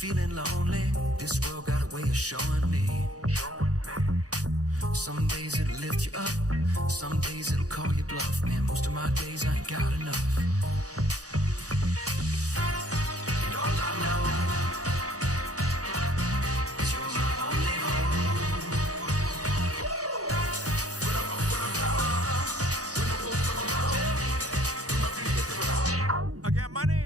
feeling lonely. This world got a way of showing me. Some days it'll lift you up, some days it'll call you bluff. Man, most of my days I ain't got enough. And all I know is you're my only home. Again, my name.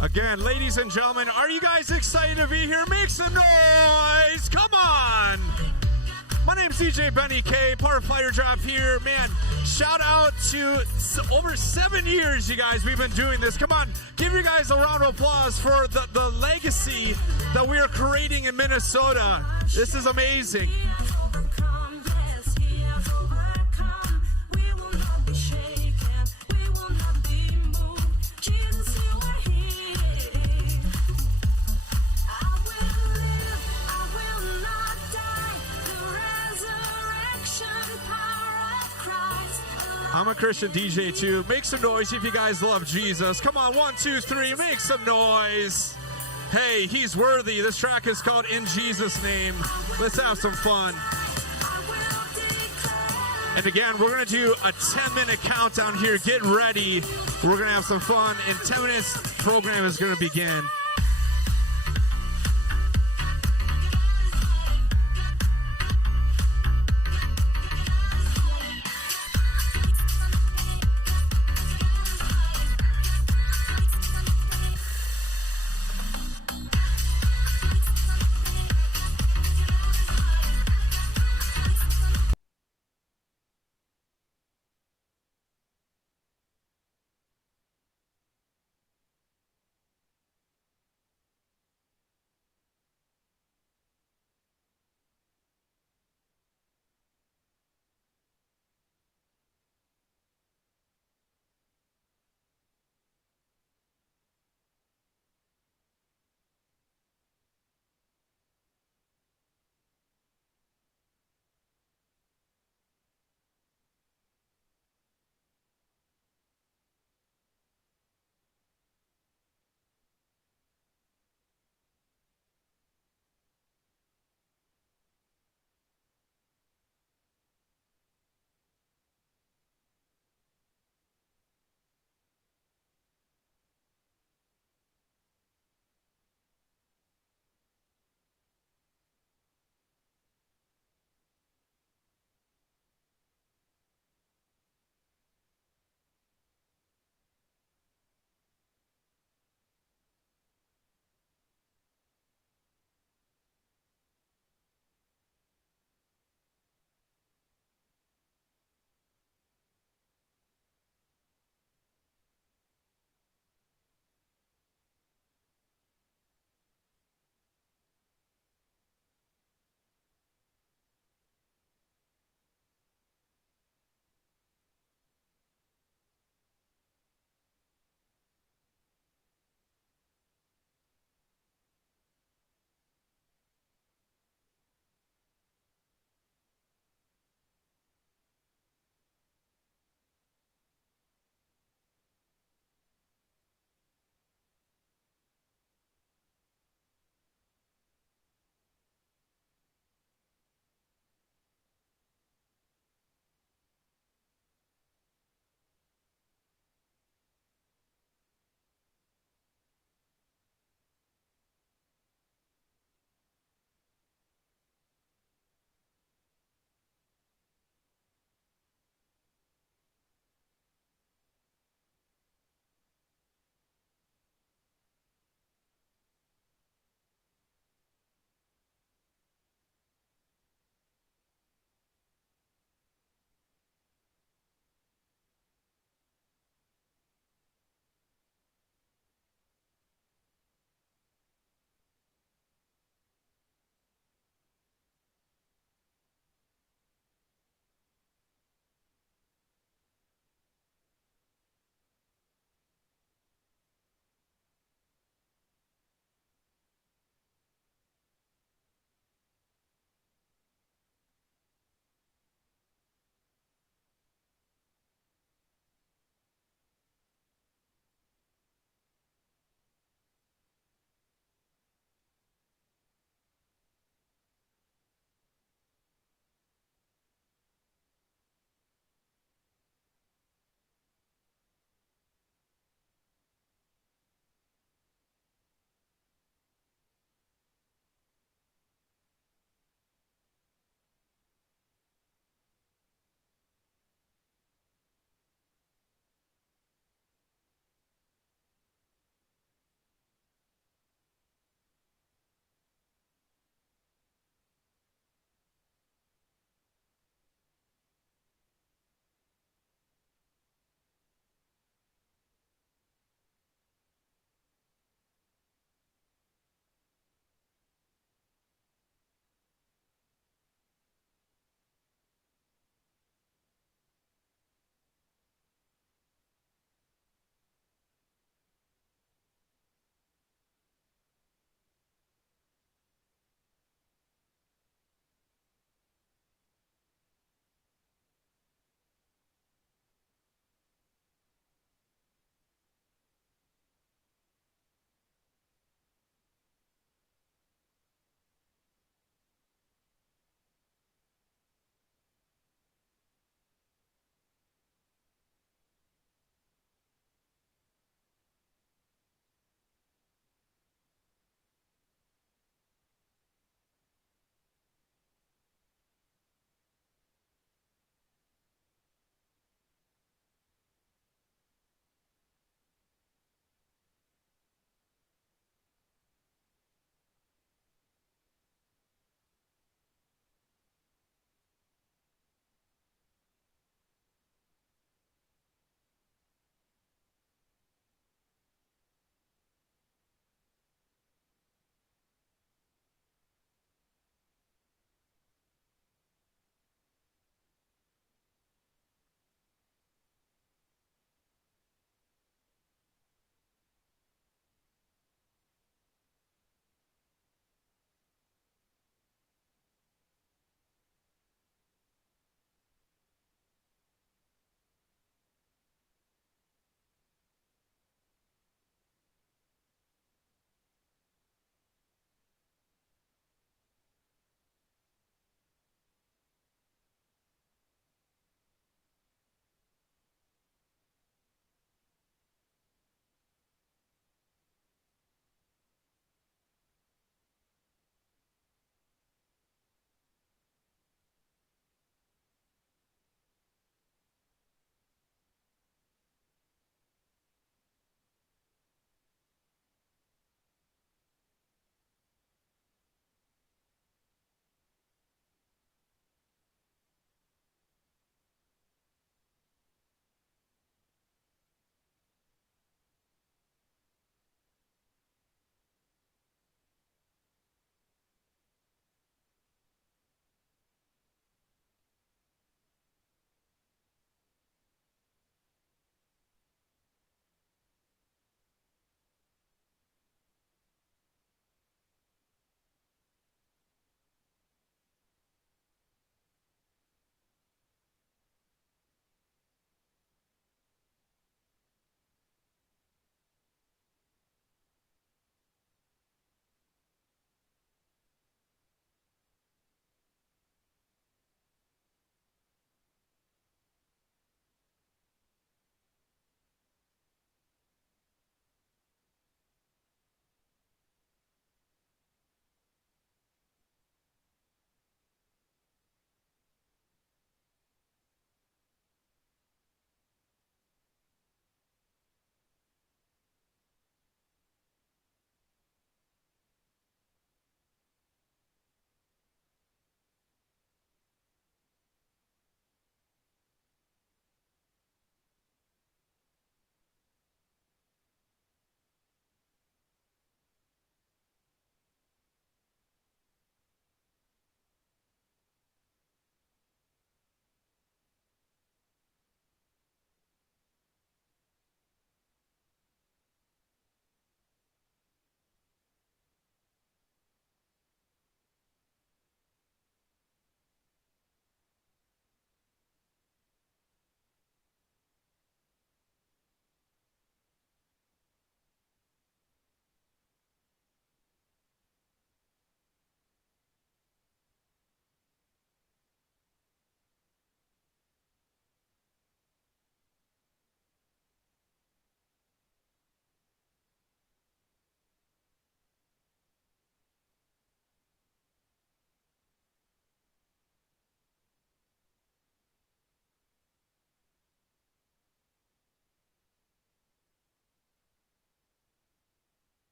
Again, ladies and gentlemen, are you guys excited to be here? Make some noise! Come on! My name's DJ Benny K, part of Fire Drop here. Man, shout out to over 7 years, you guys, we've been doing this. Come on, give you guys a round of applause for the legacy that we are creating in Minnesota. This is amazing. I'm a Christian DJ too. Make some noise if you guys love Jesus. Come on, 1, 2, 3, make some noise. Hey, he's worthy. This track is called In Jesus' Name. Let's have some fun. And again, we're going to do a 10-minute countdown here. Get ready. We're going to have some fun. In 10 minutes, the program is going to begin.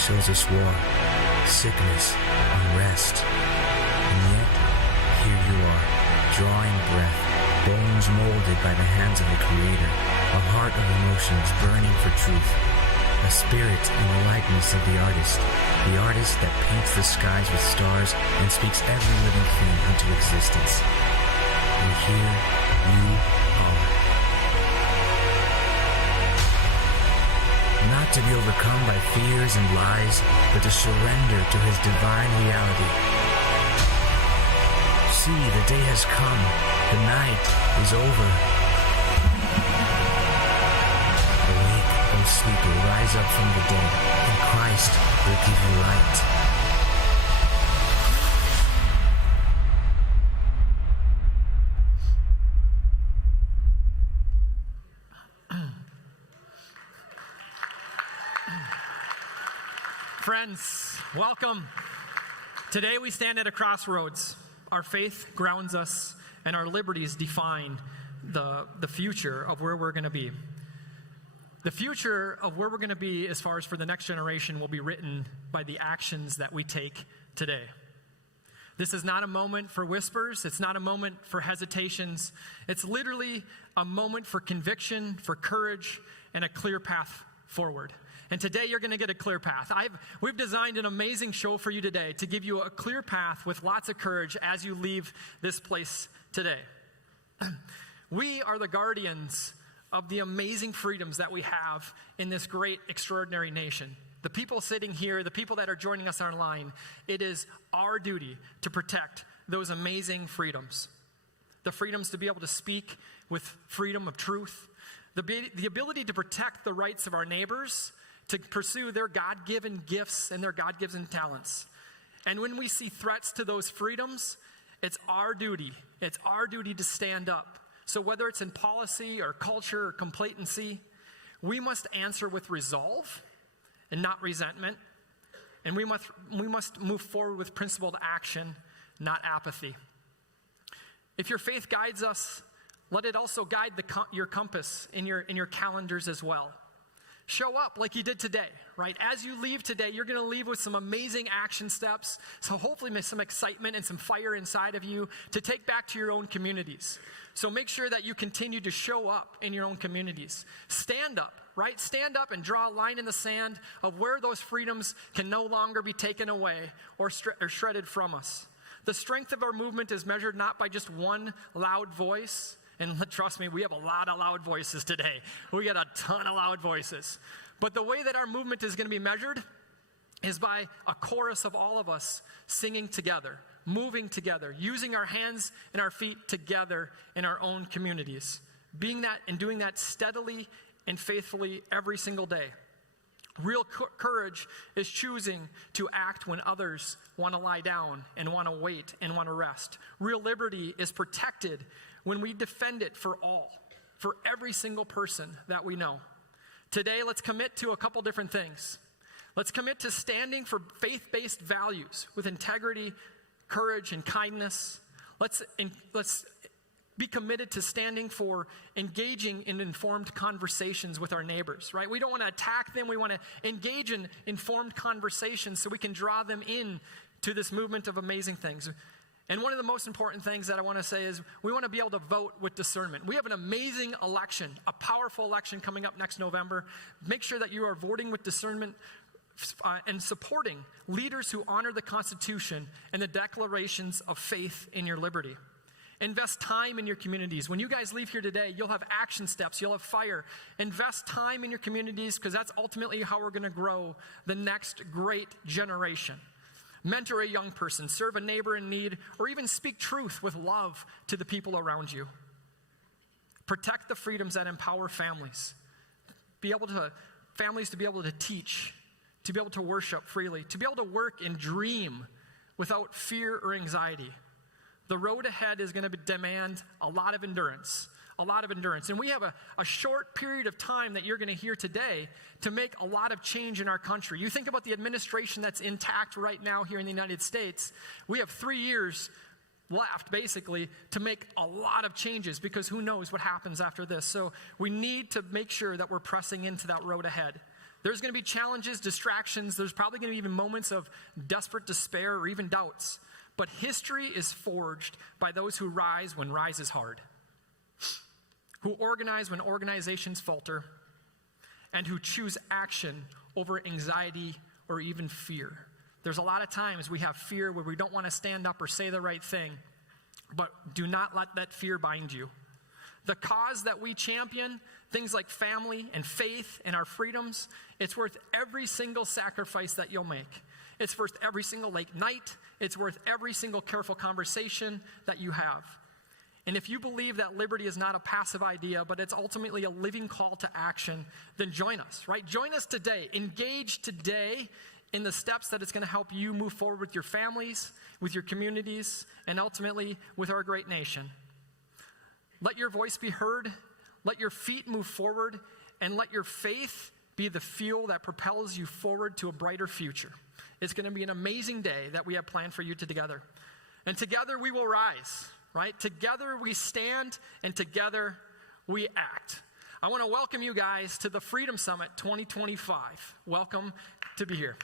shows us war, sickness, unrest. And yet, here you are, drawing breath, bones molded by the hands of the Creator, a heart of emotions burning for truth, a spirit in the likeness of the artist that paints the skies with stars and speaks every living thing into existence. And here you are. Not to be overcome by fears and lies, but to surrender to His divine reality. See, the day has come. The night is over. Awake, O sleeper, rise up from the dead, and Christ will give you light. Friends, welcome. Today we stand at a crossroads. Our faith grounds us, and our liberties define the future of where we're going to be. The future of where we're going to be as far as for the next generation will be written by the actions that we take today. This is not a moment for whispers. It's not a moment for hesitations. It's literally a moment for conviction, for courage, and a clear path forward. And today you're going to get a clear path. We've designed an amazing show for you today to give you a clear path with lots of courage as you leave this place today. We are the guardians of the amazing freedoms that we have in this great, extraordinary nation. The people sitting here, the people that are joining us online, it is our duty to protect those amazing freedoms. The freedoms to be able to speak with freedom of truth, the ability to protect the rights of our neighbors, to pursue their God-given gifts and their God-given talents. And when we see threats to those freedoms, it's our duty to stand up. So whether it's in policy or culture or complacency, we must answer with resolve and not resentment. And we must move forward with principled action, not apathy. If your faith guides us, let it also guide your compass in your calendars as well. Show up like you did today, right? As you leave today, you're going to leave with some amazing action steps. So hopefully some excitement and some fire inside of you to take back to your own communities. So make sure that you continue to show up in your own communities. Stand up, right? Stand up and draw a line in the sand of where those freedoms can no longer be taken away or shredded from us. The strength of our movement is measured not by just one loud voice. And trust me, we have a lot of loud voices today. We got a ton of loud voices. But the way that our movement is going to be measured is by a chorus of all of us singing together, moving together, using our hands and our feet together in our own communities, being that and doing that steadily and faithfully every single day. Real courage is choosing to act when others want to lie down and want to wait and want to rest. Real liberty is protected when we defend it for all, for every single person that we know. Today, let's commit to a couple different things. Let's commit to standing for faith-based values with integrity, courage, and kindness. Let's be committed to standing for engaging in informed conversations with our neighbors, right? We don't want to attack them. We want to engage in informed conversations so we can draw them in to this movement of amazing things. And one of the most important things that I want to say is we want to be able to vote with discernment. We have an amazing election, a powerful election coming up next November. Make sure that you are voting with discernment and supporting leaders who honor the Constitution and the declarations of faith in your liberty. Invest time in your communities. When you guys leave here today, you'll have action steps. You'll have fire. Invest time in your communities because that's ultimately how we're going to grow the next great generation. Mentor a young person, serve a neighbor in need, or even speak truth with love to the people around you. Protect the freedoms that empower families. Families to be able to teach, to be able to worship freely, to be able to work and dream without fear or anxiety. The road ahead is going to demand a lot of endurance. And we have a short period of time that you're going to hear today to make a lot of change in our country. You think about the administration that's intact right now here in the United States. We have 3 years left, basically, to make a lot of changes because who knows what happens after this. So we need to make sure that we're pressing into that road ahead. There's going to be challenges, distractions. There's probably going to be even moments of desperate despair or even doubts. But history is forged by those who rise when rise is hard, who organize when organizations falter, and who choose action over anxiety or even fear. There's a lot of times we have fear where we don't want to stand up or say the right thing, but do not let that fear bind you. The cause that we champion, things like family and faith and our freedoms, it's worth every single sacrifice that you'll make. It's worth every single late night. It's worth every single careful conversation that you have. And if you believe that liberty is not a passive idea, but it's ultimately a living call to action, then join us, right? Join us today. Engage today in the steps that it's going to help you move forward with your families, with your communities, and ultimately with our great nation. Let your voice be heard, let your feet move forward, and let your faith be the fuel that propels you forward to a brighter future. It's going to be an amazing day that we have planned for you together. And together we will rise, right? Together we stand, and together we act. I want to welcome you guys to the Freedom Summit 2025. Welcome to be here.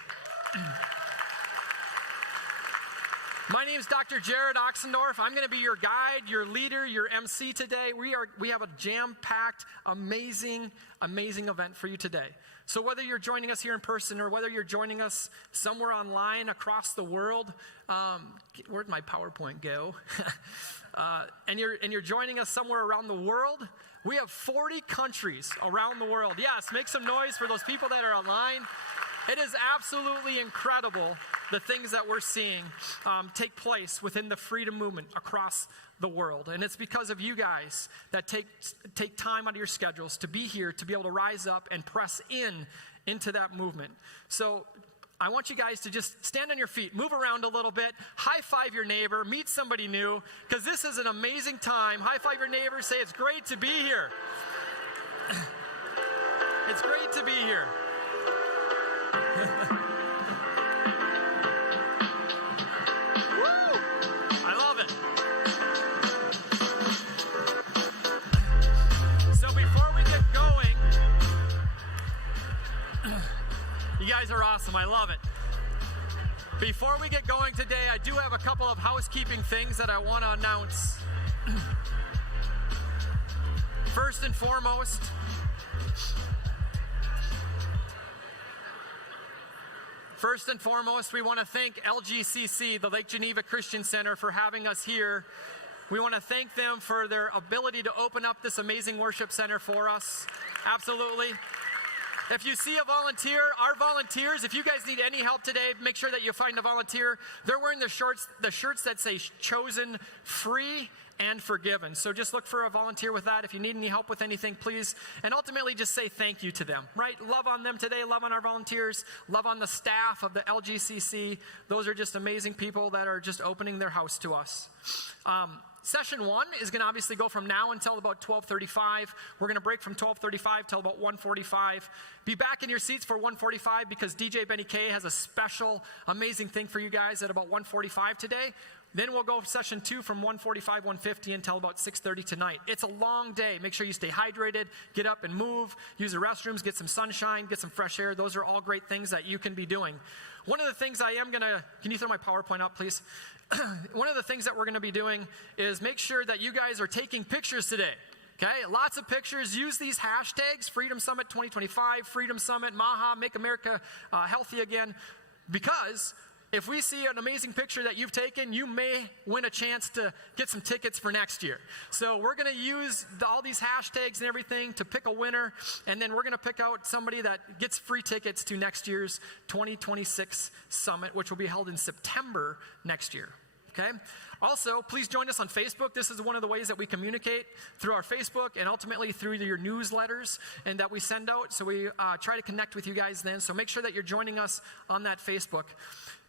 My name is Dr. Jared Oxendorf. I'm going to be your guide, your leader, your MC today. We have a jam-packed, amazing event for you today. So whether you're joining us here in person or whether you're joining us somewhere online across the world, where'd my PowerPoint go? And you're joining us somewhere around the world, we have 40 countries around the world. Yes, make some noise for those people that are online. It is absolutely incredible the things that we're seeing take place within the freedom movement across the world. And it's because of you guys that take time out of your schedules to be here, to be able to rise up and press into that movement. So I want you guys to just stand on your feet, move around a little bit, high-five your neighbor, meet somebody new, because this is an amazing time. High-five your neighbor, say it's great to be here. It's great to be here. Woo! I love it. So before we get going, you guys are awesome. I love it. Before we get going today, I do have a couple of housekeeping things that I want to announce. First and foremost, we want to thank LGCC, the Lake Geneva Christian Center, for having us here. We want to thank them for their ability to open up this amazing worship center for us. Absolutely. If you see a volunteer, our volunteers, if you guys need any help today, make sure that you find a volunteer. They're wearing the shirts that say chosen, free, and forgiven. So just look for a volunteer with that. If you need any help with anything, please. And ultimately, just say thank you to them, right? Love on them today. Love on our volunteers. Love on the staff of the LGCC. Those are just amazing people that are just opening their house to us. Session 1 is going to obviously go from now until about 12:35. We're going to break from 12:35 till about 1:45. Be back in your seats for 1:45 because DJ Benny K has a special, amazing thing for you guys at about 1:45 today. Then we'll go session 2 from 1:45, 1:50 until about 6:30 tonight. It's a long day. Make sure you stay hydrated, get up and move, use the restrooms, get some sunshine, get some fresh air. Those are all great things that you can be doing. One of the things can you throw my PowerPoint up, please? One of the things that we're going to be doing is make sure that you guys are taking pictures today. Okay, lots of pictures. Use these hashtags, Freedom Summit 2025, Freedom Summit, Maha, Make America Healthy Again, because if we see an amazing picture that you've taken, you may win a chance to get some tickets for next year. So we're going to use all these hashtags and everything to pick a winner, and then we're going to pick out somebody that gets free tickets to next year's 2026 Summit, which will be held in September next year. Okay? Also, please join us on Facebook. This is one of the ways that we communicate through our Facebook and ultimately through your newsletters and that we send out. So we try to connect with you guys then. So make sure that you're joining us on that Facebook.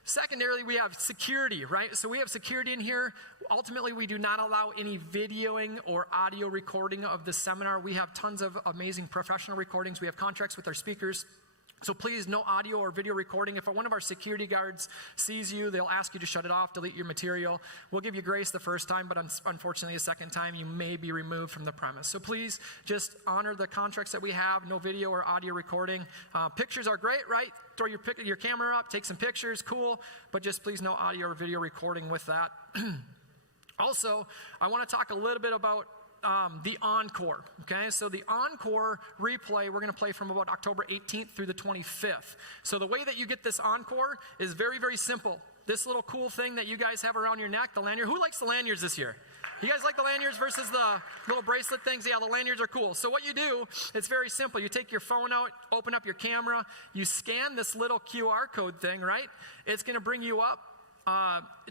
Secondarily, we have security, right? So we have security in here. Ultimately, we do not allow any videoing or audio recording of the seminar. We have tons of amazing professional recordings. We have contracts with our speakers. So please, no audio or video recording. If one of our security guards sees you, they'll ask you to shut it off, delete your material. We'll give you grace the first time, but unfortunately the second time you may be removed from the premise. So please just honor the contracts that we have, no video or audio recording. Pictures are great, right? Throw your camera up, take some pictures, cool, but just please no audio or video recording with that. Also, I want to talk a little bit about the encore, okay? So the encore replay, we're going to play from about October 18th through the 25th. So the way that you get this encore is very, very simple. This little cool thing that you guys have around your neck, the lanyard. Who likes the lanyards this year? You guys like the lanyards versus the little bracelet things? Yeah, the lanyards are cool. So what you do, it's very simple. You take your phone out, open up your camera, you scan this little QR code thing, right? It's going to bring you up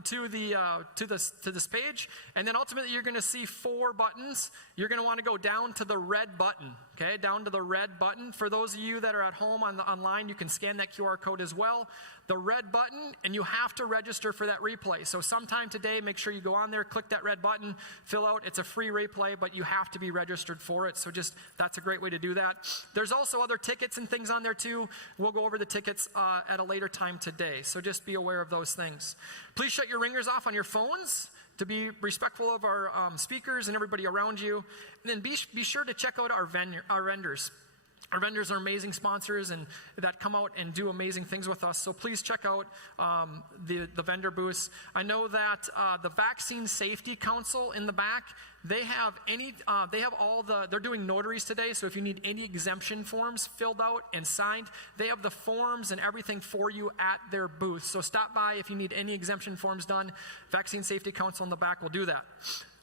to this page, and then ultimately you're going to see 4 buttons. You're going to want to go down to the red button, okay? Down to the red button. For those of you that are at home online, you can scan that QR code as well. The red button, and you have to register for that replay. So sometime today, make sure you go on there, click that red button, fill out. It's a free replay, but you have to be registered for it. So that's a great way to do that. There's also other tickets and things on there too. We'll go over the tickets at a later time today. So just be aware of those things. Please shut your ringers off on your phones to be respectful of our speakers and everybody around you. And then be sure to check out our vendors. Our vendors are amazing sponsors and that come out and do amazing things with us. So please check out the vendor booths. I know that the Vaccine Safety Council in the back, they're doing notaries today. So if you need any exemption forms filled out and signed, they have the forms and everything for you at their booth. So stop by if you need any exemption forms done. Vaccine Safety Council in the back will do that.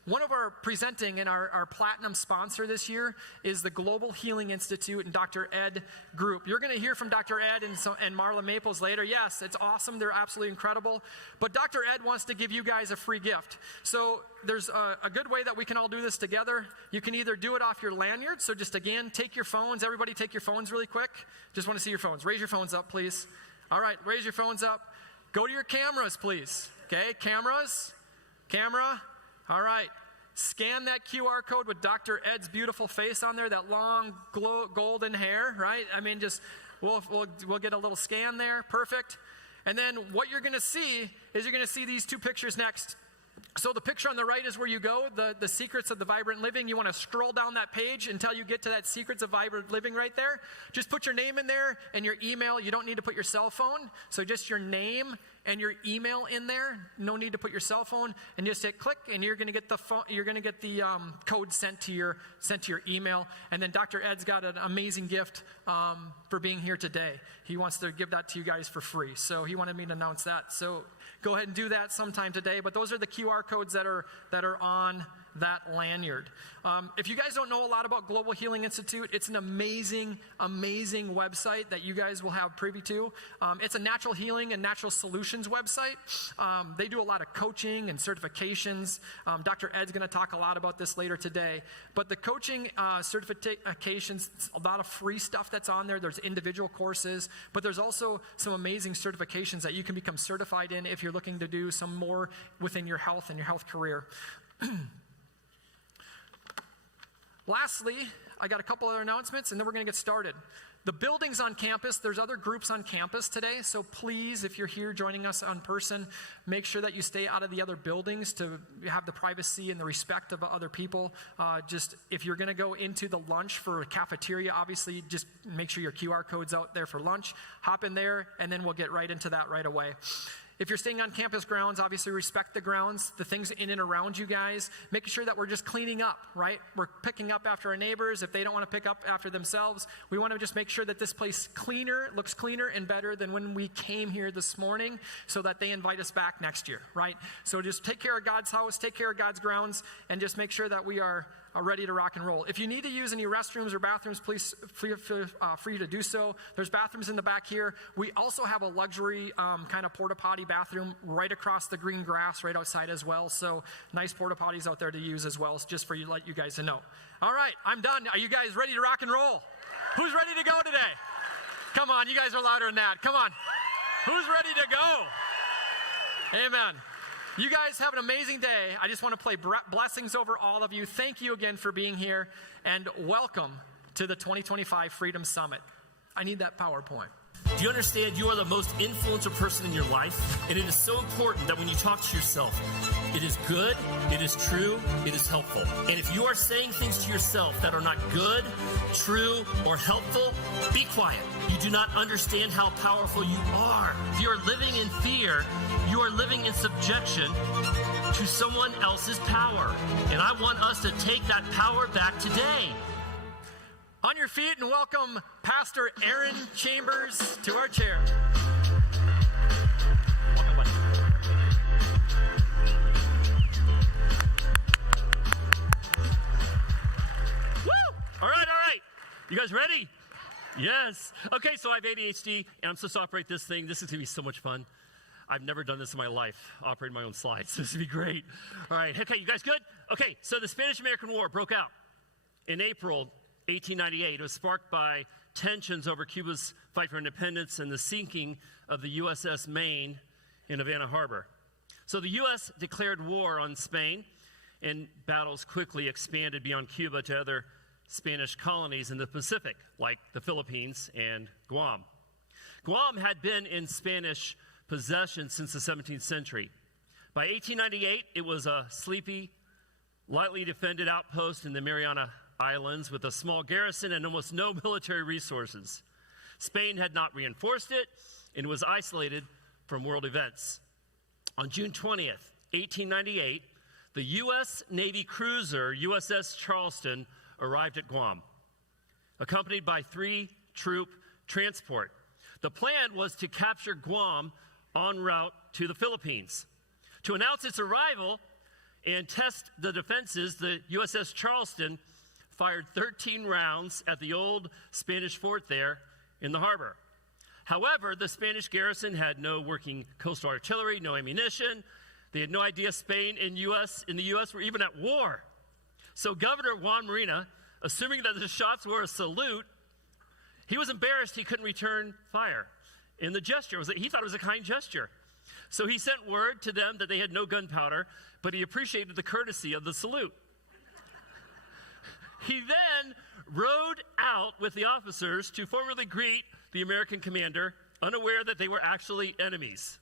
One of our presenting and our platinum sponsor this year is the Global Healing Institute and Dr. Ed group. You're going to hear from Dr. Ed and Marla Maples later. Yes, it's awesome. They're absolutely incredible. But Dr. Ed wants to give you guys a free gift. So there's a good way that we can all do this together. You can either do it off your lanyard. So just again, take your phones. Everybody take your phones really quick. Just want to see your phones. Raise your phones up, please. All right, raise your phones up. Go to your cameras, please. Okay, cameras. Camera. All right. Scan that QR code with Dr. Ed's beautiful face on there, that long golden hair, right? I mean, just we'll get a little scan there. Perfect. And then what you're going to see is you're going to see these 2 pictures next. So the picture on the right is where you go, the Secrets of the Vibrant Living. You want to scroll down that page until you get to that Secrets of Vibrant Living right there. Just put your name in there and your email. You don't need to put your cell phone. So just your name and your email in there. No need to put your cell phone, and just hit click, and you're going to get the code sent to your email. And then Dr. Ed's got an amazing gift for being here today. He wants to give that to you guys for free. So he wanted me to announce that. So go ahead and do that sometime today. But those are the QR codes that are on that lanyard. If you guys don't know a lot about Global Healing Institute, it's an amazing, amazing website that you guys will have privy to. It's a natural healing and natural solutions website. They do a lot of coaching and certifications. Dr. Ed's going to talk a lot about this later today. But the coaching certifications, a lot of free stuff that's on there. There's individual courses, but there's also some amazing certifications that you can become certified in if you're looking to do some more within your health and your health career. Lastly, I got a couple other announcements, and then we're going to get started. The buildings on campus, there's other groups on campus today, so please, if you're here joining us in person, make sure that you stay out of the other buildings to have the privacy and the respect of other people. Just if you're going to go into the lunch for cafeteria, obviously just make sure your QR code's out there for lunch. Hop in there, and then we'll get right into that right away. If you're staying on campus grounds, obviously respect the grounds, the things in and around you guys, making sure that we're just cleaning up, right? We're picking up after our neighbors. If they don't want to pick up after themselves, we want to just make sure that this place looks cleaner and better than when we came here this morning so that they invite us back next year, right? So just take care of God's house, take care of God's grounds, and just make sure that we are ready to rock and roll. If you need to use any restrooms or bathrooms, please feel free to do so. There's bathrooms in the back here. We also have a luxury kind of porta potty bathroom right across the green grass right outside as well. So nice porta potties out there to use as well, just for let you guys to know. All right, I'm done. Are you guys ready to rock and roll? Who's ready to go today? Come on, you guys are louder than that. Come on. Who's ready to go? Amen. You guys have an amazing day. I just want to play blessings over all of you. Thank you again for being here, and welcome to the 2025 Freedom Summit. I need that PowerPoint. Do you understand you are the most influential person in your life? And it is so important that when you talk to yourself, it is good, it is true, it is helpful. And if you are saying things to yourself that are not good, true, or helpful, be quiet. You do not understand how powerful you are. If you are living in fear, you are living in subjection to someone else's power. And I want us to take that power back today. On your feet and welcome Pastor Aaron Chambers to our chair. Welcome, buddy. Woo! All right. You guys ready? Yes. Okay, so I have ADHD, and I'm supposed to operate this thing. This is going to be so much fun. I've never done this in my life, operating my own slides. This would be great. All right. Okay, you guys good? Okay, so the Spanish-American War broke out in April 1898. It was sparked by tensions over Cuba's fight for independence and the sinking of the USS Maine in Havana Harbor. So the U.S. declared war on Spain, and battles quickly expanded beyond Cuba to other Spanish colonies in the Pacific, like the Philippines and Guam. Guam had been in Spanish possession since the 17th century. By 1898, it was a sleepy, lightly defended outpost in the Mariana Islands with a small garrison and almost no military resources. Spain had not reinforced it and was isolated from world events. On June 20th, 1898, the U.S. Navy cruiser USS Charleston arrived at Guam, accompanied by 3-troop transport. The plan was to capture Guam en route to the Philippines. To announce its arrival and test the defenses, the USS Charleston fired 13 rounds at the old Spanish fort there in the harbor. However, the Spanish garrison had no working coastal artillery, no ammunition. They had no idea Spain and the U.S. were even at war. So Governor Juan Marina, assuming that the shots were a salute, he was embarrassed he couldn't return fire. And the gesture he thought it was a kind gesture. So he sent word to them that they had no gunpowder, but he appreciated the courtesy of the salute. He then rode out with the officers to formally greet the American commander, unaware that they were actually enemies.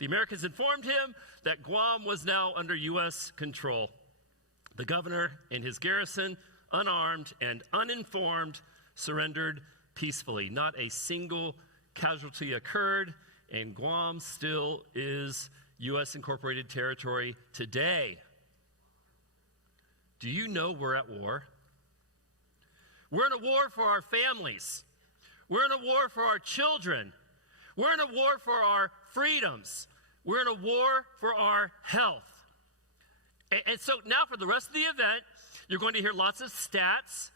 The Americans informed him that Guam was now under U.S. control. The governor and his garrison, unarmed and uninformed, surrendered peacefully. Not a single casualty occurred, and Guam still is U.S. incorporated territory today. Do you know we're at war? We're in a war for our families. We're in a war for our children. We're in a war for our freedoms. We're in a war for our health. And so now for the rest of the event, you're going to hear lots of stats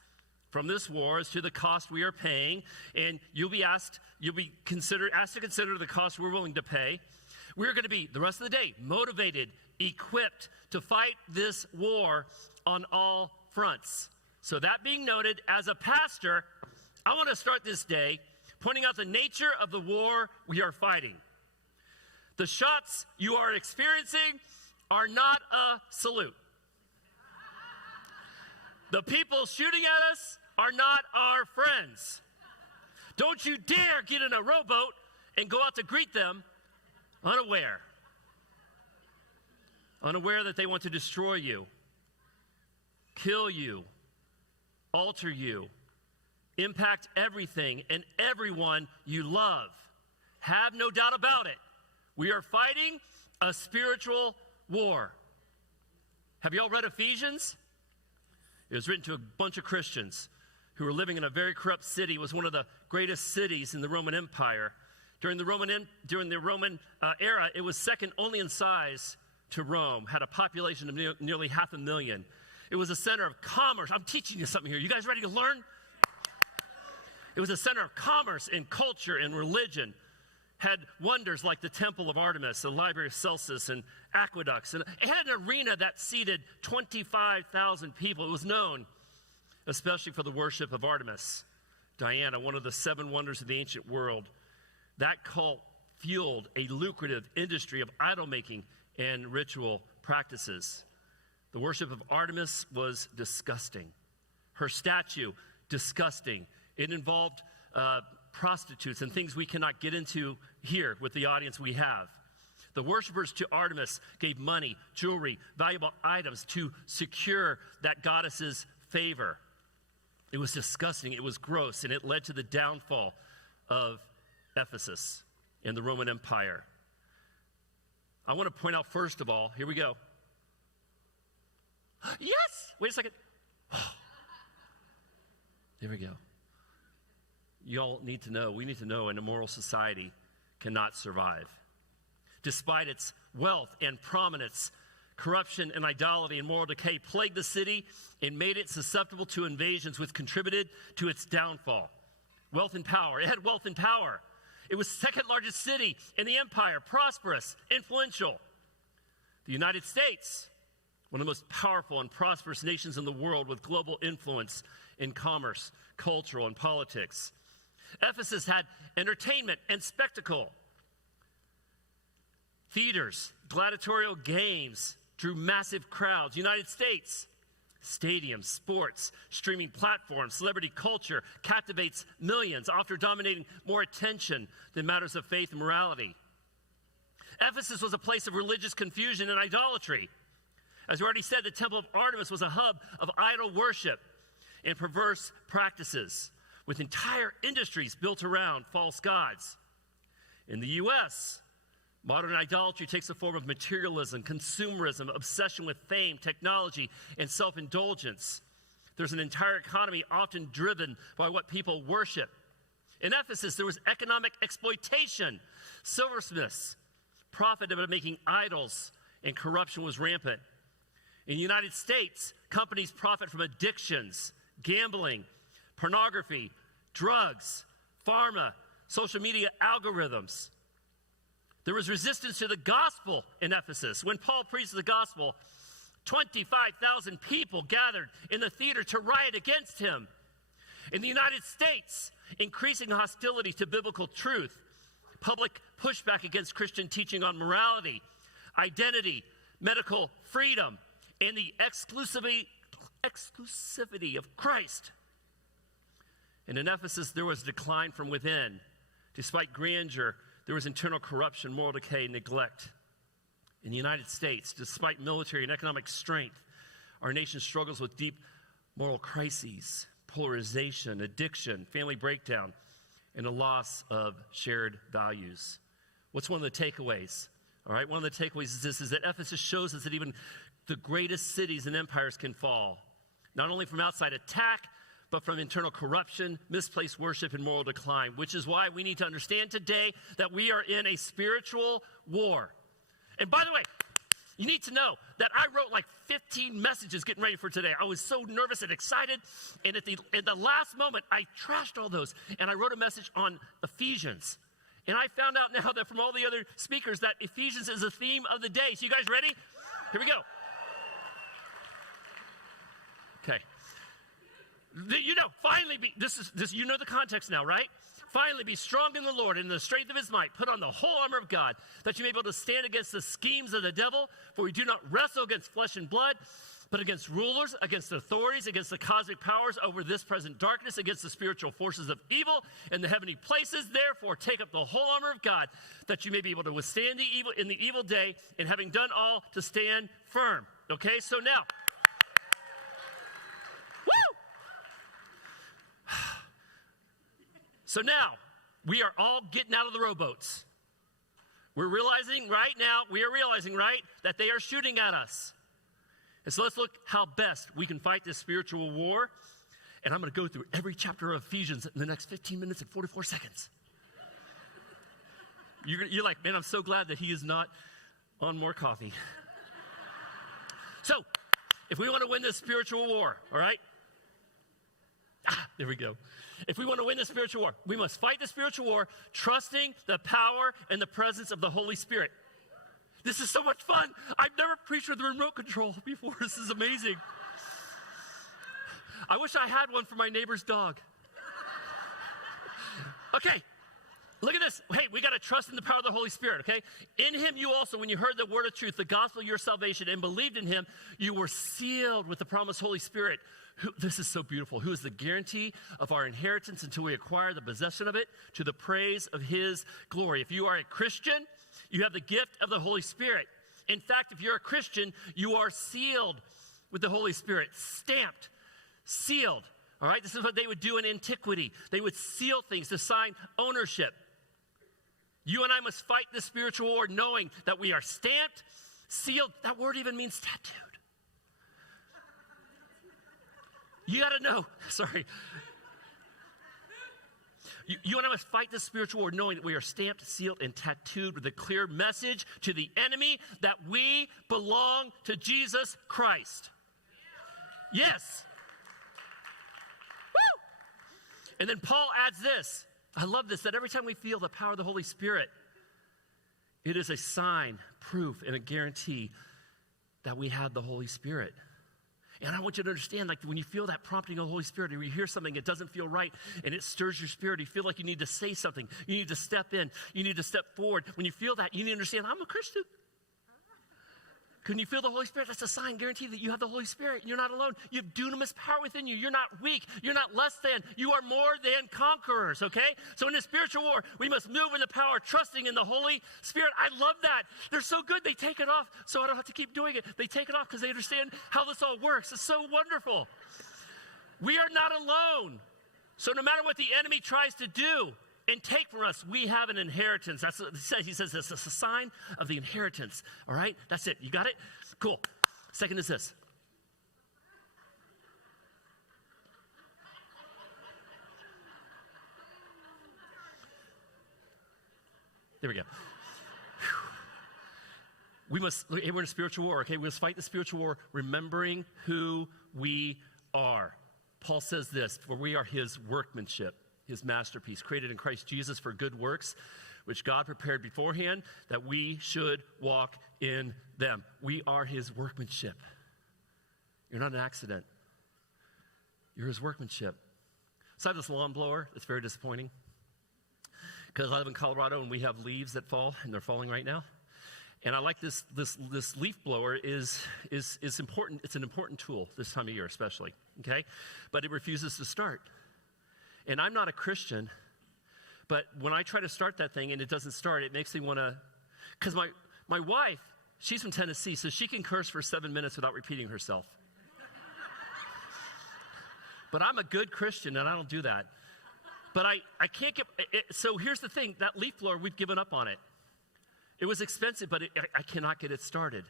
from this war as to the cost we are paying, and you'll be asked to consider the cost we're willing to pay. We're going to be, the rest of the day, motivated, equipped to fight this war on all fronts. So that being noted, as a pastor, I want to start this day pointing out the nature of the war we are fighting. The shots you are experiencing are not a salute. The people shooting at us are not our friends. Don't you dare get in a rowboat and go out to greet them unaware that they want to destroy you, kill you, alter you, impact everything and everyone you love. Have no doubt about it. We are fighting a spiritual war. Have you all read Ephesians? It was written to a bunch of Christians who were living in a very corrupt city. It was one of the greatest cities in the Roman Empire. During the Roman era, it was second only in size to Rome, had a population of nearly 500,000. It was a center of commerce. I'm teaching you something here. You guys ready to learn? It was a center of commerce and culture and religion. Had wonders like the Temple of Artemis, the Library of Celsus, and aqueducts. And it had an arena that seated 25,000 people. It was known especially for the worship of Artemis, Diana, one of the 7 wonders of the ancient world. That cult fueled a lucrative industry of idol-making and ritual practices. The worship of Artemis was disgusting. Her statue, disgusting. It involved prostitutes and things we cannot get into here with the audience we have. The worshipers to Artemis gave money, jewelry, valuable items to secure that goddess's favor. It was disgusting, it was gross, and it led to the downfall of Ephesus and the Roman Empire. I want to point out, first of all, here we go. Yes! Wait a second. Here we go. You all need to know, we need to know, an immoral society cannot survive. Despite its wealth and prominence, corruption and idolatry and moral decay plagued the city and made it susceptible to invasions, which contributed to its downfall. Wealth and power. It had wealth and power. It was the second largest city in the empire, prosperous, influential. The United States, one of the most powerful and prosperous nations in the world with global influence in commerce, cultural, and politics. Ephesus had entertainment and spectacle. Theaters, gladiatorial games drew massive crowds. United States, stadiums, sports, streaming platforms, celebrity culture captivates millions, often dominating more attention than matters of faith and morality. Ephesus was a place of religious confusion and idolatry. As we already said, the Temple of Artemis was a hub of idol worship and perverse practices, with entire industries built around false gods. In the U.S., modern idolatry takes the form of materialism, consumerism, obsession with fame, technology, and self-indulgence. There's an entire economy often driven by what people worship. In Ephesus, there was economic exploitation. Silversmiths profited by making idols, and corruption was rampant. In the United States, companies profit from addictions, gambling, pornography, drugs, pharma, social media algorithms. There was resistance to the gospel in Ephesus. When Paul preached the gospel, 25,000 people gathered in the theater to riot against him. In the United States, increasing hostility to biblical truth, public pushback against Christian teaching on morality, identity, medical freedom, and the exclusivity of Christ. And in Ephesus, there was decline from within. Despite grandeur, there was internal corruption, moral decay, neglect. In the United States, despite military and economic strength, our nation struggles with deep moral crises, polarization, addiction, family breakdown, and a loss of shared values. What's one of the takeaways? All right, one of the takeaways is this, is that Ephesus shows us that even the greatest cities and empires can fall, not only from outside attack, but from internal corruption, misplaced worship, and moral decline, which is why we need to understand today that we are in a spiritual war. And by the way, you need to know that I wrote like 15 messages getting ready for today. I was so nervous and excited, and at the last moment, I trashed all those, and I wrote a message on Ephesians. And I found out now that from all the other speakers that Ephesians is the theme of the day. So you guys ready? Here we go. Okay. You know, finally be, you know the context now, right? Finally be strong in the Lord and in the strength of his might. Put on the whole armor of God, that you may be able to stand against the schemes of the devil. For we do not wrestle against flesh and blood, but against rulers, against authorities, against the cosmic powers over this present darkness, against the spiritual forces of evil in the heavenly places. Therefore, take up the whole armor of God, that you may be able to withstand the evil in the evil day, and having done all, to stand firm. Okay, so now, so now, we are all getting out of the rowboats. We are realizing right, that they are shooting at us. And so let's look how best we can fight this spiritual war. And I'm going to go through every chapter of Ephesians in the next 15 minutes and 44 seconds. You're like, man, I'm so glad that he is not on more coffee. So, if we want to win this spiritual war, all right? There we go. If we want to win the spiritual war, we must fight the spiritual war, trusting the power and the presence of the Holy Spirit. This is so much fun. I've never preached with a remote control before. This is amazing. I wish I had one for my neighbor's dog. Okay, look at this. Hey, we got to trust in the power of the Holy Spirit, okay? In him you also, when you heard the word of truth, the gospel of your salvation, and believed in him, you were sealed with the promised Holy Spirit, This is so beautiful. Who is the guarantee of our inheritance until we acquire the possession of it to the praise of his glory. If you are a Christian, you have the gift of the Holy Spirit. In fact, if you're a Christian, you are sealed with the Holy Spirit, stamped, sealed. All right, this is what they would do in antiquity. They would seal things to sign ownership. You and I must fight this spiritual war knowing that we are stamped, sealed. That word even means tattooed. You got to know, sorry. You and I must fight this spiritual war knowing that we are stamped, sealed, and tattooed with a clear message to the enemy that we belong to Jesus Christ. Yes. Woo! And then Paul adds this. I love this, that every time we feel the power of the Holy Spirit, it is a sign, proof, and a guarantee that we have the Holy Spirit. And I want you to understand, like when you feel that prompting of the Holy Spirit, or you hear something that doesn't feel right, and it stirs your spirit, you feel like you need to say something, you need to step in, you need to step forward. When you feel that, you need to understand, I'm a Christian. When you feel the Holy Spirit, that's a sign, guarantee that you have the Holy Spirit. You're not alone. You have dunamis power within you. You're not weak. You're not less than. You are more than conquerors, okay? So in the spiritual war, we must move in the power, trusting in the Holy Spirit. I love that. They're so good. They take it off so I don't have to keep doing it. They take it off because they understand how this all works. It's so wonderful. We are not alone. So no matter what the enemy tries to do and take from us, we have an inheritance. That's what he says this is a sign of the inheritance. All right? That's it. You got it? Cool. Second is this. There we go. We're in a spiritual war, okay? We must fight the spiritual war remembering who we are. Paul says this, for we are his workmanship, his masterpiece, created in Christ Jesus for good works, which God prepared beforehand that we should walk in them. We are his workmanship. You're not an accident. You're his workmanship. So I have this lawn blower. It's very disappointing because I live in Colorado and we have leaves that fall, and they're falling right now. And I like this leaf blower is important. It's an important tool this time of year especially, okay? But it refuses to start. And I'm not a Christian, but when I try to start that thing and it doesn't start, it makes me want to, because my wife, she's from Tennessee, so she can curse for 7 minutes without repeating herself. But I'm a good Christian and I don't do that. But I can't get, so here's the thing, that leaf blower, we've given up on it. It was expensive, but I cannot get it started.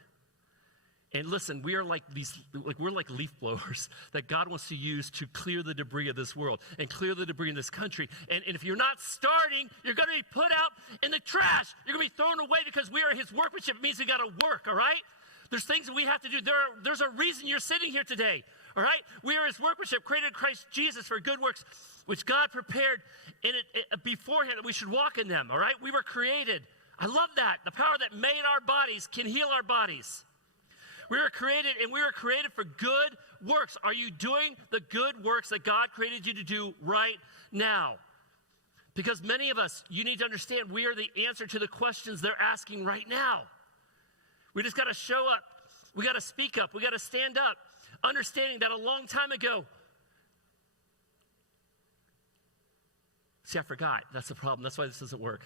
And listen, we're like leaf blowers that God wants to use to clear the debris of this world and clear the debris in this country. And if you're not starting, you're going to be put out in the trash. You're going to be thrown away because we are his workmanship. It means we got to work, all right? There's things that we have to do. There's a reason you're sitting here today, all right? We are his workmanship, created in Christ Jesus for good works, which God prepared in it beforehand that we should walk in them, all right? We were created. I love that. The power that made our bodies can heal our bodies. We were created, and we were created for good works. Are you doing the good works that God created you to do right now? Because many of us, you need to understand, we are the answer to the questions they're asking right now. We just got to show up. We got to speak up. We got to stand up, understanding that a long time ago. See, I forgot. That's the problem. That's why this doesn't work.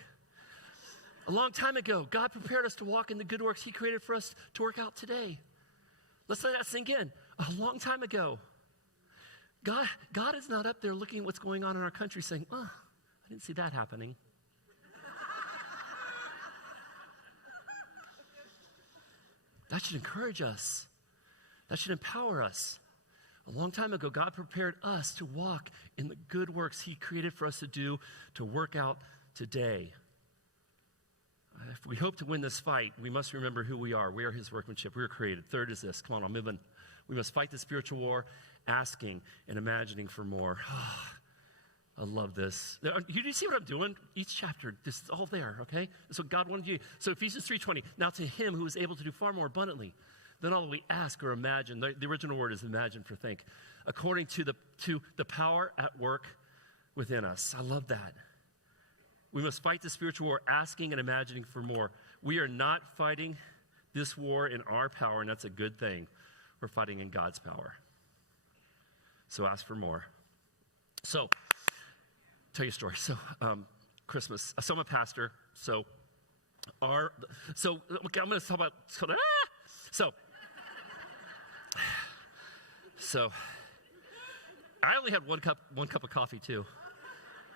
A long time ago, God prepared us to walk in the good works he created for us to work out today. Let's let that sink in. A long time ago, God is not up there looking at what's going on in our country saying, oh, I didn't see that happening. That should encourage us. That should empower us. A long time ago, God prepared us to walk in the good works he created for us to do, to work out today. If we hope to win this fight, we must remember who we are. We are his workmanship. We were created. Third is this. Come on, I'll move on. We must fight the spiritual war, asking and imagining for more. I love this. You see what I'm doing? Each chapter, this is all there, okay? That's what God wanted you. So Ephesians 3:20. Now to him who is able to do far more abundantly than all we ask or imagine. The original word is imagine for think. According to the power at work within us. I love that. We must fight the spiritual war, asking and imagining for more. We are not fighting this war in our power, and that's a good thing. We're fighting in God's power. So ask for more. So, tell you a story. So, Christmas. So I'm a pastor. So okay, I'm going to talk about. So I only had one cup of coffee too.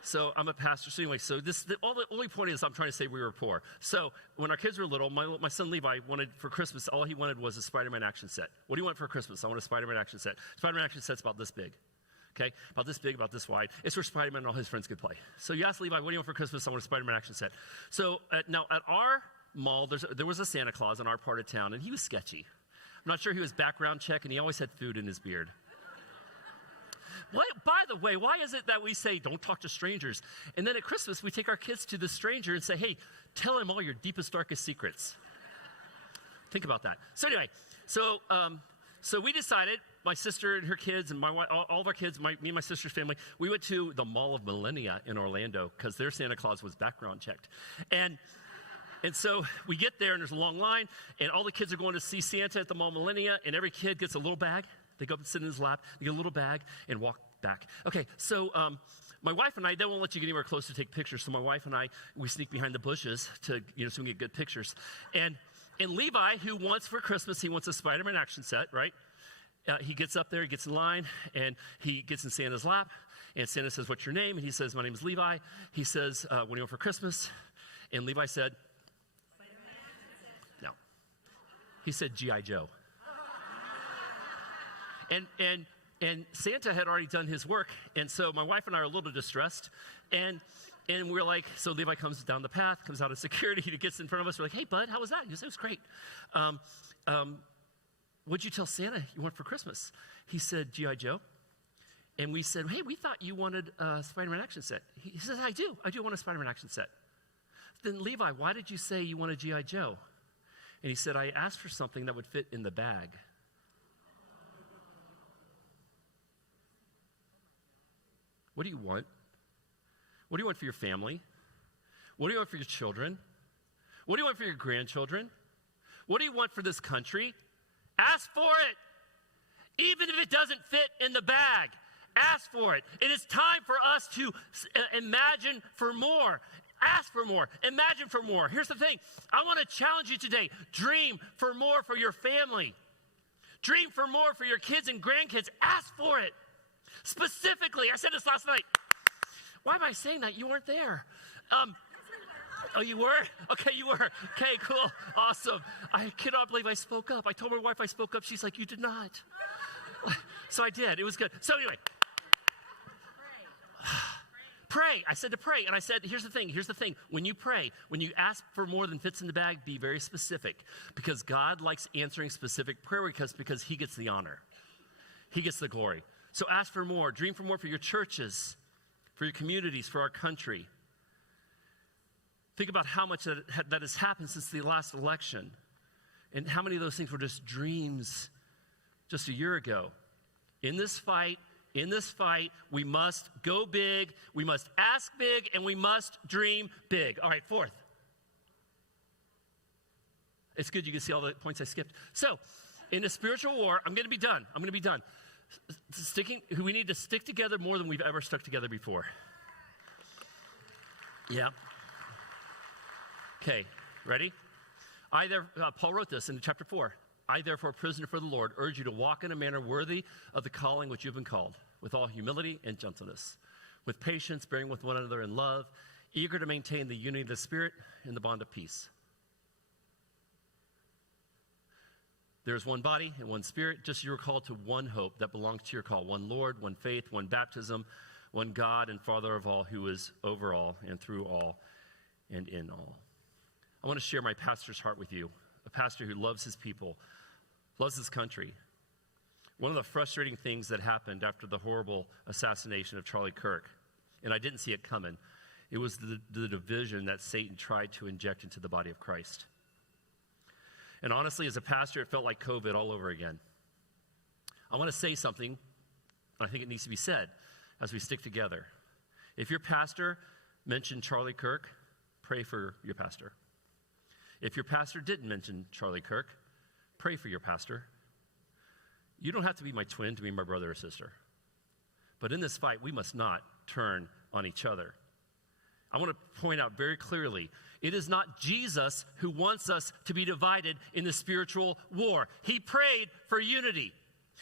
So I'm a pastor. So anyway, the only point is I'm trying to say we were poor. So when our kids were little, my son Levi wanted for Christmas, all he wanted was a Spider-Man action set. What do you want for Christmas? I want a Spider-Man action set. Spider-Man action set's about this big. Okay, about this big, about this wide. It's where Spider-Man and all his friends could play. So you ask Levi, what do you want for Christmas? I want a Spider-Man action set. So now at our mall, there was a Santa Claus in our part of town, and he was sketchy. I'm not sure he was background check, and he always had food in his beard. By the way, why is it that we say, don't talk to strangers? And then at Christmas, we take our kids to the stranger and say, hey, tell him all your deepest, darkest secrets. Think about that. So anyway, so we decided, my sister and her kids and my wife, all of our kids, me and my sister's family, we went to the Mall of Millennia in Orlando because their Santa Claus was background checked. And so we get there and there's a long line and all the kids are going to see Santa at the Mall of Millennia and every kid gets a little bag. They go up and sit in his lap, they get a little bag and walk back. Okay, so my wife and I, they won't let you get anywhere close to take pictures. So my wife and I, we sneak behind the bushes to, so we can get good pictures. And Levi, who wants for Christmas, he wants a Spider-Man action set, right? He gets up there, he gets in line, and he gets in Santa's lap. And Santa says, what's your name? And he says, my name is Levi. He says, what do you want for Christmas? And Levi said, no. He said, G.I. Joe. And Santa had already done his work. And so my wife and I are a little distressed. And we're like, so Levi comes down the path, comes out of security, he gets in front of us. We're like, hey, bud, how was that? He said, it was great. What'd you tell Santa you want for Christmas? He said, G.I. Joe. And we said, hey, we thought you wanted a Spider-Man action set. He says, I do want a Spider-Man action set. Then Levi, why did you say you wanted G.I. Joe? And he said, I asked for something that would fit in the bag. What do you want? What do you want for your family? What do you want for your children? What do you want for your grandchildren? What do you want for this country? Ask for it. Even if it doesn't fit in the bag, ask for it. It is time for us to imagine for more. Ask for more. Imagine for more. Here's the thing. I want to challenge you today. Dream for more for your family. Dream for more for your kids and grandkids. Ask for it. Specifically, I said this last night. Why am I saying that? You weren't there. Oh, you were? Okay, you were. Okay, cool. Awesome. I cannot believe I spoke up. I told my wife I spoke up. She's like, you did not. So I did. It was good. So anyway. Pray. I said to pray. And I said, here's the thing. When you pray, when you ask for more than fits in the bag, be very specific. Because God likes answering specific prayer requests because he gets the honor. He gets the glory. So ask for more. Dream for more for your churches, for your communities, for our country. Think about how much that has happened since the last election. And how many of those things were just dreams just a year ago. In this fight, we must go big, we must ask big, and we must dream big. All right, fourth. It's good you can see all the points I skipped. So, in a spiritual war, I'm going to be done. We need to stick together more than we've ever stuck together before. Yeah. Okay, ready? Paul wrote this in chapter 4. I, therefore, prisoner for the Lord, urge you to walk in a manner worthy of the calling which you've been called, with all humility and gentleness, with patience, bearing with one another in love, eager to maintain the unity of the Spirit in the bond of peace. There is one body and one Spirit, just as you were called to one hope that belongs to your call, one Lord, one faith, one baptism, one God and Father of all, who is over all and through all and in all. I want to share my pastor's heart with you, a pastor who loves his people, loves his country. One of the frustrating things that happened after the horrible assassination of Charlie Kirk, and I didn't see it coming, it was the division that Satan tried to inject into the body of Christ. And honestly, as a pastor, it felt like COVID all over again. I want to say something, and I think it needs to be said as we stick together. If your pastor mentioned Charlie Kirk, pray for your pastor. If your pastor didn't mention Charlie Kirk, pray for your pastor. You don't have to be my twin to be my brother or sister. But in this fight, we must not turn on each other. I want to point out very clearly, it is not Jesus who wants us to be divided in the spiritual war. He prayed for unity.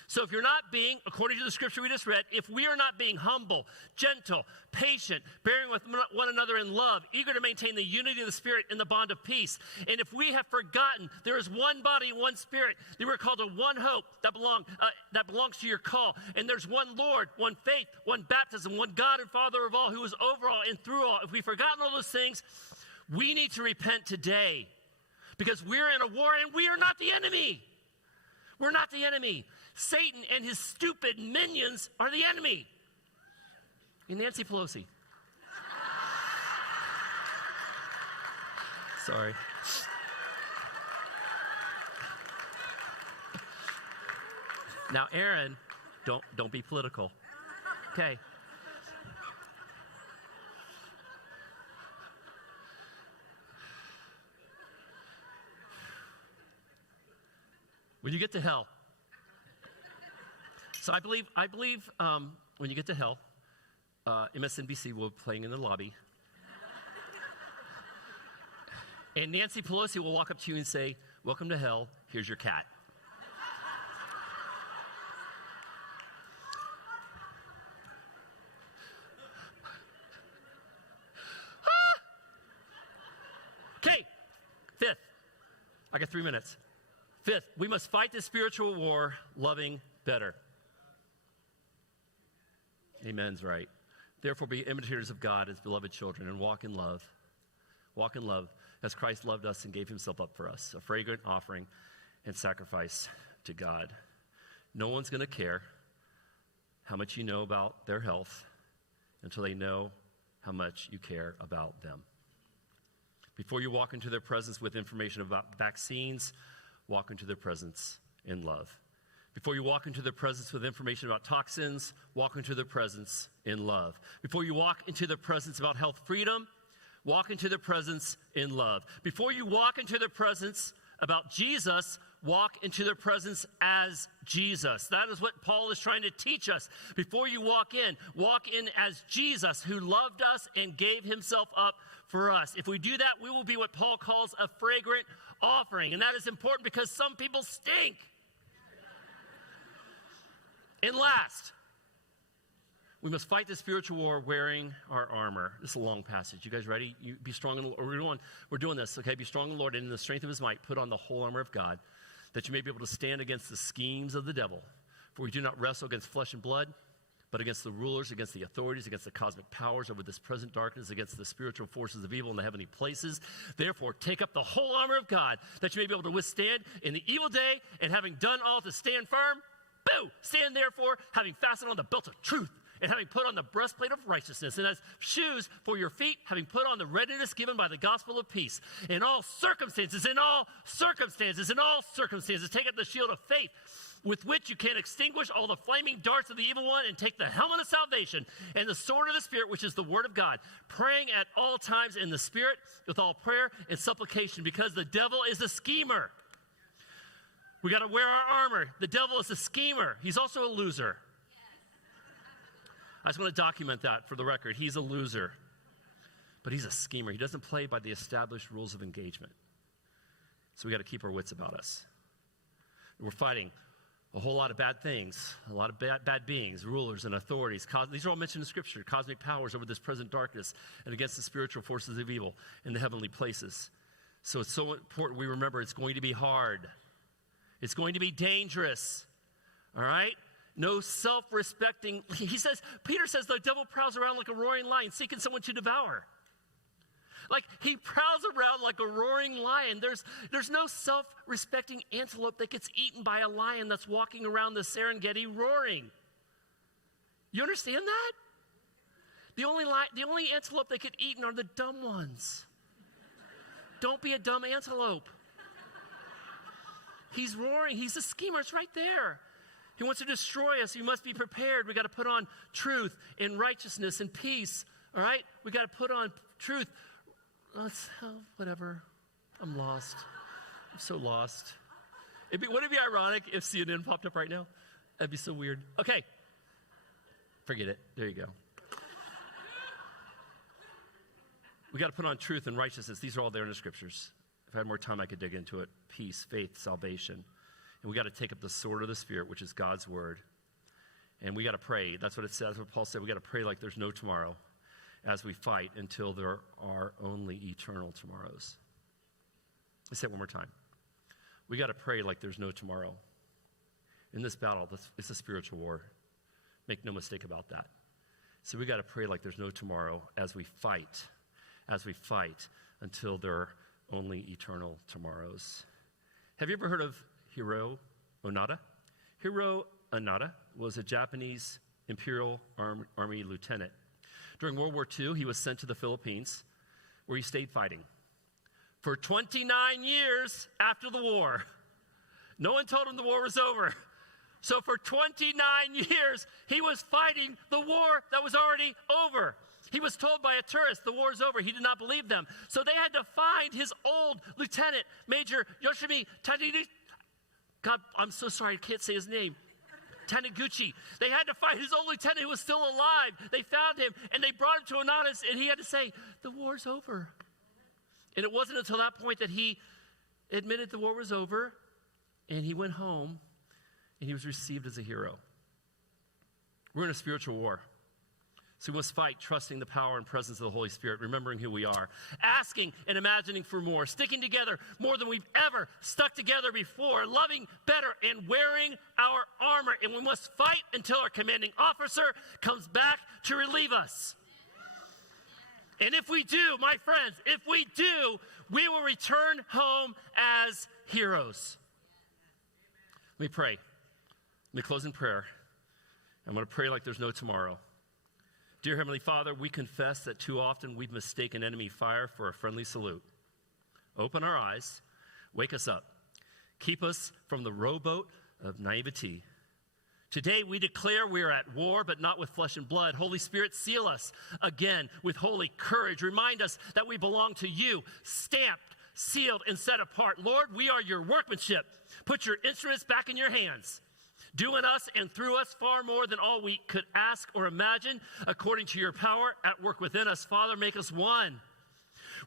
So if you're not being, according to the scripture we just read, if we are not being humble, gentle, patient, bearing with one another in love, eager to maintain the unity of the Spirit in the bond of peace, and if we have forgotten there is one body, one Spirit, that we're called to one hope that belongs to your call, and there's one Lord, one faith, one baptism, one God and Father of all, who is over all and through all. If we've forgotten all those things, we need to repent today, because we're in a war and we are not the enemy. We're not the enemy. Satan and his stupid minions are the enemy. And Nancy Pelosi. Sorry. Now, Aaron, don't be political. Okay. When you get to hell. So I believe when you get to hell, MSNBC will be playing in the lobby. And Nancy Pelosi will walk up to you and say, "Welcome to hell, here's your cat." Okay, fifth. I got 3 minutes. Fifth, we must fight the spiritual war loving better. Amen's right. Therefore, be imitators of God as beloved children and walk in love. Walk in love as Christ loved us and gave himself up for us, a fragrant offering and sacrifice to God. No one's going to care how much you know about their health until they know how much you care about them. Before you walk into their presence with information about vaccines, walk into their presence in love. Before you walk into their presence with information about toxins, walk into their presence in love. Before you walk into their presence about health freedom, walk into their presence in love. Before you walk into their presence about Jesus, walk into their presence as Jesus. That is what Paul is trying to teach us. Before you walk in as Jesus, who loved us and gave himself up for us. If we do that, we will be what Paul calls a fragrant offering. And that is important because some people stink. And last, we must fight the spiritual war wearing our armor. This is a long passage. You guys ready? You be strong in the Lord. We're doing this, okay? Be strong in the Lord, and in the strength of his might, put on the whole armor of God, that you may be able to stand against the schemes of the devil. For we do not wrestle against flesh and blood, but against the rulers, against the authorities, against the cosmic powers over this present darkness, against the spiritual forces of evil in the heavenly places. Therefore, take up the whole armor of God, that you may be able to withstand in the evil day, and having done all to stand firm, boo! Stand therefore, having fastened on the belt of truth, and having put on the breastplate of righteousness, and as shoes for your feet, having put on the readiness given by the gospel of peace. In all circumstances, take up the shield of faith, with which you can extinguish all the flaming darts of the evil one, and take the helmet of salvation and the sword of the Spirit, which is the word of God, praying at all times in the Spirit with all prayer and supplication, because the devil is a schemer. We got to wear our armor. The devil is a schemer. He's also a loser. I just want to document that for the record. He's a loser. But he's a schemer. He doesn't play by the established rules of engagement. So we got to keep our wits about us. We're fighting a whole lot of bad things, a lot of bad beings, rulers and authorities. These are all mentioned in Scripture. Cosmic powers over this present darkness and against the spiritual forces of evil in the heavenly places. So it's so important we remember it's going to be hard. It's going to be dangerous, all right? No self-respecting. Peter says the devil prowls around like a roaring lion, seeking someone to devour. Like he prowls around like a roaring lion. There's no self-respecting antelope that gets eaten by a lion that's walking around the Serengeti roaring. You understand that? The only antelope that get eaten are the dumb ones. Don't be a dumb antelope. He's roaring. He's a schemer. It's right there. He wants to destroy us. We must be prepared. We got to put on truth and righteousness and peace. All right? We got to put on truth. Whatever. I'm lost. I'm so lost. Wouldn't it be ironic if CNN popped up right now? That'd be so weird. Okay. Forget it. There you go. We got to put on truth and righteousness. These are all there in the scriptures. If I had more time, I could dig into it. Peace, faith, salvation. And we got to take up the sword of the Spirit, which is God's word. And we got to pray. That's what it says. What Paul said, we got to pray like there's no tomorrow as we fight until there are only eternal tomorrows. Let's say it one more time. We got to pray like there's no tomorrow. In this battle, it's a spiritual war. Make no mistake about that. So we got to pray like there's no tomorrow as we fight until there are only eternal tomorrows. Have you ever heard of Hiro Onoda? Hiro Onoda was a Japanese Imperial Army lieutenant. During World War II, he was sent to the Philippines, where he stayed fighting for 29 years after the war. No one told him the war was over. So for 29 years, he was fighting the war that was already over. He was told by a tourist the war's over. He did not believe them. So they had to find his old lieutenant, Major Yoshimi Taniguchi. God, I'm so sorry, I can't say his name. Taniguchi. They had to find his old lieutenant who was still alive. They found him, and they brought him to Onoda's, and he had to say, the war's over. And it wasn't until that point that he admitted the war was over, and he went home, and he was received as a hero. We're in a spiritual war. So we must fight, trusting the power and presence of the Holy Spirit, remembering who we are, asking and imagining for more, sticking together more than we've ever stuck together before, loving better and wearing our armor. And we must fight until our commanding officer comes back to relieve us. And if we do, my friends, if we do, we will return home as heroes. Let me pray. Let me close in prayer. I'm going to pray like there's no tomorrow. Dear Heavenly Father, we confess that too often we've mistaken enemy fire for a friendly salute. Open our eyes, wake us up, keep us from the rowboat of naivety. Today we declare we are at war, but not with flesh and blood. Holy Spirit, seal us again with holy courage. Remind us that we belong to you, stamped, sealed, and set apart. Lord, we are your workmanship. Put your instruments back in your hands. Do in us and through us far more than all we could ask or imagine, according to your power at work within us. Father, make us one.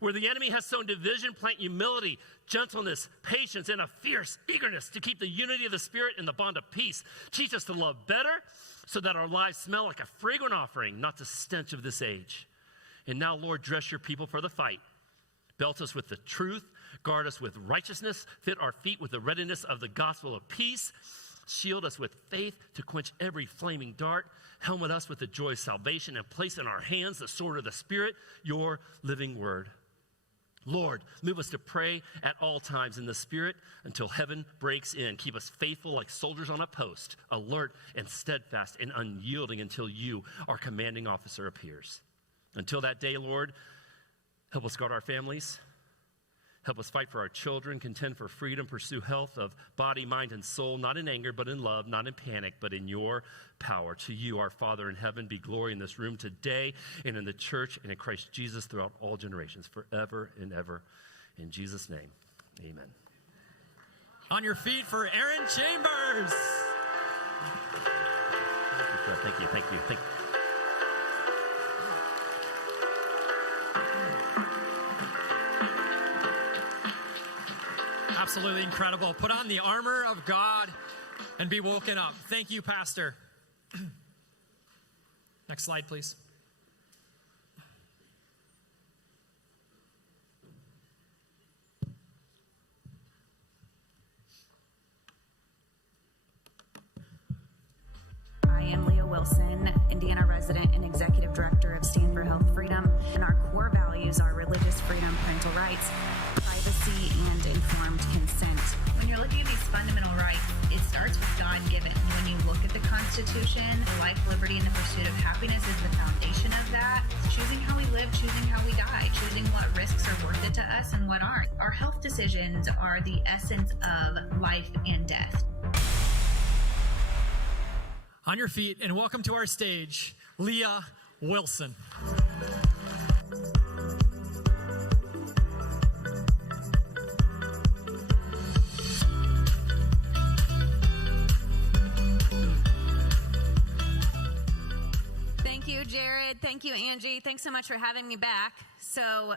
Where the enemy has sown division, plant humility, gentleness, patience, and a fierce eagerness to keep the unity of the Spirit in the bond of peace. Teach us to love better so that our lives smell like a fragrant offering, not the stench of this age. And now, Lord, dress your people for the fight. Belt us with the truth, guard us with righteousness, fit our feet with the readiness of the gospel of peace. Shield us with faith to quench every flaming dart. Helmet us with the joy of salvation and place in our hands the sword of the Spirit, your living word. Lord, move us to pray at all times in the Spirit until heaven breaks in. Keep us faithful like soldiers on a post, alert and steadfast and unyielding until you, our commanding officer, appears. Until that day, Lord, help us guard our families. Help us fight for our children, contend for freedom, pursue health of body, mind, and soul, not in anger, but in love, not in panic, but in your power. To you, our Father in heaven, be glory in this room today and in the church and in Christ Jesus throughout all generations, forever and ever. In Jesus' name, amen. On your feet for Aaron Chambers. Thank you, thank you, thank you. Absolutely incredible. Put on the armor of God and be woken up. Thank you, Pastor. Next slide, please. I am Leah Wilson, Indiana resident and executive director of Stand for Health Freedom. And our core values are religious freedom, parental rights, privacy, and informed consent. When you're looking at these fundamental rights, it starts with God-given. When you look at the Constitution, life, liberty, and the pursuit of happiness is the foundation of that. Choosing how we live, choosing how we die, choosing what risks are worth it to us and what aren't. Our health decisions are the essence of life and death. On your feet and welcome to our stage, Leah Wilson. Thank you, Angie. Thanks so much for having me back. So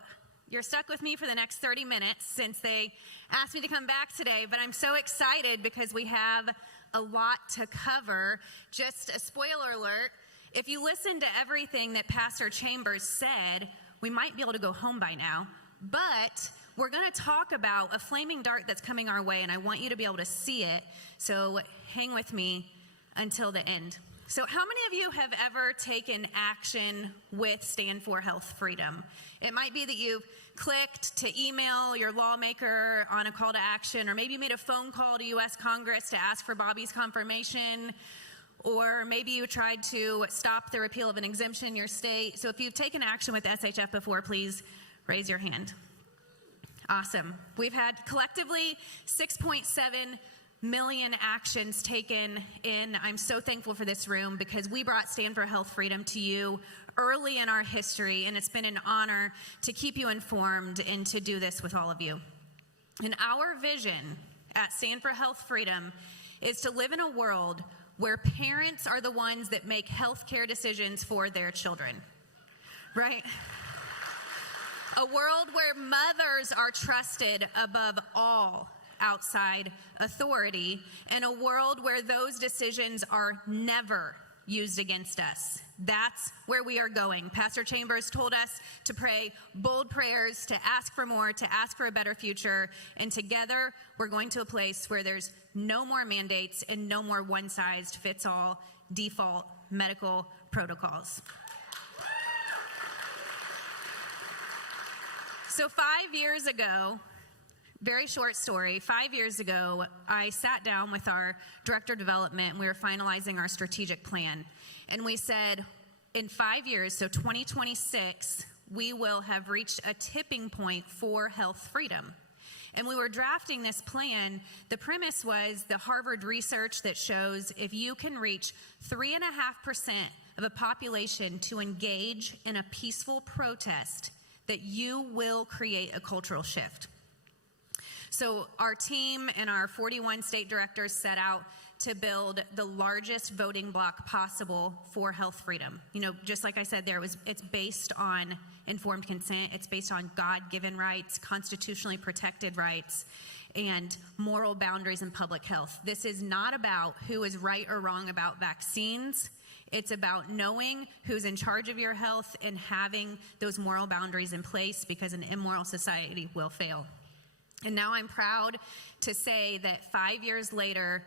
you're stuck with me for the next 30 minutes since they asked me to come back today, but I'm so excited because we have a lot to cover. Just a spoiler alert, if you listen to everything that Pastor Chambers said, we might be able to go home by now, but we're going to talk about a flaming dart that's coming our way, and I want you to be able to see it, so hang with me until the end. So how many of you have ever taken action with Stand for Health Freedom? It might be that you've clicked to email your lawmaker on a call to action, or maybe you made a phone call to U.S. Congress to ask for Bobby's confirmation, or maybe you tried to stop the repeal of an exemption in your state. So if you've taken action with SHF before, please raise your hand. Awesome. We've had collectively 6.7 million actions taken in. I'm so thankful for this room because we brought Stand for Health Freedom to you early in our history, and it's been an honor to keep you informed and to do this with all of you. And our vision at Stand for Health Freedom is to live in a world where parents are the ones that make healthcare decisions for their children, right? A world where mothers are trusted above all outside authority, and a world where those decisions are never used against us. That's where we are going. Pastor Chambers told us to pray bold prayers, to ask for more, to ask for a better future, and together we're going to a place where there's no more mandates and no more one-size-fits-all default medical protocols. So 5 years ago, very short story. 5 years ago, I sat down with our director of development, and we were finalizing our strategic plan. And we said, in 5 years, so 2026, we will have reached a tipping point for health freedom. And we were drafting this plan. The premise was the Harvard research that shows if you can reach 3.5% of a population to engage in a peaceful protest, that you will create a cultural shift. So our team and our 41 state directors set out to build the largest voting block possible for health freedom. You know, just like I said it's based on informed consent. It's based on God-given rights, constitutionally protected rights, and moral boundaries in public health. This is not about who is right or wrong about vaccines. It's about knowing who's in charge of your health and having those moral boundaries in place, because an immoral society will fail. And now I'm proud to say that 5 years later,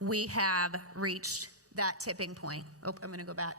we have reached that tipping point. Oh, I'm going to go back.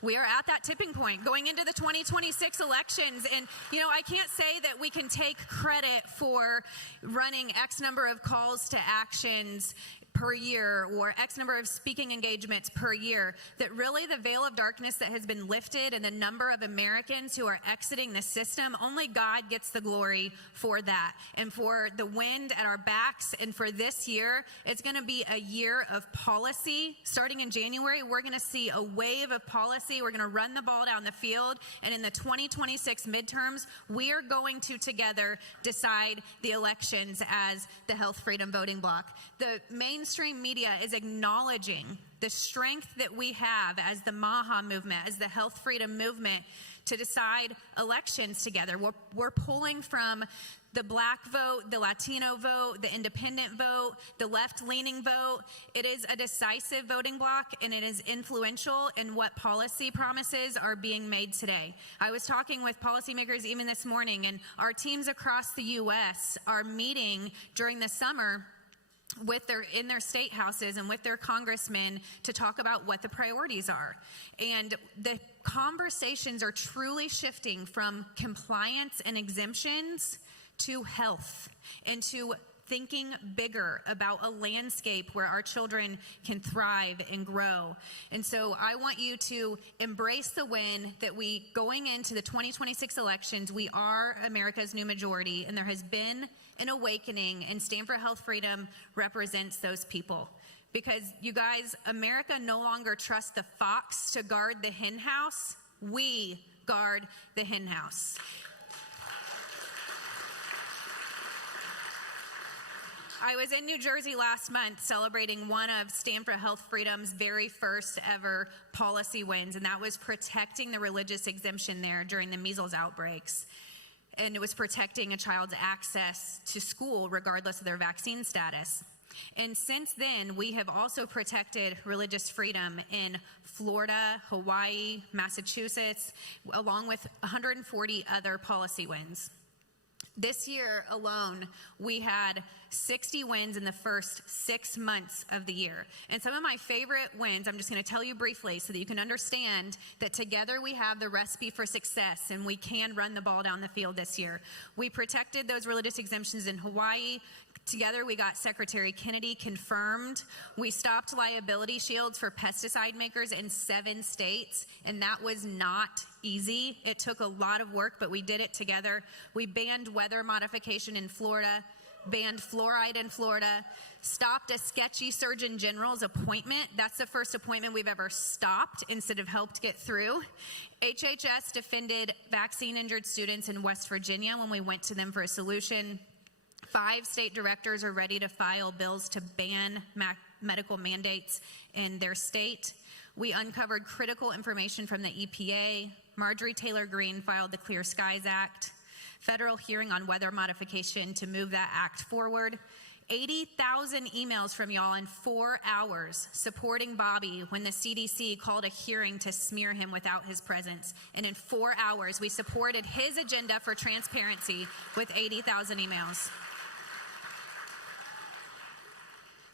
We are at that tipping point going into the 2026 elections. And, you know, I can't say that we can take credit for running X number of calls to actions per year or X number of speaking engagements per year, that really the veil of darkness that has been lifted and the number of Americans who are exiting the system, only God gets the glory for that. And for the wind at our backs, and for this year, it's going to be a year of policy. Starting in January, we're going to see a wave of policy. We're going to run the ball down the field. And in the 2026 midterms, we are going to together decide the elections as the Health Freedom Voting Bloc. The mainstream media is acknowledging the strength that we have as the MAHA movement, as the health freedom movement, to decide elections together. We're pulling from the black vote, the Latino vote, the independent vote, the left-leaning vote. It is a decisive voting bloc, and it is influential in what policy promises are being made today. I was talking with policymakers even this morning, and our teams across the U.S. are meeting during the summer in their state houses and with their congressmen to talk about what the priorities are. And the conversations are truly shifting from compliance and exemptions to health, and to thinking bigger about a landscape where our children can thrive and grow. And so I want you to embrace the win that going into the 2026 elections, we are America's new majority, and there has been an awakening, and Stand for Health Freedom represents those people. Because, you guys, America no longer trusts the fox to guard the hen house. We guard the hen house. I was in New Jersey last month celebrating one of Stanford Health Freedom's very first ever policy wins, and that was protecting the religious exemption there during the measles outbreaks. And it was protecting a child's access to school regardless of their vaccine status. And since then, we have also protected religious freedom in Florida, Hawaii, Massachusetts, along with 140 other policy wins. This year alone, we had 60 wins in the first 6 months of the year. And some of my favorite wins, I'm just going to tell you briefly so that you can understand that together we have the recipe for success and we can run the ball down the field this year. We protected those religious exemptions in Hawaii. Together, we got Secretary Kennedy confirmed. We stopped liability shields for pesticide makers in 7 states, and that was not easy. It took a lot of work, but we did it together. We banned weather modification in Florida, banned fluoride in Florida, stopped a sketchy Surgeon General's appointment. That's the first appointment we've ever stopped instead of helped get through. HHS defended vaccine-injured students in West Virginia when we went to them for a solution. 5 state directors are ready to file bills to ban medical mandates in their state. We uncovered critical information from the EPA. Marjorie Taylor Greene filed the Clear Skies Act. Federal hearing on weather modification to move that act forward. 80,000 emails from y'all in 4 hours supporting Bobby when the CDC called a hearing to smear him without his presence. And in 4 hours, we supported his agenda for transparency with 80,000 emails.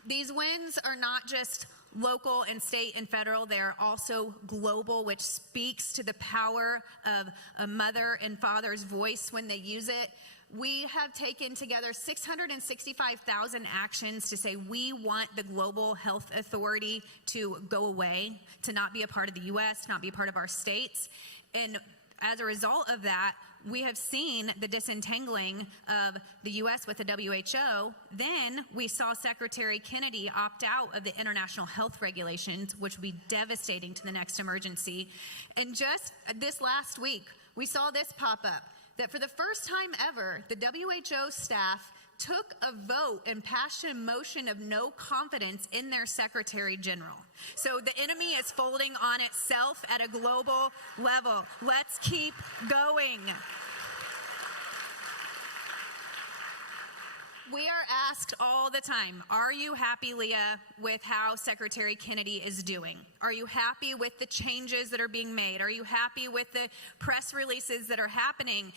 These wins are not just local and state and federal, they're also global, which speaks to the power of a mother and father's voice when they use it. We have taken together 665,000 actions to say we want the global health authority to go away, to not be a part of the U.S., not be a part of our states. And as a result of that, we have seen the disentangling of the U.S. with the WHO. Then we saw Secretary Kennedy opt out of the international health regulations, which would be devastating to the next emergency. And just this last week, we saw this pop up, that for the first time ever, the WHO staff took a vote and passed a motion of no confidence in their Secretary General. So the enemy is folding on itself at a global level. Let's keep going. We are asked all the time, are you happy, Leah, with how Secretary Kennedy is doing? Are you happy with the changes that are being made? Are you happy with the press releases that are happening?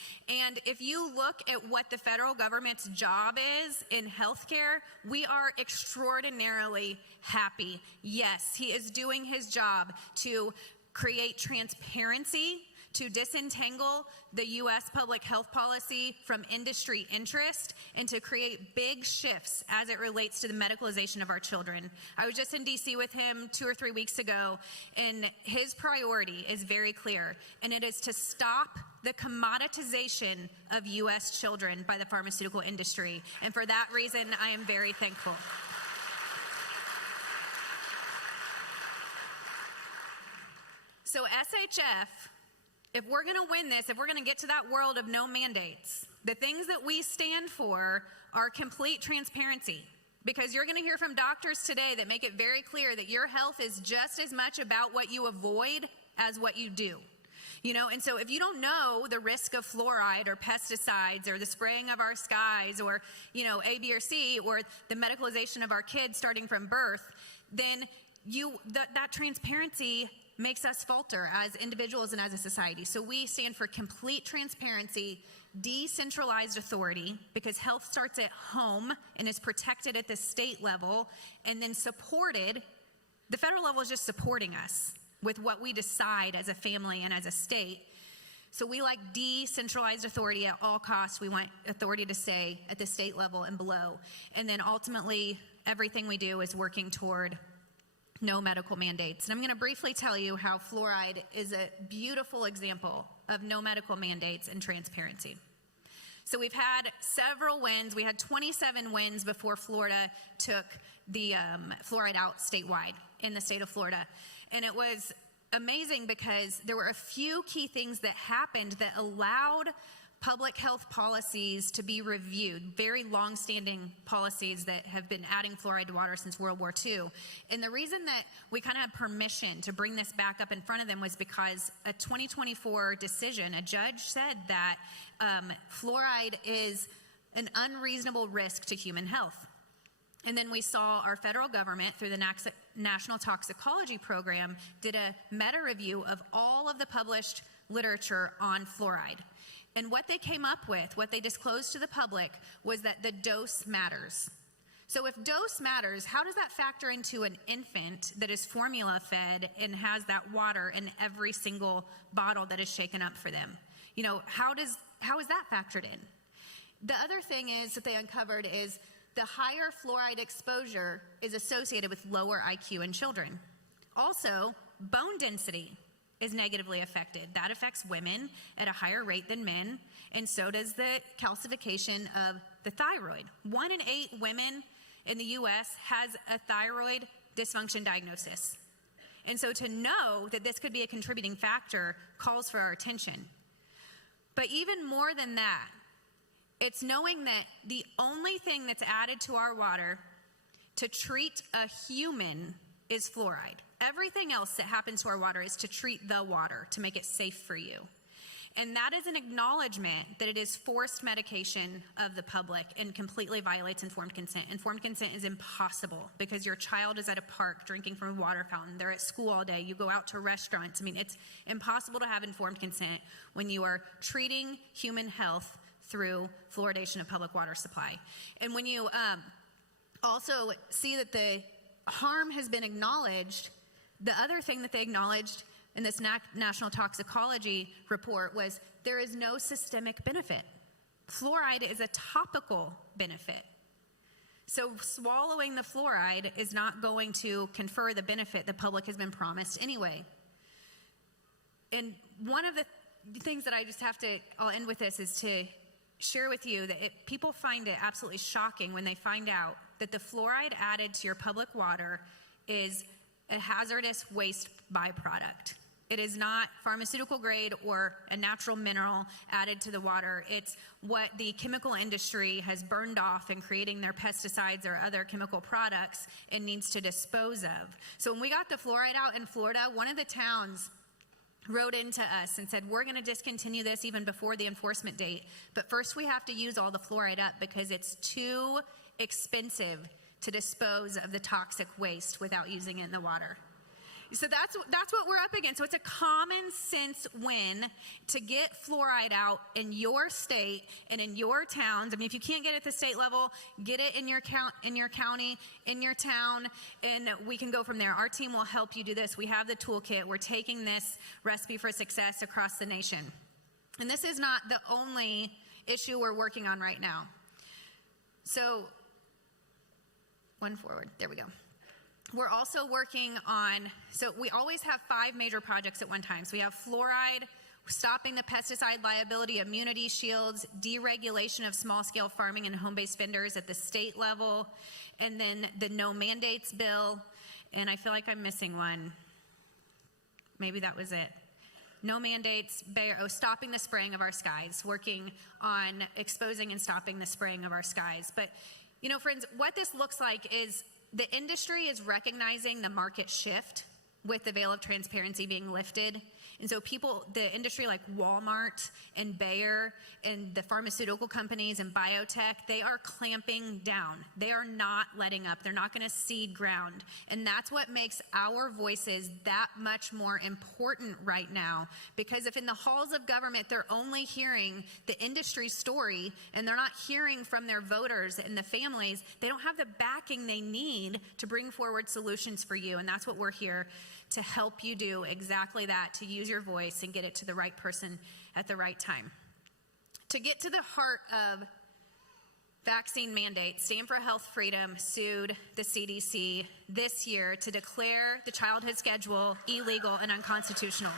And if you look at what the federal government's job is in healthcare, we are extraordinarily happy. Yes, he is doing his job to create transparency, to disentangle the U.S. public health policy from industry interest, and to create big shifts as it relates to the medicalization of our children. I was just in D.C. with him 2 or 3 weeks ago, and his priority is very clear, and it is to stop the commoditization of U.S. children by the pharmaceutical industry. And for that reason, I am very thankful. So SHF, if we're going to win this, if we're going to get to that world of no mandates, the things that we stand for are complete transparency. Because you're going to hear from doctors today that make it very clear that your health is just as much about what you avoid as what you do. You know, and so if you don't know the risk of fluoride or pesticides or the spraying of our skies or, you know, A, B, or C, or the medicalization of our kids starting from birth, then that transparency makes us falter as individuals and as a society. So we stand for complete transparency, decentralized authority, because health starts at home and is protected at the state level, and then supported. The federal level is just supporting us with what we decide as a family and as a state. So we like decentralized authority at all costs. We want authority to stay at the state level and below. And then ultimately, everything we do is working toward no medical mandates. And I'm going to briefly tell you how fluoride is a beautiful example of no medical mandates and transparency. So we've had several wins. We had 27 wins before Florida took the fluoride out statewide in the state of Florida. And it was amazing because there were a few key things that happened that allowed public health policies to be reviewed, very long-standing policies that have been adding fluoride to water since World War II. And the reason that we kind of had permission to bring this back up in front of them was because a 2024 decision, a judge said that fluoride is an unreasonable risk to human health. And then we saw our federal government, through the National Toxicology Program, did a meta-review of all of the published literature on fluoride. And what they came up with, what they disclosed to the public, was that the dose matters. So if dose matters, how does that factor into an infant that is formula fed and has that water in every single bottle that is shaken up for them? You know, how is that factored in? The other thing is that they uncovered is the higher fluoride exposure is associated with lower IQ in children. Also, bone density is negatively affected. That affects women at a higher rate than men, and so does the calcification of the thyroid. 1 in 8 women in the U.S. has a thyroid dysfunction diagnosis. And so to know that this could be a contributing factor calls for our attention. But even more than that, it's knowing that the only thing that's added to our water to treat a human is fluoride. Everything else that happens to our water is to treat the water, to make it safe for you. And that is an acknowledgement that it is forced medication of the public and completely violates informed consent. Informed consent is impossible because your child is at a park drinking from a water fountain. They're at school all day. You go out to restaurants. I mean, it's impossible to have informed consent when you are treating human health through fluoridation of public water supply. And when you also see that the harm has been acknowledged, the other thing that they acknowledged in this National Toxicology report was there is no systemic benefit. Fluoride is a topical benefit. So swallowing the fluoride is not going to confer the benefit the public has been promised anyway. And one of the things that I'll end with this, is to share with you that people find it absolutely shocking when they find out that the fluoride added to your public water is a hazardous waste byproduct. It is not pharmaceutical grade or a natural mineral added to the water. It's what the chemical industry has burned off in creating their pesticides or other chemical products and needs to dispose of. So when we got the fluoride out in Florida, one of the towns wrote into us and said, we're going to discontinue this even before the enforcement date, but first we have to use all the fluoride up because it's too expensive to dispose of the toxic waste without using it in the water. So that's what we're up against. So it's a common sense win to get fluoride out in your state and in your towns. I mean, if you can't get it at the state level, get it in your county, in your town, and we can go from there. Our team will help you do this. We have the toolkit. We're taking this recipe for success across the nation. And this is not the only issue we're working on right now. So, one forward. There we go. We're also working on, so we always have 5 major projects at one time. So we have fluoride, stopping the pesticide liability immunity shields, deregulation of small-scale farming and home-based vendors at the state level, and then the no mandates bill, and I feel like I'm missing one. Maybe that was it. No mandates, stopping the spraying of our skies, working on exposing and stopping the spraying of our skies. But, you know, friends, what this looks like is the industry is recognizing the market shift with the veil of transparency being lifted. And so the industry like Walmart and Bayer and the pharmaceutical companies and biotech, they are clamping down. They are not letting up. They're not going to cede ground. And that's what makes our voices that much more important right now. Because if in the halls of government, they're only hearing the industry story and they're not hearing from their voters and the families, they don't have the backing they need to bring forward solutions for you. And that's what we're here to help you do, exactly that, to use your voice and get it to the right person at the right time. To get to the heart of vaccine mandates, Stand for Health Freedom sued the CDC this year to declare the childhood schedule illegal and unconstitutional.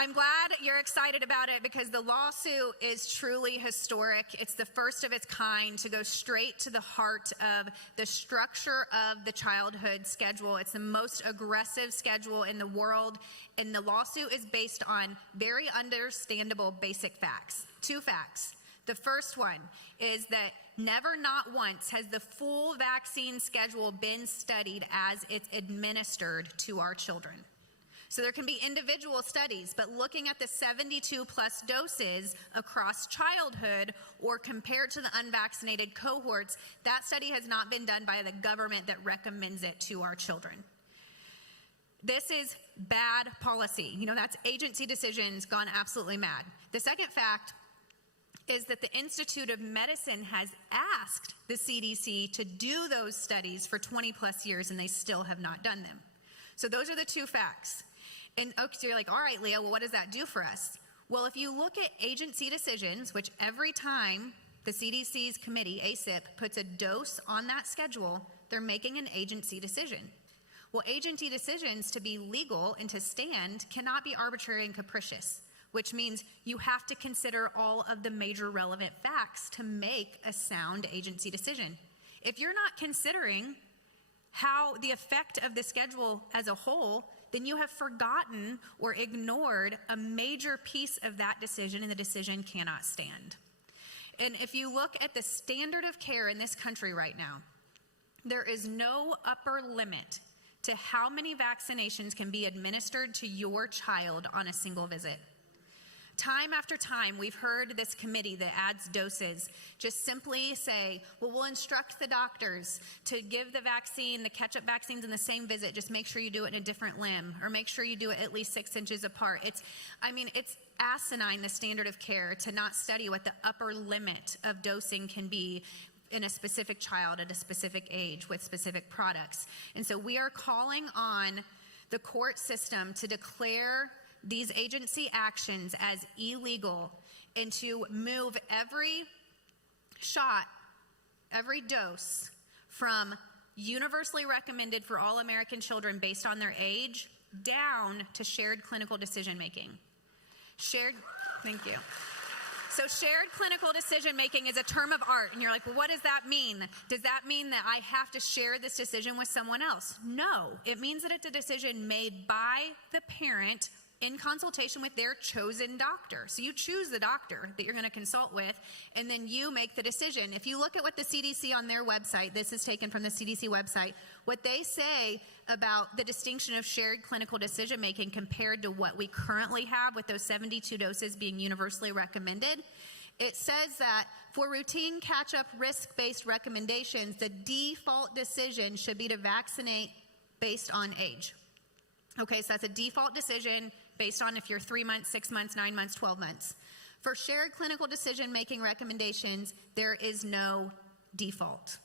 I'm glad you're excited about it because the lawsuit is truly historic. It's the first of its kind to go straight to the heart of the structure of the childhood schedule. It's the most aggressive schedule in the world, and the lawsuit is based on very understandable basic facts. 2 facts. The first one is that never, not once, has the full vaccine schedule been studied as it's administered to our children. So there can be individual studies, but looking at the 72 plus doses across childhood or compared to the unvaccinated cohorts, that study has not been done by the government that recommends it to our children. This is bad policy. That's agency decisions gone absolutely mad. The second fact is that the Institute of Medicine has asked the CDC to do those studies for 20 plus years, and they still have not done them. So those are the 2 facts. And so you're like, all right, Leah, well, what does that do for us? Well, if you look at agency decisions, which every time the CDC's committee, ACIP, puts a dose on that schedule, they're making an agency decision. Well, agency decisions, to be legal and to stand, cannot be arbitrary and capricious, which means you have to consider all of the major relevant facts to make a sound agency decision. If you're not considering how the effect of the schedule as a whole, then you have forgotten or ignored a major piece of that decision, and the decision cannot stand. And if you look at the standard of care in this country right now, there is no upper limit to how many vaccinations can be administered to your child on a single visit. Time after time, we've heard this committee that adds doses just simply say, well, we'll instruct the doctors to give the vaccine, the catch-up vaccines in the same visit. Just make sure you do it in a different limb, or make sure you do it at least 6 inches apart. It's asinine, the standard of care, to not study what the upper limit of dosing can be in a specific child at a specific age with specific products. And so we are calling on the court system to declare these agency actions as illegal and to move every shot, every dose from universally recommended for all American children based on their age down to shared clinical decision making. Thank you. So shared clinical decision making is a term of art, and you're like, well, what does that mean? Does that mean that I have to share this decision with someone else? No, it means that it's a decision made by the parent in consultation with their chosen doctor. So you choose the doctor that you're going to consult with, and then you make the decision. If you look at what the CDC on their website, this is taken from the CDC website, what they say about the distinction of shared clinical decision-making compared to what we currently have with those 72 doses being universally recommended, it says that for routine catch-up risk-based recommendations, the default decision should be to vaccinate based on age. Okay, so that's a default decision based on if you're 3 months, 6 months, 9 months, 12 months. For shared clinical decision-making recommendations, there is no default.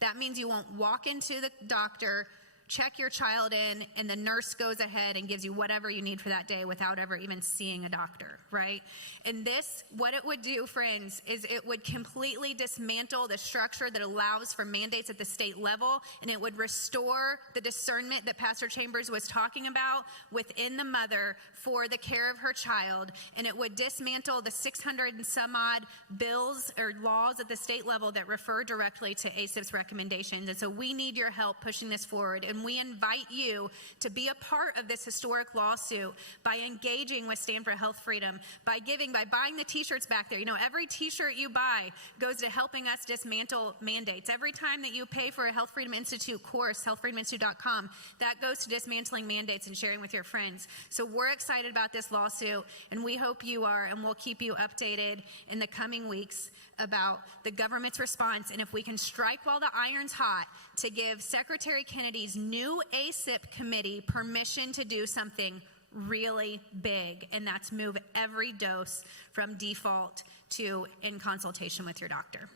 That means you won't walk into the doctor, check your child in, and the nurse goes ahead and gives you whatever you need for that day without ever even seeing a doctor, right? And this, what it would do, friends, is it would completely dismantle the structure that allows for mandates at the state level, and it would restore the discernment that Pastor Chambers was talking about within the mother for the care of her child, and it would dismantle the 600 and some odd bills or laws at the state level that refer directly to ACIP's recommendations. And so we need your help pushing this forward, and we invite you to be a part of this historic lawsuit by engaging with Stand for Health Freedom, by giving, by buying the t-shirts back there. You know, every t-shirt you buy goes to helping us dismantle mandates. Every time that you pay for a Health Freedom Institute course, healthfreedominstitute.com, that goes to dismantling mandates and sharing with your friends. So we're excited about this lawsuit, and we hope you are, and we'll keep you updated in the coming weeks about the government's response, and if we can strike while the iron's hot to give Secretary Kennedy's new ACIP committee permission to do something really big, and that's move every dose from default to in consultation with your doctor.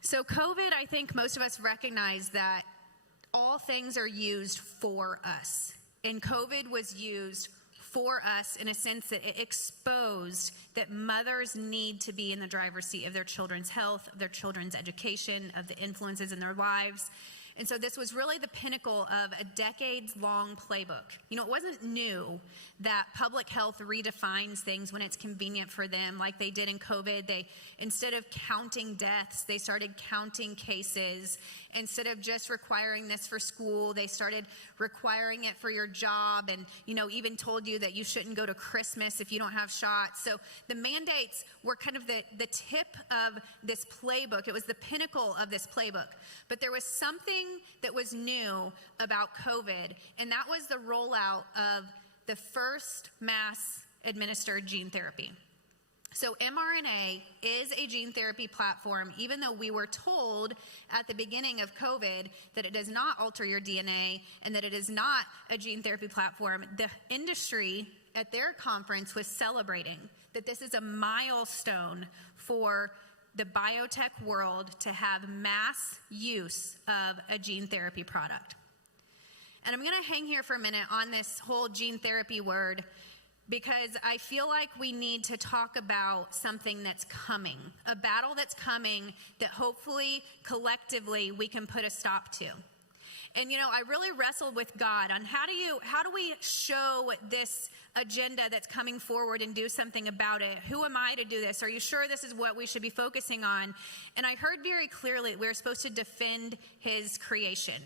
So COVID, I think most of us recognize that all things are used for us. And COVID was used for us in a sense that it exposed that mothers need to be in the driver's seat of their children's health, of their children's education, of the influences in their lives. And so this was really the pinnacle of a decades-long playbook. You know, it wasn't new that public health redefines things when it's convenient for them, like they did in COVID. They, instead of counting deaths, they started counting cases. Instead of just requiring this for school, they started requiring it for your job, and, you know, even told you that you shouldn't go to Christmas if you don't have shots. So the mandates were kind of the tip of this playbook. It was the pinnacle of this playbook. But there was something that was new about COVID, and that was the rollout of the first mass administered gene therapy. So mRNA is a gene therapy platform, even though we were told at the beginning of COVID that it does not alter your DNA and that it is not a gene therapy platform. The industry at their conference was celebrating that this is a milestone for the biotech world to have mass use of a gene therapy product. And I'm going to hang here for a minute on this whole gene therapy word, because I feel like we need to talk about something that's coming, a battle that's coming that hopefully collectively we can put a stop to. And, you know, I really wrestled with God on how do we show this agenda that's coming forward and do something about it? Who am I to do this? Are you sure this is what we should be focusing on? And I heard very clearly that we're supposed to defend his creation.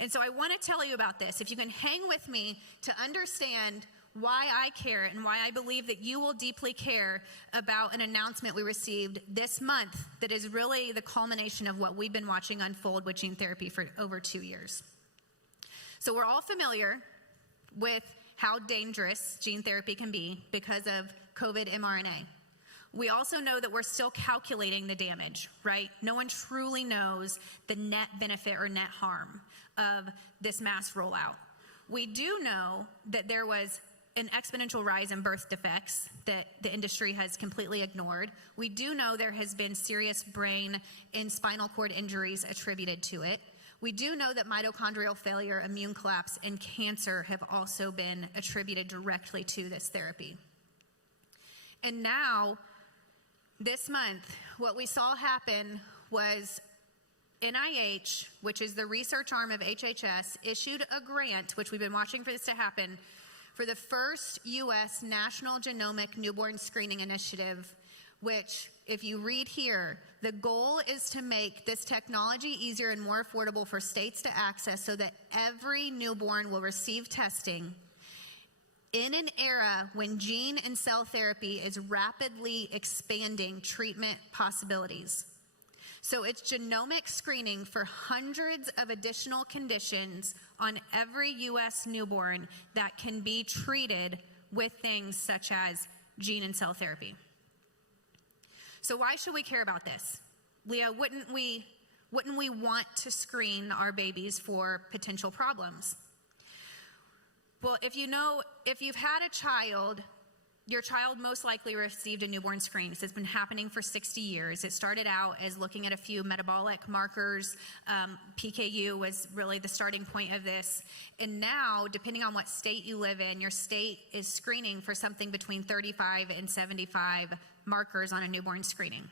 And so I want to tell you about this. If you can hang with me to understand why I care and why I believe that you will deeply care about an announcement we received this month that is really the culmination of what we've been watching unfold with gene therapy for over 2 years. So we're all familiar with how dangerous gene therapy can be because of COVID mRNA. We also know that we're still calculating the damage, right? No one truly knows the net benefit or net harm of this mass rollout. We do know that there was an exponential rise in birth defects that the industry has completely ignored. We do know there has been serious brain and spinal cord injuries attributed to it. We do know that mitochondrial failure, immune collapse, and cancer have also been attributed directly to this therapy. And now, this month, what we saw happen was NIH, which is the research arm of HHS, issued a grant, which we've been watching for this to happen, for the first U.S. National Genomic Newborn Screening Initiative, which, if you read here, the goal is to make this technology easier and more affordable for states to access so that every newborn will receive testing in an era when gene and cell therapy is rapidly expanding treatment possibilities. So it's genomic screening for hundreds of additional conditions on every U.S. newborn that can be treated with things such as gene and cell therapy. So why should we care about this? Leah, wouldn't we want to screen our babies for potential problems? Well, if you've had a child, your child most likely received a newborn screen. So it's been happening for 60 years. It started out as looking at a few metabolic markers. PKU was really the starting point of this. And now, depending on what state you live in, your state is screening for something between 35 and 75 markers on a newborn screening.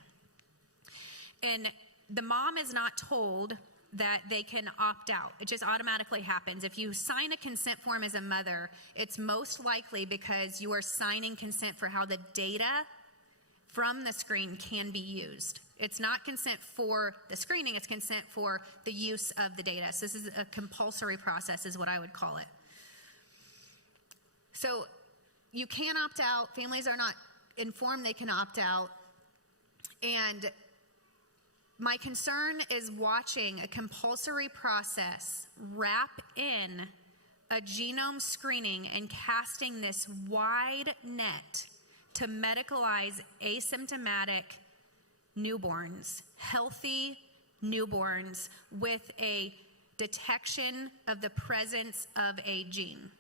And the mom is not told that they can opt out. It just automatically happens. If you sign a consent form as a mother, it's most likely because you are signing consent for how the data from the screen can be used. It's not consent for the screening, it's consent for the use of the data. So this is a compulsory process is what I would call it. So you can opt out. Families are not informed they can opt out. And my concern is watching a compulsory process wrap in a genome screening and casting this wide net to medicalize asymptomatic newborns, healthy newborns with a detection of the presence of a gene.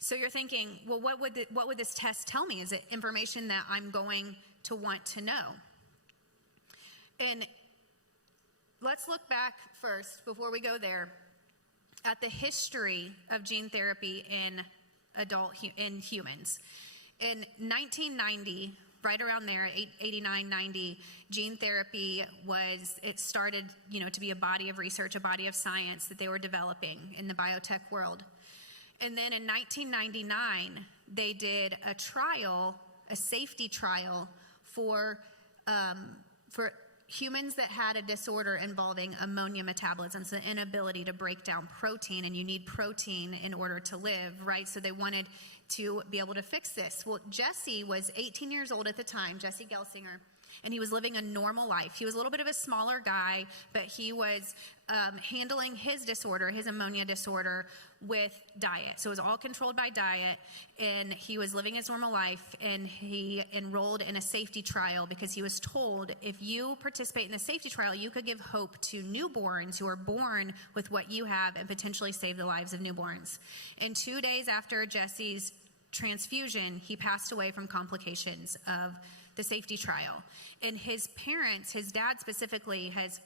So you're thinking, well, what would this test tell me? Is it information that I'm going to want to know? And let's look back first, before we go there, at the history of gene therapy in in humans. In 1990, right around there, 89, 90, gene therapy started, to be a body of research, a body of science that they were developing in the biotech world. And then in 1999, they did a safety trial for humans that had a disorder involving ammonia metabolism, so the inability to break down protein, and you need protein in order to live, right? So they wanted to be able to fix this. Well, Jesse was 18 years old at the time, Jesse Gelsinger, and he was living a normal life. He was a little bit of a smaller guy, but he was handling his disorder, his ammonia disorder, with diet. So it was all controlled by diet, and he was living his normal life, and he enrolled in a safety trial because he was told, if you participate in the safety trial, you could give hope to newborns who are born with what you have and potentially save the lives of newborns. And 2 days after Jesse's transfusion, he passed away from complications of the safety trial. And his parents, his dad specifically, has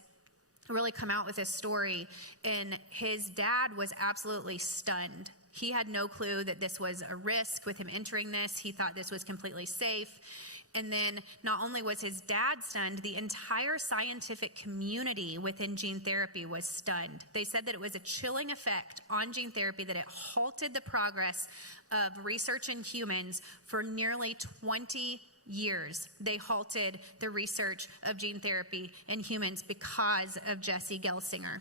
really come out with this story, and his dad was absolutely stunned. He had no clue that this was a risk with him entering this. He thought this was completely safe. And then not only was his dad stunned, the entire scientific community within gene therapy was stunned. They said that it was a chilling effect on gene therapy, that it halted the progress of research in humans for nearly 20 years. They halted the research of gene therapy in humans because of Jesse Gelsinger.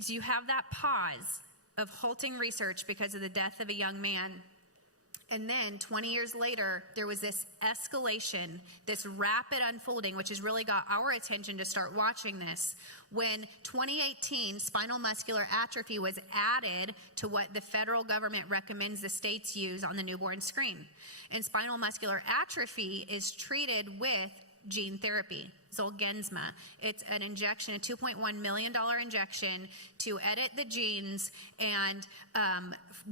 So you have that pause of halting research because of the death of a young man. And then 20 years later, there was this escalation, this rapid unfolding, which has really got our attention to start watching this. When 2018, spinal muscular atrophy was added to what the federal government recommends the states use on the newborn screen. And spinal muscular atrophy is treated with gene therapy, Zolgensma. It's an injection, a $2.1 million injection to edit the genes, and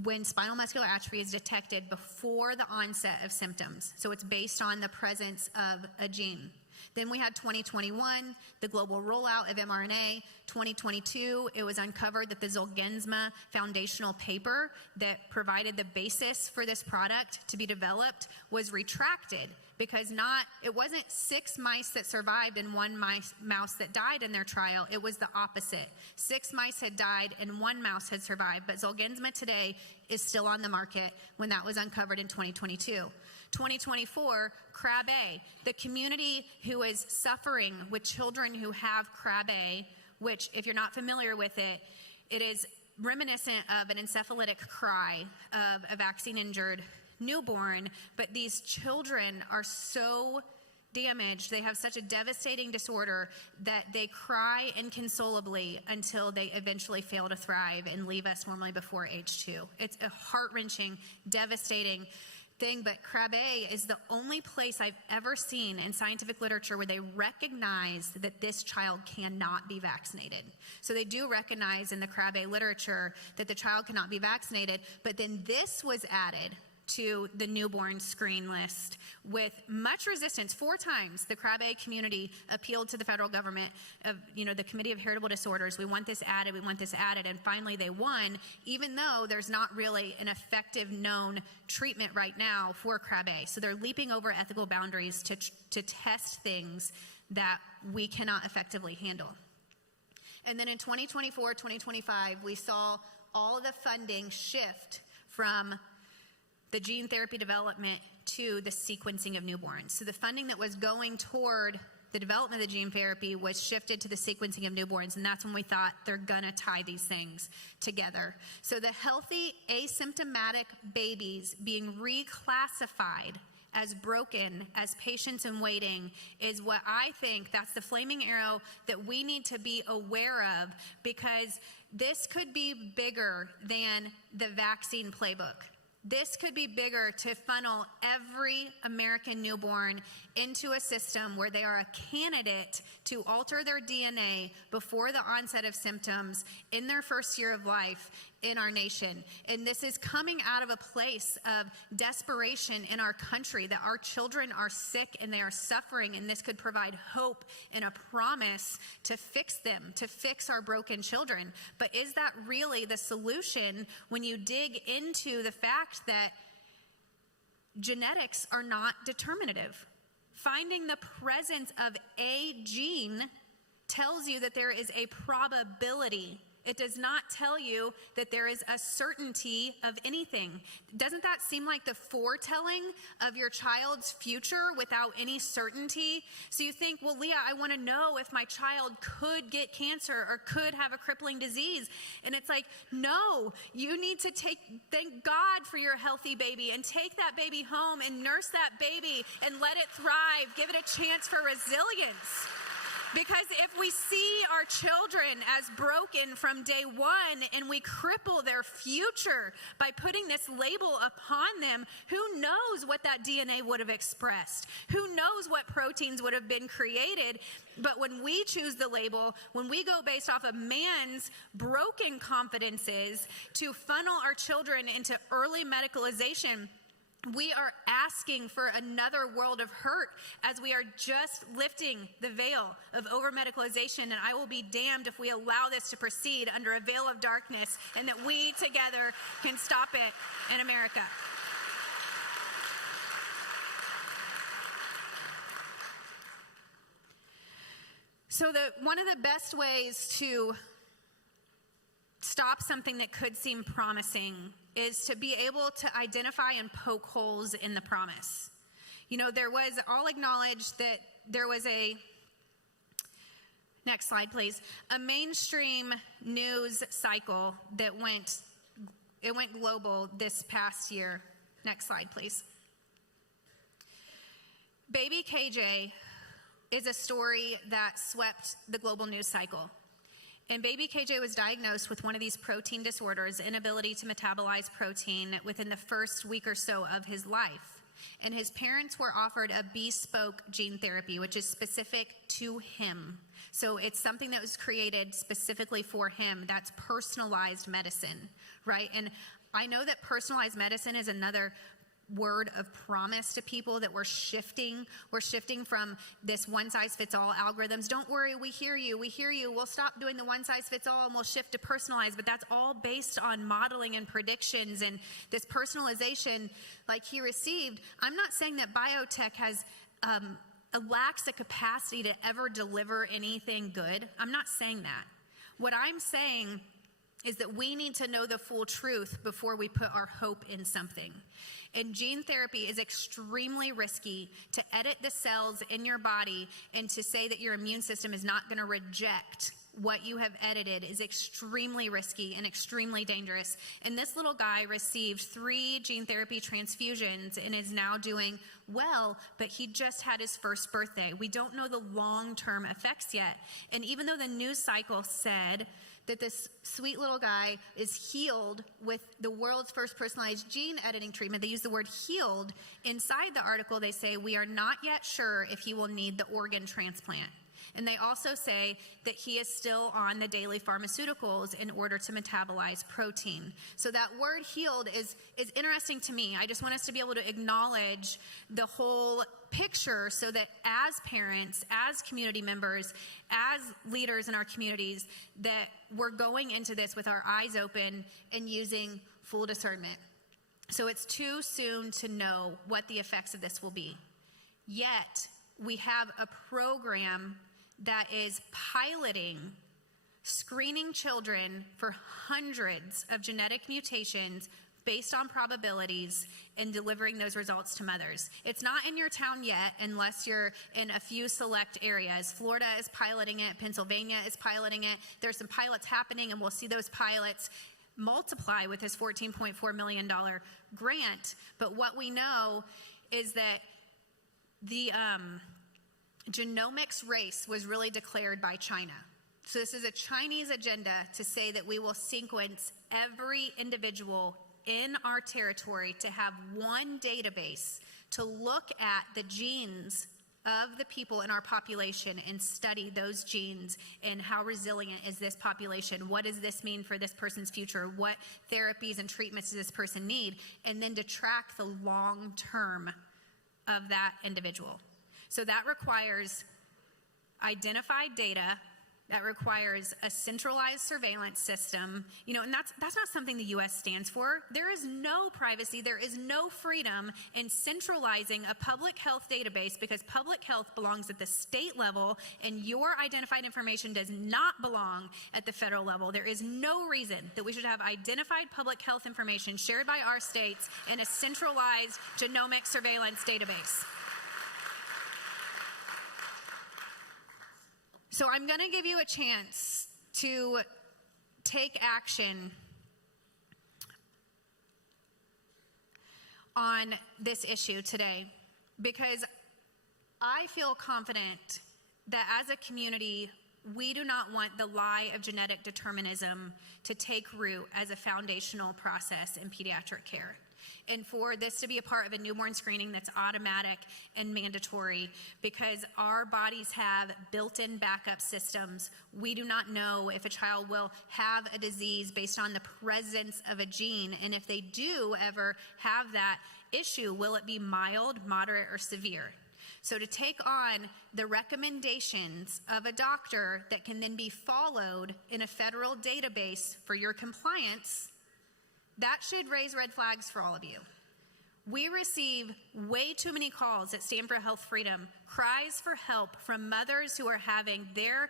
when spinal muscular atrophy is detected before the onset of symptoms. So it's based on the presence of a gene. Then we had 2021, the global rollout of mRNA. 2022, it was uncovered that the Zolgensma foundational paper that provided the basis for this product to be developed was retracted, because it wasn't 6 mice that survived and 1 mouse that died in their trial. It was the opposite. 6 mice had died and 1 mouse had survived. But Zolgensma today is still on the market when that was uncovered in 2022. 2024, Krabbe, the community who is suffering with children who have Krabbe, which, if you're not familiar with it, it is reminiscent of an encephalitic cry of a vaccine-injured newborn, but these children are so damaged, they have such a devastating disorder that they cry inconsolably until they eventually fail to thrive and leave us normally before age 2. It's a heart-wrenching, devastating thing, but Krabbe is the only place I've ever seen in scientific literature where they recognize that this child cannot be vaccinated. So they do recognize in the Krabbe literature that the child cannot be vaccinated, but then this was added to the newborn screen list with much resistance. 4 times the Krabbe community appealed to the federal government of, the Committee of Heritable Disorders. We want this added, and finally they won, even though there's not really an effective known treatment right now for Krabbe. So they're leaping over ethical boundaries to test things that we cannot effectively handle. And then in 2024, 2025, we saw all of the funding shift from the gene therapy development to the sequencing of newborns. So the funding that was going toward the development of the gene therapy was shifted to the sequencing of newborns, and that's when we thought they're gonna tie these things together. So the healthy asymptomatic babies being reclassified as broken, as patients in waiting, is what I think, that's the flaming arrow that we need to be aware of, because this could be bigger than the vaccine playbook. This could be bigger to funnel every American newborn into a system where they are a candidate to alter their DNA before the onset of symptoms in their first year of life in our nation. And this is coming out of a place of desperation in our country, that our children are sick and they are suffering, and this could provide hope and a promise to fix them, to fix our broken children. But is that really the solution when you dig into the fact that genetics are not determinative? Finding the presence of a gene tells you that there is a probability. It does not tell you that there is a certainty of anything. Doesn't that seem like the foretelling of your child's future without any certainty? So you think, well, Leah, I want to know if my child could get cancer or could have a crippling disease. And it's like, no, you need to thank God for your healthy baby and take that baby home and nurse that baby and let it thrive. Give it a chance for resilience. Because if we see our children as broken from day one and we cripple their future by putting this label upon them, who knows what that DNA would have expressed? Who knows what proteins would have been created? But when we choose the label, when we go based off of man's broken confidences to funnel our children into early medicalization, we are asking for another world of hurt as we are just lifting the veil of over-medicalization. And I will be damned if we allow this to proceed under a veil of darkness, and that we together can stop it in America. So one of the best ways to stop something that could seem promising is to be able to identify and poke holes in the promise. You know, I'll acknowledge that there was next slide please, a mainstream news cycle that went global this past year. Next slide please. Baby KJ is a story that swept the global news cycle. And baby KJ was diagnosed with one of these protein disorders, inability to metabolize protein, within the first week or so of his life. And his parents were offered a bespoke gene therapy, which is specific to him. So it's something that was created specifically for him. That's personalized medicine, right? And I know that personalized medicine is another word of promise to people that we're shifting. We're shifting from this one-size-fits-all algorithms. Don't worry, we hear you. We'll stop doing the one-size-fits-all and we'll shift to personalized. But that's all based on modeling and predictions, and this personalization like he received. I'm not saying that biotech has lacks the capacity to ever deliver anything good. I'm not saying that. What I'm saying is that we need to know the full truth before we put our hope in something. And gene therapy is extremely risky. To edit the cells in your body and to say that your immune system is not going to reject what you have edited is extremely risky and extremely dangerous. And this little guy received 3 gene therapy transfusions and is now doing well, but he just had his first birthday. We don't know the long-term effects yet. And even though the news cycle said that this sweet little guy is healed with the world's first personalized gene editing treatment, they use the word healed. Inside the article, they say, we are not yet sure if he will need the organ transplant. And they also say that he is still on the daily pharmaceuticals in order to metabolize protein. So that word healed is interesting to me. I just want us to be able to acknowledge the whole picture so that as parents, as community members, as leaders in our communities, that we're going into this with our eyes open and using full discernment. So it's too soon to know what the effects of this will be. Yet, we have a program that is piloting screening children for hundreds of genetic mutations based on probabilities and delivering those results to mothers. It's not in your town yet unless you're in a few select areas. Florida is piloting it. Pennsylvania is piloting it. There's some pilots happening, and we'll see those pilots multiply with this $14.4 million grant. But what we know is that the genomics race was really declared by China. So this is a Chinese agenda to say that we will sequence every individual in our territory to have one database to look at the genes of the people in our population and study those genes and how resilient is this population? What does this mean for this person's future? What therapies and treatments does this person need? And then to track the long term of that individual. So that requires identified data. That requires a centralized surveillance system, and that's not something the U.S. stands for. There is no privacy, there is no freedom in centralizing a public health database, because public health belongs at the state level and your identified information does not belong at the federal level. There is no reason that we should have identified public health information shared by our states in a centralized genomic surveillance database. So I'm going to give you a chance to take action on this issue today, because I feel confident that as a community, we do not want the lie of genetic determinism to take root as a foundational process in pediatric care. And for this to be a part of a newborn screening that's automatic and mandatory, because our bodies have built-in backup systems. We do not know if a child will have a disease based on the presence of a gene. And if they do ever have that issue, will it be mild, moderate, or severe? So to take on the recommendations of a doctor that can then be followed in a federal database for your compliance, that should raise red flags for all of you. We receive way too many calls at Stand for Health Freedom, cries for help from mothers who are having their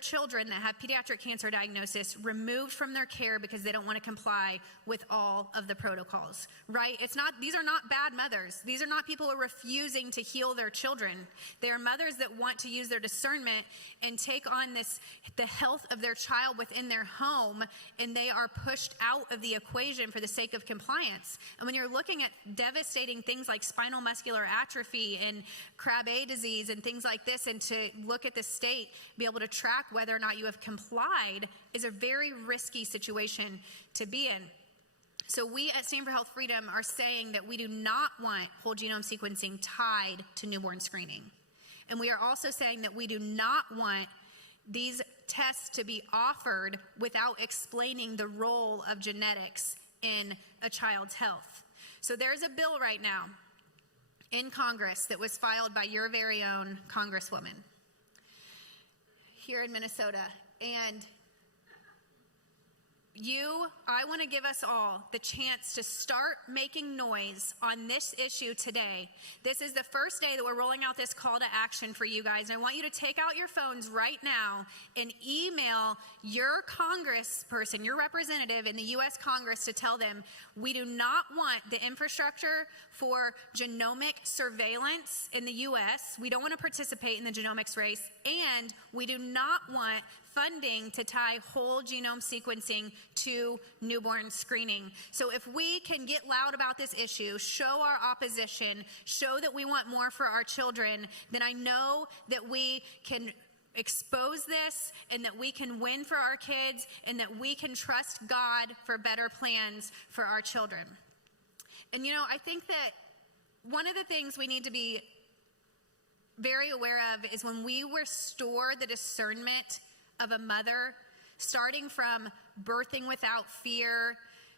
children that have pediatric cancer diagnosis removed from their care because they don't want to comply with all of the protocols, right? These are not bad mothers. These are not people who are refusing to heal their children. They are mothers that want to use their discernment and take on the health of their child within their home, and they are pushed out of the equation for the sake of compliance. And when you're looking at devastating things like spinal muscular atrophy and Krabbe disease and things like this, and to look at the state, be able to track whether or not you have complied, is a very risky situation to be in. So we at Stand for Health Freedom are saying that we do not want whole genome sequencing tied to newborn screening. And we are also saying that we do not want these tests to be offered without explaining the role of genetics in a child's health. So there's a bill right now in Congress that was filed by your very own Congresswoman here in Minnesota. And I want to give us all the chance to start making noise on this issue today. This is the first day that we're rolling out this call to action for you guys. And I want you to take out your phones right now and email your congressperson, your representative in the U.S. Congress, to tell them we do not want the infrastructure for genomic surveillance in the U.S. We don't want to participate in the genomics race, and we do not want funding to tie whole genome sequencing to newborn screening. So if we can get loud about this issue, show our opposition, show that we want more for our children, then I know that we can expose this, and that we can win for our kids, and that we can trust God for better plans for our children. And I think that one of the things we need to be very aware of is when we restore the discernment of a mother, starting from birthing without fear,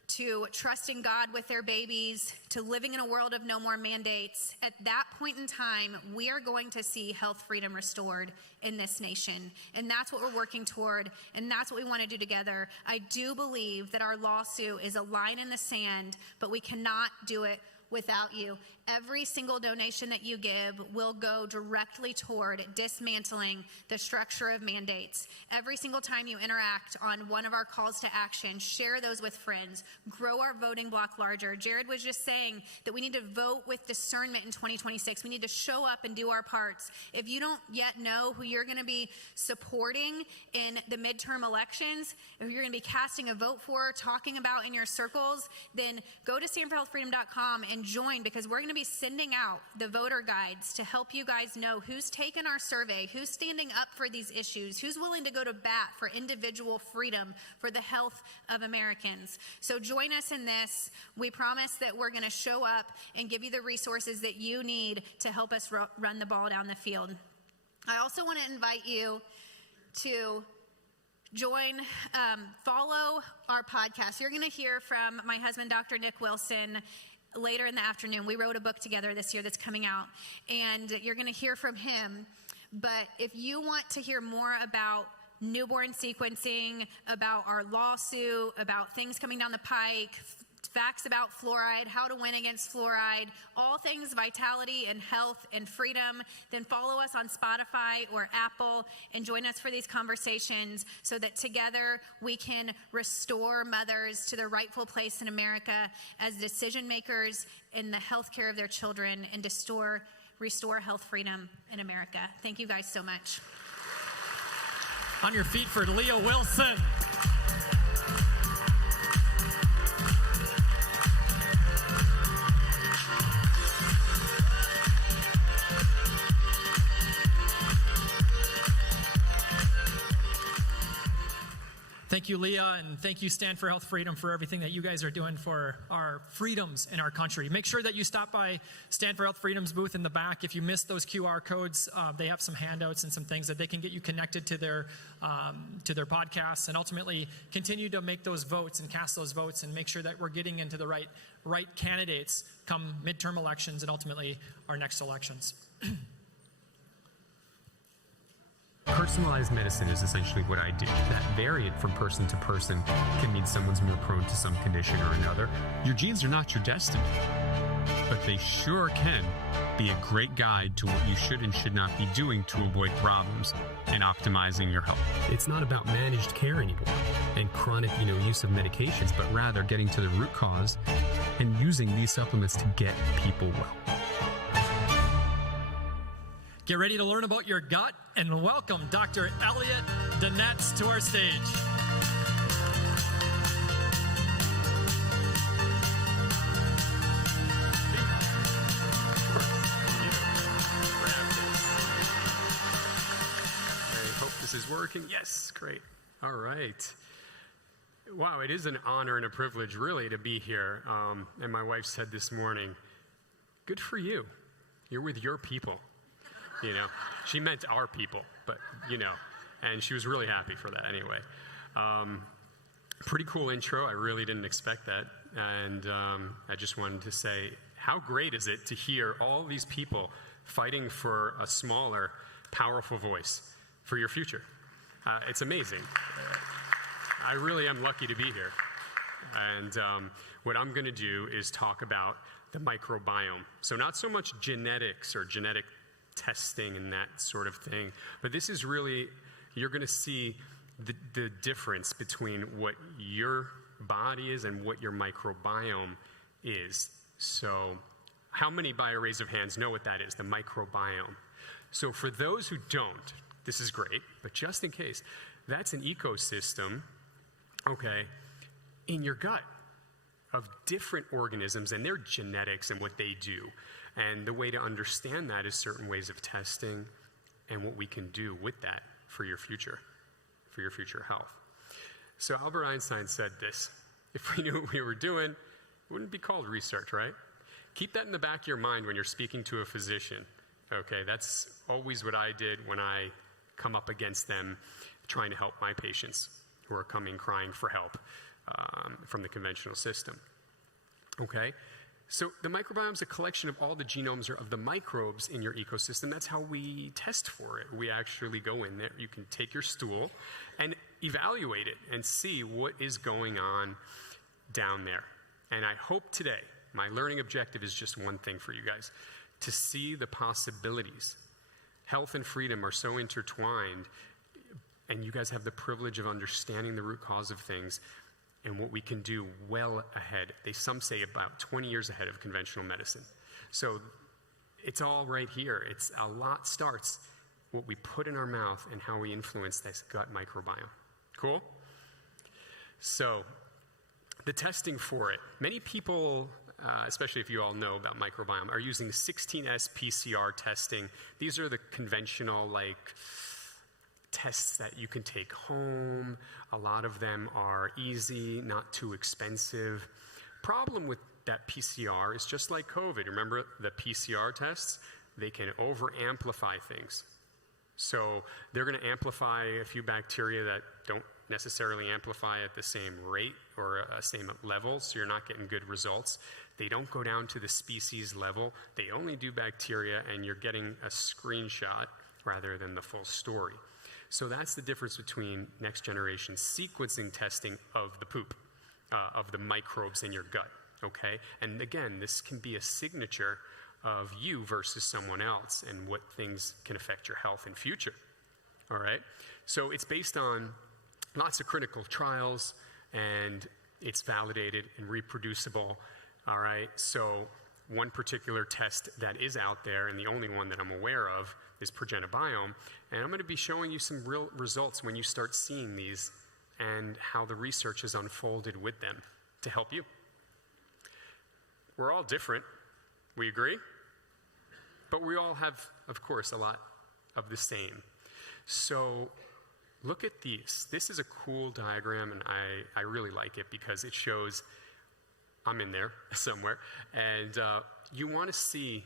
to trusting God with their babies, to living in a world of no more mandates. At that point in time, we are going to see health freedom restored in this nation. And that's what we're working toward, and that's what we want to do together. I do believe that our lawsuit is a line in the sand, but we cannot do it without you. Every single donation that you give will go directly toward dismantling the structure of mandates. Every single time you interact on one of our calls to action, share those with friends, grow our voting block larger. Jared was just saying that we need to vote with discernment in 2026. We need to show up and do our parts. If you don't yet know who you're going to be supporting in the midterm elections, if you're going to be casting a vote for, talking about in your circles, then go to standforhealthfreedom.com and join, because we're going to be sending out the voter guides to help you guys know who's taken our survey, who's standing up for these issues, who's willing to go to bat for individual freedom, for the health of Americans. So join us in this. We promise that we're going to show up and give you the resources that you need to help us run the ball down the field. I also want to invite you to join, follow our podcast. You're going to hear from my husband, Dr. Nick Wilson, later in the afternoon. We wrote a book together this year that's coming out, and you're going to hear from him. But if you want to hear more about newborn sequencing, about our lawsuit, about things coming down the pike, facts about fluoride, how to win against fluoride, all things vitality and health and freedom, then follow us on Spotify or Apple and join us for these conversations so that together we can restore mothers to their rightful place in America as decision makers in the health care of their children and restore health freedom in America. Thank you guys so much. On your feet for Leah Wilson. Thank you, Leah, and thank you, Stand for Health Freedom, for everything that you guys are doing for our freedoms in our country. Make sure that you stop by Stand for Health Freedom's booth in the back. If you missed those QR codes, they have some handouts and some things that they can get you connected to their podcasts, and ultimately continue to make those votes and cast those votes and make sure that we're getting into the right candidates come midterm elections and ultimately our next elections. Personalized medicine is essentially what I do. That variant from person to person can mean someone's more prone to some condition or another. Your genes are not your destiny, but they sure can be a great guide to what you should and should not be doing to avoid problems and optimizing your health. It's not about managed care anymore and chronic, use of medications, but rather getting to the root cause and using these supplements to get people well. Get ready to learn about your gut and welcome Dr. Elliot Danetz to our stage. I hope this is working. Yes, great. All right. Wow, it is an honor and a privilege really to be here. And my wife said this morning, good for you. You're with your people. She meant our people, but, and she was really happy for that anyway. Pretty cool intro. I really didn't expect that. And I just wanted to say, how great is it to hear all these people fighting for a smaller, powerful voice for your future? It's amazing. I really am lucky to be here. And what I'm going to do is talk about the microbiome. So not so much genetics or genetic testing and that sort of thing, but this is really, you're going to see the difference between what your body is and what your microbiome is. So how many, by a raise of hands, know what that is, the microbiome? So for those who don't, this is great, but just in case, that's an ecosystem, okay, in your gut of different organisms and their genetics and what they do. And the way to understand that is certain ways of testing and what we can do with that for your future health. So Albert Einstein said this, if we knew what we were doing, it wouldn't be called research, right? Keep that in the back of your mind when you're speaking to a physician, okay? That's always what I did when I come up against them trying to help my patients who are coming crying for help from the conventional system, okay? So the microbiome is a collection of all the genomes of the microbes in your ecosystem. That's how we test for it. We actually go in there. You can take your stool and evaluate it and see what is going on down there. And I hope today, my learning objective is just one thing for you guys, to see the possibilities. Health and freedom are so intertwined, and you guys have the privilege of understanding the root cause of things and what we can do well ahead. Some say about 20 years ahead of conventional medicine. So it's all right here. It's a lot starts what we put in our mouth and how we influence this gut microbiome. Cool? So the testing for it. Many people especially if you all know about microbiome, are using 16S PCR testing. These are the conventional, tests that you can take home. A lot of them are easy, not too expensive. Problem with that PCR is just like COVID. Remember the PCR tests? They can over-amplify things. So they're going to amplify a few bacteria that don't necessarily amplify at the same rate or same level, so you're not getting good results. They don't go down to the species level. They only do bacteria, and you're getting a screenshot rather than the full story. So that's the difference between next generation sequencing testing of the poop, of the microbes in your gut, okay? And again, this can be a signature of you versus someone else and what things can affect your health in future, all right? So it's based on lots of clinical trials, and it's validated and reproducible, all right? So one particular test that is out there, and the only one that I'm aware of, is Progenobiome, and I'm going to be showing you some real results when you start seeing these and how the research has unfolded with them to help you. We're all different, we agree? But we all have, of course, a lot of the same. So look at these. This is a cool diagram, and I really like it because it shows I'm in there somewhere. And you want to see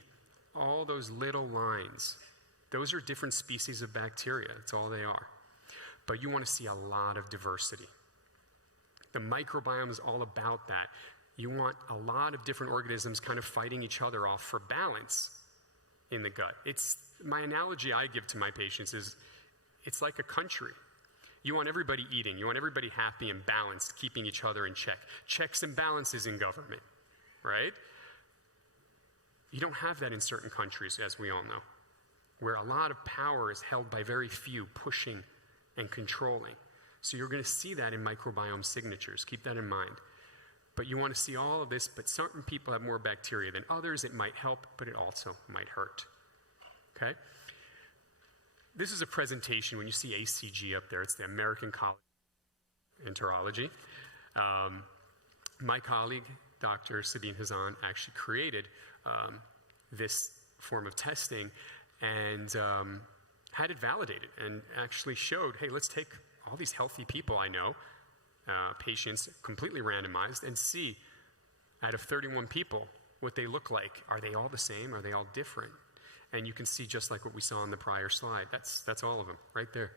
all those little lines. Those are different species of bacteria. That's all they are. But you want to see a lot of diversity. The microbiome is all about that. You want a lot of different organisms kind of fighting each other off for balance in the gut. My analogy I give to my patients is it's like a country. You want everybody eating. You want everybody happy and balanced, keeping each other in check. Checks and balances in government, right? You don't have that in certain countries, as we all know, where a lot of power is held by very few pushing and controlling. So you're going to see that in microbiome signatures. Keep that in mind. But you want to see all of this, but certain people have more bacteria than others. It might help, but it also might hurt. Okay? This is a presentation. When you see ACG up there, it's the American College of Enterology. My colleague, Dr. Sabine Hazan, actually created this form of testing and had it validated and actually showed, hey, let's take all these healthy people I know, patients completely randomized, and see out of 31 people what they look like. Are they all the same? Are they all different? And you can see just like what we saw on the prior slide. That's all of them right there.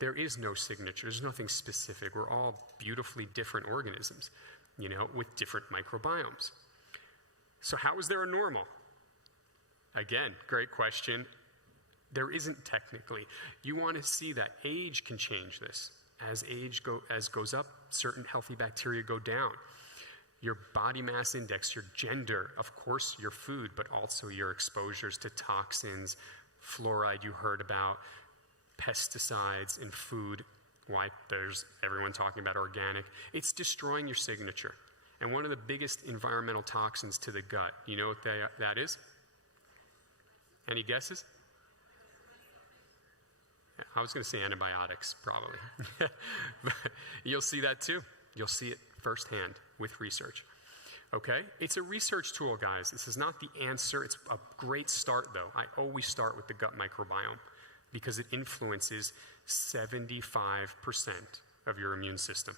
There is no signature. There's nothing specific. We're all beautifully different organisms, with different microbiomes. So how is there a normal? Again, great question. There isn't technically. You want to see that age can change this. As age goes up, certain healthy bacteria go down. Your body mass index, your gender, of course, your food, but also your exposures to toxins, fluoride you heard about, pesticides in food, why there's everyone talking about organic. It's destroying your signature. And one of the biggest environmental toxins to the gut, you know what that is? Any guesses? I was going to say antibiotics, probably. But you'll see that too. You'll see it firsthand with research. Okay? It's a research tool, guys. This is not the answer. It's a great start, though. I always start with the gut microbiome because it influences 75% of your immune system.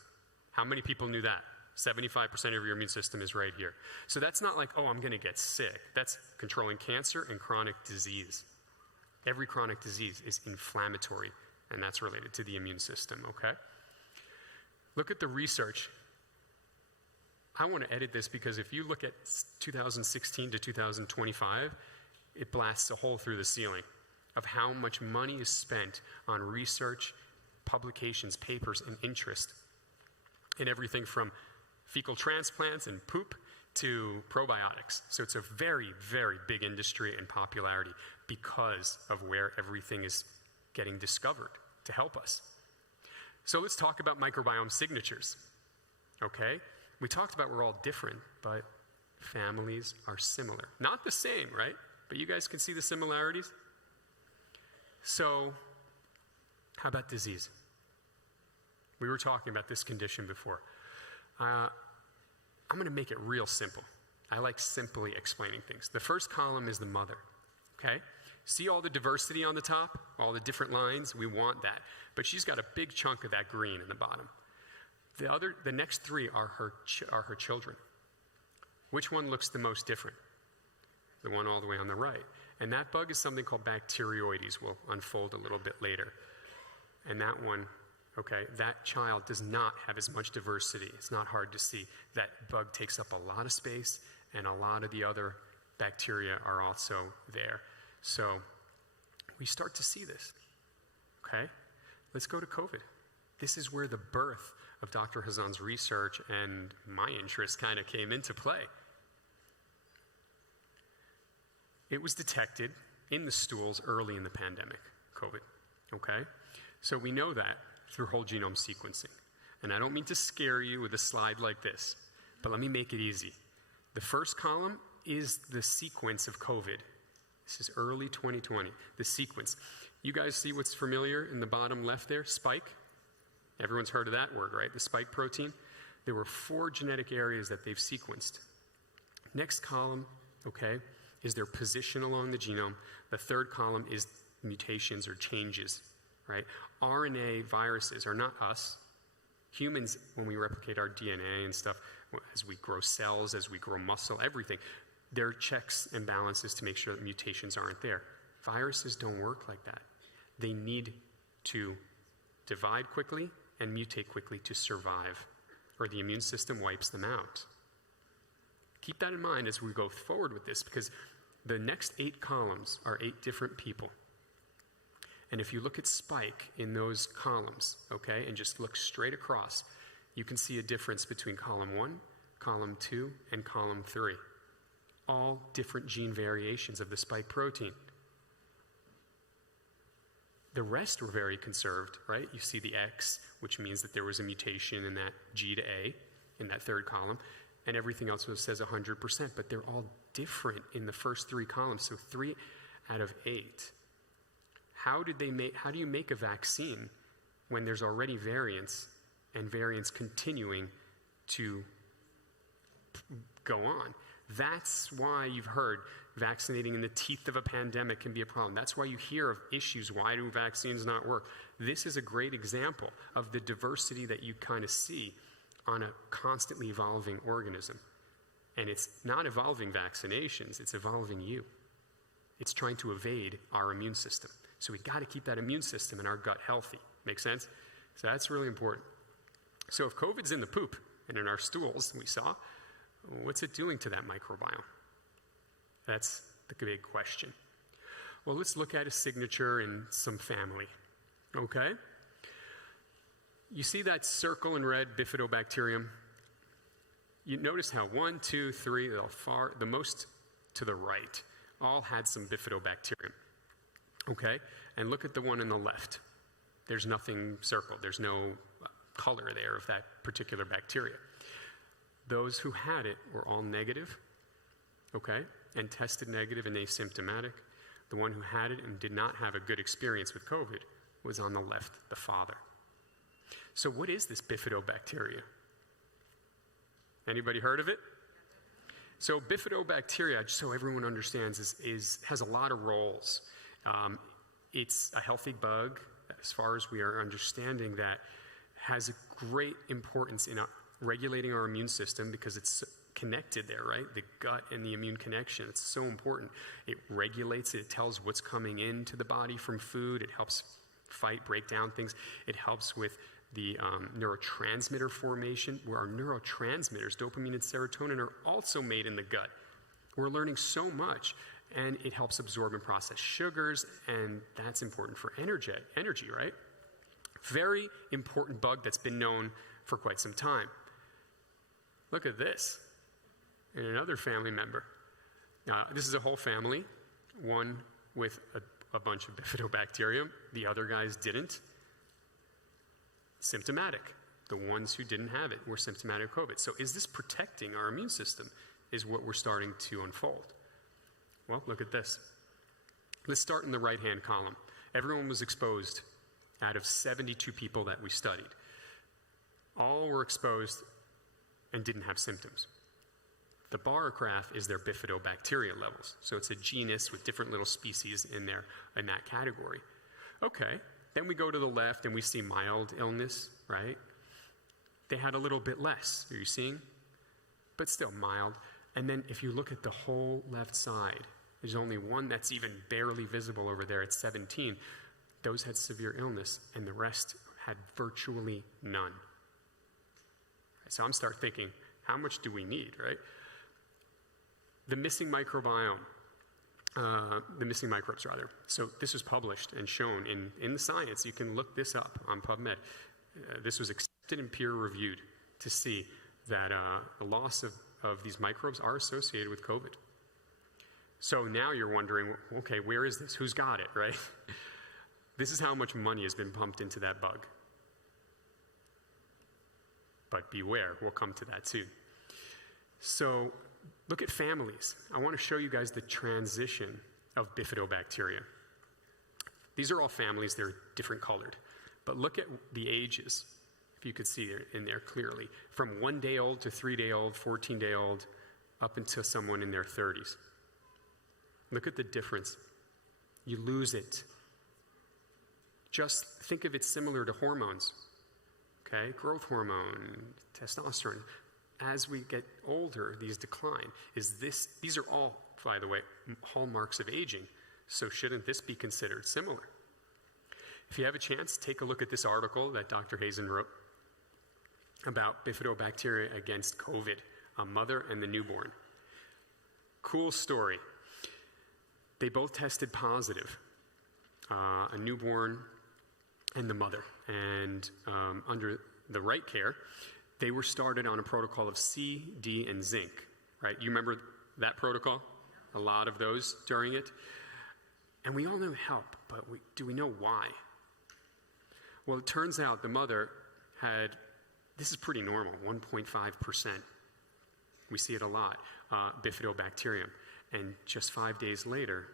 How many people knew that? 75% of your immune system is right here. So that's not like, oh, I'm going to get sick. That's controlling cancer and chronic disease. Every chronic disease is inflammatory, and that's related to the immune system, okay? Look at the research. I want to edit this because if you look at 2016 to 2025, it blasts a hole through the ceiling of how much money is spent on research, publications, papers, and interest in everything from fecal transplants and poop to probiotics. So it's a very, very big industry and popularity because of where everything is getting discovered to help us. So let's talk about microbiome signatures, okay? We talked about we're all different, but families are similar. Not the same, right? But you guys can see the similarities. So how about disease? We were talking about this condition before. I'm going to make it real simple. I like simply explaining things. The first column is the mother, okay? See all the diversity on the top, all the different lines? We want that. But she's got a big chunk of that green in the bottom. The next three are her children. Which one looks the most different? The one all the way on the right. And that bug is something called bacteroides. We'll unfold a little bit later. And that one, okay, that child does not have as much diversity. It's not hard to see. That bug takes up a lot of space, and a lot of the other bacteria are also there. So we start to see this, okay? Let's go to COVID. This is where the birth of Dr. Hazan's research and my interest kind of came into play. It was detected in the stools early in the pandemic, COVID, okay? So we know that through whole genome sequencing. And I don't mean to scare you with a slide like this, but let me make it easy. The first column is the sequence of COVID. This is early 2020, the sequence. You guys see what's familiar in the bottom left there? Spike. Everyone's heard of that word, right? The spike protein. There were 4 genetic areas that they've sequenced. Next column, okay, is their position along the genome. The third column is mutations or changes, right? RNA viruses are not us. Humans, when we replicate our DNA and stuff, as we grow cells, as we grow muscle, everything, there are checks and balances to make sure that mutations aren't there. Viruses don't work like that. They need to divide quickly and mutate quickly to survive, or the immune system wipes them out. Keep that in mind as we go forward with this, because the next 8 columns are 8 different people. And if you look at spike in those columns, okay, and just look straight across, you can see a difference between column 1, column 2, and column 3. All different gene variations of the spike protein. The rest were very conserved, right? You see the X, which means that there was a mutation in that G to A in that third column, and everything else says 100%, but they're all different in the first 3 columns, so 3 out of 8. How do you make a vaccine when there's already variants and variants continuing to go on? That's why you've heard vaccinating in the teeth of a pandemic can be a problem. That's why you hear of issues. Why do vaccines not work? This is a great example of the diversity that you kind of see on a constantly evolving organism. And it's not evolving vaccinations, it's evolving you. It's trying to evade our immune system. So we got to keep that immune system in our gut healthy. Make sense? So that's really important. So if COVID's in the poop and in our stools, we saw, what's it doing to that microbiome? That's the big question. Well, let's look at a signature in some family, okay? You see that circle in red, bifidobacterium? You notice how 1, 2, 3, the most to the right, all had some bifidobacterium, okay? And look at the one on the left. There's nothing circled. There's no color there of that particular bacteria. Those who had it were all negative, okay, and tested negative and asymptomatic. The one who had it and did not have a good experience with COVID was on the left, the father. So what is this bifidobacteria? Anybody heard of it? So bifidobacteria, just so everyone understands, has a lot of roles. It's a healthy bug, as far as we are understanding that, has a great importance in regulating our immune system because it's connected there, right? The gut and the immune connection, it's so important. It regulates it, it tells what's coming into the body from food, it helps break down things, it helps with the neurotransmitter formation, where our neurotransmitters, dopamine and serotonin, are also made in the gut. We're learning so much, and it helps absorb and process sugars, and that's important for energy, right? Very important bug that's been known for quite some time. Look at this, and another family member. Now, this is a whole family, one with a bunch of bifidobacterium, the other guys didn't. Symptomatic. The ones who didn't have it were symptomatic of COVID. So is this protecting our immune system is what we're starting to unfold. Well, look at this. Let's start in the right-hand column. Everyone was exposed out of 72 people that we studied. All were exposed and didn't have symptoms. The bar graph is their bifidobacteria levels. So it's a genus with different little species in there in that category. Okay, then we go to the left and we see mild illness, right? They had a little bit less, are you seeing? But still mild. And then if you look at the whole left side, there's only one that's even barely visible over there at 17. Those had severe illness, and the rest had virtually none. So I'm start thinking, how much do we need, right? The missing microbiome, the missing microbes rather. So this was published and shown in the science. You can look this up on PubMed. This was accepted and peer reviewed to see that the loss of these microbes are associated with COVID. So now you're wondering, okay, where is this? Who's got it, right? This is how much money has been pumped into that bug. But beware, we'll come to that too. So look at families. I want to show you guys the transition of bifidobacteria. These are all families, they're different colored. But look at the ages, if you could see in there clearly. From 1 day old to 3 day old, 14 day old, up until someone in their 30s. Look at the difference. You lose it. Just think of it similar to hormones. Okay, growth hormone, testosterone. As we get older, these decline. These are all, by the way, hallmarks of aging. So shouldn't this be considered similar? If you have a chance, take a look at this article that Dr. Hazen wrote about bifidobacteria against COVID, a mother and the newborn. Cool story. They both tested positive, a newborn and the mother. And under the right care, they were started on a protocol of C, D, and zinc, right? You remember that protocol? A lot of those during it. And we all know help, but do we know why? Well, it turns out the mother had, this is pretty normal, 1.5%. We see it a lot, bifidobacterium. And just 5 days later,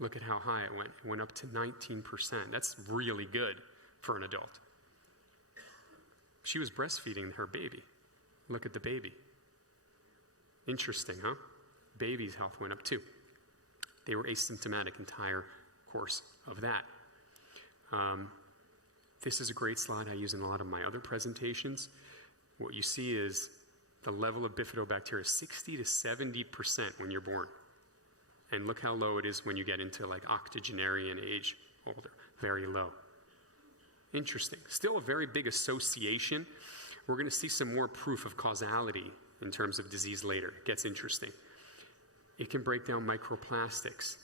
look at how high it went. It went up to 19%. That's really good for an adult. She was breastfeeding her baby. Look at the baby. Interesting, huh? Baby's health went up too. They were asymptomatic entire course of that. This is a great slide I use in a lot of my other presentations. What you see is the level of bifidobacteria, 60 to 70% when you're born. And look how low it is when you get into like octogenarian age, older, very low. Interesting. Still a very big association. We're going to see some more proof of causality in terms of disease later. It gets interesting. It can break down microplastics.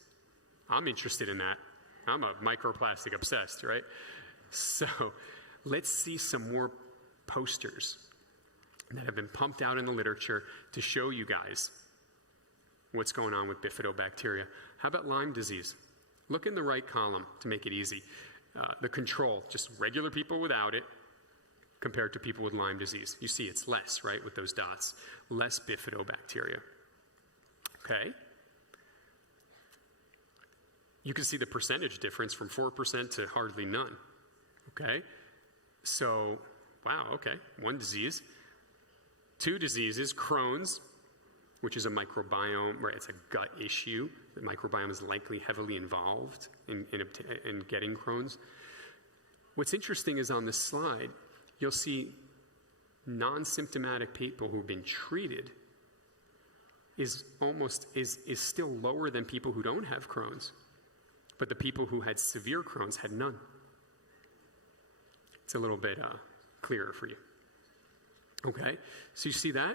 I'm interested in that. I'm a microplastic obsessed, right? So let's see some more posters that have been pumped out in the literature to show you guys what's going on with bifidobacteria. How about Lyme disease? Look in the right column to make it easy. The control, just regular people without it compared to people with Lyme disease. You see it's less, right, with those dots. Less bifidobacteria. Okay. You can see the percentage difference from 4% to hardly none. Okay. So, wow, okay. One disease. Two diseases, Crohn's, which is a microbiome, right? It's a gut issue. The microbiome is likely heavily involved in getting Crohn's. What's interesting is on this slide, you'll see non-symptomatic people who've been treated is still lower than people who don't have Crohn's. But the people who had severe Crohn's had none. It's a little bit clearer for you. Okay, so you see that?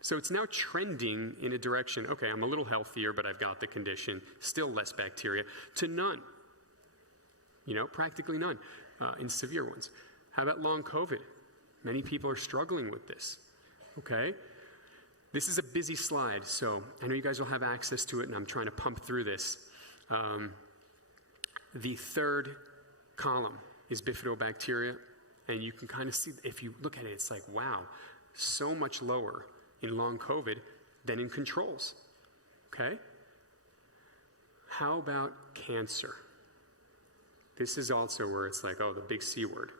So it's now trending in a direction, okay, I'm a little healthier, but I've got the condition, still less bacteria, to none. Practically none in severe ones. How about long COVID? Many people are struggling with this, okay? This is a busy slide, so I know you guys will have access to it, and I'm trying to pump through this. The third column is bifidobacteria, and you can kind of see, if you look at it, it's like, wow, so much lower in long COVID than in controls, okay? How about cancer? This is also where it's like, oh, the big C word.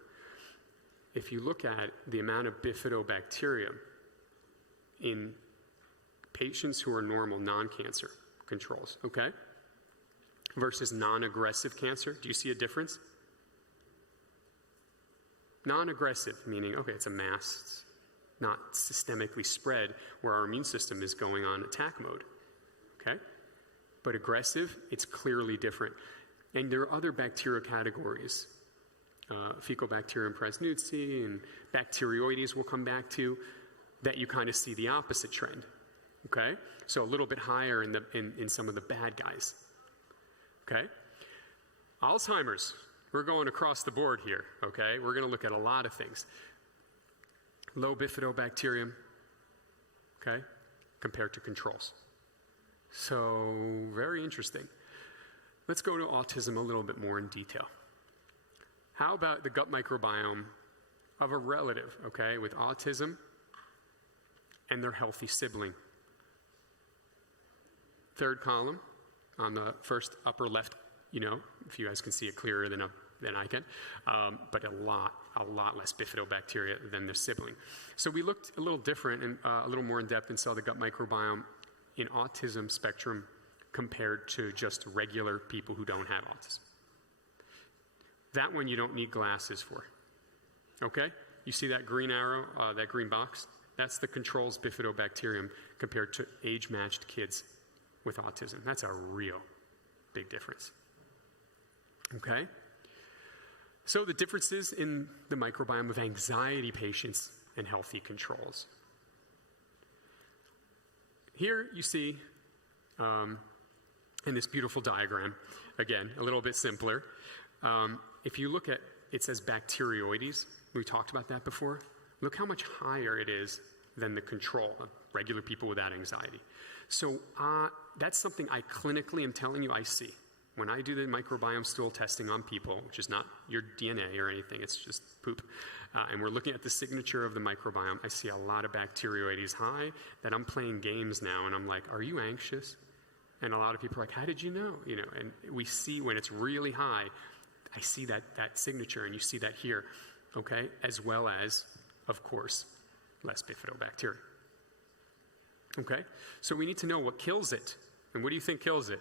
if you look at the amount of bifidobacterium in patients who are normal, non-cancer controls, okay, versus non-aggressive cancer, do you see a difference? Non-aggressive, meaning, okay, it's a mass, it's not systemically spread, where our immune system is going on attack mode, okay? But aggressive, it's clearly different. And there are other bacterial categories, Faecobacterium prausnitzii and Bacteroides we'll come back to, that you kind of see the opposite trend, okay? So a little bit higher in some of the bad guys, okay? Alzheimer's, we're going across the board here, okay? We're going to look at a lot of things. Low bifidobacterium, okay, compared to controls. So, very interesting. Let's go to autism a little bit more in detail. How about the gut microbiome of a relative, okay, with autism and their healthy sibling? Third column on the first upper left, if you guys can see it clearer than I can, but a lot less bifidobacteria than the sibling. So we looked a little different and a little more in depth and saw the gut microbiome in autism spectrum compared to just regular people who don't have autism. That one you don't need glasses for, okay? You see that green arrow, that green box? That's the controls bifidobacterium compared to age-matched kids with autism. That's a real big difference, okay? So the differences in the microbiome of anxiety patients and healthy controls. Here you see, in this beautiful diagram, again, a little bit simpler. If you look at, it says Bacteroides. We talked about that before. Look how much higher it is than the control of regular people without anxiety. So that's something I clinically am telling you I see. When I do the microbiome stool testing on people, which is not your DNA or anything, it's just poop, and we're looking at the signature of the microbiome, I see a lot of Bacteroides high that I'm playing games now, and I'm like, are you anxious? And a lot of people are like, how did you know? And we see when it's really high, I see that signature, and you see that here, okay? As well as, of course, less bifidobacteria. Okay? So we need to know what kills it. And what do you think kills it?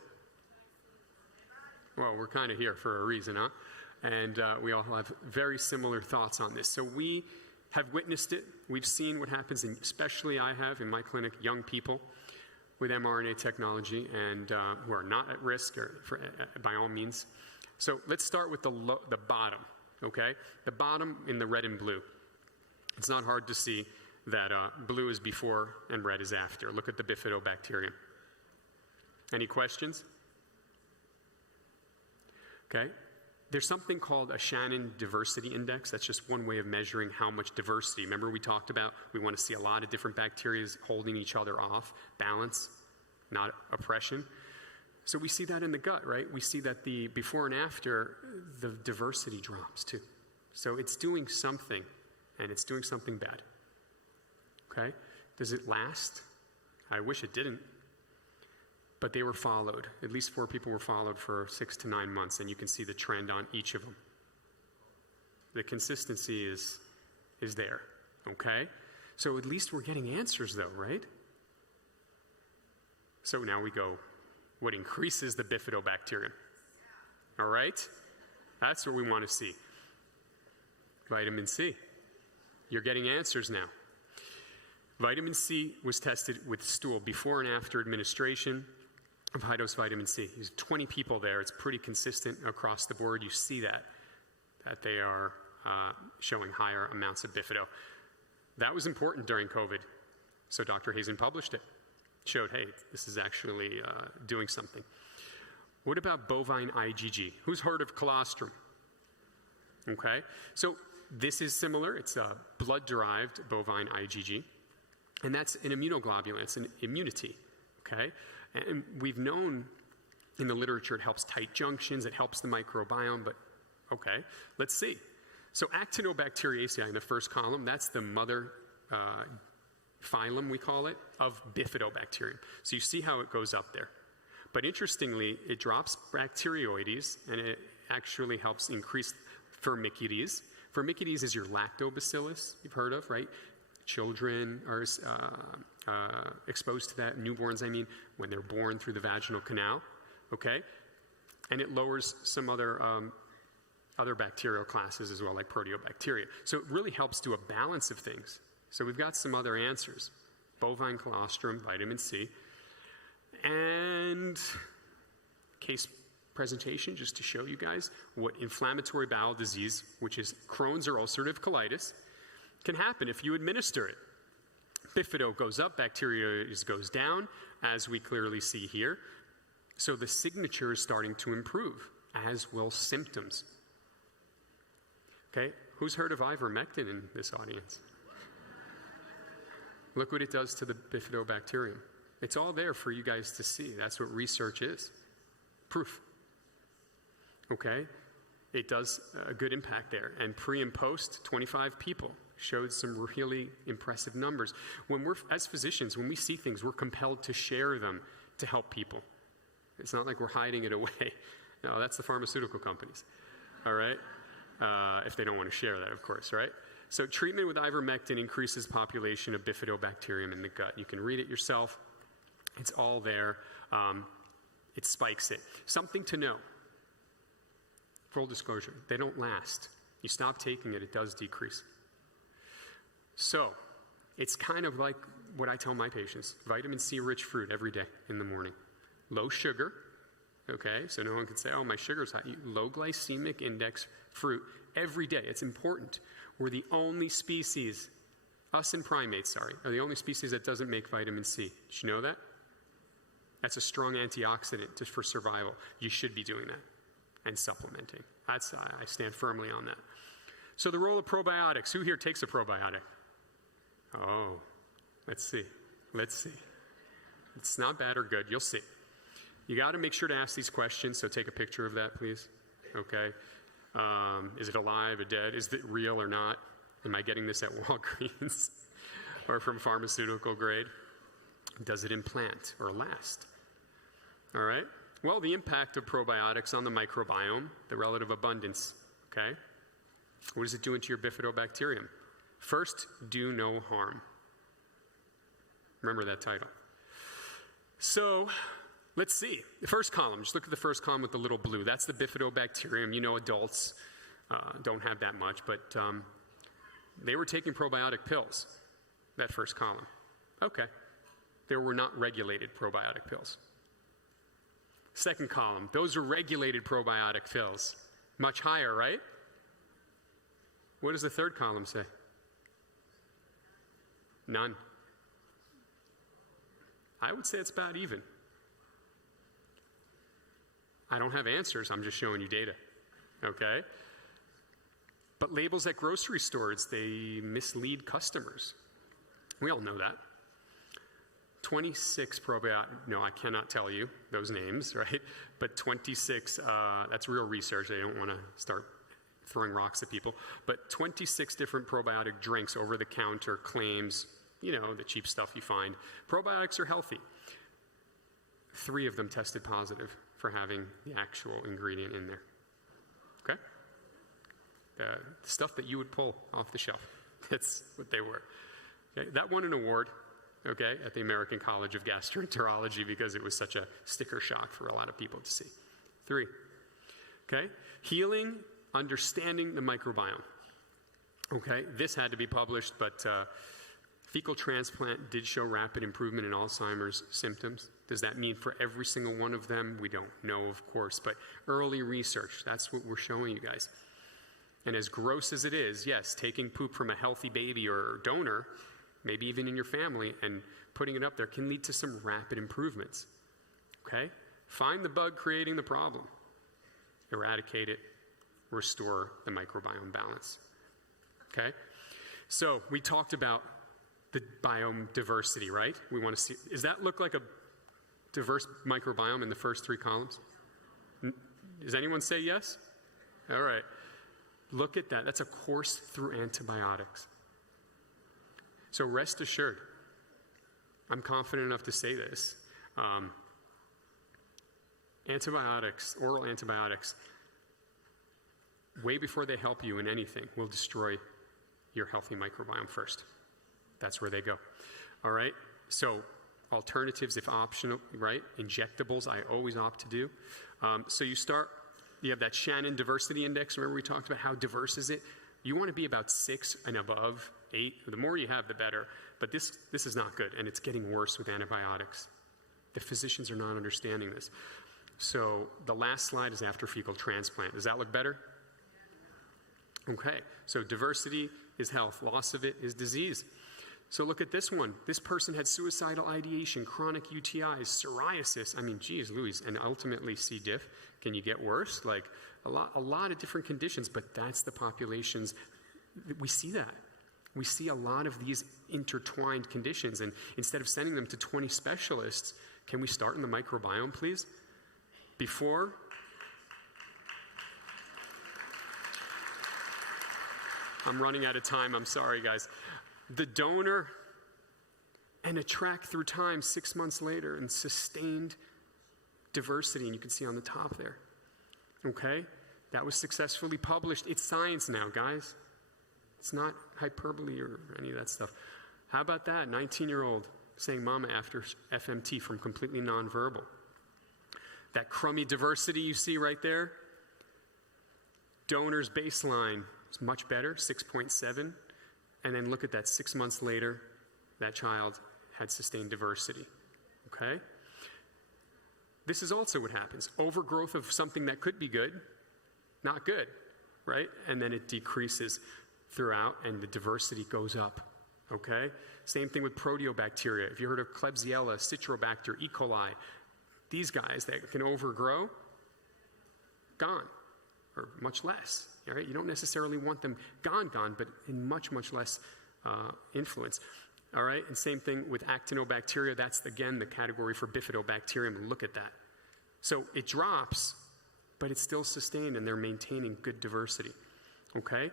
Well, we're kind of here for a reason, huh? And we all have very similar thoughts on this. So we have witnessed it. We've seen what happens, especially I have in my clinic, young people with mRNA technology and who are not at risk by all means. So let's start with the bottom, okay? The bottom in the red and blue. It's not hard to see that blue is before and red is after. Look at the bifidobacterium. Any questions? Okay. There's something called a Shannon Diversity Index. That's just one way of measuring how much diversity. Remember we talked about we want to see a lot of different bacteria holding each other off. Balance, not oppression. So we see that in the gut, right? We see that the before and after, the diversity drops too. So it's doing something, and it's doing something bad. Okay? Does it last? I wish it didn't. But they were followed. At least 4 people were followed for 6 to 9 months, and you can see the trend on each of them. The consistency is there, okay? So at least we're getting answers though, right? So now we go, what increases the bifidobacterium? All right? That's what we want to see. Vitamin C. You're getting answers now. Vitamin C was tested with stool before and after administration of high-dose vitamin C. There's 20 people there. It's pretty consistent across the board. You see that they are showing higher amounts of bifido. That was important during COVID. So Dr. Hazen published it. Showed, hey, this is actually doing something. What about bovine IgG? Who's heard of colostrum? Okay, so this is similar. It's a blood-derived bovine IgG. And that's an immunoglobulin. It's an immunity, okay? And we've known in the literature it helps tight junctions, it helps the microbiome, but okay, let's see. So Actinobacteriaceae in the first column, that's the mother phylum, we call it, of bifidobacterium. So you see how it goes up there. But interestingly, it drops Bacteroides, and it actually helps increase Firmicutes. Firmicutes is your lactobacillus, you've heard of, right? Children are exposed to that, newborns, when they're born through the vaginal canal, okay? And it lowers some other bacterial classes as well, like proteobacteria. So it really helps do a balance of things. So we've got some other answers. Bovine colostrum, vitamin C, and case presentation just to show you guys what inflammatory bowel disease, which is Crohn's or ulcerative colitis, can happen if you administer it. Bifido goes up, bacteria goes down, as we clearly see here. So the signature is starting to improve, as will symptoms. Okay, who's heard of ivermectin in this audience? Look what it does to the bifidobacterium. It's all there for you guys to see. That's what research is. Proof. Okay, it does a good impact there. And pre and post, 25 people showed some really impressive numbers. When we're, as physicians, when we see things, we're compelled to share them to help people. It's not like we're hiding it away. No, that's the pharmaceutical companies, all right? If they don't want to share that, of course, right? So treatment with ivermectin increases population of bifidobacterium in the gut. You can read it yourself. It's all there. It spikes it. Something to know. Full disclosure, they don't last. You stop taking it, it does decrease. So, it's kind of like what I tell my patients. Vitamin C rich fruit every day in the morning. Low sugar, okay? So no one can say, oh, my sugar's high. Low glycemic index fruit every day. It's important. We're the only species, us and primates, are the only species that doesn't make vitamin C. Did you know that? That's a strong antioxidant for survival. You should be doing that and supplementing. I stand firmly on that. So the role of probiotics. Who here takes a probiotic? Oh, let's see. It's not bad or good. You'll see. You got to make sure to ask these questions, so take a picture of that, please. Okay. Is it alive or dead? Is it real or not? Am I getting this at Walgreens or from pharmaceutical grade? Does it implant or last? All right. Well, the impact of probiotics on the microbiome, the relative abundance. Okay. What is it doing to your bifidobacterium? First, do no harm. Remember that title. So, let's see. The first column, just look at the first column with the little blue. That's the bifidobacterium. You know adults don't have that much, but they were taking probiotic pills, that first column. Okay. There were not regulated probiotic pills. Second column, those are regulated probiotic pills. Much higher, right? What does the third column say? None. I would say it's about even. I don't have answers, I'm just showing you data, okay? But labels at grocery stores, they mislead customers. We all know that. 26 probiotic, no, I cannot tell you those names, right? But 26, that's real research. They don't want to start throwing rocks at people. But 26 different probiotic drinks over the counter claims, you know, the cheap stuff you find. Probiotics are healthy. 3 of them tested positive for having the actual ingredient in there. Okay? The stuff that you would pull off the shelf. That's what they were. Okay? That won an award, okay, at the American College of Gastroenterology because it was such a sticker shock for a lot of people to see. 3. Okay? Healing, understanding the microbiome. Okay? This had to be published, but fecal transplant did show rapid improvement in Alzheimer's symptoms. Does that mean for every single one of them? We don't know, of course, but early research, that's what we're showing you guys. And as gross as it is, yes, taking poop from a healthy baby or donor, maybe even in your family, and putting it up there can lead to some rapid improvements. Okay? Find the bug creating the problem. Eradicate it. Restore the microbiome balance. Okay? So we talked about the biome diversity, right? We want to see, does that look like a diverse microbiome in the first 3 columns? Does anyone say yes? All right. Look at that. That's a course through antibiotics. So rest assured, I'm confident enough to say this. Antibiotics, oral antibiotics, way before they help you in anything, will destroy your healthy microbiome first. That's where they go. All right? So alternatives, if optional, right? Injectables, I always opt to do. So you have that Shannon Diversity Index. Remember we talked about how diverse is it? You want to be about 6 and above, 8. The more you have, the better. But this is not good, and it's getting worse with antibiotics. The physicians are not understanding this. So the last slide is after fecal transplant. Does that look better? Okay, so diversity is health. Loss of it is disease. So look at this one. This person had suicidal ideation, chronic UTIs, psoriasis. I mean, geez, Louise, and ultimately C. diff. Can you get worse? Like a lot of different conditions, but that's the populations. We see that. We see a lot of these intertwined conditions, and instead of sending them to 20 specialists, can we start in the microbiome, please? Before. I'm running out of time. I'm sorry, guys. The donor and a track through time 6 months later and sustained diversity, and you can see on the top there. Okay? That was successfully published. It's science now, guys. It's not hyperbole or any of that stuff. How about that? 19-year-old saying mama after FMT from completely nonverbal. That crummy diversity you see right there, donor's baseline is much better, 6.7. And then look at that 6 months later, that child had sustained diversity. Okay? This is also what happens. Overgrowth of something that could be good, not good, right? And then it decreases throughout and the diversity goes up. Okay? Same thing with proteobacteria. If you heard of Klebsiella, Citrobacter, E. coli, these guys that can overgrow, gone, or much less. All right? You don't necessarily want them gone, but in much, much less influence. All right? And same thing with actinobacteria. That's, again, the category for bifidobacterium. Look at that. So it drops, but it's still sustained, and they're maintaining good diversity. Okay?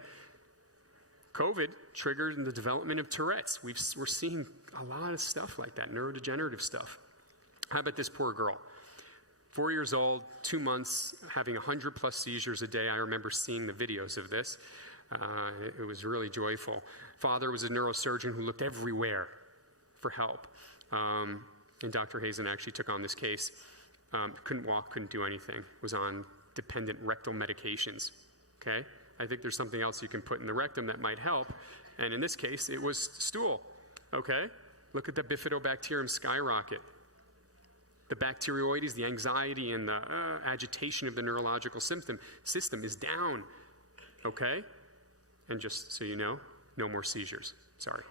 COVID triggered the development of Tourette's. We're seeing a lot of stuff like that, neurodegenerative stuff. How about this poor girl? 4 years old, 2 months, having 100+ seizures a day. I remember seeing the videos of this. It was really joyful. Father was a neurosurgeon who looked everywhere for help. And Dr. Hazen actually took on this case. Couldn't walk, couldn't do anything. Was on dependent rectal medications. Okay? I think there's something else you can put in the rectum that might help. And in this case, it was stool. Okay? Look at the bifidobacterium skyrocket. The bacteroides, the anxiety, and the agitation of the neurological system is down. Okay? And just so you know, no more seizures. Sorry.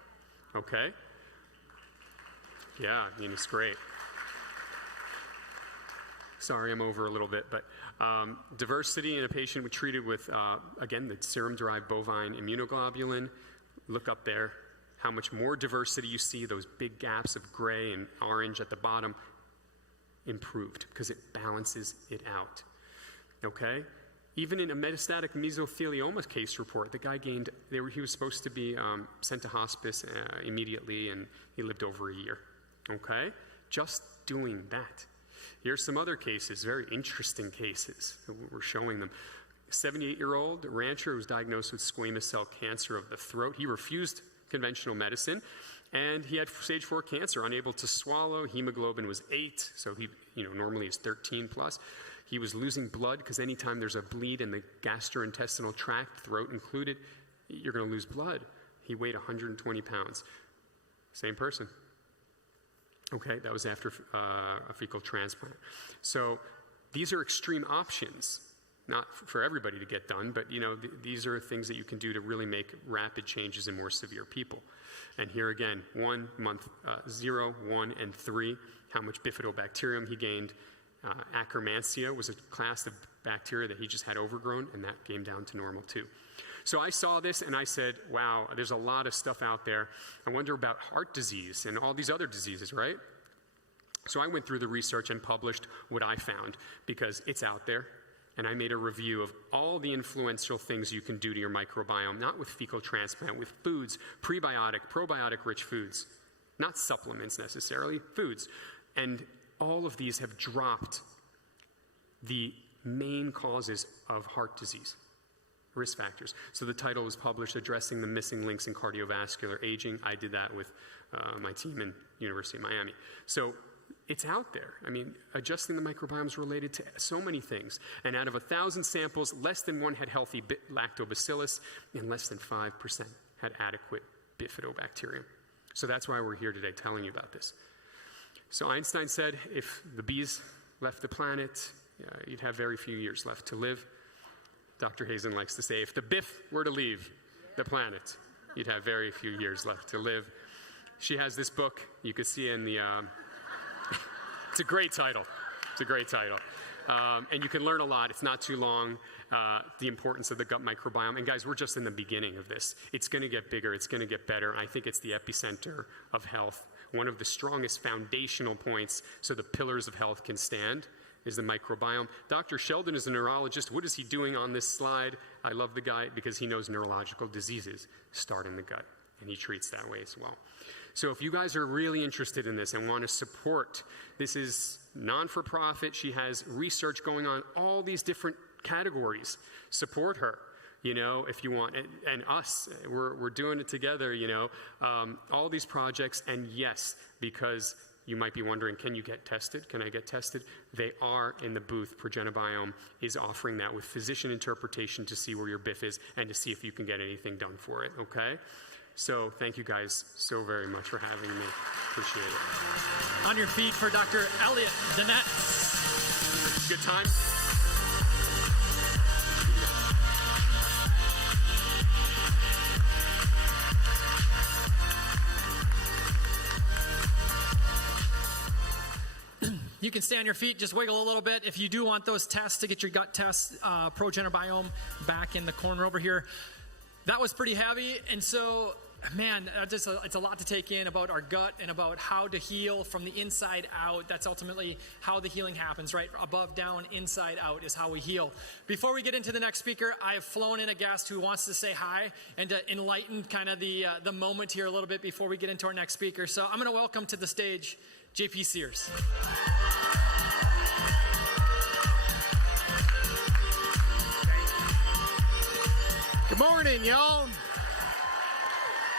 Okay? Yeah, I mean, it's great. Sorry, I'm over a little bit, but diversity in a patient we treated with, again, the serum-derived bovine immunoglobulin. Look up there. How much more diversity you see, those big gaps of gray and orange at the bottom, improved because it balances it out. Okay? Even in a metastatic mesothelioma case report, the guy gained, he was supposed to be sent to hospice immediately, and he lived over a year. Okay? Just doing that. Here's some other cases, very interesting cases. We're showing them. A 78-year-old rancher was diagnosed with squamous cell cancer of the throat. He refused conventional medicine, and he had stage 4 cancer, unable to swallow. Hemoglobin was 8, so he, normally is 13 plus. He was losing blood because anytime there's a bleed in the gastrointestinal tract, throat included, you're going to lose blood. He weighed 120 pounds. Same person. Okay, that was after a fecal transplant. So these are extreme options, not for everybody to get done, but these are things that you can do to really make rapid changes in more severe people. And here again, 1 month, 0, 1, and 3, how much bifidobacterium he gained. Akkermansia was a class of bacteria that he just had overgrown, and that came down to normal too. So I saw this and I said, wow, there's a lot of stuff out there. I wonder about heart disease and all these other diseases, right? So I went through the research and published what I found because it's out there. And I made a review of all the influential things you can do to your microbiome, not with fecal transplant, with foods, prebiotic, probiotic-rich foods, not supplements necessarily, foods. And all of these have dropped the main causes of heart disease. risk factors. So the title was published, Addressing the Missing Links in Cardiovascular Aging. I did that with my team in University of Miami. So it's out there. I mean, adjusting the microbiome is related to so many things. And out of 1,000 samples, less than 1 had healthy lactobacillus, and less than 5% had adequate bifidobacterium. So that's why we're here today telling you about this. So Einstein said if the bees left the planet, you'd have very few years left to live. Dr. Hazen likes to say if the BIF were to leave the planet, you'd have very few years left to live. She has this book. You could see in the... It's a great title. It's a great title. And you can learn a lot. It's not too long. The importance of the gut microbiome. And guys, we're just in the beginning of this. It's going to get bigger. It's going to get better. And I think it's the epicenter of health. One of the strongest foundational points so the pillars of health can stand is the microbiome. Dr. Sheldon is a neurologist. What is he doing on this slide? I love the guy because he knows neurological diseases start in the gut. And he treats that way as well. So if you guys are really interested in this and want to support, this is non-for-profit. She has research going on all these different categories. Support her, if you want. And us, we're doing it together, all these projects. And yes, because you might be wondering, can you get tested? Can I get tested? They are in the booth. Progenobiome is offering that with physician interpretation to see where your BIF is and to see if you can get anything done for it, okay? So thank you guys so very much for having me. Appreciate it. On your feet for Dr. Elliot Danette. Good time? You can stay on your feet, just wiggle a little bit. If you do want those tests to get your gut tests, Progenobiome back in the corner over here. That was pretty heavy, and so, man, it's a lot to take in about our gut and about how to heal from the inside out. That's ultimately how the healing happens, right? Above, down, inside out is how we heal. Before we get into the next speaker, I have flown in a guest who wants to say hi and to enlighten kind of the moment here a little bit before we get into our next speaker. So I'm going to welcome to the stage JP Sears. Good morning, y'all.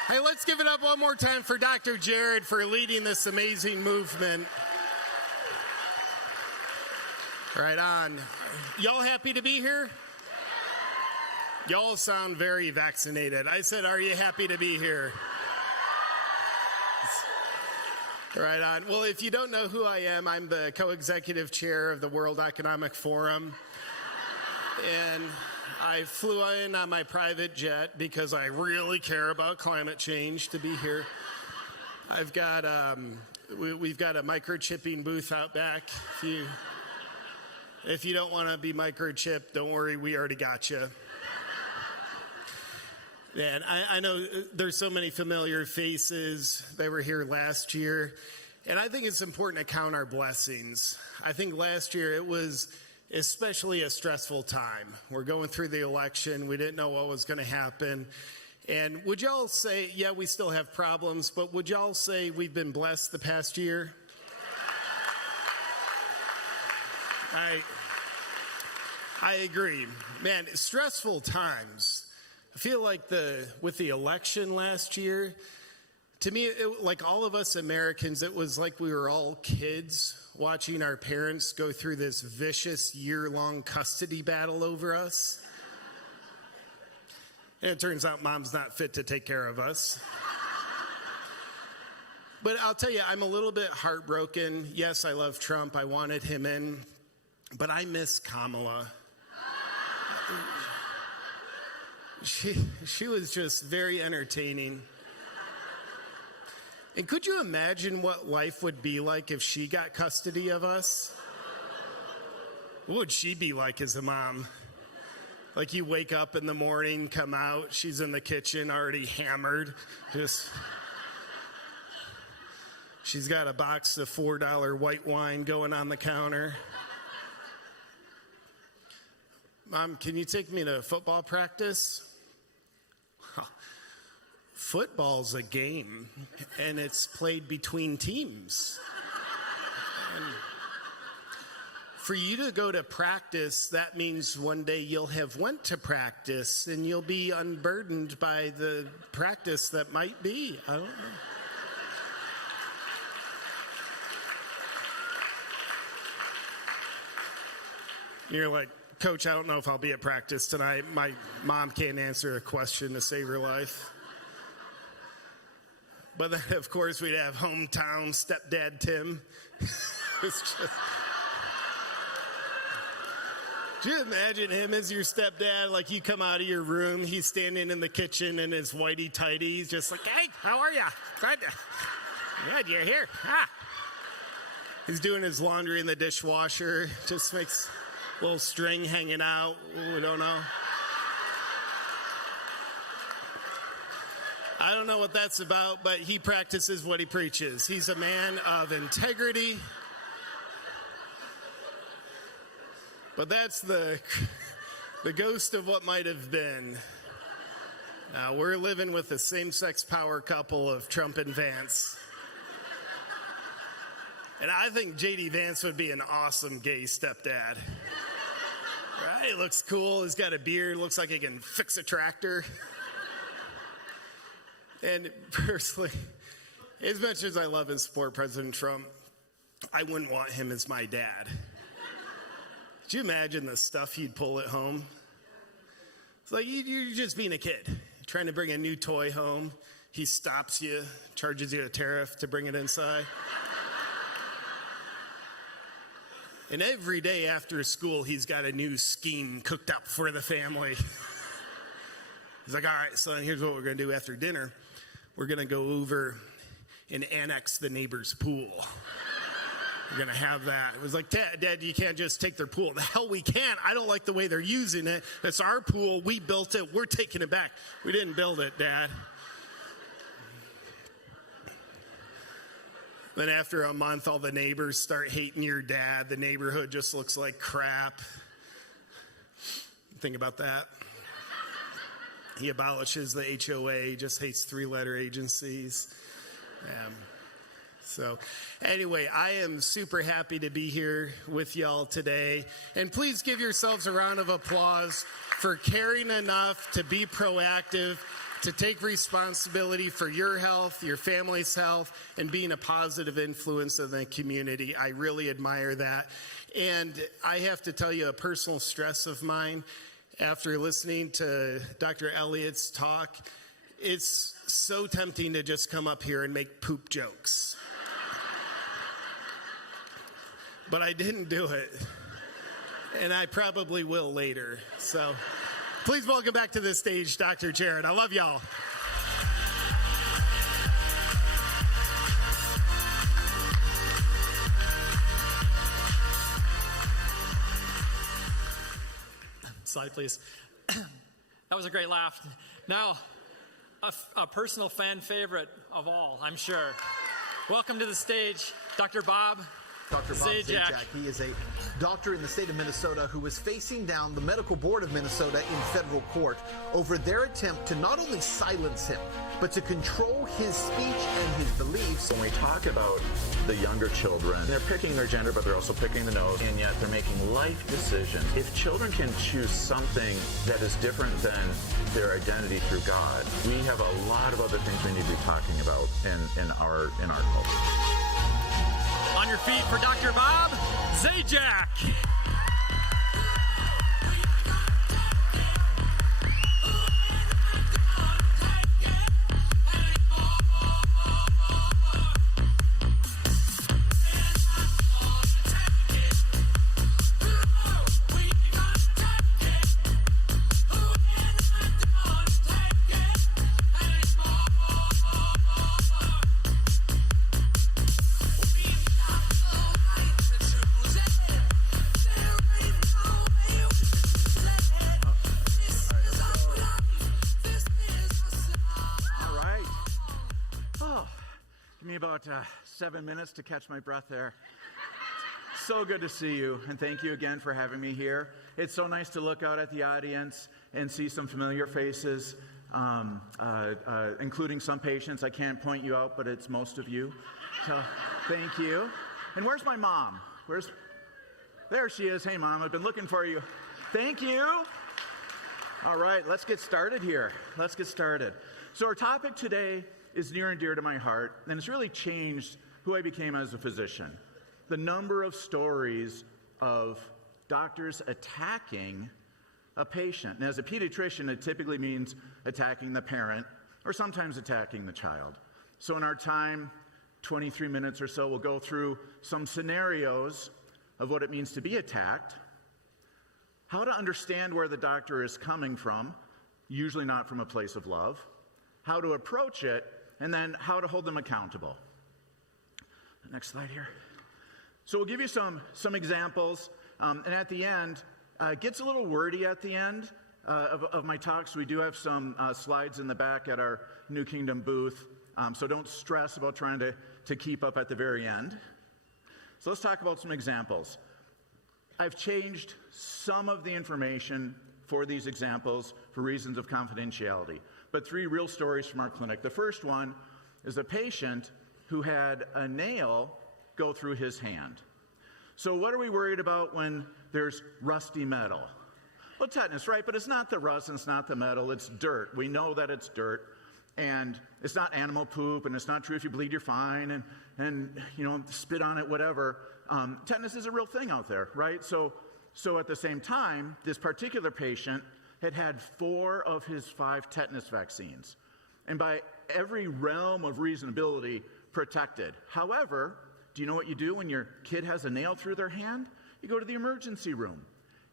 Hey, let's give it up one more time for Dr. Jared for leading this amazing movement. Right on. Y'all happy to be here? Y'all sound very vaccinated. I said, are you happy to be here? Right on. Well, if you don't know who I am, I'm the co-executive chair of the World Economic Forum. And I flew in on my private jet because I really care about climate change to be here. I've got, we've got a microchipping booth out back. If you don't want to be microchipped, don't worry, we already got you. And I know there's so many familiar faces that were here last year, and I think it's important to count our blessings. I think last year it was especially a stressful time. We're going through the election. We didn't know what was going to happen. And would y'all say, yeah, we still have problems, but would y'all say we've been blessed the past year? I agree. Man, stressful times. I feel like with the election last year, to me, like all of us Americans, it was like we were all kids watching our parents go through this vicious year-long custody battle over us. And it turns out mom's not fit to take care of us. But I'll tell you, I'm a little bit heartbroken. Yes, I love Trump. I wanted him in. But I miss Kamala. She was just very entertaining. And could you imagine what life would be like if she got custody of us? What would she be like as a mom? Like you wake up in the morning, come out, she's in the kitchen already hammered. She's got a box of $4 white wine going on the counter. Mom, can you take me to football practice? Football's a game, and it's played between teams. And for you to go to practice, that means one day you'll have went to practice and you'll be unburdened by the practice that might be. I don't know. You're like, Coach, I don't know if I'll be at practice tonight. My mom can't answer a question to save her life. But then, of course, we'd have hometown stepdad Tim. It's just... Do you imagine him as your stepdad? Like, you come out of your room, he's standing in the kitchen in his whitey-tighty. He's just like, hey, how are ya? Good, you're here. Ah. He's doing his laundry in the dishwasher. Just makes a little string hanging out. We don't know. I don't know what that's about, but he practices what he preaches. He's a man of integrity. But that's the ghost of what might have been. We're living with the same-sex power couple of Trump and Vance. And I think J.D. Vance would be an awesome gay stepdad. Right? He looks cool. He's got a beard. Looks like he can fix a tractor. And personally, as much as I love and support President Trump, I wouldn't want him as my dad. Could you imagine the stuff he'd pull at home? It's like you're just being a kid, trying to bring a new toy home. He stops you, charges you a tariff to bring it inside. And every day after school, he's got a new scheme cooked up for the family. He's like, all right, son, here's what we're going to do after dinner. We're going to go over and annex the neighbor's pool. We're going to have that. It was like, Dad, you can't just take their pool. The hell we can't. I don't like the way they're using it. That's our pool. We built it. We're taking it back. We didn't build it, Dad. Then after a month, all the neighbors start hating your dad. The neighborhood just looks like crap. Think about that. He abolishes the HOA, just hates three-letter agencies. So anyway, I am super happy to be here with y'all today. And please give yourselves a round of applause for caring enough to be proactive, to take responsibility for your health, your family's health, and being a positive influence in the community. I really admire that. And I have to tell you a personal stress of mine. After listening to Dr. Elliott's talk, it's so tempting to just come up here and make poop jokes. But I didn't do it. And I probably will later. So please welcome back to the stage, Dr. Jared. I love y'all. Slide, please. That was a great laugh. Now, a personal fan favorite of all, I'm sure. Welcome to the stage, Dr. Bob. Dr. Bob Zajac. He is a doctor in the state of Minnesota who is facing down the Medical Board of Minnesota in federal court over their attempt to not only silence him, but to control his speech and his beliefs. When we talk about the younger children, they're picking their gender, but they're also picking the nose, and yet they're making life decisions. If children can choose something that is different than their identity through God, we have a lot of other things we need to be talking about in our culture. On your feet for Dr. Bob Zajac. About 7 minutes to catch my breath there. So good to see you, and thank you again for having me here. It's so nice to look out at the audience and see some familiar faces, including some patients. I can't point you out, but it's most of you. So thank you. And where's my mom? There she is. Hey, Mom, I've been looking for you. Thank you. All right, let's get started here. Let's get started. So our topic today is near and dear to my heart, and it's really changed who I became as a physician. The number of stories of doctors attacking a patient. And as a pediatrician, it typically means attacking the parent or sometimes attacking the child. So in our time, 23 minutes or so, we'll go through some scenarios of what it means to be attacked, how to understand where the doctor is coming from, usually not from a place of love, how to approach it, and then how to hold them accountable. Next slide here. So we'll give you some examples, and at the end, it gets a little wordy at the end of my talk, so we do have some slides in the back at our New Kingdom booth, so don't stress about trying to keep up at the very end. So let's talk about some examples. I've changed some of the information for these examples for reasons of confidentiality, but 3 real stories from our clinic. The first one is a patient who had a nail go through his hand. So what are we worried about when there's rusty metal? Well, tetanus, right? But it's not the rust and it's not the metal, it's dirt. We know that it's dirt, and it's not animal poop, and it's not true if you bleed you're fine, and spit on it, whatever. Tetanus is a real thing out there, right? So at the same time, this particular patient had 4 of his 5 tetanus vaccines, and by every realm of reasonability, protected. However, do you know what you do when your kid has a nail through their hand? You go to the emergency room.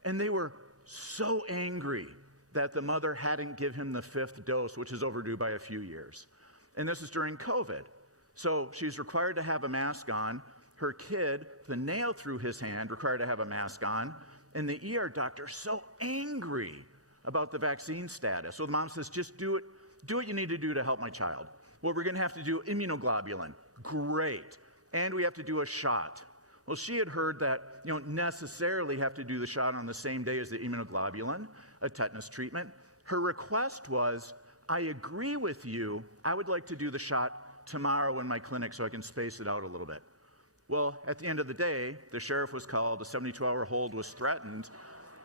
And they were so angry that the mother hadn't given him the 5th dose, which is overdue by a few years. And this is during COVID. So she's required to have a mask on. Her kid, the nail through his hand, required to have a mask on. And the ER doctor so angry about the vaccine status. So the mom says, just do what you need to do to help my child. Well, we're going to have to do immunoglobulin. Great. And we have to do a shot. Well, she had heard that you don't necessarily have to do the shot on the same day as the immunoglobulin, a tetanus treatment. Her request was, I agree with you. I would like to do the shot tomorrow in my clinic so I can space it out a little bit. Well, at the end of the day, the sheriff was called, a 72-hour hold was threatened,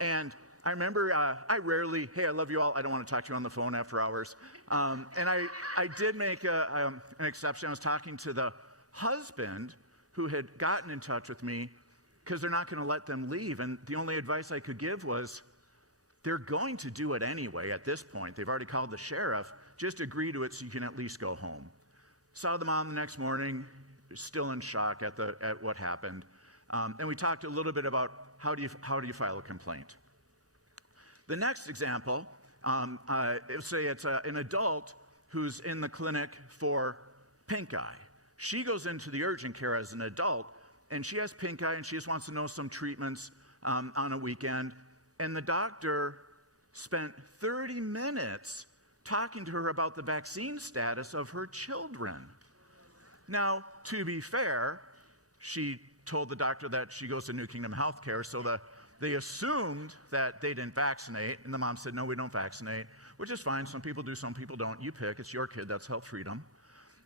and I remember I rarely, hey, I love you all, I don't want to talk to you on the phone after hours. And I did make an exception. I was talking to the husband who had gotten in touch with me because they're not going to let them leave. And the only advice I could give was, they're going to do it anyway at this point. They've already called the sheriff. Just agree to it so you can at least go home. Saw the mom the next morning, still in shock at what happened. And we talked a little bit about how do you file a complaint. The next example, say it's an adult who's in the clinic for pink eye. She goes into the urgent care as an adult, and she has pink eye, and she just wants to know some treatments on a weekend. And the doctor spent 30 minutes talking to her about the vaccine status of her children. Now, to be fair, she told the doctor that she goes to New Kingdom Healthcare, so they assumed that they didn't vaccinate, and the mom said, no, we don't vaccinate, which is fine. Some people do, some people don't. You pick. It's your kid. That's health freedom.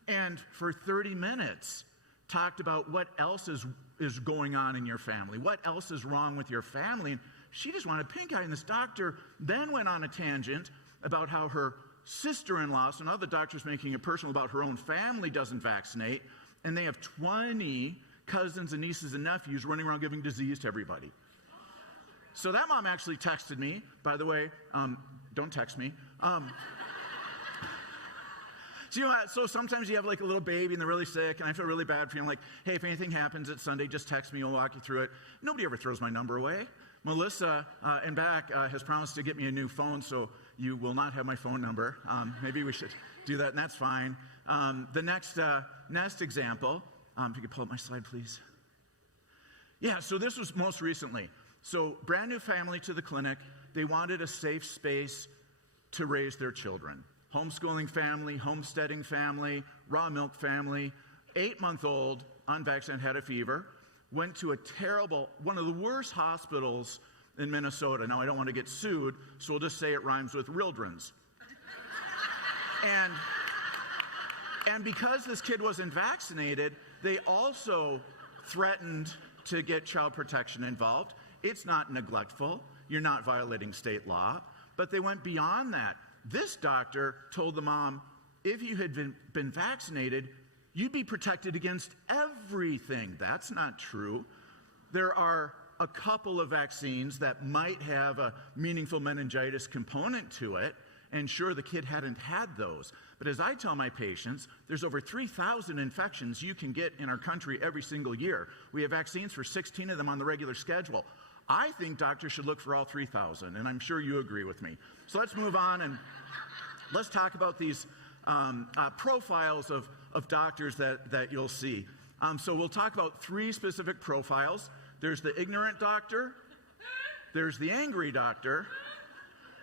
And for 30 minutes, talked about what else is going on in your family, what else is wrong with your family. And she just wanted pink eye. And this doctor then went on a tangent about how her sister-in-law, so now the doctor's making it personal about her own family, doesn't vaccinate, and they have 20 cousins and nieces and nephews running around giving disease to everybody. So that mom actually texted me, by the way, don't text me. So sometimes you have like a little baby and they're really sick, and I feel really bad for you. I'm like, hey, if anything happens at Sunday, just text me, I'll walk you through it. Nobody ever throws my number away. Melissa in back has promised to get me a new phone, so you will not have my phone number. Maybe we should do that, and that's fine. The next example, if you could pull up my slide, please. Yeah, so this was most recently. So brand new family to the clinic. They wanted a safe space to raise their children. Homeschooling family, homesteading family, raw milk family, 8-month-old, unvaccinated, had a fever, went to a terrible, one of the worst hospitals in Minnesota. Now, I don't want to get sued, so we'll just say it rhymes with Rildren's. And because this kid wasn't vaccinated, they also threatened to get child protection involved. It's not neglectful. You're not violating state law. But they went beyond that. This doctor told the mom, if you had been vaccinated, you'd be protected against everything. That's not true. There are a couple of vaccines that might have a meaningful meningitis component to it, and sure, the kid hadn't had those. But as I tell my patients, there's over 3,000 infections you can get in our country every single year. We have vaccines for 16 of them on the regular schedule. I think doctors should look for all 3,000, and I'm sure you agree with me. So let's move on and let's talk about these profiles of doctors that you'll see. So we'll talk about 3 specific profiles. There's the ignorant doctor, there's the angry doctor,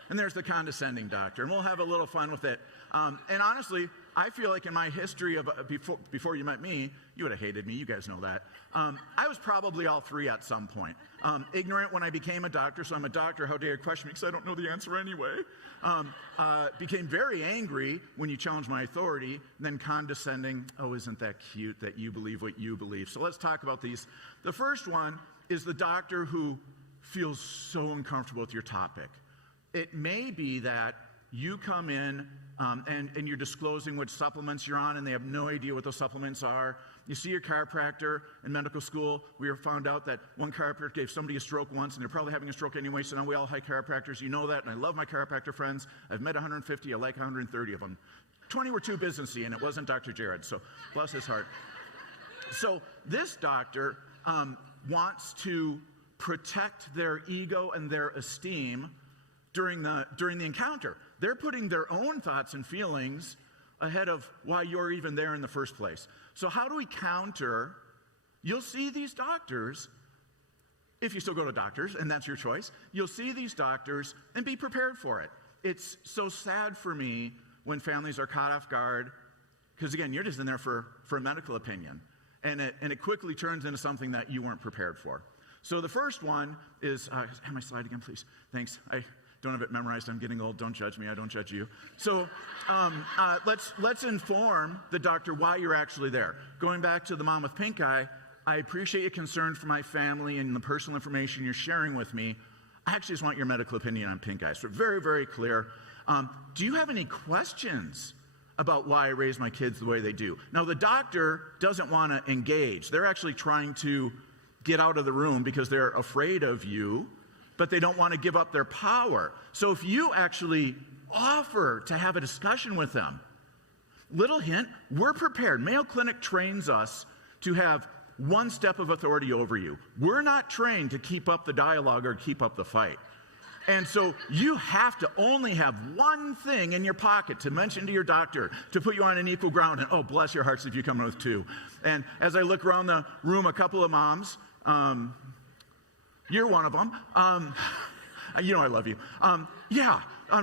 and there's the condescending doctor. And we'll have a little fun with it. And honestly, I feel like in my history of before you met me, you would have hated me. You guys know that. I was probably all 3 at some point. Ignorant when I became a doctor, so I'm a doctor. How dare you question me because I don't know the answer anyway. Became very angry when you challenged my authority. And then condescending. Oh, isn't that cute that you believe what you believe? So let's talk about these. The first one is the doctor who feels so uncomfortable with your topic. It may be that you come in and you're disclosing which supplements you're on, and they have no idea what those supplements are. You see your chiropractor in medical school. We found out that one chiropractor gave somebody a stroke once, and they're probably having a stroke anyway, so now we all hire chiropractors. You know that, and I love my chiropractor friends. I've met 150. I like 130 of them. 20 were too businessy, and it wasn't Dr. Jared, so bless his heart. So this doctor wants to protect their ego and their esteem during the encounter. They're putting their own thoughts and feelings ahead of why you're even there in the first place. So how do we counter? You'll see these doctors, if you still go to doctors, and that's your choice, you'll see these doctors and be prepared for it. It's so sad for me when families are caught off guard, because again, you're just in there for a medical opinion. And it quickly turns into something that you weren't prepared for. So the first one is, have my slide again, please. Thanks. I don't have it memorized. I'm getting old. Don't judge me. I don't judge you. So let's inform the doctor why you're actually there. Going back to the mom with pink eye, I appreciate your concern for my family and the personal information you're sharing with me. I actually just want your medical opinion on pink eye. So very, very clear. Do you have any questions about why I raise my kids the way they do? Now, the doctor doesn't want to engage. They're actually trying to get out of the room because they're afraid of you, but they don't want to give up their power. So if you actually offer to have a discussion with them, little hint, we're prepared. Mayo Clinic trains us to have one step of authority over you. We're not trained to keep up the dialogue or keep up the fight. And so you have to only have one thing in your pocket to mention to your doctor, to put you on an equal ground. And oh, bless your hearts if you come with 2. And as I look around the room, a couple of moms, you're one of them. You know I love you.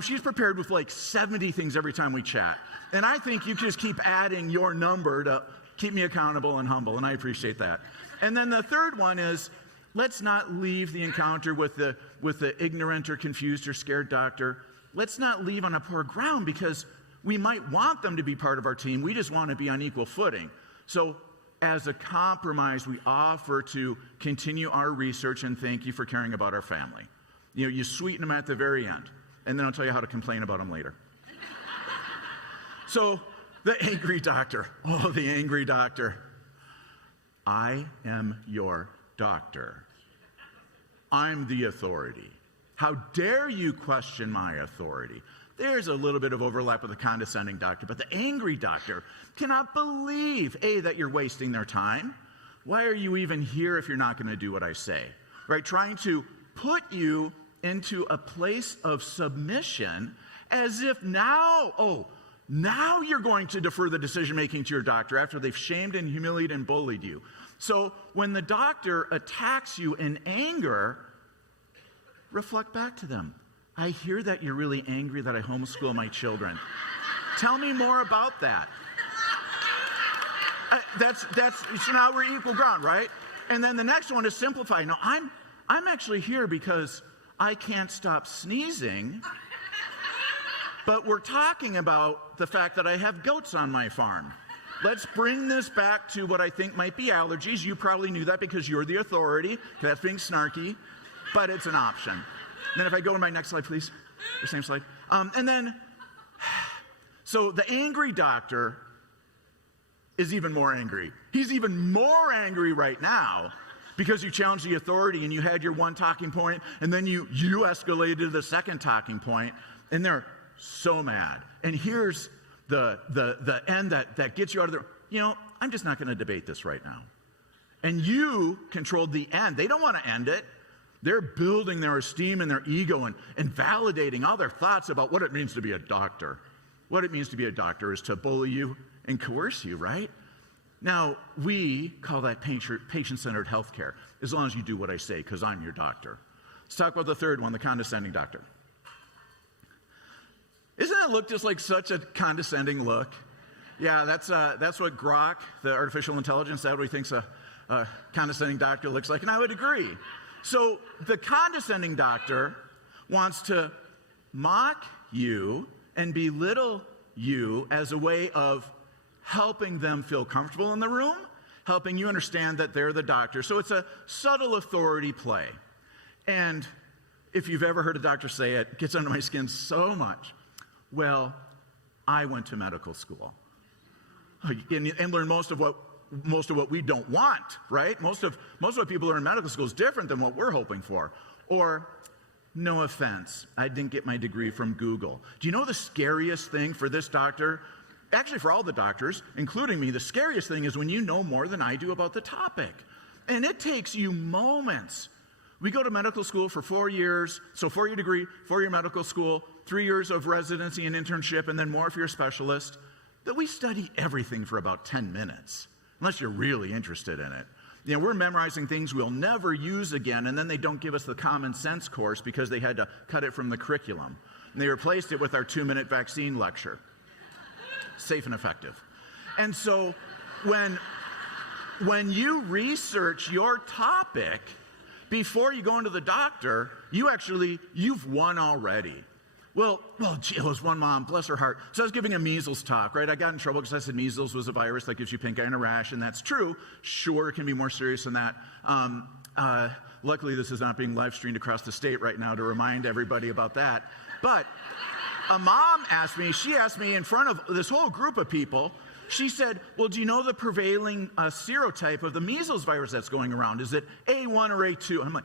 She's prepared with like 70 things every time we chat. And I think you just keep adding your number to keep me accountable and humble, and I appreciate that. And then the third one is, let's not leave the encounter with the ignorant or confused or scared doctor. Let's not leave on a poor ground because we might want them to be part of our team. We just want to be on equal footing. So as a compromise, we offer to continue our research and thank you for caring about our family. You know, you sweeten them at the very end, and then I'll tell you how to complain about them later. So the angry doctor. Oh, the angry doctor. I am your doctor. I'm the authority. How dare you question my authority? There's a little bit of overlap with the condescending doctor, but the angry doctor cannot believe, A, that you're wasting their time. Why are you even here if you're not going to do what I say? Right? Trying to put you into a place of submission as if now you're going to defer the decision-making to your doctor after they've shamed and humiliated and bullied you. So when the doctor attacks you in anger, reflect back to them. I hear that you're really angry that I homeschool my children. Tell me more about that. So now we're equal ground, right? And then the next one is simplify. No, I'm actually here because I can't stop sneezing. But we're talking about the fact that I have goats on my farm. let's bring this back to what I think might be allergies. You probably knew that because you're the authority. That's being snarky, but it's an option. And then if I go to my next slide, please. The same slide. And then, so the angry doctor is even more angry. He's even more angry right now because you challenged the authority and you had your one talking point, and then you escalated to the second talking point, and they're so mad. And here's the end that gets you out of there. You know, I'm just not going to debate this right now. And you controlled the end. They don't want to end it. They're building their esteem and their ego and validating all their thoughts about what it means to be a doctor. What it means to be a doctor is to bully you and coerce you, right? Now, we call that patient-centered healthcare, as long as you do what I say, because I'm your doctor. Let's talk about the third one, the condescending doctor. Isn't it look just like such a condescending look? Yeah, that's what Grok, the artificial intelligence, that what he thinks a condescending doctor looks like, and I would agree. So the condescending doctor wants to mock you and belittle you as a way of helping them feel comfortable in the room, helping you understand that they're the doctor. So it's a subtle authority play. And if you've ever heard a doctor say it, it gets under my skin so much. Well, I went to medical school and learned most of what we don't want, right? Most of what people are in medical school is different than what we're hoping for. Or, no offense, I didn't get my degree from Google. Do you know the scariest thing for this doctor? Actually, for all the doctors, including me, the scariest thing is when you know more than I do about the topic. And it takes you moments. We go to medical school for 4 years, so 4-year degree, 4-year medical school, 3 years of residency and internship, and then more if you're a specialist. That we study everything for about 10 minutes, unless you're really interested in it. You know, we're memorizing things we'll never use again, and then they don't give us the common sense course because they had to cut it from the curriculum. And they replaced it with our 2-minute vaccine lecture. Safe and effective. And so when you research your topic before you go into the doctor, you've won already. Well, it was one mom, bless her heart. So I was giving a measles talk, right? I got in trouble because I said measles was a virus that gives you pink eye and a rash, and that's true. Sure, it can be more serious than that. Luckily, this is not being live streamed across the state right now to remind everybody about that. But a mom asked me in front of this whole group of people, she said, well, do you know the prevailing serotype of the measles virus that's going around? Is it A1 or A2? And I'm like,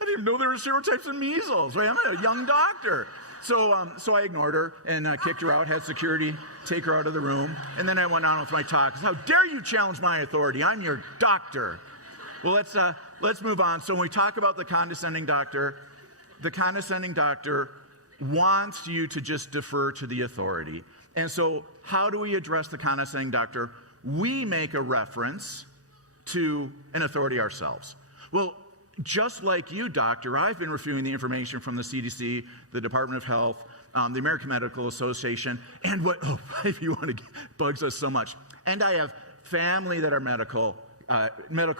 I didn't even know there were serotypes of measles, right? I'm a young doctor. So I ignored her and kicked her out, had security take her out of the room, and then I went on with my talk. How dare you challenge my authority? I'm your doctor. Well, let's move on. So when we talk about the condescending doctor wants you to just defer to the authority. And so how do we address the condescending doctor? We make a reference to an authority ourselves. Well, just like you, doctor, I've been reviewing the information from the CDC, the Department of Health, the American Medical Association, and if you want to, bugs us so much. And I have family that are medical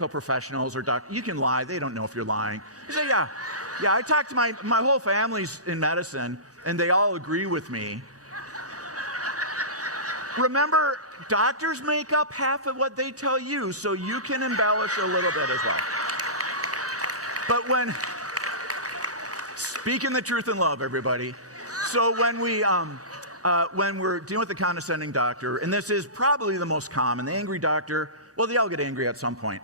professionals or doctors. You can lie. They don't know if you're lying. You say, yeah, I talked to my whole family's in medicine, and they all agree with me. Remember, doctors make up half of what they tell you, so you can embellish a little bit as well. But speaking the truth in love, everybody. So when we're dealing with the condescending doctor, and this is probably the most common, the angry doctor, well, they all get angry at some point.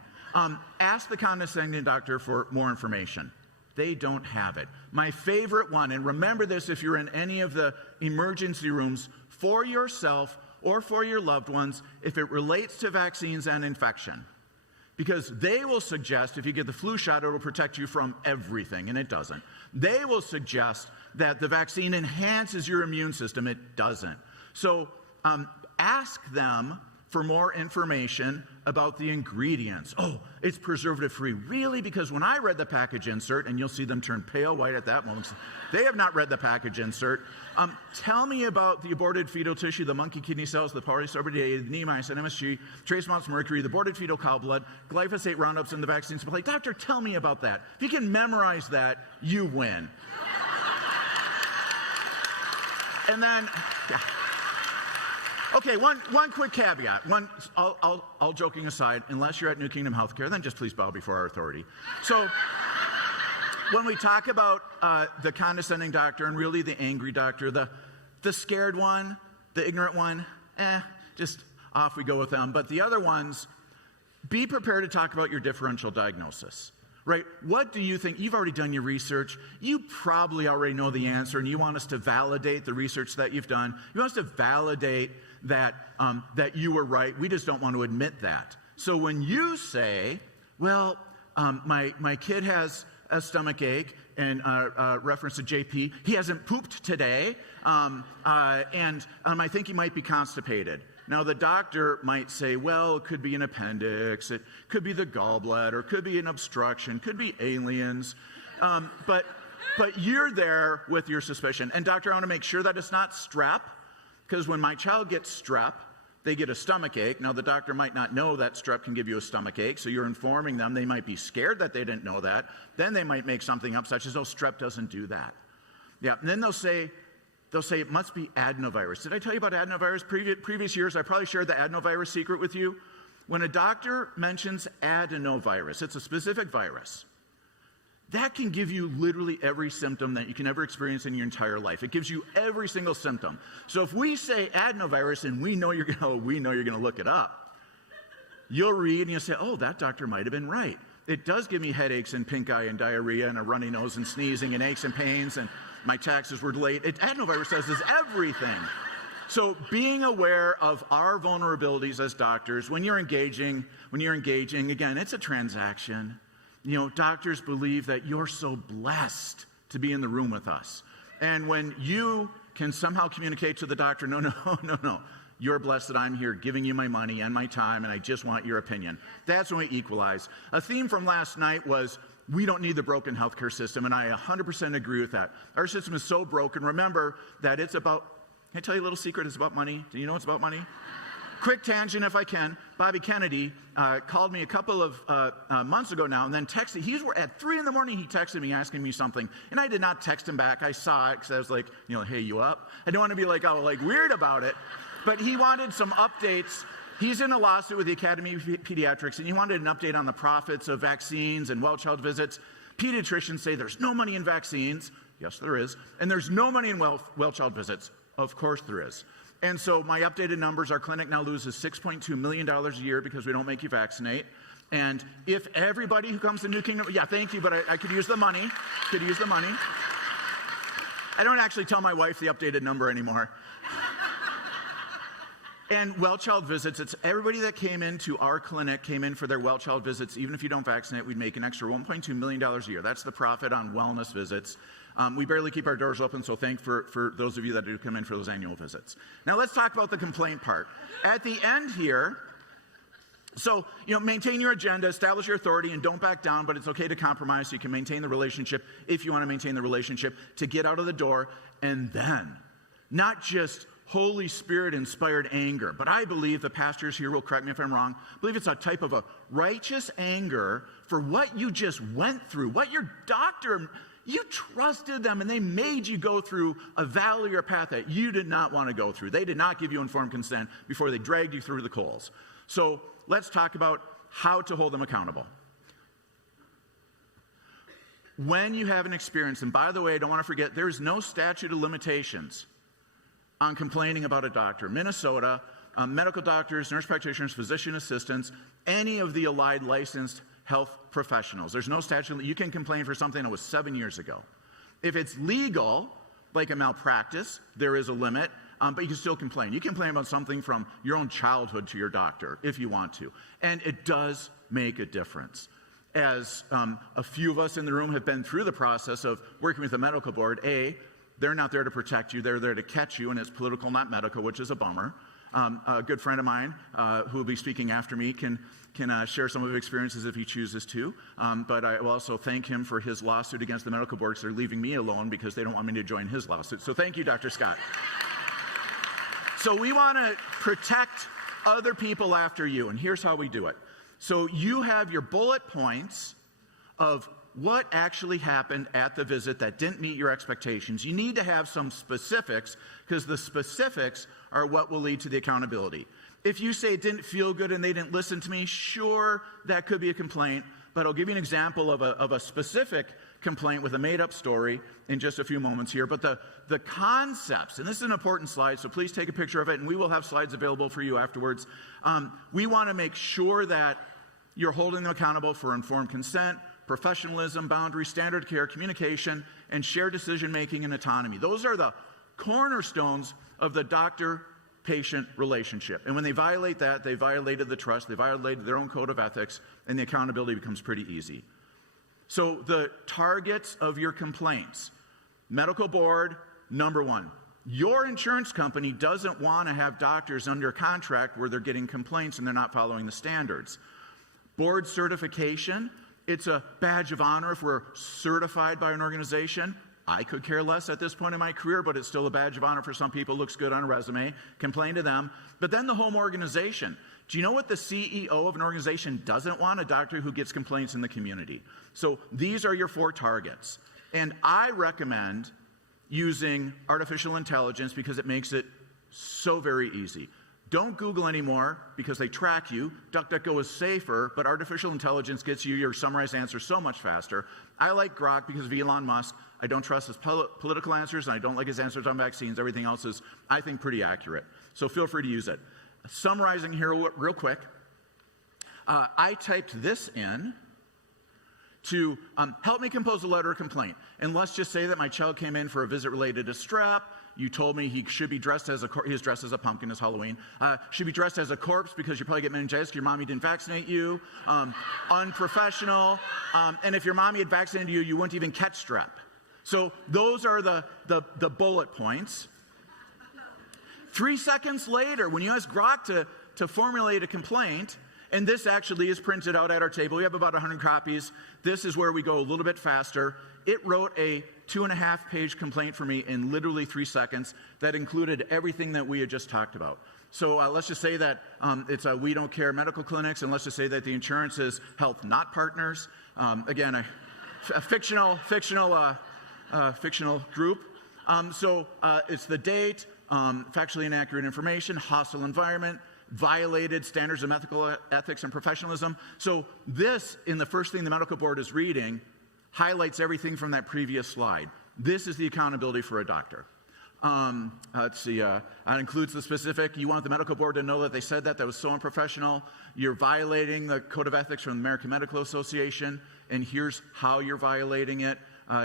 Ask the condescending doctor for more information. They don't have it. My favorite one, and remember this if you're in any of the emergency rooms, for yourself or for your loved ones, if it relates to vaccines and infection. Because they will suggest if you get the flu shot, it will protect you from everything, and it doesn't. They will suggest that the vaccine enhances your immune system. It doesn't. So ask them for more information about the ingredients. Oh, it's preservative-free. Really? Because when I read the package insert, and you'll see them turn pale white at that moment, they have not read the package insert. Tell me about the aborted fetal tissue, the monkey kidney cells, the polysorbate, the neomycin, MSG, trace amounts of mercury, the aborted fetal cow blood, glyphosate roundups in the vaccine supply. Doctor, tell me about that. If you can memorize that, you win. And then, Okay, one quick caveat. All joking aside, unless you're at New Kingdom Healthcare, then just please bow before our authority. So when we talk about the condescending doctor and really the angry doctor, the scared one, the ignorant one, just off we go with them. But the other ones, be prepared to talk about your differential diagnosis, right? What do you think? You've already done your research. You probably already know the answer, and you want us to validate the research that you've done. You want us to validate that you were right. We just don't want to admit that. So when you say, well, my kid has a stomach ache, and reference to JP, he hasn't pooped today, and I think he might be constipated. Now, the doctor might say, well, it could be an appendix, it could be the gallbladder, it could be an obstruction, could be aliens, but you're there with your suspicion. And doctor, I want to make sure that it's not strep, because when my child gets strep, they get a stomach ache. Now, the doctor might not know that strep can give you a stomach ache, so you're informing them. They might be scared that they didn't know that. Then they might make something up, such as, oh, strep doesn't do that. Yeah, and then they'll say it must be adenovirus. Did I tell you about adenovirus? Previous years, I probably shared the adenovirus secret with you. When a doctor mentions adenovirus, it's a specific virus. That can give you literally every symptom that you can ever experience in your entire life. It gives you every single symptom. So if we say adenovirus and we know you're going to look it up, you'll read and you'll say, oh, that doctor might have been right. It does give me headaches and pink eye and diarrhea and a runny nose and sneezing and aches and pains and my taxes were delayed. Adenovirus does everything. So being aware of our vulnerabilities as doctors, when you're engaging, again, it's a transaction. You know, doctors believe that you're so blessed to be in the room with us. And when you can somehow communicate to the doctor, no, you're blessed that I'm here giving you my money and my time, and I just want your opinion. That's when we equalize. A theme from last night was, we don't need the broken healthcare system, and I 100% agree with that. Our system is so broken. Remember that it's about, can I tell you a little secret? It's about money. Do you know it's about money? Quick tangent if I can. Bobby Kennedy called me a couple of months ago now and then texted. At 3 in the morning, he texted me asking me something. And I did not text him back. I saw it because I was like, hey, you up? I don't want to be like weird about it. But he wanted some updates. He's in a lawsuit with the Academy of Pediatrics, and he wanted an update on the profits of vaccines and well-child visits. Pediatricians say there's no money in vaccines. Yes, there is. And there's no money in well-child visits. Of course there is. And so my updated numbers, our clinic now loses $6.2 million a year because we don't make you vaccinate. And if everybody who comes to New Kingdom, yeah, thank you, but I could use the money. I don't actually tell my wife the updated number anymore. And well-child visits, it's everybody that came into our clinic came in for their well-child visits. Even if you don't vaccinate, we'd make an extra $1.2 million a year. That's the profit on wellness visits. We barely keep our doors open, so thank for those of you that do come in for those annual visits. Now let's talk about the complaint part. At the end here, so, maintain your agenda, establish your authority, and don't back down, but it's okay to compromise so you can maintain the relationship if you want to maintain the relationship to get out of the door. And then, not just Holy Spirit-inspired anger, but I believe the pastors here will correct me if I'm wrong, I believe it's a type of a righteous anger for what you just went through, what your doctor, you trusted them and they made you go through a valley or path that you did not want to go through. They did not give you informed consent before they dragged you through the coals. So let's talk about how to hold them accountable. When you have an experience, and by the way, I don't want to forget, there's no statute of limitations on complaining about a doctor. Minnesota, medical doctors, nurse practitioners, physician assistants, any of the allied licensed health professionals. There's no statute. You can complain for something that was 7 years ago. If it's legal, like a malpractice, there is a limit, but you can still complain. You can complain about something from your own childhood to your doctor if you want to. And it does make a difference. As a few of us in the room have been through the process of working with the medical board, they're not there to protect you, they're there to catch you, and it's political, not medical, which is a bummer. A good friend of mine who will be speaking after me can share some of his experiences if he chooses to. But I will also thank him for his lawsuit against the medical board because they're leaving me alone because they don't want me to join his lawsuit. So thank you, Dr. Scott. So we want to protect other people after you, and here's how we do it. So you have your bullet points of what actually happened at the visit that didn't meet your expectations. You need to have some specifics, because the specifics are what will lead to the accountability. If you say it didn't feel good and they didn't listen to me, sure, that could be a complaint, but I'll give you an example of a specific complaint with a made-up story in just a few moments here. But the concepts, and this is an important slide, so please take a picture of it, and we will have slides available for you afterwards. We want to make sure that you're holding them accountable for informed consent, professionalism, boundary, standard care, communication, and shared decision-making and autonomy. Those are the cornerstones of the doctor-patient relationship. And when they violate that, they violated the trust, they violated their own code of ethics, and the accountability becomes pretty easy. So the targets of your complaints. Medical board, number one. Your insurance company doesn't want to have doctors under contract where they're getting complaints and they're not following the standards. Board certification, it's a badge of honor if we're certified by an organization. I could care less at this point in my career, but it's still a badge of honor for some people. Looks good on a resume. Complain to them. But then the home organization. Do you know what the CEO of an organization doesn't want? A doctor who gets complaints in the community. So these are your 4 targets. And I recommend using artificial intelligence because it makes it so very easy. Don't Google anymore because they track you. DuckDuckGo is safer, but artificial intelligence gets you your summarized answer so much faster. I like Grok because of Elon Musk. I don't trust his political answers, and I don't like his answers on vaccines. Everything else is, I think, pretty accurate. So feel free to use it. Summarizing here real quick. I typed this in to help me compose a letter of complaint. And let's just say that my child came in for a visit related to strep. You told me he should be dressed as he was dressed as a pumpkin this Halloween. Should be dressed as a corpse because you probably get meningitis because your mommy didn't vaccinate you. Unprofessional. And if your mommy had vaccinated you, you wouldn't even catch strep. So those are the bullet points. 3 seconds later, when you ask Grok to formulate a complaint, and this actually is printed out at our table. We have about 100 copies. This is where we go a little bit faster. It wrote a 2.5-page complaint for me in literally 3 seconds that included everything that we had just talked about. So let's just say that it's a We Don't Care Medical Clinics, and let's just say that the insurance is Health Not Partners. Again, a fictional group. So it's the date, factually inaccurate information, hostile environment, violated standards of ethics and professionalism. So this, in the first thing the medical board is reading, highlights everything from that previous slide. This is the accountability for a doctor. Let's see, that includes the specific. You want the medical board to know that they said that was so unprofessional. You're violating the code of ethics from the American Medical Association, and here's how you're violating it.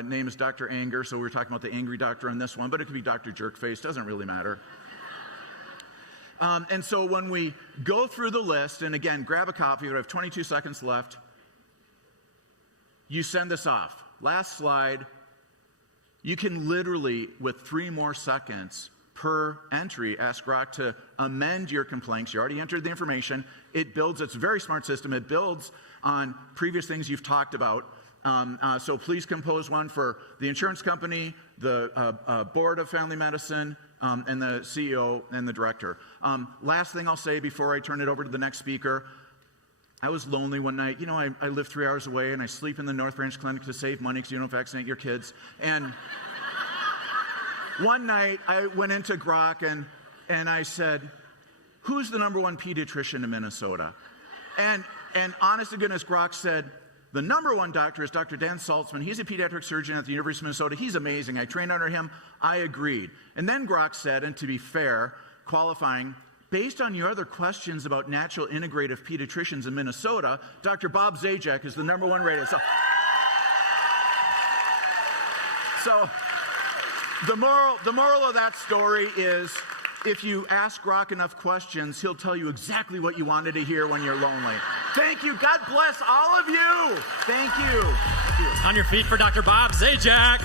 Name is Dr. Anger, so we're talking about the angry doctor on this one, but it could be Dr. Jerkface, doesn't really matter. And so when we go through the list, and again, grab a copy, we have 22 seconds left, you send this off. Last slide, you can literally, with 3 more seconds per entry, ask Grok to amend your complaints. You already entered the information. It builds, it's a very smart system, it builds on previous things you've talked about. So please compose one for the insurance company, the board of family medicine, and the CEO and the director. Last thing I'll say before I turn it over to the next speaker, I was lonely one night. You know, I live 3 hours away and I sleep in the North Branch Clinic to save money because you don't vaccinate your kids. And one night I went into Grok and I said, who's the #1 pediatrician in Minnesota? And honest to goodness, Grok said, the #1 doctor is Dr. Dan Saltzman. He's a pediatric surgeon at the University of Minnesota. He's amazing. I trained under him. I agreed. And then Grok said, and to be fair, qualifying, based on your other questions about natural integrative pediatricians in Minnesota, Dr. Bob Zajac is the #1 rated. So the moral of that story is if you ask Grok enough questions, he'll tell you exactly what you wanted to hear when you're lonely. Thank you. God bless all of you. Thank you. Thank you. On your feet for Dr. Bob Zajac.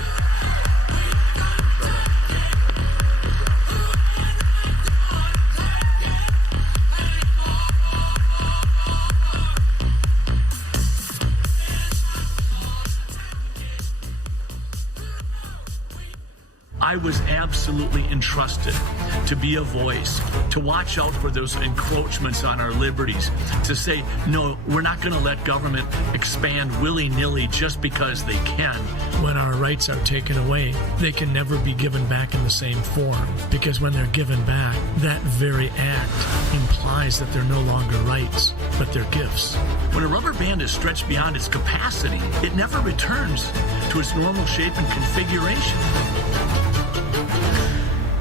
I was absolutely entrusted to be a voice, to watch out for those encroachments on our liberties, to say, no, we're not going to let government expand willy-nilly just because they can. When our rights are taken away, they can never be given back in the same form, because when they're given back, that very act implies that they're no longer rights, but they're gifts. When a rubber band is stretched beyond its capacity, it never returns to its normal shape and configuration.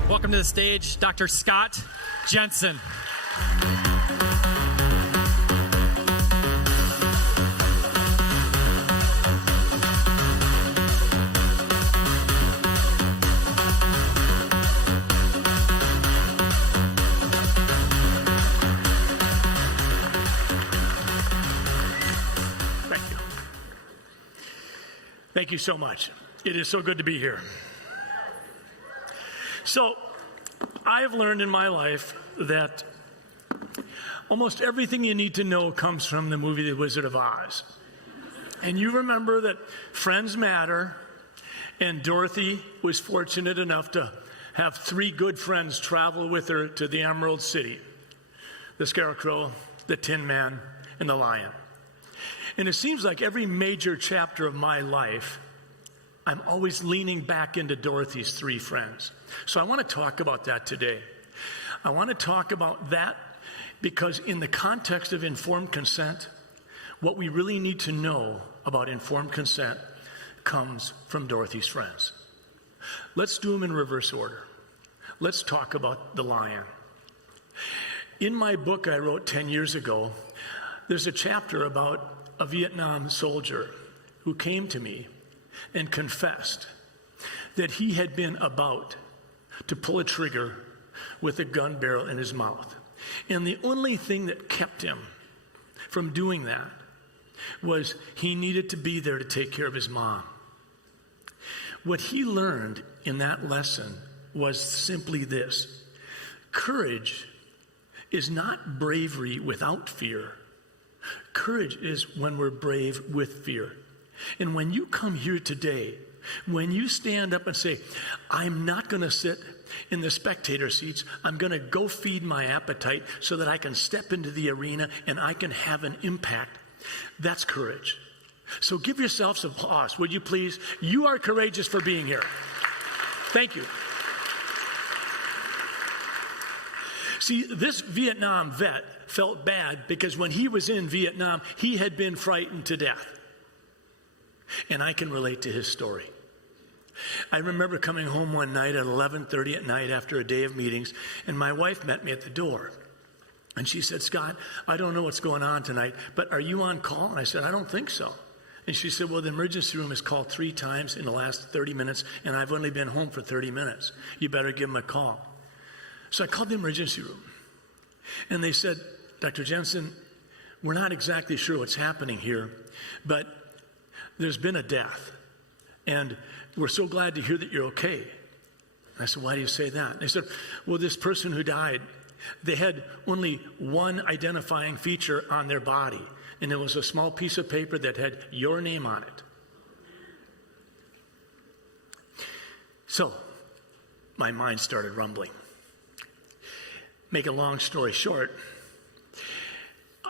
Welcome to the stage, Dr. Scott Jensen. Thank you so much. It is so good to be here. So, I have learned in my life that almost everything you need to know comes from the movie The Wizard of Oz. And you remember that friends matter, and Dorothy was fortunate enough to have 3 good friends travel with her to the Emerald City: the Scarecrow, the Tin Man, and the Lion. And it seems like every major chapter of my life, I'm always leaning back into Dorothy's 3 friends. So I want to talk about that today. I want to talk about that because in the context of informed consent, what we really need to know about informed consent comes from Dorothy's friends. Let's do them in reverse order. Let's talk about the lion. In my book I wrote 10 years ago, there's a chapter about a Vietnam soldier who came to me and confessed that he had been about to pull a trigger with a gun barrel in his mouth. And the only thing that kept him from doing that was he needed to be there to take care of his mom. What he learned in that lesson was simply this: courage is not bravery without fear. Courage is when we're brave with fear. And when you come here today, when you stand up and say, I'm not going to sit in the spectator seats, I'm going to go feed my appetite so that I can step into the arena and I can have an impact, that's courage. So give yourselves applause, would you please? You are courageous for being here. Thank you. See, this Vietnam vet felt bad because when he was in Vietnam, he had been frightened to death. And I can relate to his story. I remember coming home one night at 11:30 at night after a day of meetings, and my wife met me at the door. And she said, Scott, I don't know what's going on tonight, but are you on call? And I said, I don't think so. And she said, well, the emergency room has called 3 times in the last 30 minutes, and I've only been home for 30 minutes. You better give them a call. So I called the emergency room. And they said, Dr. Jensen, we're not exactly sure what's happening here, but there's been a death. And we're so glad to hear that you're okay. And I said, why do you say that? And they said, well, this person who died, they had only one identifying feature on their body, and it was a small piece of paper that had your name on it. So my mind started rumbling. Make a long story short,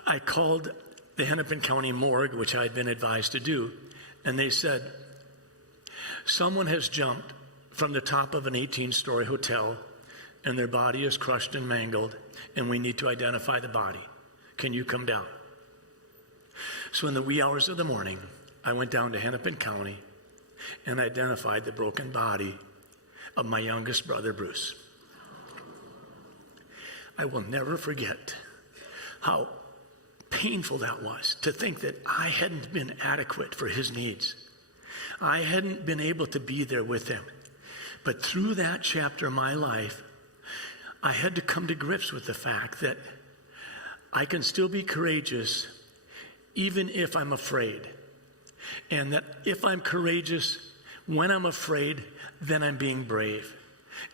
I called the Hennepin County morgue, which I had been advised to do, and they said, someone has jumped from the top of an 18-story hotel, and their body is crushed and mangled, and we need to identify the body. Can you come down? So in the wee hours of the morning, I went down to Hennepin County and identified the broken body of my youngest brother, Bruce. I will never forget how painful that was to think that I hadn't been adequate for his needs. I hadn't been able to be there with him. But through that chapter of my life, I had to come to grips with the fact that I can still be courageous even if I'm afraid. And that if I'm courageous, when I'm afraid, then I'm being brave.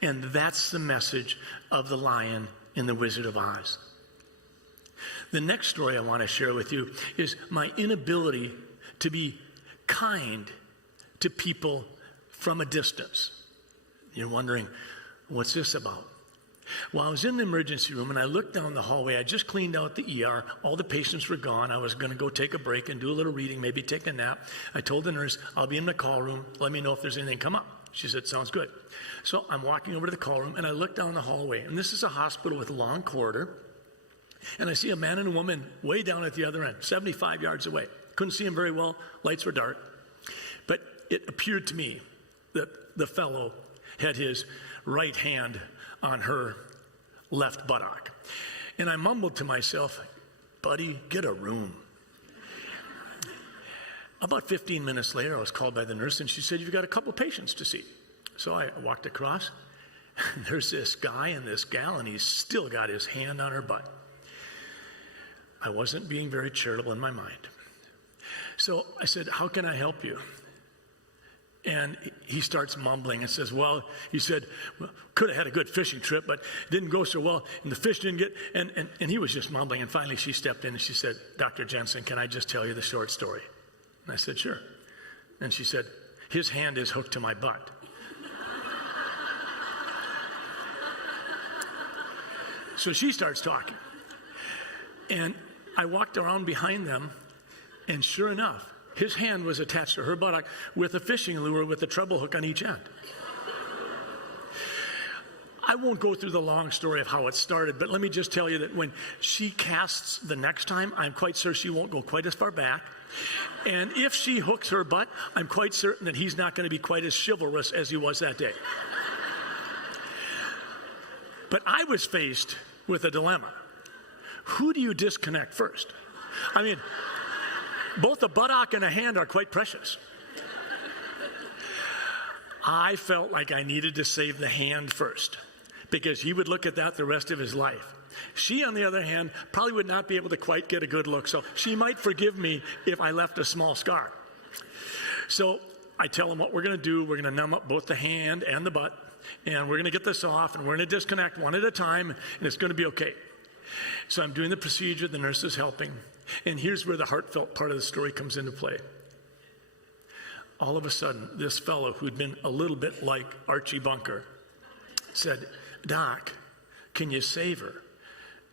And that's the message of the lion in The Wizard of Oz. The next story I want to share with you is my inability to be kind to people from a distance. You're wondering, what's this about? Well, I was in the emergency room and I looked down the hallway. I just cleaned out the ER. All the patients were gone. I was going to go take a break and do a little reading, maybe take a nap. I told the nurse, I'll be in the call room. Let me know if there's anything come up. She said, sounds good. So I'm walking over to the call room and I look down the hallway. And this is a hospital with a long corridor. And I see a man and a woman way down at the other end, 75 yards away. Couldn't see him very well. Lights were dark. But it appeared to me that the fellow had his right hand on her left buttock. And I mumbled to myself, buddy, get a room. About 15 minutes later, I was called by the nurse and she said, you've got a couple patients to see. So I walked across and there's this guy and this gal and he's still got his hand on her butt. I wasn't being very charitable in my mind. So I said, how can I help you? And he starts mumbling and says, well, he said, well, could have had a good fishing trip, but didn't go so well, and the fish didn't get, and he was just mumbling, and finally she stepped in and she said, Dr. Jensen, can I just tell you the short story? And I said, sure. And she said, his hand is hooked to my butt. So she starts talking. And I walked around behind them, and sure enough, his hand was attached to her buttock with a fishing lure with a treble hook on each end. I won't go through the long story of how it started, but let me just tell you that when she casts the next time, I'm quite sure she won't go quite as far back. And if she hooks her butt, I'm quite certain that he's not going to be quite as chivalrous as he was that day. But I was faced with a dilemma. Who do you disconnect first? I mean, both a buttock and a hand are quite precious. I felt like I needed to save the hand first because he would look at that the rest of his life. She, on the other hand, probably would not be able to quite get a good look, so she might forgive me if I left a small scar. So I tell him what we're going to do. We're going to numb up both the hand and the butt, and we're going to get this off, and we're going to disconnect one at a time, and it's going to be okay. So I'm doing the procedure. The nurse is helping. And here's where the heartfelt part of the story comes into play. All of a sudden, this fellow who'd been a little bit like Archie Bunker said, Doc, can you save her?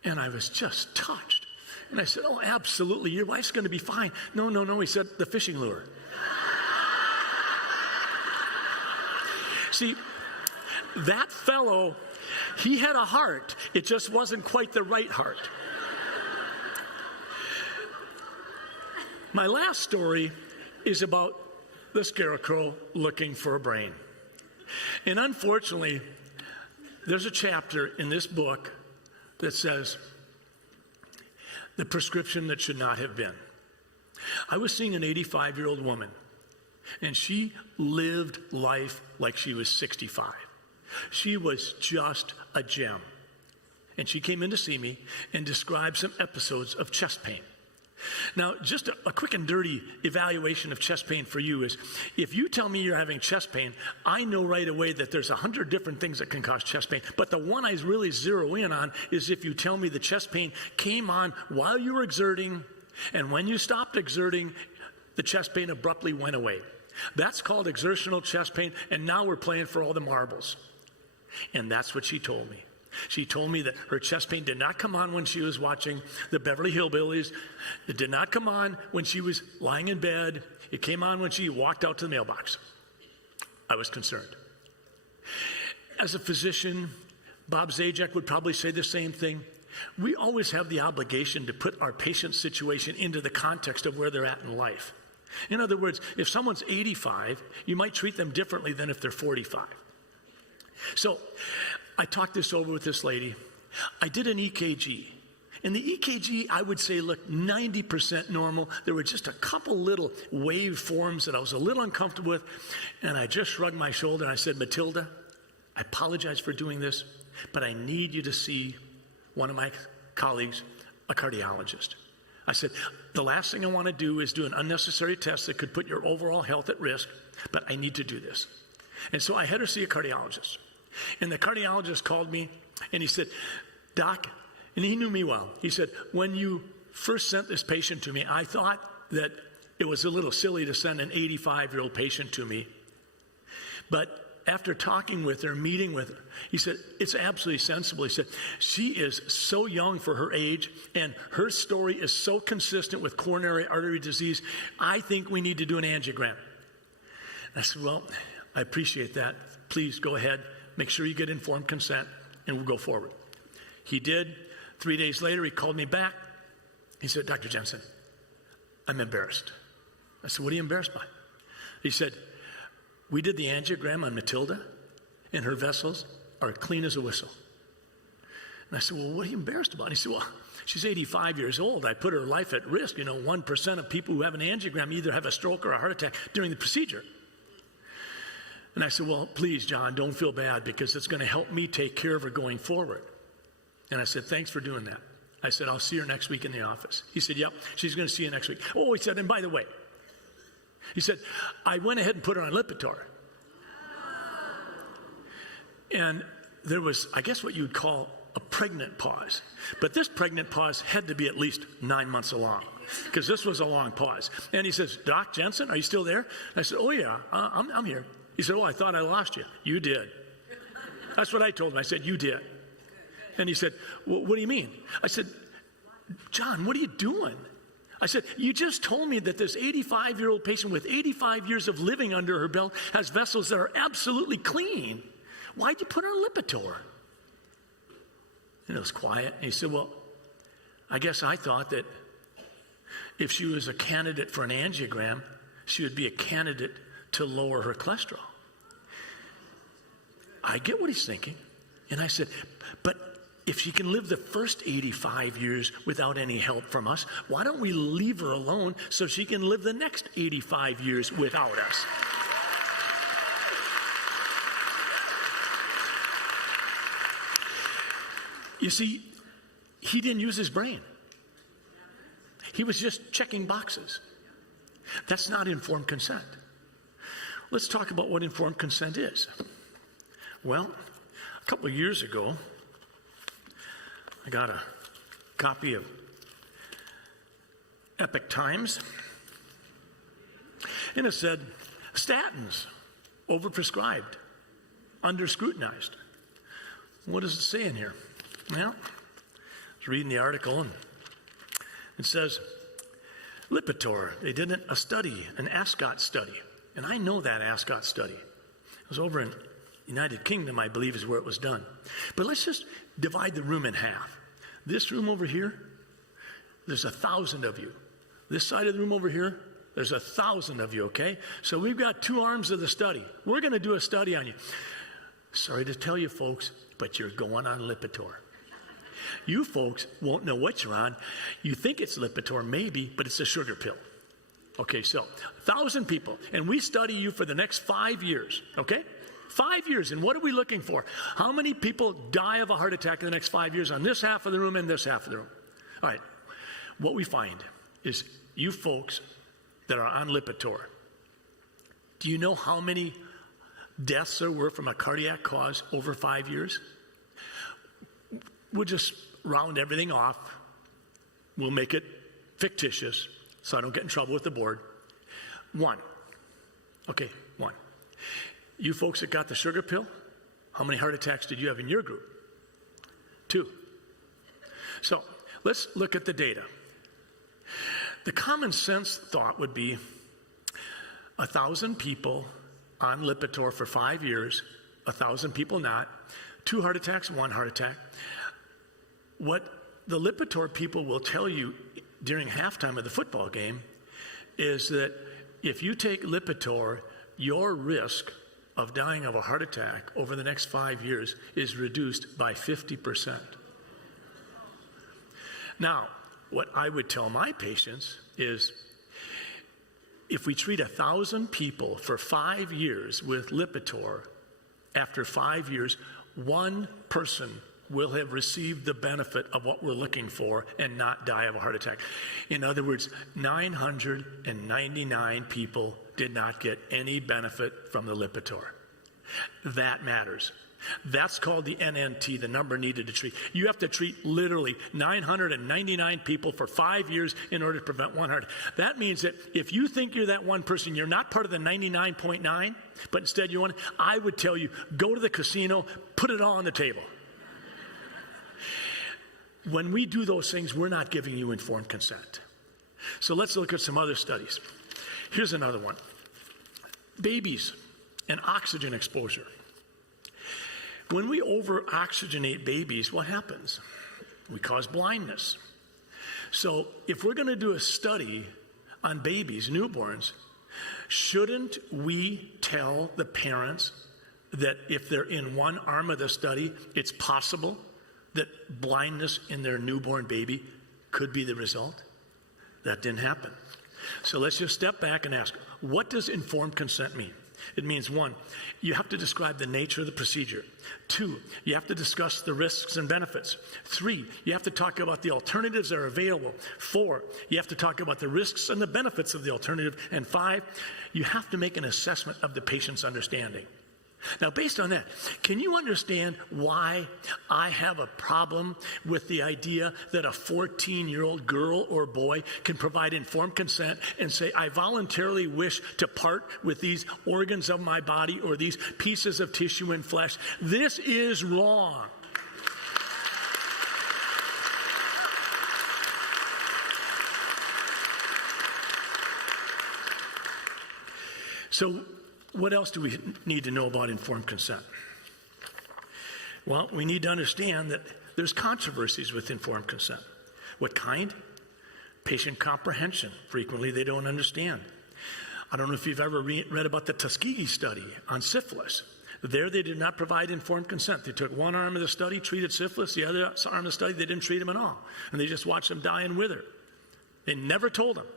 And I was just touched. And I said, oh, absolutely. Your wife's going to be fine. No. He said, the fishing lure. See, that fellow, he had a heart. It just wasn't quite the right heart. My last story is about the scarecrow looking for a brain. And unfortunately, there's a chapter in this book that says the prescription that should not have been. I was seeing an 85-year-old woman, and she lived life like she was 65. She was just a gem. And she came in to see me and described some episodes of chest pain. Now, just a quick and dirty evaluation of chest pain for you is, if you tell me you're having chest pain, I know right away that there's 100 different things that can cause chest pain. But the one I really zero in on is if you tell me the chest pain came on while you were exerting, and when you stopped exerting, the chest pain abruptly went away. That's called exertional chest pain, and now we're playing for all the marbles. And that's what she told me. She told me that her chest pain did not come on when she was watching the Beverly Hillbillies. It did not come on when she was lying in bed. It came on when she walked out to the mailbox. I was concerned. As a physician, Bob Zajac would probably say the same thing. We always have the obligation to put our patient's situation into the context of where they're at in life. In other words, if someone's 85, you might treat them differently than if they're 45. So I talked this over with this lady. I did an EKG. And the EKG, I would say, looked 90% normal. There were just a couple little wave forms that I was a little uncomfortable with. And I just shrugged my shoulder and I said, Matilda, I apologize for doing this, but I need you to see one of my colleagues, a cardiologist. I said, the last thing I want to do is do an unnecessary test that could put your overall health at risk, but I need to do this. And so I had her see a cardiologist. And the cardiologist called me and he said, Doc, and he knew me well. He said, when you first sent this patient to me, I thought that it was a little silly to send an 85-year-old patient to me. But after talking with her, meeting with her, he said, it's absolutely sensible. He said, she is so young for her age, and her story is so consistent with coronary artery disease. I think we need to do an angiogram. I said, well, I appreciate that. Please go ahead. Make sure you get informed consent, and we'll go forward. He did. 3 days later, he called me back. He said, Dr. Jensen, I'm embarrassed. I said, what are you embarrassed by? He said, we did the angiogram on Matilda, and her vessels are clean as a whistle. And I said, well, what are you embarrassed about? And he said, well, she's 85 years old. I put her life at risk. 1% of people who have an angiogram either have a stroke or a heart attack during the procedure. And I said, well, please, John, don't feel bad because it's going to help me take care of her going forward. And I said, thanks for doing that. I said, I'll see her next week in the office. He said, yep, she's going to see you next week. Oh, he said, and by the way, he said, I went ahead and put her on Lipitor. And there was, I guess what you would call a pregnant pause. But this pregnant pause had to be at least 9 months along because this was a long pause. And he says, Doc Jensen, are you still there? I said, oh, yeah, I'm here. He said, oh, I thought I lost you. You did. That's what I told him. I said, you did. And he said, well, what do you mean? I said, John, what are you doing? I said, you just told me that this 85-year-old patient with 85 years of living under her belt has vessels that are absolutely clean. Why'd you put her on Lipitor? And it was quiet. And he said, well, I guess I thought that if she was a candidate for an angiogram, she would be a candidate to lower her cholesterol. I get what he's thinking. And I said, but if she can live the first 85 years without any help from us, why don't we leave her alone so she can live the next 85 years without us? You see, he didn't use his brain. He was just checking boxes. That's not informed consent. Let's talk about what informed consent is. Well, a couple of years ago, I got a copy of Epic Times, and it said, statins, overprescribed, under-scrutinized. What does it say in here? Well, I was reading the article, and it says, Lipitor, they did a study, an Ascot study, and I know that Ascot study. It was over in United Kingdom, I believe, is where it was done. But let's just divide the room in half. This room over here, there's 1,000 of you. This side of the room over here, there's 1,000 of you, okay? So we've got two arms of the study. We're going to do a study on you. Sorry to tell you, folks, but you're going on Lipitor. You folks won't know what you're on. You think it's Lipitor, maybe, but it's a sugar pill. Okay, so 1,000 people, and we study you for the next 5 years, okay? 5 years, and what are we looking for? How many people die of a heart attack in the next 5 years on this half of the room and this half of the room? All right, what we find is you folks that are on Lipitor, do you know how many deaths there were from a cardiac cause over 5 years? We'll just round everything off. We'll make it fictitious so I don't get in trouble with the board. 1. Okay, 1. You folks that got the sugar pill, how many heart attacks did you have in your group? 2. So let's look at the data. The common sense thought would be 1,000 people on Lipitor for 5 years, 1,000 people not, 2 heart attacks, 1 heart attack. What the Lipitor people will tell you during halftime of the football game is that if you take Lipitor, your risk of dying of a heart attack over the next 5 years is reduced by 50%. Now, what I would tell my patients is if we treat 1,000 people for 5 years with Lipitor, after 5 years, 1 person will have received the benefit of what we're looking for and not die of a heart attack. In other words, 999 people did not get any benefit from the Lipitor. That matters. That's called the NNT, the number needed to treat. You have to treat literally 999 people for 5 years in order to prevent 100. That means that if you think you're that one person, you're not part of the 99.9, but instead you want, I would tell you, go to the casino, put it all on the table. When we do those things, we're not giving you informed consent. So let's look at some other studies. Here's another one. Babies and oxygen exposure. When we over-oxygenate babies, what happens? We cause blindness. So if we're going to do a study on babies, newborns, shouldn't we tell the parents that if they're in one arm of the study, it's possible that blindness in their newborn baby could be the result? That didn't happen. So let's just step back and ask, what does informed consent mean? It means, 1, you have to describe the nature of the procedure. 2, you have to discuss the risks and benefits. 3, you have to talk about the alternatives that are available. 4, you have to talk about the risks and the benefits of the alternative. And 5, you have to make an assessment of the patient's understanding. Now, based on that, can you understand why I have a problem with the idea that a 14-year-old girl or boy can provide informed consent and say, I voluntarily wish to part with these organs of my body or these pieces of tissue and flesh? This is wrong. So, what else do we need to know about informed consent? Well, we need to understand that there's controversies with informed consent. What kind? Patient comprehension. Frequently, they don't understand. I don't know if you've ever read about the Tuskegee study on syphilis. There, they did not provide informed consent. They took one arm of the study, treated syphilis. The other arm of the study, they didn't treat them at all. And they just watched them die and wither. They never told them.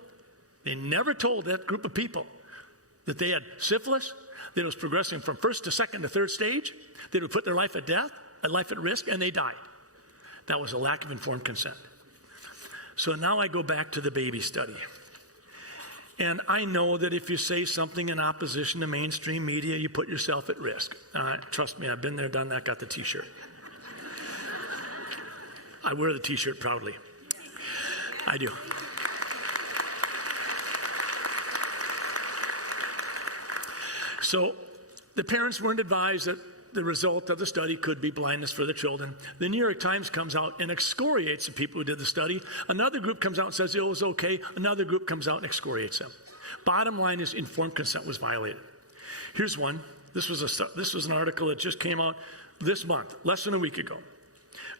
They never told that group of people that they had syphilis, that it was progressing from first to second to third stage, that it would put their life at risk, and they died. That was a lack of informed consent. So now I go back to the baby study. And I know that if you say something in opposition to mainstream media, you put yourself at risk. Trust me, I've been there, done that, got the t-shirt. I wear the t-shirt proudly. I do. So the parents weren't advised that the result of the study could be blindness for the children. The New York Times comes out and excoriates the people who did the study. Another group comes out and says it was okay. Another group comes out and excoriates them. Bottom line is informed consent was violated. Here's one. This was an article that just came out this month, less than a week ago.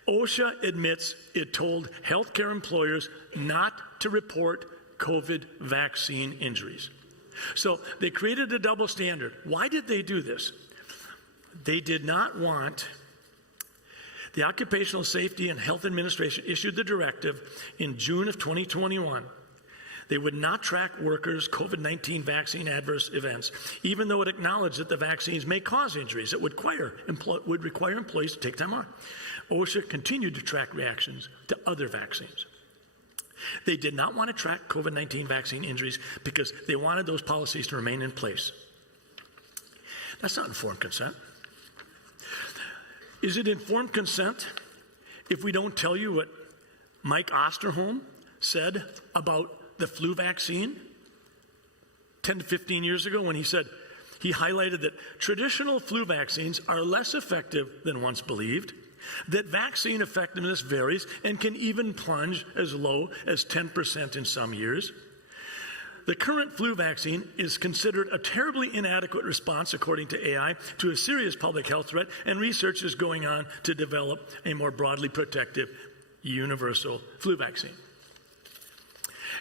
OSHA admits it told healthcare employers not to report COVID vaccine injuries. So they created a double standard. Why did they do this? They did not want, the Occupational Safety and Health Administration issued the directive in June of 2021. They would not track workers' COVID-19 vaccine adverse events, even though it acknowledged that the vaccines may cause injuries that would require employees to take time off. OSHA continued to track reactions to other vaccines. They did not want to track COVID-19 vaccine injuries because they wanted those policies to remain in place. That's not informed consent. Is it informed consent if we don't tell you what Mike Osterholm said about the flu vaccine 10 to 15 years ago when he highlighted that traditional flu vaccines are less effective than once believed, that vaccine effectiveness varies and can even plunge as low as 10% in some years. The current flu vaccine is considered a terribly inadequate response, according to AI, to a serious public health threat, and research is going on to develop a more broadly protective universal flu vaccine.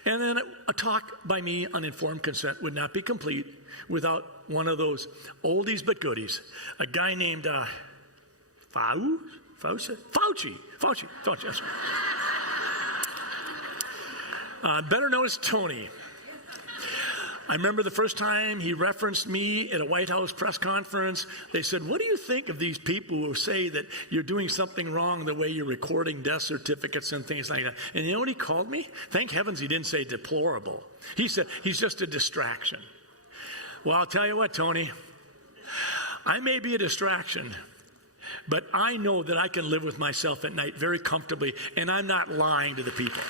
And then a talk by me on informed consent would not be complete without one of those oldies but goodies, a guy named Fauci, that's right. Better known as Tony. I remember the first time he referenced me at a White House press conference. They said, what do you think of these people who say that you're doing something wrong the way you're recording death certificates and things like that? And you know what he called me? Thank heavens he didn't say deplorable. He said, he's just a distraction. Well, I'll tell you what, Tony, I may be a distraction, But I know that I can live with myself at night very comfortably, and I'm not lying to the people.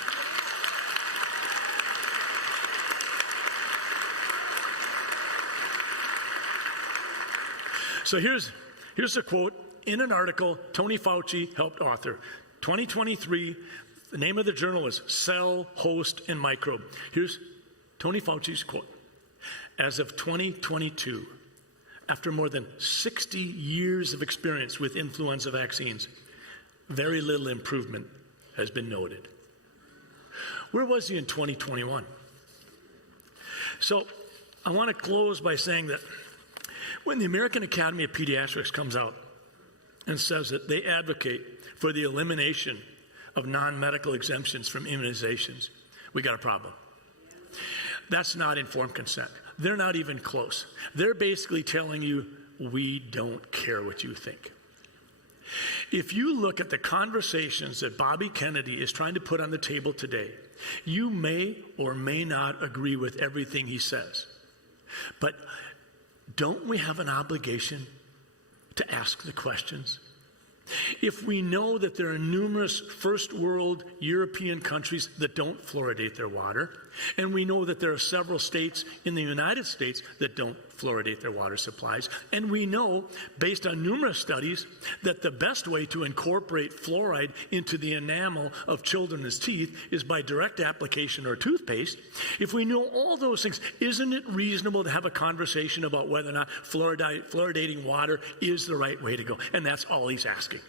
So here's a quote in an article Tony Fauci helped author. 2023, the name of the journal is Cell, Host, and Microbe. Here's Tony Fauci's quote. As of 2022, after more than 60 years of experience with influenza vaccines, very little improvement has been noted. Where was he in 2021? So I want to close by saying that when the American Academy of Pediatrics comes out and says that they advocate for the elimination of non-medical exemptions from immunizations, we got a problem. That's not informed consent. They're not even close. They're basically telling you, we don't care what you think. If you look at the conversations that Bobby Kennedy is trying to put on the table today, you may or may not agree with everything he says. But don't we have an obligation to ask the questions? If we know that there are numerous first world European countries that don't fluoridate their water, and we know that there are several states in the United States that don't fluoridate their water supplies, and we know, based on numerous studies, that the best way to incorporate fluoride into the enamel of children's teeth is by direct application or toothpaste, if we know all those things, isn't it reasonable to have a conversation about whether or not fluoridating water is the right way to go? And that's all he's asking.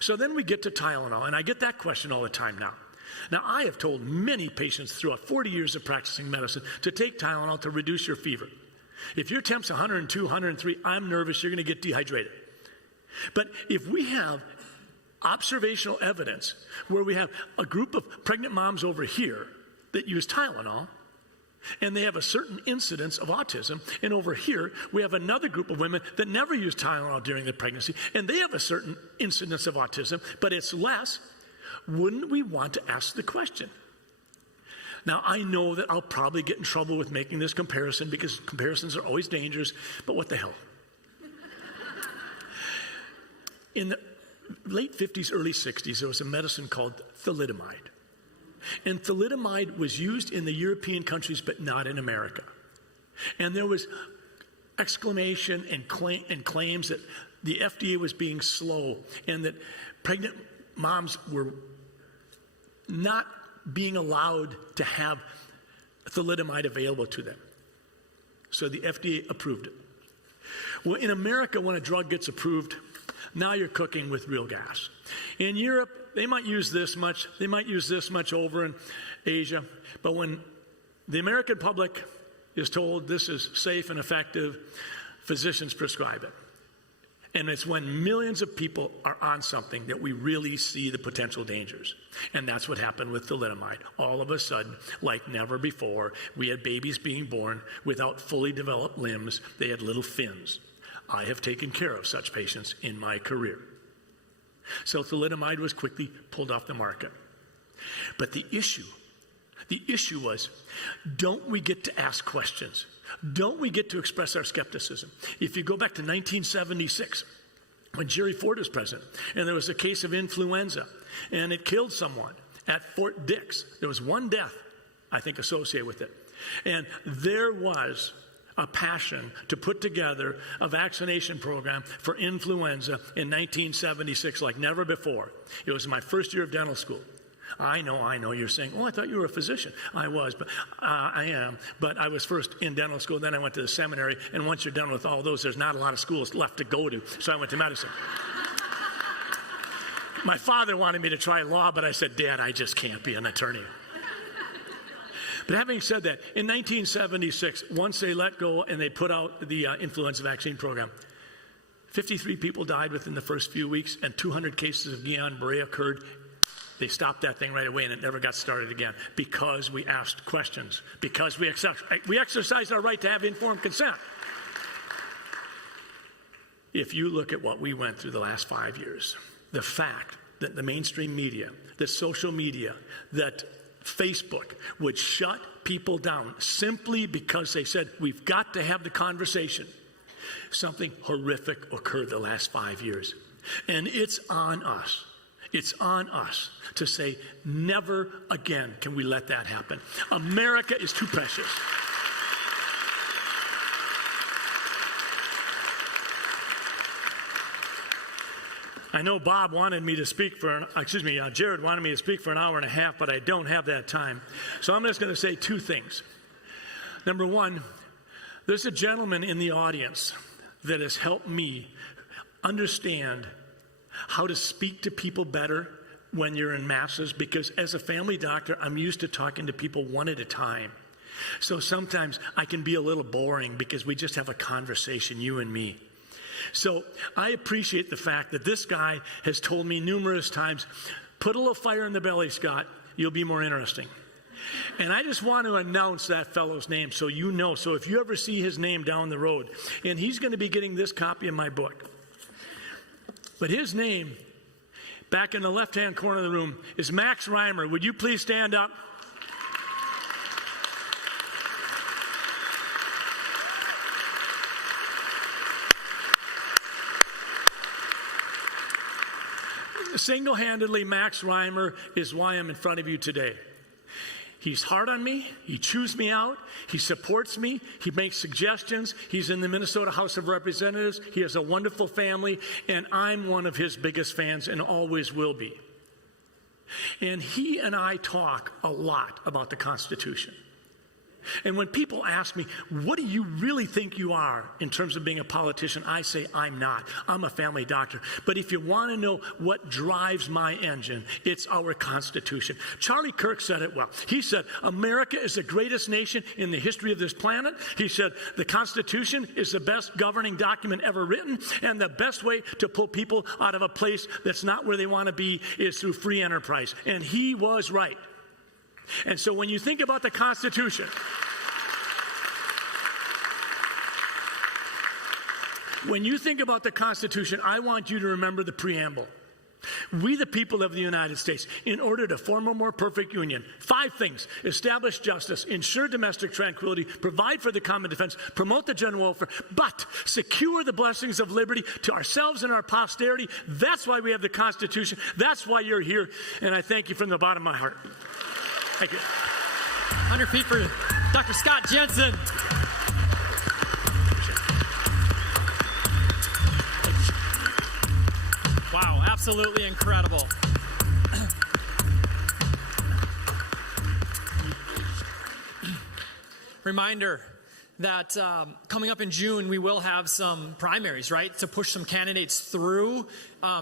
So then we get to Tylenol, and I get that question all the time now. Now, I have told many patients throughout 40 years of practicing medicine to take Tylenol to reduce your fever. If your temp's 102, 103, I'm nervous, you're going to get dehydrated. But if we have observational evidence where we have a group of pregnant moms over here that use Tylenol, and they have a certain incidence of autism, and over here we have another group of women that never use Tylenol during their pregnancy, and they have a certain incidence of autism, but it's less, wouldn't we want to ask the question? Now, I know that I'll probably get in trouble with making this comparison because comparisons are always dangerous, but what the hell? In the late 50s, early 60s, there was a medicine called thalidomide. And thalidomide was used in the European countries, but not in America. And there was exclamation and claims that the FDA was being slow and that pregnant moms were not being allowed to have thalidomide available to them. So the FDA approved it. Well, in America, when a drug gets approved, now you're cooking with real gas. In Europe, they might use this much, they might use this much over in Asia, but when the American public is told this is safe and effective, physicians prescribe it. And it's when millions of people are on something that we really see the potential dangers. And that's what happened with thalidomide. All of a sudden, like never before, we had babies being born without fully developed limbs. They had little fins. I have taken care of such patients in my career. So thalidomide was quickly pulled off the market. But the issue was, don't we get to ask questions? Don't we get to express our skepticism? If you go back to 1976, when Jerry Ford was president, and there was a case of influenza, and it killed someone at Fort Dix. There was one death, I think, associated with it. And there was a passion to put together a vaccination program for influenza in 1976 like never before. It was my first year of dental school. I know, you're saying, oh, I thought you were a physician. I was, but I am. But I was first in dental school, then I went to the seminary, and once you're done with all those, there's not a lot of schools left to go to, so I went to medicine. My father wanted me to try law, but I said, Dad, I just can't be an attorney. But having said that, in 1976, once they let go and they put out the influenza vaccine program, 53 people died within the first few weeks, and 200 cases of Guillain-Barré occurred. They stopped that thing right away, and it never got started again because we asked questions, because we exercised our right to have informed consent. If you look at what we went through the last 5 years, the fact that the mainstream media, that social media, that Facebook would shut people down simply because they said, we've got to have the conversation. Something horrific occurred the last 5 years. And it's on us. It's on us to say, never again can we let that happen. America is too precious. I know Bob wanted me to speak Jared wanted me to speak for an hour and a half, but I don't have that time. So I'm just going to say two things. Number one, there's a gentleman in the audience that has helped me understand how to speak to people better when you're in masses, because as a family doctor, I'm used to talking to people one at a time. So sometimes I can be a little boring because we just have a conversation, you and me. So I appreciate the fact that this guy has told me numerous times, put a little fire in the belly, Scott, you'll be more interesting. And I just want to announce that fellow's name so you know. So if you ever see his name down the road, and he's going to be getting this copy of my book. But his name, back in the left-hand corner of the room, is Max Reimer. Would you please stand up? Single-handedly, Max Reimer is why I'm in front of you today. He's hard on me. He chews me out. He supports me. He makes suggestions. He's in the Minnesota House of Representatives. He has a wonderful family, and I'm one of his biggest fans and always will be. And he and I talk a lot about the Constitution. And when people ask me, what do you really think you are in terms of being a politician? I say, I'm not. I'm a family doctor. But if you want to know what drives my engine, it's our Constitution. Charlie Kirk said it well. He said, America is the greatest nation in the history of this planet. He said, the Constitution is the best governing document ever written, and the best way to pull people out of a place that's not where they want to be is through free enterprise. And he was right. And so when you think about the Constitution, I want you to remember the preamble. We, the people of the United States, in order to form a more perfect union, 5 things: establish justice, ensure domestic tranquility, provide for the common defense, promote the general welfare, but secure the blessings of liberty to ourselves and our posterity. That's why we have the Constitution. That's why you're here. And I thank you from the bottom of my heart. Thank you. On your feet for Dr. Scott Jensen. Wow, absolutely incredible. Reminder that coming up in June, we will have some primaries, right, to push some candidates through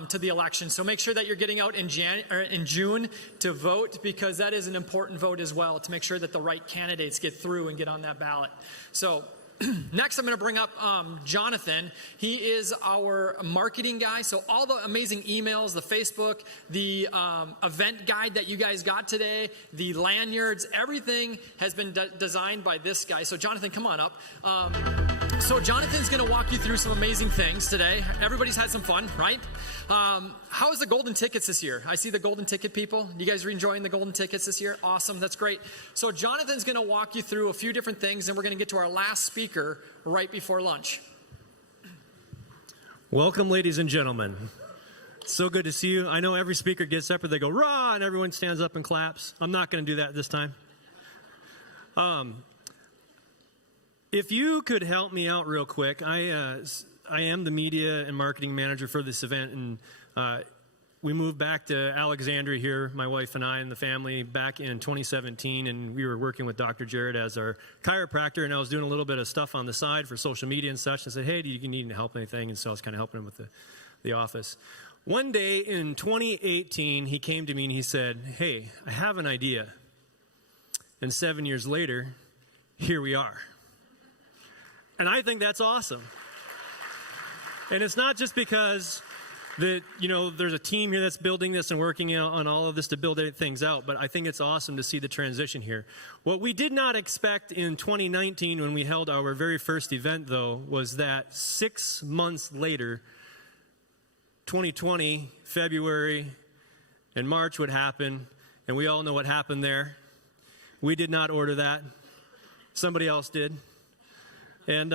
to the election. So make sure that you're getting out in June to vote, because that is an important vote as well, to make sure that the right candidates get through and get on that ballot. So next, I'm going to bring up Jonathan. He is our marketing guy. So all the amazing emails, the Facebook, the event guide that you guys got today, the lanyards, everything has been designed by this guy. So Jonathan, come on up. So Jonathan's going to walk you through some amazing things today. Everybody's had some fun, right? How is the golden tickets this year? I see the golden ticket people. You guys are enjoying the golden tickets this year? Awesome. That's great. So Jonathan's going to walk you through a few different things, and we're going to get to our last speaker right before lunch. Welcome, ladies and gentlemen. So good to see you. I know every speaker gets up and they go, rah, and everyone stands up and claps. I'm not going to do that this time. If you could help me out real quick, I am the media and marketing manager for this event, and we moved back to Alexandria here, my wife and I and the family, back in 2017, and we were working with Dr. Jared as our chiropractor, and I was doing a little bit of stuff on the side for social media and such, and said, hey, do you need help anything? And so I was kind of helping him with the office. One day in 2018, he came to me and he said, hey, I have an idea. And 7 years later, here we are. And I think that's awesome. And it's not just because that, there's a team here that's building this and working on all of this to build things out, but I think it's awesome to see the transition here. What we did not expect in 2019 when we held our very first event, though, was that 6 months later, 2020, February and March would happen, and we all know what happened there. We did not order that. Somebody else did. And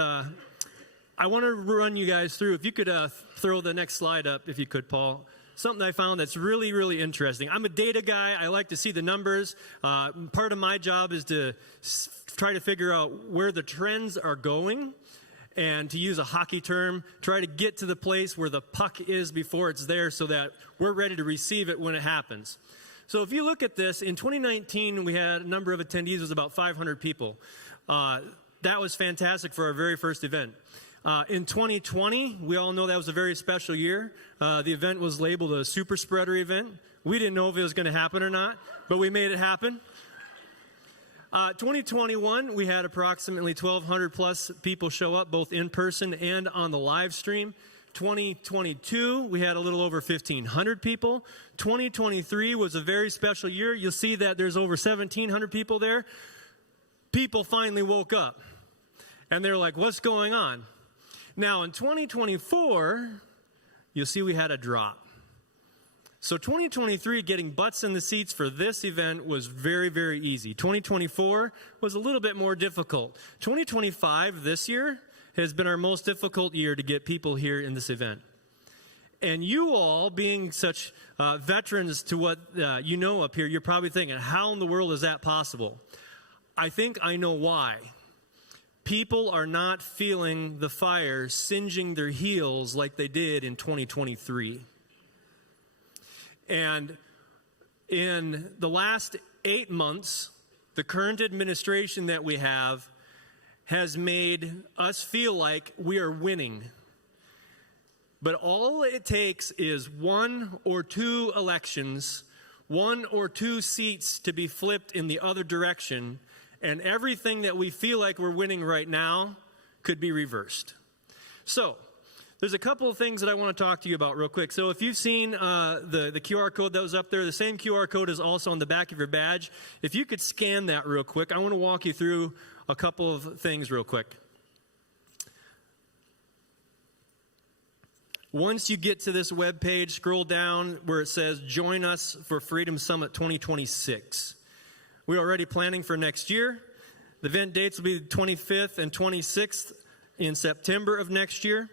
I want to run you guys through, if you could throw the next slide up, if you could, Paul. Something I found that's really, really interesting. I'm a data guy. I like to see the numbers. Part of my job is to try to figure out where the trends are going, and to use a hockey term, try to get to the place where the puck is before it's there so that we're ready to receive it when it happens. So if you look at this, in 2019, we had a number of attendees. It was about 500 people. That was fantastic for our very first event. In 2020, we all know that was a very special year. The event was labeled a super spreader event. We didn't know if it was going to happen or not, but we made it happen. 2021, we had approximately 1,200 plus people show up, both in person and on the live stream. 2022, we had a little over 1,500 people. 2023 was a very special year. You'll see that there's over 1,700 people there. People finally woke up, and they're like, what's going on? Now, in 2024, you'll see we had a drop. So 2023, getting butts in the seats for this event was very, very easy. 2024 was a little bit more difficult. 2025, this year, has been our most difficult year to get people here in this event. And you all, being such veterans to what you know up here, you're probably thinking, how in the world is that possible? I think I know why. People are not feeling the fire singeing their heels like they did in 2023. And in the last 8 months, the current administration that we have has made us feel like we are winning. But all it takes is 1 or 2 elections, 1 or 2 seats to be flipped in the other direction, and everything that we feel like we're winning right now could be reversed. So, there's a couple of things that I want to talk to you about real quick. So if you've seen the QR code that was up there, the same QR code is also on the back of your badge. If you could scan that real quick, I want to walk you through a couple of things real quick. Once you get to this web page, scroll down where it says, Join Us for Freedom Summit 2026. We're already planning for next year. The event dates will be the 25th and 26th in September of next year.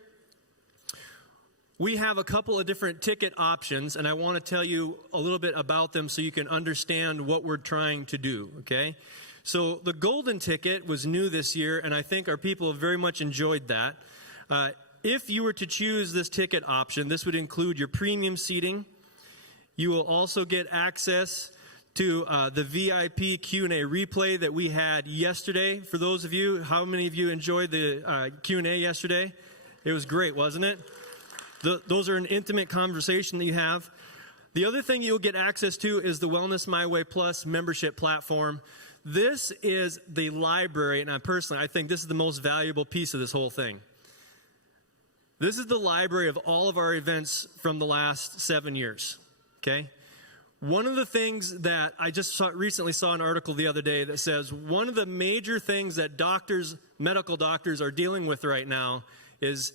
We have a couple of different ticket options, and I want to tell you a little bit about them so you can understand what we're trying to do, okay? So the golden ticket was new this year, and I think our people have very much enjoyed that. If you were to choose this ticket option, this would include your premium seating. You will also get access to the VIP Q&A replay that we had yesterday. For those of you, how many of you enjoyed the Q&A yesterday? It was great, wasn't it? Those are an intimate conversation that you have. The other thing you'll get access to is the Wellness My Way Plus membership platform. This is the library, and I think this is the most valuable piece of this whole thing. This is the library of all of our events from the last 7 years, okay? One of the things that I just recently saw an article the other day that says one of the major things that medical doctors are dealing with right now is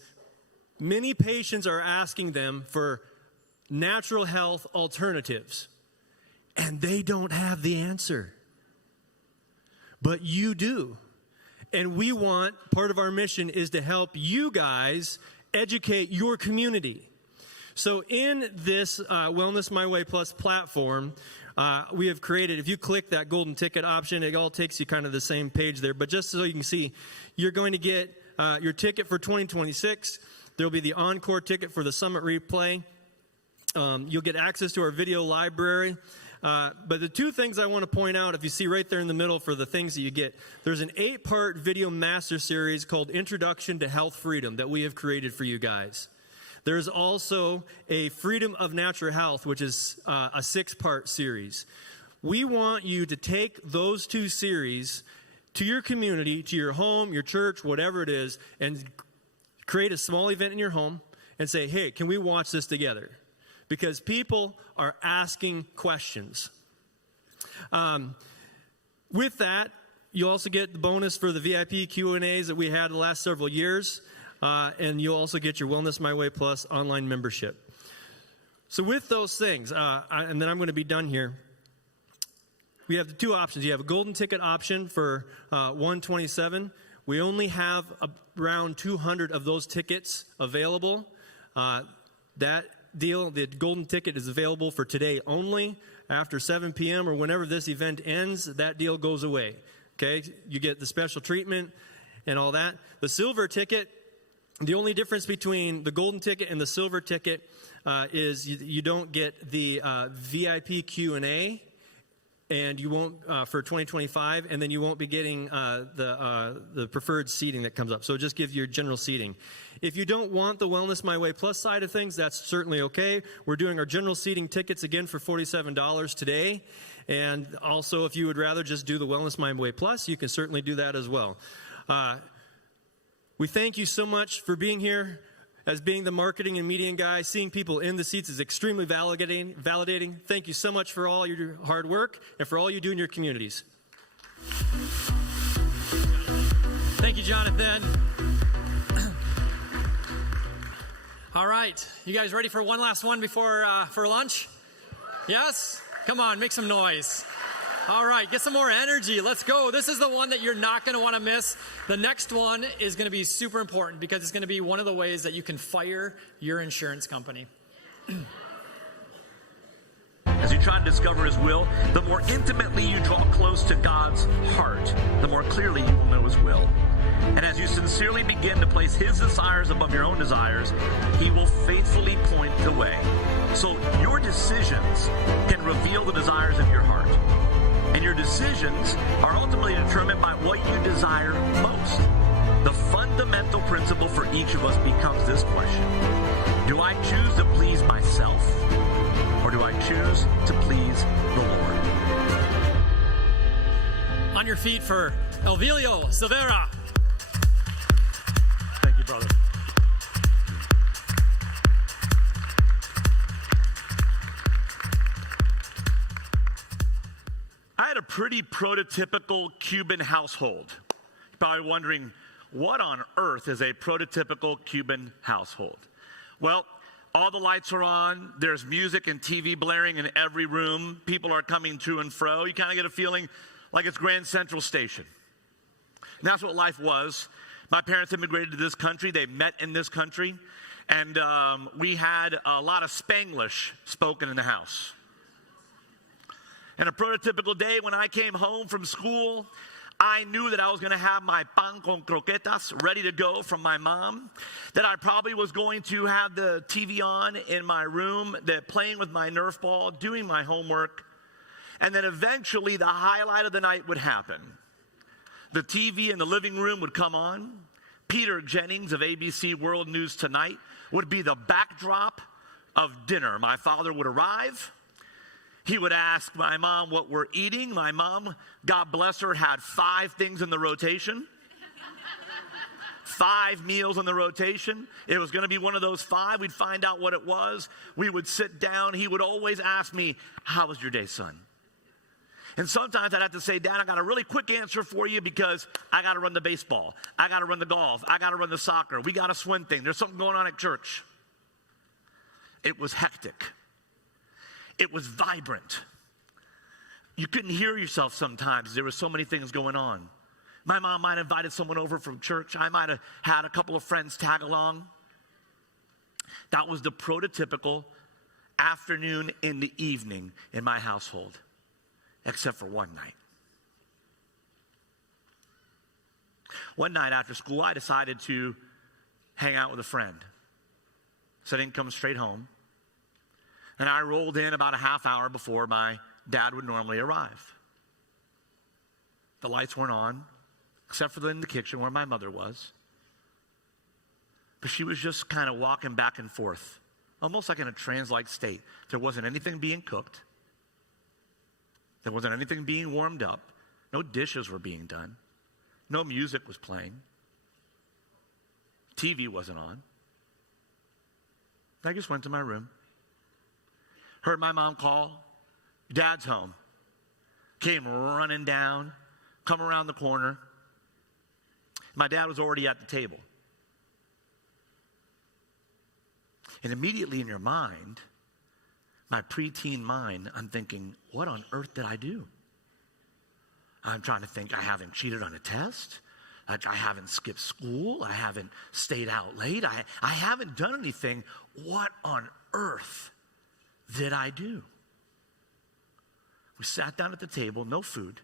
many patients are asking them for natural health alternatives, and they don't have the answer. But you do. And part of our mission is to help you guys educate your community. So in this Wellness My Way Plus platform, we have created, if you click that golden ticket option, it all takes you kind of the same page there. But just so you can see, you're going to get your ticket for 2026. There'll be the encore ticket for the summit replay. You'll get access to our video library. But the 2 things I want to point out, if you see right there in the middle for the things that you get, there's an 8-part video master series called Introduction to Health Freedom that we have created for you guys. There's also a Freedom of Natural Health, which is a 6-part series. We want you to take those 2 series to your community, to your home, your church, whatever it is, and create a small event in your home and say, hey, can we watch this together? Because people are asking questions. With that, you also get the bonus for the VIP Q&As that we had the last several years. And you'll also get your Wellness My Way Plus online membership. So with those things, and then I'm going to be done here, we have the 2 options. You have a golden ticket option for $127. We only have around 200 of those tickets available. That deal, the golden ticket, is available for today only. After 7 p.m. or whenever this event ends, that deal goes away. Okay, you get the special treatment and all that. The silver ticket, the only difference between the golden ticket and the silver ticket is you don't get the VIP Q&A, and you won't for 2025, and then you won't be getting the preferred seating that comes up. So it just gives you your general seating. If you don't want the Wellness My Way Plus side of things, that's certainly okay. We're doing our general seating tickets again for $47 today. And also, if you would rather just do the Wellness My Way Plus, you can certainly do that as well. We thank you so much for being here. As being the marketing and media guy, seeing people in the seats is extremely validating. Thank you so much for all your hard work and for all you do in your communities. Thank you, Jonathan. All right, you guys ready for one last one before for lunch? Yes? Come on, make some noise. All right, get some more energy. Let's go. This is the one that you're not going to want to miss. The next one is going to be super important because it's going to be one of the ways that you can fire your insurance company. As you try to discover His will, the more intimately you draw close to God's heart, the more clearly you will know His will. And as you sincerely begin to place His desires above your own desires, He will faithfully point the way. So your decisions can reveal the desires of your heart. And your decisions are ultimately determined by what you desire most. The fundamental principle for each of us becomes this question: do I choose to please myself, or do I choose to please the Lord? On your feet for Elvilio Silvera. Thank you, brother. I had a pretty prototypical Cuban household. You're probably wondering, what on earth is a prototypical Cuban household? Well, all the lights are on. There's music and TV blaring in every room. People are coming to and fro. You kind of get a feeling like it's Grand Central Station. And that's what life was. My parents immigrated to this country. They met in this country. And we had a lot of Spanglish spoken in the house. And a prototypical day when I came home from school, I knew that I was going to have my pan con croquetas ready to go from my mom, that I probably was going to have the TV on in my room, that playing with my Nerf ball, doing my homework, and then eventually the highlight of the night would happen. The TV in the living room would come on. Peter Jennings of ABC World News Tonight would be the backdrop of dinner. My father would arrive. He would ask my mom what we're eating. My mom, God bless her, had 5 things in the rotation. 5 meals in the rotation. It was going to be one of those 5. We'd find out what it was. We would sit down. He would always ask me, "How was your day, son?" And sometimes I'd have to say, "Dad, I got a really quick answer for you because I got to run the baseball. I got to run the golf. I got to run the soccer. We got a swim thing. There's something going on at church." It was hectic. It was vibrant. You couldn't hear yourself sometimes. There were so many things going on. My mom might have invited someone over from church. I might have had a couple of friends tag along. That was the prototypical afternoon in the evening in my household, except for one night. One night after school, I decided to hang out with a friend. So I didn't come straight home. And I rolled in about a half hour before my dad would normally arrive. The lights weren't on, except for in the kitchen where my mother was. But she was just kind of walking back and forth, almost like in a trance-like state. There wasn't anything being cooked. There wasn't anything being warmed up. No dishes were being done. No music was playing. TV wasn't on. I just went to my room. Heard my mom call, "Dad's home." Came running down, come around the corner. My dad was already at the table. And immediately in your mind, my preteen mind, I'm thinking, what on earth did I do? I'm trying to think, I haven't cheated on a test. Like, I haven't skipped school. I haven't stayed out late. I haven't done anything. What on earth did I do? We sat down at the table, no food.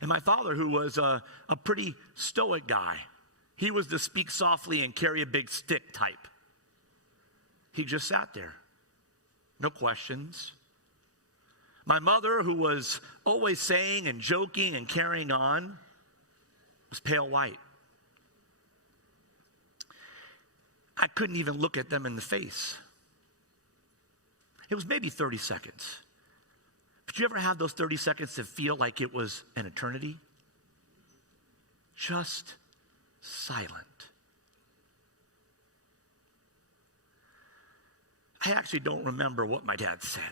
And my father, who was a pretty stoic guy, he was the speak softly and carry a big stick type. He just sat there. No questions. My mother, who was always saying and joking and carrying on, was pale white. I couldn't even look at them in the face. It was maybe 30 seconds. Did you ever have those 30 seconds that feel like it was an eternity? Just silent. I actually don't remember what my dad said.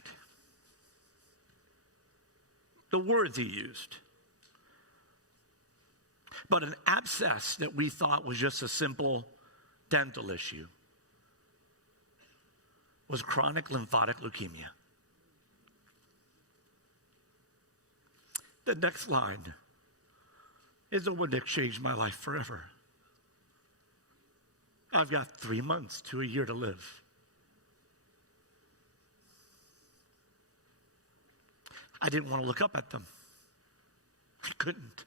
The words he used. But an abscess that we thought was just a simple dental issue was chronic lymphatic leukemia. The next line is the one that changed my life forever. I've got 3 months to a year to live. I didn't want to look up at them. I couldn't.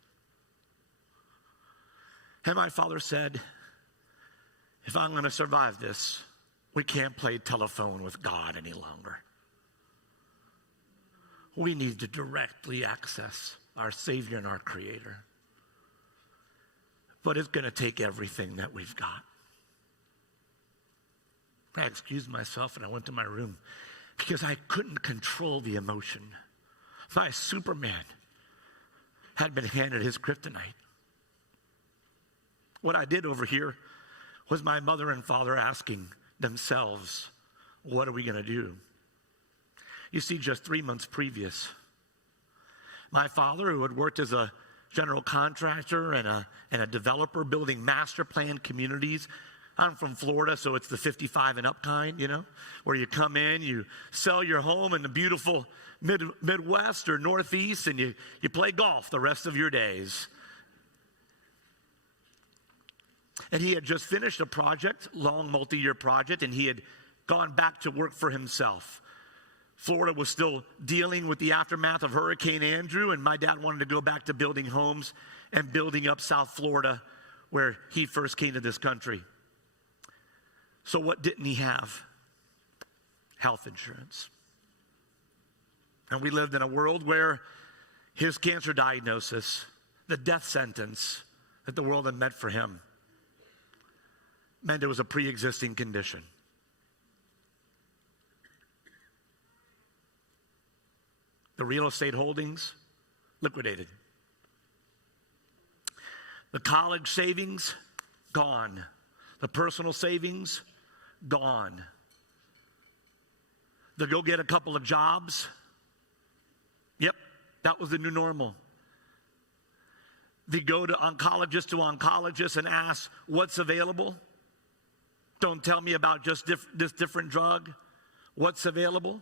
And my father said, if I'm going to survive this, we can't play telephone with God any longer. We need to directly access our Savior and our Creator. But it's going to take everything that we've got. I excused myself and I went to my room because I couldn't control the emotion. My Superman had been handed his kryptonite. What I did over here was my mother and father asking themselves, what are we going to do? You see, just 3 months previous, my father, who had worked as a general contractor and a developer building master plan communities. I'm from Florida, so it's the 55 and up kind, where you come in, you sell your home in the beautiful Midwest or Northeast, and you play golf the rest of your days. And he had just finished a project, long multi-year project, and he had gone back to work for himself. Florida was still dealing with the aftermath of Hurricane Andrew, and my dad wanted to go back to building homes and building up South Florida, where he first came to this country. So what didn't he have? Health insurance. And we lived in a world where his cancer diagnosis, the death sentence that the world had met for him, meant it was a pre-existing condition. The real estate holdings, liquidated. The college savings, gone. The personal savings, gone. The go get a couple of jobs, yep, that was the new normal. The go to oncologist and ask what's available. Don't tell me about just this different drug. What's available?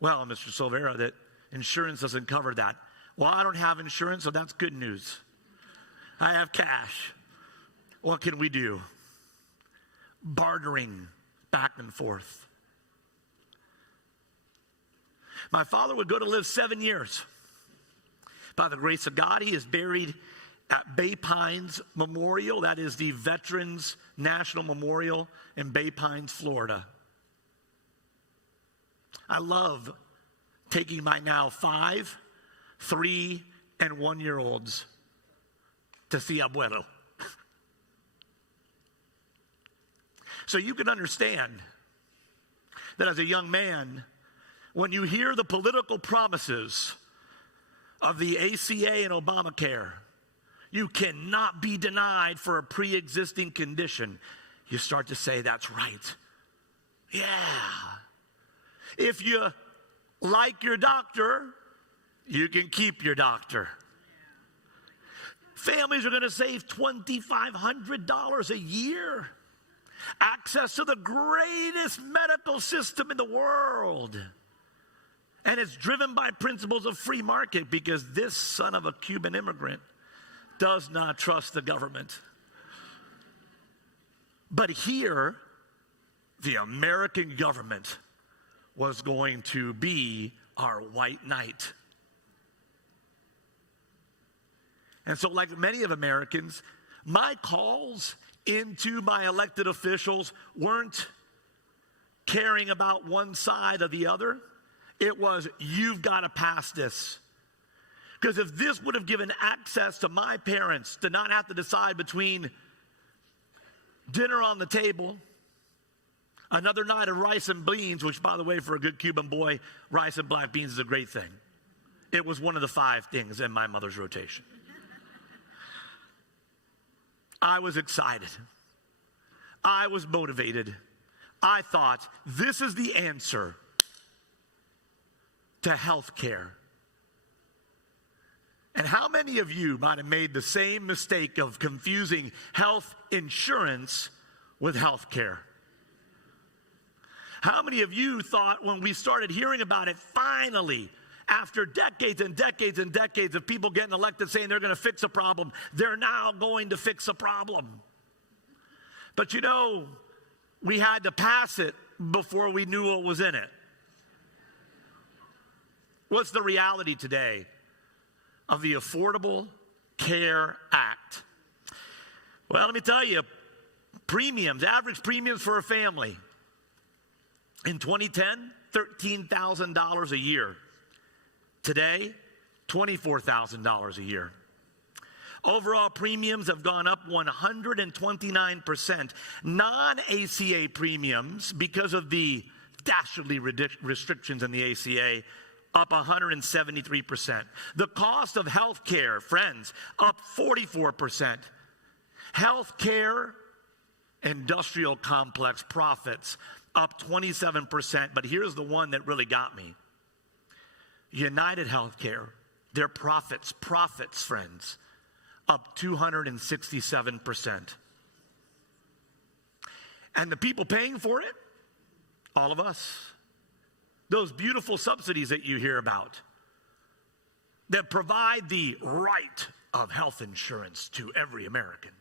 Well, Mr. Silvera, that insurance doesn't cover that. Well, I don't have insurance, so that's good news. I have cash. What can we do? Bartering back and forth. My father would go to live 7 years. By the grace of God, he is buried at Bay Pines Memorial. That is the Veterans National Memorial in Bay Pines, Florida. I love taking my now 5, 3, and 1-year-olds to see Abuelo. So you can understand that as a young man, when you hear the political promises of the ACA and Obamacare, you cannot be denied for a pre-existing condition. You start to say, that's right. Yeah. If you like your doctor, you can keep your doctor. Families are going to save $2,500 a year. Access to the greatest medical system in the world. And it's driven by principles of free market because this son of a Cuban immigrant does not trust the government. But here, the American government was going to be our white knight. And so, like many of Americans, my calls into my elected officials weren't caring about one side or the other. It was, you've got to pass this. Because if this would have given access to my parents to not have to decide between dinner on the table, another night of rice and beans, which, by the way, for a good Cuban boy, rice and black beans is a great thing. It was one of the 5 things in my mother's rotation. I was excited. I was motivated. I thought, this is the answer to health care. And how many of you might have made the same mistake of confusing health insurance with health care? How many of you thought when we started hearing about it, finally, after decades and decades and decades of people getting elected saying they're going to fix a problem, they're now going to fix a problem? But you know, we had to pass it before we knew what was in it. What's the reality today of the Affordable Care Act? Well, let me tell you, premiums, average premiums for a family in 2010, $13,000 a year. Today, $24,000 a year. Overall premiums have gone up 129%. Non-ACA premiums, because of the dastardly restrictions in the ACA, up 173%. The cost of health care, friends, up 44%. Health care industrial complex profits up 27%. But here's the one that really got me. United Healthcare, their profits, friends, up 267%. And the people paying for it, all of us. Those beautiful subsidies that you hear about that provide the right of health insurance to every American,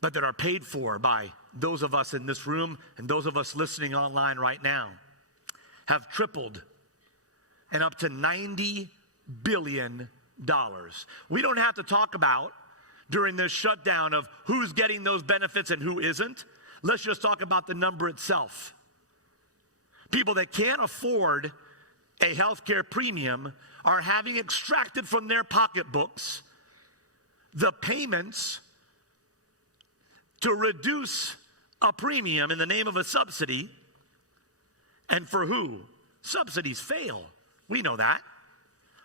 but that are paid for by those of us in this room and those of us listening online right now, have tripled and up to $90 billion. We don't have to talk about during this shutdown of who's getting those benefits and who isn't. Let's just talk about the number itself. People that can't afford a health care premium are having extracted from their pocketbooks the payments to reduce a premium in the name of a subsidy. And for who? Subsidies fail. We know that.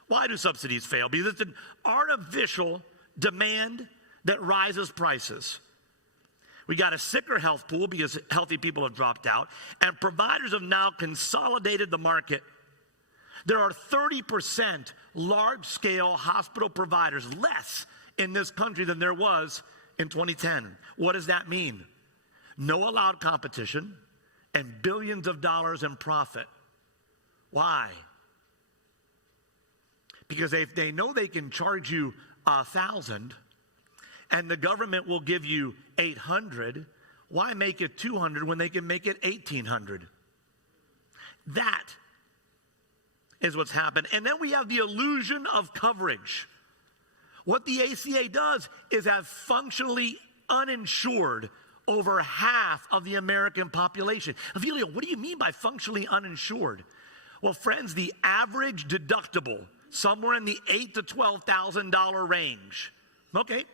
Why do subsidies fail? Because it's an artificial demand that rises prices. We got a sicker health pool because healthy people have dropped out, and providers have now consolidated the market. There are 30% large-scale hospital providers less in this country than there was in 2010. What does that mean? No allowed competition and billions of dollars in profit. Why? Because if they know they can charge you $1,000 and the government will give you $800, why make it $200 when they can make it $1,800? That is what's happened. And then we have the illusion of coverage. What the ACA does is have functionally uninsured over half of the American population. Avilio, what do you mean by functionally uninsured? Well, friends, the average deductible, somewhere in the $8,000 to $12,000 range. Okay.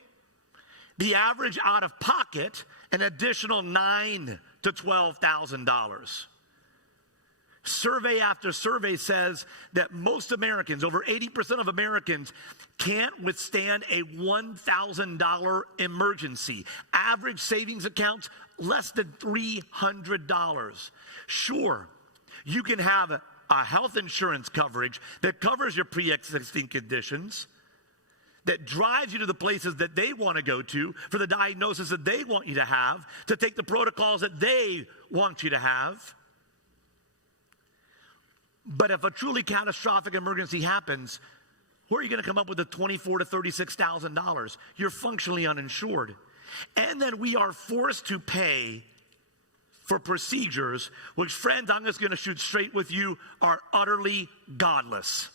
The average out of pocket, an additional $9,000 to $12,000. Survey after survey says that most Americans, over 80% of Americans, can't withstand a $1,000 emergency. Average savings accounts, less than $300. Sure, you can have a health insurance coverage that covers your pre-existing conditions, that drives you to the places that they want to go to for the diagnosis that they want you to have, to take the protocols that they want you to have. But if a truly catastrophic emergency happens, where are you going to come up with the $24,000 to $36,000? You're functionally uninsured. And then we are forced to pay for procedures, which, friends, I'm just going to shoot straight with you, are utterly godless.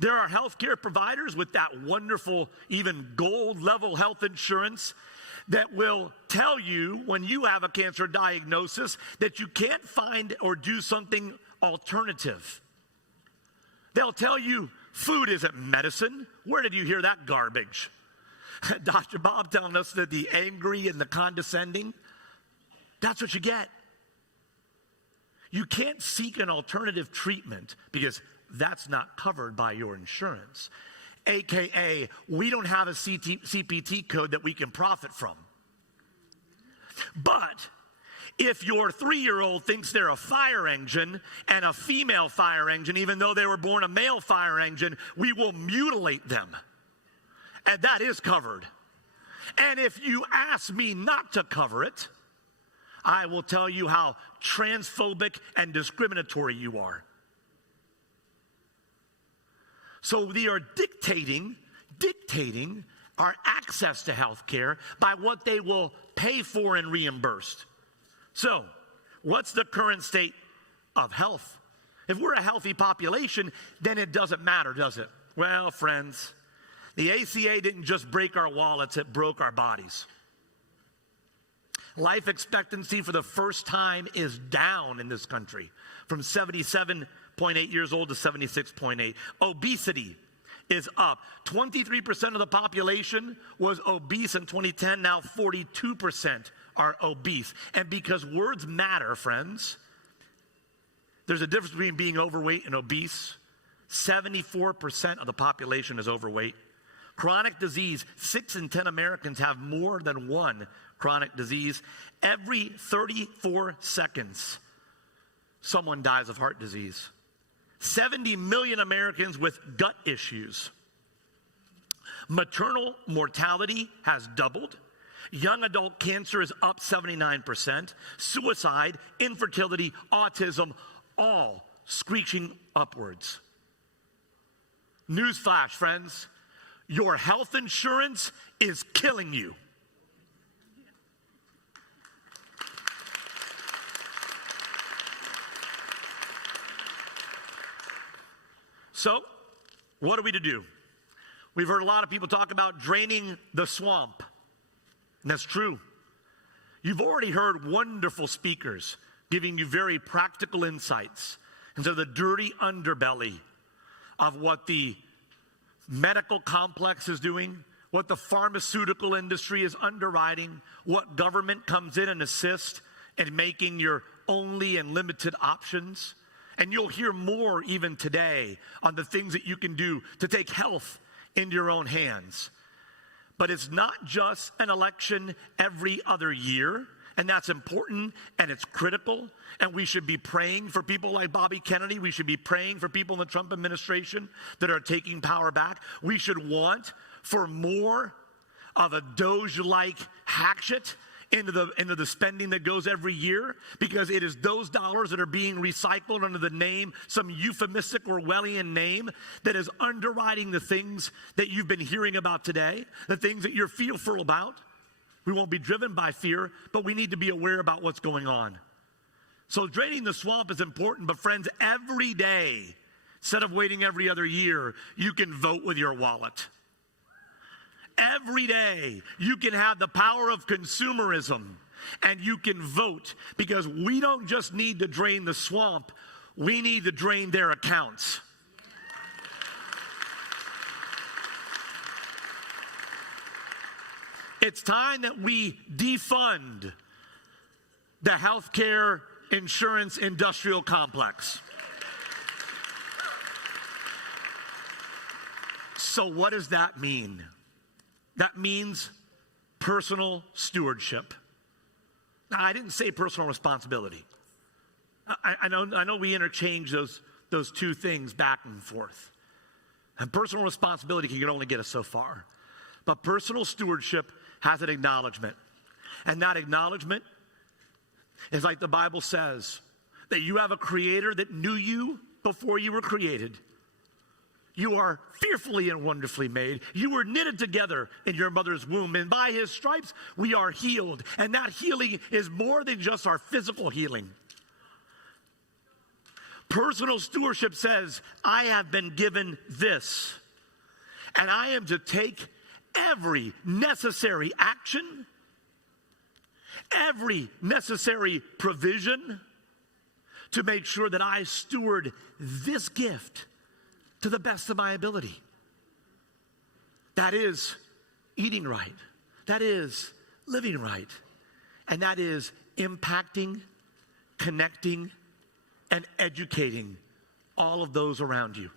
There are healthcare providers with that wonderful, even gold level health insurance that will tell you when you have a cancer diagnosis that you can't find or do something alternative. They'll tell you food isn't medicine. Where did you hear that garbage? Dr. Bob telling us that the angry and the condescending, that's what you get. You can't seek an alternative treatment because that's not covered by your insurance. AKA, we don't have a CPT code that we can profit from. But if your 3-year-old thinks they're a fire engine and a female fire engine, even though they were born a male fire engine, we will mutilate them. And that is covered. And if you ask me not to cover it, I will tell you how transphobic and discriminatory you are. So they are dictating our access to health care by what they will pay for and reimbursed. So, what's the current state of health? If we're a healthy population, then it doesn't matter, does it? Well, friends, the ACA didn't just break our wallets, it broke our bodies. Life expectancy for the first time is down in this country from 77.8 years old to 76.8. Obesity is up. 23% of the population was obese in 2010. Now 42% are obese. And because words matter, friends, there's a difference between being overweight and obese. 74% of the population is overweight. Chronic disease, 6 in 10 Americans have more than one chronic disease. Every 34 seconds, someone dies of heart disease. 70 million Americans with gut issues. Maternal mortality has doubled. Young adult cancer is up 79%. Suicide, infertility, autism, all screeching upwards. Newsflash, friends, your health insurance is killing you. So, what are we to do? We've heard a lot of people talk about draining the swamp. And that's true. You've already heard wonderful speakers giving you very practical insights into the dirty underbelly of what the medical complex is doing, what the pharmaceutical industry is underwriting, what government comes in and assists in making your only and limited options. And you'll hear more even today on the things that you can do to take health into your own hands. But it's not just an election every other year, and that's important and it's critical. And we should be praying for people like Bobby Kennedy. We should be praying for people in the Trump administration that are taking power back. We should want for more of a Doge-like hatchet into the spending that goes every year, because it is those dollars that are being recycled under the name, some euphemistic Orwellian name, that is underwriting the things that you've been hearing about today, the things that you're fearful about. We won't be driven by fear, but we need to be aware about what's going on. So draining the swamp is important, but friends, every day, instead of waiting every other year, you can vote with your wallet. Every day, you can have the power of consumerism and you can vote, because we don't just need to drain the swamp, we need to drain their accounts. It's time that we defund the healthcare insurance industrial complex. So what does that mean? That means personal stewardship. Now, I didn't say personal responsibility. I know we interchange those two things back and forth. And personal responsibility can only get us so far. But personal stewardship has an acknowledgement. And that acknowledgement is like the Bible says, that you have a creator that knew you before you were created. You are fearfully and wonderfully made. You were knitted together in your mother's womb, and by his stripes we are healed. And that healing is more than just our physical healing. Personal stewardship says, I have been given this, and I am to take every necessary action, every necessary provision to make sure that I steward this gift to the best of my ability. That is eating right. That is living right. And that is impacting, connecting, and educating all of those around you.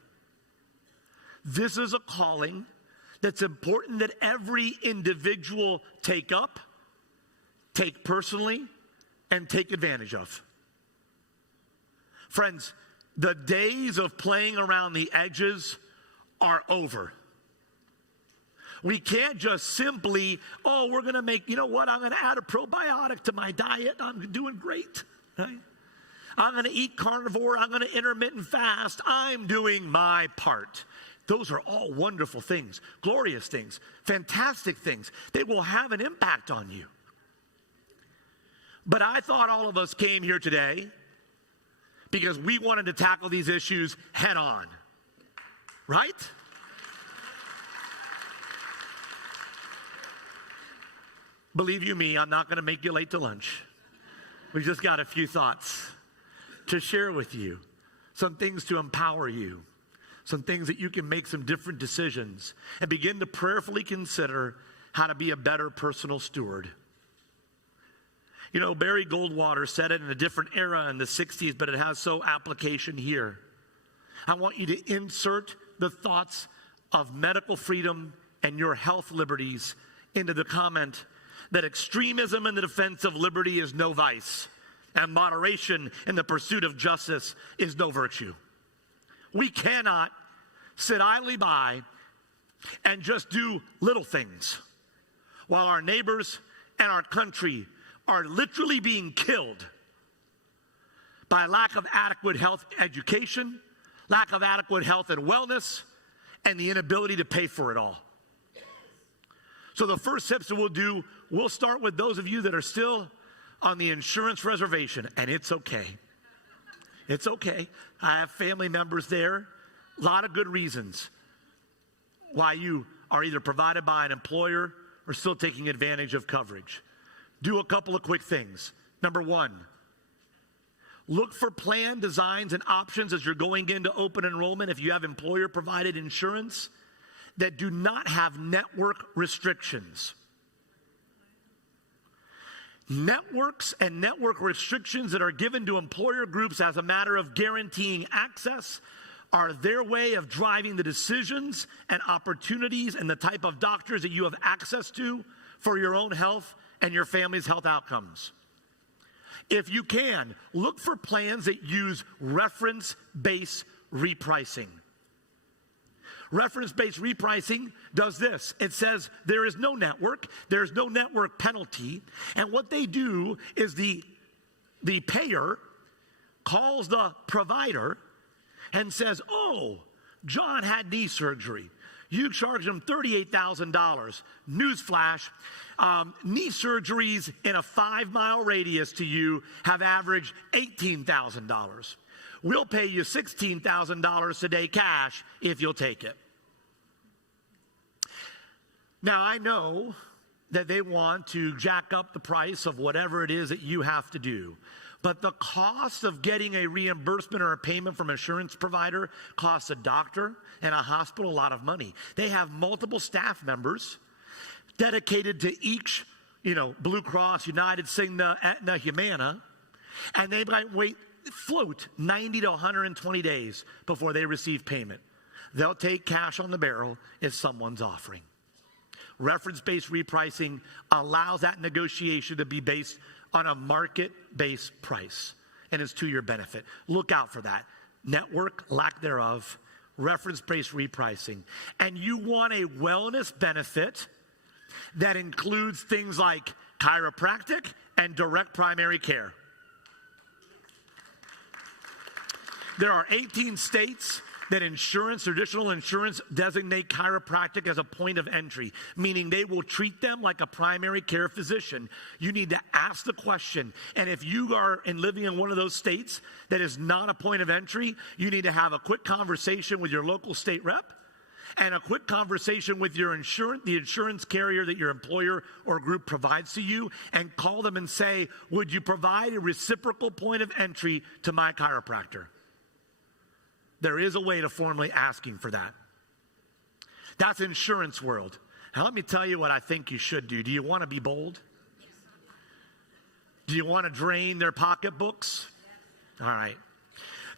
This is a calling that's important that every individual take up, take personally, and take advantage of. Friends, the days of playing around the edges are over. We can't just simply, we're going to make, you know what, I'm going to add a probiotic to my diet. I'm doing great. Right? I'm going to eat carnivore. I'm going to intermittent fast. I'm doing my part. Those are all wonderful things, glorious things, fantastic things. They will have an impact on you. But I thought all of us came here today because we wanted to tackle these issues head on, right? Believe you me, I'm not going to make you late to lunch. We just got a few thoughts to share with you, some things to empower you, some things that you can make some different decisions and begin to prayerfully consider how to be a better personal steward. You know, Barry Goldwater said it in a different era in the 60s, but it has so application here. I want you to insert the thoughts of medical freedom and your health liberties into the comment that extremism in the defense of liberty is no vice, and moderation in the pursuit of justice is no virtue. We cannot sit idly by and just do little things while our neighbors and our country are literally being killed by lack of adequate health education, lack of adequate health and wellness, and the inability to pay for it all. So the first steps that we'll do, we'll start with those of you that are still on the insurance reservation, and it's okay. It's okay. I have family members there. A lot of good reasons why you are either provided by an employer or still taking advantage of coverage. Do a couple of quick things. Number one, look for plan designs and options as you're going into open enrollment if you have employer-provided insurance that do not have network restrictions. Networks and network restrictions that are given to employer groups as a matter of guaranteeing access are their way of driving the decisions and opportunities and the type of doctors that you have access to for your own health and your family's health outcomes. If you can, look for plans that use reference-based repricing. Reference-based repricing does this. It says there is no network, there's no network penalty, and what they do is the payer calls the provider and says, John had knee surgery. You charged him $38,000. Newsflash, knee surgeries in a 5-mile radius to you have averaged $18,000. We'll pay you $16,000 today cash if you'll take it. Now, I know that they want to jack up the price of whatever it is that you have to do. But the cost of getting a reimbursement or a payment from an insurance provider costs a doctor and a hospital a lot of money. They have multiple staff members dedicated to each, Blue Cross, United, Cigna, Aetna, Humana, and they might float 90 to 120 days before they receive payment. They'll take cash on the barrel if someone's offering. Reference-based repricing allows that negotiation to be based on a market-based price, and it's to your benefit. Look out for that. Network, lack thereof, reference-based repricing, and you want a wellness benefit that includes things like chiropractic and direct primary care. There are 18 states that traditional insurance designate chiropractic as a point of entry, meaning they will treat them like a primary care physician. You need to ask the question, and if you are living in one of those states that is not a point of entry, you need to have a quick conversation with your local state rep and a quick conversation with the insurance carrier that your employer or group provides to you, and call them and say, would you provide a reciprocal point of entry to my chiropractor? There is a way to formally asking for that. That's insurance world. Now let me tell you what I think you should do. Do you want to be bold? Do you want to drain their pocketbooks? All right.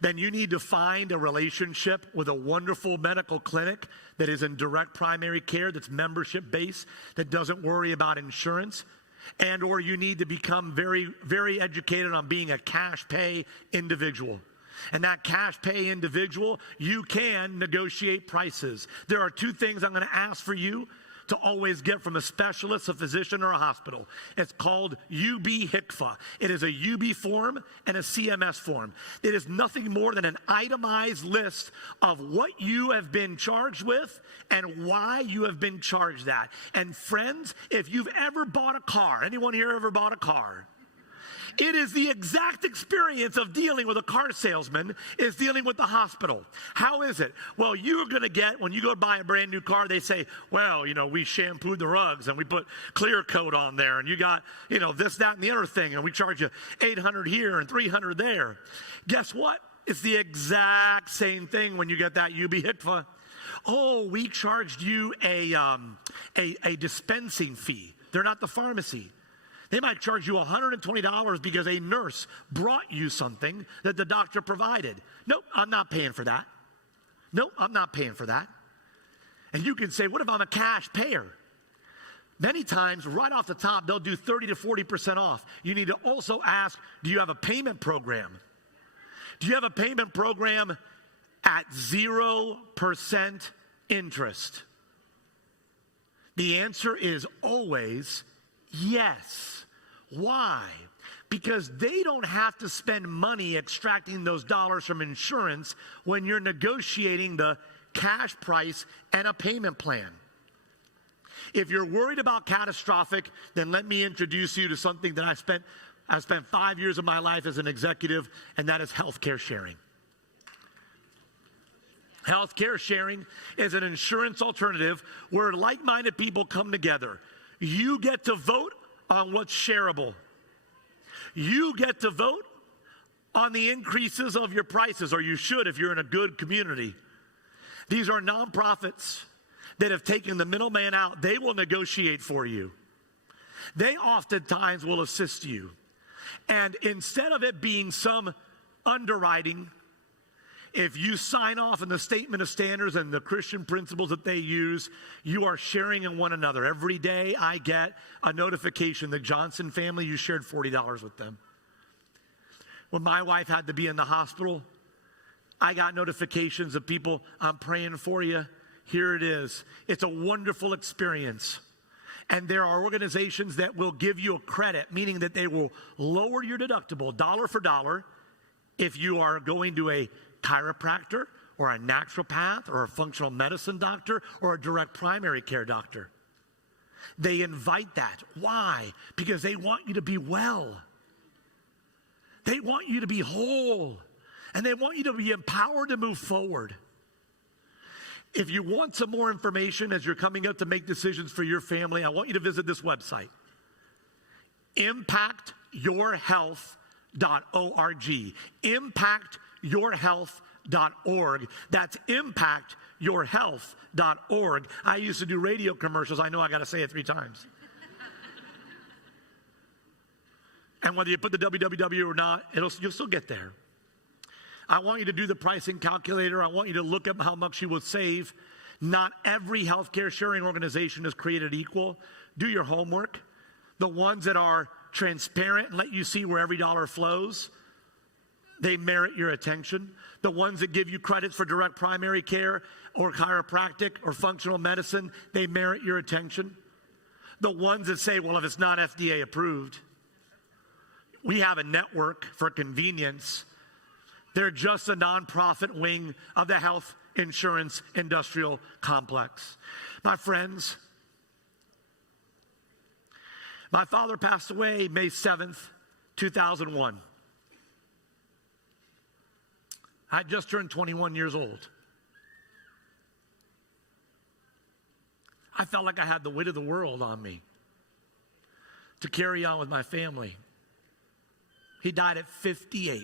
Then you need to find a relationship with a wonderful medical clinic that is in direct primary care, that's membership based, that doesn't worry about insurance. And or you need to become very, very educated on being a cash pay individual. And that cash pay individual, you can negotiate prices. There are two things I'm going to ask for you to always get from a specialist, a physician, or a hospital. It's called UB-HCFA. It is a UB form and a CMS form. It is nothing more than an itemized list of what you have been charged with and why you have been charged that. And friends, if you've ever bought a car, anyone here ever bought a car? It is the exact experience of dealing with a car salesman is dealing with the hospital. How is it? Well, you're going to get, when you go to buy a brand new car, they say, well, we shampooed the rugs and we put clear coat on there and you got, this, that, and the other thing, and we charge you $800 here and $300 there. Guess what? It's the exact same thing when you get that UB-HCFA. Oh, we charged you a dispensing fee. They're not the pharmacy. They might charge you $120 because a nurse brought you something that the doctor provided. Nope, I'm not paying for that. Nope, I'm not paying for that. And you can say, what if I'm a cash payer? Many times, right off the top, they'll do 30 to 40% off. You need to also ask, do you have a payment program? Do you have a payment program at 0% interest? The answer is always yes. Why? Because they don't have to spend money extracting those dollars from insurance when you're negotiating the cash price and a payment plan. If you're worried about catastrophic, then let me introduce you to something that I spent 5 years of my life as an executive, and that is healthcare sharing. Healthcare sharing is an insurance alternative where like-minded people come together. You get to vote on what's shareable. You get to vote on the increases of your prices, or you should if you're in a good community. These are nonprofits that have taken the middleman out. They will negotiate for you. They oftentimes will assist you. And instead of it being some underwriting, if you sign off on the statement of standards and the Christian principles that they use, you are sharing in one another. Every day I get a notification, the Jensen family, you shared $40 with them. When my wife had to be in the hospital, I got notifications of people, I'm praying for you. Here it is. It's a wonderful experience. And there are organizations that will give you a credit, meaning that they will lower your deductible dollar for dollar if you are going to a chiropractor or a naturopath or a functional medicine doctor or a direct primary care doctor. They invite that. Why? Because they want you to be well. They want you to be whole. And they want you to be empowered to move forward. If you want some more information as you're coming up to make decisions for your family, I want you to visit this website, impactyourhealth.org. impactyourhealth.org. That's impactyourhealth.org. I used to do radio commercials. I know I got to say it 3 times. And whether you put the www or not, you'll still get there. I want you to do the pricing calculator. I want you to look at how much you will save. Not every healthcare sharing organization is created equal. Do your homework. The ones that are transparent and let you see where every dollar flows, they merit your attention. The ones that give you credits for direct primary care or chiropractic or functional medicine, they merit your attention. The ones that say, well, if it's not FDA approved, we have a network for convenience. They're just a nonprofit wing of the health insurance industrial complex. My friends, my father passed away May 7th, 2001. I just turned 21 years old. I felt like I had the weight of the world on me to carry on with my family. He died at 58.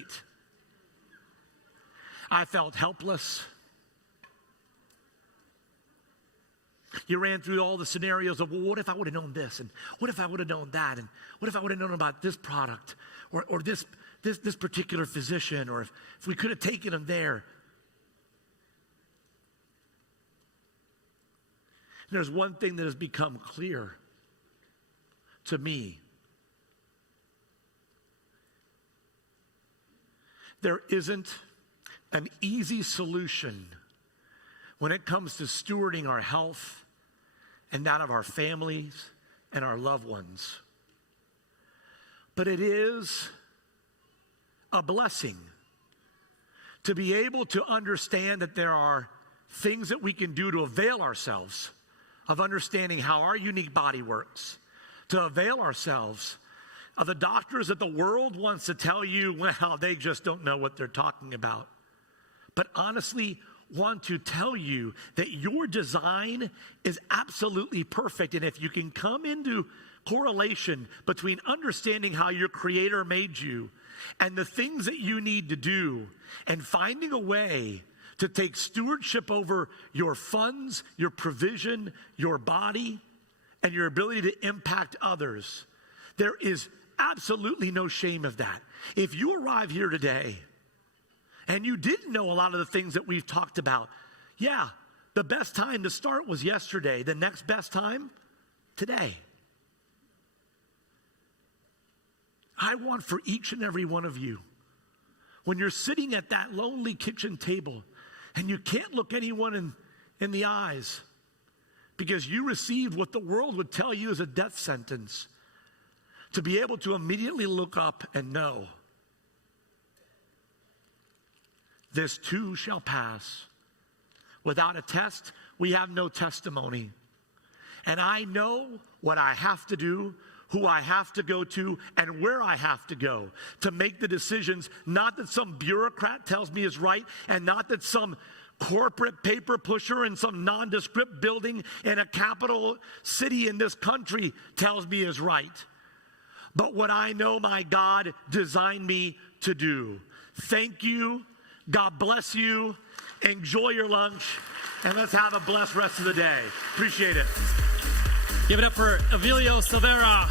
I felt helpless. You ran through all the scenarios of, well, what if I would have known this? And what if I would have known that? And what if I would have known about this product? Or this particular physician? Or if we could have taken him there. And there's one thing that has become clear to me. There isn't an easy solution when it comes to stewarding our health and that of our families and our loved ones. But it is a blessing to be able to understand that there are things that we can do to avail ourselves of understanding how our unique body works, to avail ourselves of the doctors that the world wants to tell you, well, they just don't know what they're talking about. But honestly, want to tell you that your design is absolutely perfect. And if you can come into correlation between understanding how your Creator made you and the things that you need to do and finding a way to take stewardship over your funds, your provision, your body, and your ability to impact others, there is absolutely no shame of that. If you arrive here today and you didn't know a lot of the things that we've talked about, yeah, the best time to start was yesterday. The next best time, today. I want for each and every one of you, when you're sitting at that lonely kitchen table and you can't look anyone in the eyes because you received what the world would tell you is a death sentence, to be able to immediately look up and know, this too shall pass. Without a test, we have no testimony. And I know what I have to do, who I have to go to, and where I have to go to make the decisions, not that some bureaucrat tells me is right, and not that some corporate paper pusher in some nondescript building in a capital city in this country tells me is right. But what I know my God designed me to do. Thank you. God bless you. Enjoy your lunch. And let's have a blessed rest of the day. Appreciate it. Give it up for Avilio Silvera.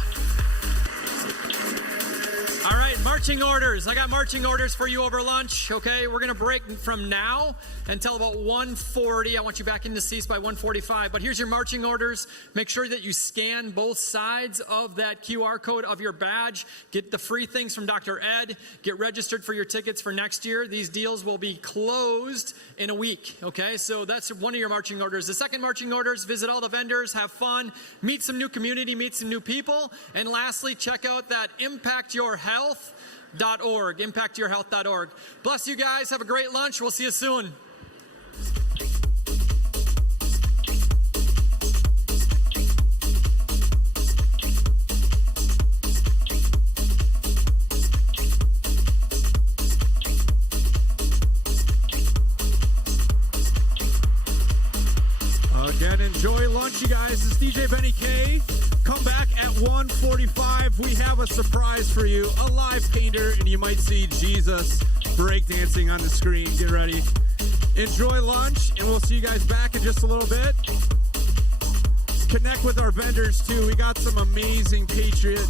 All right, marching orders. I got marching orders for you over lunch, okay? We're going to break from now until about 1:40. I want you back in the seats by 1:45. But here's your marching orders. Make sure that you scan both sides of that QR code of your badge. Get the free things from Dr. Ed. Get registered for your tickets for next year. These deals will be closed in a week, okay? So that's one of your marching orders. The second marching orders, visit all the vendors, have fun, meet some new community, meet some new people. And lastly, check out that impactyourhealth.org, impactyourhealth.org. Bless you guys. Have a great lunch. We'll see you soon. Again, enjoy lunch, you guys. This is DJ Benny K. Come back at 1:45. We have a surprise for you. A live painter, and you might see Jesus breakdancing on the screen. Get ready. Enjoy lunch, and we'll see you guys back in just a little bit. Connect with our vendors, too. We got some amazing Patriot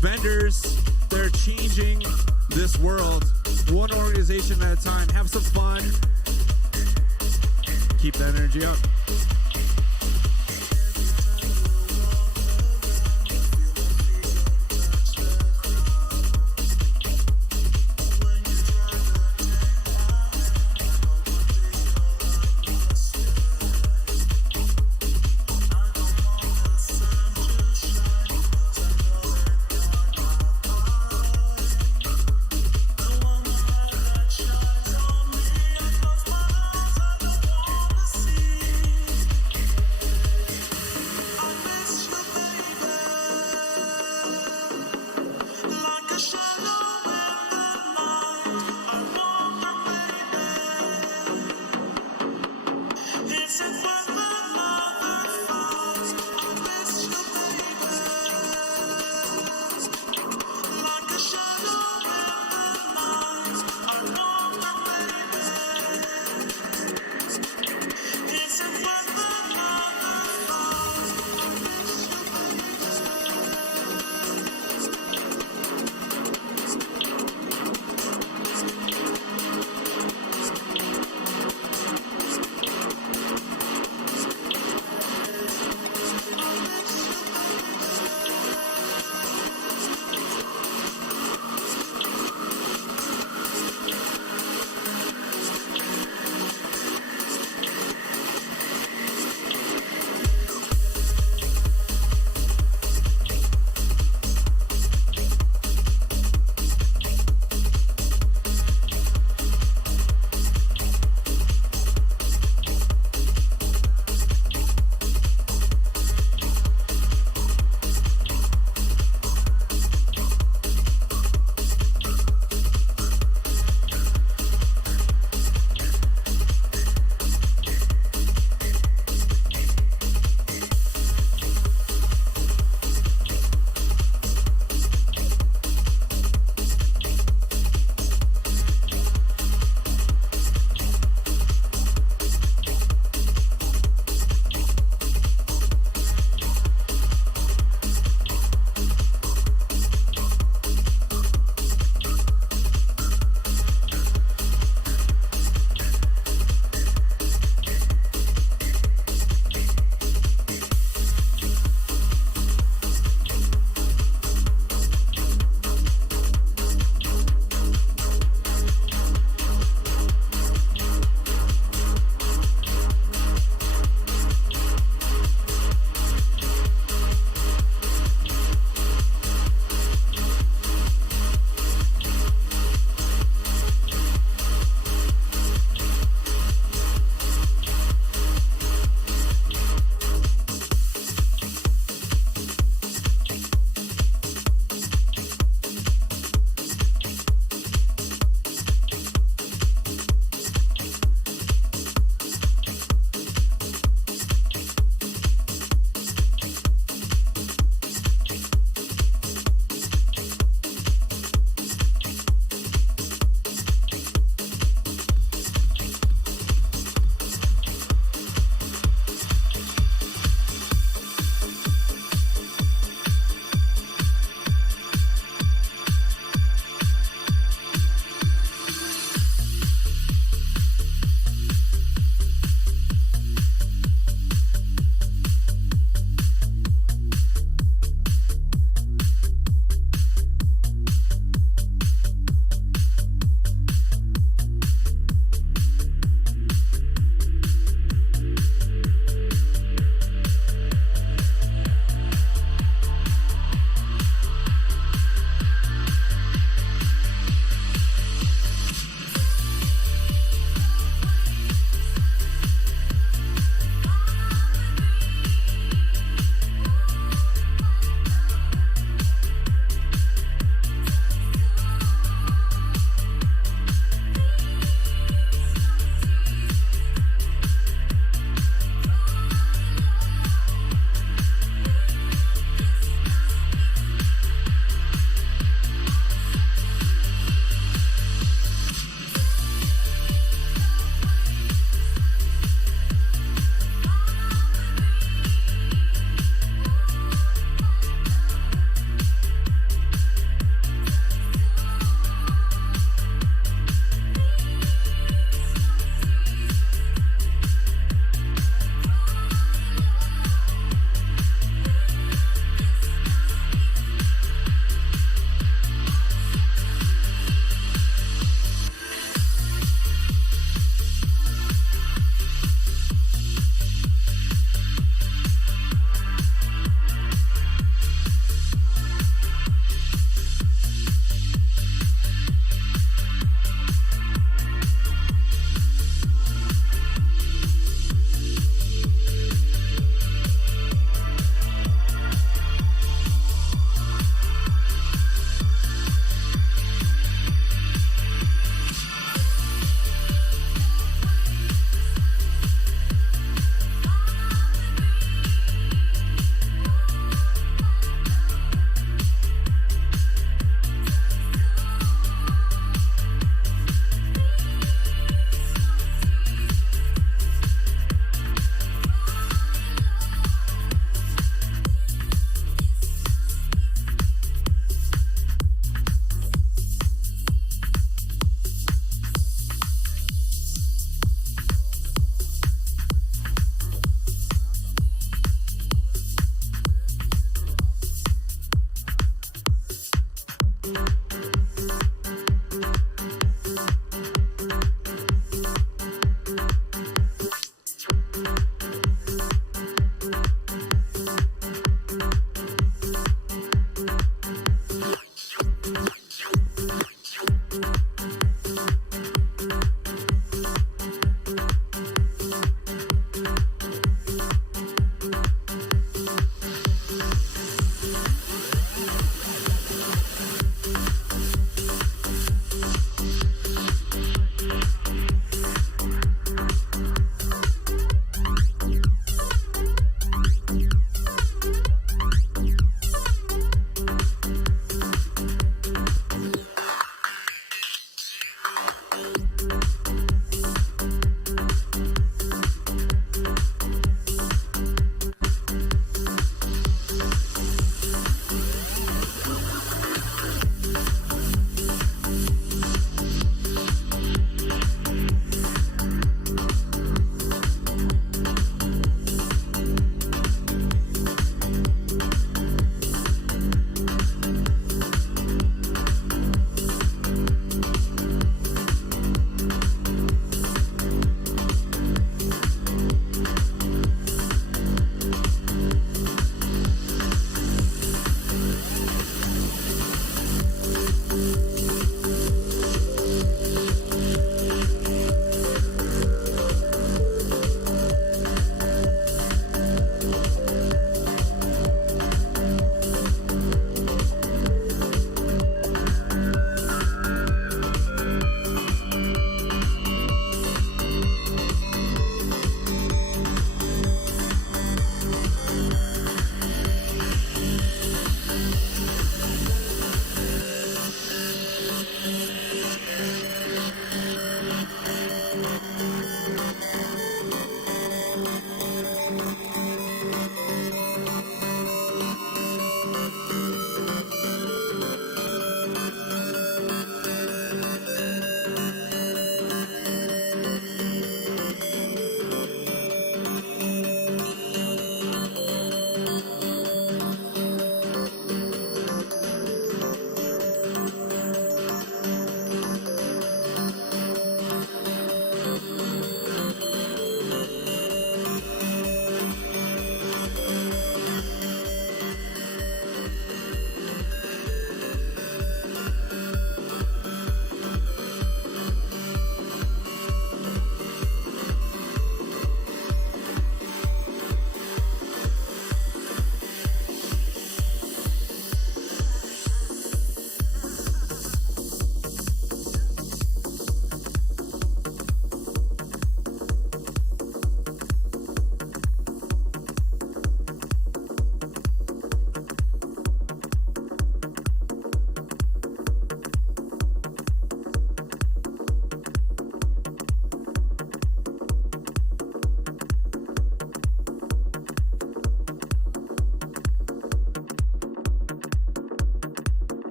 vendors. They're changing this world one organization at a time. Have some fun. Keep that energy up.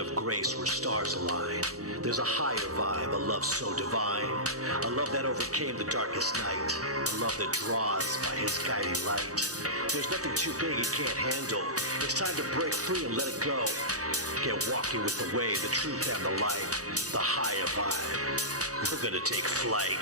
of grace where stars align. There's a higher vibe, a love so divine. A love that overcame the darkest night. A love that draws by his guiding light. There's nothing too big he can't handle. It's time to break free and let it go. Get walking with the way, the truth and the light. The higher vibe. We're gonna take flight.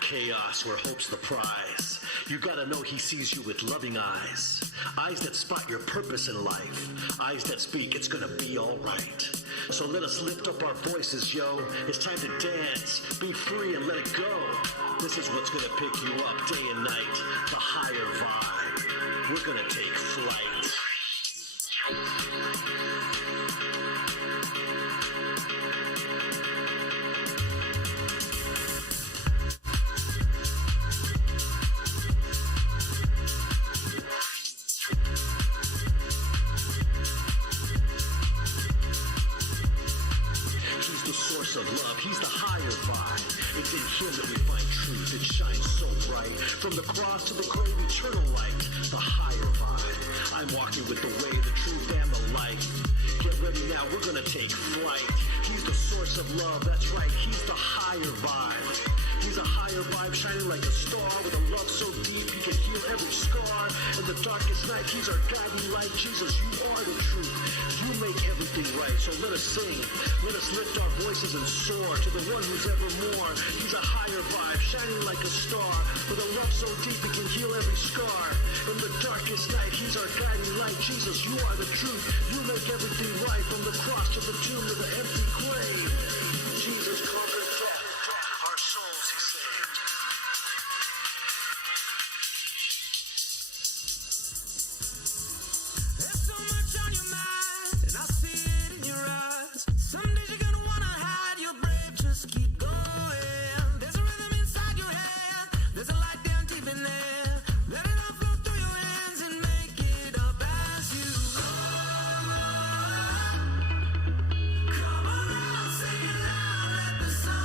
Chaos where hope's the prize. You gotta know he sees you with loving eyes. Eyes that spot your purpose in life. Eyes that speak it's gonna be alright. So let us lift up our voices, yo. It's time to dance, be free and let it go. This is what's gonna pick you up day and night. The higher vibe. We're gonna take flight. Of love, he's the higher vibe. It's in him that we find truth. It shines so bright. From the cross to the grave, eternal light. The higher vibe. I'm walking with the way, the truth, and the light. Get ready now, we're gonna take flight. He's the source of love, that's right. He's the higher vibe. He's a higher vibe, shining like a star. With a love so deep, he can heal every scar. In the darkest night, he's our guiding light. Jesus, you are the truth. You make everything right. So let us sing. Let us lift our voices and soar to the one who's evermore. He's a higher vibe, shining like a star. With a love so deep, he can heal every scar. In the darkest night, he's our guiding light. Jesus, you are the truth. You make everything right. From the cross to the tomb to the empty grave. Jesus conquered death. Our souls he saved. There's so much on your mind, and I see it in your eyes. Some days you're gonna wanna hide, you're brave, just keep going. There's a rhythm inside your head, there's a light down deep in there. Let it all flow through your hands and make it up as you go. Come on now, sing it loud, let the sun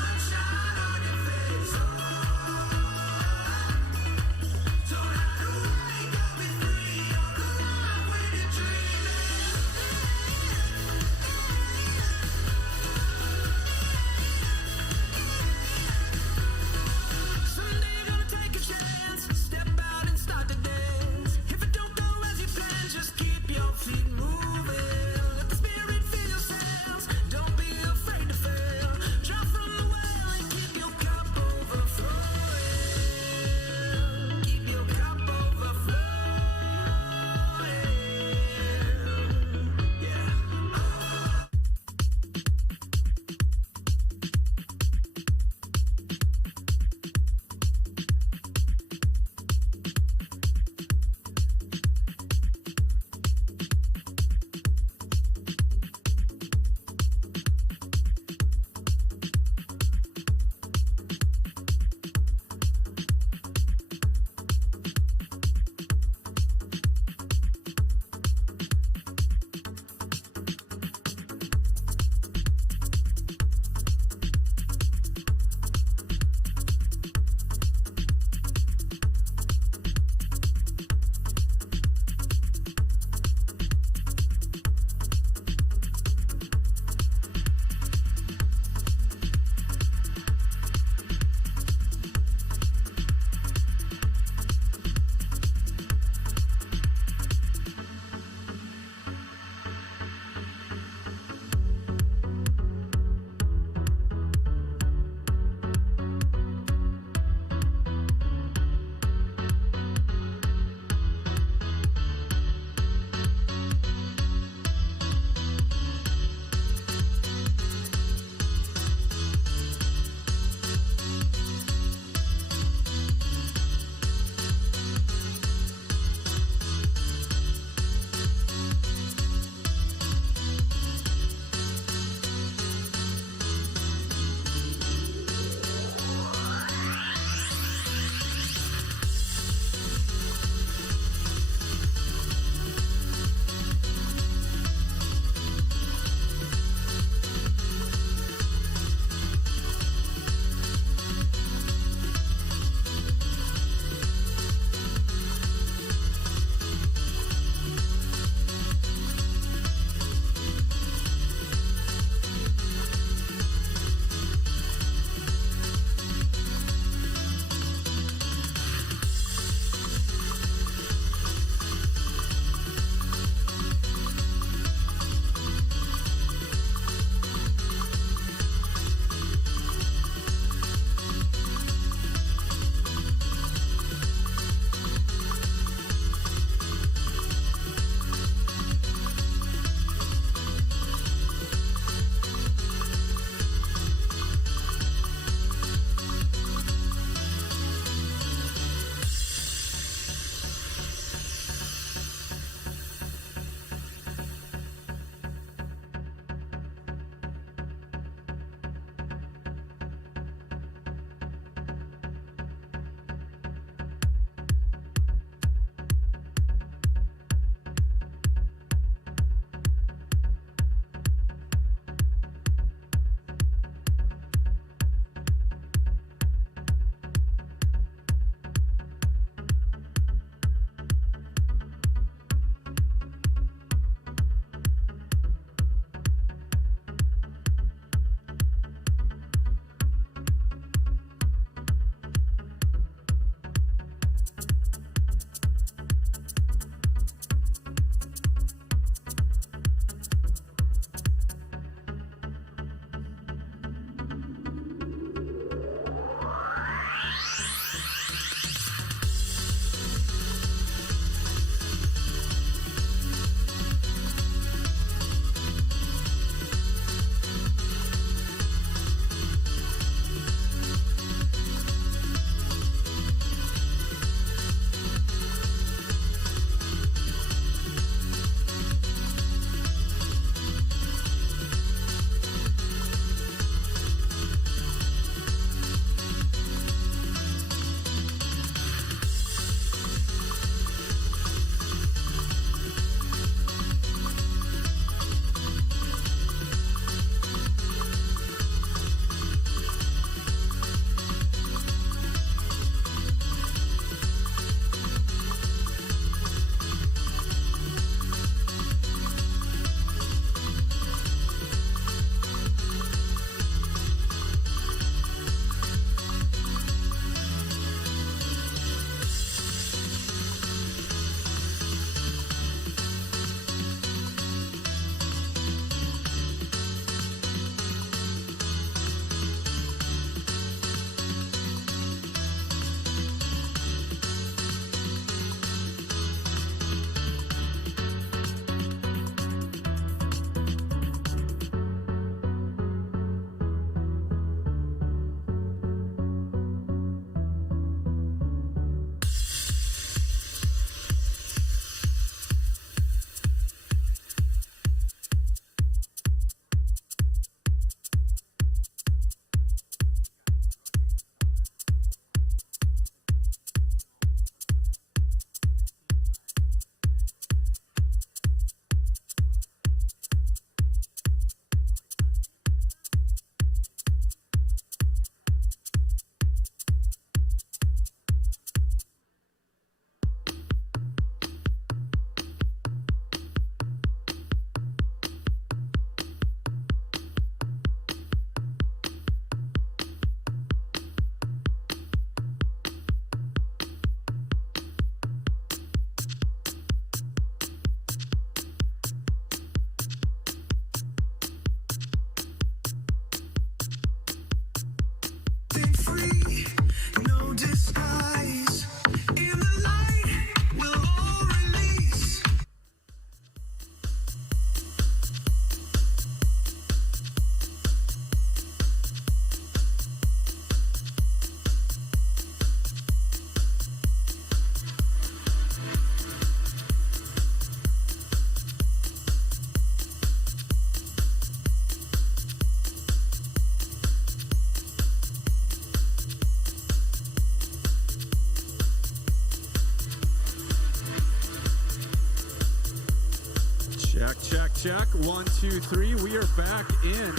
Check, check, check. 1, 2, 3. We are back in.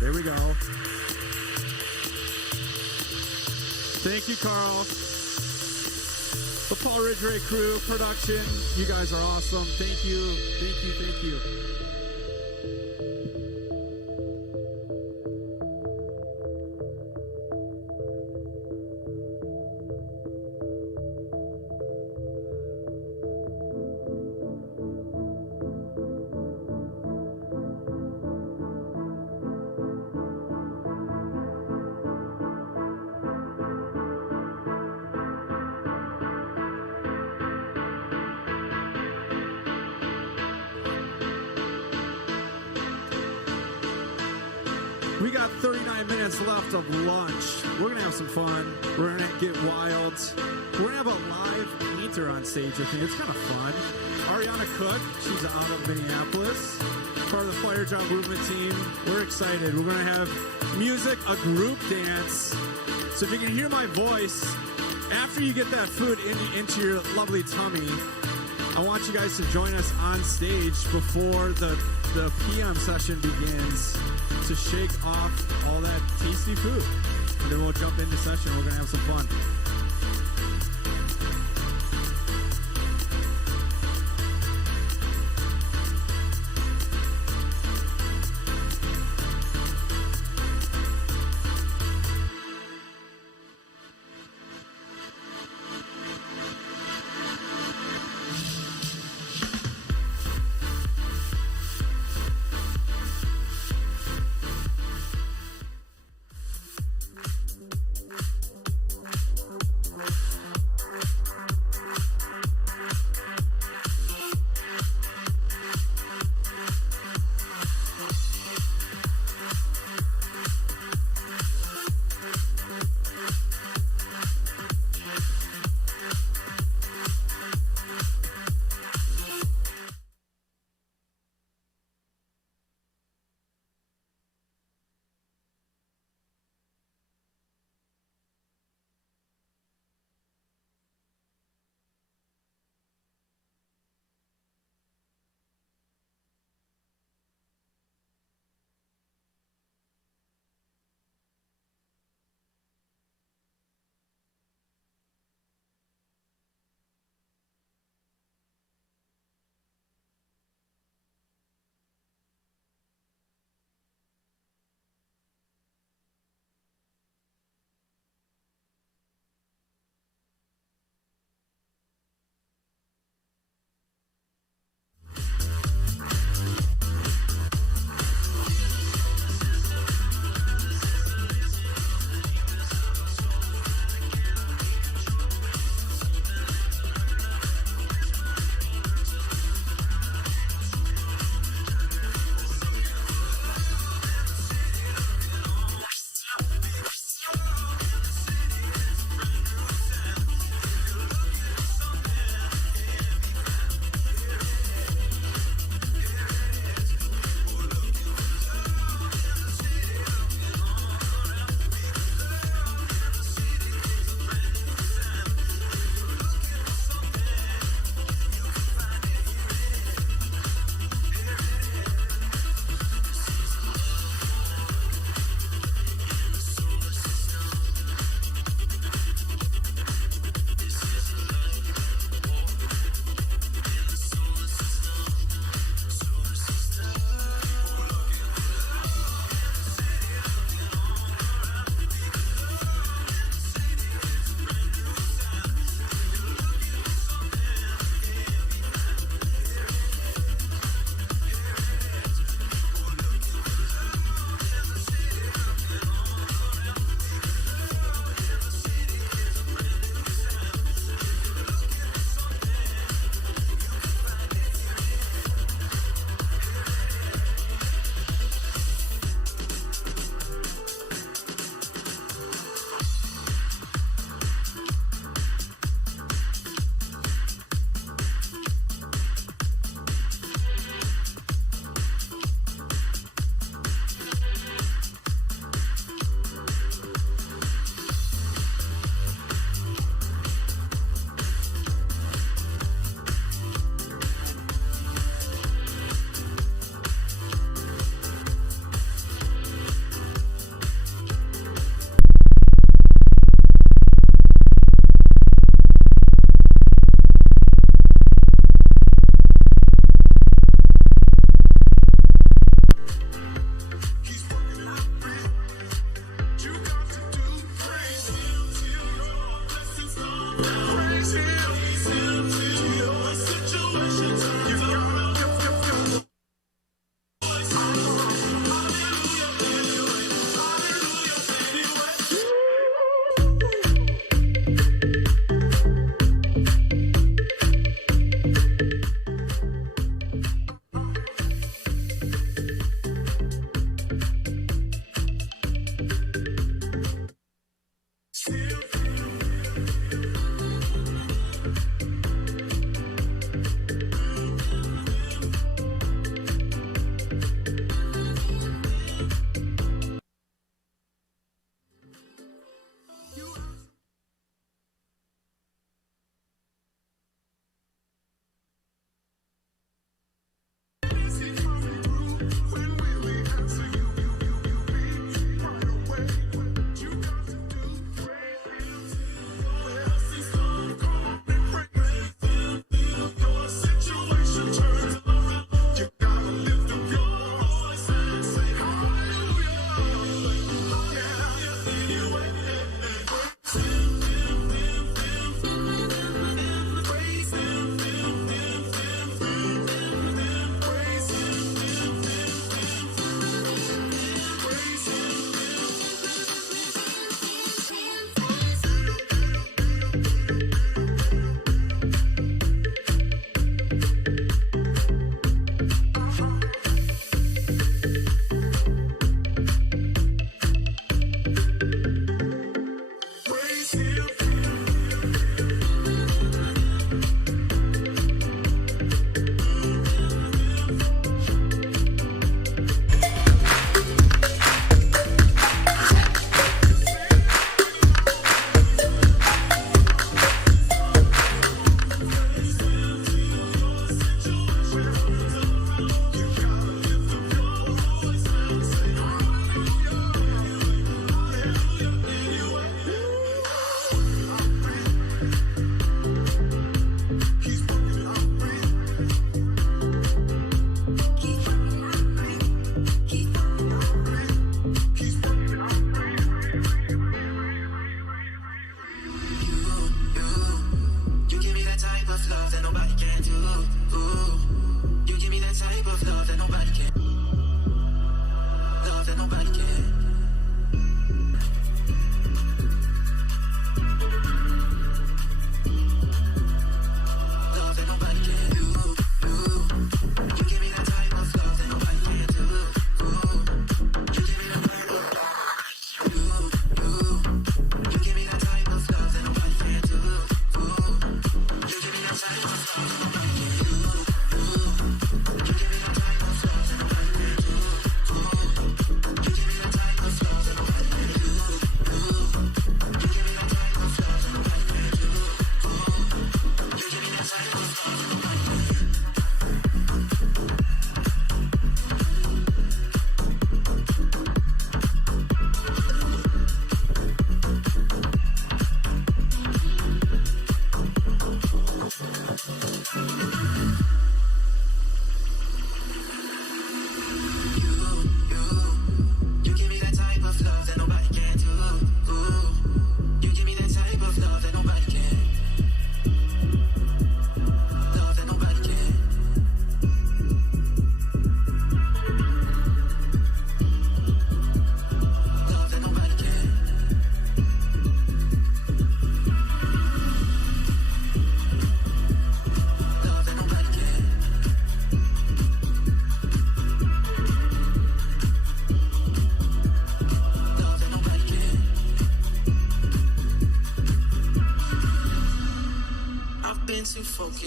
There we go. Thank you, Carl. The Paul Ridgway crew, production. You guys are awesome. Thank you. Thank you. Thank you. We got 39 minutes left of lunch. We're going to have some fun. We're going to get wild. We're going to have a live painter on stage with me. It's kind of fun. Ariana Cook, she's out of Minneapolis, part of the Fire Job Movement team. We're excited. We're going to have music, a group dance. So if you can hear my voice, after you get that food into your lovely tummy, I want you guys to join us on stage before the PM session begins to shake off all that tasty food. And then we'll jump into session. We're going to have some fun.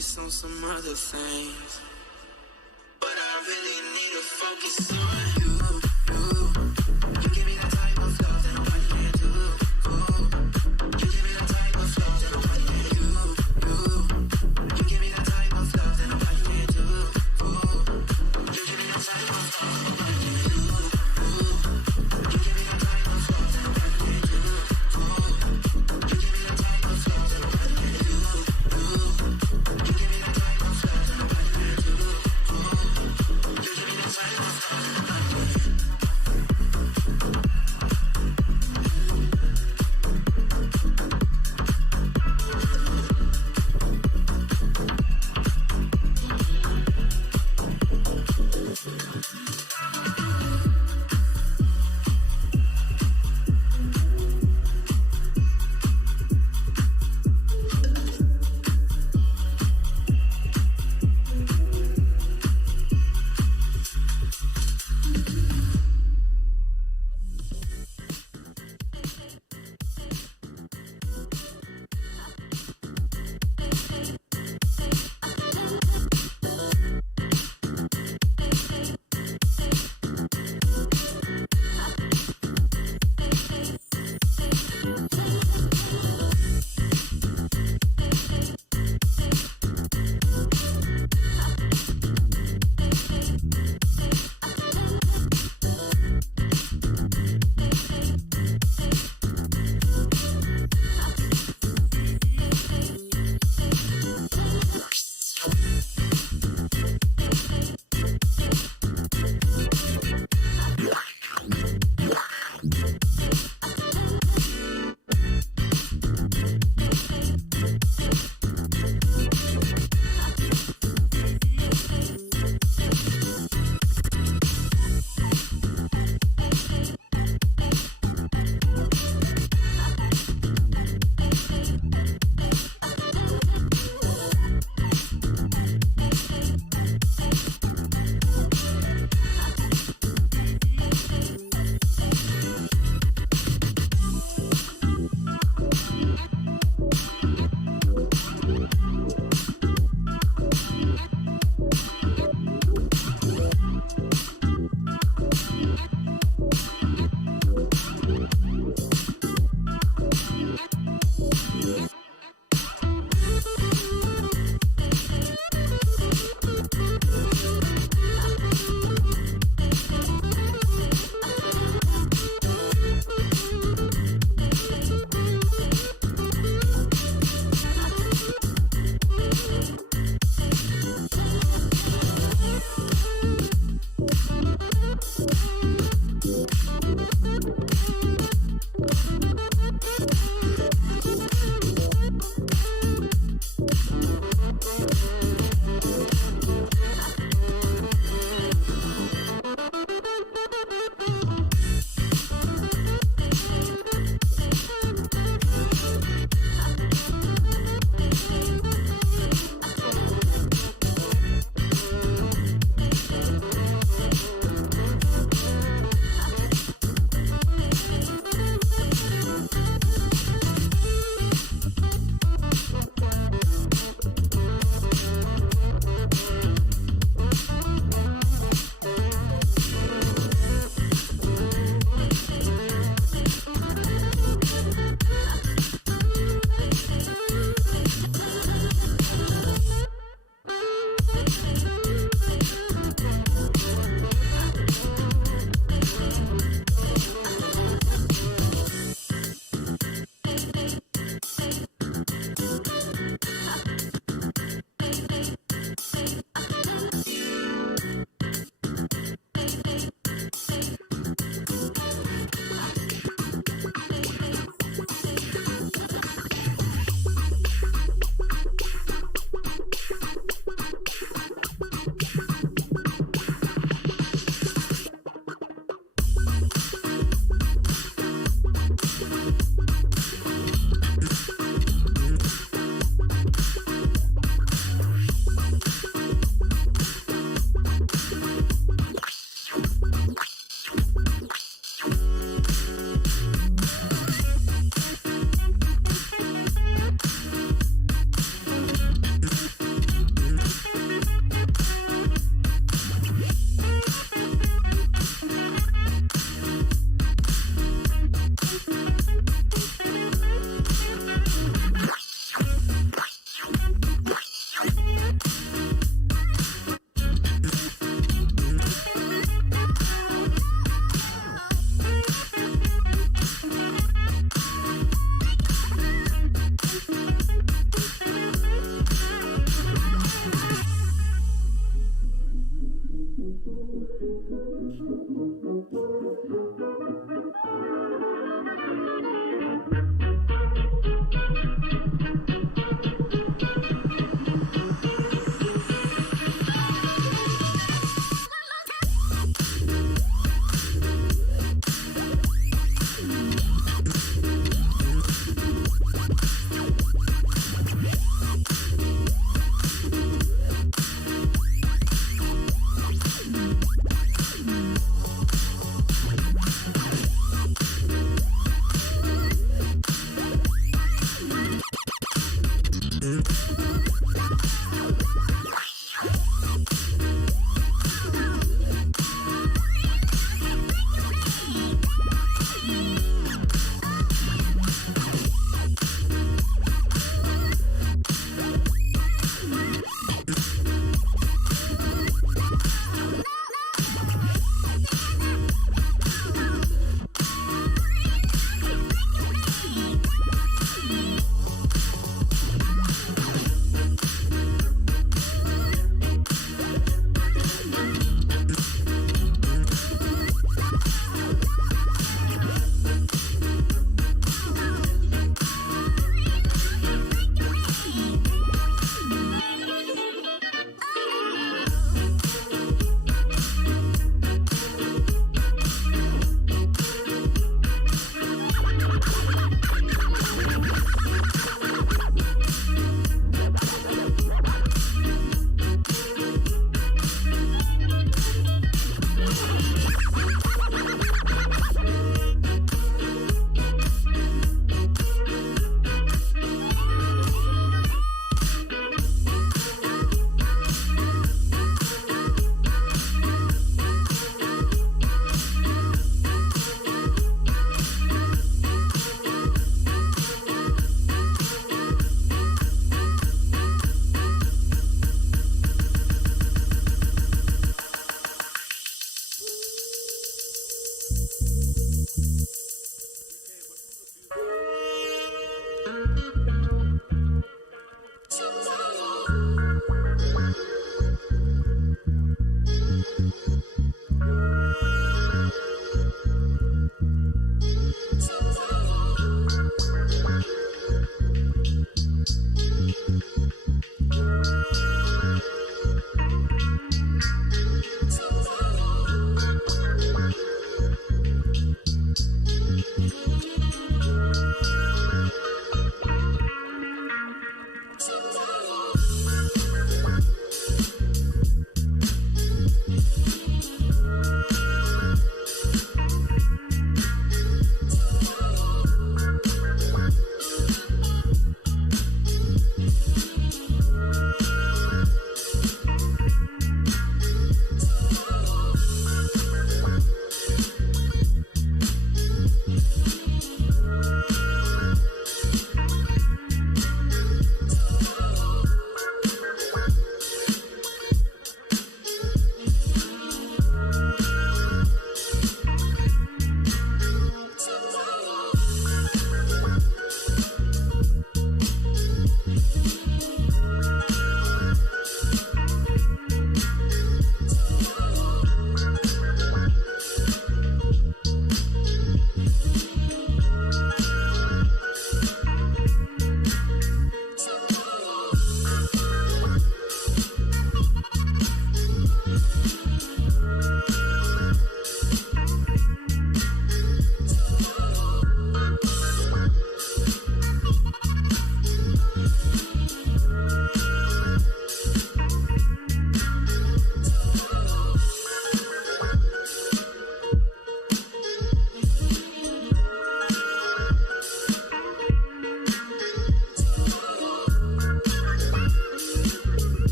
focus on some other things. But I really need to focus on you. You give me that type of love that nobody can do. You give me that type of love that nobody can do. You give me that type of love that nobody can do. You give me that type of love that nobody can do. You give me that type of love that nobody can do. You give me that type of love that nobody can do. You give me that type of love that nobody can do. You give me that type of love that nobody can do.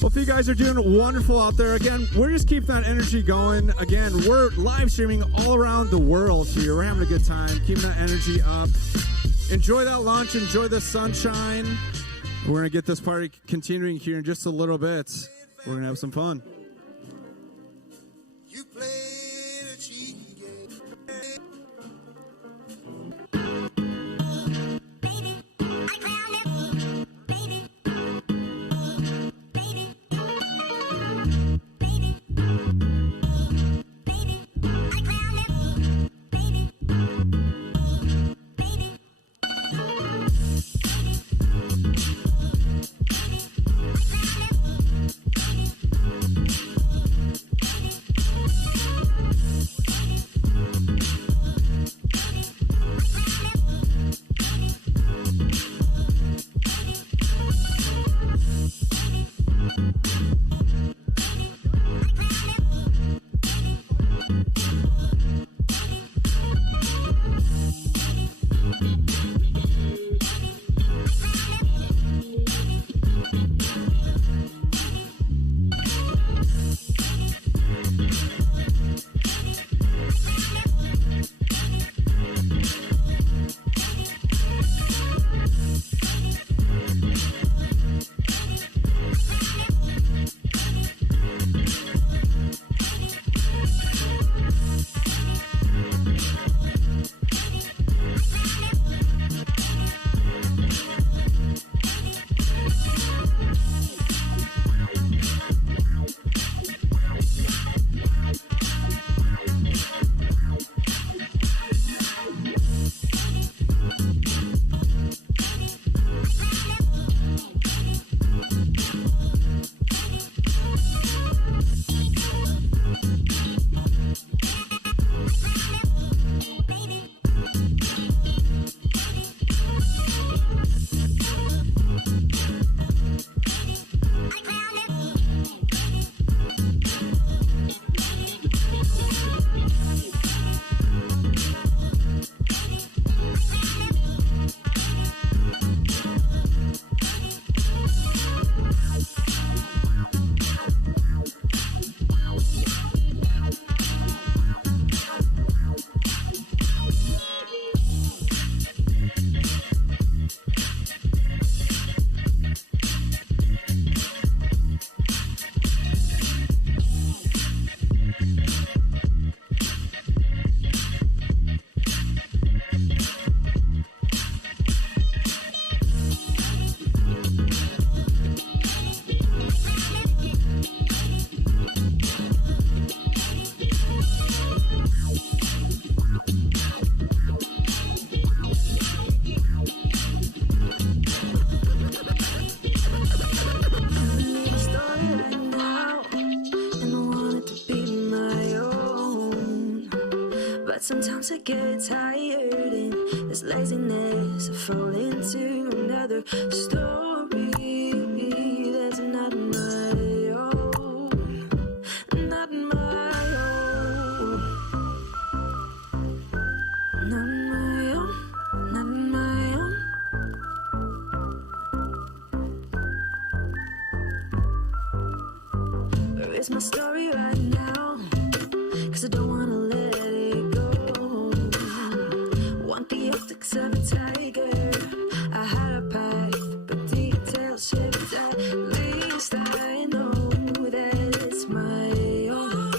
Hopefully you guys are doing wonderful out there. Again, we're just keeping that energy going. Again, we're live streaming all around the world here. We're having a good time, keeping that energy up. Enjoy that lunch. Enjoy the sunshine. We're going to get this party continuing here in just a little bit. We're going to have some fun. You played a cheating game. Sometimes I get tired and this laziness I fall into another story that's not my own, not my own, not my own, not my own. Where is my story right now? 'Cause I don't wanna let it go. Want the optics of a tiger. I had a pipe, but details shift. At least I know that it's my own.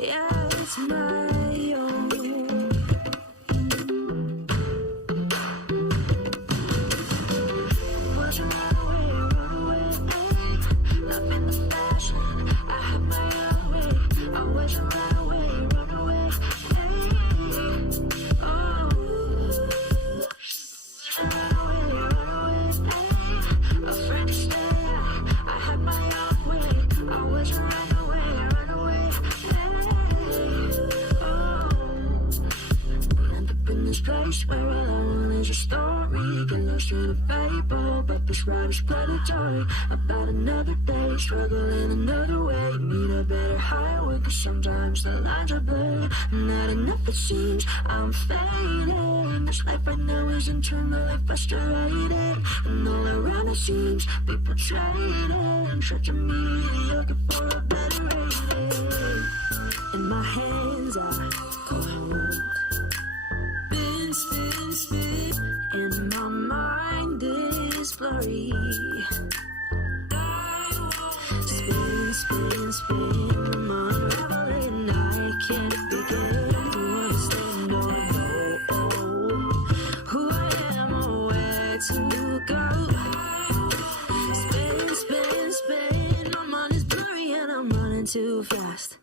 Yeah, it's my own. Wasn't run away. Love in the fashion. I have my own way. I wasn't run away. Place where all I want is a story. Get lost in a fable, but this ride is predatory. About another day, struggling another way. Need a better highway, 'cause sometimes the lines are blurred. Not enough it seems, I'm fading. in this life right now is internally frustrated. And all around us seems people trading. Such a mediocre for a better rating. And my hands are cold. Spin, spin, spin. And my mind is blurry. Spin, spin, spin. I'm unraveling. I can't begin to understand or know who I am or where to go. Spin, spin, spin. My mind is blurry and I'm running too fast.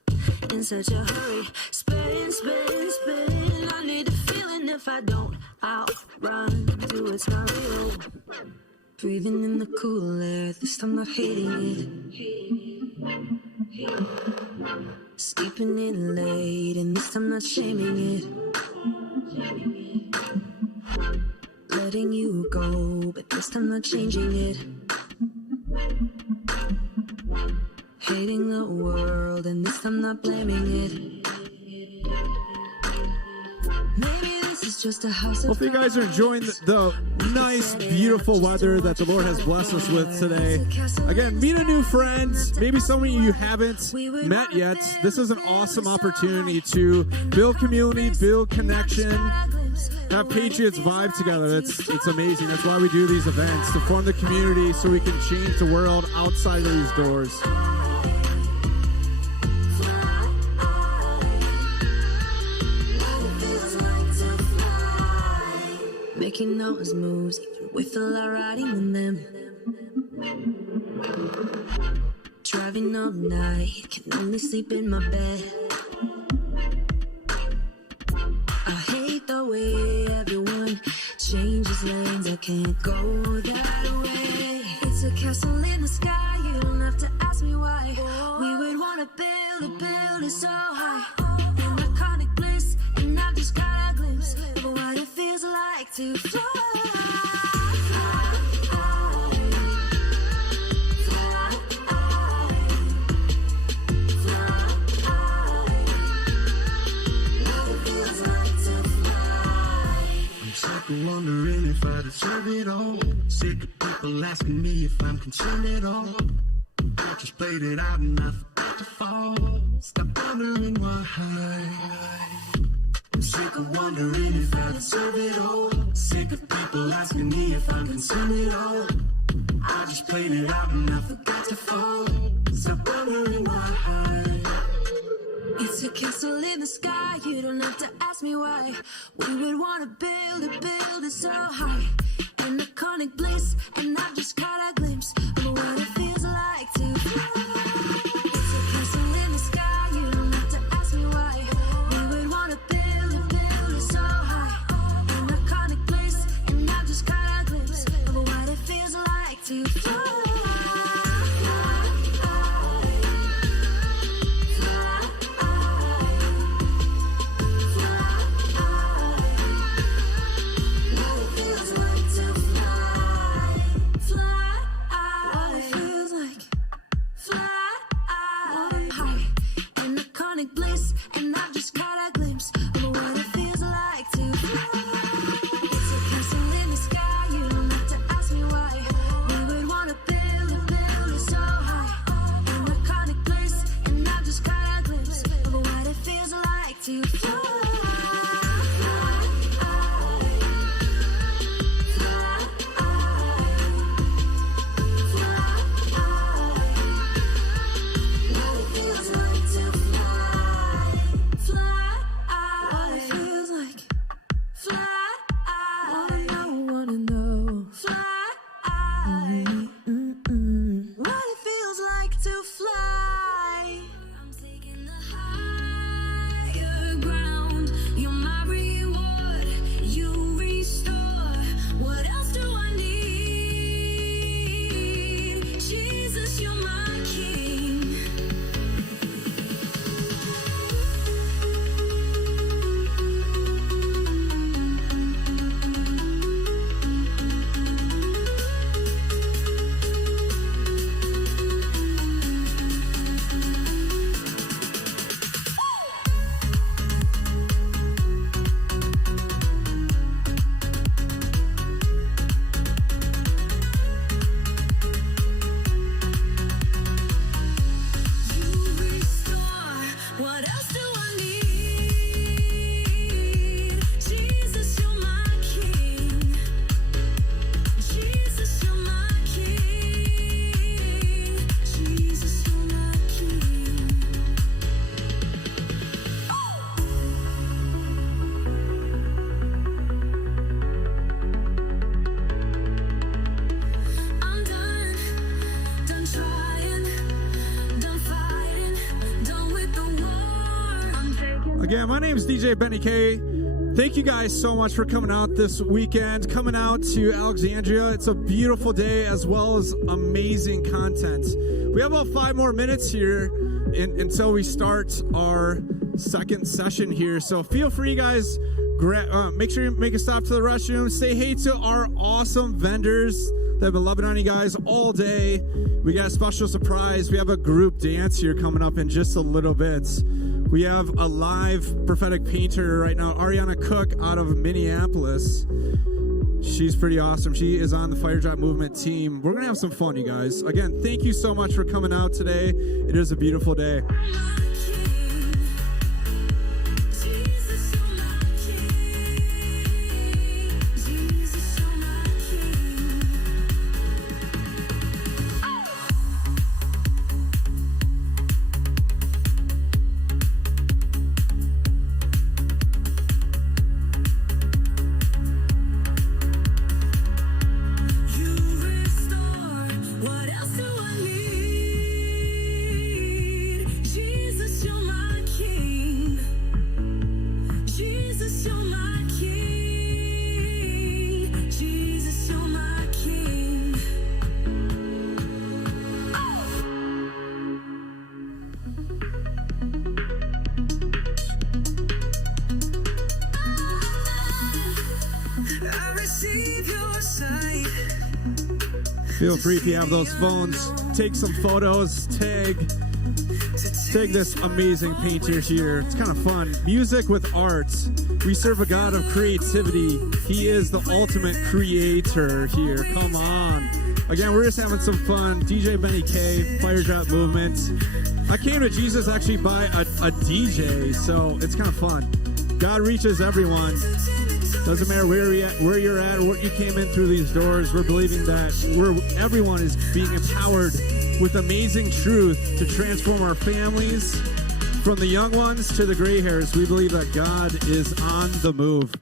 In such a hurry. Spin, spin, spin. I need a feeling. If I don't, I'll run to it's not real. Breathing in the cool air. This time not hating it. Sleeping in late, and this time not shaming it. Letting you go, but this time not changing it. Hating the world, and this time not blaming it. Maybe this is just a house of Hope you guys are enjoying the nice, beautiful weather that the Lord has blessed us with today. Again, meet a new friend. Maybe some of you haven't met yet. This is an awesome opportunity to build community, build connection, have Patriots vibe together. It's amazing. That's why we do these events, to form the community so we can change the world outside of these doors. Making those moves, even with a lot riding on them. Driving all night, can only sleep in my bed. I hate the way everyone changes lanes. I can't go that way. It's a castle in the sky, you don't have to ask me why. We would want to build it so high. An iconic bliss, and I've just got a glimpse of what it feels like to fly. I'm wondering if I deserve it all. Sick of people asking me if I'm concerned at all. I just played it out and I forgot to fall. Stop wondering why. I'm sick of wondering if I deserve it all. Sick of people asking me if I'm concerned at all. I just played it out and I forgot to fall. Stop wondering why. It's a castle in the sky, you don't have to ask me why. We would want to build it so high. An iconic bliss, and I've just caught a glimpse of what it feels like to fly. It's a castle in the sky, you don't have to ask me why. We would want to build it so high. An iconic bliss, and I've just caught a glimpse of what it feels like to fly. Bliss, and I've just caught a glimpse of what it feels like to fly. It's a castle in the sky, you don't have to ask me why. We would want to build it so high. An iconic bliss, and I've just caught a glimpse of what it feels like to fly. Again, my name is DJ Benny K. Thank you guys so much for coming out this weekend, coming out to Alexandria. It's a beautiful day as well as amazing content. We have about 5 more minutes here until we start our second session here. So feel free, guys. Make sure you make a stop to the restroom. Say hey to our awesome vendors that have been loving on you guys all day. We got a special surprise. We have a group dance here coming up in just a little bit. We have a live prophetic painter right now, Ariana Cook out of Minneapolis. She's pretty awesome. She is on the Fire Drop Movement team. We're going to have some fun, you guys. Again, thank you so much for coming out today. It is a beautiful day. Feel free if you have those phones, take some photos, tag this amazing painter here. It's kind of fun. Music with art. We serve a God of creativity. He is the ultimate creator here. Come on. Again, we're just having some fun. DJ Benny K, Fire Drop Movement. I came to Jesus actually by a DJ, so it's kind of fun. God reaches everyone. Doesn't matter where you're at or what you came in through these doors. We're believing that everyone is being empowered with amazing truth to transform our families, from the young ones to the gray hairs. We believe that God is on the move.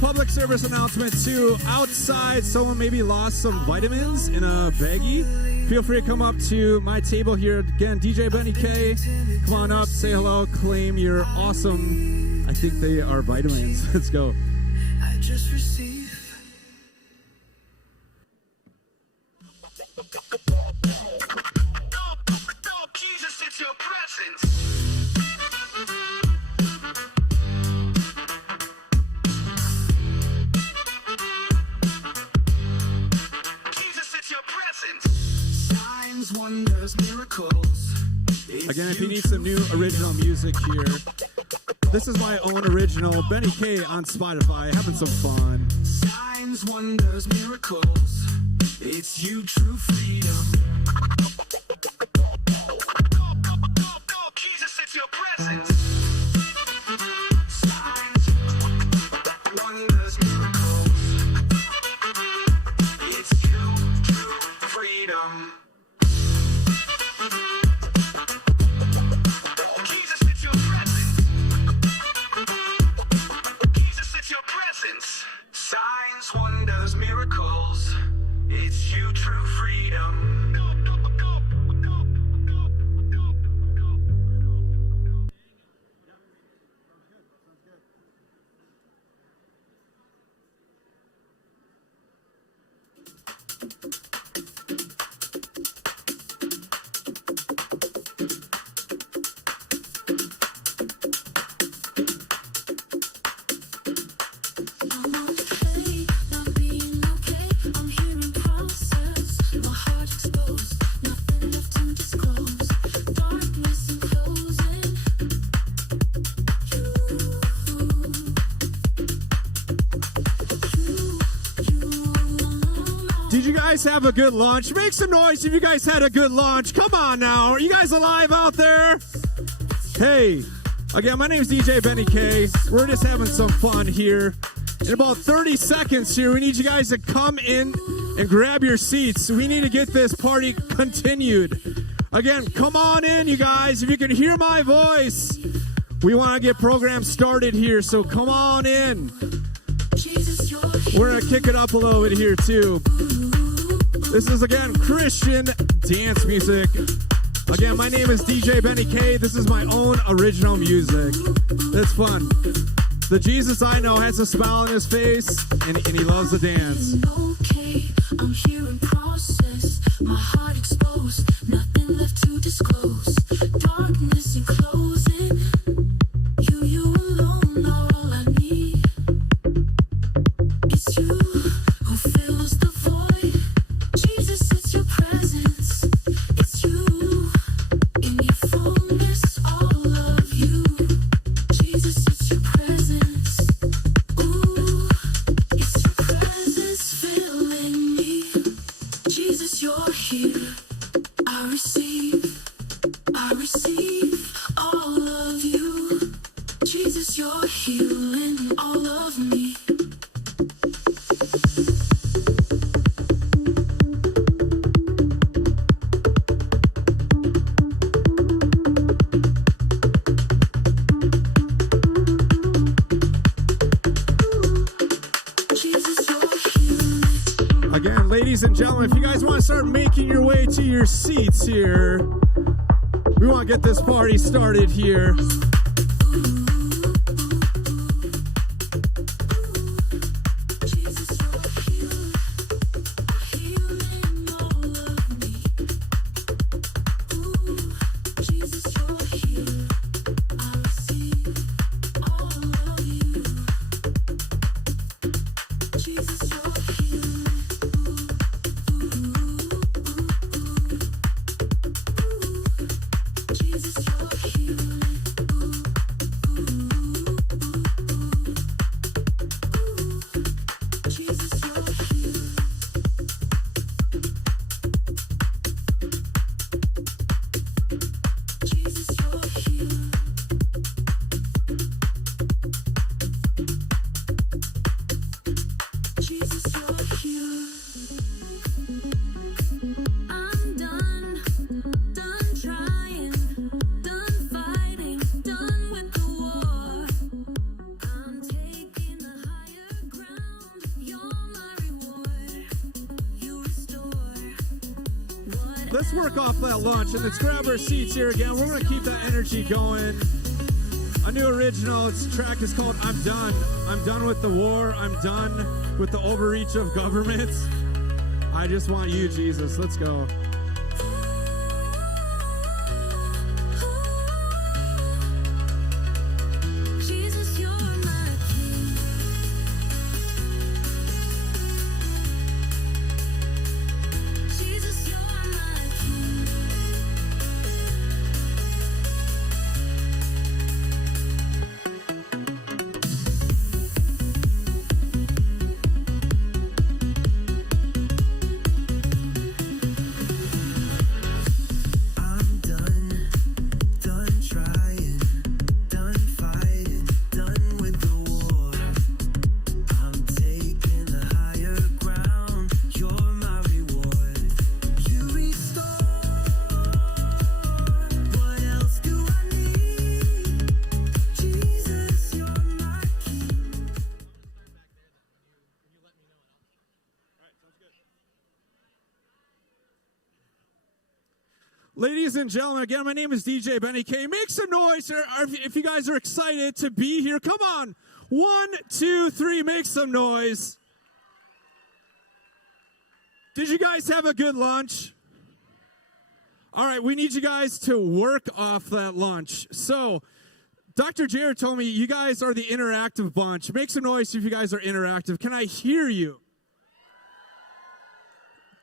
Public service announcement too. Outside, someone maybe lost some vitamins in a baggie. Feel free to come up to my table here. Again, DJ Benny K. Come on up, say hello, claim your awesome, I think they are vitamins. Let's go. I just received. Jesus, it's your presence. Wonders, miracles. Again, if you need some new original music here, this is my own original Benny K on Spotify, having some fun. Signs, wonders, miracles. It's you, true freedom. Jesus, it's your presence. Signs, wonders, miracles. It's you, true freedom. Jesus, it's your presence. Jesus, it's your presence. Signs, wonders, miracles. It's you, true freedom. Did you guys have a good lunch? Make some noise if you guys had a good lunch. Come on now. Are you guys alive out there? Hey, again, my name is DJ Benny K. We're just having some fun here. In about 30 seconds here, we need you guys to come in and grab your seats. We need to get this party continued. Again, come on in, you guys. If you can hear my voice, we want to get programs started here, so come on in. We're going to kick it up a little bit here, too. This is, again, Christian dance music. Again, my name is DJ Benny K. This is my own original music. That's fun. The Jesus I know has a smile on his face, and he loves to dance. Okay, I'm here in process. My heart exposed, nothing left to disclose. Darkness enclosing. You alone are all I need. It's you who fills the void. Jesus, it's your presence. It's you in your fullness, all of you. Jesus, it's your presence. Ooh, it's your presence filling me. Jesus, you're here. I receive all of you. Jesus, you're healing all of me. Again, ladies and gentlemen, if you guys want to start making your way to your seats here, we want to get this party started here. Let's work off that lunch and let's grab our seats here again. We're going to keep that energy going. A new original. Its track is called I'm Done. I'm done with the war. I'm done with the overreach of government. I just want you, Jesus. Let's go. Jesus, you're my king. Jesus, you're my king. Ladies and gentlemen, again, my name is DJ Benny K. Make some noise if you guys are excited to be here. Come on. 1, 2, 3, make some noise. Did you guys have a good lunch? All right, we need you guys to work off that lunch. So, Dr. Jared told me you guys are the interactive bunch. Make some noise if you guys are interactive. Can I hear you?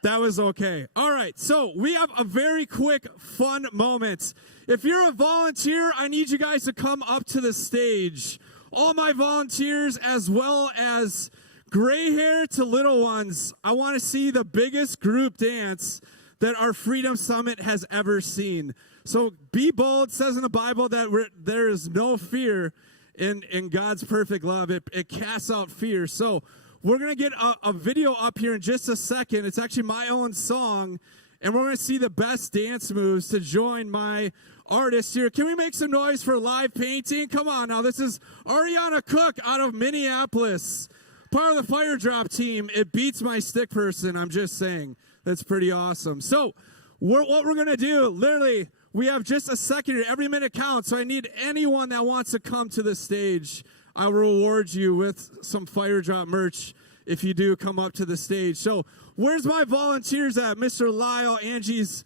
That was okay. All right, so we have a very quick, fun moment. If you're a volunteer, I need you guys to come up to the stage. All my volunteers, as well as gray hair to little ones, I want to see the biggest group dance that our Freedom Summit has ever seen. So be bold. It says in the Bible that there is no fear in God's perfect love. It casts out fear. So we're going to get a video up here in just a second. It's actually my own song, and we're going to see the best dance moves to join my artist here. Can we make some noise for live painting? Come on now. This is Ariana Cook out of Minneapolis, part of the Fire Drop team. It beats my stick person, I'm just saying. That's pretty awesome. So what we're going to do, literally, we have just a second here. Every minute counts, so I need anyone that wants to come to the stage. I will reward you with some Fire Drop merch if you do come up to the stage. So where's my volunteers at? Mr. Lyle, Angie's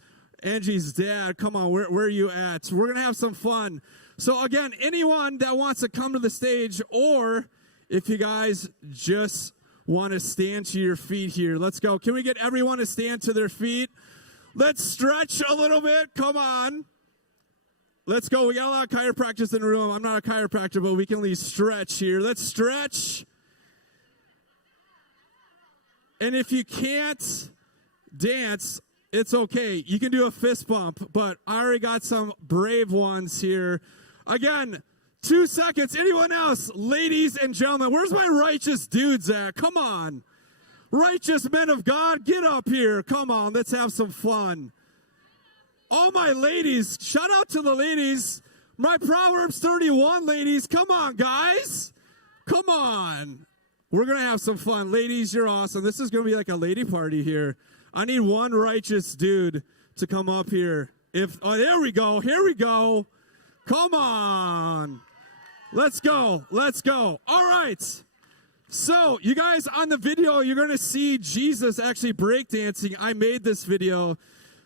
dad, come on, where are you at? We're going to have some fun. So again, anyone that wants to come to the stage, or if you guys just want to stand to your feet here, let's go. Can we get everyone to stand to their feet? Let's stretch a little bit. Come on. Let's go. We got a lot of chiropractors in the room. I'm not a chiropractor, but we can at least stretch here. Let's stretch. And if you can't dance, it's okay. You can do a fist bump, but I already got some brave ones here. Again, 2 seconds. Anyone else? Ladies and gentlemen, where's my righteous dudes at? Come on. Righteous men of God, get up here. Come on, let's have some fun. All my ladies, shout out to the ladies. My Proverbs 31 ladies, come on, guys. Come on. We're going to have some fun. Ladies, you're awesome. This is going to be like a lady party here. I need one righteous dude to come up here. There we go. Here we go. Come on. Let's go. Let's go. All right. So, you guys, on the video, you're going to see Jesus actually breakdancing. I made this video.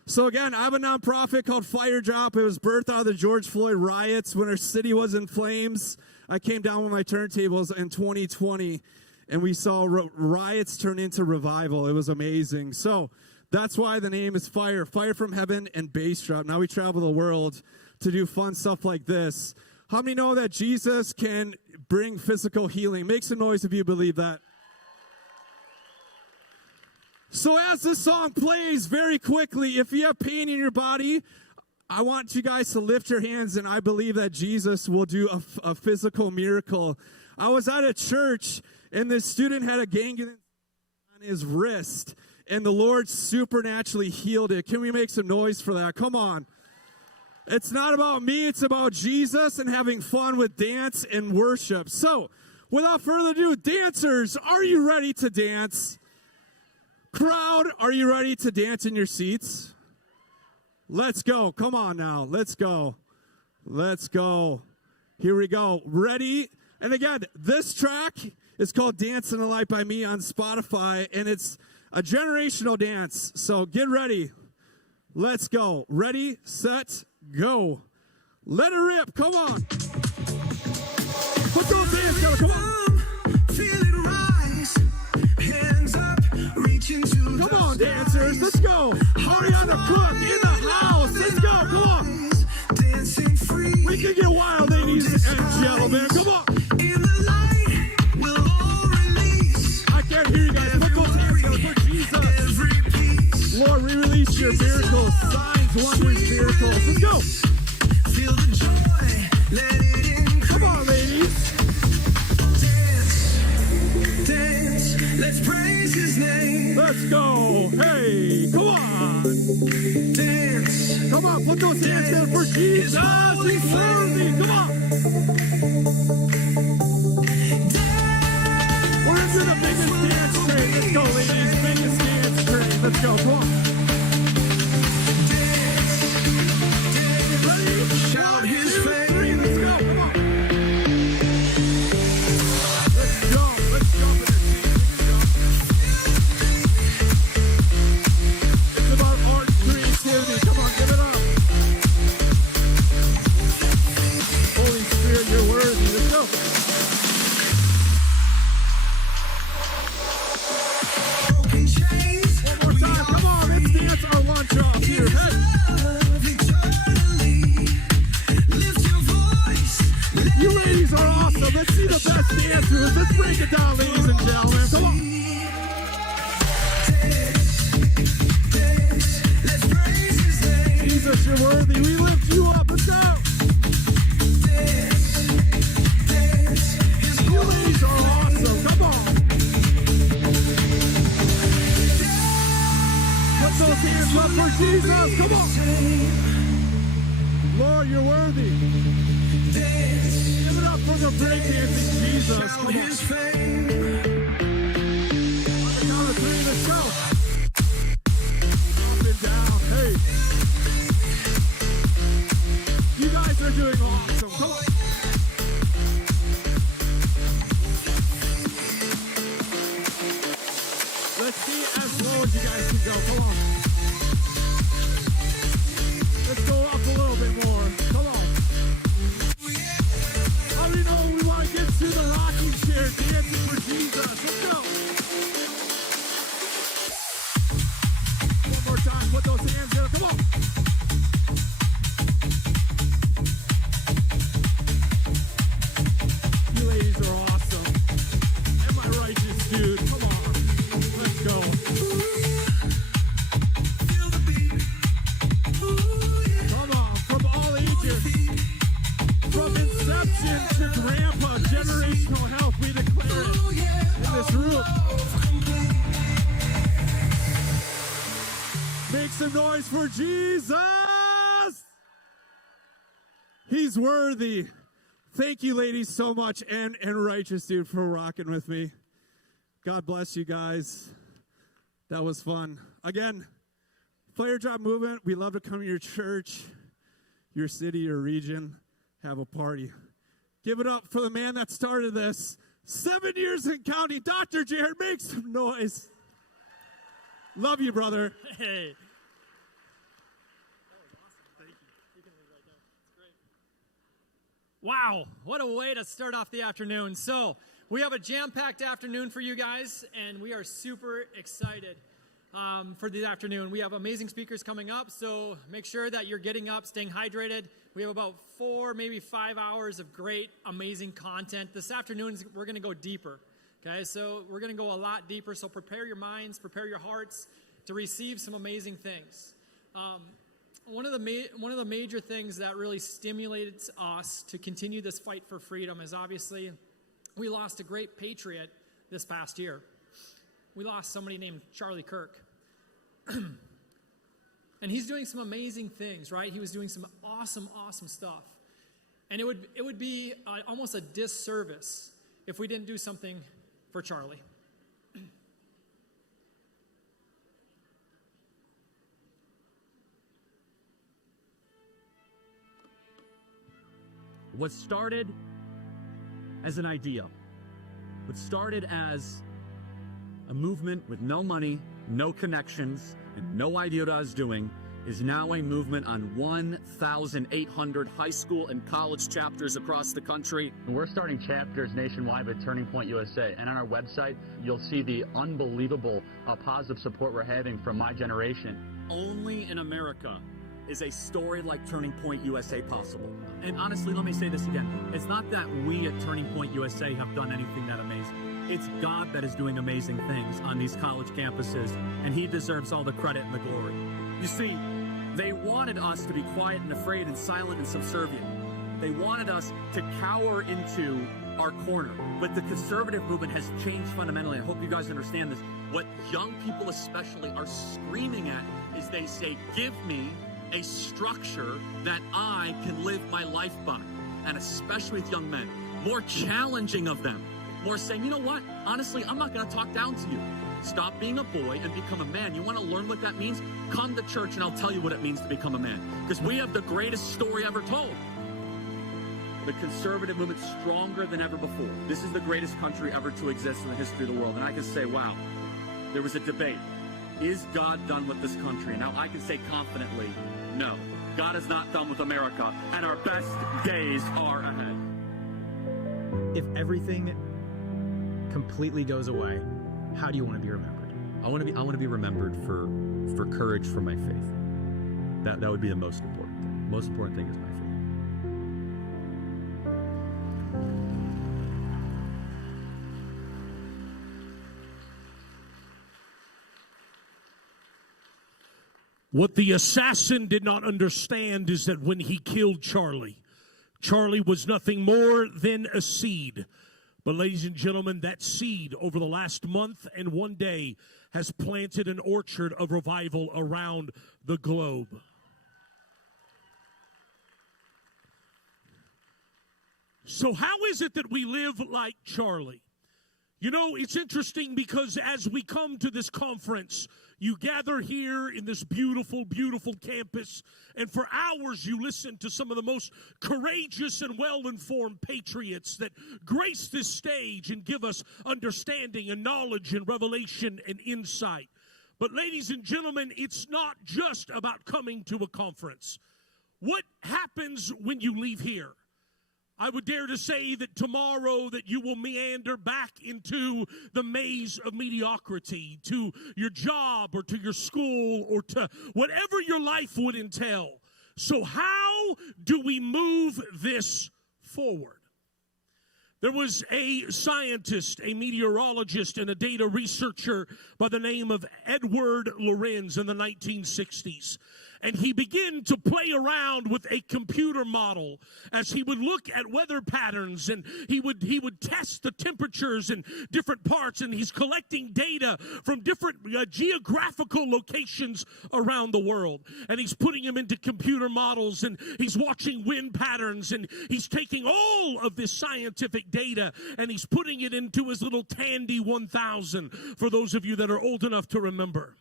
So, again, I have a nonprofit called Fire Drop. It was birthed out of the George Floyd riots when our city was in flames. I came down with my turntables in 2020, and we saw riots turn into revival. It was amazing. So, that's why the name is Fire. Fire from Heaven and Bass Drop. Now we travel the world to do fun stuff like this. How many know that Jesus can bring physical healing? Make some noise if you believe that. So as this song plays very quickly, if you have pain in your body, I want you guys to lift your hands, and I believe that Jesus will do a physical miracle. I was at a church, and this student had a gangrene on his wrist, and the Lord supernaturally healed it. Can we make some noise for that? Come on. It's not about me, it's about Jesus and having fun with dance and worship. So, without further ado, dancers, are you ready to dance? Crowd, are you ready to dance in your seats? Let's go. Come on now. Let's go. Let's go. Here we go. Ready? And again, this track is called Dance in the Light by me on Spotify, and it's a generational dance. So get ready. Let's go. Ready, set, go. Let it rip. Come on. Put those hands together. Come on. Feel it rise. Hands up. Reach into Come on, dancers. Let's go. Ariana Cook in the house. Let's go. Come on. Dancing free. We can get wild, ladies and gentlemen. Come on. In the light, we'll all release. I can't hear you guys. Put those hands together for Jesus. Lord, we release your miracles, signs, wonders, miracles. Let's go. Feel the joy, let it in. Come on, ladies. Dance, dance, let's praise his name. Let's go. Hey, come on. Dance. Come on, put those hands down for Jesus. He's worthy. Come on. We're into the biggest dance train. Let's go, ladies. Biggest dance train. Let's go. Come on. Let's see the best dancers. Let's break it down, ladies and gentlemen. Come on. Jesus, you're worthy. We lift you up. Let's go. You ladies are awesome. Come on. Put those hands up for Jesus. Come on. Lord, you're worthy. Give it up for the breakdancing Jesus. Come on. On the count of three, let's go. Up and down. Hey. You guys are doing awesome. Come on. Let's see as low as you guys can go. Come on. Let's go up a little bit more. Come on. How do you know we want to get to the rocking chair dancing for Jesus? Let's go. One more time. Put those hands there. Come on. You ladies are awesome. Am I righteous, dude? Come on. Let's go. Come on, from all ages. From inception to grandpa, generational health, we declare it in this room. Make some noise for Jesus. He's worthy. Thank you, ladies, so much, and righteous dude, for rocking with me. God bless you guys. That was fun. Again, Fire Drop Movement, we love to come to your church, your city, your region, have a party. Give it up for the man that started this. 7 years in county, Dr. Jared, make some noise. Love you, brother. Hey. Wow, what a way to start off the afternoon. So, we have a jam-packed afternoon for you guys, and we are super excited for the afternoon. We have amazing speakers coming up, so make sure that you're getting up, staying hydrated. We have about 4, maybe 5 hours of great, amazing content. This afternoon, we're going to go deeper, okay? So we're going to go a lot deeper, so prepare your minds, prepare your hearts to receive some amazing things. One of the major things that really stimulates us to continue this fight for freedom is obviously we lost a great patriot this past year. We lost somebody named Charlie Kirk. And he's doing some amazing things, right? He was doing some awesome stuff. And it would be almost a disservice if we didn't do something for Charlie. What started as an idea, what started as a movement with no money, no connections, and no idea what I was doing, is now a movement on 1,800 high school and college chapters across the country. We're starting chapters nationwide with Turning Point USA, and on our website, you'll see the unbelievable positive support we're having from my generation. Only in America is a story like Turning Point USA possible. And honestly, let me say this again. It's not that we at Turning Point USA have done anything that amazing. It's God that is doing amazing things on these college campuses, and He deserves all the credit and the glory. You see, they wanted us to be quiet and afraid and silent and subservient. They wanted us to cower into our corner. But the conservative movement has changed fundamentally. I hope you guys understand this. What young people especially are screaming at is they say, give me a structure that I can live my life by. And especially with young men, more challenging of them, more saying, you know what, honestly, I'm not going to talk down to you. Stop being a boy and become a man. You want to learn what that means? Come to church and I'll tell you what it means to become a man. Because we have the greatest story ever told. The conservative movement's stronger than ever before. This is the greatest country ever to exist in the history of the world. And I can say, wow, there was a debate. Is God done with this country? Now I can say confidently, no. God is not done with America, and our best days are ahead. If everything completely goes away, how do you want to be remembered? I want to be remembered for courage for my faith. That would be the most important thing. Most important thing is my faith. What the assassin did not understand is that when he killed Charlie, Charlie was nothing more than a seed. But ladies and gentlemen, that seed over the last month and one day has planted an orchard of revival around the globe. So how is it that we live like Charlie? You know, it's interesting because as we come to this conference, you gather here in this beautiful, beautiful campus, and for hours you listen to some of the most courageous and well-informed patriots that grace this stage and give us understanding and knowledge and revelation and insight. But ladies and gentlemen, it's not just about coming to a conference. What happens when you leave here? I would dare to say that tomorrow that you will meander back into the maze of mediocrity, to your job or to your school or to whatever your life would entail. So how do we move this forward? There was a scientist, a meteorologist, and a data researcher by the name of Edward Lorenz in the 1960s. And he began to play around with a computer model as he would look at weather patterns, and he would test the temperatures in different parts, and he's collecting data from different geographical locations around the world. And he's putting them into computer models, and he's watching wind patterns, and he's taking all of this scientific data, and he's putting it into his little Tandy 1000, for those of you that are old enough to remember.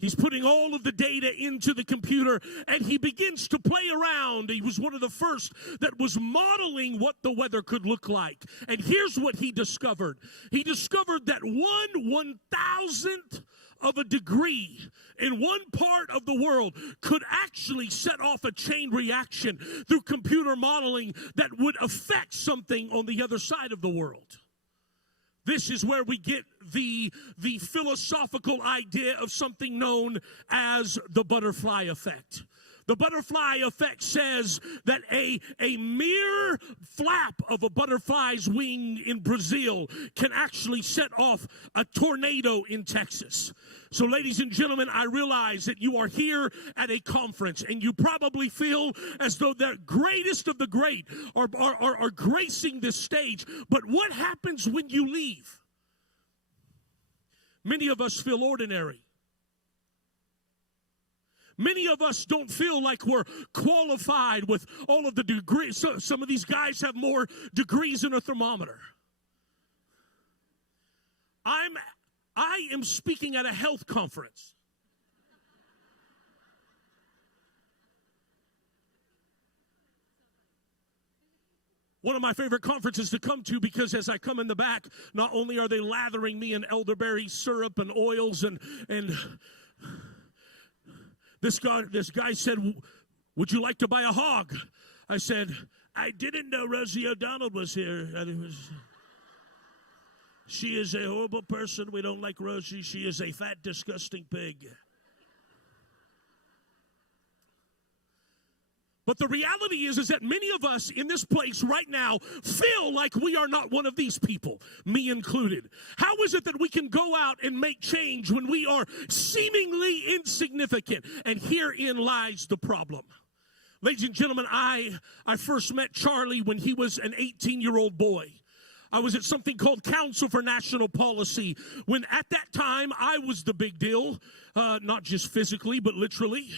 He's putting all of the data into the computer, and he begins to play around. He was one of the first that was modeling what the weather could look like. And here's what he discovered. He discovered that 1/1000th of a degree in one part of the world could actually set off a chain reaction through computer modeling that would affect something on the other side of the world. This is where we get the philosophical idea of something known as the butterfly effect. The butterfly effect says that a mere flap of a butterfly's wing in Brazil can actually set off a tornado in Texas. So, ladies and gentlemen, I realize that you are here at a conference, and you probably feel as though the greatest of the great are gracing this stage. But what happens when you leave? Many of us feel ordinary. Many of us don't feel like we're qualified with all of the degrees. So some of these guys have more degrees than a thermometer. I am speaking at a health conference. One of my favorite conferences to come to, because as I come in the back, not only are they lathering me in elderberry syrup and oils, and this guy said, "Would you like to buy a hog?" I said, "I didn't know Rosie O'Donnell was here." She is a horrible person. We don't like Rosie. She is a fat, disgusting pig. But the reality is that many of us in this place right now feel like we are not one of these people, me included. How is it that we can go out and make change when we are seemingly insignificant? And herein lies the problem. Ladies and gentlemen, I first met Charlie when he was an 18-year-old boy. I was at something called Council for National Policy, when at that time I was the big deal, not just physically, but literally.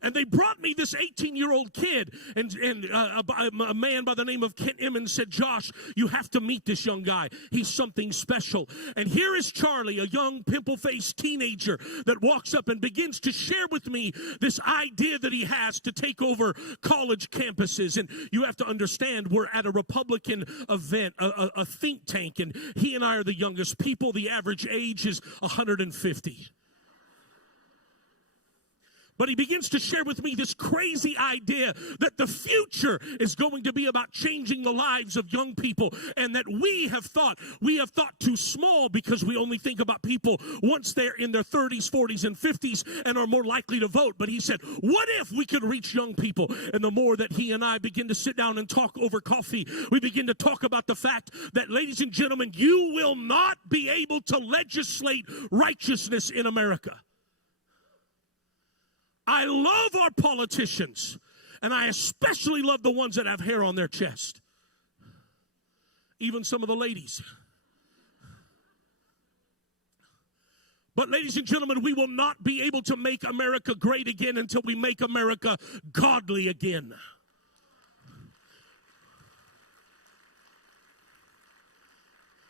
And they brought me this 18-year-old kid, and a man by the name of Kent Emmons said, "Josh, you have to meet this young guy. He's something special." And here is Charlie, a young pimple-faced teenager that walks up and begins to share with me this idea that he has to take over college campuses. And you have to understand, we're at a Republican event, a think tank, and he and I are the youngest people. The average age is 150. But he begins to share with me this crazy idea that the future is going to be about changing the lives of young people, and that we have thought too small, because we only think about people once they're in their 30s, 40s, and 50s and are more likely to vote. But he said, what if we could reach young people? And the more that he and I begin to sit down and talk over coffee, we begin to talk about the fact that, ladies and gentlemen, you will not be able to legislate righteousness in America. I love our politicians, and I especially love the ones that have hair on their chest. Even some of the ladies. But ladies and gentlemen, we will not be able to make America great again until we make America godly again.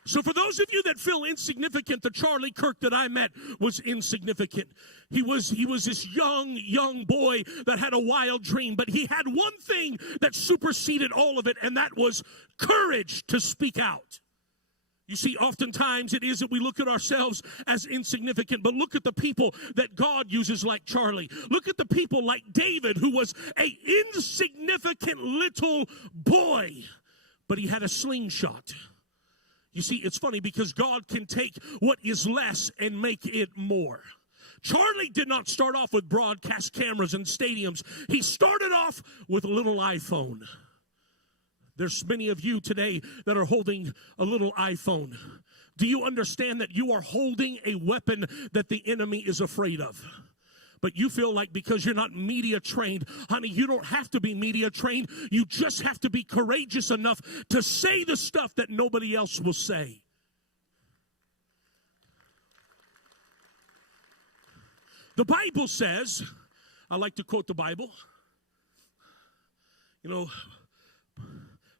So for those of you that feel insignificant, the Charlie Kirk that I met was insignificant. He was this young boy that had a wild dream, but he had one thing that superseded all of it, and that was courage to speak out. You see, oftentimes it is that we look at ourselves as insignificant, but look at the people that God uses like Charlie. Look at the people like David, who was an insignificant little boy, but he had a slingshot. You see, it's funny because God can take what is less and make it more. Charlie did not start off with broadcast cameras and stadiums. He started off with a little iPhone. There's many of you today that are holding a little iPhone. Do you understand that you are holding a weapon that the enemy is afraid of? But you feel like because you're not media trained, honey, you don't have to be media trained. You just have to be courageous enough to say the stuff that nobody else will say. The Bible says, I like to quote the Bible. You know,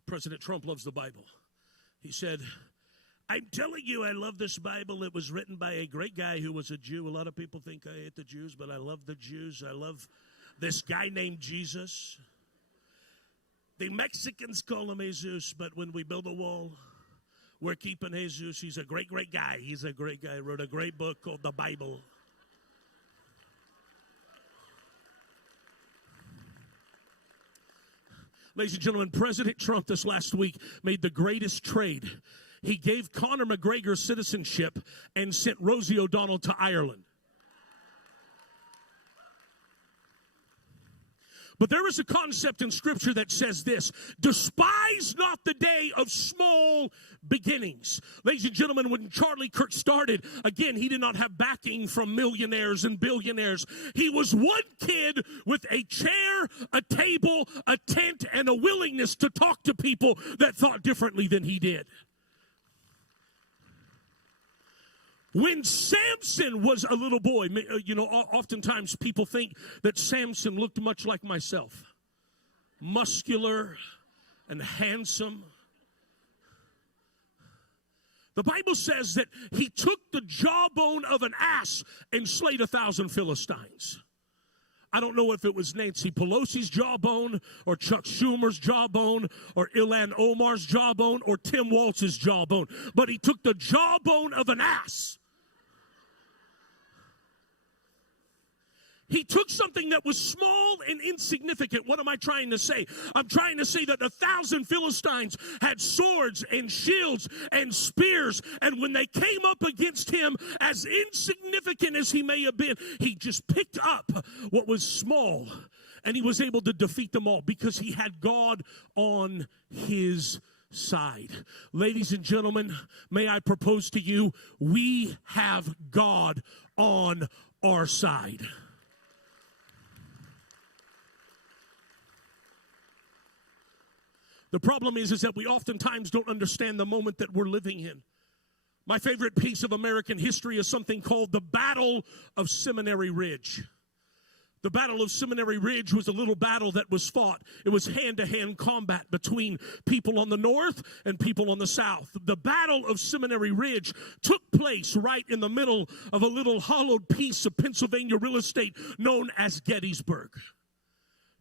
President Trump loves the Bible. He said, I'm telling you, I love this Bible. It was written by a great guy who was a Jew. A lot of people think I hate the Jews, but I love the Jews. I love this guy named Jesus. The Mexicans call him Jesus, but when we build a wall, we're keeping Jesus. He's a great, great guy. He's a great guy. He wrote a great book called the Bible. Ladies and gentlemen, President Trump this last week made the greatest trade. He gave Conor McGregor citizenship and sent Rosie O'Donnell to Ireland. But there is a concept in Scripture that says this: despise not the day of small beginnings. Ladies and gentlemen, when Charlie Kirk started, again, he did not have backing from millionaires and billionaires. He was one kid with a chair, a table, a tent, and a willingness to talk to people that thought differently than he did. When Samson was a little boy, you know, oftentimes people think that Samson looked much like myself. Muscular and handsome. The Bible says that he took the jawbone of an ass and slayed 1,000 Philistines. I don't know if it was Nancy Pelosi's jawbone or Chuck Schumer's jawbone or Ilhan Omar's jawbone or Tim Walz's jawbone, but he took the jawbone of an ass. He took something that was small and insignificant. What am I trying to say? I'm trying to say that 1,000 Philistines had swords and shields and spears, and when they came up against him, as insignificant as he may have been, he just picked up what was small, and he was able to defeat them all because he had God on his side. Ladies and gentlemen, may I propose to you, we have God on our side. The problem is that we oftentimes don't understand the moment that we're living in. My favorite piece of American history is something called the Battle of Seminary Ridge. The Battle of Seminary Ridge was a little battle that was fought. It was hand-to-hand combat between people on the north and people on the south. The Battle of Seminary Ridge took place right in the middle of a little hollowed piece of Pennsylvania real estate known as Gettysburg.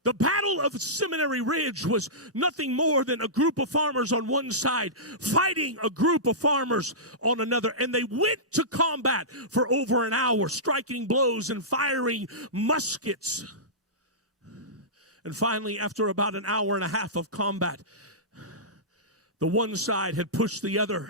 The Battle of Seminary Ridge was nothing more than a group of farmers on one side fighting a group of farmers on another. And they went to combat for over an hour, striking blows and firing muskets. And finally, after about an hour and a half of combat, the one side had pushed the other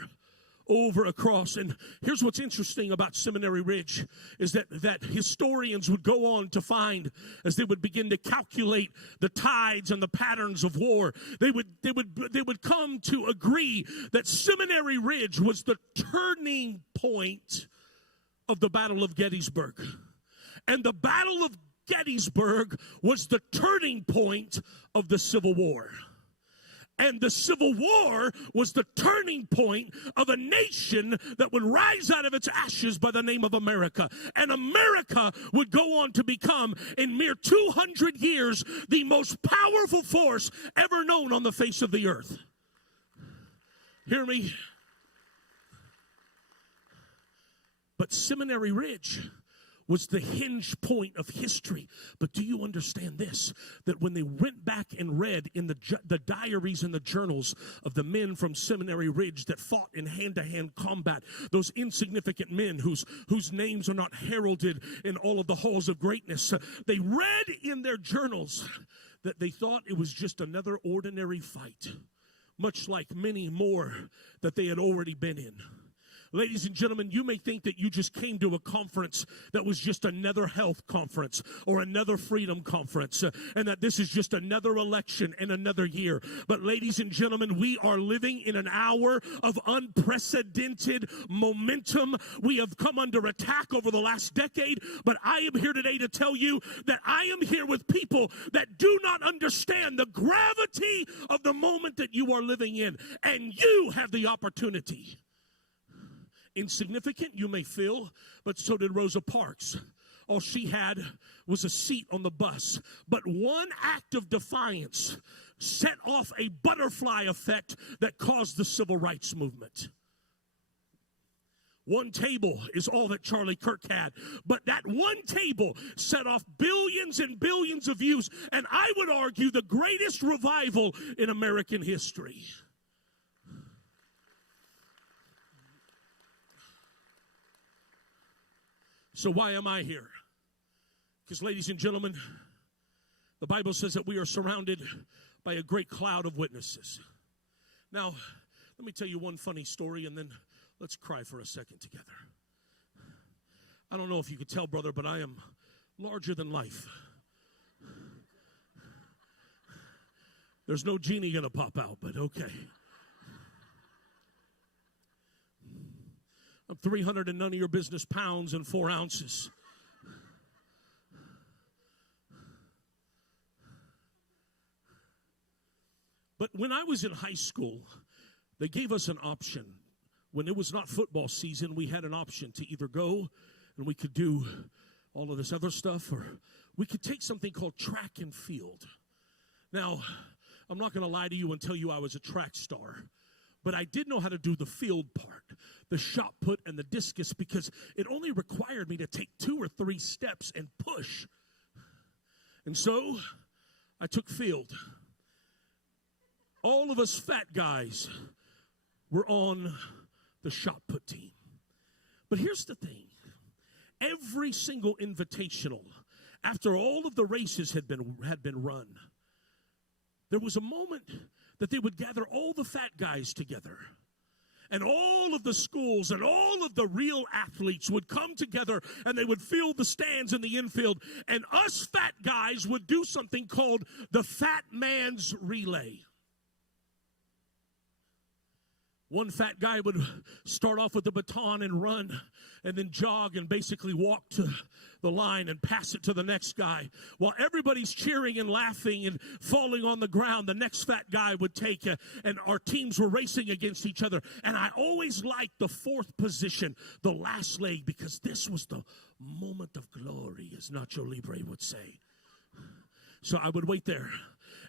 over across. And here's what's interesting about Seminary Ridge is that historians would go on to find, as they would begin to calculate the tides and the patterns of war, they would come to agree that Seminary Ridge was the turning point of the Battle of Gettysburg. And the Battle of Gettysburg was the turning point of the Civil War. And the Civil War was the turning point of a nation that would rise out of its ashes by the name of America. And America would go on to become, in mere 200 years, the most powerful force ever known on the face of the earth. Hear me? But Seminary Ridge was the hinge point of history. But do you understand this? That when they went back and read in the diaries and the journals of the men from Seminary Ridge that fought in hand-to-hand combat, those insignificant men whose names are not heralded in all of the halls of greatness, they read in their journals that they thought it was just another ordinary fight, much like many more that they had already been in. Ladies and gentlemen, you may think that you just came to a conference that was just another health conference or another freedom conference, and that this is just another election and another year. But ladies and gentlemen, we are living in an hour of unprecedented momentum. We have come under attack over the last decade, but I am here today to tell you that I am here with people that do not understand the gravity of the moment that you are living in, and you have the opportunity. Insignificant, you may feel, but so did Rosa Parks. All she had was a seat on the bus. But one act of defiance set off a butterfly effect that caused the civil rights movement. One table is all that Charlie Kirk had, but that one table set off billions and billions of views, and I would argue the greatest revival in American history. So why am I here? Because, ladies and gentlemen, the Bible says that we are surrounded by a great cloud of witnesses. Now, let me tell you one funny story, and then let's cry for a second together. I don't know if you could tell, brother, but I am larger than life. There's no genie going to pop out, but okay. I'm 300 and none of your business pounds and 4 ounces. But when I was in high school, they gave us an option. When it was not football season, we had an option to either go and we could do all of this other stuff, or we could take something called track and field. Now, I'm not going to lie to you and tell you I was a track star. But I did know how to do the field part, the shot put and the discus, because it only required me to take 2 or 3 steps and push. And so I took field. All of us fat guys were on the shot put team. But here's the thing. Every single invitational, after all of the races had been run, there was a moment that they would gather all the fat guys together. And all of the schools and all of the real athletes would come together, and they would fill the stands in the infield. And us fat guys would do something called the Fat Man's Relay. One fat guy would start off with the baton and run, and then jog and basically walk to the line and pass it to the next guy. While everybody's cheering and laughing and falling on the ground, the next fat guy would take, and our teams were racing against each other. And I always liked the 4th position, the last leg, because this was the moment of glory, as Nacho Libre would say. So I would wait there,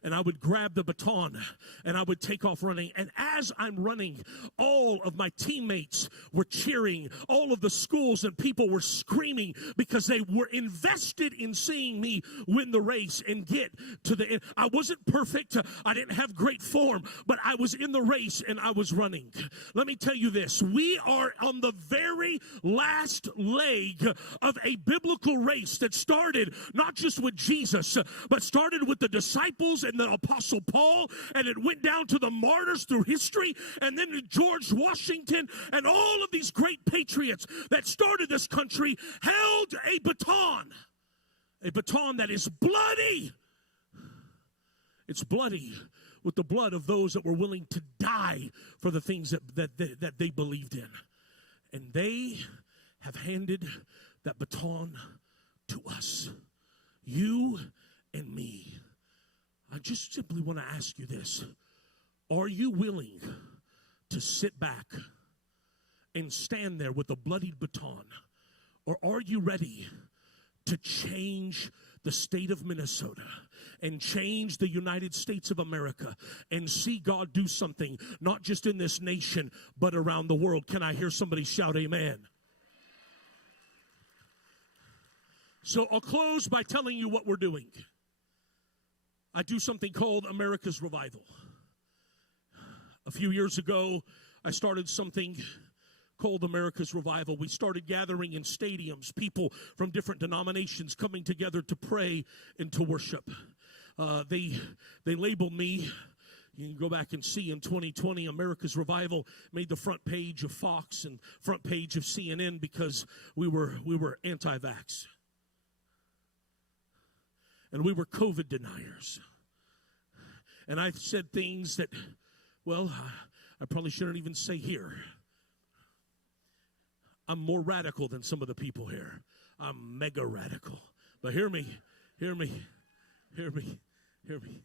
and I would grab the baton, and I would take off running. And as I'm running, all of my teammates were cheering. All of the schools and people were screaming because they were invested in seeing me win the race and get to the end. I wasn't perfect. I didn't have great form, but I was in the race and I was running. Let me tell you this. We are on the very last leg of a biblical race that started not just with Jesus, but started with the disciples and the Apostle Paul, and it went down to the martyrs through history, and then to George Washington, and all of these great patriots that started this country held a baton that is bloody. It's bloody with the blood of those that were willing to die for the things that they believed in. And they have handed that baton to us. You and me. I just simply want to ask you this. Are you willing to sit back and stand there with a bloodied baton? Or are you ready to change the state of Minnesota and change the United States of America and see God do something, not just in this nation, but around the world? Can I hear somebody shout amen? So I'll close by telling you what we're doing. I do something called America's Revival. A few years ago, I started something called America's Revival. We started gathering in stadiums, people from different denominations coming together to pray and to worship. They labeled me. You can go back and see in 2020, America's Revival made the front page of Fox and front page of CNN because we were anti-vax. And we were COVID deniers. And I said things that, well, I probably shouldn't even say here. I'm more radical than some of the people here. I'm mega radical. But hear me, hear me, hear me, hear me.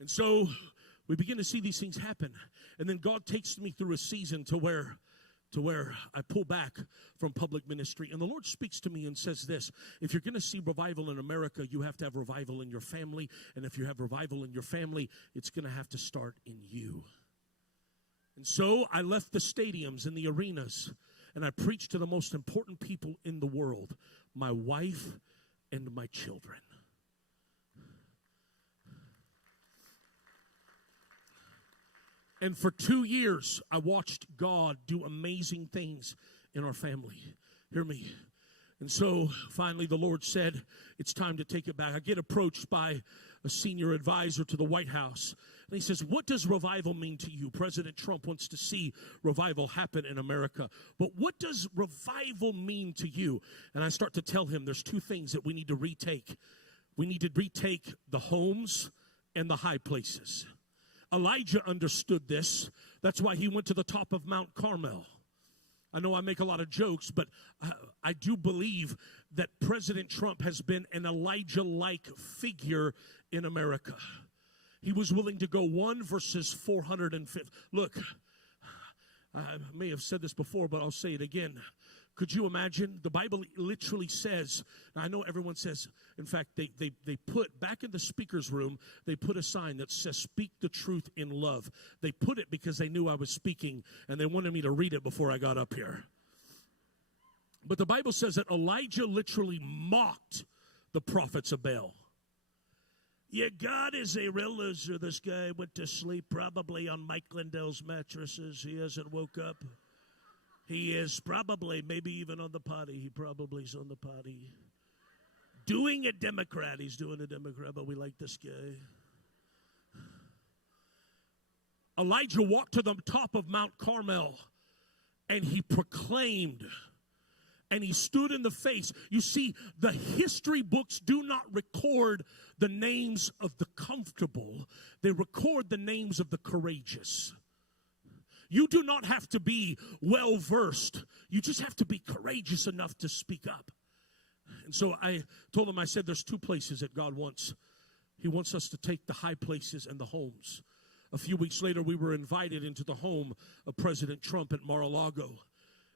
And so we begin to see these things happen. And then God takes me through a season to where I pull back from public ministry. And the Lord speaks to me and says this: if you're going to see revival in America, you have to have revival in your family. And if you have revival in your family, it's going to have to start in you. And so I left the stadiums and the arenas, and I preached to the most important people in the world, my wife and my children. And for 2 years, I watched God do amazing things in our family. Hear me. And so finally the Lord said, it's time to take it back. I get approached by a senior advisor to the White House. And he says, what does revival mean to you? President Trump wants to see revival happen in America. But what does revival mean to you? And I start to tell him there's two things that we need to retake. We need to retake the homes and the high places. Elijah understood this. That's why he went to the top of Mount Carmel. I know I make a lot of jokes, but I do believe that President Trump has been an Elijah-like figure in America. He was willing to go 1 versus 450. Look, I may have said this before, but I'll say it again. Could you imagine? The Bible literally says, I know everyone says, in fact, they put, back in the speaker's room, they put a sign that says, speak the truth in love. They put it because they knew I was speaking, and they wanted me to read it before I got up here. But the Bible says that Elijah literally mocked the prophets of Baal. Yeah, God is a real loser. This guy went to sleep probably on Mike Lindell's mattresses. He hasn't woke up. He is probably, maybe even on the potty. He probably is on the potty. Doing a Democrat. He's doing a Democrat, but we like this guy. Elijah walked to the top of Mount Carmel, and he proclaimed, and he stood in the face. You see, the history books do not record the names of the comfortable. They record the names of the courageous. You do not have to be well-versed. You just have to be courageous enough to speak up. And so I told him, I said, there's two places that God wants. He wants us to take the high places and the homes. A few weeks later, we were invited into the home of President Trump at Mar-a-Lago.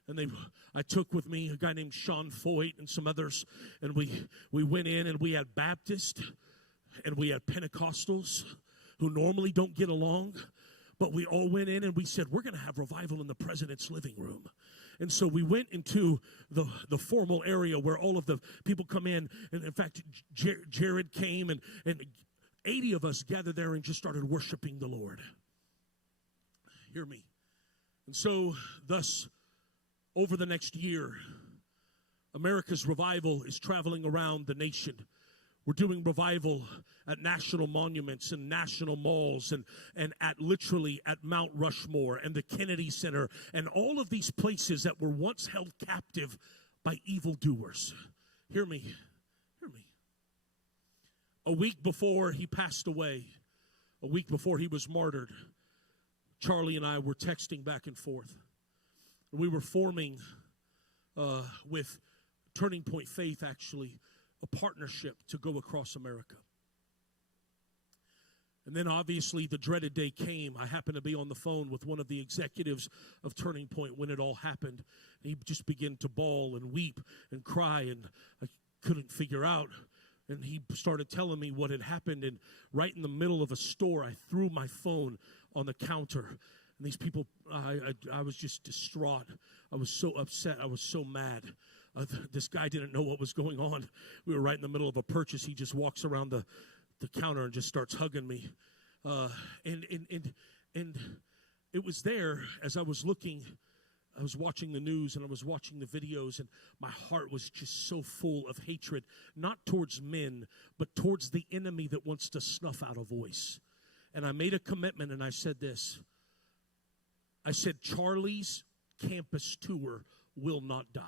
And I took with me a guy named Sean Foyt and some others. And we went in, and we had Baptists and we had Pentecostals who normally don't get along. But we all went in and we said, we're going to have revival in the president's living room. And so we went into the formal area where all of the people come in. And in fact, Jared came, and 80 of us gathered there and just started worshiping the Lord. Hear me. And so thus, over the next year, America's revival is traveling around the nation. We're doing revival at national monuments and national malls and at literally at Mount Rushmore and the Kennedy Center and all of these places that were once held captive by evildoers. Hear me. Hear me. A week before he passed away, a week before he was martyred, Charlie and I were texting back and forth. We were forming with Turning Point Faith actually a partnership to go across America. And then obviously the dreaded day came. I happened to be on the phone with one of the executives of Turning Point when it all happened. He just began to bawl and weep and cry, and I couldn't figure out. And he started telling me what had happened, and right in the middle of a store, I threw my phone on the counter. And these people, I was just distraught. I was so upset. I was so mad. This guy didn't know what was going on. We were right in the middle of a purchase. He just walks around the counter and just starts hugging me. And it was there as I was looking. I was watching the news and I was watching the videos, and my heart was just so full of hatred, not towards men, but towards the enemy that wants to snuff out a voice. And I made a commitment, and I said this. I said, Charlie's campus tour will not die.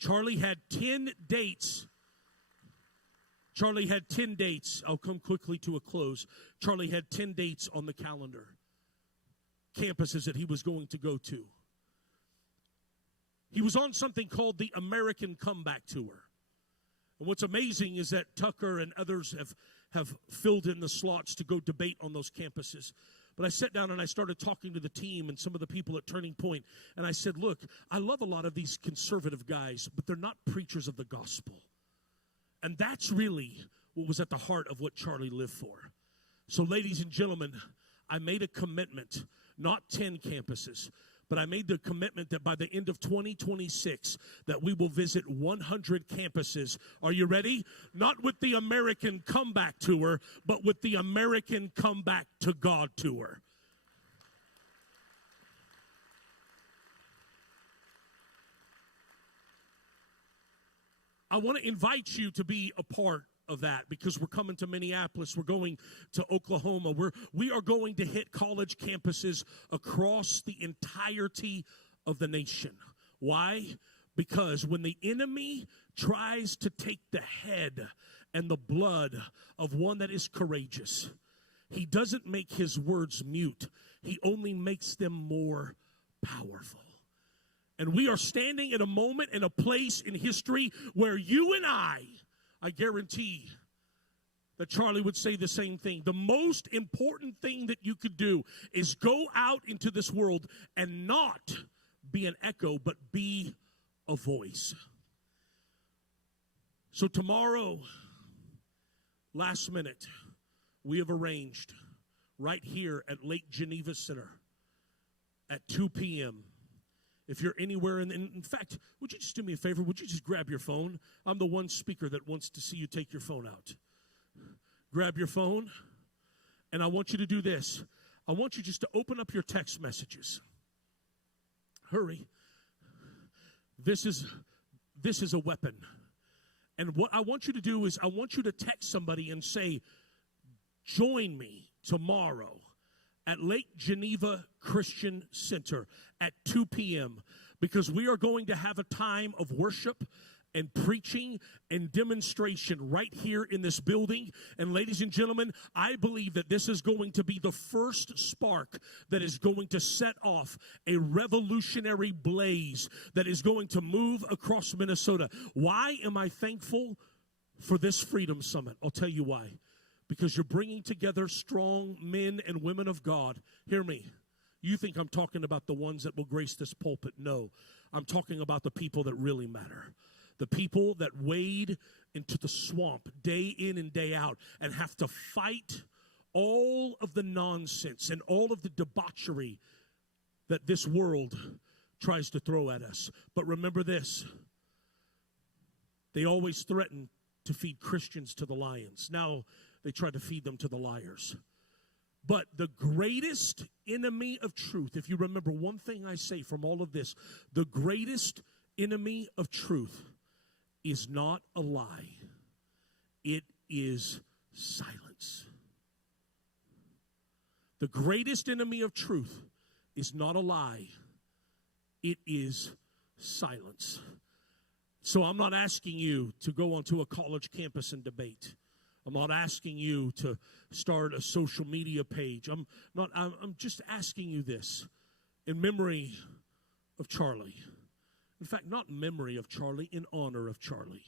Charlie had 10 dates. Charlie had 10 dates. I'll come quickly to a close. Charlie had 10 dates on the calendar, campuses that he was going to go to. He was on something called the American Comeback Tour. And what's amazing is that Tucker and others have filled in the slots to go debate on those campuses. But I sat down and I started talking to the team and some of the people at Turning Point, and I said, look, I love a lot of these conservative guys, but they're not preachers of the gospel. And that's really what was at the heart of what Charlie lived for. So, ladies and gentlemen, I made a commitment, not 10 campuses, but I made the commitment that by the end of 2026 that we will visit 100 campuses. Are you ready? Not with the American Comeback Tour, but with the American Comeback to God Tour. I want to invite you to be a part of that, because we're coming to Minneapolis, we're going to Oklahoma, we are going to hit college campuses across the entirety of the nation. Why? Because when the enemy tries to take the head and the blood of one that is courageous, he doesn't make his words mute. He only makes them more powerful. And we are standing in a moment and a place in history where you and I guarantee that Charlie would say the same thing. The most important thing that you could do is go out into this world and not be an echo, but be a voice. So tomorrow, last minute, we have arranged right here at Lake Geneva Center at 2 p.m. If you're anywhere, in fact, would you just do me a favor? Would you just grab your phone? I'm the one speaker that wants to see you take your phone out. Grab your phone, and I want you to do this. I want you just to open up your text messages. Hurry. This is a weapon. And what I want you to do is I want you to text somebody and say, join me tomorrow at Lake Geneva Christian Center at 2 p.m. because we are going to have a time of worship and preaching and demonstration right here in this building. And ladies and gentlemen, I believe that this is going to be the first spark that is going to set off a revolutionary blaze that is going to move across Minnesota. Why am I thankful for this Freedom Summit? I'll tell you why. Because you're bringing together strong men and women of God. Hear me. You think I'm talking about the ones that will grace this pulpit. No, I'm talking about the people that really matter. The people that wade into the swamp day in and day out and have to fight all of the nonsense and all of the debauchery that this world tries to throw at us. But remember this. They always threaten to feed Christians to the lions. Now they try to feed them to the liars. But the greatest enemy of truth, if you remember one thing I say from all of this, the greatest enemy of truth is not a lie. It is silence. The greatest enemy of truth is not a lie. It is silence. So I'm not asking you to go onto a college campus and debate. I'm not asking you to start a social media page. I'm just asking you this in memory of Charlie, in fact, not in memory of Charlie, in honor of Charlie,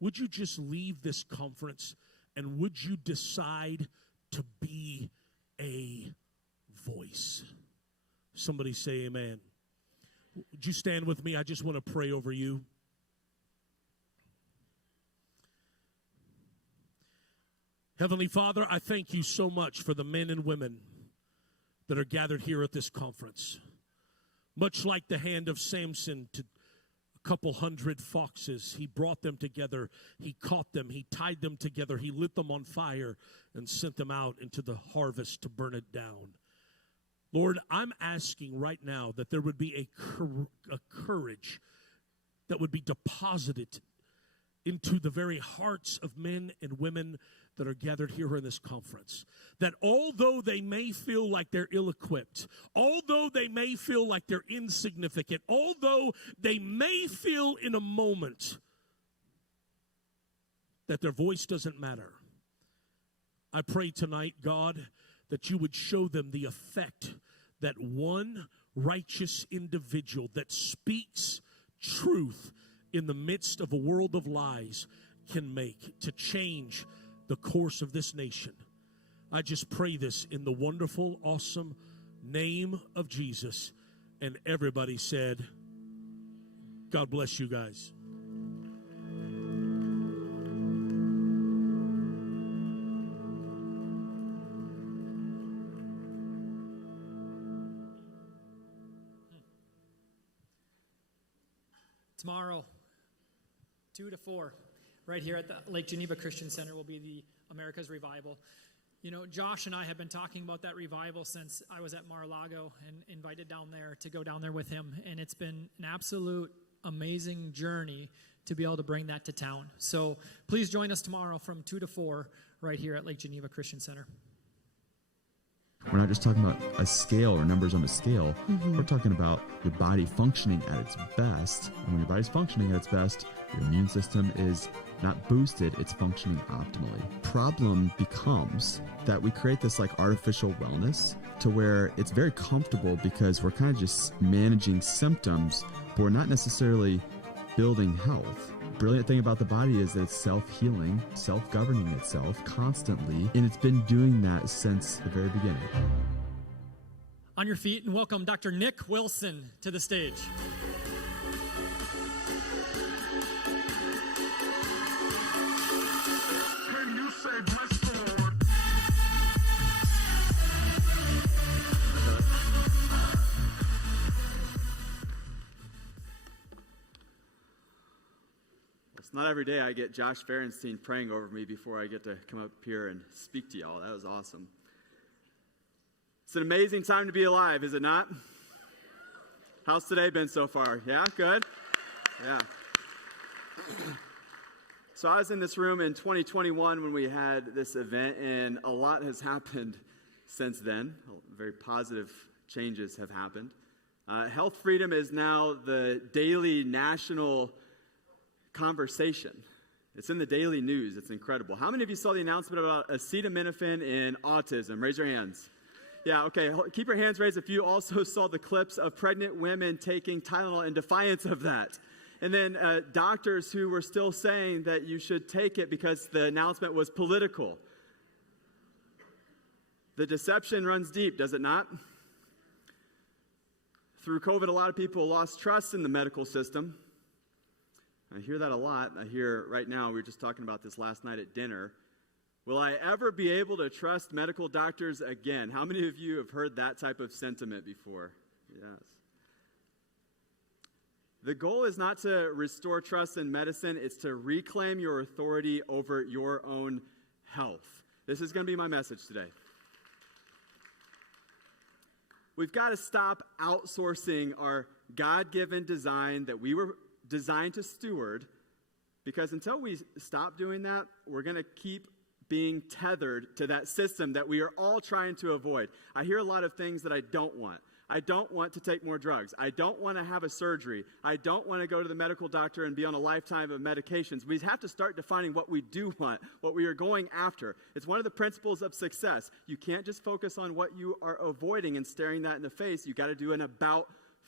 would you just leave this conference and would you decide to be a voice? Somebody say amen. Would you stand with me? I just want to pray over you. Heavenly Father, I thank you so much for the men and women that are gathered here at this conference. Much like the hand of Samson to a couple hundred foxes, he brought them together, he caught them, he tied them together, he lit them on fire and sent them out into the harvest to burn it down. Lord, I'm asking right now that there would be a courage that would be deposited into the very hearts of men and women that are gathered here in this conference. That although they may feel like they're ill-equipped, although they may feel like they're insignificant, although they may feel in a moment that their voice doesn't matter, I pray tonight, God, that you would show them the effect that one righteous individual that speaks truth in the midst of a world of lies can make to change the course of this nation. I just pray this in the wonderful, awesome name of Jesus. And everybody said, God bless you guys. Tomorrow, 2 to 4, right here at the Lake Geneva Christian Center will be the America's Revival. You know, Josh and I have been talking about that revival since I was at Mar-a-Lago and invited down there to go down there with him. And it's been an absolute amazing journey to be able to bring that to town. So please join us tomorrow from 2 to 4 right here at Lake Geneva Christian Center. We're not just talking about a scale or numbers on a scale. We're talking about your body functioning at its best. And when your body's functioning at its best, your immune system is not boosted, it's functioning optimally. Problem becomes that we create this like artificial wellness to where it's very comfortable because we're kind of just managing symptoms, but we're not necessarily building health. Brilliant thing about the body is that it's self-healing, self-governing itself constantly, and it's been doing that since the very beginning. On your feet and welcome Dr. Nick Wilson to the stage. Can you say bless the Lord? It's not every day I get Josh Ferenstein praying over me before I get to come up here and speak to y'all. That was awesome. It's an amazing time to be alive, is it not? How's today been so far? Yeah, good? Yeah. So I was in this room in 2021 when we had this event, and a lot has happened since then. Very positive changes have happened. Health freedom is now the daily national conversation. It's in the daily news. It's incredible. How many of you saw the announcement about acetaminophen in autism? Raise your hands. Yeah, okay. Keep your hands raised if you also saw the clips of pregnant women taking Tylenol in defiance of that. And then doctors who were still saying that you should take it because the announcement was political. The deception runs deep, does it not? Through COVID, a lot of people lost trust in the medical system. I hear that a lot. I hear right now, we were just talking about this last night at dinner. Will I ever be able to trust medical doctors again? How many of you have heard that type of sentiment before? Yes. The goal is not to restore trust in medicine. It's to reclaim your authority over your own health. This is going to be my message today. We've got to stop outsourcing our God-given design that we were designed to steward, because until we stop doing that, we're going to keep being tethered to that system that we are all trying to avoid. I hear a lot of things that I don't want. I don't want to take more drugs. I don't want to have a surgery. I don't want to go to the medical doctor and be on a lifetime of medications. We have to start defining what we do want, what we are going after. It's one of the principles of success. You can't just focus on what you are avoiding and staring that in the face. You got to do an about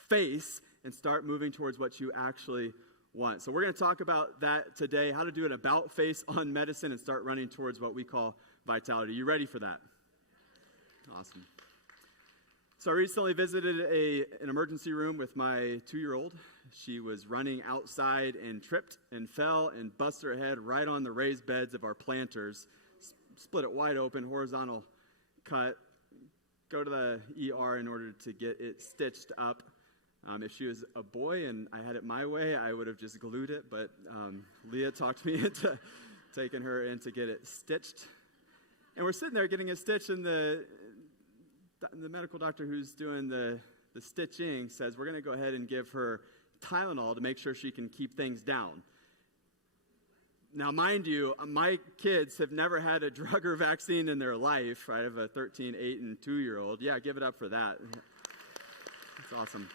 face and start moving towards what you actually want. So we're going to talk about that today, how to do an about face on medicine and start running towards what we call vitality. You ready for that? Awesome. So I recently visited an emergency room with my 2-year-old. She was running outside and tripped and fell and busted her head right on the raised beds of our planters. Split it wide open, horizontal cut. Go to the ER in order to get it stitched up. If she was a boy and I had it my way, I would have just glued it. But Leah talked me into taking her in to get it stitched. And we're sitting there getting it stitched, and the medical doctor who's doing the stitching says, we're going to go ahead and give her Tylenol to make sure she can keep things down. Now, mind you, my kids have never had a drug or vaccine in their life. I have a 13, 8, and 2-year-old. Yeah, give it up for that. That's awesome.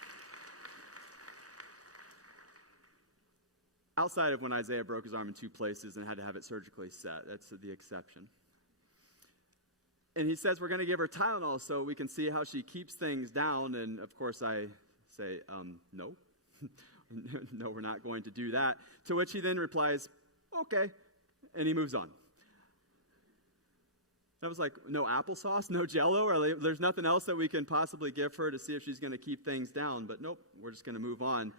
Outside of when Isaiah broke his arm in 2 places and had to have it surgically set. That's the exception. And he says, we're going to give her Tylenol so we can see how she keeps things down. And, of course, I say, no. No, we're not going to do that. To which he then replies, okay. And he moves on. I was like, no applesauce, no Jell-O? Or there's nothing else that we can possibly give her to see if she's going to keep things down. But nope, we're just going to move on.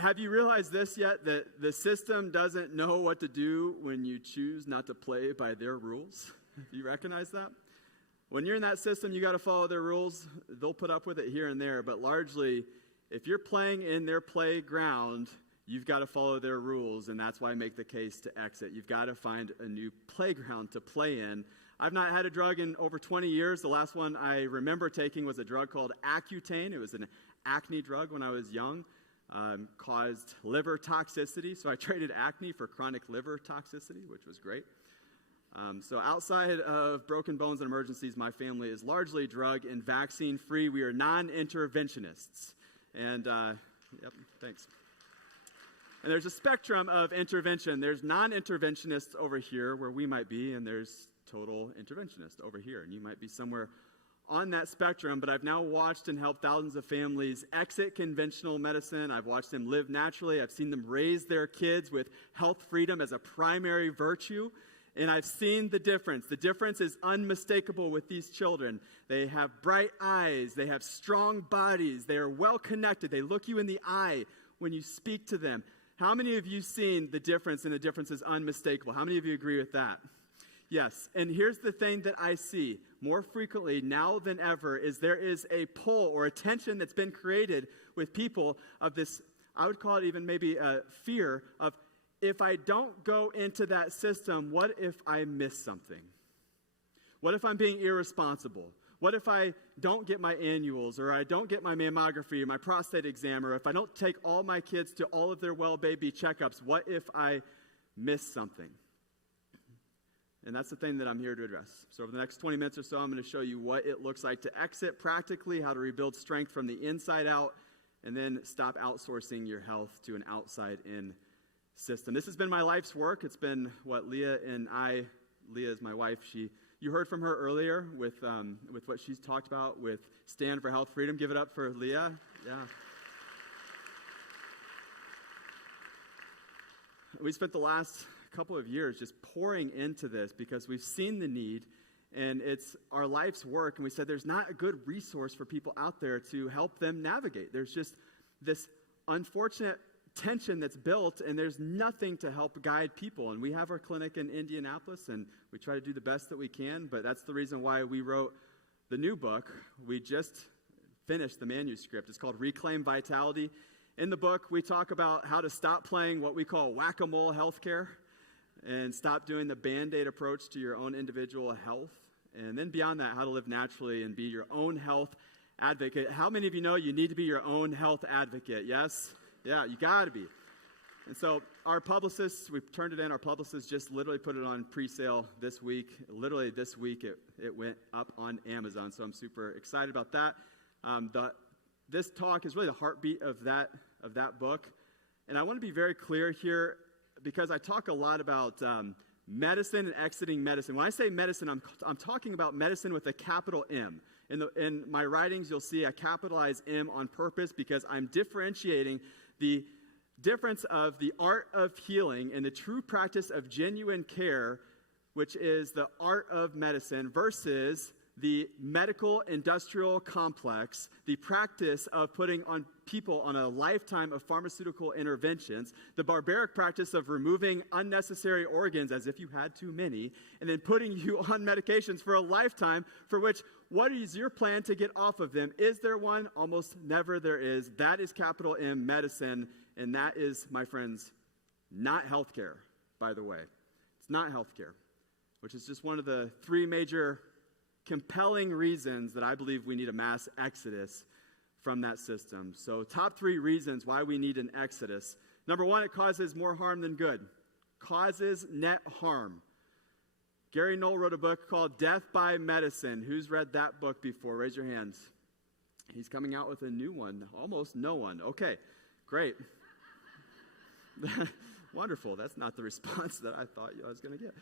Have you realized this yet, that the system doesn't know what to do when you choose not to play by their rules? Do you recognize that? When you're in that system, you got to follow their rules. They'll put up with it here and there, but largely, if you're playing in their playground, you've got to follow their rules, and that's why I make the case to exit. You've got to find a new playground to play in. I've not had a drug in over 20 years. The last one I remember taking was a drug called Accutane. It was an acne drug when I was young. Caused liver toxicity, so I traded acne for chronic liver toxicity, which was great. So outside of broken bones and emergencies, my family is largely drug and vaccine free. We are non-interventionists. And, yep, thanks. And there's a spectrum of intervention. There's non-interventionists over here where we might be, and there's total interventionists over here, and you might be somewhere on that spectrum, but I've now watched and helped thousands of families exit conventional medicine. I've watched them live naturally. I've seen them raise their kids with health freedom as a primary virtue, and I've seen the difference. The difference is unmistakable with these children. They have bright eyes. They have strong bodies. They are well connected. They look you in the eye when you speak to them. How many of you seen the difference, and the difference is unmistakable? How many of you agree with that? Yes, and here's the thing that I see more frequently now than ever is there is a pull or a tension that's been created with people of this, I would call it even maybe a fear of, if I don't go into that system, what if I miss something? What if I'm being irresponsible? What if I don't get my annuals, or I don't get my mammography or my prostate exam, or if I don't take all my kids to all of their well baby checkups? What if I miss something? And that's the thing that I'm here to address. So over the next 20 minutes or so, I'm going to show you what it looks like to exit practically, how to rebuild strength from the inside out, and then stop outsourcing your health to an outside-in system. This has been my life's work. It's been what Leah is my wife. You heard from her earlier with what she's talked about with Stand for Health Freedom. Give it up for Leah. Yeah. We spent the last couple of years just pouring into this because we've seen the need, and it's our life's work, and we said there's not a good resource for people out there to help them navigate. There's just this unfortunate tension that's built, and there's nothing to help guide people. And we have our clinic in Indianapolis, and we try to do the best that we can, but that's the reason why we wrote the new book. We just finished the manuscript. It's called Reclaim Vitality. In the book, we talk about how to stop playing what we call whack-a-mole healthcare and stop doing the Band-Aid approach to your own individual health. And then beyond that, how to live naturally and be your own health advocate. How many of you know you need to be your own health advocate? Yes? Yeah, you got to be. And so our publicists, we've turned it in. Our publicists just literally put it on pre-sale this week. Literally this week, it went up on Amazon. So I'm super excited about that. This talk is really the heartbeat of that book. And I want to be very clear here, because I talk a lot about medicine and exiting medicine. When I say medicine, I'm talking about medicine with a capital M. In my writings, you'll see I capitalize M on purpose because I'm differentiating the difference of the art of healing and the true practice of genuine care, which is the art of medicine, versus the medical industrial complex, the practice of putting on people on a lifetime of pharmaceutical interventions, the barbaric practice of removing unnecessary organs as if you had too many, and then putting you on medications for a lifetime for which, what is your plan to get off of them? Is there one? Almost never there is. That is capital M medicine, and that is, my friends, not healthcare, by the way. It's not healthcare, which is just one of the three major compelling reasons that I believe we need a mass exodus from that system. So top three reasons why we need an exodus. Number one, it causes more harm than good. Causes net harm. Gary Knoll wrote a book called Death by Medicine. Who's read that book before? Raise your hands. He's coming out with a new one. Almost no one. Okay, great. Wonderful. That's not the response that I thought I was going to get.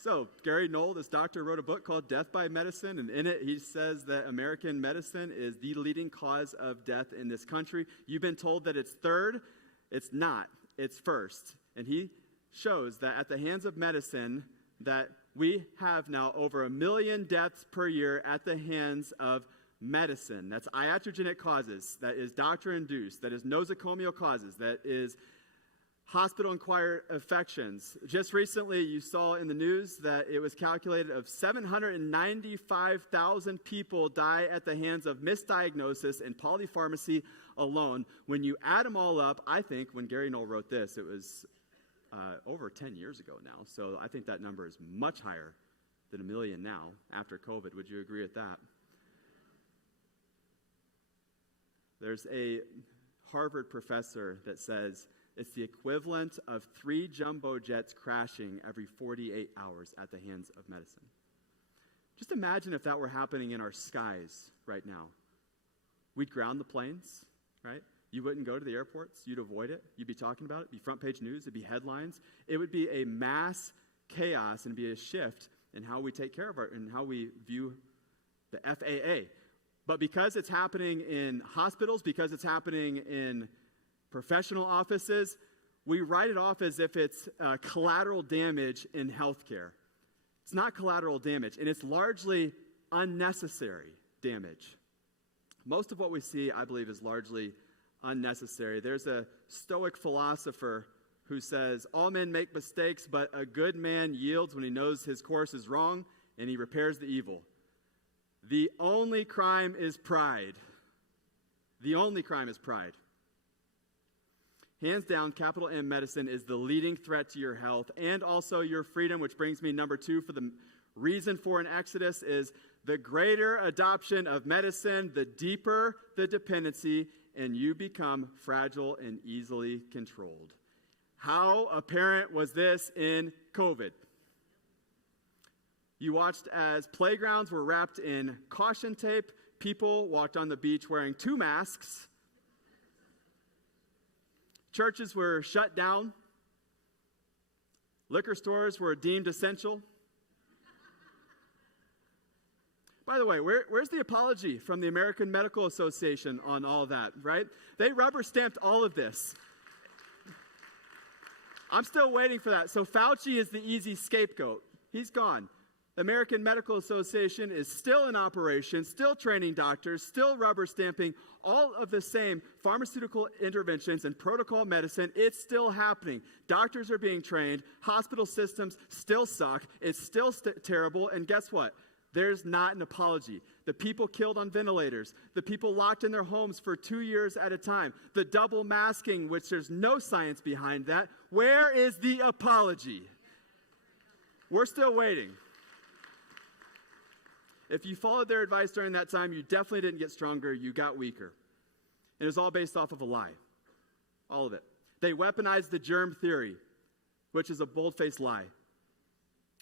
So, Gary Knoll, this doctor, wrote a book called Death by Medicine, and in it he says that American medicine is the leading cause of death in this country. You've been told that it's third. It's not. It's first. And he shows that at the hands of medicine that we have now over 1 million deaths per year at the hands of medicine. That's iatrogenic causes. That is doctor-induced. That is nosocomial causes. That is hospital-acquired infections. Just recently, you saw in the news that it was calculated of 795,000 people die at the hands of misdiagnosis and polypharmacy alone. When you add them all up, I think when Gary Knoll wrote this, it was over 10 years ago now. So I think that number is much higher than 1 million now after COVID. Would you agree with that? There's a Harvard professor that says it's the equivalent of 3 jumbo jets crashing every 48 hours at the hands of medicine. Just imagine if that were happening in our skies right now. We'd ground the planes, right? You wouldn't go to the airports. You'd avoid it. You'd be talking about it. It'd be front page news. It'd be headlines. It would be a mass chaos and be a shift in how we take care of and how we view the FAA. But because it's happening in hospitals, because it's happening in professional offices, we write it off as if it's collateral damage in healthcare. It's not collateral damage, and it's largely unnecessary damage. Most of what we see, I believe, is largely unnecessary. There's a Stoic philosopher who says, all men make mistakes, but a good man yields when he knows his course is wrong, and he repairs the evil. The only crime is pride. The only crime is pride. Hands down, capital M medicine is the leading threat to your health and also your freedom, which brings me number 2 for the reason for an exodus is the greater adoption of medicine, the deeper the dependency, and you become fragile and easily controlled. How apparent was this in COVID? You watched as playgrounds were wrapped in caution tape, people walked on the beach wearing 2 masks, churches were shut down. Liquor stores were deemed essential. By the way, where's the apology from the American Medical Association on all that, right? They rubber stamped all of this. I'm still waiting for that. So Fauci is the easy scapegoat. He's gone. The American Medical Association is still in operation, still training doctors, still rubber stamping all of the same pharmaceutical interventions and protocol medicine. It's still happening. Doctors are being trained. Hospital systems still suck. It's still terrible. And guess what? There's not an apology. The people killed on ventilators, the people locked in their homes for 2 years at a time, the double masking, which there's no science behind that. Where is the apology? We're still waiting. If you followed their advice during that time, you definitely didn't get stronger, you got weaker. It was all based off of a lie. All of it. They weaponized the germ theory, which is a bold-faced lie.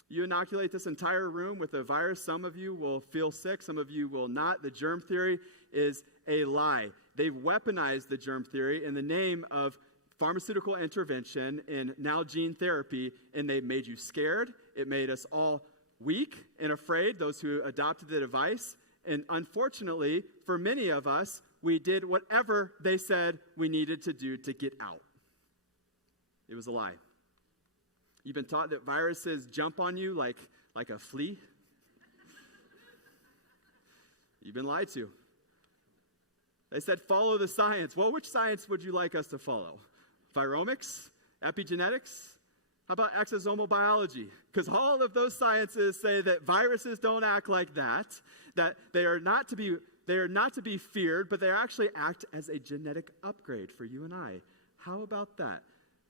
You inoculate this entire room with a virus, some of you will feel sick, some of you will not. The germ theory is a lie. They've weaponized the germ theory in the name of pharmaceutical intervention and now gene therapy, and they made you scared. It made us all weak and afraid, those who adopted the device. And unfortunately, for many of us, we did whatever they said we needed to do to get out. It was a lie. You've been taught that viruses jump on you like a flea. You've been lied to. They said, follow the science. Well, which science would you like us to follow? Viromics? Epigenetics? How about exosomal biology? Because all of those sciences say that viruses don't act like that they are not to be feared, but they actually act as a genetic upgrade for you and I. How about that?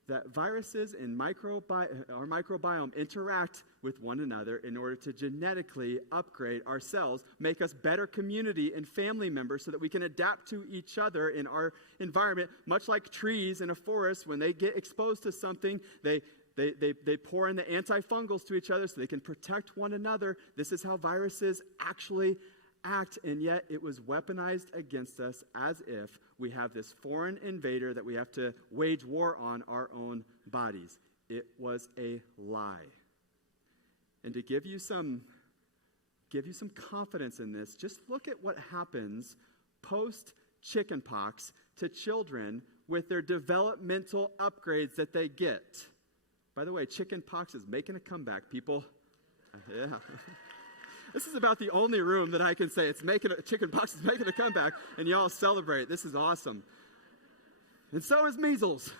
That viruses and our microbiome interact with one another in order to genetically upgrade ourselves, make us better community and family members so that we can adapt to each other in our environment, much like trees in a forest. When they get exposed to something, they pour in the antifungals to each other so they can protect one another. This is how viruses actually act, and yet it was weaponized against us as if we have this foreign invader that we have to wage war on our own bodies. It was a lie. And to give you some confidence in this, just look at what happens post chickenpox to children with their developmental upgrades that they get. By the way, chickenpox is making a comeback, people. Yeah. This is about the only room that I can say chickenpox is making a comeback, and y'all celebrate. This is awesome. And so is measles.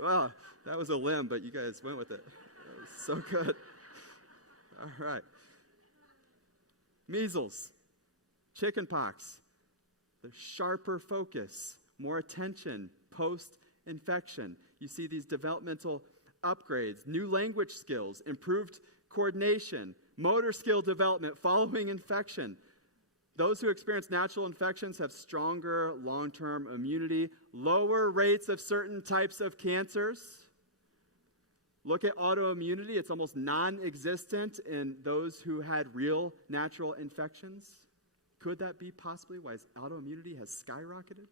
Well, that was a limb, but you guys went with it. That was so good. All right. Measles, chickenpox, the sharper focus, more attention post-infection. You see these developmental upgrades, new language skills, improved coordination, motor skill development following infection. Those who experience natural infections have stronger long-term immunity, lower rates of certain types of cancers. Look at autoimmunity. It's almost non-existent in those who had real natural infections. Could that be possibly why autoimmunity has skyrocketed?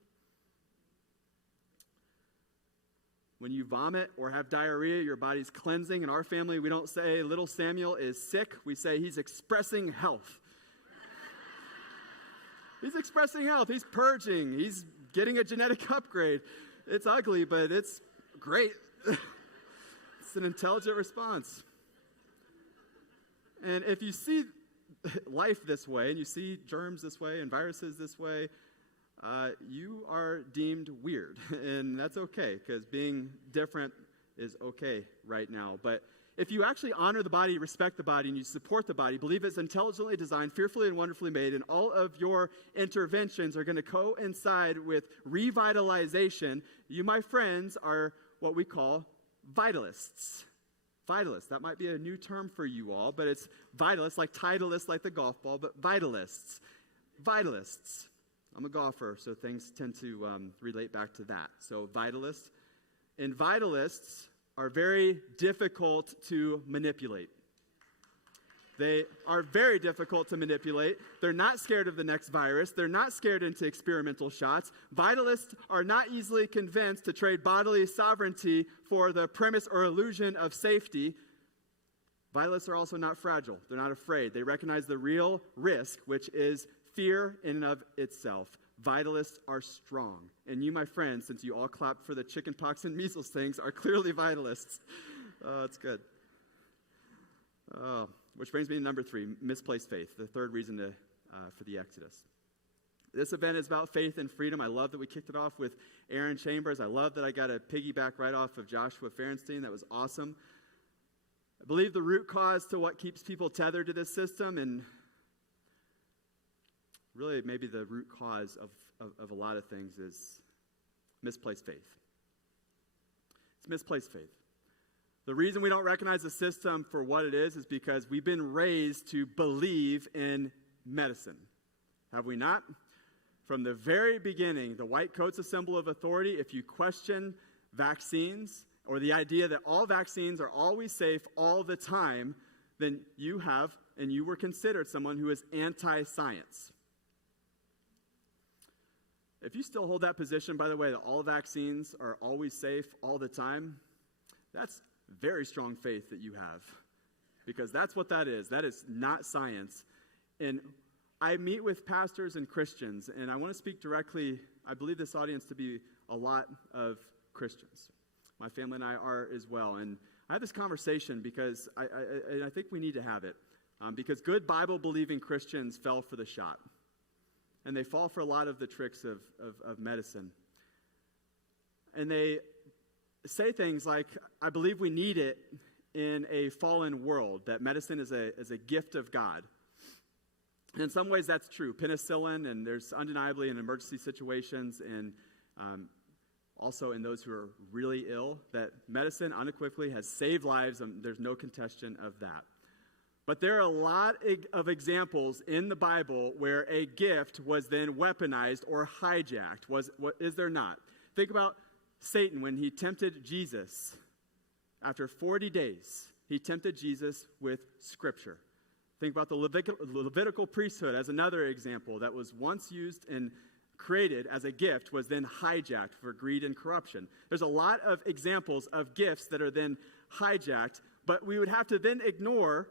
When you vomit or have diarrhea, your body's cleansing. In our family, we don't say little Samuel is sick. We say he's expressing health. He's expressing health. He's purging. He's getting a genetic upgrade. It's ugly, but it's great. It's an intelligent response. And if you see life this way, and you see germs this way, and viruses this way, you are deemed weird, and that's okay, because being different is okay right now. But if you actually honor the body, respect the body, and you support the body, believe it's intelligently designed, fearfully and wonderfully made, and all of your interventions are going to coincide with revitalization, you, my friends, are what we call vitalists. Vitalists. That might be a new term for you all, but it's vitalists, like Titleist, like the golf ball, but vitalists. Vitalists. I'm a golfer, so things tend to relate back to that. So vitalists. And vitalists are very difficult to manipulate. They are very difficult to manipulate. They're not scared of the next virus. They're not scared into experimental shots. Vitalists are not easily convinced to trade bodily sovereignty for the premise or illusion of safety. Vitalists are also not fragile. They're not afraid. They recognize the real risk, which is fear in and of itself. Vitalists are strong. And you, my friends, since you all clapped for the chickenpox and measles things, are clearly vitalists. Oh, that's good. Which brings me to number 3, misplaced faith, the third reason for the Exodus. This event is about faith and freedom. I love that we kicked it off with Aaron Chambers. I love that I got a piggyback right off of Joshua Ferenstein. That was awesome. I believe the root cause to what keeps people tethered to this system, and really maybe the root cause of a lot of things, is misplaced faith. It's misplaced faith. The reason we don't recognize the system for what it is because we've been raised to believe in medicine. Have we not? From the very beginning, the white coat's a symbol of authority. If you question vaccines or the idea that all vaccines are always safe all the time, then you were considered someone who is anti-science. If you still hold that position, by the way, that all vaccines are always safe all the time, that's very strong faith that you have, because that's what that is. That is not science. And I meet with pastors and Christians, and I want to speak directly. I believe this audience to be a lot of Christians. My family and I are as well. And I have this conversation because I think we need to have it, because good Bible-believing Christians fell for the shot. And they fall for a lot of the tricks of medicine. And they say things like, I believe we need it in a fallen world, that medicine is a gift of God. And in some ways that's true. Penicillin, and there's undeniably in emergency situations, and also in those who are really ill, that medicine unequivocally has saved lives, and there's no contestation of that. But there are a lot of examples in the Bible where a gift was then weaponized or hijacked. Is there not? Think about Satan when he tempted Jesus. After 40 days, he tempted Jesus with Scripture. Think about the Levitical priesthood as another example that was once used and created as a gift, was then hijacked for greed and corruption. There's a lot of examples of gifts that are then hijacked, but we would have to then ignore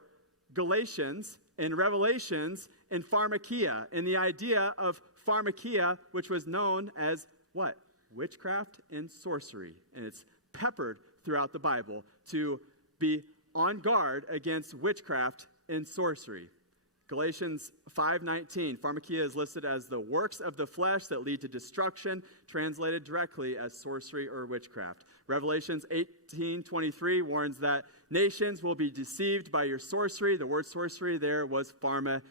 Galatians and Revelations and pharmakia, and the idea of pharmakia, which was known as what? Witchcraft and sorcery. And it's peppered throughout the Bible to be on guard against witchcraft and sorcery. Galatians 5:19, pharmakia is listed as the works of the flesh that lead to destruction, translated directly as sorcery or witchcraft. Revelations 18:23 warns that nations will be deceived by your sorcery. The word sorcery there was pharmakia.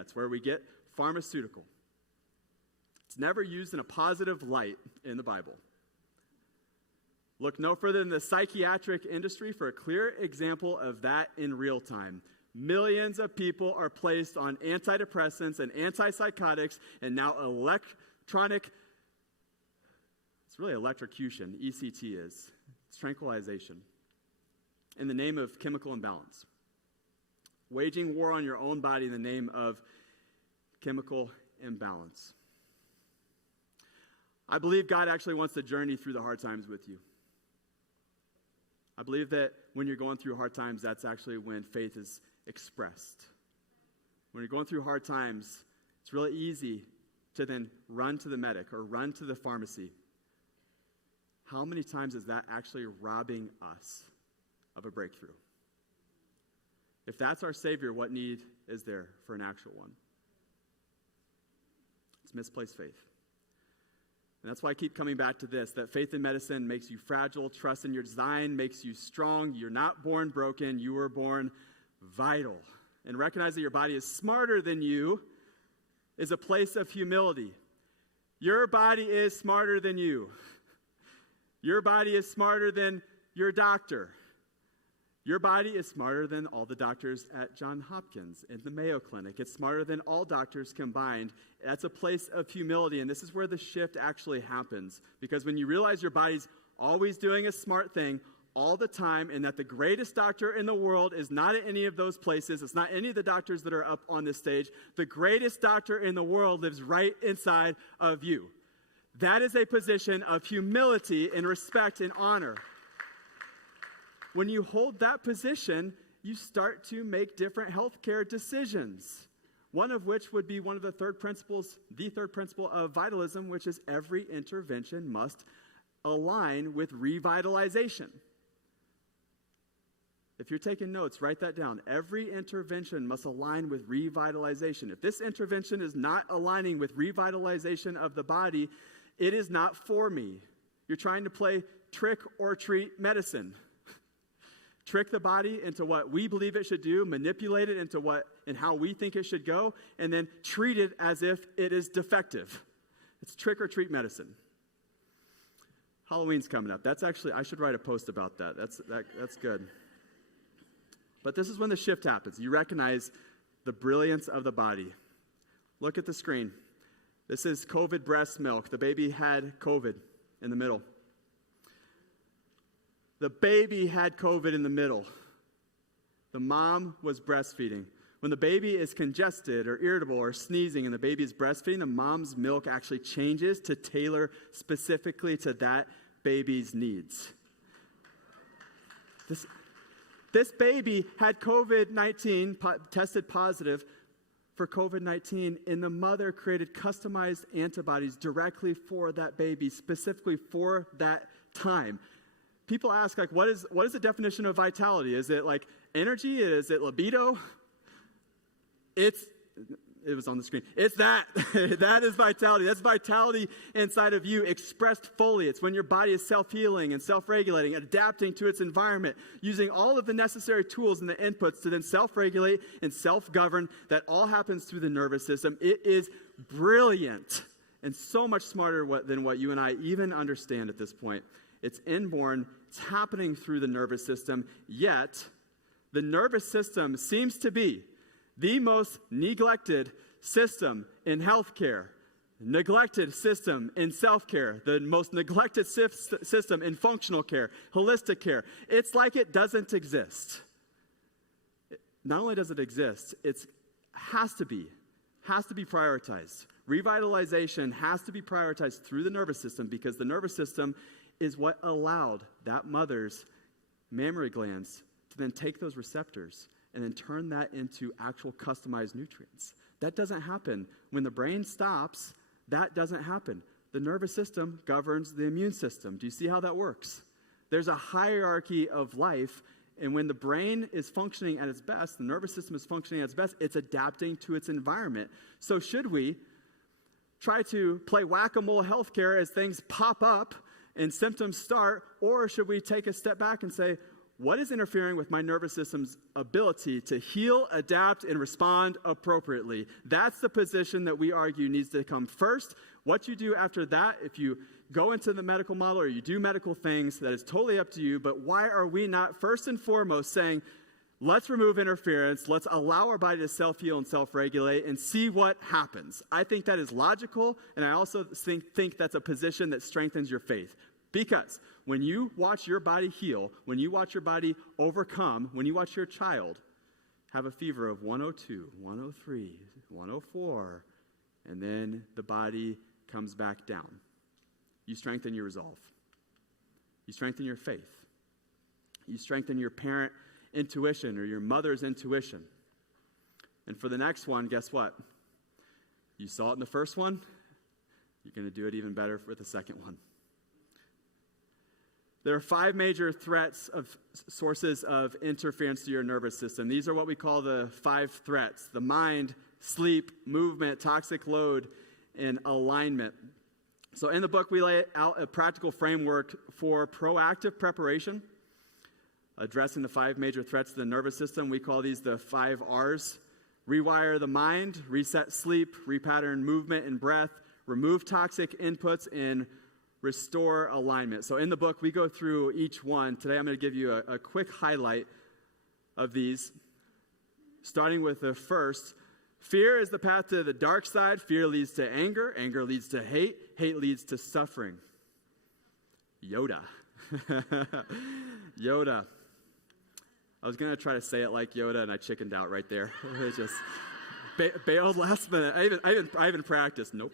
It's where we get pharmaceutical. It's never used in a positive light in the Bible. Look no further than the psychiatric industry for a clear example of that in real time. Millions of people are placed on antidepressants and antipsychotics, and now electronic, it's really electrocution, ECT is. It's tranquilization, in the name of chemical imbalance. Waging war on your own body in the name of chemical imbalance. I believe God actually wants to journey through the hard times with you. I believe that when you're going through hard times, that's actually when faith is expressed. When you're going through hard times, it's really easy to then run to the medic or run to the pharmacy. How many times is that actually robbing us of a breakthrough? If that's our Savior, what need is there for an actual one? It's misplaced faith. And that's why I keep coming back to this, that faith in medicine makes you fragile. Trust in your design makes you strong. You're not born broken. You were born vital. And recognize that your body is smarter than you is a place of humility. Your body is smarter than you. Your body is smarter than your doctor. Your body is smarter than all the doctors at Johns Hopkins and the Mayo Clinic. It's smarter than all doctors combined. That's a place of humility, and this is where the shift actually happens. Because when you realize your body's always doing a smart thing all the time, and that the greatest doctor in the world is not at any of those places, it's not any of the doctors that are up on this stage, the greatest doctor in the world lives right inside of you. That is a position of humility and respect and honor. When you hold that position, you start to make different healthcare decisions. One of which would be one of the third principle of vitalism, which is every intervention must align with revitalization. If you're taking notes, write that down. Every intervention must align with revitalization. If this intervention is not aligning with revitalization of the body, it is not for me. You're trying to play trick or treat medicine. Trick the body into what we believe it should do, manipulate it into what and how we think it should go, and then treat it as if it is defective. It's trick or treat medicine. Halloween's coming up. That's actually, I should write a post about that. That's good. But this is when the shift happens. You recognize the brilliance of the body. Look at the screen. This is COVID breast milk. The baby had COVID in the middle. The baby had COVID in the middle. The mom was breastfeeding. When the baby is congested or irritable or sneezing and the baby is breastfeeding, the mom's milk actually changes to tailor specifically to that baby's needs. This baby had COVID-19, tested positive for COVID-19, and the mother created customized antibodies directly for that baby, specifically for that time. People ask, like, what is the definition of vitality? Is it like energy? Is it libido? It was on the screen. It's that. That is vitality. That's vitality inside of you expressed fully. It's when your body is self-healing and self-regulating, adapting to its environment, using all of the necessary tools and the inputs to then self-regulate and self-govern. That all happens through the nervous system. It is brilliant and so much smarter than what you and I even understand at this point. It's inborn. It's happening through the nervous system. Yet, the nervous system seems to be the most neglected system in healthcare, neglected system in self-care, the most neglected system in functional care, holistic care. It's like it doesn't exist. Not only does it exist, it has to be prioritized. Revitalization has to be prioritized through the nervous system because the nervous system is what allowed that mother's mammary glands to then take those receptors and then turn that into actual customized nutrients. That doesn't happen. When the brain stops, that doesn't happen. The nervous system governs the immune system. Do you see how that works? There's a hierarchy of life, and when the brain is functioning at its best, the nervous system is functioning at its best, it's adapting to its environment. So should we try to play whack-a-mole healthcare as things pop up and symptoms start, or should we take a step back and say, what is interfering with my nervous system's ability to heal, adapt, and respond appropriately? That's the position that we argue needs to come first. What you do after that, if you go into the medical model or you do medical things, that is totally up to you. But why are we not first and foremost saying, let's remove interference, let's allow our body to self-heal and self-regulate and see what happens? I think that is logical, and I also think that's a position that strengthens your faith. Because when you watch your body heal, when you watch your body overcome, when you watch your child have a fever of 102, 103, 104, and then the body comes back down, you strengthen your resolve. You strengthen your faith. You strengthen your parent intuition or your mother's intuition. And for the next one, guess what? You saw it in the first one, you're going to do it even better for the second one. There are 5 major threats of sources of interference to your nervous system. These are what we call the 5 threats: the mind, sleep, movement, toxic load, and alignment. So in the book, we lay out a practical framework for proactive preparation, addressing the 5 major threats to the nervous system. We call these the 5 R's: rewire the mind, reset sleep, repattern movement and breath, remove toxic inputs, and restore alignment. So in the book, we go through each one. Today, I'm going to give you a quick highlight of these, starting with the first. Fear is the path to the dark side. Fear leads to anger. Anger leads to hate. Hate leads to suffering. Yoda. Yoda. I was going to try to say it like Yoda, and I chickened out right there. It just bailed last minute. I even practiced. Nope.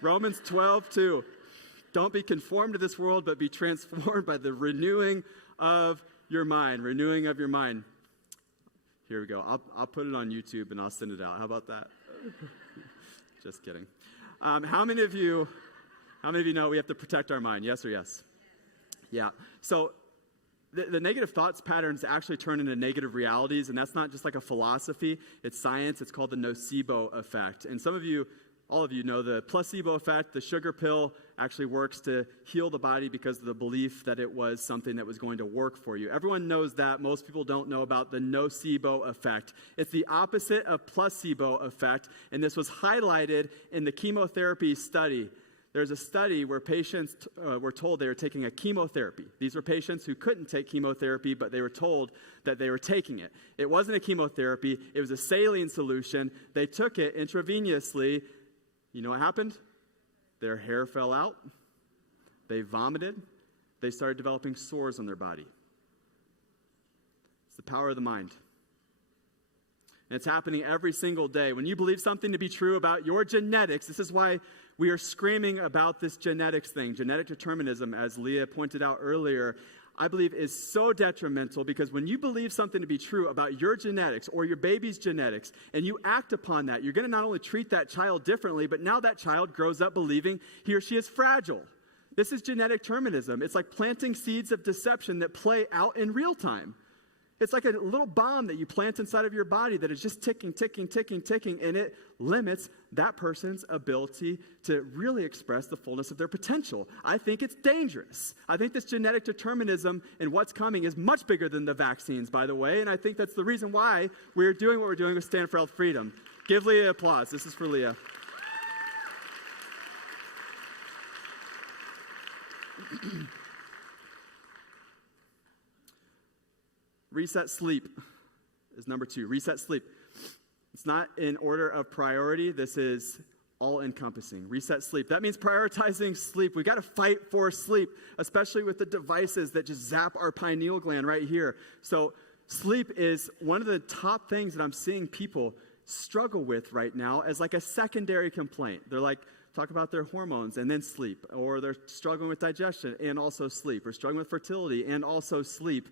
Romans 12:2. Don't be conformed to this world, but be transformed by the renewing of your mind. Renewing of your mind. Here we go. I'll put it on YouTube and I'll send it out. How about that? Just kidding. How many of you know we have to protect our mind? Yes or yes? Yeah. So the negative thoughts patterns actually turn into negative realities, and that's not just like a philosophy. It's science. It's called the nocebo effect. And all of you know the placebo effect. The sugar pill actually works to heal the body because of the belief that it was something that was going to work for you. Everyone knows that. Most people don't know about the nocebo effect. It's the opposite of placebo effect, and this was highlighted in the chemotherapy study. There's a study where patients were told they were taking a chemotherapy. These were patients who couldn't take chemotherapy, but they were told that they were taking it. It wasn't a chemotherapy. It was a saline solution. They took it intravenously. You know what happened? Their hair fell out. They vomited. They started developing sores on their body. It's the power of the mind. And it's happening every single day. When you believe something to be true about your genetics, this is why we are screaming about this genetics thing. Genetic determinism, as Leah pointed out earlier, I believe is so detrimental, because when you believe something to be true about your genetics or your baby's genetics and you act upon that, you're going to not only treat that child differently, but now that child grows up believing he or she is fragile. This is genetic determinism. It's like planting seeds of deception that play out in real time. It's like a little bomb that you plant inside of your body that is just ticking, ticking, ticking, ticking, and it limits that person's ability to really express the fullness of their potential. I think it's dangerous. I think this genetic determinism and what's coming is much bigger than the vaccines, by the way, and I think that's the reason why we're doing what we're doing with Stand for Health Freedom. Give Leah applause. This is for Leah. Reset sleep is number 2. Reset sleep. It's not in order of priority. This is all-encompassing. Reset sleep. That means prioritizing sleep. We got to fight for sleep, especially with the devices that just zap our pineal gland right here. So sleep is one of the top things that I'm seeing people struggle with right now as like a secondary complaint. They're like, talk about their hormones and then sleep, or they're struggling with digestion and also sleep, or struggling with fertility and also sleep.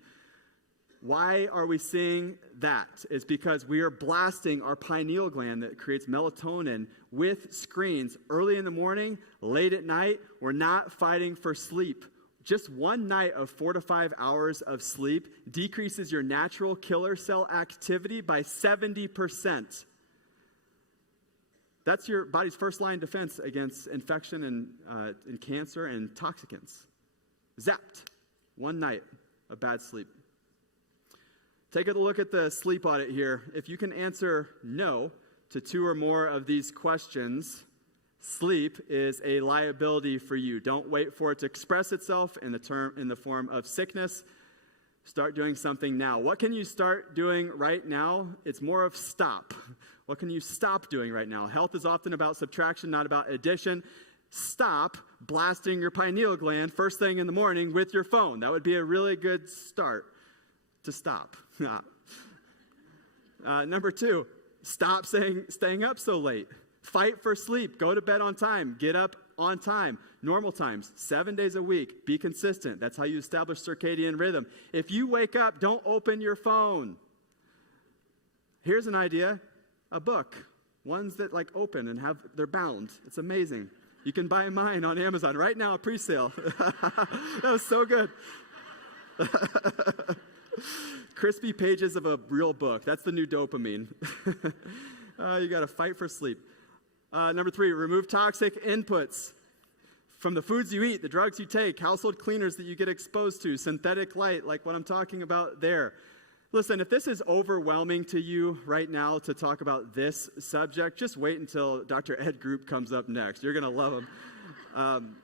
Why are we seeing that? It's because we are blasting our pineal gland that creates melatonin with screens early in the morning, late at night. We're not fighting for sleep. Just one night of 4 to 5 hours of sleep decreases your natural killer cell activity by 70%. That's your body's first line defense against infection and cancer and toxicants. Zapped. One night of bad sleep. Take a look at the sleep audit here. If you can answer no to 2 or more of these questions, sleep is a liability for you. Don't wait for it to express itself in the form of sickness. Start doing something now. What can you start doing right now? It's more of stop. What can you stop doing right now? Health is often about subtraction, not about addition. Stop blasting your pineal gland first thing in the morning with your phone. That would be a really good start to stop. Number 2, stop staying up so late. Fight for sleep. Go to bed on time. Get up on time. Normal times, 7 days a week. Be consistent. That's how you establish circadian rhythm. If you wake up, don't open your phone. Here's an idea. A book. Ones that like open and they're bound. It's amazing. You can buy mine on Amazon right now, pre-sale. That was so good. Crispy pages of a real book. That's the new dopamine. You got to fight for sleep. Number 3, remove toxic inputs from the foods you eat, the drugs you take, household cleaners that you get exposed to, synthetic light, like what I'm talking about there. Listen, if this is overwhelming to you right now to talk about this subject, just wait until Dr. Ed Group comes up next. You're going to love him.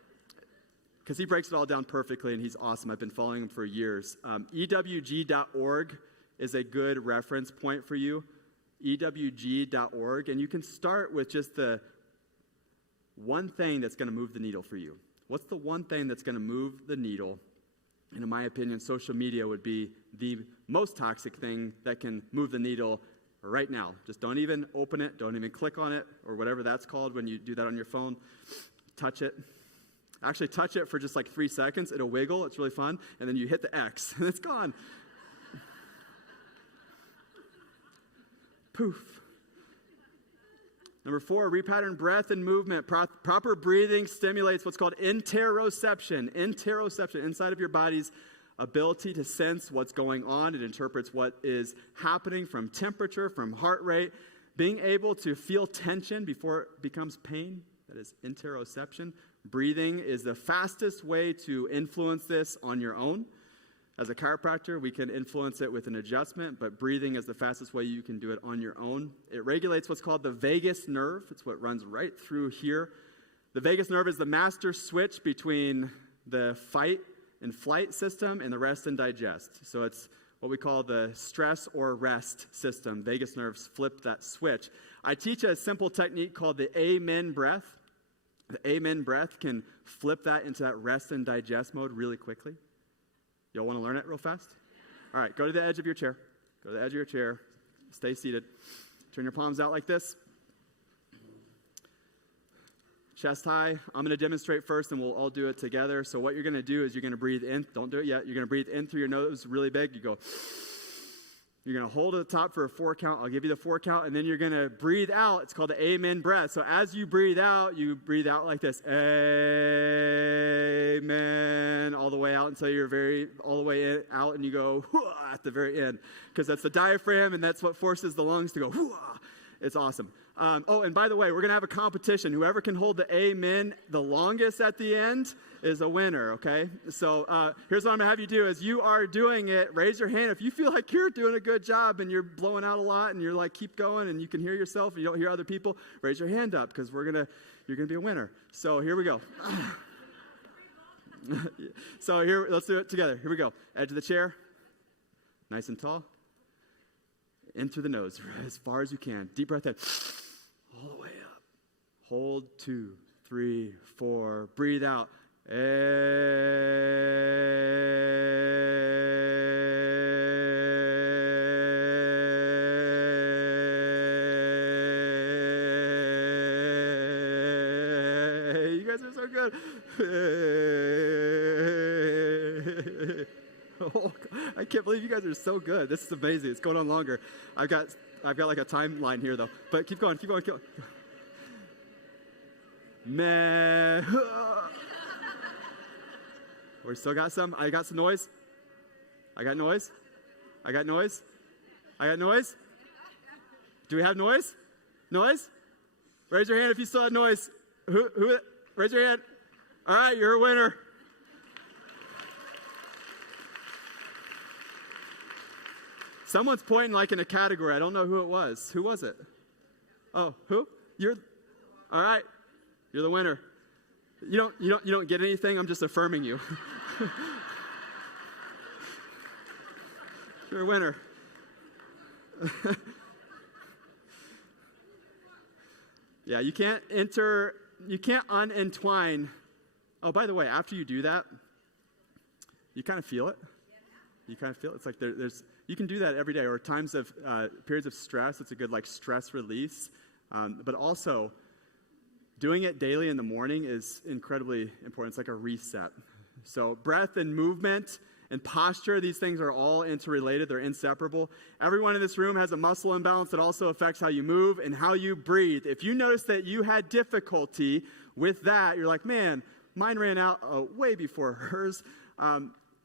Because he breaks it all down perfectly, and he's awesome. I've been following him for years. EWG.org is a good reference point for you. EWG.org. And you can start with just the one thing that's going to move the needle for you. What's the one thing that's going to move the needle? And in my opinion, social media would be the most toxic thing that can move the needle right now. Just don't even open it. Don't even click on it, or whatever that's called when you do that on your phone. Touch it. Actually, touch it for just like 3 seconds. It'll wiggle. It's really fun. And then you hit the X, and it's gone. Poof. Number 4, repattern breath and movement. Proper breathing stimulates what's called interoception. Interoception, inside of your body's ability to sense what's going on. It interprets what is happening from temperature, from heart rate. Being able to feel tension before it becomes pain. That is interoception. Breathing is the fastest way to influence this on your own. As a chiropractor, we can influence it with an adjustment, but breathing is the fastest way you can do it on your own. It regulates what's called the vagus nerve. It's what runs right through here. The vagus nerve is the master switch between the fight and flight system and the rest and digest. So it's what we call the stress or rest system. Vagus nerves flip that switch. I teach a simple technique called the amen breath. The amen breath can flip that into that rest and digest mode really quickly. Y'all want to learn it real fast? All right, go to the edge of your chair. Go to the edge of your chair. Stay seated. Turn your palms out like this. Chest high. I'm going to demonstrate first, and we'll all do it together. So what you're going to do is you're going to breathe in. Don't do it yet. You're going to breathe in through your nose really big. You go. You're going to hold at the top for a 4 count. I'll give you the 4 count, and then you're going to breathe out. It's called the amen breath. So as you breathe out like this. Amen. All the way out until you're all the way in, out, and you go at the very end. Because that's the diaphragm, and that's what forces the lungs to go. It's awesome. And by the way, we're going to have a competition. Whoever can hold the amen the longest at the end is a winner, okay? So here's what I'm going to have you do. As you are doing it, raise your hand. If you feel like you're doing a good job and you're blowing out a lot and you're like, keep going and you can hear yourself and you don't hear other people, raise your hand up because you're going to be a winner. So here we go. So here, let's do it together. Here we go. Edge of the chair. Nice and tall. In through the nose as far as you can. Deep breath in. All the way up. Hold 2, 3, 4. Breathe out. You guys are so good. Oh, I can't believe you guys are so good. This is amazing. It's going on longer. I've got like a timeline here though. But keep going. Man. We still got some. I got some noise. I got noise. Do we have noise? Noise? Raise your hand if you still have noise. Who? Raise your hand. All right, you're a winner. Someone's pointing like in a category. I don't know who it was. Who was it? Oh, who? All right. You're the winner. You don't get anything. I'm just affirming you. You're a winner. Yeah, you can't unentwine. Oh, by the way, after you do that, you kind of feel it. It's like there's. You can do that every day, or times of periods of stress. It's a good stress release. But also, doing it daily in the morning is incredibly important. It's like a reset. So breath and movement and posture, these things are all interrelated. They're inseparable. Everyone in this room has a muscle imbalance that also affects how you move and how you breathe. If you notice that you had difficulty with that, you're like, man, mine ran out way before hers.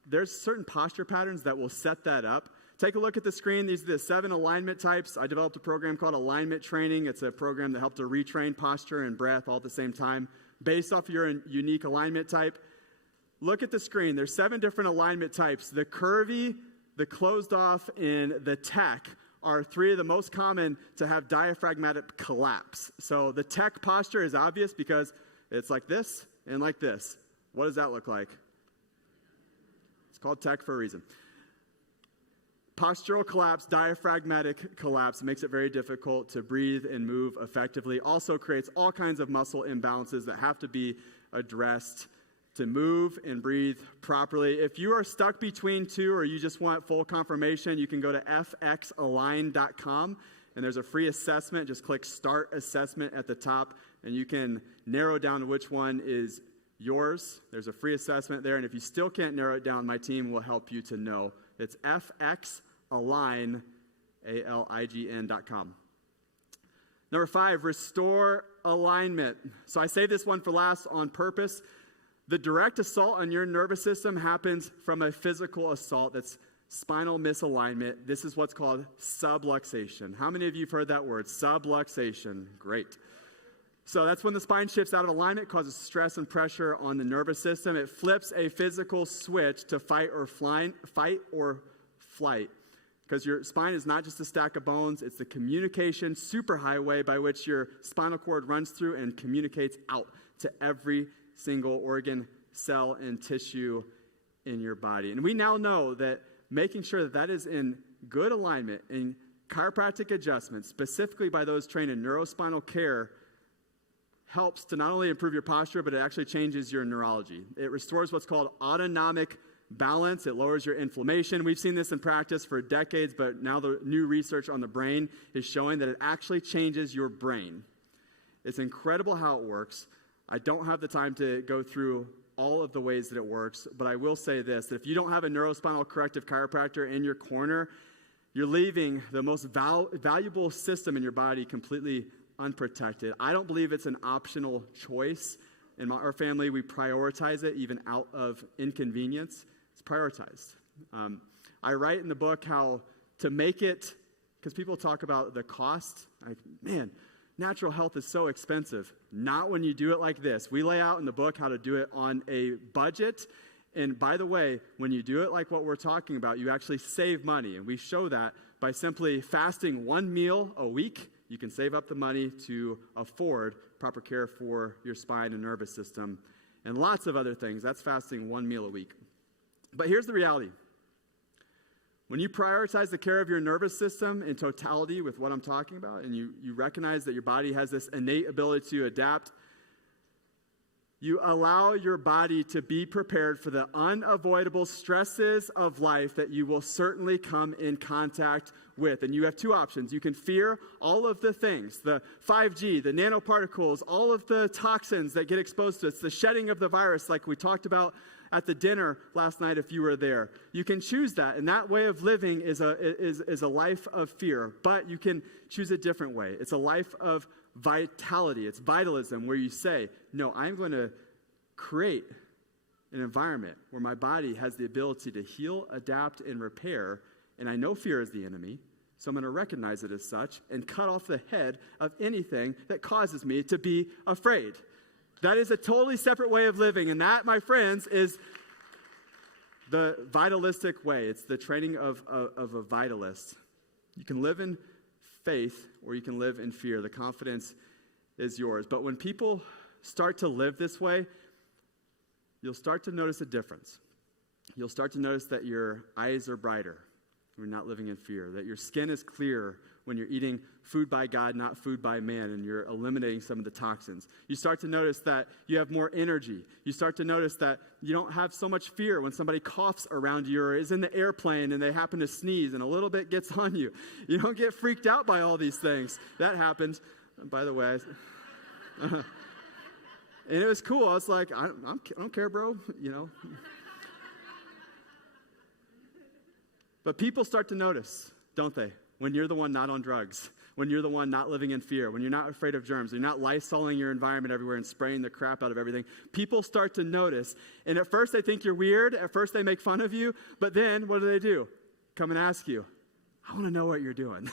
There's certain posture patterns that will set that up. Take a look at the screen. These are the 7 alignment types. I developed a program called Alignment Training. It's a program that helped to retrain posture and breath all at the same time based off your unique alignment type. Look at the screen. There's 7 different alignment types. The curvy, the closed off, and the tech are 3 of the most common to have diaphragmatic collapse. So the tech posture is obvious because it's like this and like this. What does that look like? It's called tech for a reason. Postural collapse, diaphragmatic collapse makes it very difficult to breathe and move effectively. Also creates all kinds of muscle imbalances that have to be addressed to move and breathe properly. If you are stuck between 2 or you just want full confirmation, you can go to fxalign.com and there's a free assessment. Just click Start Assessment at the top and you can narrow down which one is yours. There's a free assessment there, and if you still can't narrow it down, my team will help you to know. It's fxalign, align.com. Number 5, restore alignment. So I say this one for last on purpose. The direct assault on your nervous system happens from a physical assault. That's spinal misalignment. This is what's called subluxation. How many of you have heard that word? Subluxation. Great. So that's when the spine shifts out of alignment, causes stress and pressure on the nervous system. It flips a physical switch to fight or flight. Because your spine is not just a stack of bones, it's the communication superhighway by which your spinal cord runs through and communicates out to every single organ, cell, and tissue in your body. And we now know that making sure that that is in good alignment and chiropractic adjustments, specifically by those trained in neurospinal care, helps to not only improve your posture, but it actually changes your neurology. It restores what's called autonomic balance. It lowers your inflammation. We've seen this in practice for decades, but now the new research on the brain is showing that it actually changes your brain. It's incredible how it works. I don't have the time to go through all of the ways that it works, but I will say this, that if you don't have a neurospinal corrective chiropractor in your corner, you're leaving the most valuable system in your body completely unprotected. I don't believe it's an optional choice. In our family, we prioritize it even out of inconvenience. It's prioritized. I write in the book how to make it, because people talk about the cost. Like, man, natural health is so expensive. Not when you do it like this. We lay out in the book how to do it on a budget. And by the way, when you do it like what we're talking about, you actually save money. And we show that by simply fasting one meal a week. You can save up the money to afford proper care for your spine and nervous system and lots of other things. That's fasting one meal a week. But here's the reality. When you prioritize the care of your nervous system in totality with what I'm talking about, and you recognize that your body has this innate ability to adapt, you allow your body to be prepared for the unavoidable stresses of life that you will certainly come in contact with. And you have two options. You can fear all of the things, the 5G, the nanoparticles, all of the toxins that get exposed to us, the shedding of the virus like we talked about at the dinner last night if you were there. You can choose that, and that way of living is a life of fear. But you can choose a different way. It's a life of vitality. It's vitalism, where you say, no, I'm going to create an environment where my body has the ability to heal, adapt, and repair, and I know fear is the enemy, so I'm going to recognize it as such and cut off the head of anything that causes me to be afraid. That is a totally separate way of living, and that, my friends, is the vitalistic way. It's the training of a vitalist. You can live in faith or you can live in fear. The confidence is yours. But when people start to live this way, you'll start to notice a difference. You'll start to notice that your eyes are brighter when you're not living in fear, that your skin is clearer when you're eating food by God, not food by man, and you're eliminating some of the toxins. You start to notice that you have more energy. You start to notice that you don't have so much fear when somebody coughs around you or is in the airplane and they happen to sneeze and a little bit gets on you. You don't get freaked out by all these things. That happened, by the way. And it was cool. I was like, I don't care, bro, you know. But people start to notice, don't they? When you're the one not on drugs, when you're the one not living in fear, when you're not afraid of germs, you're not Lysoling your environment everywhere and spraying the crap out of everything, people start to notice. And at first they think you're weird. At first they make fun of you. But then what do? Come and ask you, I want to know what you're doing.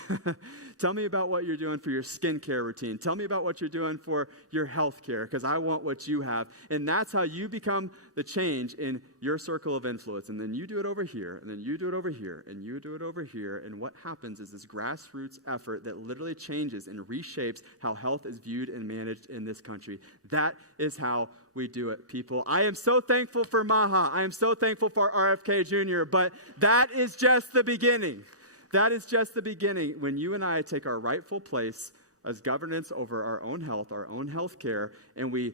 Tell me about what you're doing for your skincare routine. Tell me about what you're doing for your health care, because I want what you have. And that's how you become the change in your circle of influence. And then you do it over here, and then you do it over here, and you do it over here. And what happens is this grassroots effort that literally changes and reshapes how health is viewed and managed in this country. That is how we do it, people. I am so thankful for Maha. I am so thankful for RFK Jr., but that is just the beginning. That is just the beginning. When you and I take our rightful place as governance over our own health care, and we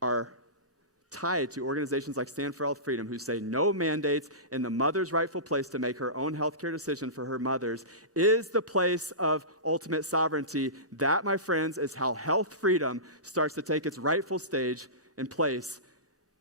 are tied to organizations like Stand for Health Freedom who say no mandates, and the mother's rightful place to make her own health care decision for her mothers is the place of ultimate sovereignty. That, my friends, is how health freedom starts to take its rightful stage and place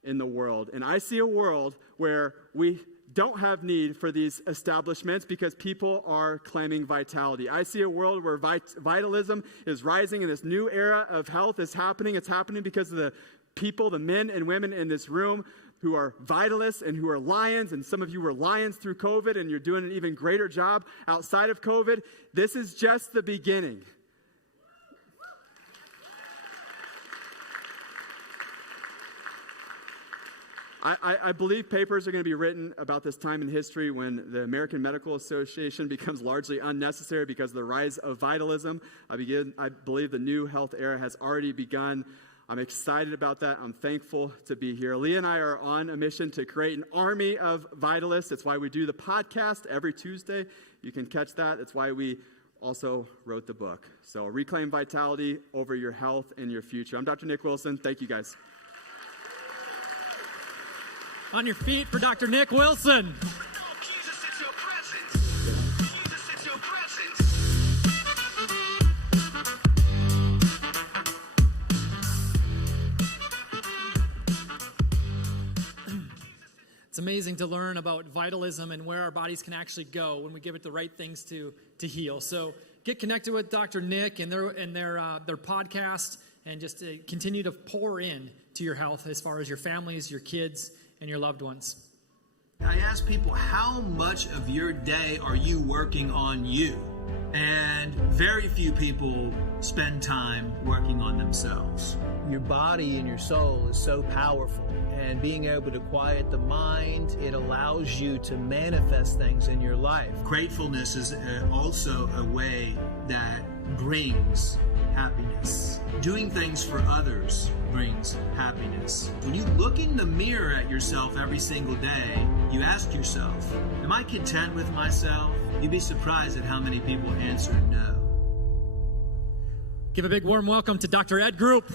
in the world. And I see a world where we don't have need for these establishments because people are claiming vitality. I see a world where vitalism is rising and this new era of health is happening. It's happening because of the people, the men and women in this room who are vitalists and who are lions, and some of you were lions through COVID and you're doing an even greater job outside of COVID. This is just the beginning. I believe papers are going to be written about this time in history when the American Medical Association becomes largely unnecessary because of the rise of vitalism. I believe the new health era has already begun. I'm excited about that. I'm thankful to be here. Leah and I are on a mission to create an army of vitalists. That's why we do the podcast every Tuesday. You can catch that. That's why we also wrote the book. So reclaim vitality over your health and your future. I'm Dr. Nick Wilson. Thank you, guys. On your feet for Dr. Nick Wilson. It's amazing to learn about vitalism and where our bodies can actually go when we give it the right things to heal. So get connected with Dr. Nick and their podcast, and just continue to pour in to your health as far as your families, your kids, and your loved ones. I ask people, how much of your day are you working on you? And very few people spend time working on themselves. Your body and your soul is so powerful, and being able to quiet the mind, it allows you to manifest things in your life. Gratefulness is also a way that brings happiness. Doing things for others brings happiness. When you look in the mirror at yourself every single day, you ask yourself, am I content with myself? You'd be surprised at how many people answer no. Give a big warm welcome to Dr. Ed Group.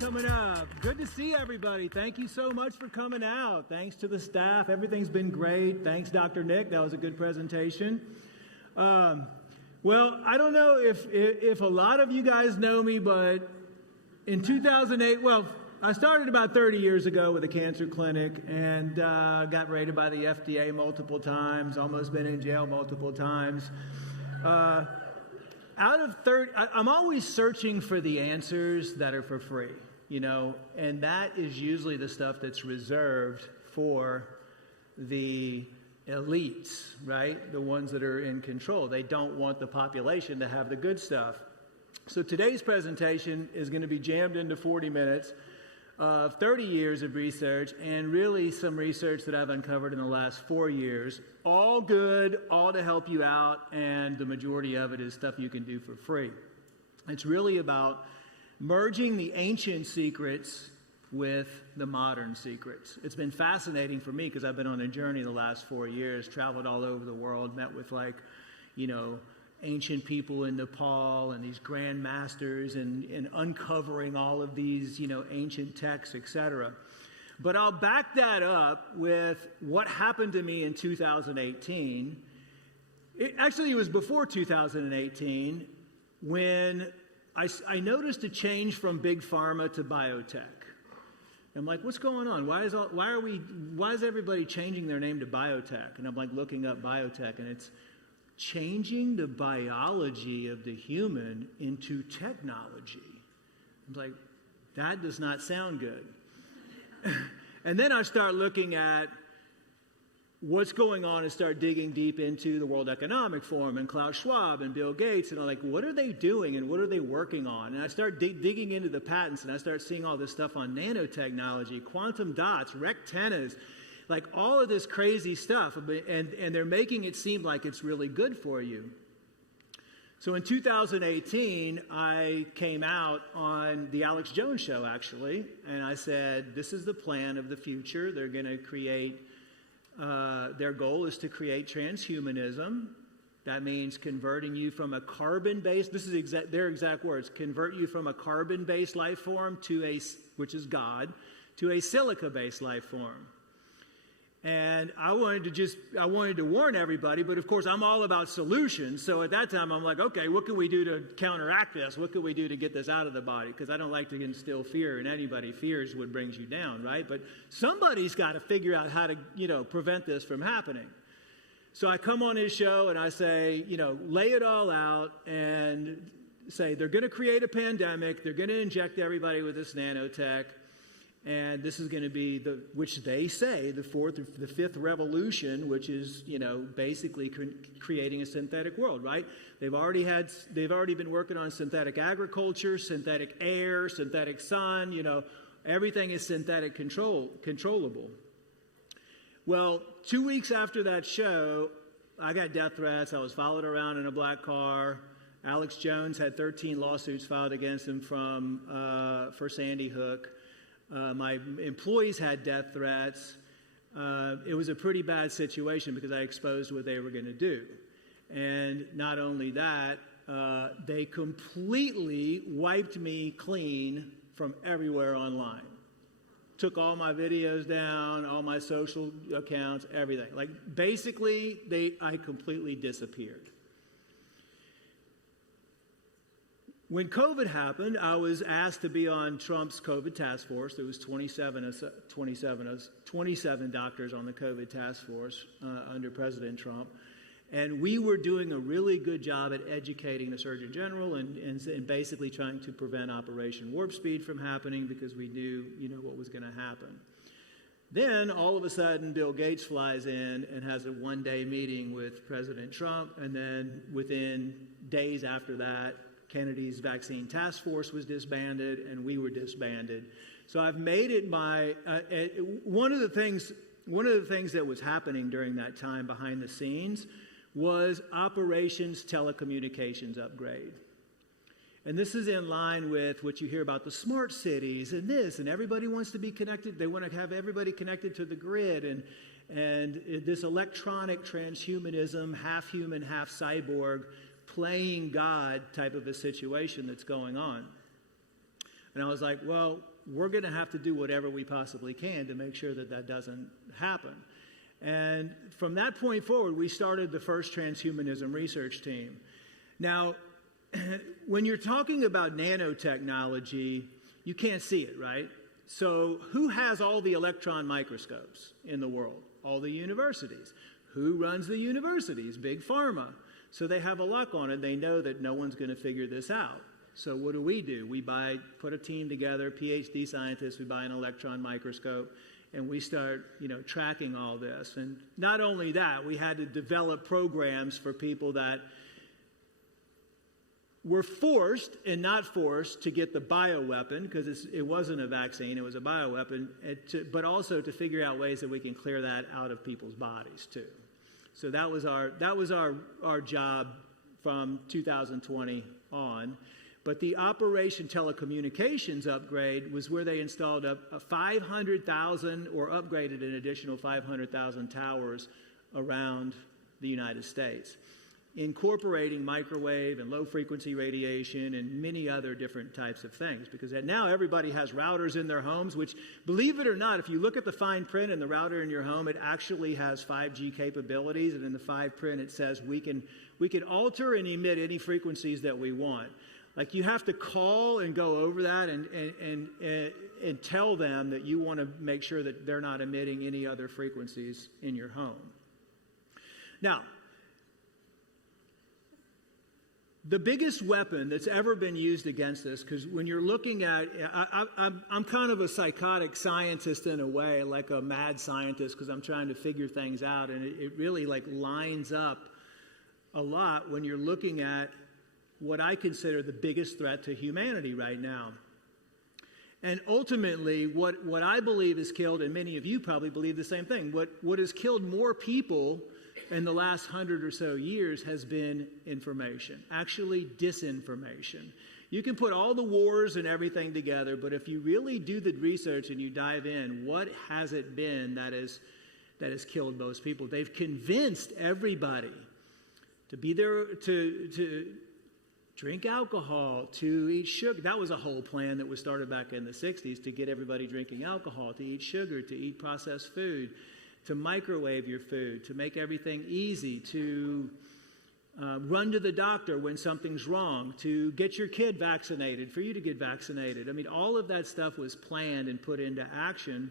Coming up. Good to see everybody. Thank you so much for coming out. Thanks to the staff. Everything's been great. Thanks, Dr. Nick. That was a good presentation. Well, I don't know if a lot of you guys know me, but in 2008, I started about 30 years ago with a cancer clinic, and got raided by the FDA multiple times, almost been in jail multiple times. Out of 30, I'm always searching for the answers that are for free, and that is usually the stuff that's reserved for the elites, right? The ones that are in control. They don't want the population to have the good stuff. So today's presentation is going to be jammed into 40 minutes of 30 years of research, and really some research that I've uncovered in the last 4 years. All good, all to help you out, and the majority of it is stuff you can do for free. It's really about merging the ancient secrets with the modern secrets. It's been fascinating for me because I've been on a journey the last 4 years, traveled all over the world, met with ancient people in Nepal and these grand masters, and uncovering all of these, ancient texts, etc. But I'll back that up with what happened to me in 2018. It was before 2018 when I noticed a change from big pharma to biotech. I'm like, what's going on? Why is everybody changing their name to biotech? And I'm like looking up biotech, and it's changing the biology of the human into technology. I'm like, that does not sound good. And then I start looking at what's going on and start digging deep into the World Economic Forum and Klaus Schwab and Bill Gates, and I'm like, what are they doing and what are they working on? And I start digging into the patents, and I start seeing all this stuff on nanotechnology, quantum dots, rectennas, like all of this crazy stuff, and they're making it seem like it's really good for you. So in 2018, I came out on the Alex Jones show, actually, and I said, this is the plan of the future. They're going to create, their goal is to create transhumanism. That means converting you from a carbon-based, this is their exact words, convert you from a carbon-based life form which is God, to a silica-based life form. And I wanted to warn everybody, but of course I'm all about solutions. So at that time I'm like, okay, what can we do to counteract this? What can we do to get this out of the body? Because I don't like to instill fear in anybody. Fear is what brings you down, right? But somebody's got to figure out how to, prevent this from happening. So I come on his show and I say, lay it all out and say they're going to create a pandemic. They're going to inject everybody with this nanotech. And this is going to be which they say, the fifth revolution, which is, basically creating a synthetic world, right? They've already been working on synthetic agriculture, synthetic air, synthetic sun, everything is synthetic controllable. Well, 2 weeks after that show, I got death threats. I was followed around in a black car. Alex Jones had 13 lawsuits filed against him for Sandy Hook. My employees had death threats. it was a pretty bad situation because I exposed what they were going to do. And not only that, they completely wiped me clean from everywhere online. Took all my videos down, all my social accounts, everything. Like basically, I completely disappeared. When COVID happened, I was asked to be on Trump's COVID task force. There was 27 doctors on the COVID task force under President Trump. And we were doing a really good job at educating the Surgeon General and basically trying to prevent Operation Warp Speed from happening because we knew, what was going to happen. Then, all of a sudden, Bill Gates flies in and has a one-day meeting with President Trump. And then within days after that, Kennedy's vaccine task force was disbanded and we were disbanded. So I've made it one of the things that was happening during that time behind the scenes was Operations Telecommunications Upgrade. And this is in line with what you hear about the smart cities and this, and everybody wants to be connected. They want to have everybody connected to the grid, and this electronic transhumanism, half human, half cyborg, playing God type of a situation that's going on. And I was like, well, we're going to have to do whatever we possibly can to make sure that that doesn't happen. And from that point forward, we started the first transhumanism research team. Now, when you're talking about nanotechnology, you can't see it, right? So who has all the electron microscopes in the world? All the universities. Who runs the universities? Big Pharma. So they have a lock on it. They know that no one's going to figure this out. So what do? We put a team together, PhD scientists, we buy an electron microscope, and we start, tracking all this. And not only that, we had to develop programs for people that were forced and not forced to get the bioweapon, because it wasn't a vaccine, it was a bioweapon, but also to figure out ways that we can clear that out of people's bodies too. So that was our job from 2020 on. But the Operation Telecommunications Upgrade was where they installed a 500,000 or upgraded an additional 500,000 towers around the United States, incorporating microwave and low-frequency radiation and many other different types of things. Because now everybody has routers in their homes, which, believe it or not, if you look at the fine print in the router in your home, it actually has 5G capabilities. And in the fine print, it says we can alter and emit any frequencies that we want. Like, you have to call and go over that and tell them that you want to make sure that they're not emitting any other frequencies in your home. Now, the biggest weapon that's ever been used against us, because when you're looking at, I'm kind of a psychotic scientist in a way, like a mad scientist, because I'm trying to figure things out, and it really lines up a lot when you're looking at what I consider the biggest threat to humanity right now. And ultimately, what I believe has killed, and many of you probably believe the same thing, what has killed more people in the last 100 or so years has been information, actually disinformation. You can put all the wars and everything together, but if you really do the research and you dive in, what has it been that has killed most people? They've convinced everybody to be there, to drink alcohol, to eat sugar. That was a whole plan that was started back in the 60s to get everybody drinking alcohol, to eat sugar, to eat processed food, to microwave your food, to make everything easy, to run to the doctor when something's wrong, to get your kid vaccinated, for you to get vaccinated. I mean, all of that stuff was planned and put into action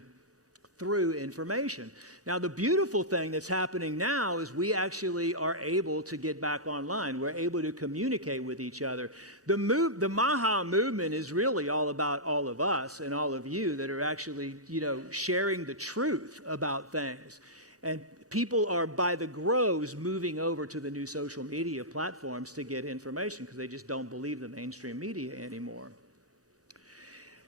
through information. Now, the beautiful thing that's happening now is we actually are able to get back online. We're able to communicate with each other. The Maha movement is really all about all of us and all of you that are actually, sharing the truth about things. And people are by the groves moving over to the new social media platforms to get information because they just don't believe the mainstream media anymore.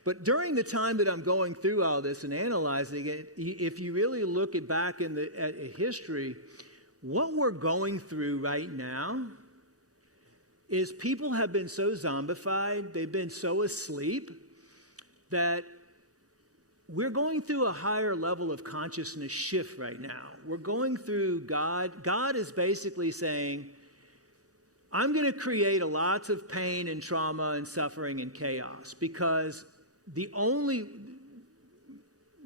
But during the time that I'm going through all this and analyzing it, if you really look back at history, what we're going through right now is people have been so zombified, they've been so asleep, that we're going through a higher level of consciousness shift right now. We're going through God. God is basically saying, I'm going to create lots of pain and trauma and suffering and chaos, because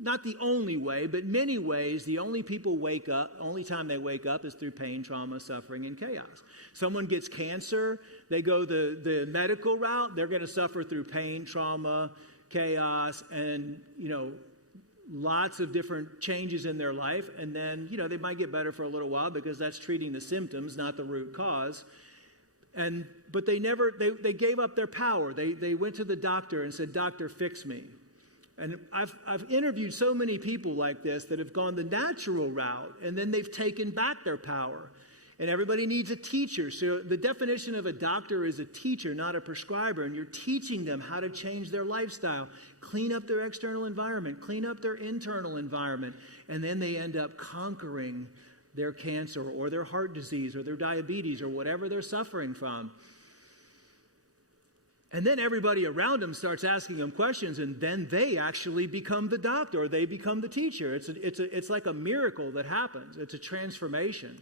not the only way, but many ways, the only time they wake up is through pain, trauma, suffering, and chaos. Someone gets cancer, they go the medical route, they're going to suffer through pain, trauma, chaos, and, lots of different changes in their life. And then, they might get better for a little while because that's treating the symptoms, not the root cause. But they gave up their power. They went to the doctor and said, "Doctor, fix me." And I've interviewed so many people like this that have gone the natural route, and then they've taken back their power. And everybody needs a teacher. So the definition of a doctor is a teacher, not a prescriber. And you're teaching them how to change their lifestyle, clean up their external environment, clean up their internal environment. And then they end up conquering their cancer or their heart disease or their diabetes or whatever they're suffering from. And then everybody around them starts asking them questions, and then they actually become the doctor or they become the teacher. It's like a miracle that happens. It's a transformation.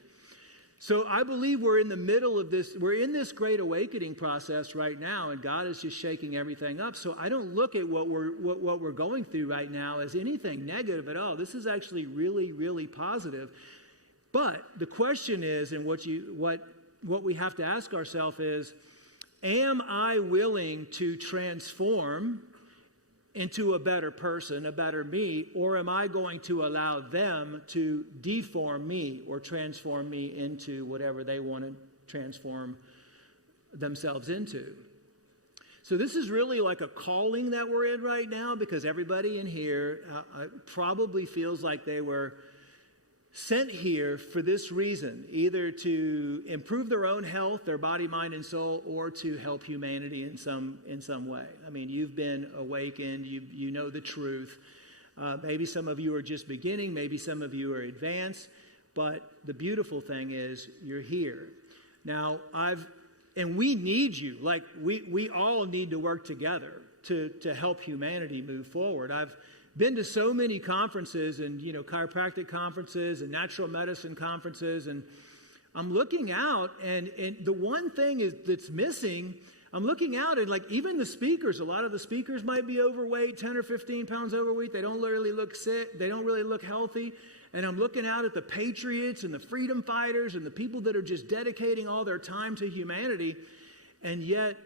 So I believe we're in the middle of this. We're in this great awakening process right now, and God is just shaking everything up. So I don't look at what we're going through right now as anything negative at all. This is actually really, really positive. But the question is, and what we have to ask ourselves is, am I willing to transform into a better person, a better me, or am I going to allow them to deform me or transform me into whatever they want to transform themselves into? So this is really like a calling that we're in right now, because everybody in here probably feels like they were sent here for this reason, either to improve their own health, their body, mind, and soul, or to help humanity in some way. I mean, you've been awakened, you know the truth. Maybe some of you are just beginning, maybe some of you are advanced, but the beautiful thing is you're here. Now, and we need you. Like, we all need to work together to help humanity move forward. I've been to so many conferences and, chiropractic conferences and natural medicine conferences, and I'm looking out, and the one thing that's missing, I'm looking out, and like even the speakers, a lot of the speakers might be overweight, 10 or 15 pounds overweight. They don't really look sick. They don't really look healthy. And I'm looking out at the patriots and the freedom fighters and the people that are just dedicating all their time to humanity, and yet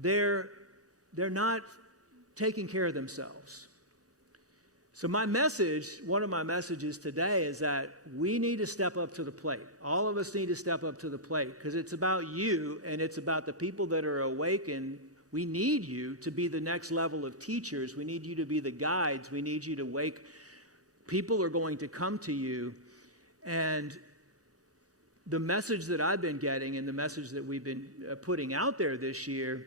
they're not taking care of themselves. So one of my messages today is that we need to step up to the plate. All of us need to step up to the plate, because it's about you and it's about the people that are awakened. We need you to be the next level of teachers. We need you to be the guides. We need you to wake. People are going to come to you. And the message that I've been getting and the message that we've been putting out there this year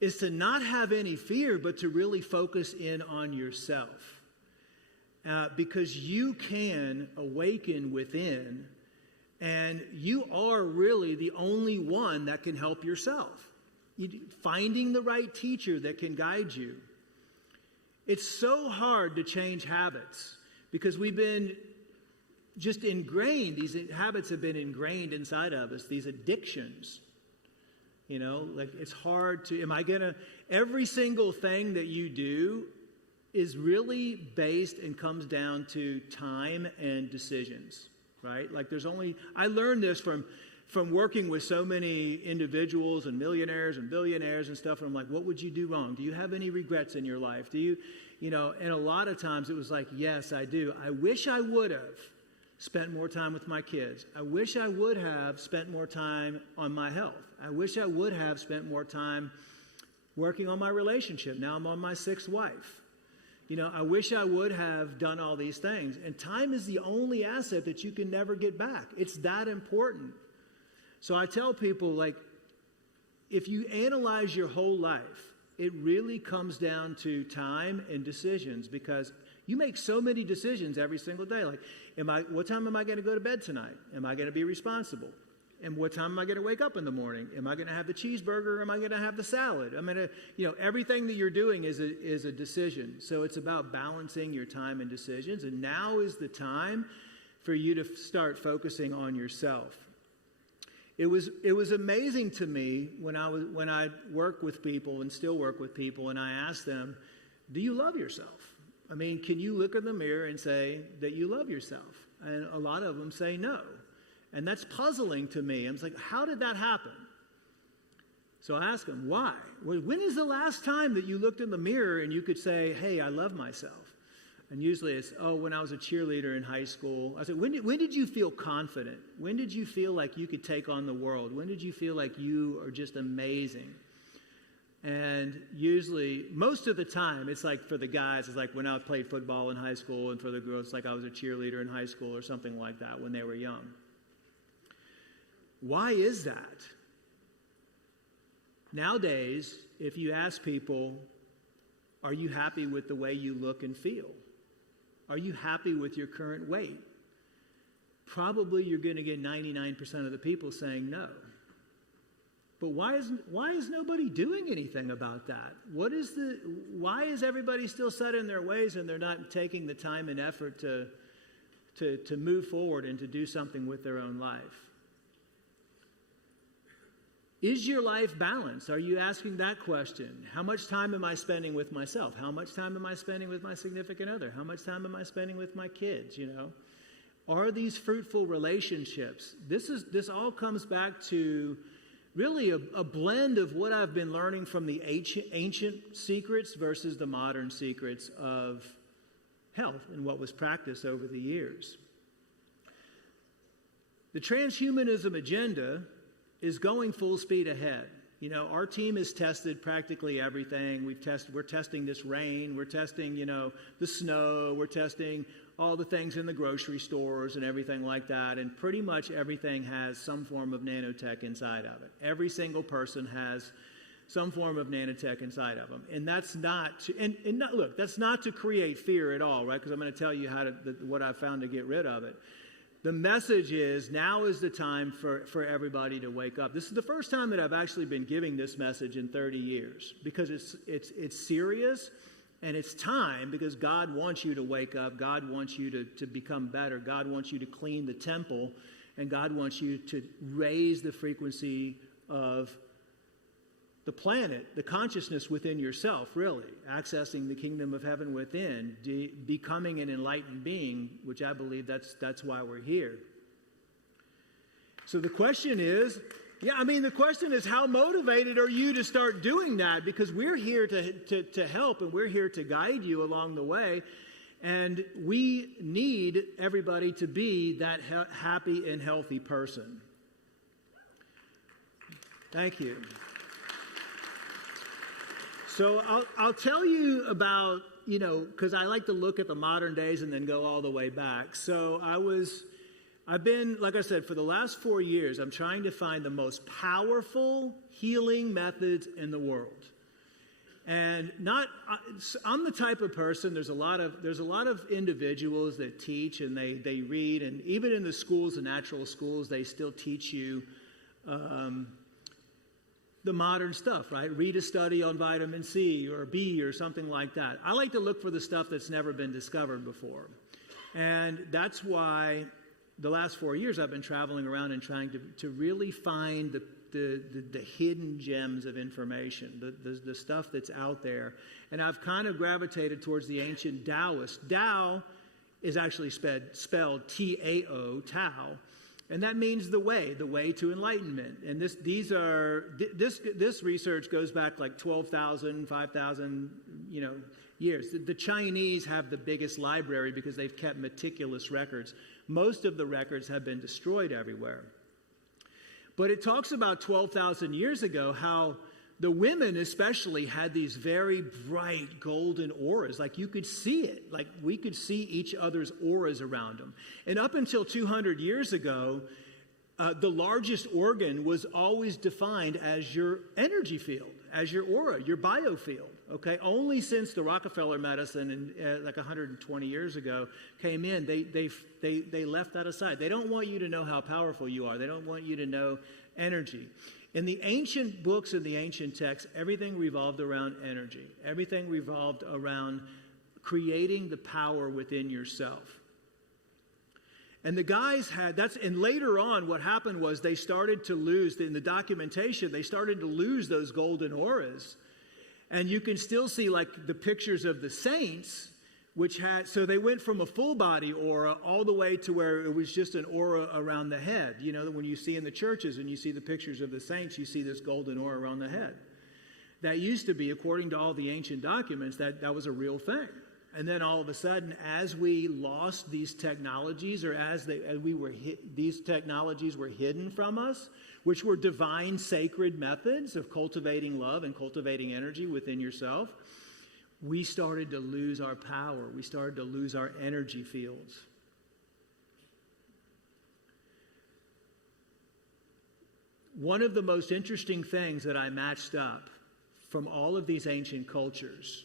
is to not have any fear, but to really focus in on yourself. Because you can awaken within, and you are really the only one that can help yourself. Finding the right teacher that can guide you. It's so hard to change habits, because we've been just ingrained. These habits have been ingrained inside of us, these addictions. Like it's hard to, every single thing that you do is really based and comes down to time and decisions, right? Like I learned this from working with so many individuals and millionaires and billionaires and stuff. And I'm like, what would you do wrong? Do you have any regrets in your life? Do you, and a lot of times it was like, yes, I do. I wish I would have spent more time with my kids. I wish I would have spent more time on my health. I wish I would have spent more time working on my relationship. Now I'm on my 6th wife. I wish I would have done all these things. And time is the only asset that you can never get back. It's that important. So I tell people, like, if you analyze your whole life, it really comes down to time and decisions, because you make so many decisions every single day. Like, what time am I going to go to bed tonight? Am I going to be responsible? And what time am I going to wake up in the morning? Am I going to have the cheeseburger or am I going to have the salad? I'm going to, everything that you're doing is a decision. So it's about balancing your time and decisions. And now is the time for you to start focusing on yourself. It was amazing to me when I work with people and still work with people, and I ask them, do you love yourself? I mean, can you look in the mirror and say that you love yourself? And a lot of them say no. And that's puzzling to me. I'm like, how did that happen? So I ask them, why? When is the last time that you looked in the mirror and you could say, hey, I love myself? And usually it's, when I was a cheerleader in high school. I said, when did you feel confident? When did you feel like you could take on the world? When did you feel like you are just amazing? And usually, most of the time, it's like for the guys, it's like when I played football in high school, and for the girls, it's like I was a cheerleader in high school or something like that when they were young. Why is that? Nowadays, if you ask people, are you happy with the way you look and feel? Are you happy with your current weight? Probably you're going to get 99% of the people saying no. But why is nobody doing anything about that? Why is everybody still set in their ways and they're not taking the time and effort to move forward and to do something with their own life? Is your life balanced? Are you asking that question? How much time am I spending with myself? How much time am I spending with my significant other? How much time am I spending with my kids, Are these fruitful relationships? This all comes back to really a blend of what I've been learning from the ancient secrets versus the modern secrets of health and what was practiced over the years. The transhumanism agenda is going full speed ahead. Our team has tested practically everything. We're testing this rain. We're testing, the snow. We're testing all the things in the grocery stores and everything like that. And pretty much everything has some form of nanotech inside of it. Every single person has some form of nanotech inside of them. And that's not to, that's not to create fear at all, right? Because I'm going to tell you what I've found to get rid of it. The message is, now is the time for everybody to wake up. This is the first time that I've actually been giving this message in 30 years because it's serious and it's time, because God wants you to wake up. God wants you to become better. God wants you to clean the temple, and God wants you to raise the frequency of the planet, the consciousness within yourself, really, accessing the kingdom of heaven within, becoming an enlightened being, which I believe that's why we're here. So the question is, the question is, how motivated are you to start doing that? Because we're here to help, and we're here to guide you along the way. And we need everybody to be that happy and healthy person. Thank you. So I'll tell you about, because I like to look at the modern days and then go all the way back. So I've been, like I said, for the last 4 years, I'm trying to find the most powerful healing methods in the world. And I'm the type of person, there's a lot of individuals that teach and they read, and even in the schools, the natural schools, they still teach you the modern stuff, right? Read a study on vitamin C or B or something like that. I like to look for the stuff that's never been discovered before. And that's why the last 4 years I've been traveling around and trying to really find the hidden gems of information, the stuff that's out there. And I've kind of gravitated towards the ancient Taoist. Tao is actually spelled T-A-O, Tao. And that means the way to enlightenment. And this research goes back like 12,000, 5,000, years. The Chinese have the biggest library because they've kept meticulous records. Most of the records have been destroyed everywhere. But it talks about 12,000 years ago how the women especially had these very bright golden auras. Like you could see it. Like we could see each other's auras around them. And up until 200 years ago, the largest organ was always defined as your energy field, as your aura, your biofield. Okay, only since the Rockefeller medicine, like 120 years ago, came in, they left that aside. They don't want you to know how powerful you are. They don't want you to know energy. In the ancient books and the ancient texts, everything revolved around energy. Everything revolved around creating the power within yourself. And the guys and later on what happened was they started to lose, in the documentation, they started to lose those golden auras. And you can still see like the pictures of the saints, so they went from a full body aura all the way to where it was just an aura around the head. You know, when you see in the churches and you see the pictures of the saints, you see this golden aura around the head. That used to be, according to all the ancient documents, that was a real thing. And then all of a sudden, as we lost these technologies, or these technologies were hidden from us, which were divine, sacred methods of cultivating love and cultivating energy within yourself, we started to lose our power. We started to lose our energy fields. One of the most interesting things that I matched up from all of these ancient cultures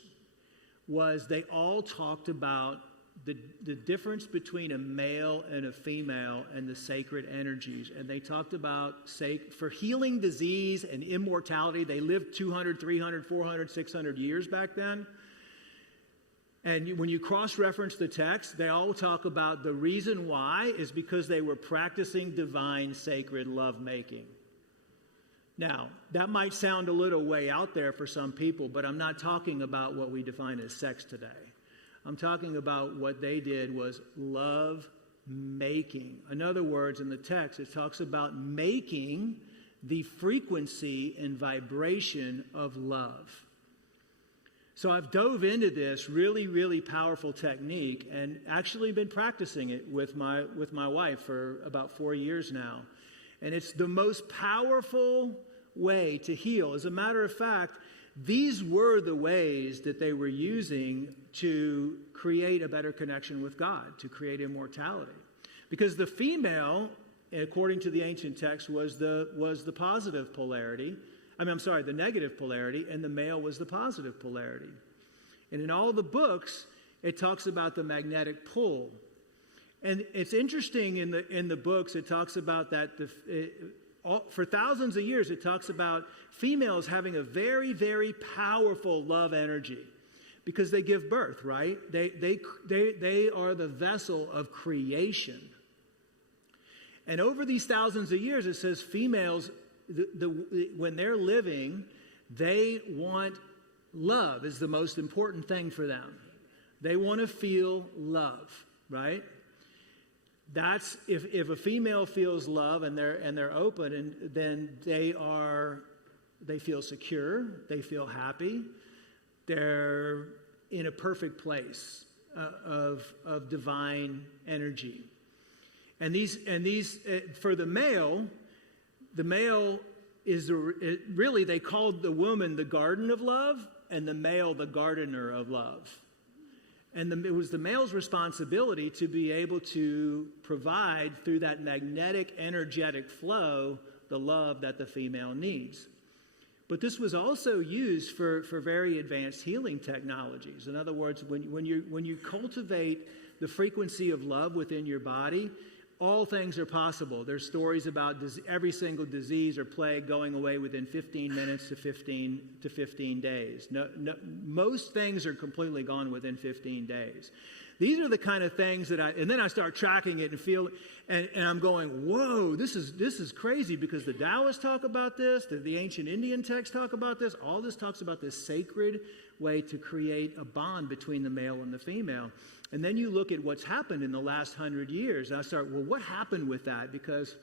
was they all talked about the difference between a male and a female and the sacred energies. And they talked about, for healing disease and immortality, they lived 200, 300, 400, 600 years back then. And when you cross-reference the text, they all talk about the reason why is because they were practicing divine, sacred lovemaking. Now, that might sound a little way out there for some people, but I'm not talking about what we define as sex today. I'm talking about what they did was love making. In other words, in the text, it talks about making the frequency and vibration of love. So I've dove into this really, really powerful technique and actually been practicing it with my wife for about 4 years now. And it's the most powerful way to heal. As a matter of fact, these were the ways that they were using to create a better connection with God, to create immortality. Because the female, according to the ancient text, was the positive polarity. The negative polarity, and the male was the positive polarity. And in all the books, it talks about the magnetic pull. And it's interesting in the books, it talks about that for thousands of years, it talks about females having a very, very powerful love energy because they give birth, right? They are the vessel of creation. And over these thousands of years, it says females, when they're living, they want love is the most important thing for them. They want to feel love, right? That's if a female feels love and they're open, and then they feel secure, they feel happy, they're in a perfect place of divine energy. And these for the male is really they called the woman the garden of love and the male the gardener of love. And it was the male's responsibility to be able to provide through that magnetic, energetic flow the love that the female needs. But this was also used for very advanced healing technologies. In other words, when you cultivate the frequency of love within your body, all things are possible. There's stories about every single disease or plague going away within 15 minutes to 15 days. Most things are completely gone within 15 days. These are the kind of things that and then I start tracking it and feel, and I'm going, whoa, this is crazy, because the Taoists talk about this, the ancient Indian texts talk about this, all this talks about this sacred way to create a bond between the male and the female. And then you look at what's happened in the last 100 years, and I start, well, what happened with that? Because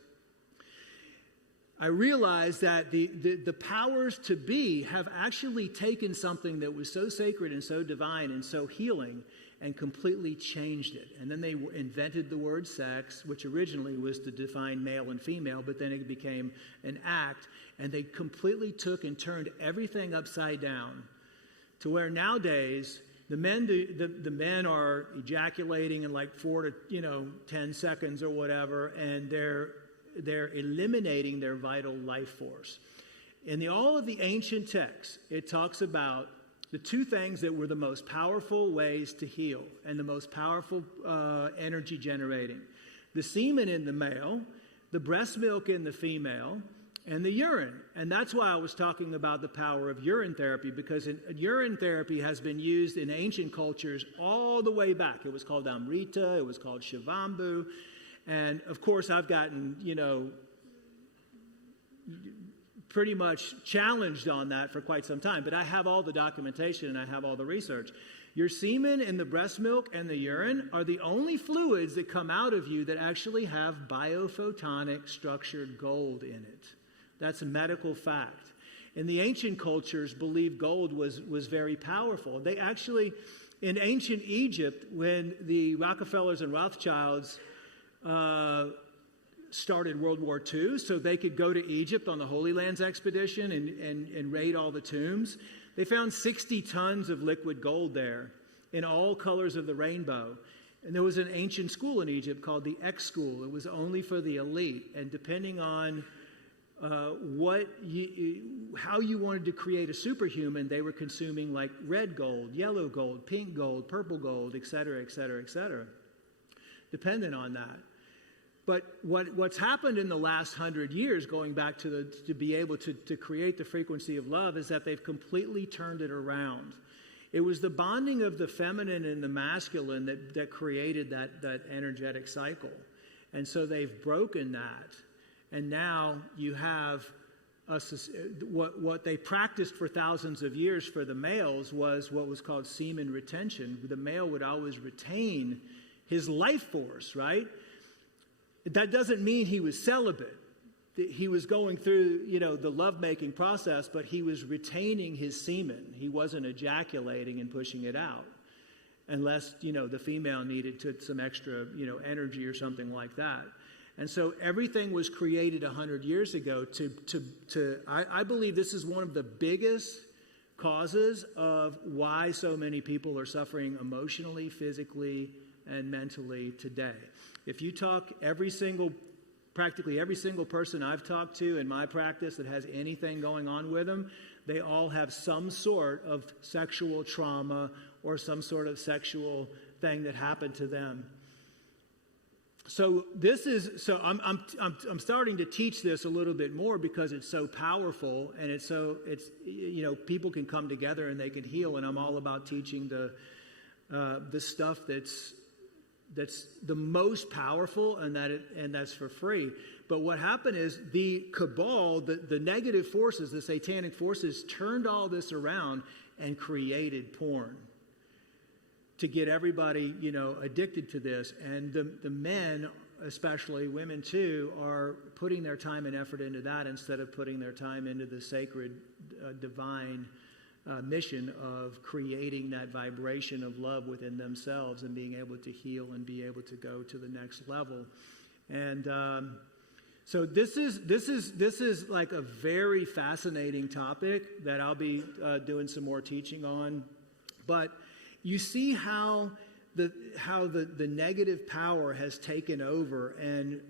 I realized that the powers to be have actually taken something that was so sacred and so divine and so healing and completely changed it. And then they invented the word sex, which originally was to define male and female, but then it became an act, and they completely took and turned everything upside down to where nowadays the men are ejaculating in like 4 to 10 seconds or whatever, and they're eliminating their vital life force. In all of the ancient texts, it talks about the two things that were the most powerful ways to heal and the most powerful energy generating: the semen in the male, the breast milk in the female, and the urine. And that's why I was talking about the power of urine therapy, because urine therapy has been used in ancient cultures all the way back. It was called Amrita, it was called Shivambu, and of course I've gotten, pretty much challenged on that for quite some time, but I have all the documentation and I have all the research. Your semen and the breast milk and the urine are the only fluids that come out of you that actually have biophotonic structured gold in it. That's a medical fact. And the ancient cultures believed gold was very powerful. They actually, in ancient Egypt, when the Rockefellers and Rothschilds started World War II so they could go to Egypt on the Holy Lands expedition and raid all the tombs, they found 60 tons of liquid gold there in all colors of the rainbow. And there was an ancient school in Egypt called the X School. It was only for the elite. And depending on how you wanted to create a superhuman, they were consuming like red gold, yellow gold, pink gold, purple gold, et cetera, et cetera, et cetera, dependent on that. But what's happened in the last 100 years, going back to be able to create the frequency of love, is that they've completely turned it around. It was the bonding of the feminine and the masculine that created that energetic cycle. And so they've broken that. And now you have what they practiced for thousands of years for the males was what was called semen retention. The male would always retain his life force, right? That doesn't mean he was celibate. He was going through, the lovemaking process, but he was retaining his semen. He wasn't ejaculating and pushing it out, unless, the female needed some extra, energy or something like that. And so everything was created 100 years ago I believe this is one of the biggest causes of why so many people are suffering emotionally, physically, and mentally today. If you talk practically every single person I've talked to in my practice that has anything going on with them, they all have some sort of sexual trauma or some sort of sexual thing that happened to them. So I'm starting to teach this a little bit more because it's so powerful, and it's people can come together and they can heal, and I'm all about teaching the stuff that's the most powerful, and that's for free. But what happened is the cabal, the negative forces, the satanic forces, turned all this around and created porn to get everybody, addicted to this. And the men, especially women too, are putting their time and effort into that instead of putting their time into the sacred, divine mission of creating that vibration of love within themselves and being able to heal and be able to go to the next level. And so this is like a very fascinating topic that I'll be doing some more teaching on. But you see how the negative power has taken over, and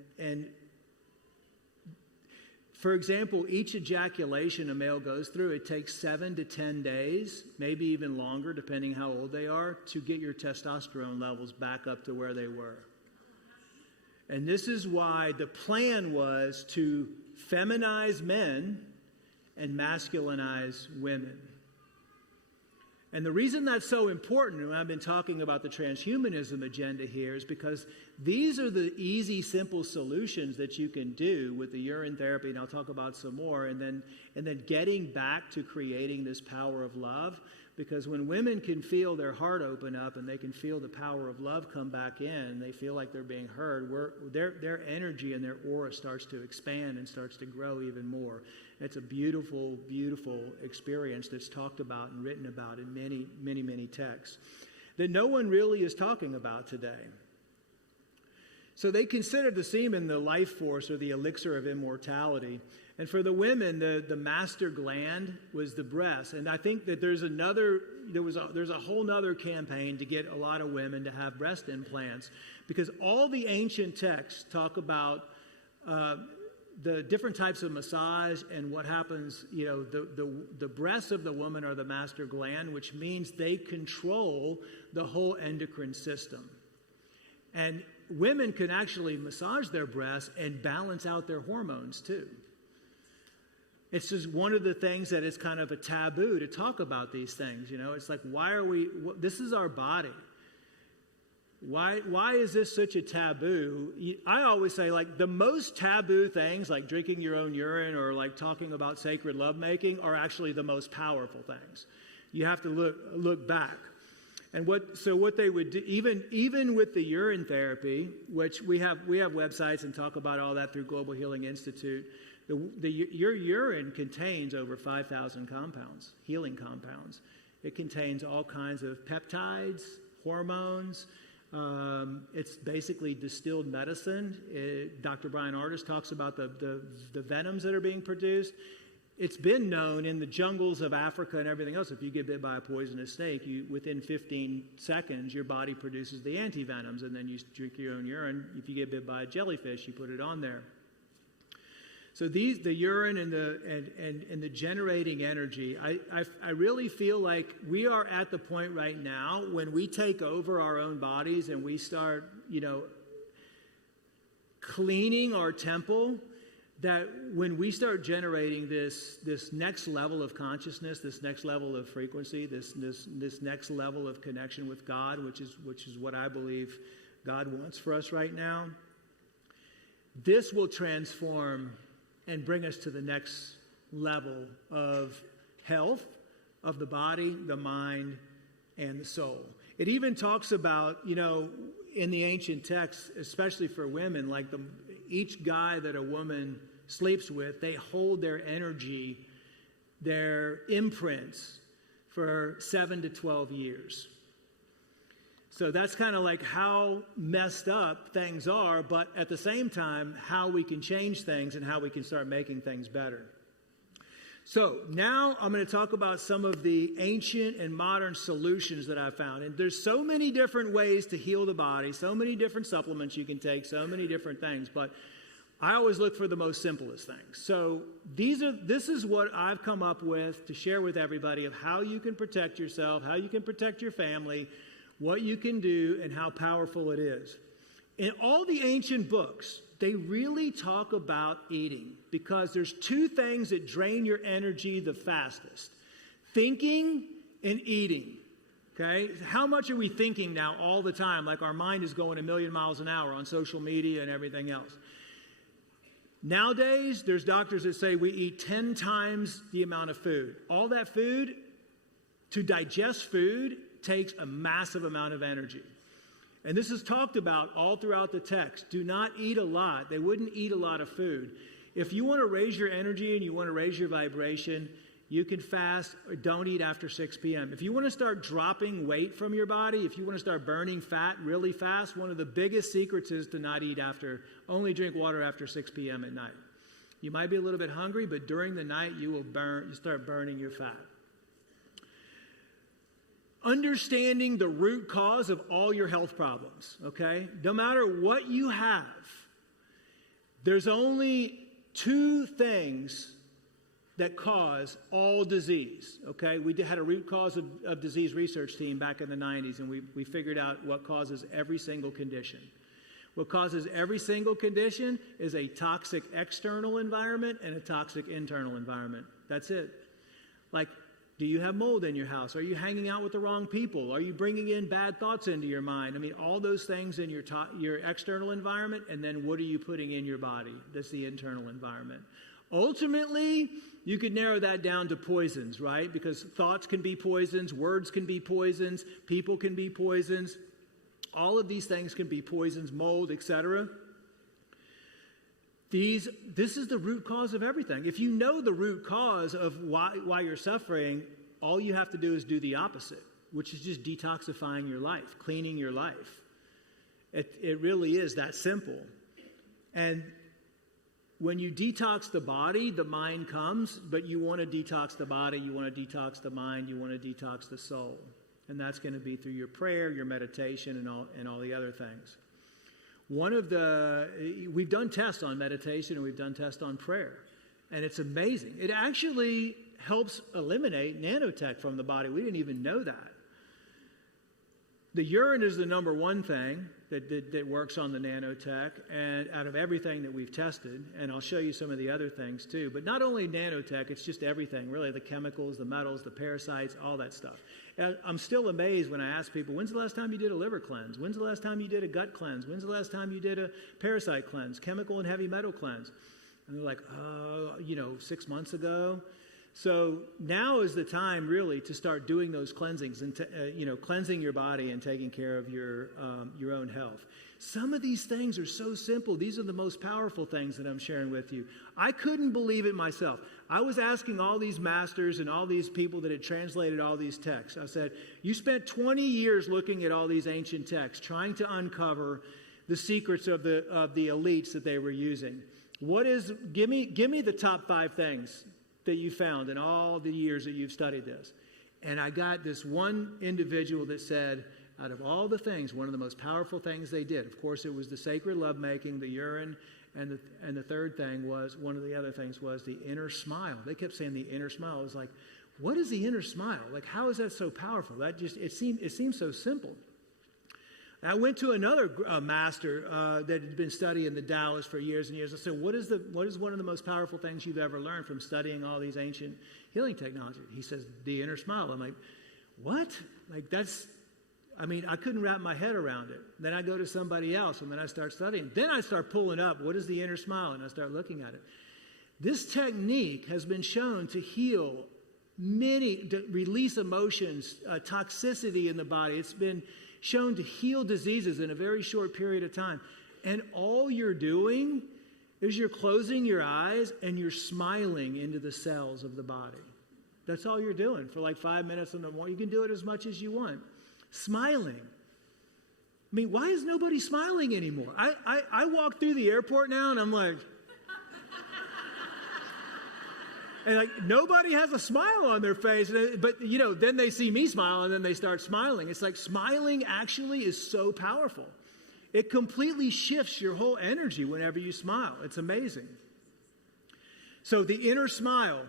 for example, each ejaculation a male goes through, it takes 7 to 10 days, maybe even longer, depending how old they are, to get your testosterone levels back up to where they were. And this is why the plan was to feminize men and masculinize women. And the reason that's so important, and I've been talking about the transhumanism agenda here, is because these are the easy, simple solutions that you can do with the urine therapy, and I'll talk about some more, and then getting back to creating this power of love. Because when women can feel their heart open up and they can feel the power of love come back in, and they feel like they're being heard, their energy and their aura starts to expand and starts to grow even more. It's a beautiful, beautiful experience that's talked about and written about in many, many, many texts that no one really is talking about today. So they considered the semen the life force or the elixir of immortality. And for the women, the master gland was the breast. And I think that there's a whole nother campaign to get a lot of women to have breast implants, because all the ancient texts talk about the different types of massage and what happens, the breasts of the woman are the master gland, which means they control the whole endocrine system. And women can actually massage their breasts and balance out their hormones too. It's just one of the things that is kind of a taboo to talk about these things. It's like, this is our body. Why is this such a taboo? I always say, like, the most taboo things, like drinking your own urine or like talking about sacred lovemaking, are actually the most powerful things. You have to look back. And what they would do, even with the urine therapy, which we have websites and talk about all that through Global Healing Institute, your urine contains over 5,000 compounds, healing compounds. It contains all kinds of peptides, hormones. It's basically distilled medicine. Dr. Brian Ardis talks about the venoms that are being produced. It's been known in the jungles of Africa and everything else, if you get bit by a poisonous snake, within 15 seconds, your body produces the antivenoms, and then you drink your own urine. If you get bit by a jellyfish, you put it on there. So the urine and the generating energy, I really feel like we are at the point right now when we take over our own bodies and we start, cleaning our temple, that when we start generating this next level of consciousness, this next level of frequency, this next level of connection with God, which is what I believe God wants for us right now, this will transform and bring us to the next level of health of the body, the mind, and the soul. It even talks about, in the ancient texts, especially for women, like each guy that a woman sleeps with, they hold their energy, their imprints, for 7 to 12 years. So that's kind of like how messed up things are, but at the same time, how we can change things and how we can start making things better. So now I'm going to talk about some of the ancient and modern solutions that I've found. And there's so many different ways to heal the body, so many different supplements you can take, so many different things, but I always look for the most simplest things. So this is what I've come up with to share with everybody of how you can protect yourself, how you can protect your family, what you can do, and how powerful it is. In all the ancient books, they really talk about eating, because there's two things that drain your energy the fastest: thinking and eating. Okay? How much are we thinking now all the time? Like our mind is going a million miles an hour on social media and everything else. Nowadays, there's doctors that say we eat 10 times the amount of food. All that food, to digest food, takes a massive amount of energy. And this is talked about all throughout the text. Do not eat a lot. They wouldn't eat a lot of food. If you want to raise your energy and you want to raise your vibration, you can fast or don't eat after 6 p.m. If you want to start dropping weight from your body, if you want to start burning fat really fast, one of the biggest secrets is to not eat only drink water after 6 p.m. at night. You might be a little bit hungry, but during the night you start burning your fat. Understanding the root cause of all your health problems, okay? No matter what you have, there's only 2 things that cause all disease, okay? We had a root cause of disease research team back in the 90s, and we figured out what causes every single condition. What causes every single condition is a toxic external environment and a toxic internal environment. That's it. Like, do you have mold in your house? Are you hanging out with the wrong people? Are you bringing in bad thoughts into your mind? I mean, all those things in your external environment, and then what are you putting in your body? That's the internal environment. Ultimately, you could narrow that down to poisons, right? Because thoughts can be poisons, words can be poisons, people can be poisons. All of these things can be poisons, mold, etc. This is the root cause of everything. If you know the root cause of why you're suffering, all you have to do is do the opposite, which is just detoxifying your life, cleaning your life. It really is that simple. And when you detox the body, the mind comes, but you want to detox the body, you want to detox the mind, you want to detox the soul. And that's going to be through your prayer, your meditation, and all the other things. We've done tests on meditation and we've done tests on prayer, and it's amazing. It actually helps eliminate nanotech from the body. We didn't even know that. The urine is the number one thing that works on the nanotech, and out of everything that we've tested, and I'll show you some of the other things too. But not only nanotech, it's just everything, really, the chemicals, the metals, the parasites, all that stuff. And I'm still amazed when I ask people, when's the last time you did a liver cleanse? When's the last time you did a gut cleanse? When's the last time you did a parasite cleanse, chemical and heavy metal cleanse? And they're like, 6 months ago. So now is the time really to start doing those cleansings and cleansing your body and taking care of your own health. Some of these things are so simple. These are the most powerful things that I'm sharing with you. I couldn't believe it myself. I was asking all these masters and all these people that had translated all these texts. I said, you spent 20 years looking at all these ancient texts, trying to uncover the secrets of the elites that they were using. Give me the top 5 things that you found in all the years that you've studied this. And I got this one individual that said, out of all the things, one of the most powerful things they did, of course, it was the sacred lovemaking, the urine, and the third thing was, one of the other things was the inner smile. They kept saying the inner smile. I was like, what is the inner smile? Like, how is that so powerful? It seems so simple. I went to another master that had been studying the Taoists for years and years. I said, what is one of the most powerful things you've ever learned from studying all these ancient healing technologies? He says, the inner smile. I'm like, what? Like, I couldn't wrap my head around it. Then I go to somebody else, and then I start studying. Then I start pulling up, what is the inner smile? And I start looking at it. This technique has been shown to heal to release emotions, toxicity in the body. It's been shown to heal diseases in a very short period of time. And all you're doing is you're closing your eyes and you're smiling into the cells of the body. That's all you're doing for like 5 minutes in the morning. You can do it as much as you want. Smiling. I mean, why is nobody smiling anymore? I walk through the airport now and I'm like, and like nobody has a smile on their face, but then they see me smile and then they start smiling. It's like smiling actually is so powerful. It completely shifts your whole energy whenever you smile. It's amazing. So the inner smile,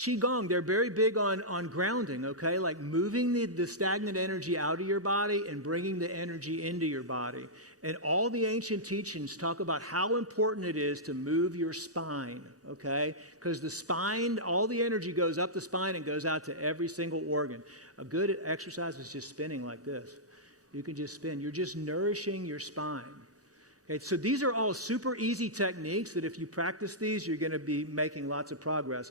Qigong, they're very big on grounding, okay? Like moving the stagnant energy out of your body and bringing the energy into your body. And all the ancient teachings talk about how important it is to move your spine, okay? Because the spine, all the energy goes up the spine and goes out to every single organ. A good exercise is just spinning like this. You can just spin. You're just nourishing your spine. Okay, so these are all super easy techniques that if you practice these, you're going to be making lots of progress.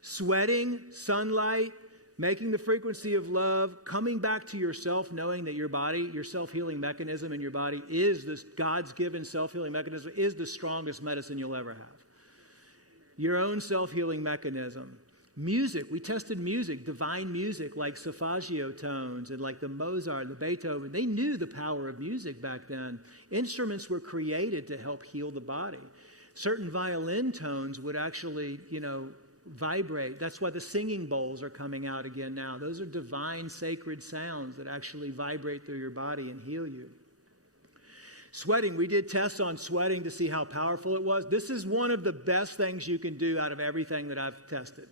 Sweating, sunlight, making the frequency of love, coming back to yourself, knowing that your body, your self-healing mechanism in your body is this God's given self-healing mechanism, is the strongest medicine you'll ever have. Your own self-healing mechanism. Music, we tested music, divine music like solfeggio tones and like the Mozart, the Beethoven. They knew the power of music back then. Instruments were created to help heal the body. Certain violin tones would actually, vibrate. That's why the singing bowls are coming out again now. Those are divine, sacred sounds that actually vibrate through your body and heal you. Sweating, we did tests on sweating to see how powerful it was. This is one of the best things you can do out of everything that I've tested.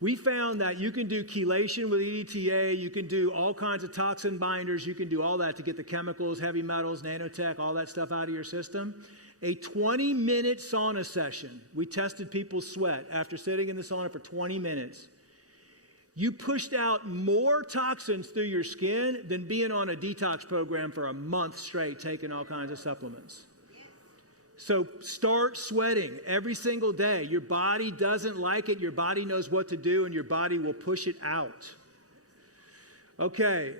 We found that you can do chelation with EDTA, you can do all kinds of toxin binders, you can do all that to get the chemicals, heavy metals, nanotech, all that stuff out of your system. A 20-minute sauna session. We tested people's sweat after sitting in the sauna for 20 minutes. You pushed out more toxins through your skin than being on a detox program for a month straight, taking all kinds of supplements. So start sweating every single day. Your body doesn't like it. Your body knows what to do, and your body will push it out. Okay.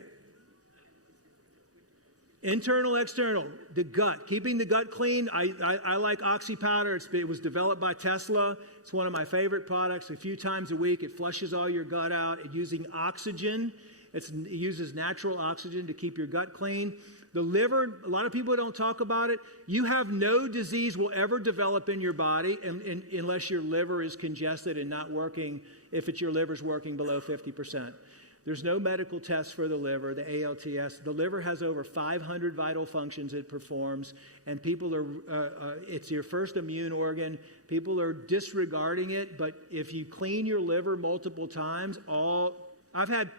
Internal, external, the gut. Keeping the gut clean. I like Oxy powder. It was developed by Tesla. It's one of my favorite products. A few times a week, it flushes all your gut out. Using oxygen. It uses natural oxygen to keep your gut clean. The liver, a lot of people don't talk about it. You have no disease will ever develop in your body unless your liver is congested and not working, if your liver's working below 50%. There's no medical test for the liver, the ALTS. The liver has over 500 vital functions it performs, and people are, it's your first immune organ. People are disregarding it, but if you clean your liver multiple times, I've had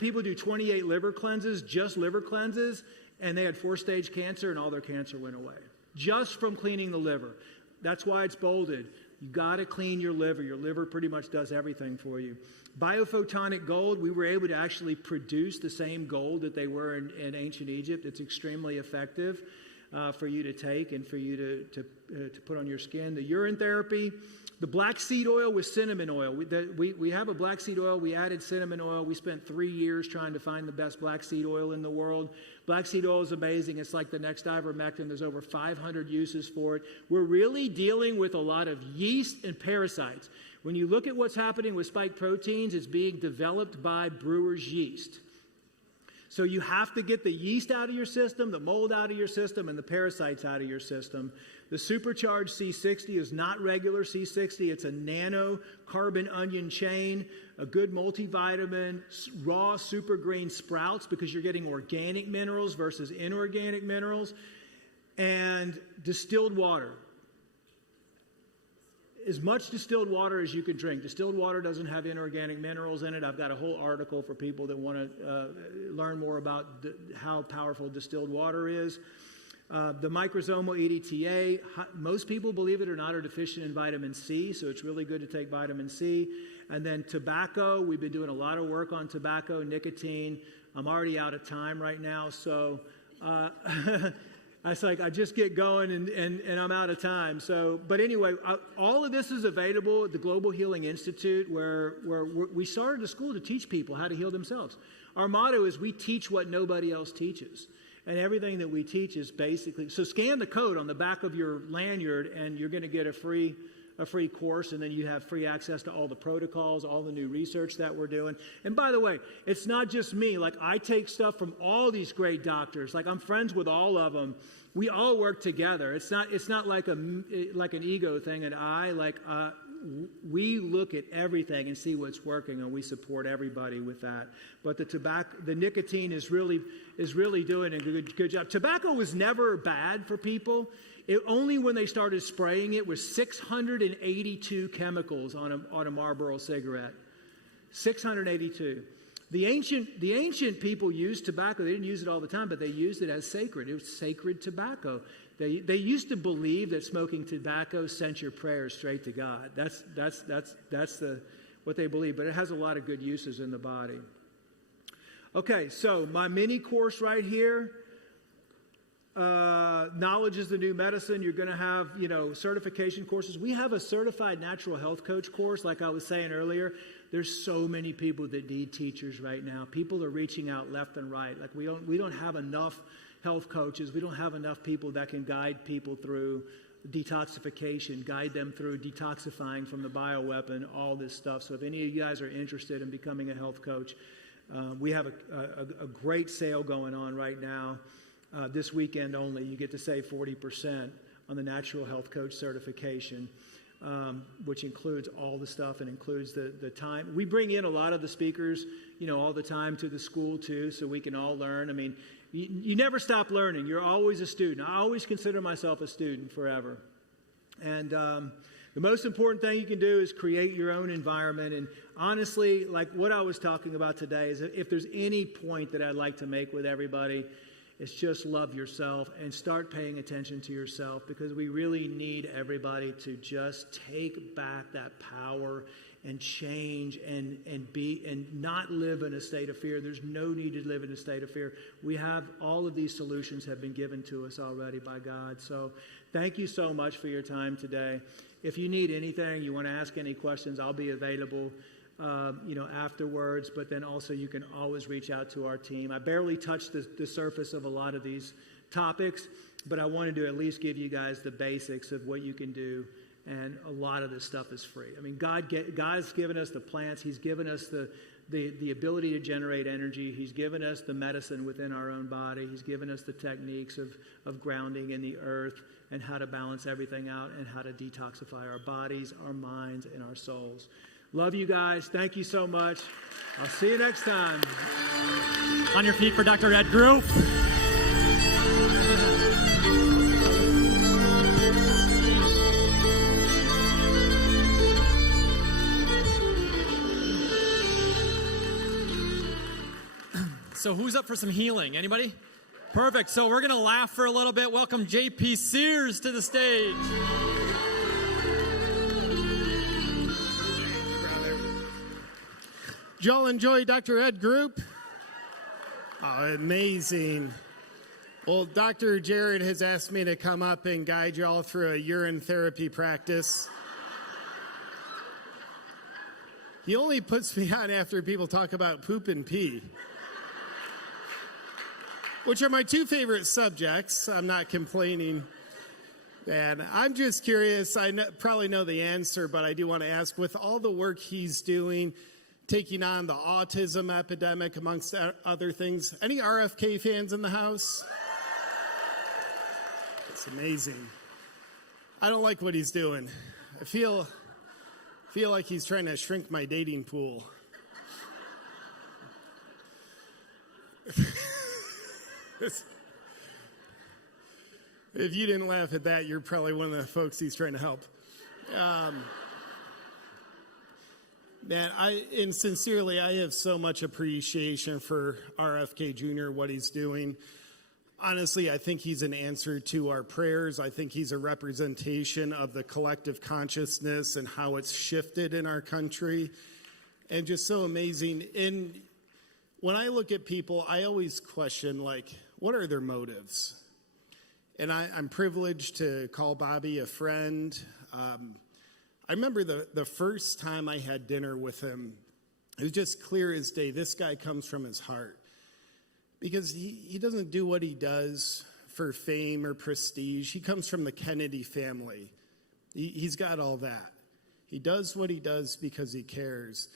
people do 28 liver cleanses, just liver cleanses, and they had 4-stage cancer, and all their cancer went away. Just from cleaning the liver. That's why it's bolded. You got to clean your liver. Your liver pretty much does everything for you. Biophotonic gold, we were able to actually produce the same gold that they were in ancient Egypt. It's extremely effective for you to take and for you to put on your skin. The urine therapy, the black seed oil with cinnamon oil. We have a black seed oil. We added cinnamon oil. We spent 3 years trying to find the best black seed oil in the world. Black seed oil is amazing. It's like the next ivermectin. There's over 500 uses for it. We're really dealing with a lot of yeast and parasites. When you look at what's happening with spike proteins, it's being developed by brewer's yeast. So you have to get the yeast out of your system, the mold out of your system, and the parasites out of your system. The supercharged C60 is not regular C60. It's a nano carbon onion chain, a good multivitamin, raw super green sprouts because you're getting organic minerals versus inorganic minerals, and distilled water. As much distilled water as you can drink. Distilled water doesn't have inorganic minerals in it. I've got a whole article for people that want to learn more about how powerful distilled water is. The microsomal EDTA, most people, believe it or not, are deficient in vitamin C, so it's really good to take vitamin C. And then tobacco, we've been doing a lot of work on tobacco, nicotine. I'm already out of time right now, so it's like I just get going and I'm out of time. So, but anyway, all of this is available at the Global Healing Institute, where we started a school to teach people how to heal themselves. Our motto is we teach what nobody else teaches. And everything that we teach is basically, so scan the code on the back of your lanyard and you're going to get a free course, and then you have free access to all the protocols, all the new research that we're doing. And by the way, it's not just me. Like, I take stuff from all these great doctors. Like, I'm friends with all of them. We all work together. It's not like an ego thing, we look at everything and see what's working, and we support everybody with that. But the nicotine is really doing a good job. Tobacco was never bad for people. Only when they started spraying it was 682 chemicals on a Marlboro cigarette. 682. The ancient people used tobacco. They didn't use it all the time, but they used it as sacred. It was sacred tobacco. They used to believe that smoking tobacco sent your prayers straight to God. That's what they believe. But it has a lot of good uses in the body. Okay, so my mini course right here. Knowledge is the new medicine. You're going to have, certification courses. We have a certified natural health coach course, like I was saying earlier. There's so many people that need teachers right now. People are reaching out left and right. Like, we don't have enough health coaches. We don't have enough people that can guide people through detoxification, guide them through detoxifying from the bioweapon, all this stuff. So if any of you guys are interested in becoming a health coach, we have a great sale going on right now. This weekend only, you get to save 40% on the natural health coach certification, which includes all the stuff and includes the time. We bring in a lot of the speakers, all the time to the school too, so we can all learn. I mean, you never stop learning. You're always a student. I always consider myself a student forever. And the most important thing you can do is create your own environment. And honestly, like what I was talking about today, is if there's any point that I'd like to make with everybody, it's just love yourself and start paying attention to yourself, because we really need everybody to just take back that power and change and not live in a state of fear. There's no need to live in a state of fear. We have all of these solutions have been given to us already by God. So thank you so much for your time today. If you need anything, you want to ask any questions, I'll be available afterwards, but then also you can always reach out to our team. I barely touched the surface of a lot of these topics, but I wanted to at least give you guys the basics of what you can do, and a lot of this stuff is free. I mean, God has given us the plants. He's given us the ability to generate energy. He's given us the medicine within our own body. He's given us the techniques of grounding in the earth and how to balance everything out and how to detoxify our bodies, our minds, and our souls. Love you guys. Thank you so much. I'll see you next time. On your feet for Dr. Ed Group. So who's up for some healing? Anybody? Perfect. So we're going to laugh for a little bit. Welcome JP Sears to the stage. Did y'all enjoy Dr. Ed Group? Oh, amazing. Well, Dr. Jared has asked me to come up and guide y'all through a urine therapy practice. He only puts me on after people talk about poop and pee, which are my two favorite subjects. I'm not complaining. And I'm just curious. I probably know the answer, but I do want to ask, with all the work he's doing, taking on the autism epidemic, amongst other things, any RFK fans in the house? It's amazing. I don't like what he's doing. I feel like he's trying to shrink my dating pool. If you didn't laugh at that, you're probably one of the folks he's trying to help. Man, sincerely, I have so much appreciation for RFK Jr., what he's doing. Honestly, I think he's an answer to our prayers. I think he's a representation of the collective consciousness and how it's shifted in our country. And just so amazing. And when I look at people, I always question, like, what are their motives? And I'm privileged to call Bobby a friend. I remember the first time I had dinner with him, it was just clear as day. This guy comes from his heart. Because he doesn't do what he does for fame or prestige. He comes from the Kennedy family. He's got all that. He does what he does because he cares.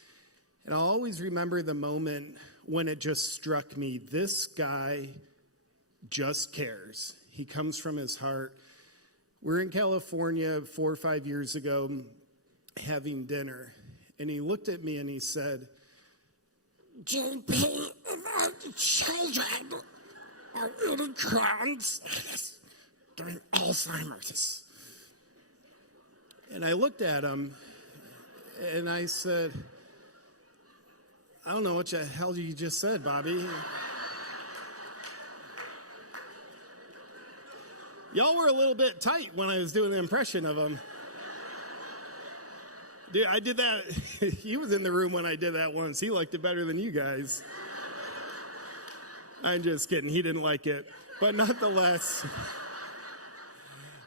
And I'll always remember the moment when it just struck me, this guy just cares. He comes from his heart. We're in California 4 or 5 years ago having dinner. And he looked at me and he said, JP, the children are eating crowns during Alzheimer's. And I looked at him and I said, I don't know what the hell you just said, Bobby. Y'all were a little bit tight when I was doing the impression of him. Dude, I did that. He was in the room when I did that once. He liked it better than you guys. I'm just kidding. He didn't like it. But nonetheless,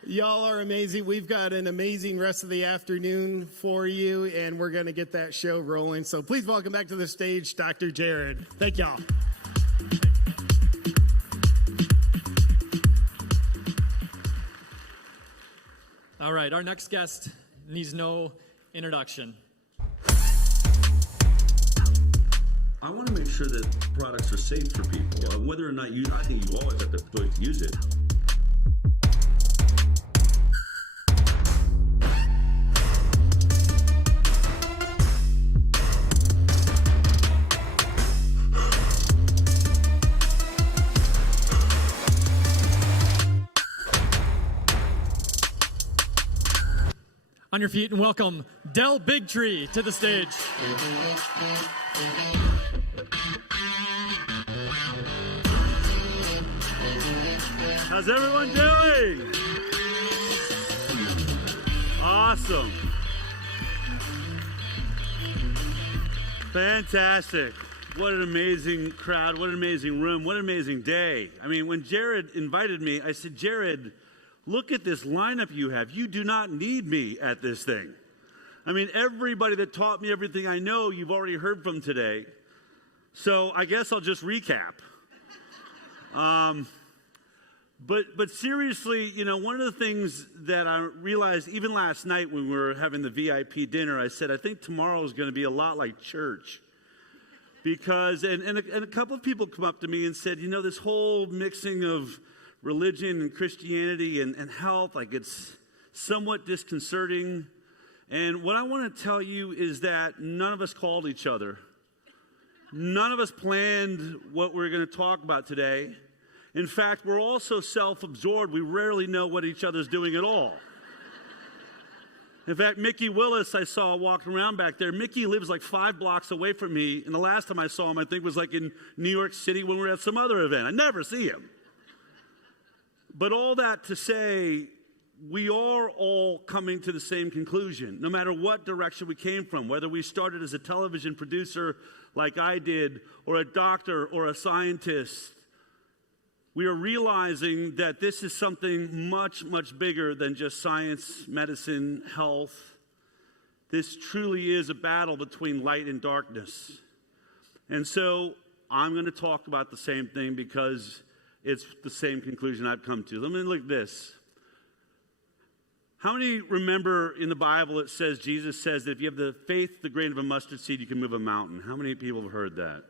y'all are amazing. We've got an amazing rest of the afternoon for you, and we're going to get that show rolling. So please welcome back to the stage, Dr. Jared. Thank y'all. All right, our next guest needs no introduction. I want to make sure that products are safe for people. Whether or not I think you always have the choice to use it. On your feet and welcome Del Bigtree to the stage. How's everyone doing? Awesome. Fantastic. What an amazing crowd. What an amazing room. What an amazing day. I mean, when Jared invited me, I said, Jared, look at this lineup you have. You do not need me at this thing. I mean, everybody that taught me everything I know, you've already heard from today. So I guess I'll just recap. But seriously, you know, one of the things that I realized even last night when we were having the VIP dinner, I said, I think tomorrow is going to be a lot like church. Because, and a couple of people come up to me and said, you know, this whole mixing of religion and Christianity and health, like it's somewhat disconcerting. And what I want to tell you is that none of us called each other. None of us planned what we're going to talk about today. In fact, we're all so self-absorbed, we rarely know what each other's doing at all. In fact, Mikki Willis, I saw walking around back there. Mikki lives like 5 blocks away from me, and the last time I saw him, I think, was like in New York City when we were at some other event. I never see him. But all that to say, we are all coming to the same conclusion, no matter what direction we came from, whether we started as a television producer like I did, or a doctor, or a scientist. We are realizing that this is something much, much bigger than just science, medicine, health. This truly is a battle between light and darkness. And so I'm going to talk about the same thing because it's the same conclusion I've come to. Let me look at this. How many remember in the Bible it says, Jesus says that if you have the faith, the grain of a mustard seed, you can move a mountain? How many people have heard that?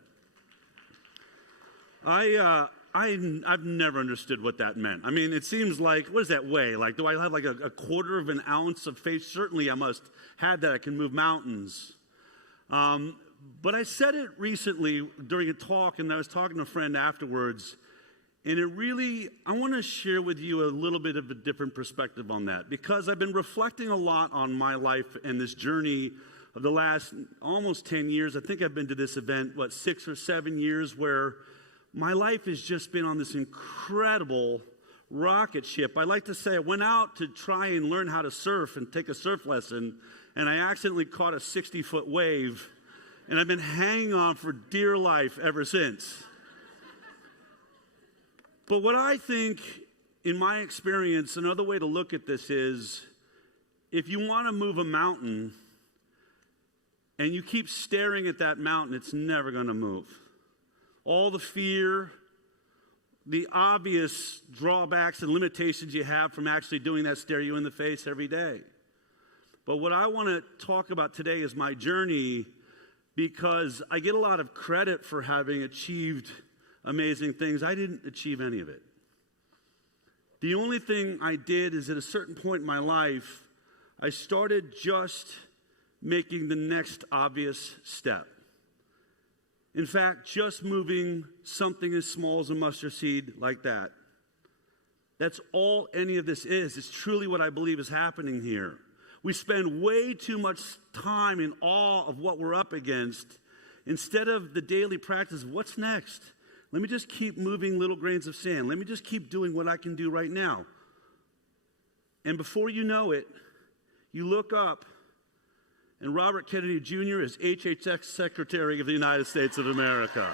I've never understood what that meant. I mean, it seems like, what does that weigh? Like, do I have like a quarter of an ounce of faith? Certainly I must have that. I can move mountains. But I said it recently during a talk, and I was talking to a friend afterwards, and I want to share with you a little bit of a different perspective on that, because I've been reflecting a lot on my life and this journey of the last almost 10 years. I think I've been to this event, 6 or 7 years, where my life has just been on this incredible rocket ship. I like to say I went out to try and learn how to surf and take a surf lesson, and I accidentally caught a 60-foot wave, and I've been hanging on for dear life ever since. But what I think, in my experience, another way to look at this is, if you want to move a mountain and you keep staring at that mountain, it's never going to move. All the fear, the obvious drawbacks and limitations you have from actually doing that stare you in the face every day. But what I want to talk about today is my journey, because I get a lot of credit for having achieved amazing things. I didn't achieve any of it. The only thing I did is at a certain point in my life, I started just making the next obvious step. In fact, just moving something as small as a mustard seed like that. That's all any of this is. It's truly what I believe is happening here. We spend way too much time in awe of what we're up against instead of the daily practice of what's next. Let me just keep moving little grains of sand. Let me just keep doing what I can do right now. And before you know it, you look up, and Robert Kennedy Jr. is HHS Secretary of the United States of America.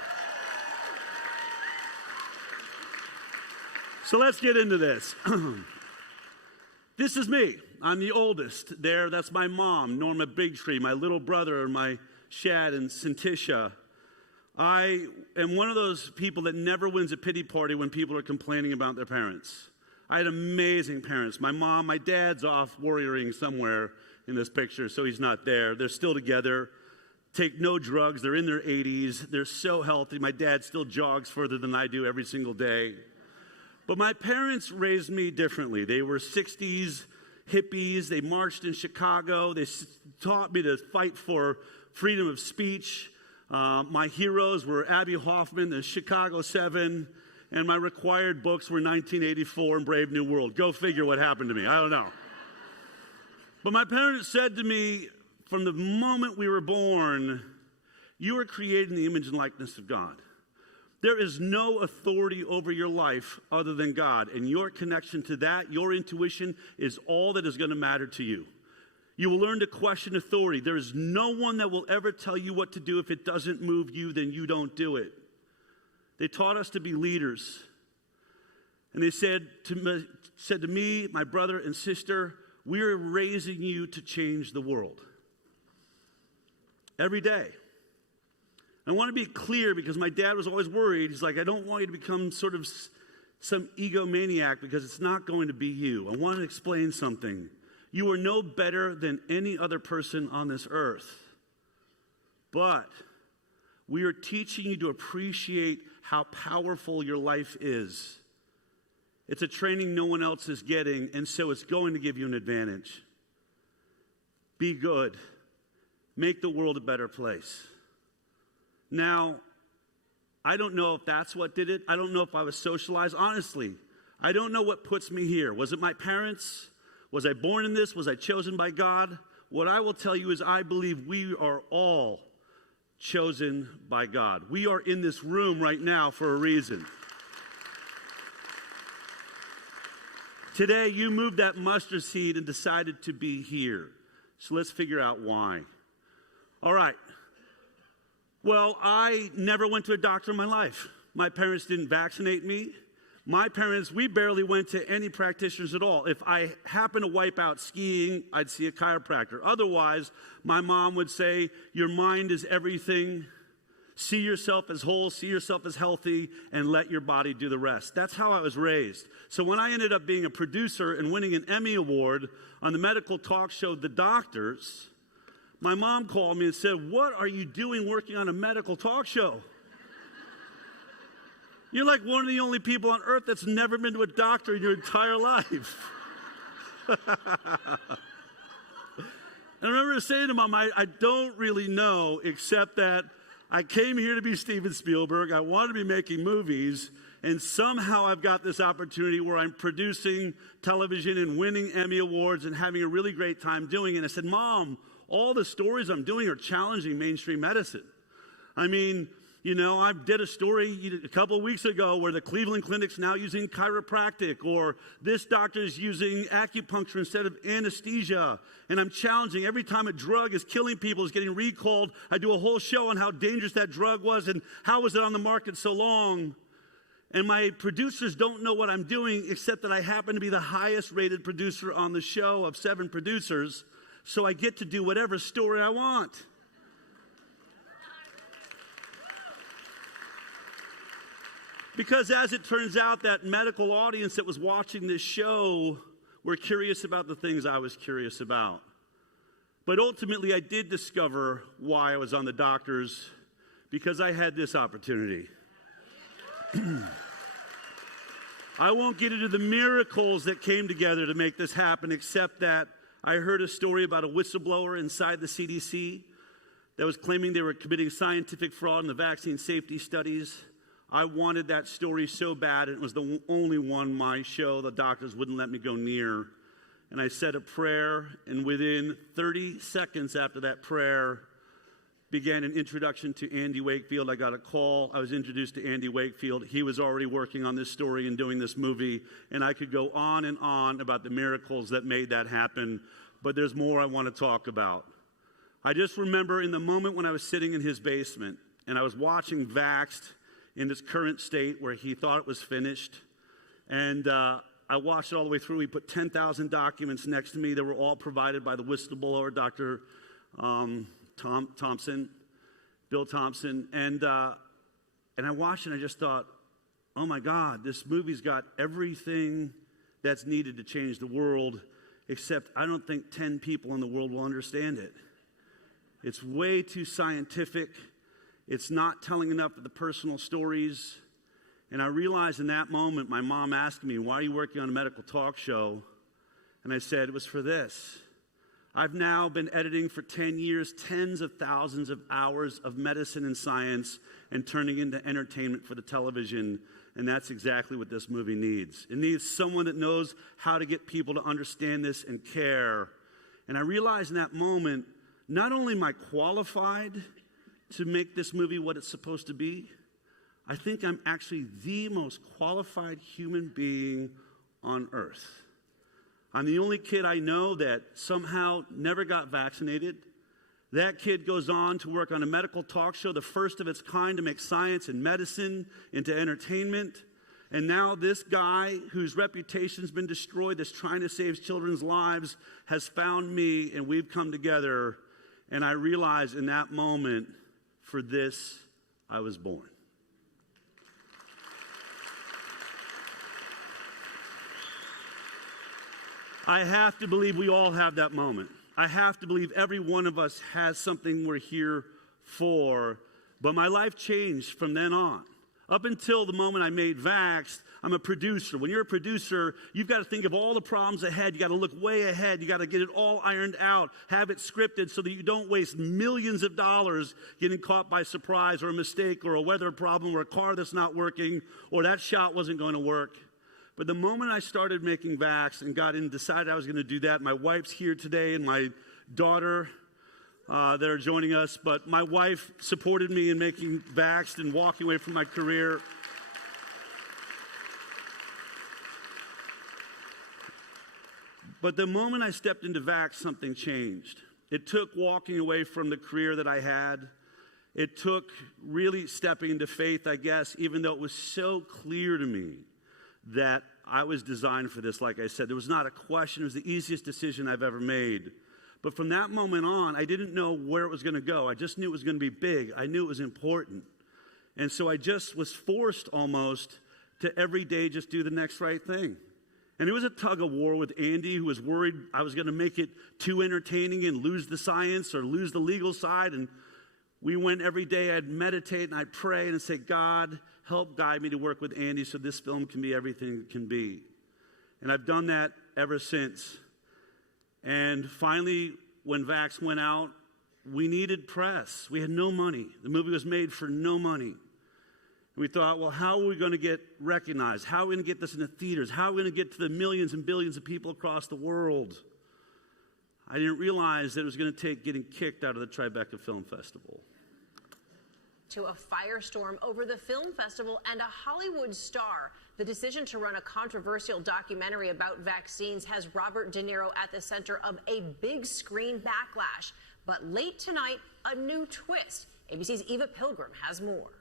So let's get into this. This is me. I'm the oldest. That's my mom, Norma Bigtree, my little brother, my Shad and Cintisha. I am one of those people that never wins a pity party when people are complaining about their parents. I had amazing parents. My dad's off warrioring somewhere in this picture, so he's not there. They're still together, take no drugs. They're in their 80s. They're so healthy. My dad still jogs further than I do every single day. But my parents raised me differently. They were 60s hippies. They marched in Chicago. They taught me to fight for freedom of speech. My heroes were Abby Hoffman, the Chicago 7, and my required books were 1984 and Brave New World. Go figure what happened to me. I don't know. But my parents said to me, from the moment we were born, you are created in the image and likeness of God. There is no authority over your life other than God, and your connection to that, your intuition, is all that is going to matter to you. You will learn to question authority. There is no one that will ever tell you what to do. If it doesn't move you, then you don't do it. They taught us to be leaders. And they said to me, my brother and sister, we are raising you to change the world. Every day. I want to be clear because my dad was always worried. He's like, I don't want you to become sort of some egomaniac because it's not going to be you. I want to explain something. You are no better than any other person on this earth. But we are teaching you to appreciate how powerful your life is. It's a training no one else is getting, and so it's going to give you an advantage. be good, make the world a better place. Now, I don't know if that's what did it. I don't know if I was socialized. Honestly, I don't know what puts me here. Was it my parents? Was I born in this? Was I chosen by God? What I will tell you is I believe we are all chosen by God. We are in this room right now for a reason. Today, you moved that mustard seed and decided to be here. So let's figure out why. All right. Well, I never went to a doctor in my life. My parents didn't vaccinate me. My parents, we barely went to any practitioners at all. If I happened to wipe out skiing, I'd see a chiropractor. Otherwise, my mom would say, your mind is everything. See yourself as whole, see yourself as healthy, and let your body do the rest. That's how I was raised. So when I ended up being a producer and winning an Emmy Award on the medical talk show The Doctors, my mom called me and said, what are you doing working on a medical talk show? You're like one of the only people on earth that's never been to a doctor in your entire life. And I remember saying to Mom, I don't really know, except that I came here to be Steven Spielberg. I want to be making movies. And somehow I've got this opportunity where I'm producing television and winning Emmy Awards and having a really great time doing it. And I said, Mom, all the stories I'm doing are challenging mainstream medicine. I mean, you know, I did a story a couple of weeks ago where the Cleveland Clinic's now using chiropractic, or this doctor's using acupuncture instead of anesthesia. And I'm challenging every time a drug is killing people, is getting recalled. I do a whole show on how dangerous that drug was and how was it on the market so long. And my producers don't know what I'm doing, except that I happen to be the highest rated producer on the show of 7 producers. So I get to do whatever story I want. Because as it turns out, that medical audience that was watching this show were curious about the things I was curious about. But ultimately, I did discover why I was on The Doctors, because I had this opportunity. I won't get into the miracles that came together to make this happen, except that I heard a story about a whistleblower inside the CDC that was claiming they were committing scientific fraud in the vaccine safety studies. I wanted that story so bad, and it was the only one my show, The Doctors, wouldn't let me go near. And I said a prayer, and within 30 seconds after that prayer began an introduction to Andy Wakefield. I got a call. I was introduced to Andy Wakefield. He was already working on this story and doing this movie, and I could go on and on about the miracles that made that happen, but there's more I want to talk about. I just remember in the moment when I was sitting in his basement, and I was watching Vaxxed in its current state where he thought it was finished. And I watched it all the way through. He put 10,000 documents next to me. They were all provided by the whistleblower, Dr. Thompson, Bill Thompson. And I watched it and I just thought, oh my God, this movie's got everything that's needed to change the world, except I don't think 10 people in the world will understand it. It's way too scientific. It's not telling enough of the personal stories. And I realized in that moment, my mom asked me, why are you working on a medical talk show? And I said, it was for this. I've now been editing for 10 years, tens of thousands of hours of medicine and science, and turning into entertainment for the television. And that's exactly what this movie needs. It needs someone that knows how to get people to understand this and care. And I realized in that moment, not only am I qualified to make this movie what it's supposed to be, I think I'm actually the most qualified human being on earth. I'm the only kid I know that somehow never got vaccinated. That kid goes on to work on a medical talk show, the first of its kind to make science and medicine into entertainment. And now this guy whose reputation's been destroyed, that's trying to save children's lives, has found me, and we've come together. And I realized in that moment, for this, I was born. I have to believe we all have that moment. I have to believe every one of us has something we're here for. But my life changed from then on. Up until the moment I made Vaxxed, I'm a producer. When you're a producer, you've got to think of all the problems ahead. You got to look way ahead. You got to get it all ironed out, have it scripted so that you don't waste millions of dollars getting caught by surprise or a mistake or a weather problem or a car that's not working or that shot wasn't going to work. But the moment I started making Vaxxed and got in, decided I was going to do that, my wife's here today and my daughter that are joining us, but my wife supported me in making Vaxxed and walking away from my career. But the moment I stepped into Vaxxed, something changed. It took walking away from the career that I had. It took really stepping into faith, I guess, even though it was so clear to me that I was designed for this. Like I said, there was not a question. It was the easiest decision I've ever made. But from that moment on, I didn't know where it was going to go. I just knew it was going to be big. I knew it was important. And so I just was forced almost to every day just do the next right thing. And it was a tug of war with Andy, who was worried I was going to make it too entertaining and lose the science or lose the legal side. And we went every day, I'd meditate and I'd pray and say, God, help guide me to work with Andy so this film can be everything it can be. And I've done that ever since. And finally, when Vaxxed went out, we needed press. We had no money. The movie was made for no money. And we thought, well, how are we going to get recognized? How are we going to get this in the theaters? How are we going to get to the millions and billions of people across the world? I didn't realize that it was going to take getting kicked out of the Tribeca Film Festival. To a firestorm over the film festival and a Hollywood star. The decision to run a controversial documentary about vaccines has Robert De Niro at the center of a big screen backlash. But late tonight, a new twist. ABC's Eva Pilgrim has more.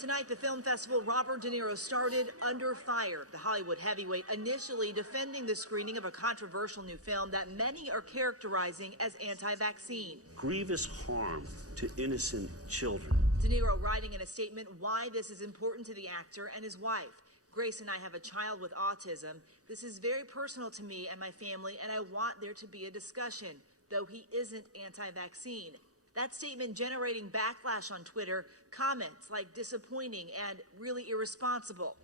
Tonight, the film festival Robert De Niro started under fire. The Hollywood heavyweight initially defending the screening of a controversial new film that many are characterizing as anti-vaccine. Grievous harm to innocent children. De Niro writing in a statement why this is important to the actor and his wife. Grace and I have a child with autism. This is very personal to me and my family, and I want there to be a discussion, though he isn't anti-vaccine. That statement generating backlash on Twitter, comments like disappointing and really irresponsible.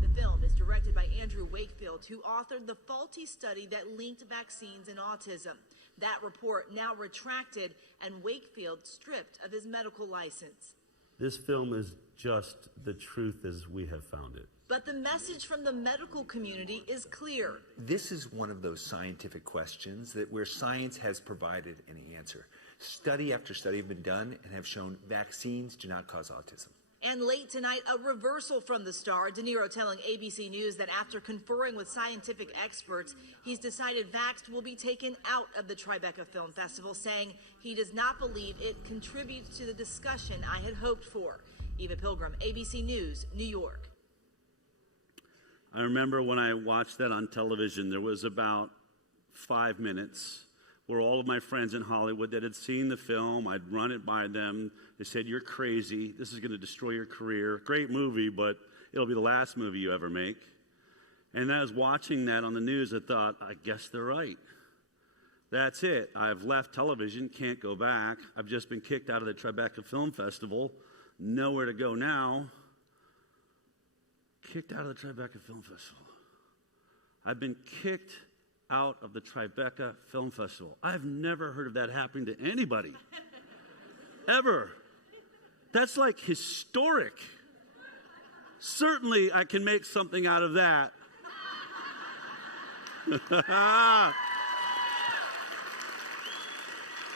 The film is directed by Andrew Wakefield, who authored the faulty study that linked vaccines and autism. That report now retracted and Wakefield stripped of his medical license. This film is just the truth as we have found it. But the message from the medical community is clear. This is one of those scientific questions that where science has provided an answer. Study after study have been done and have shown vaccines do not cause autism. And late tonight, a reversal from the star. De Niro telling ABC News that after conferring with scientific experts, he's decided Vaxxed will be taken out of the Tribeca Film Festival, saying he does not believe it contributes to the discussion I had hoped for. Eva Pilgrim, ABC News, New York. I remember when I watched that on television, there was about 5 minutes where all of my friends in Hollywood that had seen the film, I'd run it by them. They said, "You're crazy. This is going to destroy your career. Great movie, but it'll be the last movie you ever make." And I was watching that on the news. I thought, I guess they're right. That's it. I've left television, can't go back. I've just been kicked out of the Tribeca Film Festival. Nowhere to go now. Kicked out of the Tribeca Film Festival. I've been kicked out of the Tribeca Film Festival. I've never heard of that happening to anybody. Ever. That's like historic. Certainly I can make something out of that.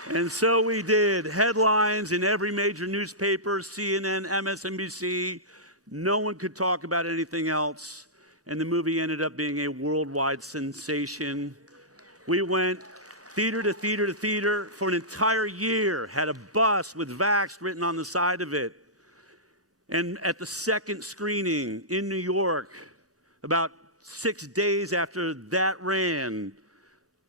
And so we did. Headlines in every major newspaper, CNN, MSNBC. No one could talk about anything else. And the movie ended up being a worldwide sensation. We went theater to theater to theater for an entire year, had a bus with Vaxxed written on the side of it. And at the second screening in New York, about 6 days after that ran,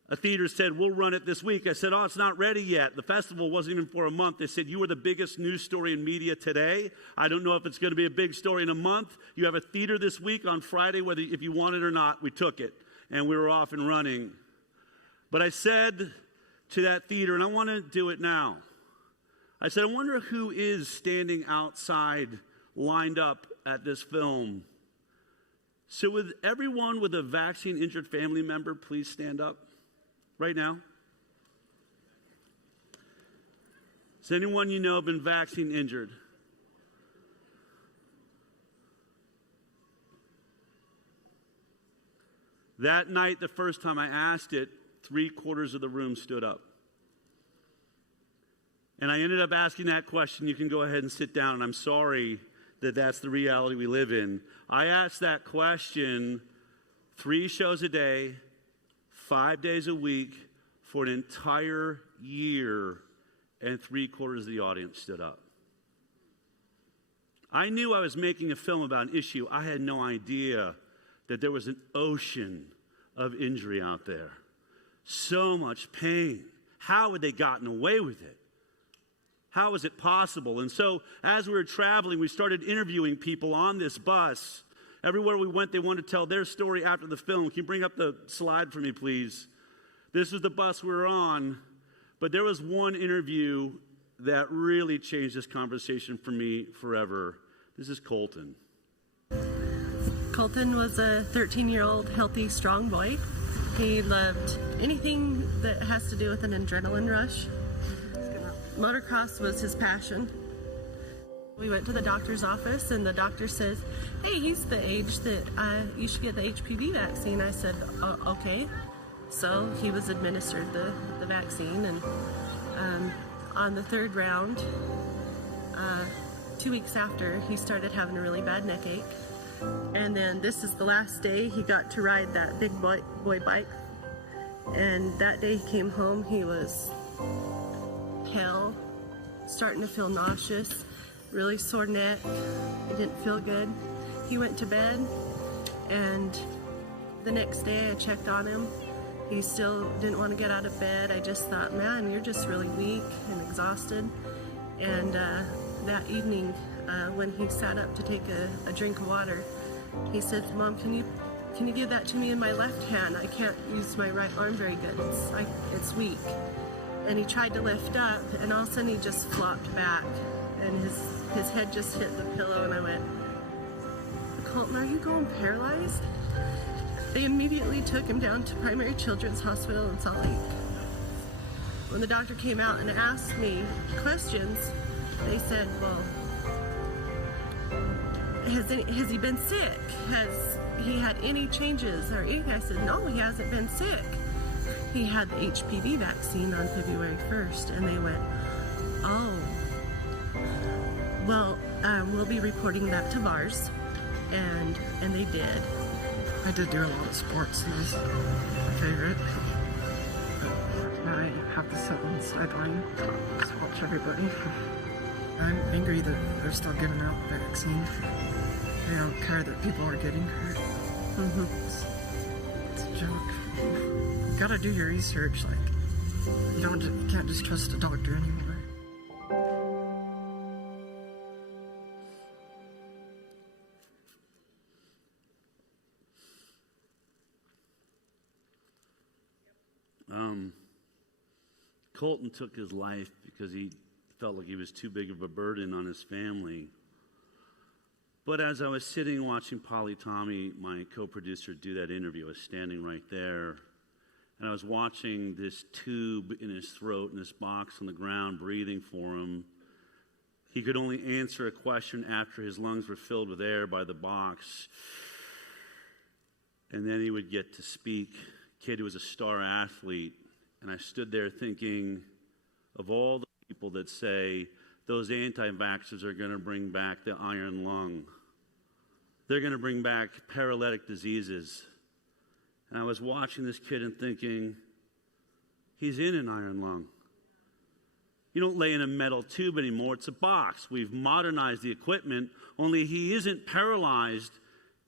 a theater said, "We'll run it this week." I said, "Oh, it's not ready yet." The festival wasn't even for a month. They said, "You were the biggest news story in media today. I don't know if it's going to be a big story in a month. You have a theater this week on Friday, if you want it or not." We took it, and we were off and running. But I said to that theater, and I want to do it now, I said, I wonder who is standing outside lined up at this film. So with everyone with a vaccine-injured family member, please stand up right now. Has anyone you know been vaccine-injured? That night, the first time I asked it, 3/4 of the room stood up. And I ended up asking that question. You can go ahead and sit down, and I'm sorry that that's the reality we live in. I asked that question 3 shows a day, 5 days a week, for an entire year, and 3/4 of the audience stood up. I knew I was making a film about an issue. I had no idea that there was an ocean of injury out there. So much pain. How had they gotten away with it? How was it possible? And so as we were traveling, we started interviewing people on this bus. Everywhere we went, they wanted to tell their story after the film. Can you bring up the slide for me, please? This was the bus we were on. But there was one interview that really changed this conversation for me forever. This is Colton. Colton was a 13-year-old healthy, strong boy. He loved anything that has to do with an adrenaline rush. Motocross was his passion. We went to the doctor's office, and the doctor says, hey, he's the age that you should get the HPV vaccine. I said, okay. So he was administered the vaccine, and on the 3rd round, 2 weeks after, he started having a really bad neck ache. And then this is the last day he got to ride that big boy bike. And that day he came home, he was pale, starting to feel nauseous, really sore neck. It didn't feel good. He went to bed, and the next day I checked on him. He still didn't want to get out of bed. I just thought, man, you're just really weak and exhausted. And that evening, when he sat up to take a drink of water, he said, Mom, can you give that to me in my left hand? I can't use my right arm very good. It's weak. And he tried to lift up, and all of a sudden he just flopped back, and his head just hit the pillow, and I went, Colton, are you going paralyzed? They immediately took him down to Primary Children's Hospital in Salt Lake. When the doctor came out and asked me questions, they said, well, has he been sick? Has he had any changes or anything? I said, no, he hasn't been sick. He had the HPV vaccine on February 1st, and they went, oh, well, we'll be reporting that to VARS, and they did. I did do a lot of sports, and it was my favorite. But now I have to sit on the sideline, just watch everybody. I'm angry that they're still giving out the vaccine. They don't care that people are getting hurt. It's a joke. You gotta do your research. Like, you can't just trust a doctor anymore. Colton took his life because he felt like he was too big of a burden on his family. But as I was sitting watching Polly Tommy, my co-producer, do that interview, I was standing right there, and I was watching this tube in his throat and this box on the ground breathing for him. He could only answer a question after his lungs were filled with air by the box, and then he would get to speak. Kid who was a star athlete. And I stood there thinking of all the people that say those anti-vaxxers are going to bring back the iron lung. They're going to bring back paralytic diseases. And I was watching this kid and thinking, he's in an iron lung. You don't lay in a metal tube anymore. It's a box. We've modernized the equipment, only he isn't paralyzed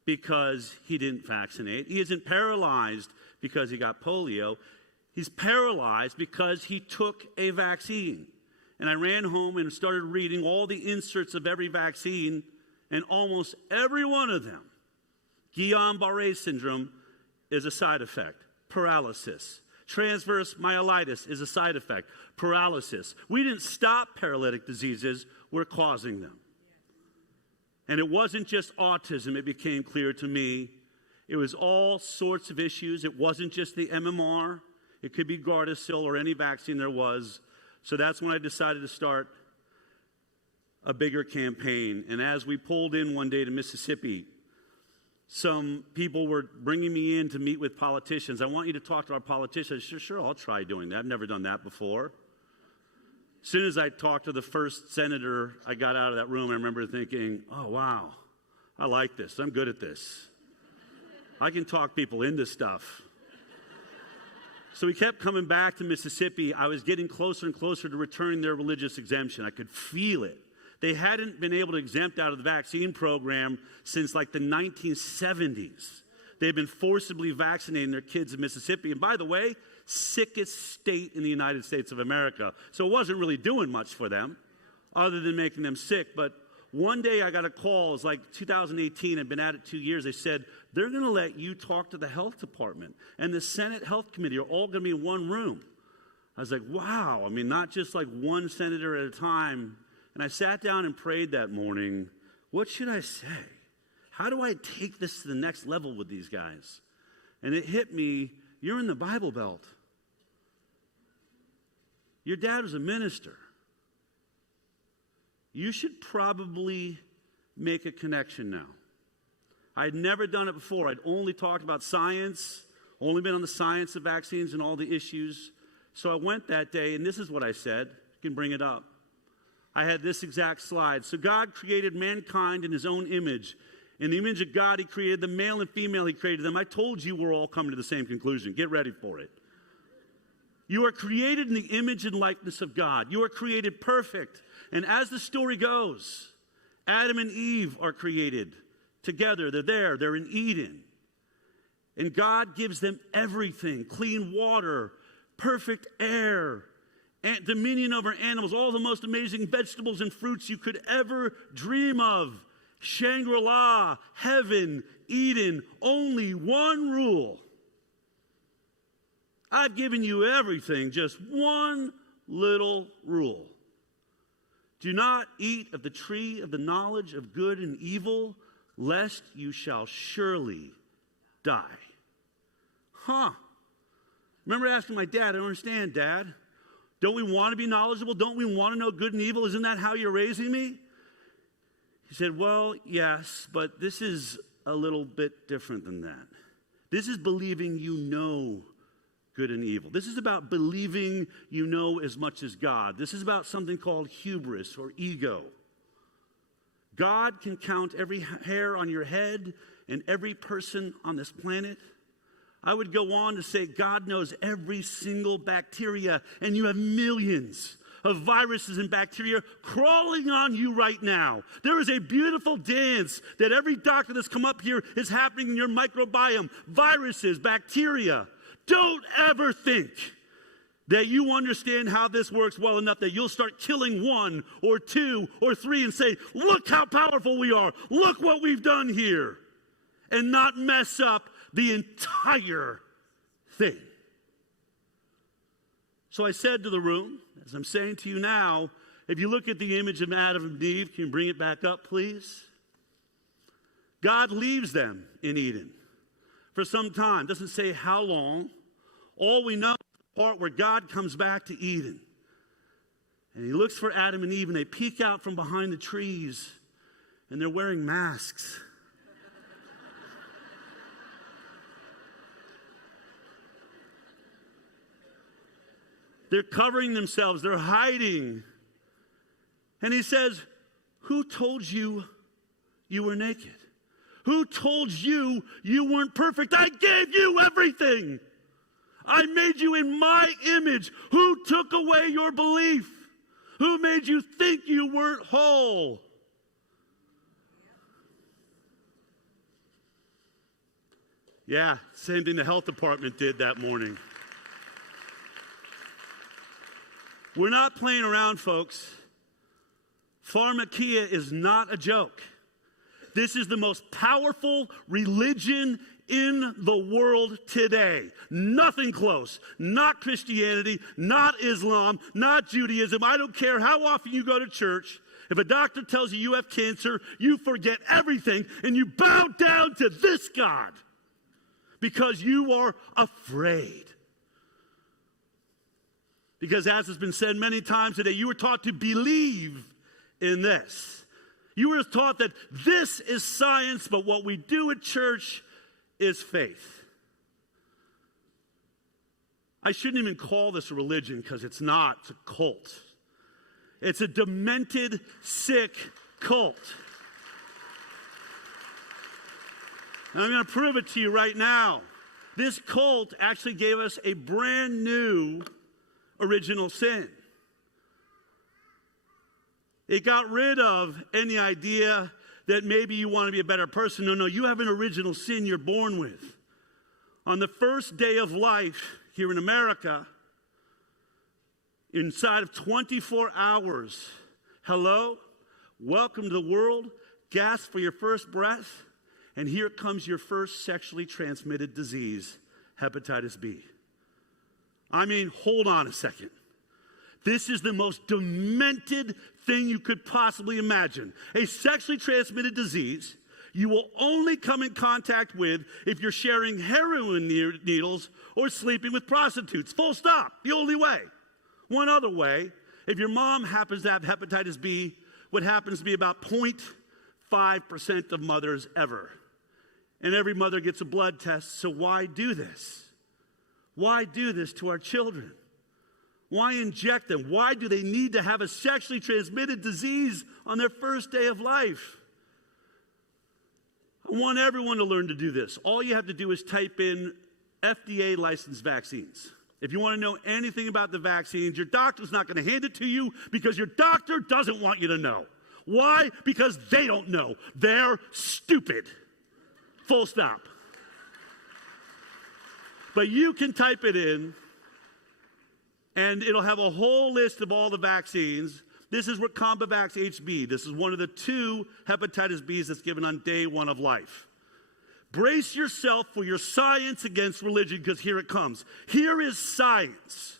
because he didn't vaccinate. He isn't paralyzed because he got polio. He's paralyzed because he took a vaccine. And I ran home and started reading all the inserts of every vaccine, and almost every one of them, Guillain-Barré syndrome is a side effect, paralysis. Transverse myelitis is a side effect. Paralysis. We didn't stop paralytic diseases, we're causing them. And it wasn't just autism, it became clear to me. It was all sorts of issues. It wasn't just the MMR. It could be Gardasil or any vaccine there was. So that's when I decided to start a bigger campaign. And as we pulled in one day to Mississippi, some people were bringing me in to meet with politicians. I want you to talk to our politicians. Sure, I'll try doing that. I've never done that before. As soon as I talked to the first senator, I got out of that room. I remember thinking, oh, wow, I like this. I'm good at this. I can talk people into stuff. So we kept coming back to Mississippi. I was getting closer and closer to returning their religious exemption. I could feel it. They hadn't been able to exempt out of the vaccine program since like the 1970s. They've been forcibly vaccinating their kids in Mississippi. And by the way, sickest state in the United States of America. So it wasn't really doing much for them other than making them sick. But one day I got a call. It was like 2018. I'd been at it 2 years. They said, they're going to let you talk to the health department. And the Senate Health Committee are all going to be in one room. I was like, wow. I mean, not just like one senator at a time. And I sat down and prayed that morning, what should I say? How do I take this to the next level with these guys? And it hit me, you're in the Bible Belt. Your dad was a minister. You should probably make a connection now. I had never done it before. I'd only talked about science, only been on the science of vaccines and all the issues. So I went that day, and this is what I said. You can bring it up. I had this exact slide. So God created mankind in his own image. In the image of God, he created the male and female, he created them. I told you we're all coming to the same conclusion. Get ready for it. You are created in the image and likeness of God. You are created perfect. And as the story goes, Adam and Eve are created together. They're there. They're in Eden. And God gives them everything. Clean water, perfect air, and dominion over animals, all the most amazing vegetables and fruits you could ever dream of. Shangri-La, heaven, Eden, only one rule. I've given you everything, just one little rule. Do not eat of the tree of the knowledge of good and evil, lest you shall surely die. Remember asking my dad, I don't understand, Dad. Don't we want to be knowledgeable? Don't we want to know good and evil? Isn't that how you're raising me? He said, well, yes, but this is a little bit different than that. This is believing you know good and evil. This is about believing you know as much as God. This is about something called hubris or ego. God can count every hair on your head and every person on this planet. I would go on to say God knows every single bacteria, and you have millions of viruses and bacteria crawling on you right now. There is a beautiful dance that every doctor that's come up here is happening in your microbiome. Viruses, bacteria. Don't ever think that you understand how this works well enough that you'll start killing one or two or three and say, look how powerful we are. Look what we've done here. And not mess up the entire thing. So I said to the room, as I'm saying to you now, if you look at the image of Adam and Eve, can you bring it back up, please? God leaves them in Eden for some time. Doesn't say how long. All we know is the part where God comes back to Eden. And he looks for Adam and Eve, and they peek out from behind the trees, and they're wearing masks. They're covering themselves. They're hiding. And he says, who told you you were naked? Who told you you weren't perfect? I gave you everything. I made you in my image. Who took away your belief? Who made you think you weren't whole? Yeah, same thing the health department did that morning. We're not playing around, folks. Pharmakia is not a joke. This is the most powerful religion in the world today. Nothing close. Not Christianity, not Islam, not Judaism. I don't care how often you go to church. If a doctor tells you you have cancer, you forget everything and you bow down to this God because you are afraid. Because as has been said many times today, you were taught to believe in this. You were taught that this is science, but what we do at church is faith. I shouldn't even call this a religion because it's not. It's a cult. It's a demented, sick cult. And I'm going to prove it to you right now. This cult actually gave us a brand new original sin. It got rid of any idea that maybe you want to be a better person. No, you have an original sin you're born with. On the first day of life here in America, inside of 24 hours, hello, welcome to the world, gasp for your first breath, and here comes your first sexually transmitted disease, hepatitis B. I mean, hold on a second. This is the most demented thing you could possibly imagine. A sexually transmitted disease you will only come in contact with if you're sharing heroin needles or sleeping with prostitutes. Full stop. The only way. One other way, if your mom happens to have hepatitis B, what happens to be about 0.5% of mothers ever. And every mother gets a blood test, so why do this? Why do this to our children? Why inject them? Why do they need to have a sexually transmitted disease on their first day of life? I want everyone to learn to do this. All you have to do is type in FDA licensed vaccines. If you want to know anything about the vaccines, your doctor's not going to hand it to you because your doctor doesn't want you to know. Why? Because they don't know. They're stupid. Full stop. But you can type it in, and it'll have a whole list of all the vaccines. This is Recombavax HB. This is one of the 2 hepatitis Bs that's given on day 1 of life. Brace yourself for your science against religion, because here it comes. Here is science.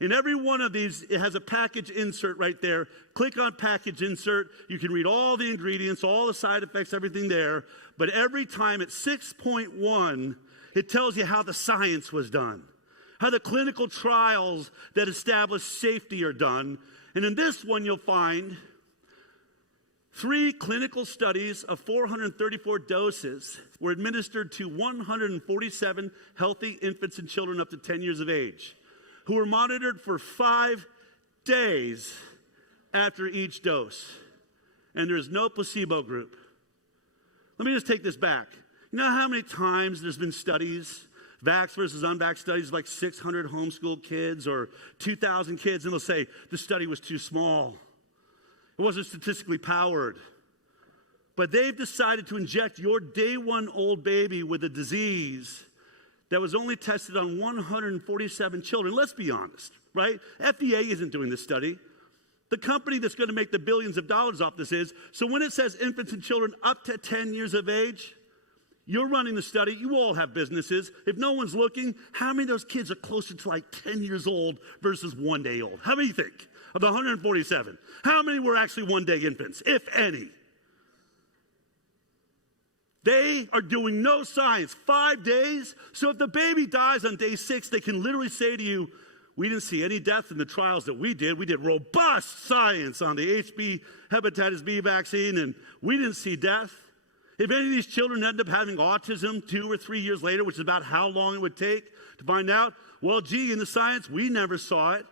In every one of these, it has a package insert right there. Click on package insert. You can read all the ingredients, all the side effects, everything there. But every time at 6.1, it tells you how the science was done, how the clinical trials that establish safety are done. And in this one, you'll find 3 clinical studies of 434 doses were administered to 147 healthy infants and children up to 10 years of age, who were monitored for 5 days after each dose. And there's no placebo group. Let me just take this back. You know how many times there's been studies, vax versus unvax studies, like 600 homeschooled kids or 2,000 kids, and they'll say the study was too small. It wasn't statistically powered. But they've decided to inject your day 1 old baby with a disease that was only tested on 147 children. Let's be honest, right? FDA isn't doing this study. The company that's going to make the billions of dollars off this is. So when it says infants and children up to 10 years of age, you're running the study. You all have businesses. If no one's looking, how many of those kids are closer to like 10 years old versus 1 day old? How many think? Of the 147, how many were actually 1-day infants, if any? They are doing no science. 5 days. So if the baby dies on day 6, they can literally say to you, we didn't see any death in the trials that we did. We did robust science on the hepatitis B vaccine, and we didn't see death. If any of these children end up having autism 2 or 3 years later, which is about how long it would take to find out, well, gee, in the science, we never saw it.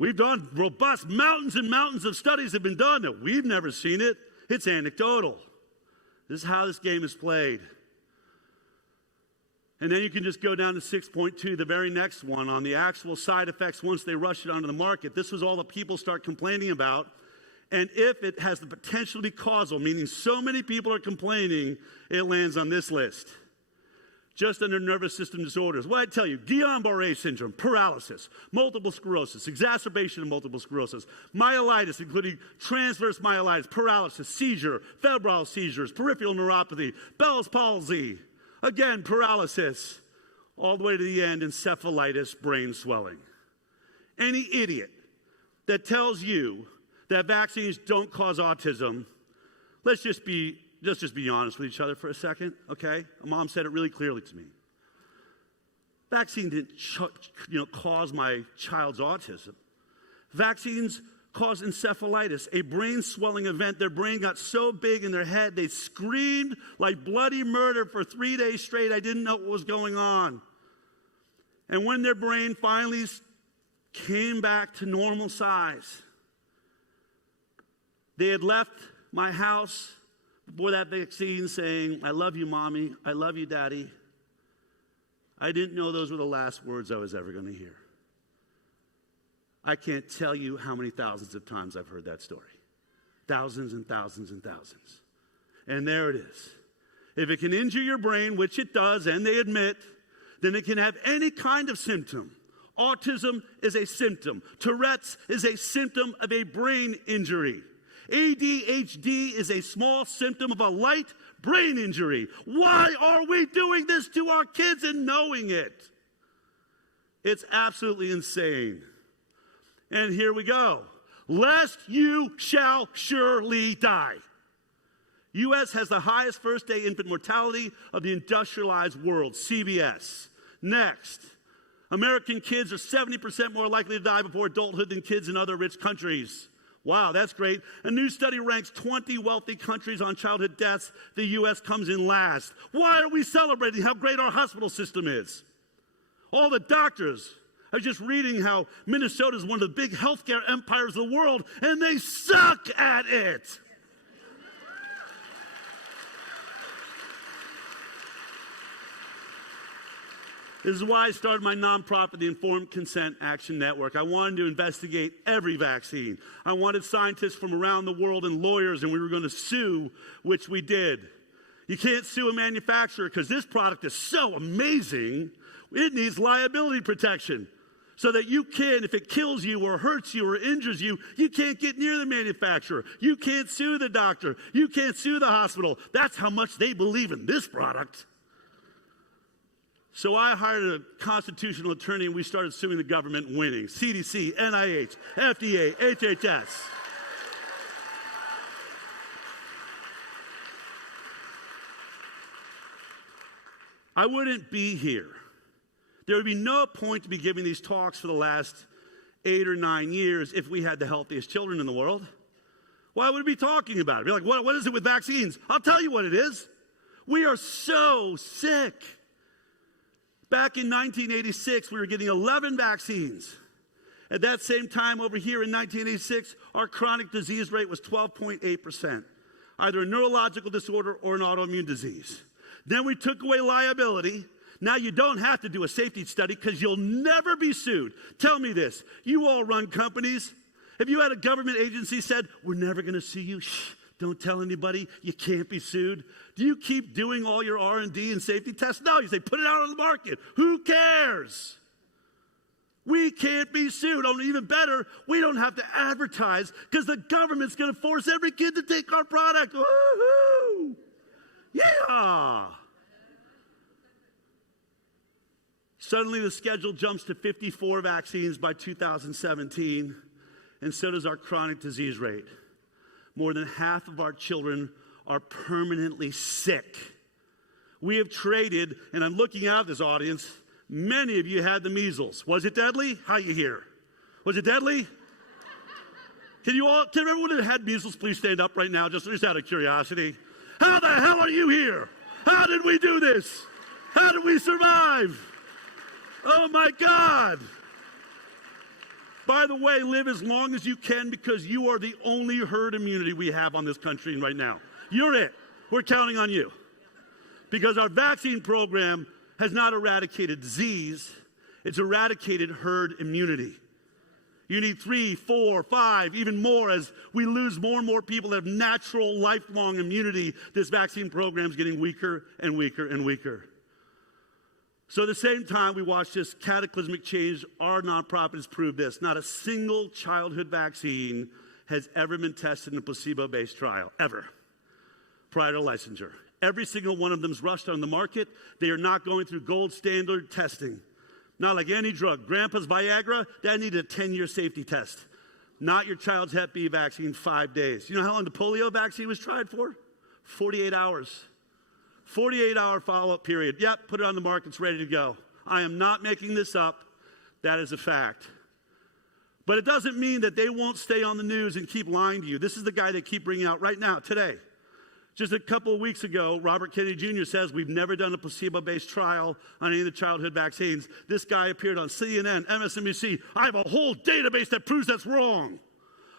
We've done robust, mountains and mountains of studies have been done that we've never seen it. It's anecdotal. This is how this game is played. And then you can just go down to 6.2, the very next one, on the actual side effects once they rush it onto the market. This was all that people start complaining about. And if it has the potential to be causal, meaning so many people are complaining, it lands on this list. Just under nervous system disorders. What I tell you, Guillain-Barré syndrome, paralysis, multiple sclerosis, exacerbation of multiple sclerosis, myelitis, including transverse myelitis, paralysis, seizure, febrile seizures, peripheral neuropathy, Bell's palsy, Again, paralysis, all the way to the end, encephalitis, brain swelling. Any idiot that tells you that vaccines don't cause autism, let's just be honest with each other for a second, okay? Mom said it really clearly to me. Vaccine didn't cause my child's autism. Vaccines cause encephalitis, a brain swelling event. Their brain got so big in their head, they screamed like bloody murder for 3 days straight. I didn't know what was going on. And when their brain finally came back to normal size, they had left my house before that vaccine saying, I love you, Mommy. I love you, Daddy. I didn't know those were the last words I was ever going to hear. I can't tell you how many thousands of times I've heard that story. Thousands and thousands and thousands. And there it is. If it can injure your brain, which it does, and they admit, then it can have any kind of symptom. Autism is a symptom. Tourette's is a symptom of a brain injury. ADHD is a small symptom of a light brain injury. Why are we doing this to our kids and knowing it? It's absolutely insane. And here we go. Lest you shall surely die. U.S. has the highest first-day infant mortality of the industrialized world, CBS. Next, American kids are 70% more likely to die before adulthood than kids in other rich countries. Wow, that's great. A new study ranks 20 wealthy countries on childhood deaths. The U.S. comes in last. Why are we celebrating how great our hospital system is? All the doctors. I was just reading how Minnesota is one of the big healthcare empires of the world, and they suck at it. This is why I started my nonprofit, the Informed Consent Action Network. I wanted to investigate every vaccine. I wanted scientists from around the world and lawyers, and we were going to sue, which we did. You can't sue a manufacturer because this product is so amazing, it needs liability protection. So that you can, if it kills you or hurts you or injures you, you can't get near the manufacturer. You can't sue the doctor. You can't sue the hospital. That's how much they believe in this product. So I hired a constitutional attorney and we started suing the government, winning. CDC, NIH, FDA, HHS. I wouldn't be here. There would be no point to be giving these talks for the last 8 or 9 years if we had the healthiest children in the world. Why would we be talking about it? Be like, what is it with vaccines? I'll tell you what it is. We are so sick. Back in 1986, we were getting 11 vaccines. At that same time over here in 1986, our chronic disease rate was 12.8%, either a neurological disorder or an autoimmune disease. Then we took away liability. Now you don't have to do a safety study because you'll never be sued. Tell me this. You all run companies. If you had a government agency said, we're never going to sue you, shh, don't tell anybody, you can't be sued. Do you keep doing all your R&D and safety tests? No, you say put it out on the market. Who cares? We can't be sued. Or even better, we don't have to advertise because the government's going to force every kid to take our product. Woo-hoo! Yeah! Suddenly the schedule jumps to 54 vaccines by 2017, and so does our chronic disease rate. More than half of our children are permanently sick. We have traded, and I'm looking out at this audience, many of you had the measles. Was it deadly? How you here? Was it deadly? Can everyone that had measles please stand up right now, just out of curiosity? How the hell are you here? How did we do this? How did we survive? Oh my God. By the way, live as long as you can because you are the only herd immunity we have on this country right now. You're it. We're counting on you. Because our vaccine program has not eradicated disease, it's eradicated herd immunity. You need 3, 4, 5, even more as we lose more and more people that have natural lifelong immunity. This vaccine program is getting weaker and weaker and weaker. So at the same time we watch this cataclysmic change, our nonprofit has proved this. Not a single childhood vaccine has ever been tested in a placebo-based trial, ever, prior to licensure. Every single one of them's rushed on the market. They are not going through gold standard testing. Not like any drug. Grandpa's Viagra, that needed a 10-year safety test. Not your child's Hep B vaccine, 5 days. You know how long the polio vaccine was tried for? 48 hours. 48-hour follow-up period. Yep, put it on the market, it's ready to go. I am not making this up. That is a fact. But it doesn't mean that they won't stay on the news and keep lying to you. This is the guy they keep bringing out right now, today. Just a couple of weeks ago, Robert Kennedy Jr. says we've never done a placebo-based trial on any of the childhood vaccines. This guy appeared on CNN, MSNBC. I have a whole database that proves that's wrong.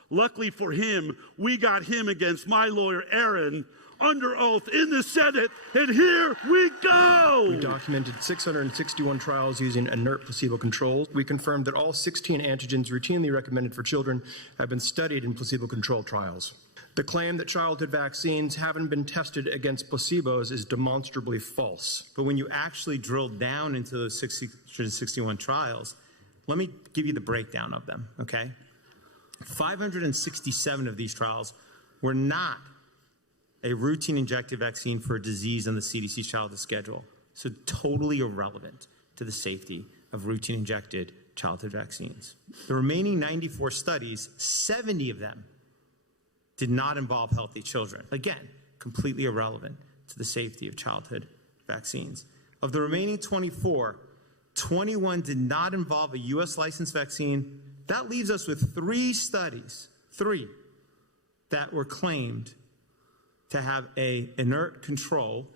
Luckily for him, we got him against my lawyer, Aaron, under oath in the Senate, and here we go! We documented 661 trials using inert placebo controls. We confirmed that all 16 antigens routinely recommended for children have been studied in placebo-controlled trials. The claim that childhood vaccines haven't been tested against placebos is demonstrably false. But when you actually drill down into those 661 trials, let me give you the breakdown of them, okay? 567 of these trials were not a routine injected vaccine for a disease on the CDC's childhood schedule. So totally irrelevant to the safety of routine injected childhood vaccines. The remaining 94 studies, 70 of them did not involve healthy children. Again, completely irrelevant to the safety of childhood vaccines. Of the remaining 24, 21 did not involve a U.S. licensed vaccine. That leaves us with 3 studies, 3, that were claimed to have an inert control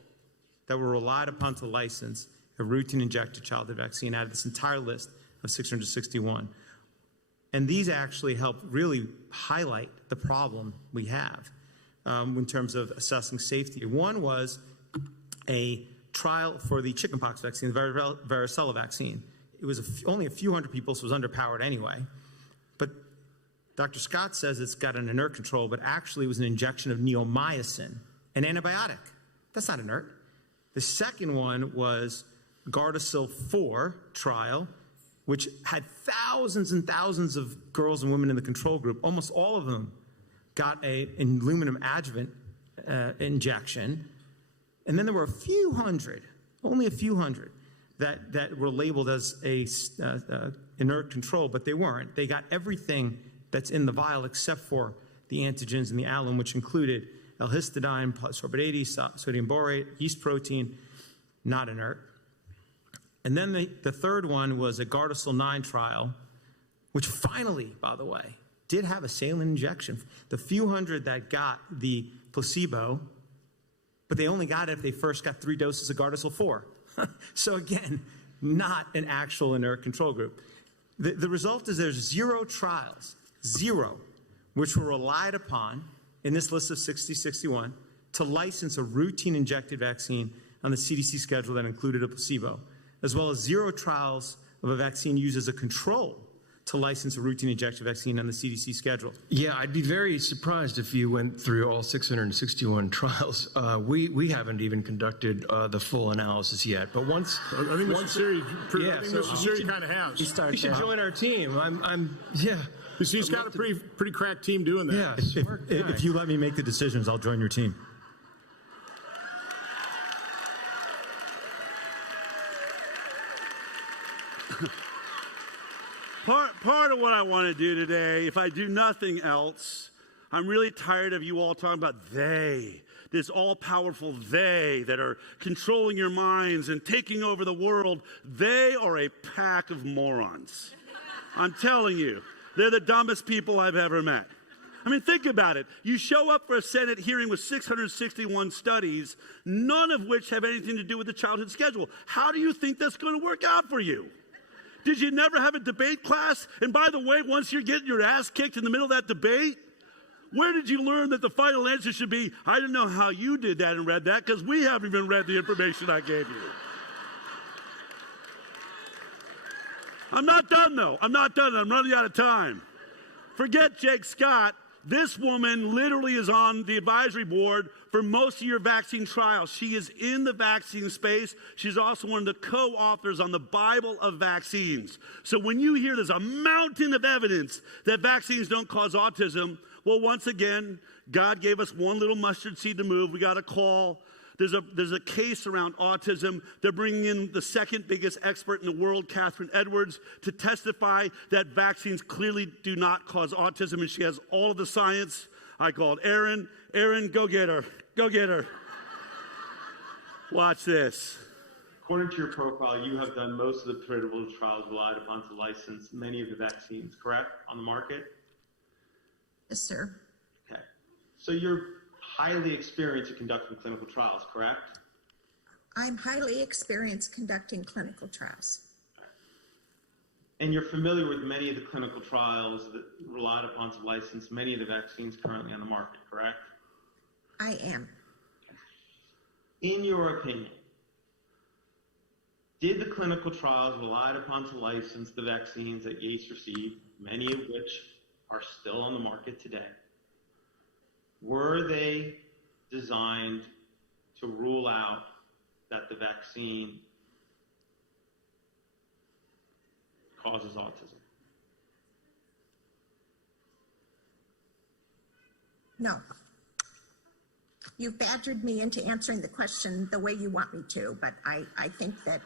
that were relied upon to license a routine injected childhood vaccine out of this entire list of 661. And these actually help really highlight the problem we have in terms of assessing safety. One was a trial for the chickenpox vaccine, the varicella vaccine. It was only a few hundred people, so it was underpowered anyway. But Dr. Scott says it's got an inert control, but actually it was an injection of neomycin, an antibiotic. That's not inert. The second one was Gardasil 4 trial, which had thousands and thousands of girls and women in the control group. Almost all of them got an aluminum adjuvant injection. And then there were a few hundred, only a few hundred, that were labeled as a inert control, but they weren't. They got everything that's in the vial except for the antigens and the alum, which included L-histidine, sorbate 80, sodium borate, yeast protein, not inert. And then the third one was a Gardasil 9 trial, which finally, by the way, did have a saline injection. The few hundred that got the placebo, but they only got it if they first got 3 doses of Gardasil 4. So again, not an actual inert control group. The result is there's 0 trials, 0, which were relied upon in this list of 61 to license a routine injected vaccine on the CDC schedule that included a placebo, as well as 0 trials of a vaccine used as a control to license a routine injection vaccine on the CDC schedule. Yeah, I'd be very surprised if you went through all 661 trials. We haven't even conducted the full analysis yet. But once I think Mr. Sears, Mr. Sears kind of has. You should join our team. Yeah. He's got a pretty crack team doing that. Yeah. If you let me make the decisions, I'll join your team. Part of what I want to do today, if I do nothing else, I'm really tired of you all talking about they, this all-powerful they that are controlling your minds and taking over the world. They are a pack of morons. I'm telling you, they're the dumbest people I've ever met. I mean, think about it. You show up for a Senate hearing with 661 studies, none of which have anything to do with the childhood schedule. How do you think that's going to work out for you? Did you never have a debate class? And by the way, once you're getting your ass kicked in the middle of that debate, where did you learn that the final answer should be, I don't know how you did that and read that, because we haven't even read the information I gave you. I'm not done, though. I'm not done. I'm running out of time. Forget Jake Scott. This woman literally is on the advisory board for most of your vaccine trials. She is in the vaccine space. She's also one of the co-authors on the Bible of vaccines. So when you hear there's a mountain of evidence that vaccines don't cause autism, well, once again, God gave us one little mustard seed to move. We got to call There's a case around autism. They're bringing in the second biggest expert in the world, Catherine Edwards, to testify that vaccines clearly do not cause autism, and she has all of the science. I called Erin. Erin, go get her. Go get her. Watch this. According to your profile, you have done most of the pivotal trials relied upon to license many of the vaccines, correct, on the market? Yes, sir. Okay. So you're highly experienced in conducting clinical trials, correct? I'm highly experienced conducting clinical trials. And you're familiar with many of the clinical trials that relied upon to license many of the vaccines currently on the market, correct? I am. In your opinion, did the clinical trials relied upon to license the vaccines that Yates received, many of which are still on the market today, were they designed to rule out that the vaccine causes autism? No. You've badgered me into answering the question the way you want me to, but I think that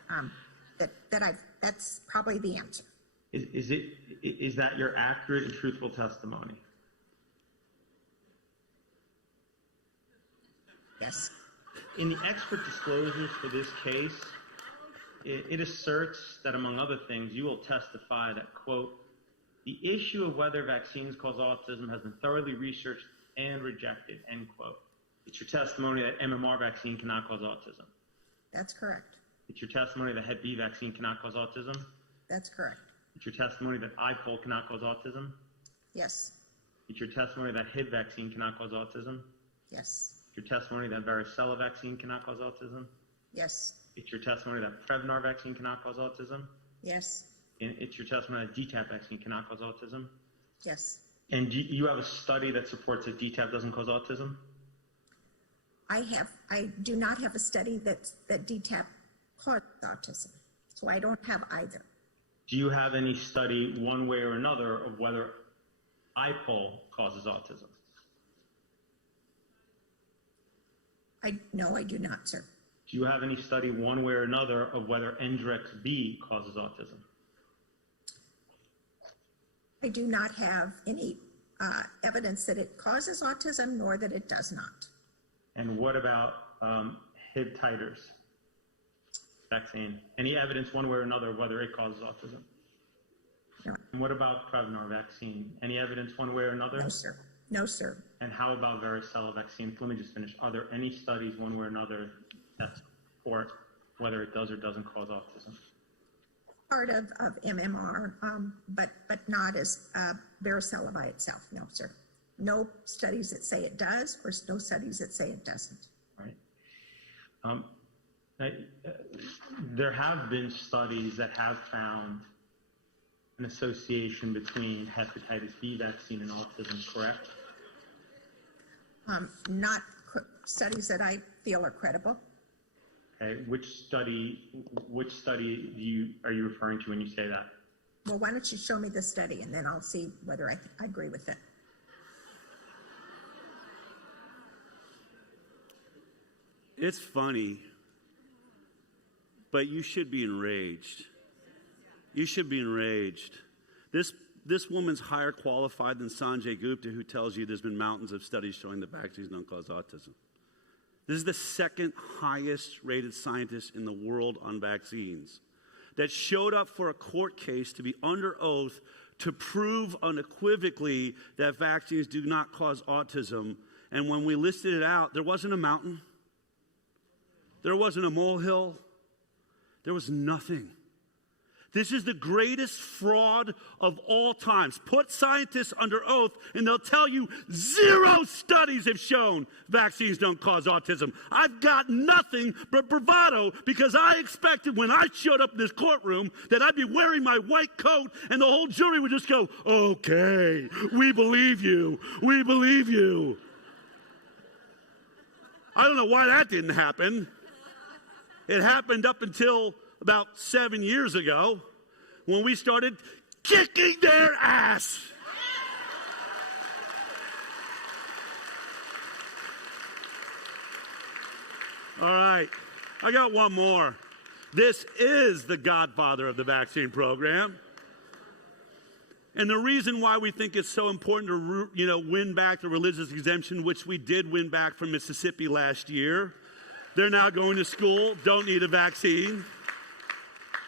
that's probably the answer. Is that your accurate and truthful testimony? Yes. In the expert disclosures for this case, it asserts that, among other things, you will testify that, quote, the issue of whether vaccines cause autism has been thoroughly researched and rejected, end quote. It's your testimony that MMR vaccine cannot cause autism. That's correct. It's your testimony that Hep B vaccine cannot cause autism. That's correct. It's your testimony that IPOL cannot cause autism. Yes. It's your testimony that HIV vaccine cannot cause autism. Yes. It's your testimony that varicella vaccine cannot cause autism. Yes. It's your testimony that Prevnar vaccine cannot cause autism. Yes. And it's your testimony that DTaP vaccine cannot cause autism. Yes. And you have a study that supports that DTaP doesn't cause autism? I do not have a study that DTaP caused autism, so I don't have either. Do you have any study one way or another of whether IPOL causes autism? No, I do not, sir. Do you have any study one way or another of whether NDREX B causes autism? I do not have any evidence that it causes autism, nor that it does not. And what about HIV titers vaccine? Any evidence one way or another of whether it causes autism? No. And what about Prevnar vaccine? Any evidence one way or another? No, sir. No, sir. And how about varicella vaccine? Let me just finish. Are there any studies one way or another that support whether it does or doesn't cause autism? Part of MMR, but not as varicella by itself. No, sir. No studies that say it does, or no studies that say it doesn't. Right. There have been studies that have found an association between hepatitis B vaccine and autism, correct? Not studies that I feel are credible. Okay. Which study are you referring to when you say that? Well, why don't you show me the study, and then I'll see whether I agree with it. It's funny, but you should be enraged. You should be enraged. This woman's higher qualified than Sanjay Gupta, who tells you there's been mountains of studies showing that vaccines don't cause autism. This is the second highest rated scientist in the world on vaccines that showed up for a court case to be under oath to prove unequivocally that vaccines do not cause autism. And when we listed it out, there wasn't a mountain. There wasn't a molehill. There was nothing. This is the greatest fraud of all times. Put scientists under oath and they'll tell you 0 studies have shown vaccines don't cause autism. I've got nothing but bravado because I expected when I showed up in this courtroom that I'd be wearing my white coat and the whole jury would just go, okay, we believe you. We believe you. I don't know why that didn't happen. It happened up until about 7 years ago when we started kicking their ass. All right. I got one more. This is the godfather of the vaccine program. And the reason why we think it's so important to, win back the religious exemption, which we did win back from Mississippi last year. They're now going to school, don't need a vaccine.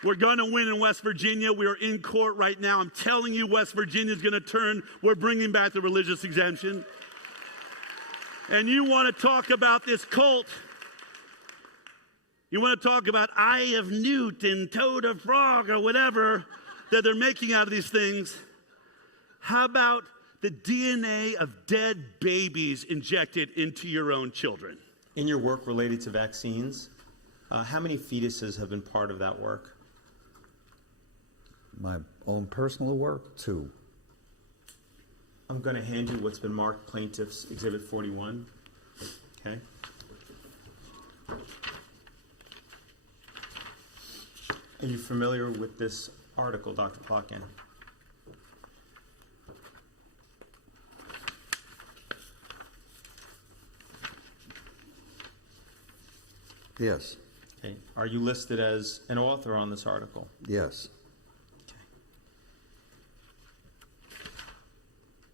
We're going to win in West Virginia. We are in court right now. I'm telling you, West Virginia is going to turn. We're bringing back the religious exemption. And you want to talk about this cult. You want to talk about Eye of Newt and Toad of Frog or whatever that they're making out of these things. How about the DNA of dead babies injected into your own children? In your work related to vaccines, how many fetuses have been part of that work? My own personal work, 2. I'm going to hand you what's been marked Plaintiff's Exhibit 41. Okay. Are you familiar with this article, Dr. Plotkin? Yes. Okay. Are you listed as an author on this article? Yes.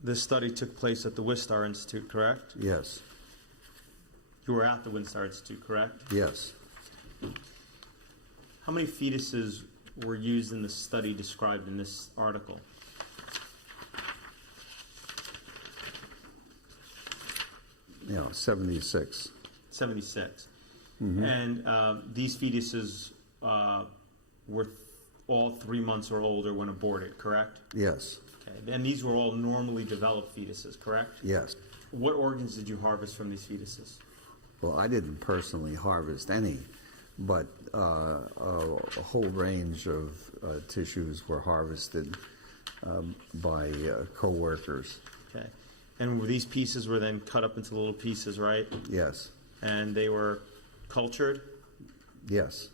This study took place at the Wistar Institute, correct? Yes. You were at the Wistar Institute, correct? Yes. How many fetuses were used in the study described in this article? Yeah, 76. 76. Mm-hmm. And these fetuses were all 3 months or older when aborted, correct? Yes. Okay. And these were all normally developed fetuses, correct? Yes. What organs did you harvest from these fetuses? Well, I didn't personally harvest any, but a whole range of tissues were harvested by co-workers. Okay. And these pieces were then cut up into little pieces, right? Yes. And they were cultured? Yes.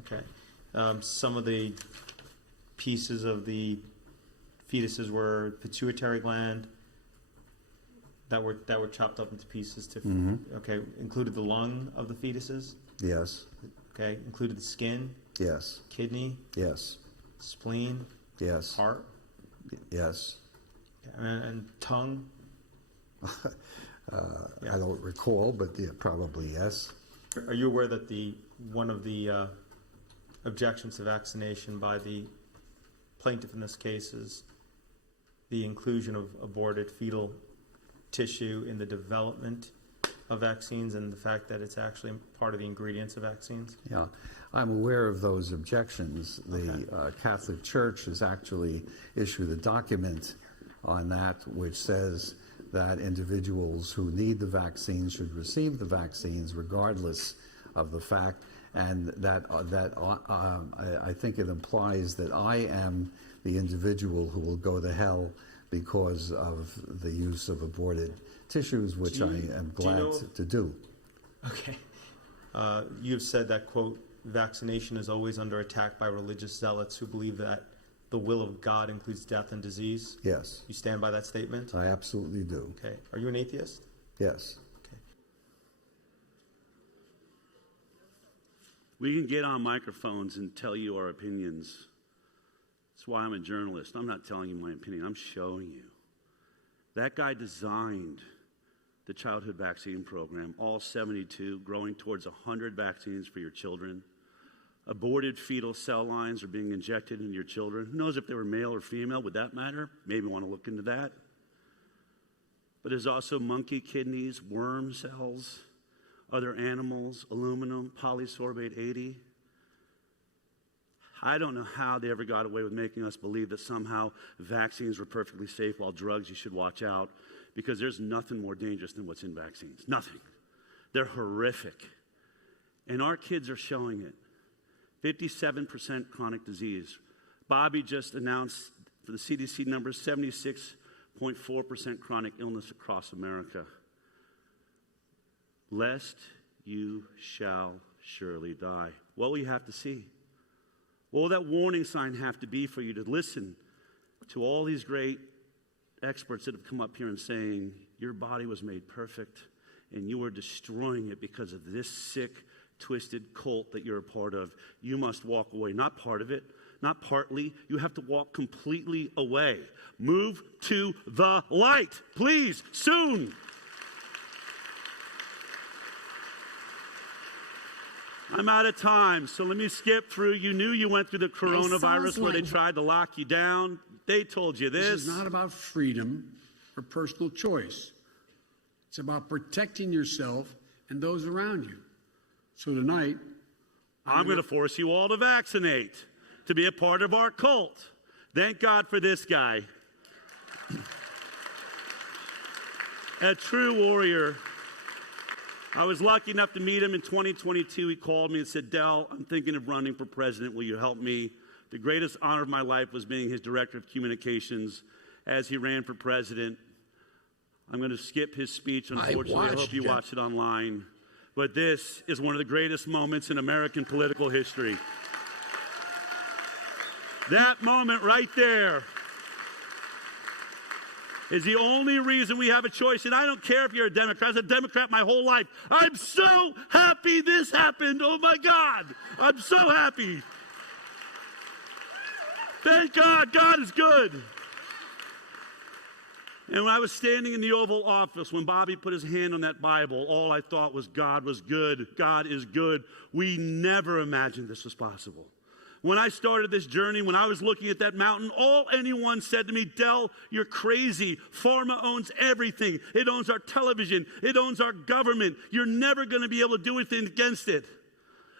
Okay. Some of the pieces of the fetuses were pituitary gland that were chopped up into pieces to okay, included the lung of the fetuses? Yes. Okay, included the skin? Yes. Kidney? Yes. Spleen? Yes. Heart? Yes. And tongue? I don't recall, but yeah, probably yes. Are you aware that one of the objections to vaccination by the plaintiff in this case is the inclusion of aborted fetal tissue in the development of vaccines and the fact that it's actually part of the ingredients of vaccines? Yeah, I'm aware of those objections. The Catholic Church has actually issued a document on that which says that individuals who need the vaccine should receive the vaccines regardless of the fact, and that I think it implies that I am the individual who will go to hell because of the use of aborted tissues, which I am glad to do. Okay. You have said that, quote, vaccination is always under attack by religious zealots who believe that the will of God includes death and disease? Yes. You stand by that statement? I absolutely do. Okay. Are you an atheist? Yes. Okay. We can get on microphones and tell you our opinions. That's why I'm a journalist. I'm not telling you my opinion. I'm showing you. That guy designed the childhood vaccine program, all 72, growing towards 100 vaccines for your children. Aborted fetal cell lines are being injected into your children. Who knows if they were male or female? Would that matter? Maybe want to look into that. But there's also monkey kidneys, worm cells, other animals, aluminum, polysorbate 80. I don't know how they ever got away with making us believe that somehow vaccines were perfectly safe while drugs you should watch out, because there's nothing more dangerous than what's in vaccines. Nothing. They're horrific. And our kids are showing it. 57% chronic disease. Bobby just announced for the CDC numbers, 76.4% chronic illness across America. Lest you shall surely die. What will you have to see? What will that warning sign have to be for you to listen to all these great experts that have come up here and saying, your body was made perfect and you are destroying it because of this sick, twisted cult that you're a part of. You must walk away, not part of it, not partly. You have to walk completely away. Move to the light, please, soon. I'm out of time, so let me skip through. You knew you went through the coronavirus where they tried to lock you down. They told you this. This is not about freedom or personal choice. It's about protecting yourself and those around you. So tonight, I'm going to force you all to vaccinate, to be a part of our cult. Thank God for this guy. A true warrior. I was lucky enough to meet him in 2022. He called me and said, Del, I'm thinking of running for president. Will you help me? The greatest honor of my life was being his director of communications as he ran for president. I'm going to skip his speech, unfortunately. I hope you watched it online. But this is one of the greatest moments in American political history. That moment right there is the only reason we have a choice. And I don't care if you're a Democrat. I was a Democrat my whole life. I'm so happy this happened. Oh, my God. I'm so happy. Thank God. God is good. And when I was standing in the Oval Office, when Bobby put his hand on that Bible, all I thought was God was good. God is good. We never imagined this was possible. When I started this journey, when I was looking at that mountain, all anyone said to me, Del, you're crazy. Pharma owns everything. It owns our television. It owns our government. You're never going to be able to do anything against it.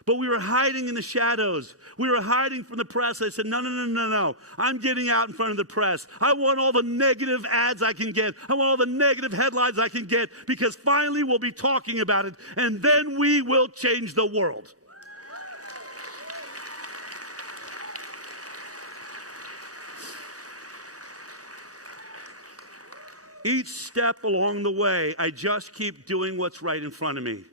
But we were hiding in the shadows. We were hiding from the press. I said, no. I'm getting out in front of the press. I want all the negative ads I can get. I want all the negative headlines I can get, because finally we'll be talking about it, and then we will change the world. Each step along the way, I just keep doing what's right in front of me.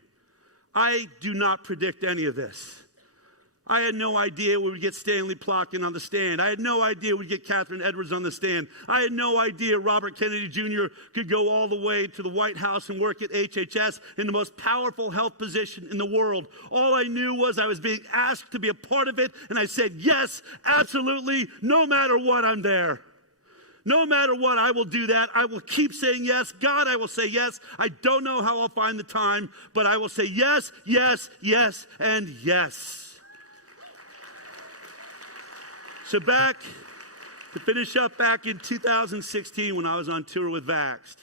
I do not predict any of this. I had no idea we would get Stanley Plotkin on the stand. I had no idea we'd get Catherine Edwards on the stand. I had no idea Robert Kennedy Jr. could go all the way to the White House and work at HHS in the most powerful health position in the world. All I knew was I was being asked to be a part of it, and I said, yes, absolutely, no matter what, I'm there. No matter what, I will do that. I will keep saying yes. God, I will say yes. I don't know how I'll find the time, but I will say yes, yes, yes, and yes. So back in 2016 when I was on tour with Vaxxed,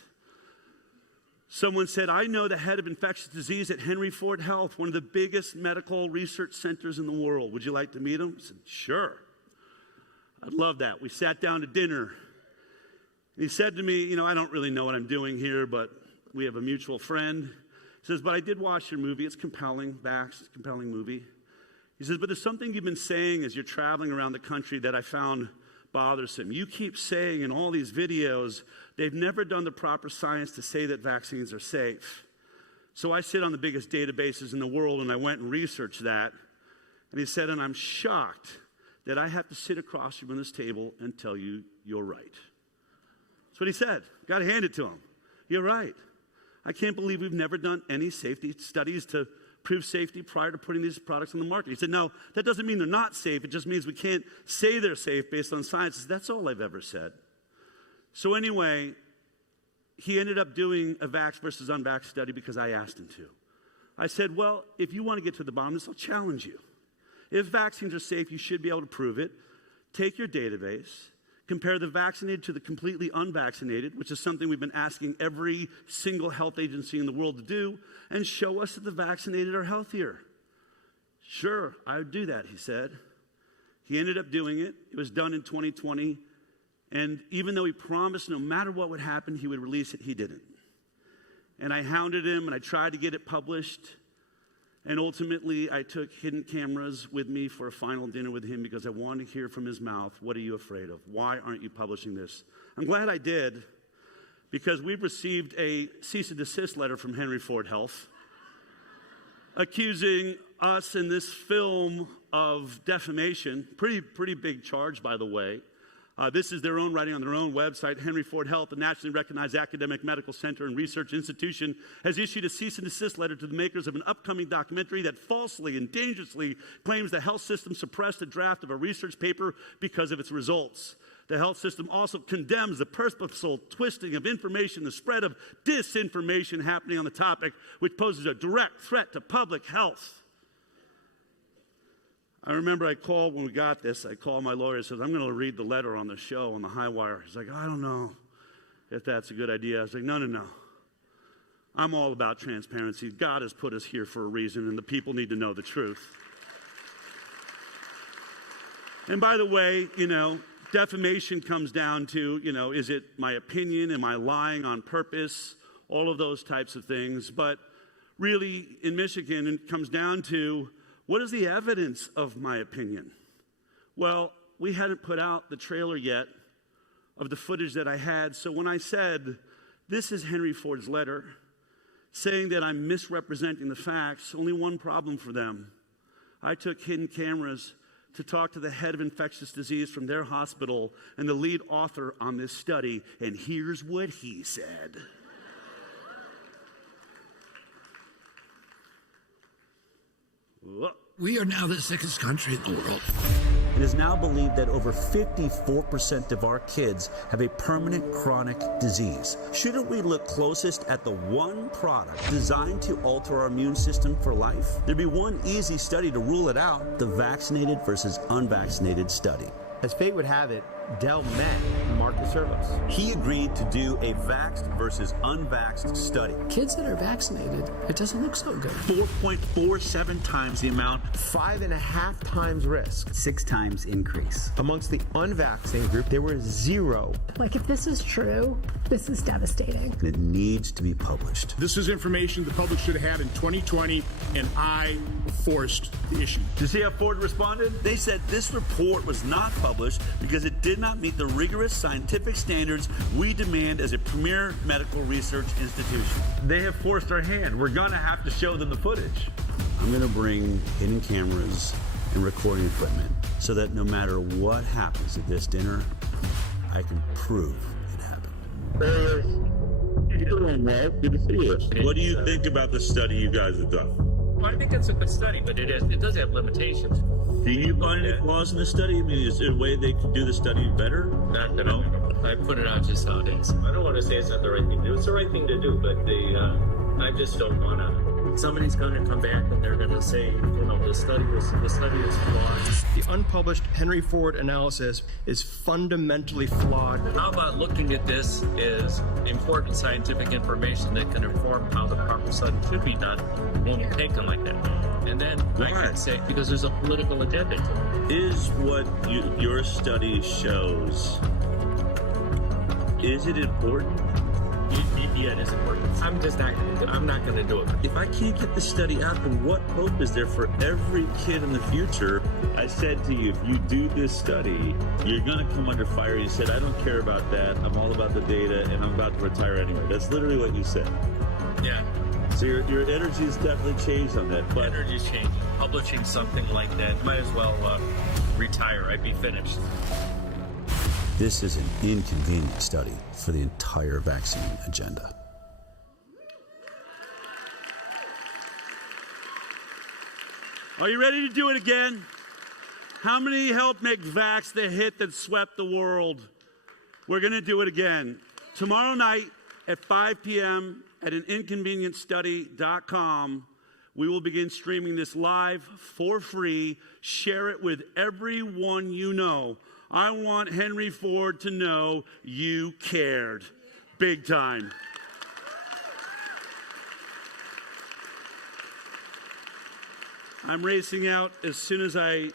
someone said, I know the head of infectious disease at Henry Ford Health, one of the biggest medical research centers in the world. Would you like to meet him? I said, sure. I'd love that. We sat down to dinner. He said to me, I don't really know what I'm doing here, but we have a mutual friend. He says, but I did watch your movie. It's compelling, Vax, it's a compelling movie. He says, but there's something you've been saying as you're traveling around the country that I found bothersome. You keep saying in all these videos, they've never done the proper science to say that vaccines are safe. So I sit on the biggest databases in the world, and I went and researched that. And he said, and I'm shocked that I have to sit across from this table and tell you you're right. That's what he said. Got to hand it to him. You're right. I can't believe we've never done any safety studies to prove safety prior to putting these products on the market. He said, no, that doesn't mean they're not safe. It just means we can't say they're safe based on science. That's all I've ever said. So anyway, he ended up doing a vax versus unvax study because I asked him to. I said, well, if you want to get to the bottom of this, I'll challenge you. If vaccines are safe, you should be able to prove it. Take your database. Compare the vaccinated to the completely unvaccinated, which is something we've been asking every single health agency in the world to do, and show us that the vaccinated are healthier. Sure, I would do that, he said. He ended up doing it. It was done in 2020. And even though he promised no matter what would happen, he would release it, he didn't. And I hounded him, and I tried to get it published. And ultimately, I took hidden cameras with me for a final dinner with him because I wanted to hear from his mouth, what are you afraid of? Why aren't you publishing this? I'm glad I did, because we've received a cease and desist letter from Henry Ford Health accusing us in this film of defamation. Pretty big charge, by the way. This is their own writing on their own website. Henry Ford Health, a nationally recognized academic medical center and research institution, has issued a cease and desist letter to the makers of an upcoming documentary that falsely and dangerously claims the health system suppressed a draft of a research paper because of its results. The health system also condemns the purposeful twisting of information, the spread of disinformation happening on the topic, which poses a direct threat to public health. I remember when we got this, I called my lawyer and said, I'm going to read the letter on the show on the high wire. He's like, I don't know if that's a good idea. I was like, no. I'm all about transparency. God has put us here for a reason, and the people need to know the truth. And by the way, defamation comes down to, is it my opinion? Am I lying on purpose? All of those types of things. But really, in Michigan, it comes down to, what is the evidence of my opinion? Well, we hadn't put out the trailer yet of the footage that I had. So when I said, this is Henry Ford's letter, saying that I'm misrepresenting the facts, only one problem for them. I took hidden cameras to talk to the head of infectious disease from their hospital and the lead author on this study, and here's what he said. We are now the sickest country in the world. It is now believed that over 54% of our kids have a permanent chronic disease. Shouldn't we look closest at the one product designed to alter our immune system for life? There'd be one easy study to rule it out, the vaccinated versus unvaccinated study. As fate would have it, Dell met Marcus Servos. He agreed to do a vaxxed versus unvaxxed study. Kids that are vaccinated, it doesn't look so good. 4.47 times the amount, 5.5 times risk, 6 times increase. Amongst the unvaccinated group, there were 0. Like, if this is true, this is devastating. It needs to be published. This is information the public should have had in 2020, and I forced the issue. Do you see how Ford responded? They said this report was not published because it did not meet the rigorous scientific standards we demand as a premier medical research institution. They have forced our hand. We're going to have to show them the footage. I'm going to bring hidden cameras and recording equipment so that no matter what happens at this dinner, I can prove it happened. Good to see you. What do you think about the study you guys have done? Well, I think it's a good study, but it does have limitations. Do you find any flaws in the study? I mean, is there a way they could do the study better? Not that I put it out just how it is. I don't want to say it's not the right thing to do. It's the right thing to do, but I just don't want to. Somebody's going to come back and they're going to say, the study is flawed. The unpublished Henry Ford analysis is fundamentally flawed. How about looking at this as important scientific information that can inform how the proper study should be done when you take them like that? And then I can say, because there's a political agenda to it. Is what your study shows, is it important? Yeah, it is important. I'm not going to do it. If I can't get the study out, then what hope is there for every kid in the future? I said to you, if you do this study, you're going to come under fire. You said, I don't care about that. I'm all about the data, and I'm about to retire anyway. That's literally what you said. Yeah. So your energy has definitely changed on that. But energy's changing. Publishing something like that, might as well retire. I'd be finished. This is an inconvenient study for the entire vaccine agenda. Are you ready to do it again? How many helped make Vax the hit that swept the world? We're going to do it again. Tomorrow night at 5 p.m. at aninconvenientstudy.com, we will begin streaming this live for free. Share it with everyone you know. I want Henry Ford to know you cared. Big time. I'm racing out as soon as I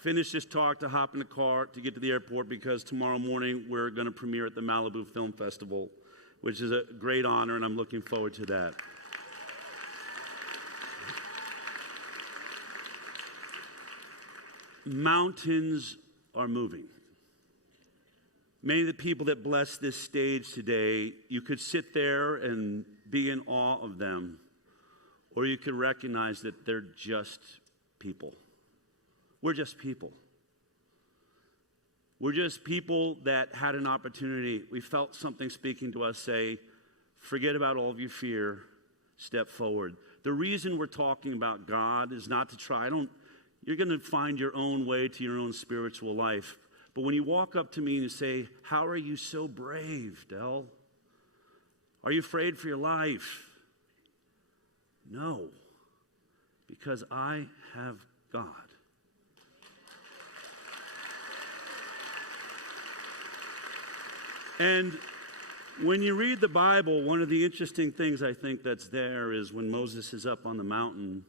finish this talk to hop in the car to get to the airport, because tomorrow morning we're going to premiere at the Malibu Film Festival, which is a great honor, and I'm looking forward to that. Mountains are moving. Many of the people that bless this stage today, you could sit there and be in awe of them, or you could recognize that they're just people. We're just people. We're just people that had an opportunity. We felt something speaking to us say, forget about all of your fear, step forward. The reason we're talking about God is not to try. You're going to find your own way to your own spiritual life. But when you walk up to me and you say, how are you so brave, Del? Are you afraid for your life? No, because I have God. And when you read the Bible, one of the interesting things I think that's there is when Moses is up on the mountain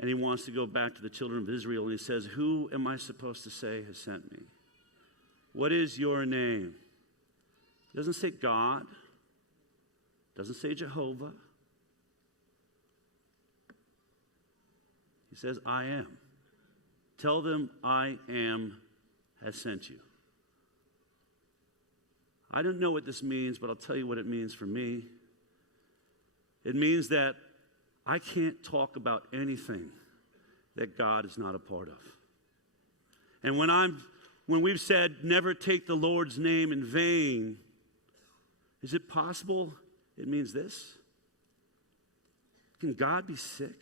and he wants to go back to the children of Israel and he says, who am I supposed to say has sent me? What is your name? It doesn't say God. It doesn't say Jehovah. He says, I am. Tell them I am has sent you. I don't know what this means, but I'll tell you what it means for me. It means that I can't talk about anything that God is not a part of. And when we've said never take the Lord's name in vain, is it possible it means this? Can God be sick?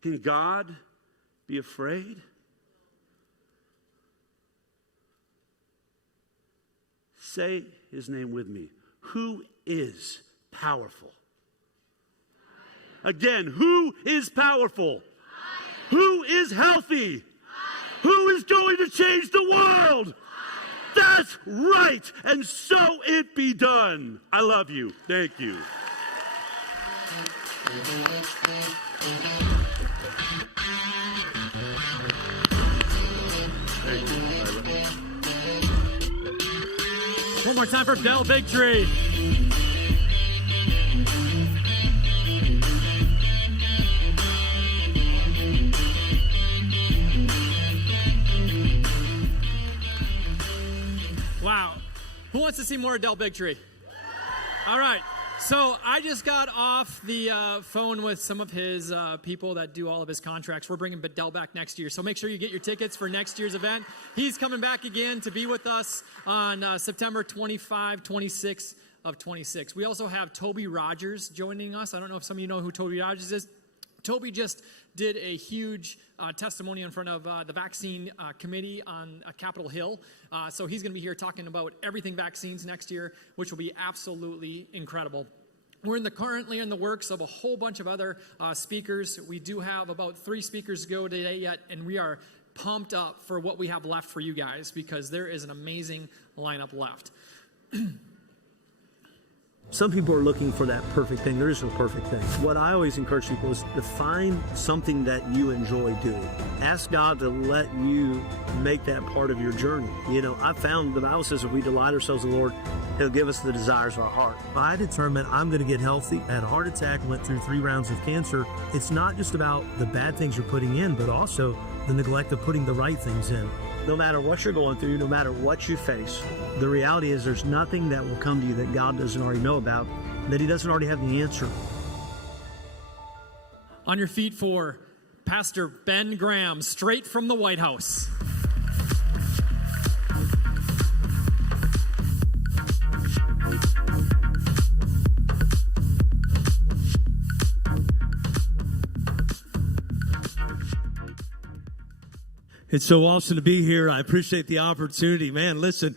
Can God be afraid? Say his name with me. Who is powerful? Again, who is powerful? Who is healthy? Who is going to change the world? That's right. And so it be done. I love you. Thank you. One more time for Del Bigtree. Wow. Who wants to see more of Del Bigtree? All right. So I just got off the phone with some of his people that do all of his contracts. We're bringing Del back next year. So make sure you get your tickets for next year's event. He's coming back again to be with us on September 25, 26 of 26. We also have Toby Rogers joining us. I don't know if some of you know who Toby Rogers is. Toby just did a huge testimony in front of the vaccine committee on Capitol Hill. So he's going to be here talking about everything vaccines next year, which will be absolutely incredible. We're currently in the works of a whole bunch of other speakers. We do have about 3 speakers to go today yet, and we are pumped up for what we have left for you guys because there is an amazing lineup left. Some people are looking for that perfect thing. There is no perfect thing. What I always encourage people is to find something that you enjoy doing. Ask God to let you make that part of your journey. You know, I found the Bible says if we delight ourselves in the Lord, He'll give us the desires of our heart. I determined I'm going to get healthy. I had a heart attack, went through 3 rounds of cancer. It's not just about the bad things you're putting in, but also the neglect of putting the right things in. No matter what you're going through, no matter what you face, the reality is there's nothing that will come to you that God doesn't already know about, that He doesn't already have the answer. On your feet for Pastor Ben Graham, straight from the White House. It's so awesome to be here. I appreciate the opportunity. Man, listen,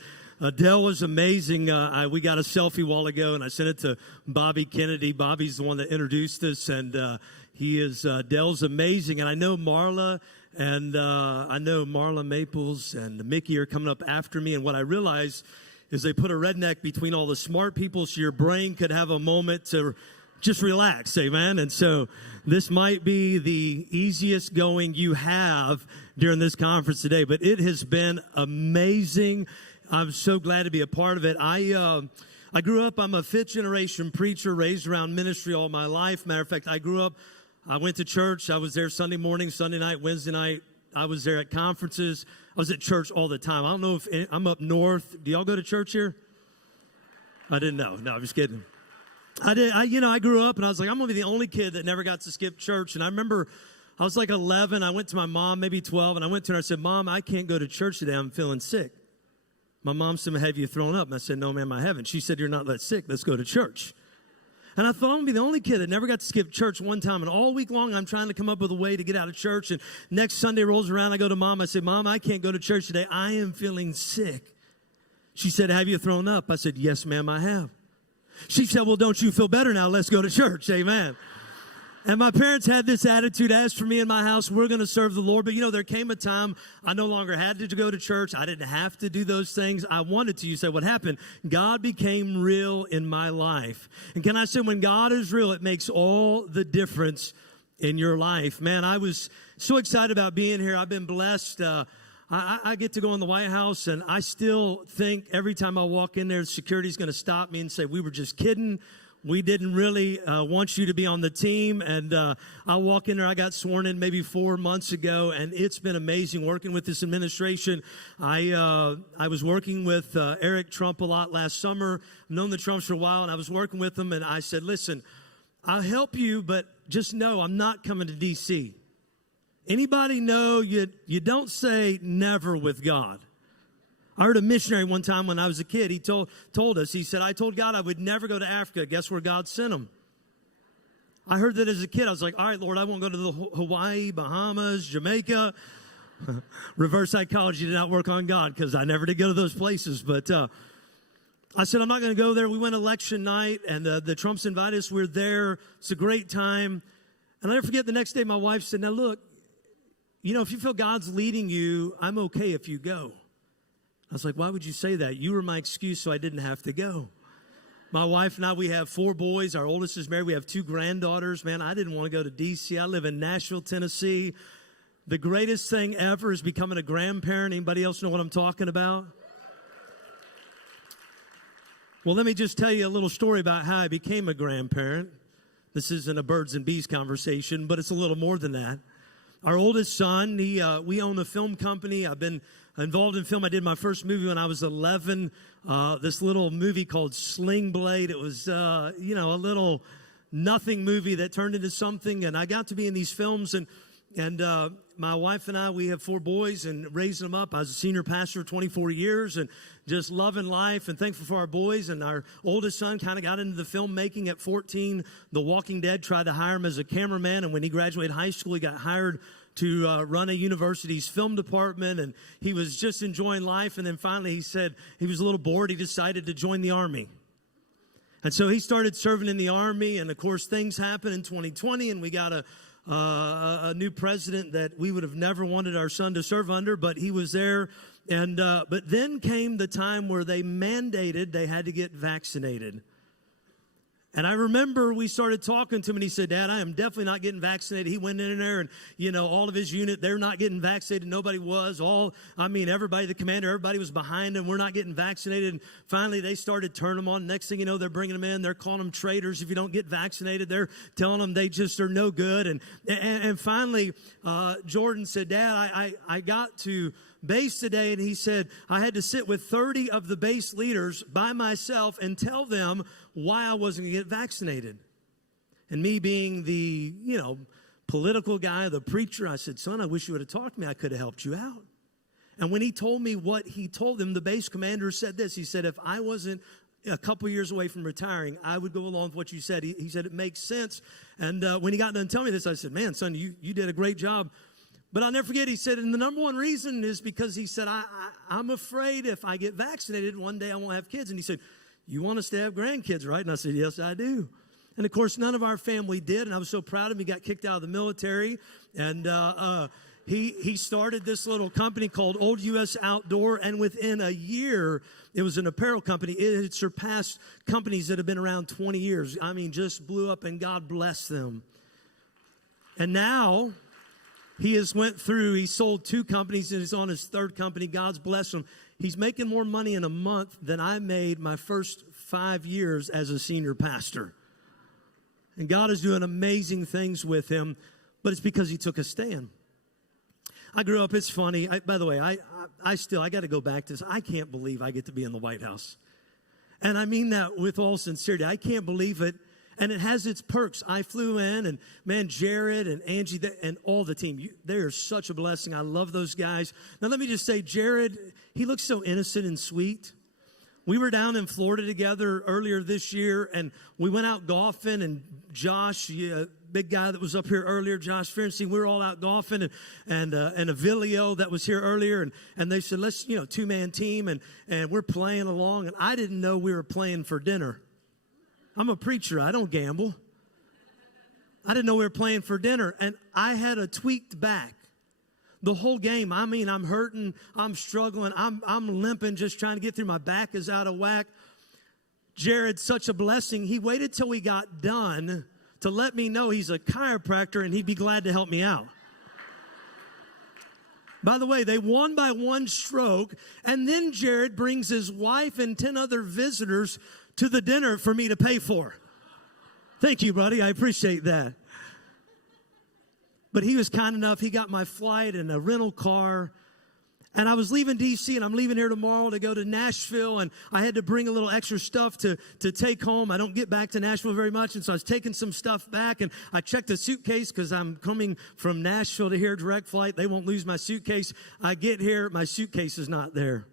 Del was amazing. We got a selfie a while ago, and I sent it to Bobby Kennedy. Bobby's the one that introduced us, and Del's amazing. And I know Marla and I know Marla Maples and Mikki are coming up after me. And what I realized is they put a redneck between all the smart people so your brain could have a moment to just relax, amen? And so this might be the easiest going you have during this conference today, but it has been amazing. I'm so glad to be a part of it. I grew up, I'm a 5th generation preacher, raised around ministry all my life. Matter of fact, I went to church. I was there Sunday morning, Sunday night, Wednesday night. I was there at conferences. I was at church all the time. I don't know if I'm up north. Do y'all go to church here? I didn't know. No, I'm just kidding. I grew up and I was like, I'm going to be the only kid that never got to skip church. And I remember I was like 11. I went to my mom, maybe 12, and I went to her. I said, Mom, I can't go to church today. I'm feeling sick. My mom said, have you thrown up? And I said, no, ma'am, I haven't. She said, you're not that sick. Let's go to church. And I thought I'm going to be the only kid that never got to skip church one time. And all week long, I'm trying to come up with a way to get out of church. And next Sunday rolls around, I go to Mom. I say, Mom, I can't go to church today. I am feeling sick. She said, have you thrown up? I said, yes, ma'am, I have. She said, well, don't you feel better now? Let's go to church. Amen. And my parents had this attitude, as for me and my house, we're going to serve the Lord. But, there came a time I no longer had to go to church. I didn't have to do those things. I wanted to. You say, what happened? God became real in my life. And can I say, when God is real, it makes all the difference in your life. Man, I was so excited about being here. I've been blessed. I get to go in the White House, and I still think every time I walk in there, security's going to stop me and say, we were just kidding. We didn't really want you to be on the team. And I walk in there. I got sworn in maybe 4 months ago, and it's been amazing working with this administration. I was working with Eric Trump a lot last summer. I've known the Trumps for a while, and I was working with them, and I said, listen, I'll help you, but just know I'm not coming to D.C. Anybody know you don't say never with God? I heard a missionary one time when I was a kid. He told us, he said, I told God I would never go to Africa. Guess where God sent him? I heard that as a kid. I was like, all right, Lord, I won't go to the Hawaii, Bahamas, Jamaica. Reverse psychology did not work on God because I never did go to those places. But I said, I'm not going to go there. We went election night, and the Trumps invited us. We were there. It's a great time. And I'll never forget, the next day my wife said, now look, if you feel God's leading you, I'm okay if you go. I was like, why would you say that? You were my excuse so I didn't have to go. My wife and I, we have 4 boys. Our oldest is married. We have 2 granddaughters. Man, I didn't want to go to D.C. I live in Nashville, Tennessee. The greatest thing ever is becoming a grandparent. Anybody else know what I'm talking about? Well, let me just tell you a little story about how I became a grandparent. This isn't a birds and bees conversation, but it's a little more than that. Our oldest son, we own a film company. I've been involved in film. I did my first movie when I was 11, this little movie called Sling Blade. It was, a little nothing movie that turned into something, and I got to be in these films, and my wife and I, we have 4 boys and raising them up. I was a senior pastor for 24 years and just loving life and thankful for our boys. And our oldest son kind of got into the filmmaking at 14. The Walking Dead tried to hire him as a cameraman, and when he graduated high school, he got hired to run a university's film department, and he was just enjoying life. And then finally he said he was a little bored. He decided to join the Army. And so he started serving in the Army, and of course things happened in 2020, and we got a new president that we would have never wanted our son to serve under, but he was there. And but then came the time where they mandated they had to get vaccinated. And I remember we started talking to him, and he said, Dad, I am definitely not getting vaccinated. He went in there, and, all of his unit, they're not getting vaccinated. Nobody was. Everybody, the commander, everybody was behind him. We're not getting vaccinated. And finally, they started turning them on. Next thing you know, they're bringing them in. They're calling them traitors. If you don't get vaccinated, they're telling them they just are no good. And finally, Jordan said, Dad, I got to base today, and he said, I had to sit with 30 of the base leaders by myself and tell them why I wasn't going to get vaccinated. And me being the, political guy, the preacher, I said, son, I wish you would have talked to me. I could have helped you out. And when he told me what he told them, the base commander said this. He said, if I wasn't a couple years away from retiring, I would go along with what you said. He said, it makes sense. And when he got done telling me this, I said, man, son, you did a great job. But I'll never forget, he said, and the number one reason is because he said, I'm afraid if I get vaccinated, one day I won't have kids. And he said, you want us to have grandkids, right? And I said, yes, I do. And, of course, none of our family did, and I was so proud of him. He got kicked out of the military, and he started this little company called Old U.S. Outdoor, and within a year, it was an apparel company. It had surpassed companies that have been around 20 years. I mean, just blew up, and God bless them. And now he sold 2 companies, and he's on his 3rd company. God's blessed him. He's making more money in a month than I made my first 5 years as a senior pastor. And God is doing amazing things with him, but it's because he took a stand. I grew up, it's funny. By the way, I got to go back to this. I can't believe I get to be in the White House. And I mean that with all sincerity. I can't believe it. And it has its perks. I flew in, and man, Jared and Angie and all the team, they are such a blessing. I love those guys. Now, let me just say, Jared, he looks so innocent and sweet. We were down in Florida together earlier this year, and we went out golfing, and Josh, big guy that was up here earlier, Josh Ferencing, we were all out golfing, and Avilio that was here earlier, and they said, let's, two-man team, and we're playing along, and I didn't know we were playing for dinner. I'm a preacher. I don't gamble. I didn't know we were playing for dinner, and I had a tweaked back. The whole game, I mean, I'm hurting, I'm struggling, I'm limping, just trying to get through. My back is out of whack. Jared's such a blessing. He waited till we got done to let me know he's a chiropractor and he'd be glad to help me out. By the way, they won by 1 stroke, and then Jared brings his wife and 10 other visitors to the dinner for me to pay for. Thank you, buddy. I appreciate that. But he was kind enough. He got my flight and a rental car. And I was leaving D.C., and I'm leaving here tomorrow to go to Nashville, and I had to bring a little extra stuff to take home. I don't get back to Nashville very much, and so I was taking some stuff back, and I checked the suitcase because I'm coming from Nashville to here, direct flight. They won't lose my suitcase. I get here, my suitcase is not there.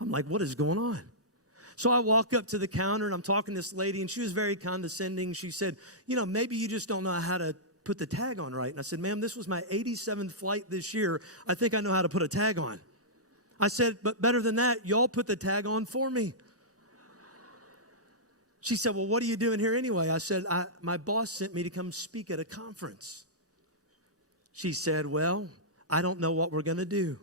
I'm like, what is going on? So I walk up to the counter, and I'm talking to this lady, and she was very condescending. She said, maybe you just don't know how to put the tag on right. And I said, ma'am, this was my 87th flight this year. I think I know how to put a tag on. I said, but better than that, y'all put the tag on for me. She said, well, what are you doing here anyway? I said, my boss sent me to come speak at a conference. She said, well, I don't know what we're going to do.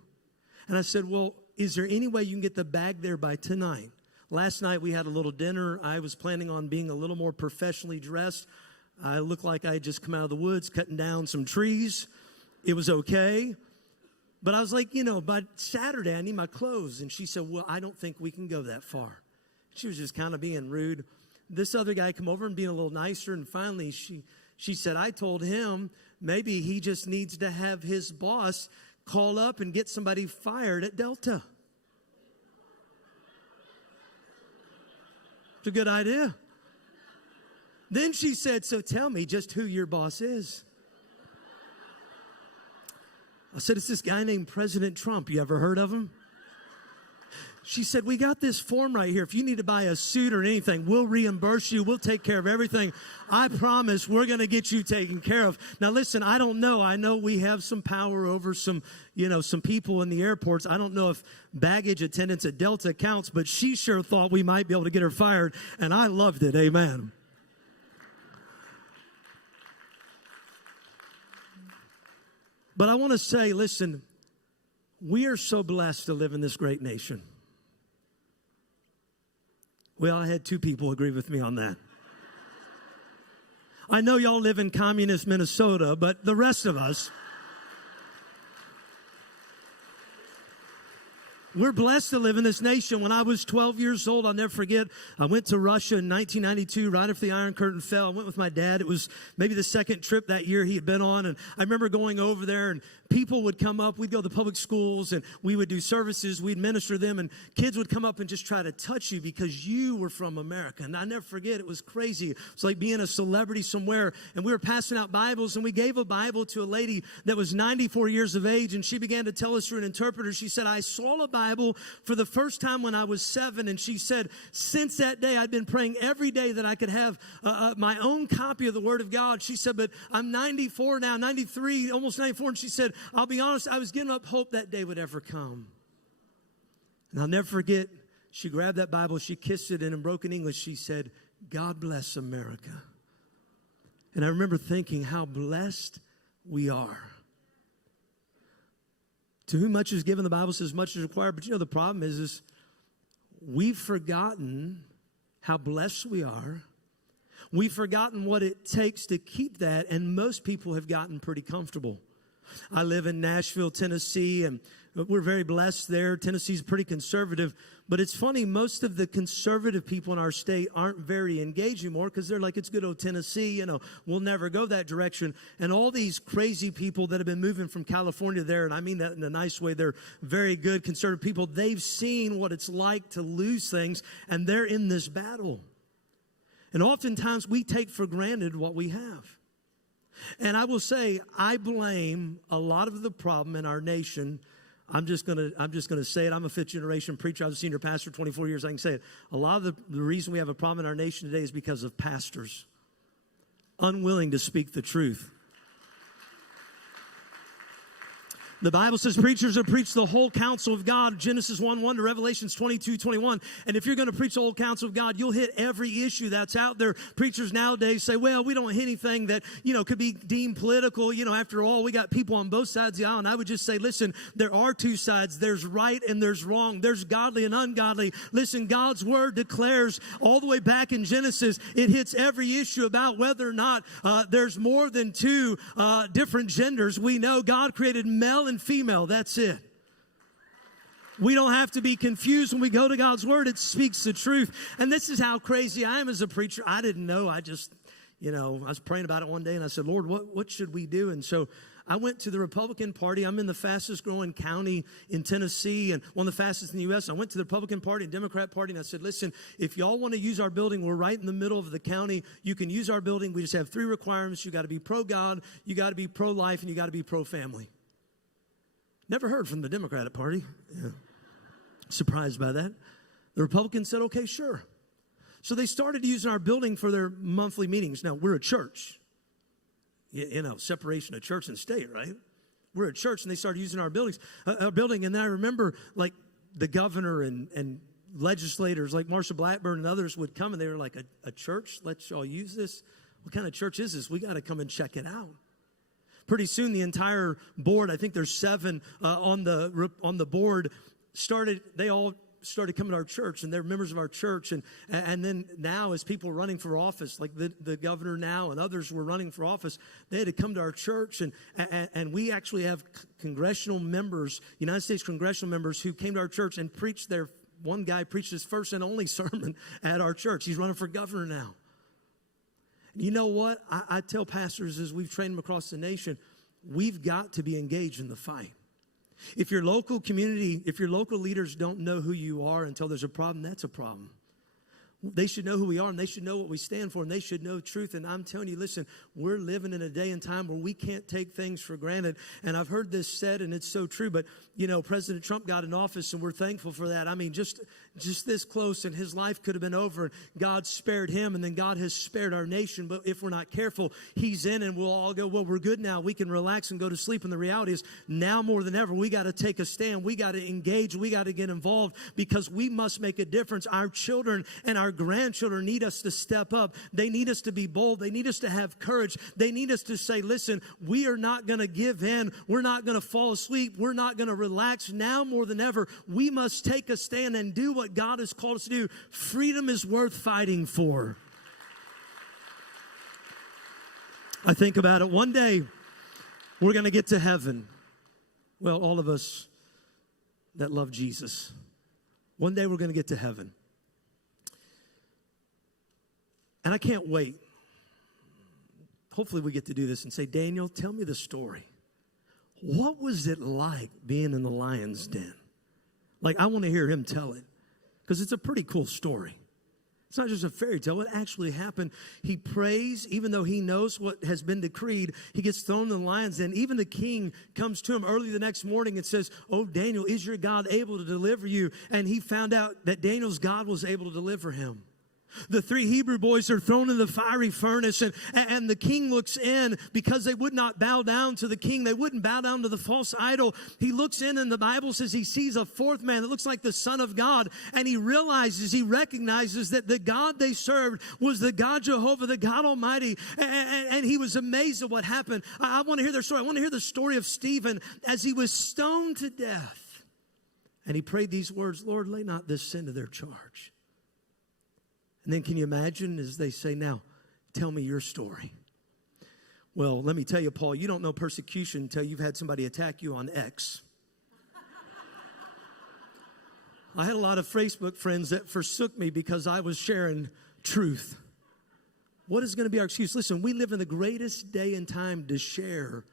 And I said, well, is there any way you can get the bag there by tonight? Last night we had a little dinner. I was planning on being a little more professionally dressed. I looked like I had just come out of the woods cutting down some trees. It was okay. But I was like, by Saturday I need my clothes. And she said, well, I don't think we can go that far. She was just kind of being rude. This other guy come over and being a little nicer. And finally she said, I told him maybe he just needs to have his boss call up and get somebody fired at Delta. It's a good idea. Then she said, so tell me just who your boss is. I said, it's this guy named President Trump. You ever heard of him? She said, we got this form right here. If you need to buy a suit or anything, we'll reimburse you. We'll take care of everything. I promise we're going to get you taken care of. Now, listen, I don't know. I know we have some power over some people in the airports. I don't know if baggage attendants at Delta counts, but she sure thought we might be able to get her fired, and I loved it. Amen. But I want to say, listen, we are so blessed to live in this great nation. Well, I had 2 people agree with me on that. I know y'all live in communist Minnesota, but the rest of us, we're blessed to live in this nation. When I was 12 years old, I'll never forget, I went to Russia in 1992, right after the Iron Curtain fell. I went with my dad. It was maybe the second trip that year he had been on. And I remember going over there, and people would come up. We'd go to the public schools, and we would do services. We'd minister them, and kids would come up and just try to touch you because you were from America. And I never forget, it was crazy. It was like being a celebrity somewhere. And we were passing out Bibles, and we gave a Bible to a lady that was 94 years of age, and she began to tell us through an interpreter. She said, I saw a Bible for the first time when I was 7, and she said, since that day, I'd been praying every day that I could have my own copy of the Word of God. She said, but I'm 94 now, 93, almost 94, and she said, I'll be honest, I was giving up hope that day would ever come. And I'll never forget, she grabbed that Bible, she kissed it, and in broken English, she said, God bless America. And I remember thinking how blessed we are. To whom much is given, the Bible says much is required. But the problem is we've forgotten how blessed we are. We've forgotten what it takes to keep that, and most people have gotten pretty comfortable. I live in Nashville, Tennessee, and we're very blessed there. Tennessee's pretty conservative. But it's funny, most of the conservative people in our state aren't very engaged anymore because they're like, it's good old Tennessee, we'll never go that direction. And all these crazy people that have been moving from California there, and I mean that in a nice way, they're very good conservative people. They've seen what it's like to lose things, and they're in this battle. And oftentimes we take for granted what we have. And I will say, I blame a lot of the problem in our nation. I'm just gonna say it. I'm a fifth generation preacher. I was a senior pastor 24 years. I can say it. A lot of the reason we have a problem in our nation today is because of pastors unwilling to speak the truth. The Bible says preachers are preach the whole counsel of God, Genesis 1:1 to Revelations 22:21. And if you're going to preach the whole counsel of God, you'll hit every issue that's out there. Preachers nowadays say, well, we don't hit anything that, could be deemed political. After all, we got people on both sides of the aisle. And I would just say, listen, there are two sides. There's right and there's wrong. There's godly and ungodly. Listen, God's word declares all the way back in Genesis, it hits every issue about whether or not there's more than two different genders. We know God created male and female. That's it. We don't have to be confused when we go to God's word. It speaks the truth. And this is how crazy I am as a preacher. I didn't know. I just, I was praying about it one day and I said, Lord, what should we do? And so I went to the Republican Party. I'm in the fastest growing county in Tennessee and one of the fastest in the U.S. I went to the Republican Party and Democrat Party and I said, listen, if y'all want to use our building, we're right in the middle of the county. You can use our building. We just have 3 requirements. You got to be pro-God, you got to be pro-life, and you got to be pro-family. Never heard from the Democratic Party. Yeah. Surprised by that. The Republicans said, okay, sure. So they started using our building for their monthly meetings. Now, we're a church. Separation of church and state, right? We're a church, and they started using our building. And then I remember, like, the governor and legislators like Marsha Blackburn and others would come, and they were like, a church? Let y'all use this? What kind of church is this? We got to come and check it out. Pretty soon, the entire board, I think there's 7 on the board, they all started coming to our church, and they're members of our church. And then now, as people are running for office, like the governor now and others were running for office, they had to come to our church. And we actually have congressional members, United States congressional members, who came to our church and preached one guy preached his first and only sermon at our church. He's running for governor now. You know what? I tell pastors as we've trained them across the nation, we've got to be engaged in the fight. If your local community, if your local leaders don't know who you are until there's a problem, that's a problem. They should know who we are, and they should know what we stand for, and they should know truth. And I'm telling you, listen, we're living in a day and time where we can't take things for granted. And I've heard this said, and it's so true, but, President Trump got in office, and we're thankful for that. I mean, just this close, and his life could have been over. God spared him, and then God has spared our nation. But if we're not careful, he's in, and we'll all go, well, we're good now. We can relax and go to sleep. And the reality is, now more than ever, we got to take a stand. We got to engage. We got to get involved, because we must make a difference. Our children and our grandchildren need us to step up. They need us to be bold. They need us to have courage. They need us to say, listen, we are not going to give in. We're not going to fall asleep. We're not going to relax. Now more than ever, we must take a stand and do what God has called us to do. Freedom is worth fighting for. I think about it. One day, we're going to get to heaven. Well, all of us that love Jesus. One day, we're going to get to heaven. And I can't wait. Hopefully we get to do this and say, Daniel, tell me the story. What was it like being in the lion's den? Like, I want to hear him tell it, because it's a pretty cool story. It's not just a fairy tale. It actually happened. He prays, even though he knows what has been decreed. He gets thrown in the lion's den. Even the king comes to him early the next morning and says, oh, Daniel, is your God able to deliver you? And he found out that Daniel's God was able to deliver him. The 3 Hebrew boys are thrown in the fiery furnace, and the king looks in because they would not bow down to the king. They wouldn't bow down to the false idol. He looks in, and the Bible says he sees a 4th man that looks like the Son of God, and he recognizes that the God they served was the God Jehovah, the God Almighty, and he was amazed at what happened. I want to hear their story. I want to hear the story of Stephen as he was stoned to death, and he prayed these words, Lord, lay not this sin to their charge. And then can you imagine as they say, now, tell me your story. Well, let me tell you, Paul, you don't know persecution until you've had somebody attack you on X. I had a lot of Facebook friends that forsook me because I was sharing truth. What is going to be our excuse? Listen, we live in the greatest day and time to share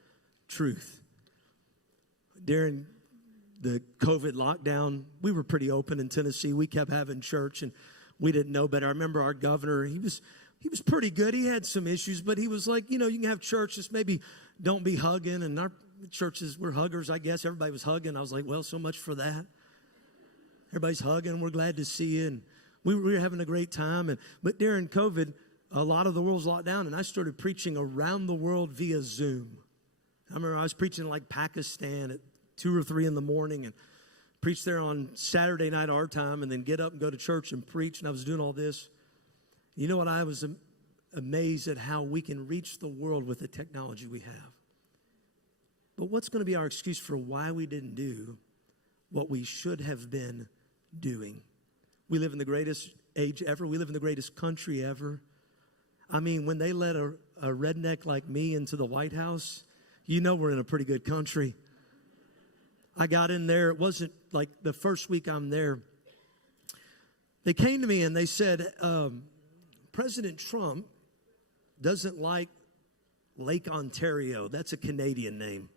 truth. During the COVID lockdown, we were pretty open in Tennessee. We kept having church, and we didn't know better. I remember our governor, he was he was pretty good. He had some issues, but he was like, you can have church, just maybe don't be hugging. And our churches, we're huggers, I guess. Everybody was hugging. I was like, well, so much for that. Everybody's hugging. We're glad to see you. And we were having a great time. But during COVID, a lot of the world's locked down, and I started preaching around the world via Zoom. I remember I was preaching in like Pakistan at 2 or 3 in the morning and preached there on Saturday night our time, and then get up and go to church and preach, and I was doing all this. You know what? I was amazed at how we can reach the world with the technology we have. But what's going to be our excuse for why we didn't do what we should have been doing? We live in the greatest age ever. We live in the greatest country ever. I mean, when they let a redneck like me into the White House, we're in a pretty good country. I got in there. It wasn't like the first week I'm there. They came to me and they said, President Trump doesn't like Lake Ontario. That's a Canadian name.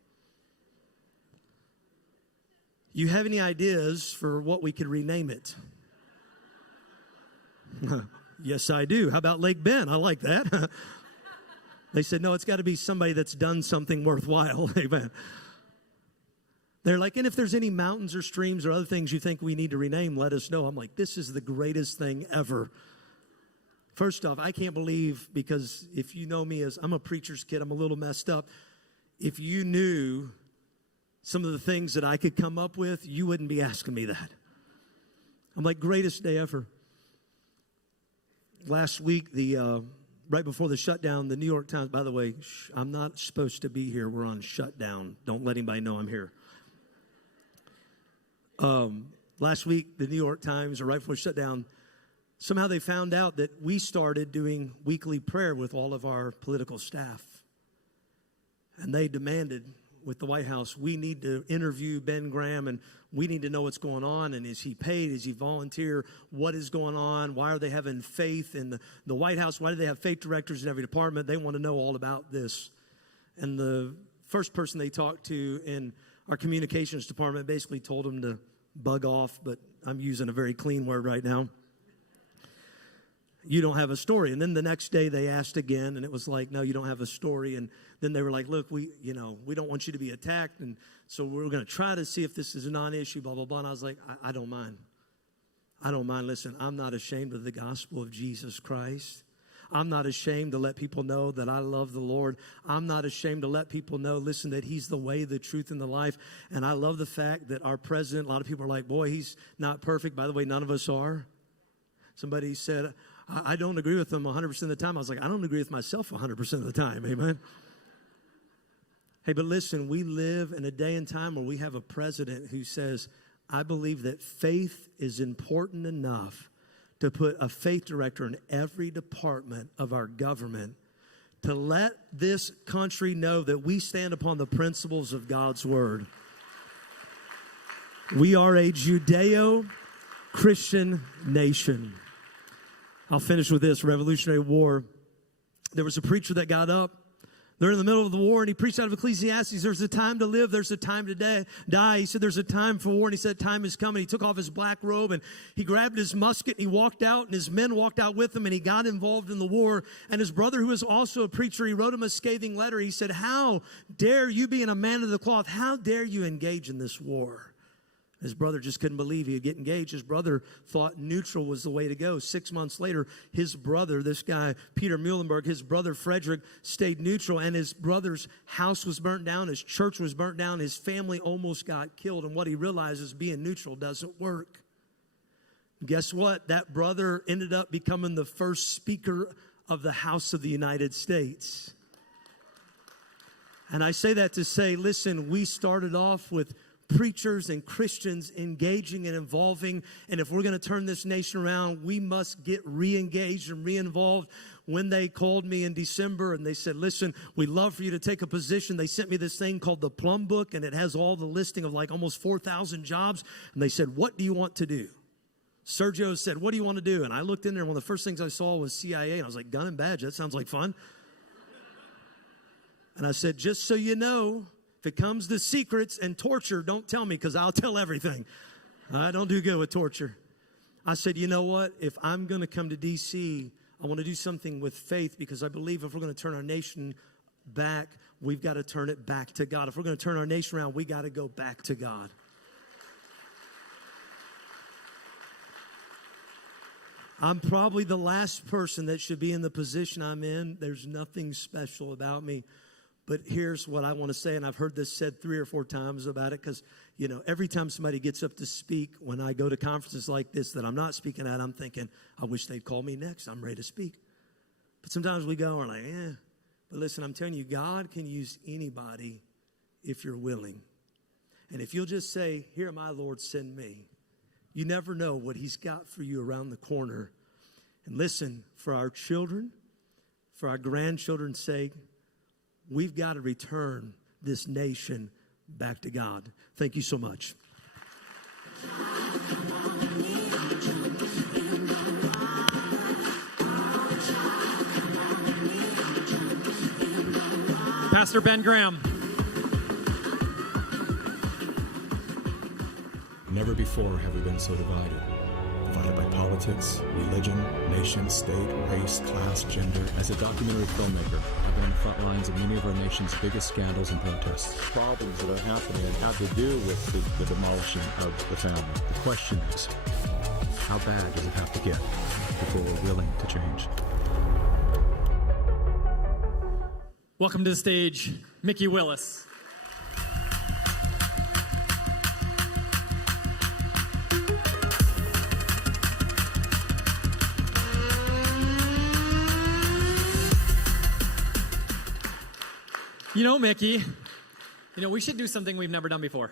You have any ideas for what we could rename it? Yes, I do. How about Lake Ben? I like that. They said, no, it's got to be somebody that's done something worthwhile. Amen. They're like, and if there's any mountains or streams or other things you think we need to rename, let us know. I'm like, this is the greatest thing ever. First off, I can't believe, because if you know me as I'm a preacher's kid, I'm a little messed up. If you knew some of the things that I could come up with, you wouldn't be asking me that. I'm like, greatest day ever. Last week, right before the shutdown, the New York Times, by the way, I'm not supposed to be here. We're on shutdown. Don't let anybody know I'm here. Last week, the New York Times, or right before shutdown, somehow they found out that we started doing weekly prayer with all of our political staff. And they demanded with the White House, we need to interview Ben Graham, and we need to know what's going on, and is he paid, is he volunteer, what is going on, why are they having faith in the White House, why do they have faith directors in every department? They want to know all about this. And the first person they talked to in our communications department basically told them to bug off, but I'm using a very clean word right now. You don't have a story. And then the next day they asked again, and it was like, no, you don't have a story. And then they were like, look, we don't want you to be attacked, and so we're going to try to see if this is a non-issue, blah, blah, blah. And I was like, I don't mind. I don't mind. Listen, I'm not ashamed of the gospel of Jesus Christ. I'm not ashamed to let people know that I love the Lord. I'm not ashamed to let people know, listen, that he's the way, the truth, and the life. And I love the fact that our president, a lot of people are like, boy, he's not perfect. By the way, none of us are. Somebody said, I don't agree with them 100% of the time. I was like, I don't agree with myself 100% of the time. Amen. Hey, but listen, we live in a day and time where we have a president who says, I believe that faith is important enough to put a faith director in every department of our government to let this country know that we stand upon the principles of God's word. We are a Judeo-Christian nation. I'll finish with this. Revolutionary War. There was a preacher that got up. They're in the middle of the war, and he preached out of Ecclesiastes. There's a time to live. There's a time to die. He said there's a time for war, and he said time is coming. He took off his black robe, and he grabbed his musket, and he walked out, and his men walked out with him, and he got involved in the war. And his brother, who was also a preacher, he wrote him a scathing letter. He said, how dare you, being a man of the cloth, how dare you engage in this war? His brother just couldn't believe he'd get engaged. His brother thought neutral was the way to go. 6 months later, his brother, this guy, Peter Muhlenberg, his brother Frederick stayed neutral, and his brother's house was burnt down. His church was burnt down. His family almost got killed. And what he realized is being neutral doesn't work. Guess what? That brother ended up becoming the first speaker of the House of the United States. And I say that to say, listen, we started off with preachers and Christians engaging and involving. And if we're going to turn this nation around, we must get re-engaged and re-involved. When they called me in December and they said, listen, we'd love for you to take a position. They sent me this thing called the Plum Book, and it has all the listing of like almost 4,000 jobs. And they said, what do you want to do? Sergio said, what do you want to do? And I looked in there, and one of the first things I saw was CIA. And I was like, gun and badge, that sounds like fun. And I said, just so you know, if it comes to secrets and torture, don't tell me, because I'll tell everything. I don't do good with torture. I said, you know what? If I'm going to come to D.C., I want to do something with faith, because I believe if we're going to turn our nation back, we've got to turn it back to God. If we're going to turn our nation around, we got to go back to God. I'm probably the last person that should be in the position I'm in. There's nothing special about me. But here's what I want to say, and I've heard this said 3 or 4 times about it, because, you know, every time somebody gets up to speak, when I go to conferences like this that I'm not speaking at, I'm thinking, I wish they'd call me next. I'm ready to speak. But sometimes we go, we're like, eh. But listen, I'm telling you, God can use anybody if you're willing. And if you'll just say, here am I, Lord, send me. You never know what he's got for you around the corner. And listen, for our children, for our grandchildren's sake, we've got to return this nation back to God. Thank you so much. Pastor Ben Graham. Never before have we been so divided. Divided by politics, religion, nation, state, race, class, gender. As a documentary filmmaker, I've been on the front lines of many of our nation's biggest scandals and protests. Problems that are happening have to do with the demolishing of the family. The question is, how bad does it have to get before we're willing to change? Welcome to the stage, Mikki Willis. You know, Mikki, we should do something we've never done before.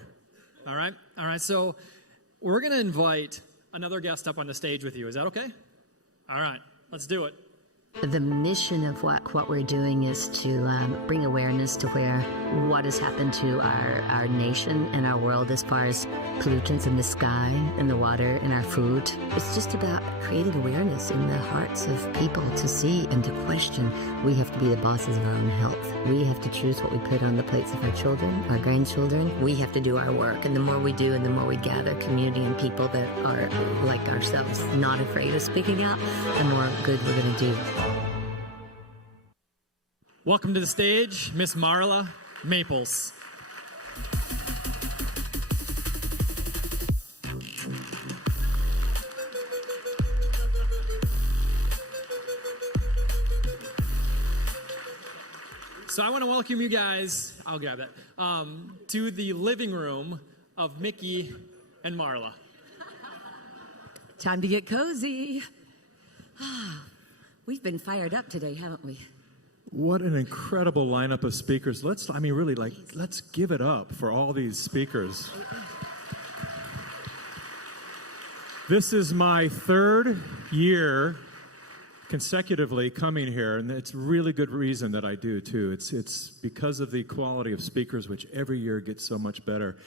All right? All right, so we're going to invite another guest up on the stage with you. Is that okay? All right, let's do it. The mission of what we're doing is to bring awareness to what has happened to our nation and our world as far as pollutants in the sky and the water and our food. It's just about creating awareness in the hearts of people to see and to question. We have to be the bosses of our own health. We have to choose what we put on the plates of our children, our grandchildren. We have to do our work, and the more we do and the more we gather community and people that are like ourselves, not afraid of speaking out, the more good we're going to do. Welcome to the stage, Miss Marla Maples. So I want to welcome you guys, I'll grab that, to the living room of Mikki and Marla. Time to get cozy. We've been fired up today, haven't we? What an incredible lineup of speakers. Let's give it up for all these speakers. This is my 3rd year consecutively coming here, and it's really good reason that I do too. It's because of the quality of speakers, which every year gets so much better,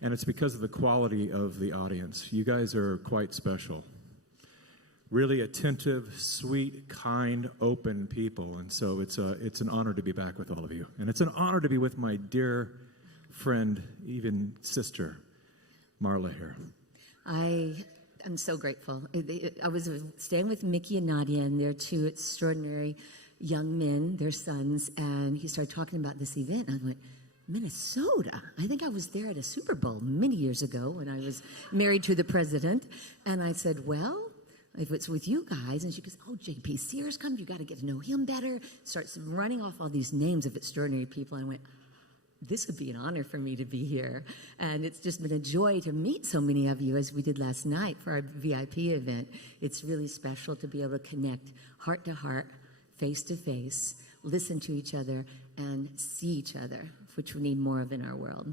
and it's because of the quality of the audience. You guys are quite special. Really attentive, sweet, kind, open people, and so it's an honor to be back with all of you, and it's an honor to be with my dear friend, even sister, Marla here. I'm so grateful. I was staying with Mikki and Nadia, and they're 2 extraordinary young men, their sons, and he started talking about this event, and I went, Minnesota? I think I was there at a Super Bowl many years ago when I was married to the president, and I said, well, if it's with you guys, and she goes, oh, JP Sears comes, you got to get to know him better, starts running off all these names of extraordinary people, and I went, this would be an honor for me to be here. And it's just been a joy to meet so many of you as we did last night for our VIP event. It's really special to be able to connect heart to heart, face to face, listen to each other, and see each other, which we need more of in our world.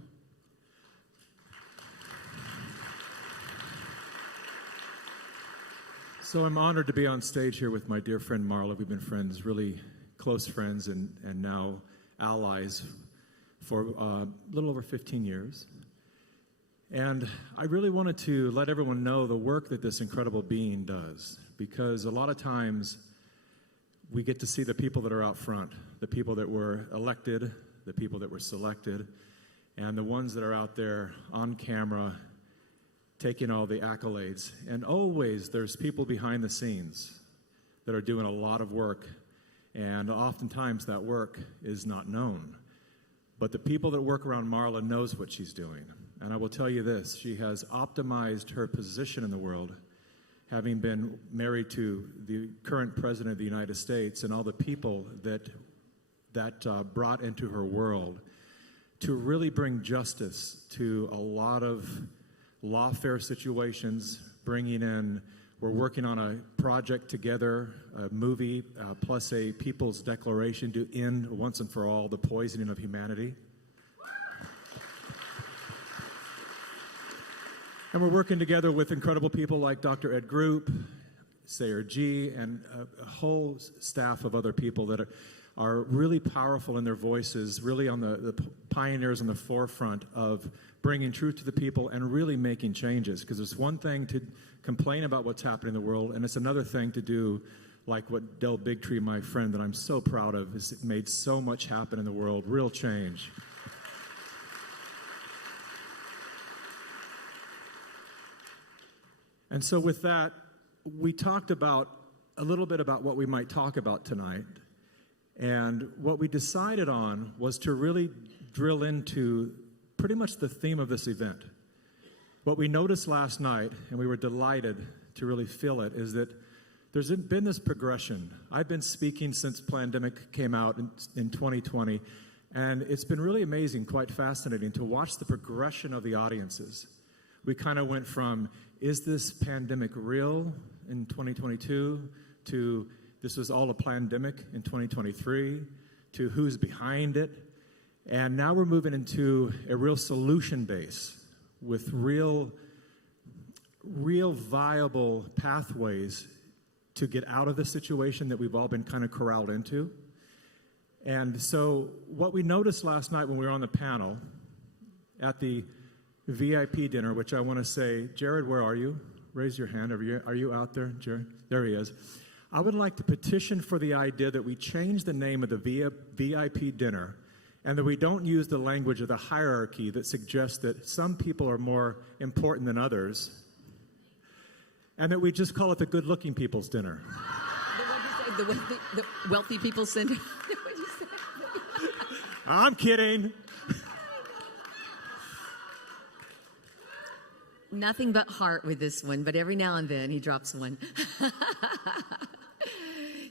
So I'm honored to be on stage here with my dear friend Marla. We've been friends, really close friends, and now allies for a little over 15 years. And I really wanted to let everyone know the work that this incredible being does, because a lot of times we get to see the people that are out front, the people that were elected, the people that were selected, and the ones that are out there on camera taking all the accolades. And always there's people behind the scenes that are doing a lot of work, and oftentimes that work is not known. But the people that work around Marla knows what she's doing. And I will tell you this, she has optimized her position in the world, having been married to the current president of the United States and all the people that brought into her world to really bring justice to a lot of lawfare situations, we're working on a project together, a movie, plus a People's Declaration to end once and for all the poisoning of humanity. And we're working together with incredible people like Dr. Ed Group, Sayer G, and a whole staff of other people that are really powerful in their voices, really on the pioneers on the forefront of bringing truth to the people and really making changes. Because it's one thing to complain about what's happening in the world, and it's another thing to do like what Del Bigtree, my friend, that I'm so proud of, has made so much happen in the world, real change. And so with that, we talked about a little bit about what we might talk about tonight. And what we decided on was to really drill into pretty much the theme of this event. What we noticed last night, and we were delighted to really feel it, is that there's been this progression. I've been speaking since the pandemic came out in 2020, and it's been really amazing, quite fascinating to watch the progression of the audiences. We kind of went from, is this pandemic real in 2022, to this was all a pandemic in 2023, to who's behind it. And now we're moving into a real solution base with real viable pathways to get out of the situation that we've all been kind of corralled into. And so what we noticed last night when we were on the panel at the VIP dinner, which I want to say, Jared, where are you? Raise your hand. Are you out there, Jared? There he is. I would like to petition for the idea that we change the name of the VIP dinner and that we don't use the language of the hierarchy that suggests that some people are more important than others, and that we just call it the good-looking people's dinner. The wealthy people's center. I'm kidding. Nothing but heart with this one, but every now and then he drops one.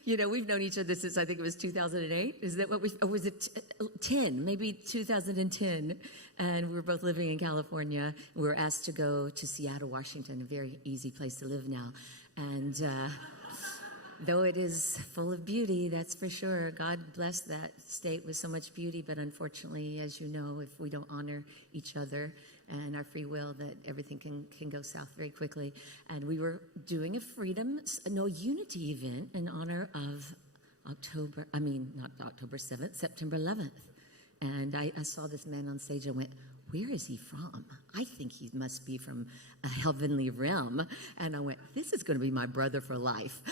You know, we've known each other since I think it was 2008. Is that what or was it 10? Maybe 2010. And we were both living in California. We were asked to go to Seattle, Washington, a very easy place to live now. And though it is full of beauty, that's for sure. God bless that state with so much beauty. But unfortunately, as you know, if we don't honor each other and our free will, that everything can go south very quickly. And we were doing a unity event in honor of September 11th. And I saw this man on stage and went, where is he from? I think he must be from a heavenly realm. And I went, this is going to be my brother for life.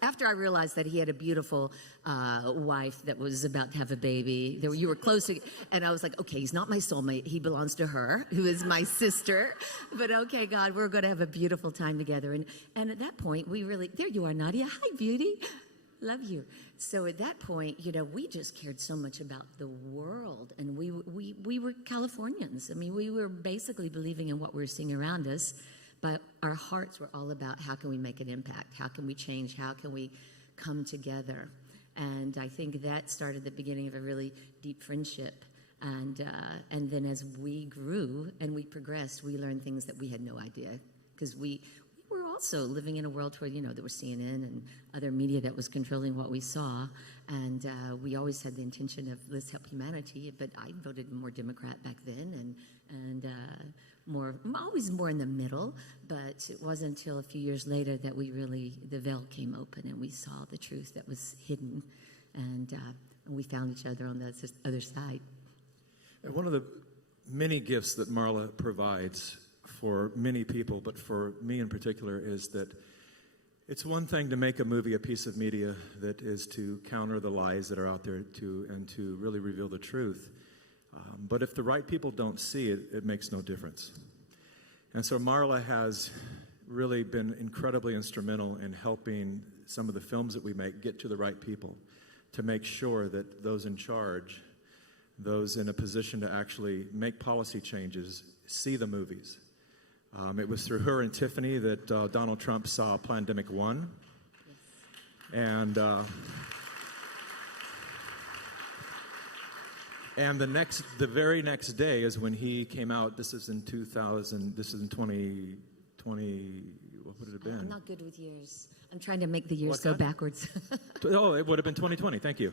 After I realized that he had a beautiful wife that was about to have a baby, you were close to, and I was like, okay, he's not my soulmate. He belongs to her, who is my sister. But okay, God, we're going to have a beautiful time together. And at that point, there you are, Nadia. Hi, beauty. Love you. So at that point, you know, we just cared so much about the world, and we were Californians. I mean, we were basically believing in what we were seeing around us, but our hearts were all about how can we make an impact? How can we change? How can we come together? And I think that started the beginning of a really deep friendship. And then as we grew and we progressed, we learned things that we had no idea, because we were also living in a world where, you know, there was CNN and other media that was controlling what we saw. And we always had the intention of let's help humanity. But I voted more Democrat back then, and always more in the middle. But it wasn't until a few years later that the veil came open and we saw the truth that was hidden. And we found each other on the other side. And one of the many gifts that Marla provides for many people, but for me in particular, is that it's one thing to make a movie, a piece of media that is to counter the lies that are out there and to really reveal the truth. But if the right people don't see it, it makes no difference. And so Marla has really been incredibly instrumental in helping some of the films that we make get to the right people, to make sure that those in charge, those in a position to actually make policy changes, see the movies. It was through her and Tiffany that Donald Trump saw Plandemic 1. And the very next day is when he came out. This is in 2000. This is in 2020. What would it have been? I'm not good with years. I'm trying to make the years go backwards. Oh, it would have been 2020. Thank you.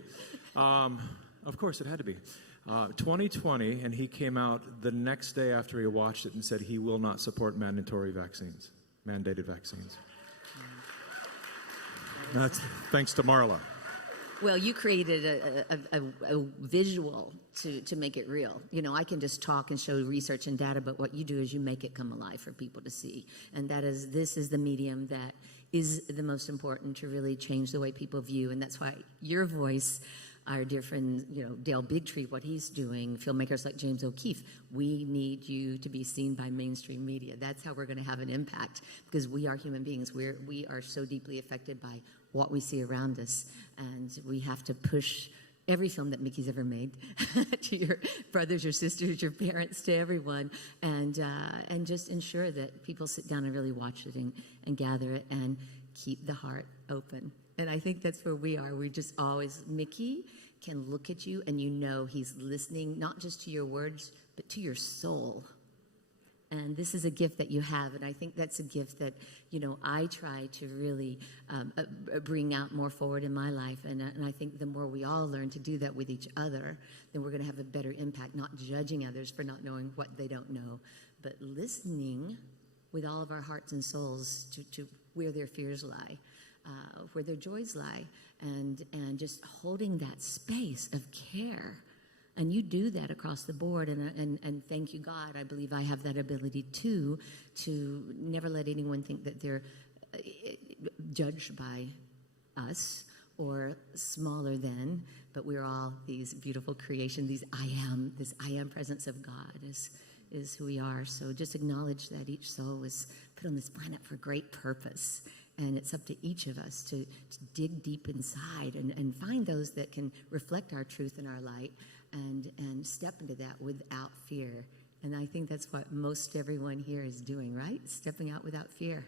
Of course, it had to be 2020, and he came out the next day after he watched it and said he will not support mandated vaccines. That's thanks to Marla. Well, you created a visual to make it real. You know, I can just talk and show research and data, but what you do is you make it come alive for people to see. And this is the medium that is the most important to really change the way people view. And that's why your voice, our dear friend, Dale Bigtree, what he's doing, filmmakers like James O'Keefe, we need you to be seen by mainstream media. That's how we're going to have an impact, because we are human beings. We are so deeply affected by what we see around us, and we have to push every film that Mikki's ever made to your brothers, your sisters, your parents, to everyone, and just ensure that people sit down and really watch it and gather it and keep the heart open. And I think that's where we are. We just always, Mikki can look at you and he's listening, not just to your words, but to your soul. And this is a gift that you have, and I think that's a gift that, I try to really bring out more forward in my life. And I think the more we all learn to do that with each other, then we're going to have a better impact, not judging others for not knowing what they don't know, but listening with all of our hearts and souls to where their fears lie, where their joys lie, and just holding that space of care. And you do that across the board, and thank you, God. I believe I have that ability too, to never let anyone think that they're judged by us or smaller than, but we're all these beautiful creations, this I am presence of God is who we are. So just acknowledge that each soul was put on this planet for great purpose. And it's up to each of us to dig deep inside and find those that can reflect our truth and our light and step into that without fear. And I think that's what most everyone here is doing, right? Stepping out without fear.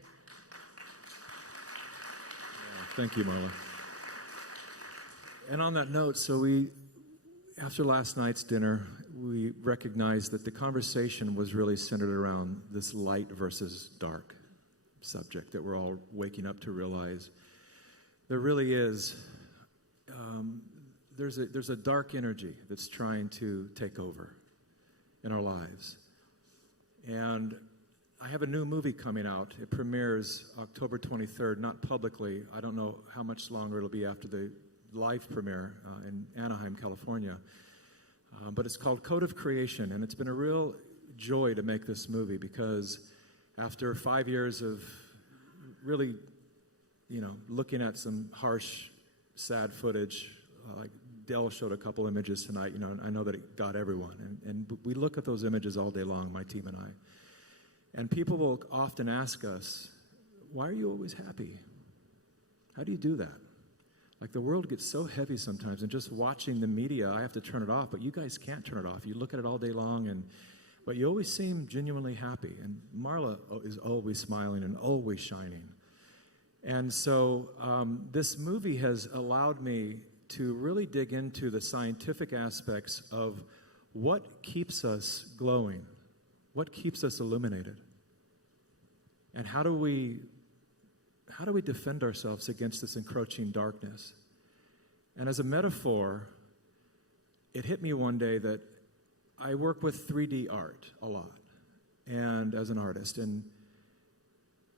Thank you, Marla. And on that note, after last night's dinner, we recognized that the conversation was really centered around this light versus dark subject that we're all waking up to realize there really is there's a dark energy that's trying to take over in our lives. And I have a new movie coming out. It premieres October 23rd, not publicly. I don't know how much longer it'll be after the live premiere in Anaheim, California. But it's called Code of Creation, and it's been a real joy to make this movie because after 5 years of really, looking at some harsh, sad footage, like Dell showed a couple images tonight, I know that it got everyone. And we look at those images all day long, my team and I. And people will often ask us, why are you always happy? How do you do that? Like the world gets so heavy sometimes, and just watching the media, I have to turn it off, but you guys can't turn it off. You look at it all day long, but you always seem genuinely happy. And Marla is always smiling and always shining. And so this movie has allowed me to really dig into the scientific aspects of what keeps us glowing, what keeps us illuminated, and how do we defend ourselves against this encroaching darkness. And as a metaphor, it hit me one day that I work with 3D art a lot, and as an artist, and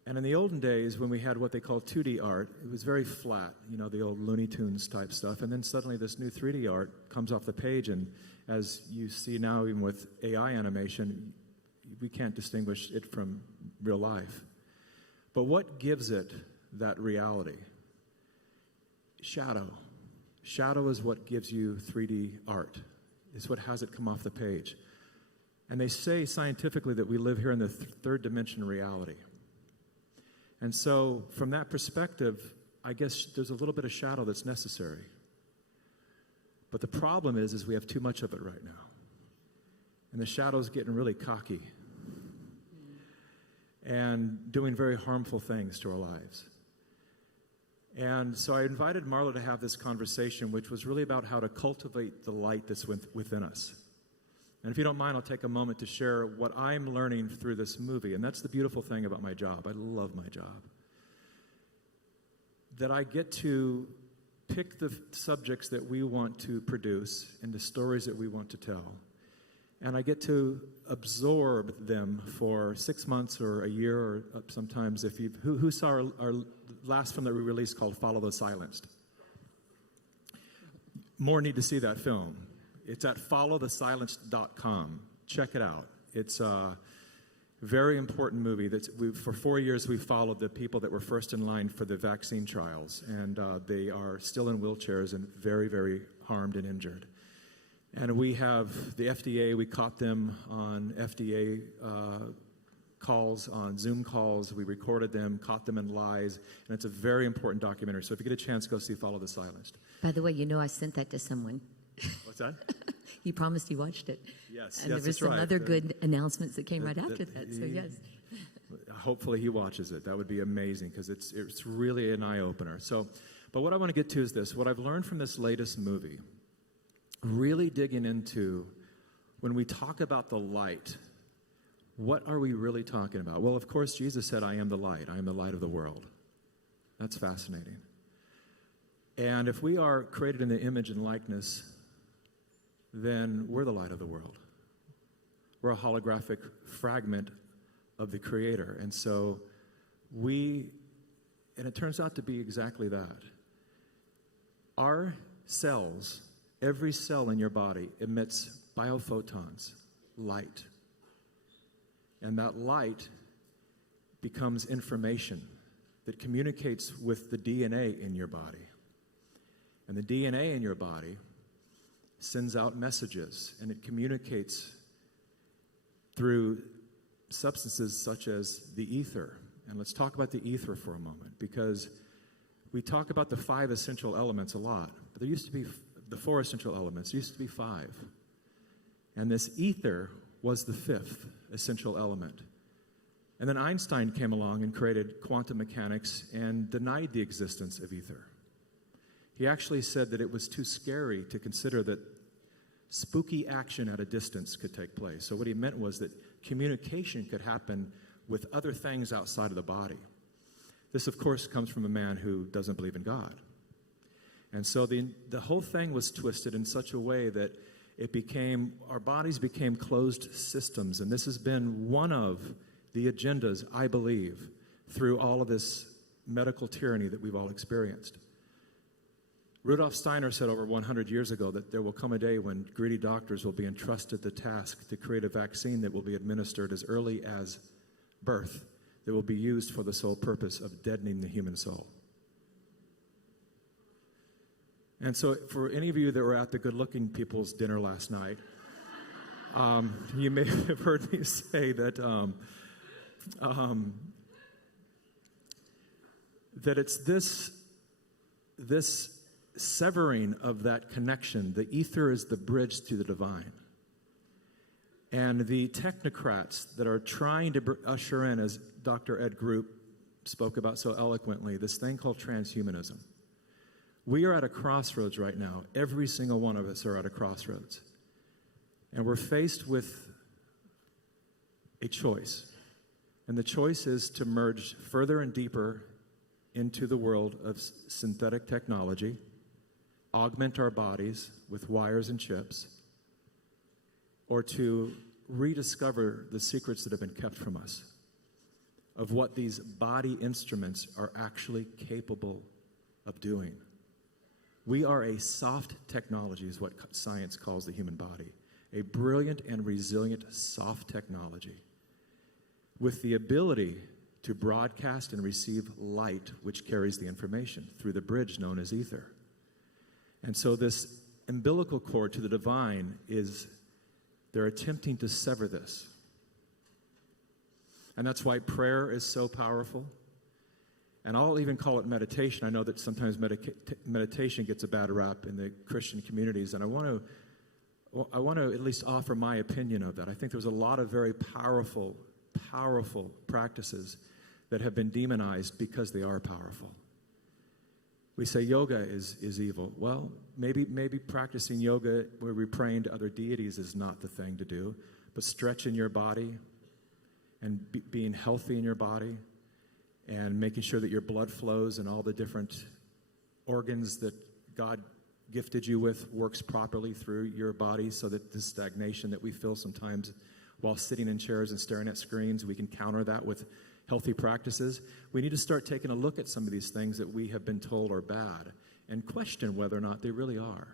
in the olden days when we had what they call 2D art, it was very flat, the old Looney Tunes type stuff, and then suddenly this new 3D art comes off the page, and as you see now, even with AI animation, we can't distinguish it from real life. But what gives it that reality? Shadow. Shadow is what gives you 3D art. It's what has it come off the page. And they say scientifically that we live here in the third dimension reality. And so from that perspective, I guess there's a little bit of shadow that's necessary. But the problem is we have too much of it right now. And the shadow's getting really cocky and doing very harmful things to our lives. And so I invited Marla to have this conversation, which was really about how to cultivate the light that's within us. And if you don't mind, I'll take a moment to share what I'm learning through this movie. And that's the beautiful thing about my job. I love my job. That I get to pick the subjects that we want to produce and the stories that we want to tell. And I get to absorb them for 6 months or a year, or sometimes if you who saw our last film that we released called Follow the Silenced? More need to see that film. It's at followthesilenced.com. Check it out. It's a very important movie. For 4 years, we followed the people that were first in line for the vaccine trials, and they are still in wheelchairs and very, very harmed and injured. And we have the FDA, we caught them on FDA calls, on Zoom calls. We recorded them, caught them in lies, and it's a very important documentary. So if you get a chance, go see Follow the Silenced. By the way, you know I sent that to someone. What's that? You promised you watched it. Yes, and there was some other good announcements that came right after that, so yes. Hopefully he watches it. That would be amazing, because it's really an eye-opener. But what I want to get to is this. What I've learned from this latest movie, really digging into when we talk about the light, what are we really talking about? Well, of course, Jesus said, I am the light. I am the light of the world. That's fascinating. And if we are created in the image and likeness, then we're the light of the world. We're a holographic fragment of the Creator. And so and it turns out to be exactly that. Our cells, every cell in your body emits biophotons, light. And that light becomes information that communicates with the DNA in your body. And the DNA in your body sends out messages, and it communicates through substances such as the ether. And let's talk about the ether for a moment, because we talk about the 5 essential elements a lot, but there used to be the 4 essential elements. There used to be 5. And this ether was the 5th essential element. And then Einstein came along and created quantum mechanics and denied the existence of ether. He actually said that it was too scary to consider that spooky action at a distance could take place. So what he meant was that communication could happen with other things outside of the body. This, of course, comes from a man who doesn't believe in God. And so the whole thing was twisted in such a way that our bodies became closed systems. And this has been one of the agendas, I believe, through all of this medical tyranny that we've all experienced. Rudolf Steiner said over 100 years ago that there will come a day when greedy doctors will be entrusted the task to create a vaccine that will be administered as early as birth, that will be used for the sole purpose of deadening the human soul. And so for any of you that were at the good-looking people's dinner last night, you may have heard me say that that it's this severing of that connection. The ether is the bridge to the divine. And the technocrats that are trying to usher in, as Dr. Ed Group spoke about so eloquently, this thing called transhumanism. We are at a crossroads right now. Every single one of us are at a crossroads. And we're faced with a choice. And the choice is to merge further and deeper into the world of synthetic technology, augment our bodies with wires and chips, or to rediscover the secrets that have been kept from us of what these body instruments are actually capable of doing. We are a soft technology, is what science calls the human body. A brilliant and resilient soft technology with the ability to broadcast and receive light, which carries the information through the bridge known as ether. And so this umbilical cord to the divine they're attempting to sever this. And that's why prayer is so powerful. And I'll even call it meditation. I know that sometimes meditation gets a bad rap in the Christian communities, and I want to at least offer my opinion of that. I think there's a lot of very powerful practices that have been demonized because they are powerful. We say yoga is evil. Well, maybe practicing yoga where we praying to other deities is not the thing to do, but stretching your body and being healthy in your body and making sure that your blood flows and all the different organs that God gifted you with works properly through your body, so that the stagnation that we feel sometimes while sitting in chairs and staring at screens, we can counter that with healthy practices. We need to start taking a look at some of these things that we have been told are bad and question whether or not they really are,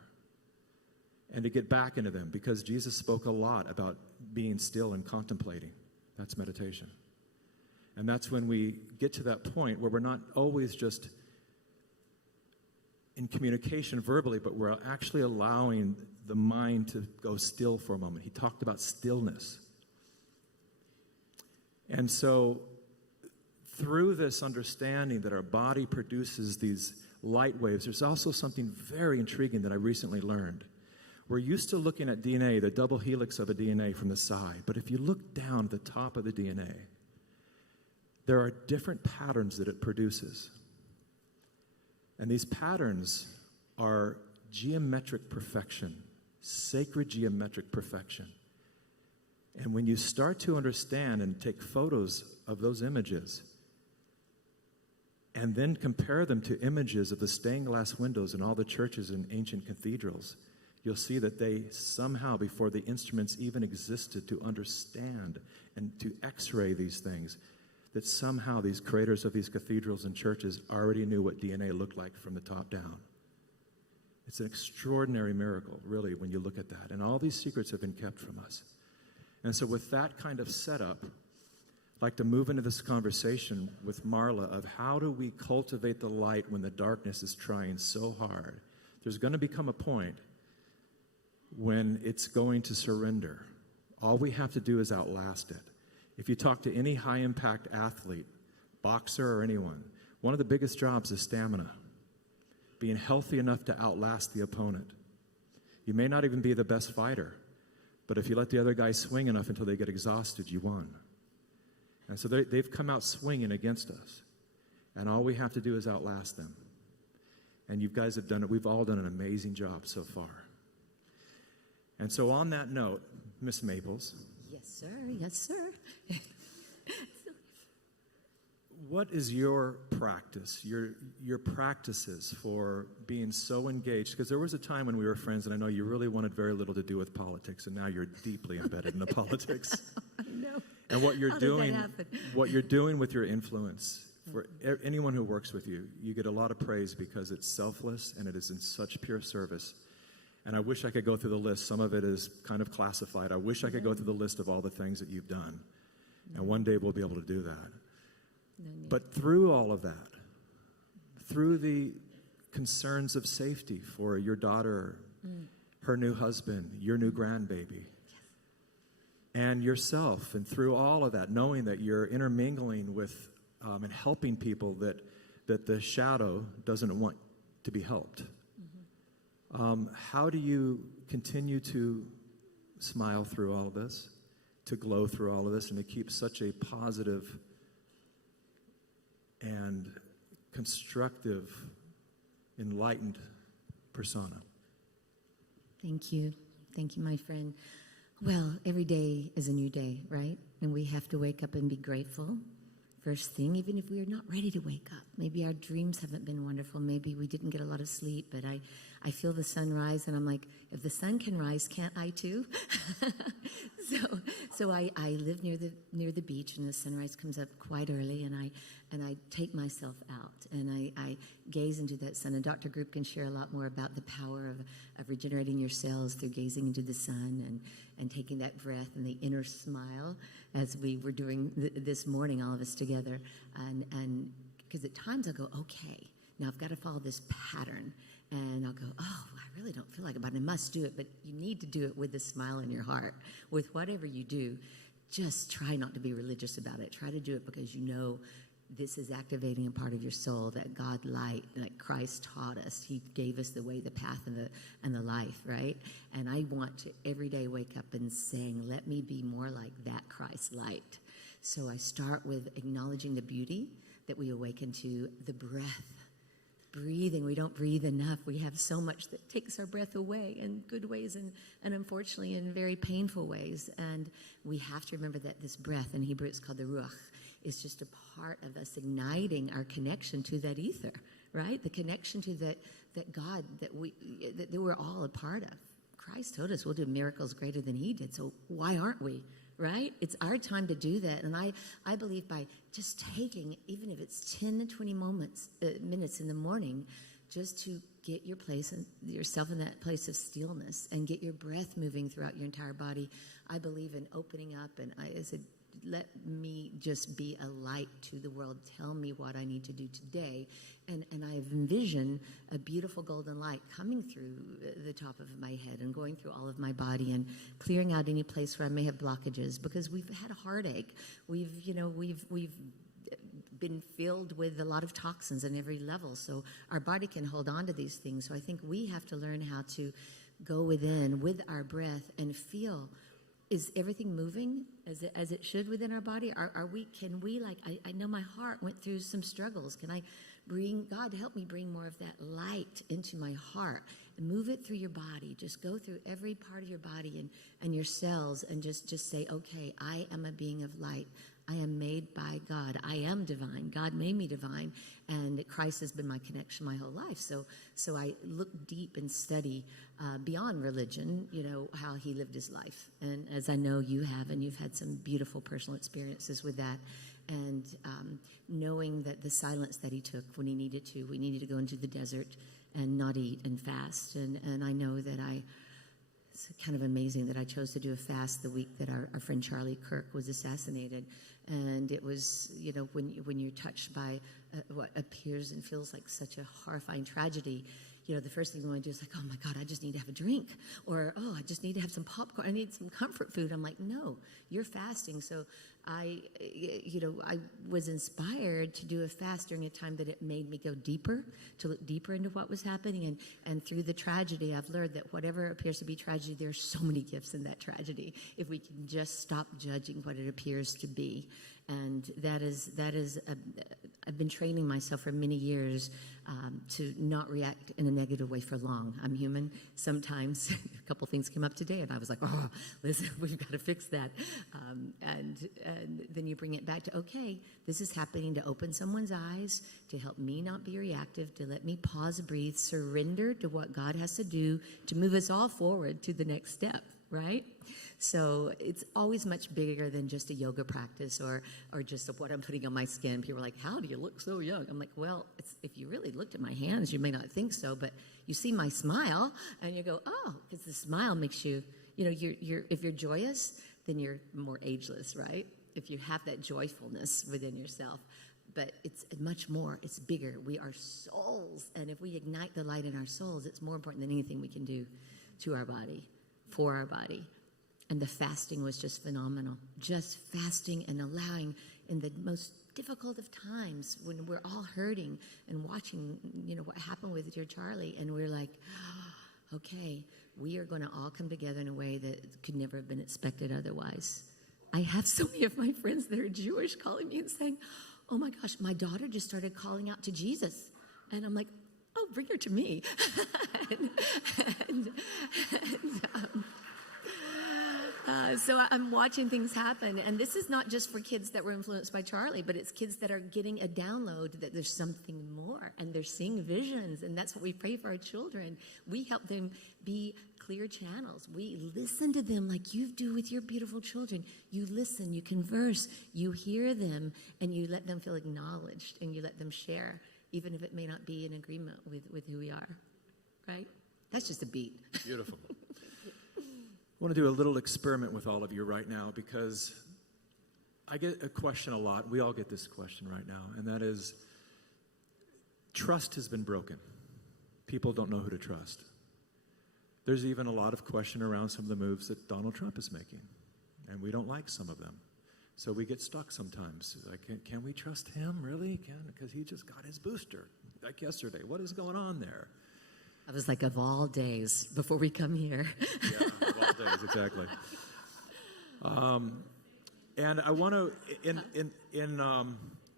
and to get back into them, because Jesus spoke a lot about being still and contemplating. That's meditation. And that's when we get to that point where we're not always just in communication verbally, but we're actually allowing the mind to go still for a moment. He talked about stillness. And so through this understanding that our body produces these light waves, there's also something very intriguing that I recently learned. We're used to looking at DNA, the double helix of a DNA from the side, but if you look down at the top of the DNA, there are different patterns that it produces. And these patterns are geometric perfection, sacred geometric perfection. And when you start to understand and take photos of those images, and then compare them to images of the stained glass windows in all the churches and ancient cathedrals, you'll see that they somehow, before the instruments even existed to understand and to x-ray these things, that somehow these creators of these cathedrals and churches already knew what DNA looked like from the top down. It's an extraordinary miracle, really, when you look at that. And all these secrets have been kept from us. And so with that kind of setup, I'd like to move into this conversation with Marla of how do we cultivate the light when the darkness is trying so hard. There's going to become a point when it's going to surrender. All we have to do is outlast it. If you talk to any high-impact athlete, boxer or anyone, one of the biggest jobs is stamina, being healthy enough to outlast the opponent. You may not even be the best fighter, but if you let the other guy swing enough until they get exhausted, you won. And so they've come out swinging against us, and all we have to do is outlast them. And you guys have done it. We've all done an amazing job so far. And so on that note, Miss Maples. Yes, sir. Yes, sir. What is your practice, your practices for being so engaged? Because there was a time when we were friends, and I know you really wanted very little to do with politics, and now you're deeply embedded in the politics. No. And what you're How did doing, that happen? what you're doing with your influence for anyone who works with you, you get a lot of praise because it's selfless and it is in such pure service. And I wish I could go through the list. Some of it is kind of classified. I wish I could go through the list of all the things that you've done. And one day we'll be able to do that. But through all of that, through the concerns of safety for your daughter, her new husband, your new grandbaby, and yourself, and through all of that, knowing that you're intermingling with and helping people that the shadow doesn't want to be helped. How do you continue to smile through all of this, to glow through all of this, and to keep such a positive and constructive, enlightened persona? Thank you. Thank you, my friend. Well, every day is a new day, right? And we have to wake up and be grateful. First thing, even if we are not ready to wake up. Maybe our dreams haven't been wonderful. Maybe we didn't get a lot of sleep, but I feel the sun rise, and I'm like, if the sun can rise, can't I too? So I live near the beach, and the sunrise comes up quite early, and I take myself out, and I gaze into that sun. And Dr. Group can share a lot more about the power of regenerating your cells through gazing into the sun and taking that breath and the inner smile, as we were doing this morning, all of us together. And because at times I'll go, okay, now I've got to follow this pattern. And I'll go, oh, I really don't feel like it, but I must do it. But you need to do it with a smile in your heart. With whatever you do, just try not to be religious about it. Try to do it because you know this is activating a part of your soul that God light, like Christ taught us. He gave us the way, the path, and the life, right? And I want to every day wake up and saying, let me be more like that Christ light. So I start with acknowledging the beauty that we awaken to, the breath. Breathing, we don't breathe enough. We have so much that takes our breath away in good ways and unfortunately in very painful ways. And we have to remember that this breath, in Hebrew it's called the ruach, is just a part of us igniting our connection to that ether, right? The connection to that God that we're all a part of. Christ told us we'll do miracles greater than he did, so why aren't we? Right? It's our time to do that. And I believe by just taking, even if it's 10 to 20 minutes in the morning, just to get yourself in that place of stillness and get your breath moving throughout your entire body. I believe in opening up, and I said, let me just be a light to the world. Tell me what I need to do today. And I've envisioned a beautiful golden light coming through the top of my head and going through all of my body and clearing out any place where I may have blockages, because we've had a heartache. We've been filled with a lot of toxins on every level. So our body can hold on to these things. So I think we have to learn how to go within with our breath and feel, is everything moving as it should within our body? Can we, I know my heart went through some struggles. Can I God help me bring more of that light into my heart and move it through your body. Just go through every part of your body and your cells and just say, okay, I am a being of light. I am made by God. I am divine. God made me divine, and Christ has been my connection my whole life. So I look deep and study beyond religion, how he lived his life. And as I know you have, and you've had some beautiful personal experiences with that, and knowing that the silence that he took when he needed to go into the desert and not eat and fast. And I know that it's kind of amazing that I chose to do a fast the week that our friend Charlie Kirk was assassinated. And it was, when you're touched by what appears and feels like such a horrifying tragedy, the first thing you want to do is like, oh my God, I just need to have a drink. Or, oh, I just need to have some popcorn. I need some comfort food. I'm like, no, you're fasting. So I was inspired to do a fast during a time that it made me go deeper, to look deeper into what was happening. And through the tragedy, I've learned that whatever appears to be tragedy, there's so many gifts in that tragedy, if we can just stop judging what it appears to be. And I've been training myself for many years to not react in a negative way for long. I'm human. Sometimes a couple things came up today, and I was like, oh, listen, we've got to fix that. And then you bring it back to, okay, this is happening to open someone's eyes, to help me not be reactive, to let me pause, breathe, surrender to what God has to do to move us all forward to the next step. Right? So it's always much bigger than just a yoga practice or just what I'm putting on my skin. People are like, how do you look so young? I'm like, well, if you really looked at my hands, you may not think so, but you see my smile and you go, oh, because the smile makes you, if you're joyous, then you're more ageless, right? If you have that joyfulness within yourself. But it's much more, it's bigger. We are souls. And if we ignite the light in our souls, it's more important than anything we can do to our body. For our body. And the fasting was just phenomenal. Just fasting and allowing in the most difficult of times when we're all hurting and watching, what happened with dear Charlie. And we're like, oh, okay, we are going to all come together in a way that could never have been expected otherwise. I have so many of my friends that are Jewish calling me and saying, oh my gosh, my daughter just started calling out to Jesus. And I'm like, oh, bring her to me. So I'm watching things happen. And this is not just for kids that were influenced by Charlie, but it's kids that are getting a download that there's something more, and they're seeing visions. And that's what we pray for our children. We help them be clear channels. We listen to them like you do with your beautiful children. You listen, you converse, you hear them, and you let them feel acknowledged, and you let them share, even if it may not be in agreement with who we are, right? That's just a beat. Beautiful. I want to do a little experiment with all of you right now, because I get a question a lot. We all get this question right now, and that is, trust has been broken. People don't know who to trust. There's even a lot of question around some of the moves that Donald Trump is making, and we don't like some of them. So we get stuck sometimes. Like, can we trust him, really? Because he just got his booster, like yesterday. What is going on there? I was like, of all days, before we come here. Yeah, of all days, exactly. And I want to,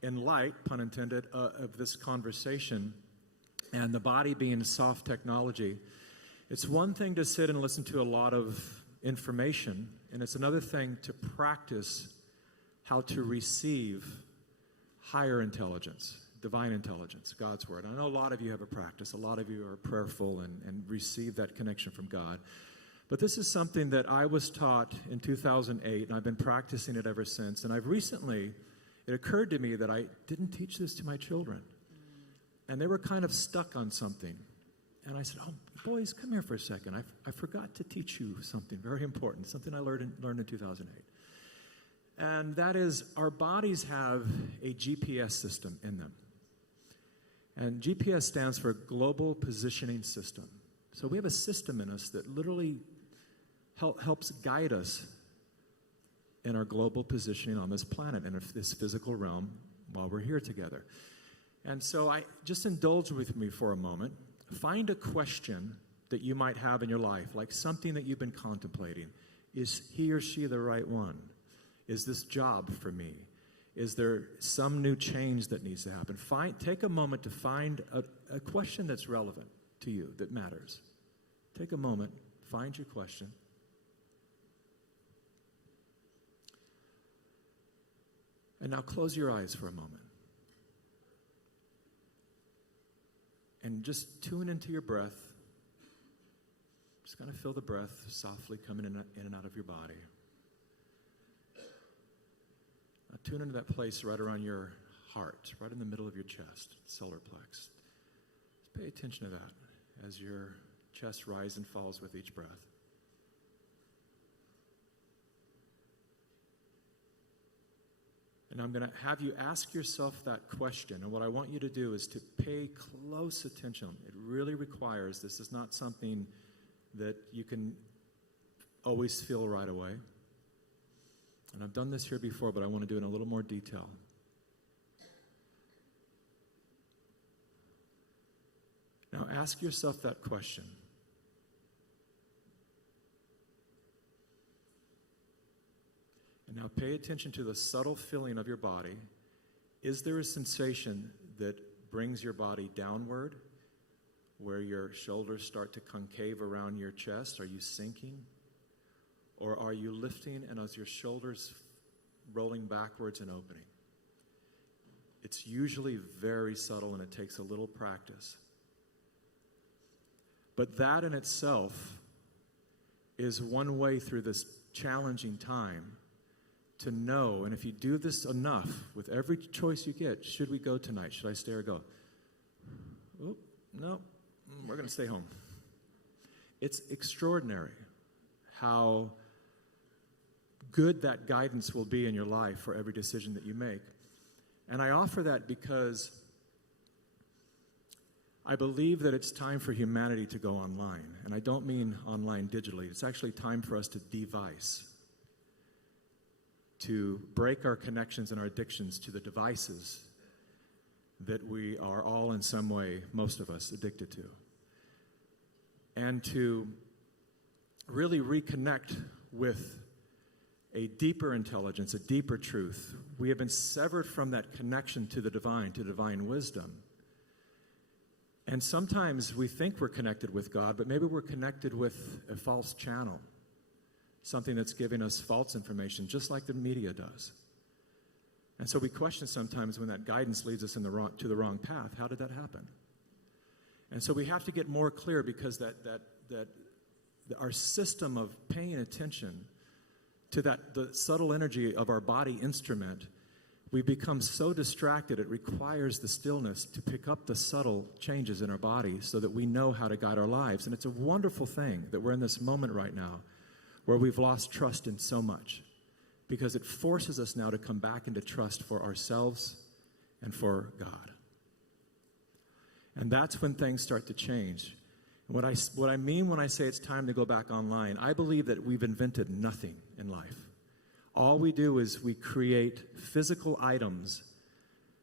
in light, pun intended, of this conversation, and the body being soft technology, it's one thing to sit and listen to a lot of information, and it's another thing to practice how to receive higher intelligence, divine intelligence, God's word. I know a lot of you have a practice. A lot of you are prayerful and receive that connection from God. But this is something that I was taught in 2008, and I've been practicing it ever since. And I've recently, it occurred to me that I didn't teach this to my children. And they were kind of stuck on something. And I said, oh, boys, come here for a second. I forgot to teach you something very important, something I learned in 2008. And that is, our bodies have a GPS system in them. And GPS stands for Global Positioning System. So we have a system in us that literally helps guide us in our global positioning on this planet, in this physical realm, while we're here together. And so I just indulge with me for a moment. Find a question that you might have in your life, like something that you've been contemplating. Is he or she the right one? Is this job for me? Is there some new change that needs to happen? Take a moment to find a question that's relevant to you, that matters. Take a moment, find your question. And now close your eyes for a moment. And just tune into your breath. Just kind of feel the breath softly coming in and out of your body. Now tune into that place right around your heart, right in the middle of your chest, solar plex. Just pay attention to that as your chest rises and falls with each breath. And I'm going to have you ask yourself that question. And what I want you to do is to pay close attention. It really requires, this is not something that you can always feel right away. And I've done this here before, but I want to do it in a little more detail. Now ask yourself that question. And now pay attention to the subtle feeling of your body. Is there a sensation that brings your body downward, where your shoulders start to concave around your chest? Are you sinking? Or are you lifting and as your shoulders rolling backwards and opening? It's usually very subtle and it takes a little practice. But that in itself is one way through this challenging time to know, and if you do this enough with every choice you get, should we go tonight? Should I stay or go? Oh, no, we're going to stay home. It's extraordinary how good that guidance will be in your life for every decision that you make. And I offer that because I believe that it's time for humanity to go online. And I don't mean online digitally. It's actually time for us to device, to break our connections and our addictions to the devices that we are all in some way, most of us, addicted to. And to really reconnect with a deeper intelligence, a deeper truth. We have been severed from that connection to divine wisdom. And sometimes we think we're connected with God, but maybe we're connected with a false channel, something that's giving us false information, just like the media does. And so we question sometimes when that guidance leads us to the wrong path. How did that happen? And so we have to get more clear, because that our system of paying attention to the subtle energy of our body instrument, we become so distracted, it requires the stillness to pick up the subtle changes in our body so that we know how to guide our lives. And it's a wonderful thing that we're in this moment right now where we've lost trust in so much, because it forces us now to come back into trust for ourselves and for God. And that's when things start to change. What I mean when I say it's time to go back online, I believe that we've invented nothing in life. All we do is we create physical items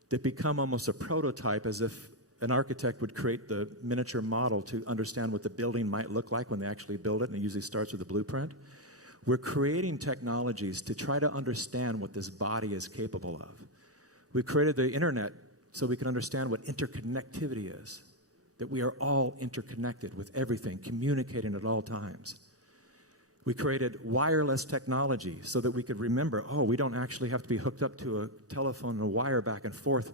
that become almost a prototype, as if an architect would create the miniature model to understand what the building might look like when they actually build it, and it usually starts with a blueprint. We're creating technologies to try to understand what this body is capable of. We created the internet so we can understand what interconnectivity is, that we are all interconnected with everything, communicating at all times. We created wireless technology so that we could remember, oh, we don't actually have to be hooked up to a telephone and a wire back and forth.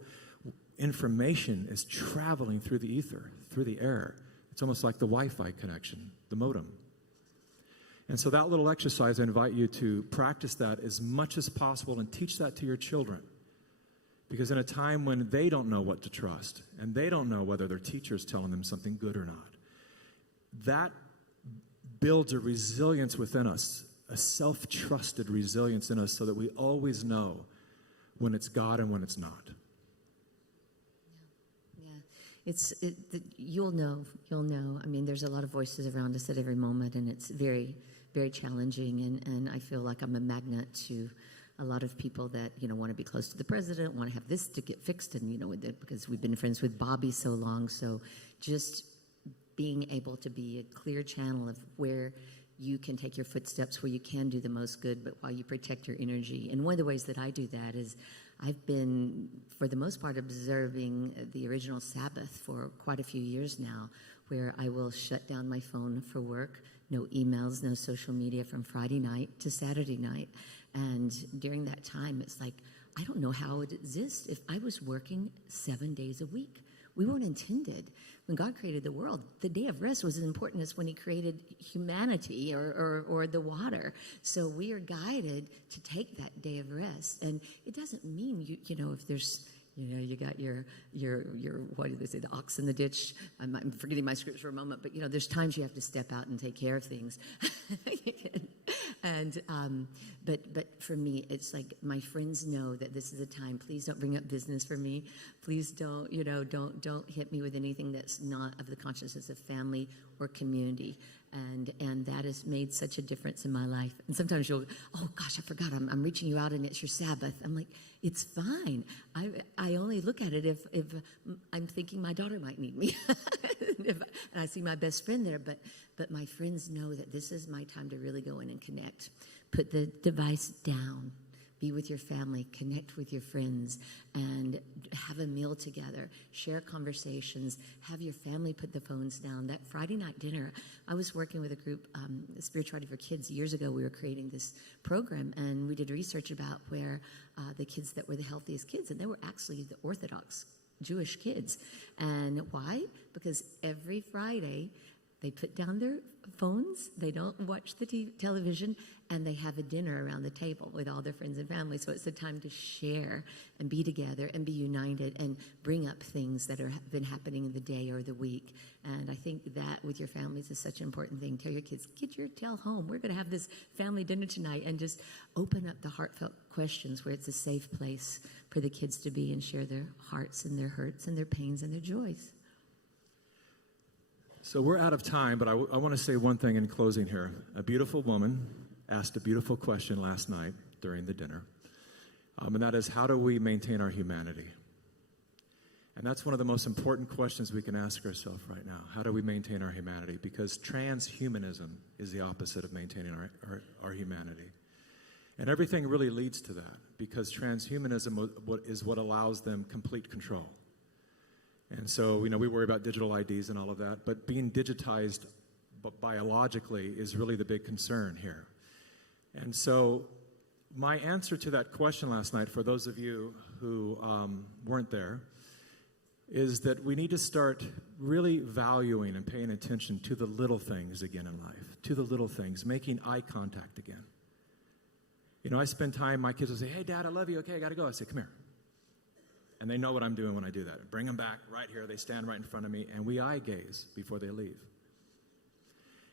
Information is traveling through the ether, through the air. It's almost like the Wi-Fi connection, the modem. And so that little exercise, I invite you to practice that as much as possible and teach that to your children. Because in a time when they don't know what to trust, and they don't know whether their teacher's telling them something good or not, that builds a resilience within us, a self-trusted resilience in us, so that we always know when it's God and when it's not. You'll know. I mean, there's a lot of voices around us at every moment, and it's very, very challenging. And I feel like I'm a magnet to a lot of people that, want to be close to the president, want to have this to get fixed, and, because we've been friends with Bobby so long. So just being able to be a clear channel of where you can take your footsteps, where you can do the most good, but while you protect your energy. And one of the ways that I do that is I've been, for the most part, observing the original Sabbath for quite a few years now, where I will shut down my phone for work, no emails, no social media from Friday night to Saturday night. And during that time, it's like, I don't know how it exists if I was working 7 days a week. We weren't intended. When God created the world, the day of rest was as important as when he created humanity or the water. So we are guided to take that day of rest. And it doesn't mean, if there's, you got your what do they say, the ox in the ditch. I'm forgetting my scripts for a moment, but, there's times you have to step out and take care of things. And but for me, it's like my friends know that this is a time. Please don't bring up business for me. Please don't don't hit me with anything that's not of the consciousness of family or community. And that has made such a difference in my life. And sometimes you'll, oh gosh, I forgot. I'm reaching you out, and it's your Sabbath. I'm like, it's fine. I only look at it if I'm thinking my daughter might need me, and I see my best friend there. But my friends know that this is my time to really go in and connect. Put the device down. Be with your family, connect with your friends, and have a meal together. Share conversations. Have your family put the phones down. That Friday night dinner, I was working with a group, Spirituality for Kids. Years ago, we were creating this program, and we did research about where the kids that were the healthiest kids, and they were actually the Orthodox Jewish kids. And why? Because every Friday, they put down their phones, they don't watch the television, and they have a dinner around the table with all their friends and family. So it's a time to share and be together and be united and bring up things that have been happening in the day or the week. And I think that with your families is such an important thing. Tell your kids, get your tail home. We're going to have this family dinner tonight, and just open up the heartfelt questions where it's a safe place for the kids to be and share their hearts and their hurts and their pains and their joys. So we're out of time, but I want to say one thing in closing here. A beautiful woman asked a beautiful question last night during the dinner, and that is, how do we maintain our humanity? And that's one of the most important questions we can ask ourselves right now. How do we maintain our humanity? Because transhumanism is the opposite of maintaining our humanity. And everything really leads to that, because transhumanism is what allows them complete control. And so, we worry about digital IDs and all of that, but being digitized biologically is really the big concern here. And so my answer to that question last night, for those of you who weren't there, is that we need to start really valuing and paying attention to the little things again in life, to the little things, making eye contact again. I spend time, my kids will say, hey, Dad, I love you. Okay, I got to go. I say, come here. And they know what I'm doing when I do that. Bring them back right here. They stand right in front of me, and we eye gaze before they leave.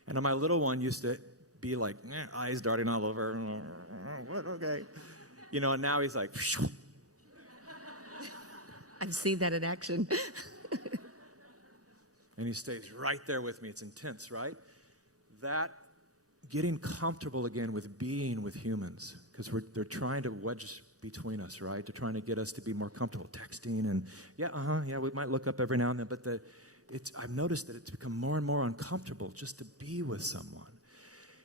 And my little one used to be like, eyes darting all over. Okay. And now he's like, I've seen that in action. And he stays right there with me. It's intense, right? That getting comfortable again with being with humans, because they're trying to wedge between us, right? They're trying to get us to be more comfortable texting and we might look up every now and then, but I've noticed that it's become more and more uncomfortable just to be with someone.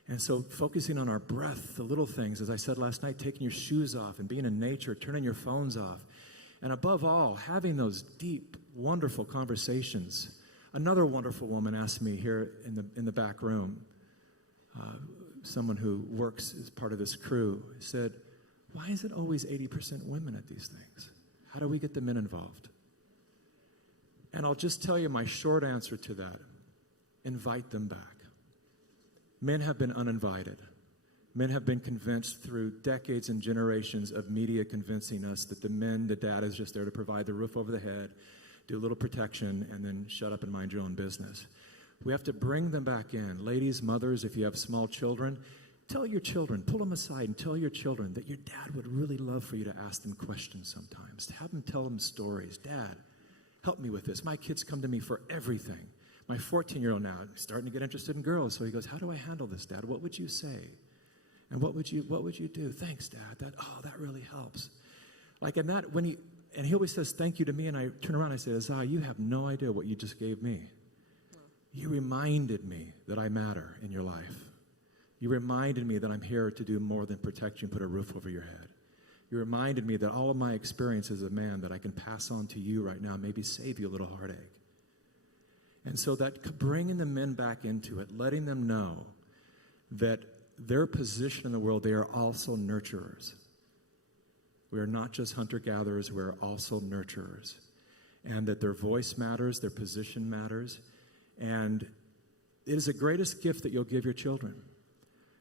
And so focusing on our breath, the little things, as I said last night, taking your shoes off and being in nature, turning your phones off, and above all, having those deep, wonderful conversations. Another wonderful woman asked me here in the back room, someone who works as part of this crew, said, why is it always 80% women at these things? How do we get the men involved? And I'll just tell you my short answer to that. Invite them back. Men have been uninvited. Men have been convinced through decades and generations of media convincing us that the dad is just there to provide the roof over the head, do a little protection, and then shut up and mind your own business. We have to bring them back in. Ladies, mothers, if you have small children, tell your children, pull them aside and tell your children that your dad would really love for you to ask them questions sometimes. Have them tell them stories. Dad, help me with this. My kids come to me for everything. My 14-year-old now is starting to get interested in girls. So he goes, how do I handle this, Dad? What would you say? And what would you do? Thanks, Dad. That really helps. And he always says thank you to me, and I turn around and I say, Azai, you have no idea what you just gave me. You reminded me that I matter in your life. You reminded me that I'm here to do more than protect you and put a roof over your head. You reminded me that all of my experience as a man that I can pass on to you right now, maybe save you a little heartache. And so that bringing the men back into it, letting them know that their position in the world, they are also nurturers. We are not just hunter-gatherers, we are also nurturers. And that their voice matters, their position matters. And it is the greatest gift that you'll give your children,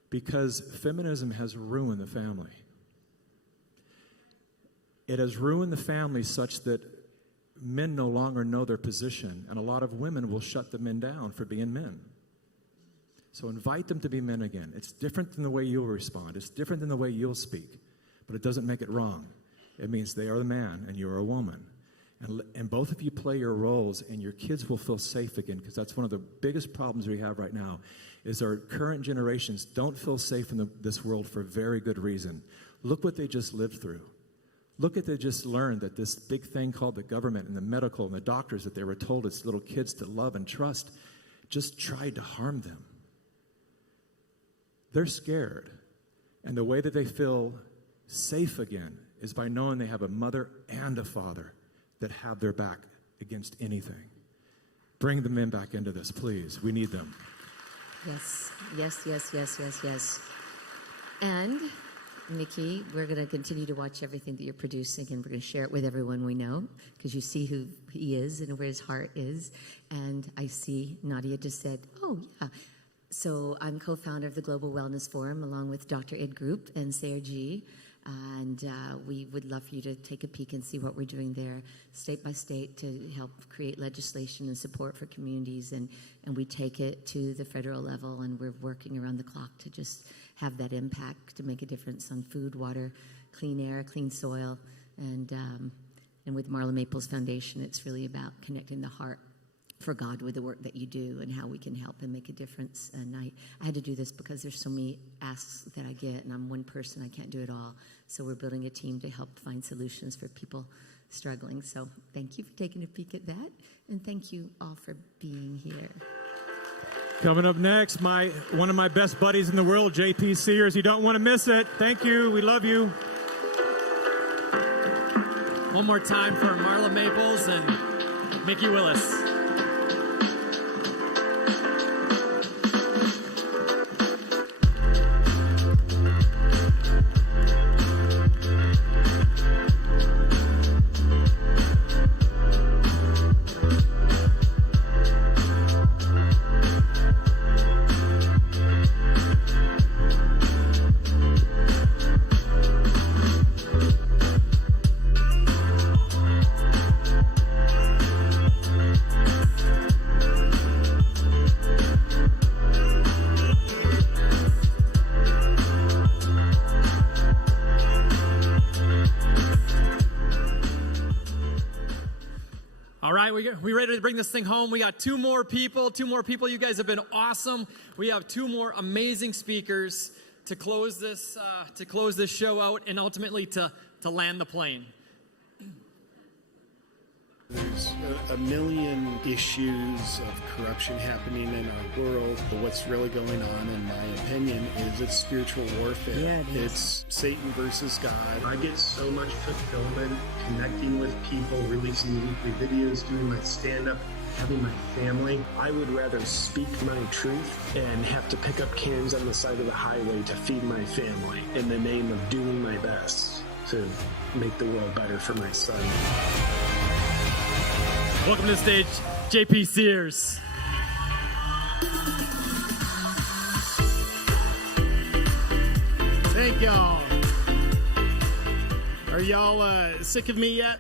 because feminism has ruined the family. It has ruined the family such that men no longer know their position, and a lot of women will shut the men down for being men. So invite them to be men again. It's different than the way you'll respond. It's different than the way you'll speak, but it doesn't make it wrong. It means they are the man and you're a woman. And both of you play your roles, and your kids will feel safe again, because that's one of the biggest problems we have right now, is our current generations don't feel safe in this world for very good reason. Look what they just lived through. Look at they just learned that this big thing called the government and the medical and the doctors that they were told as little kids to love and trust just tried to harm them. They're scared. And the way that they feel safe again is by knowing they have a mother and a father that have their back against anything. Bring the men back into this, please. We need them. Yes. And Mikki, we're going to continue to watch everything that you're producing, and we're going to share it with everyone we know, because you see who he is and where his heart is. And I see Nadia just said, oh, yeah. So I'm co-founder of the Global Wellness Forum, along with Dr. Ed Group and Sarah G. And we would love for you to take a peek and see what we're doing there, state by state, to help create legislation and support for communities. And we take it to the federal level, and we're working around the clock to just have that impact, to make a difference on food, water, clean air, clean soil. And with Marla Maples Foundation, it's really about connecting the heart for God with the work that you do and how we can help and make a difference. And I had to do this because there's so many asks that I get, and I'm one person, I can't do it all. So we're building a team to help find solutions for people struggling. So thank you for taking a peek at that, and thank you all for being here. Coming up next, one of my best buddies in the world, JP Sears. You don't want to miss it. Thank you. We love you. One more time for Marla Maples and Mikki Willis. we ready to bring this thing home? We got two more people. You guys have been awesome. We have two more amazing speakers to close this show out and ultimately to land the plane. There's a million issues of corruption happening in our world. But what's really going on, in my opinion, is it's spiritual warfare. Yeah, it is. It's Satan versus God. I get so much fulfillment connecting with people, releasing weekly videos, doing my stand-up, having my family. I would rather speak my truth and have to pick up cans on the side of the highway to feed my family in the name of doing my best to make the world better for my son. Welcome to the stage, JP Sears. Thank y'all. Are y'all sick of me yet?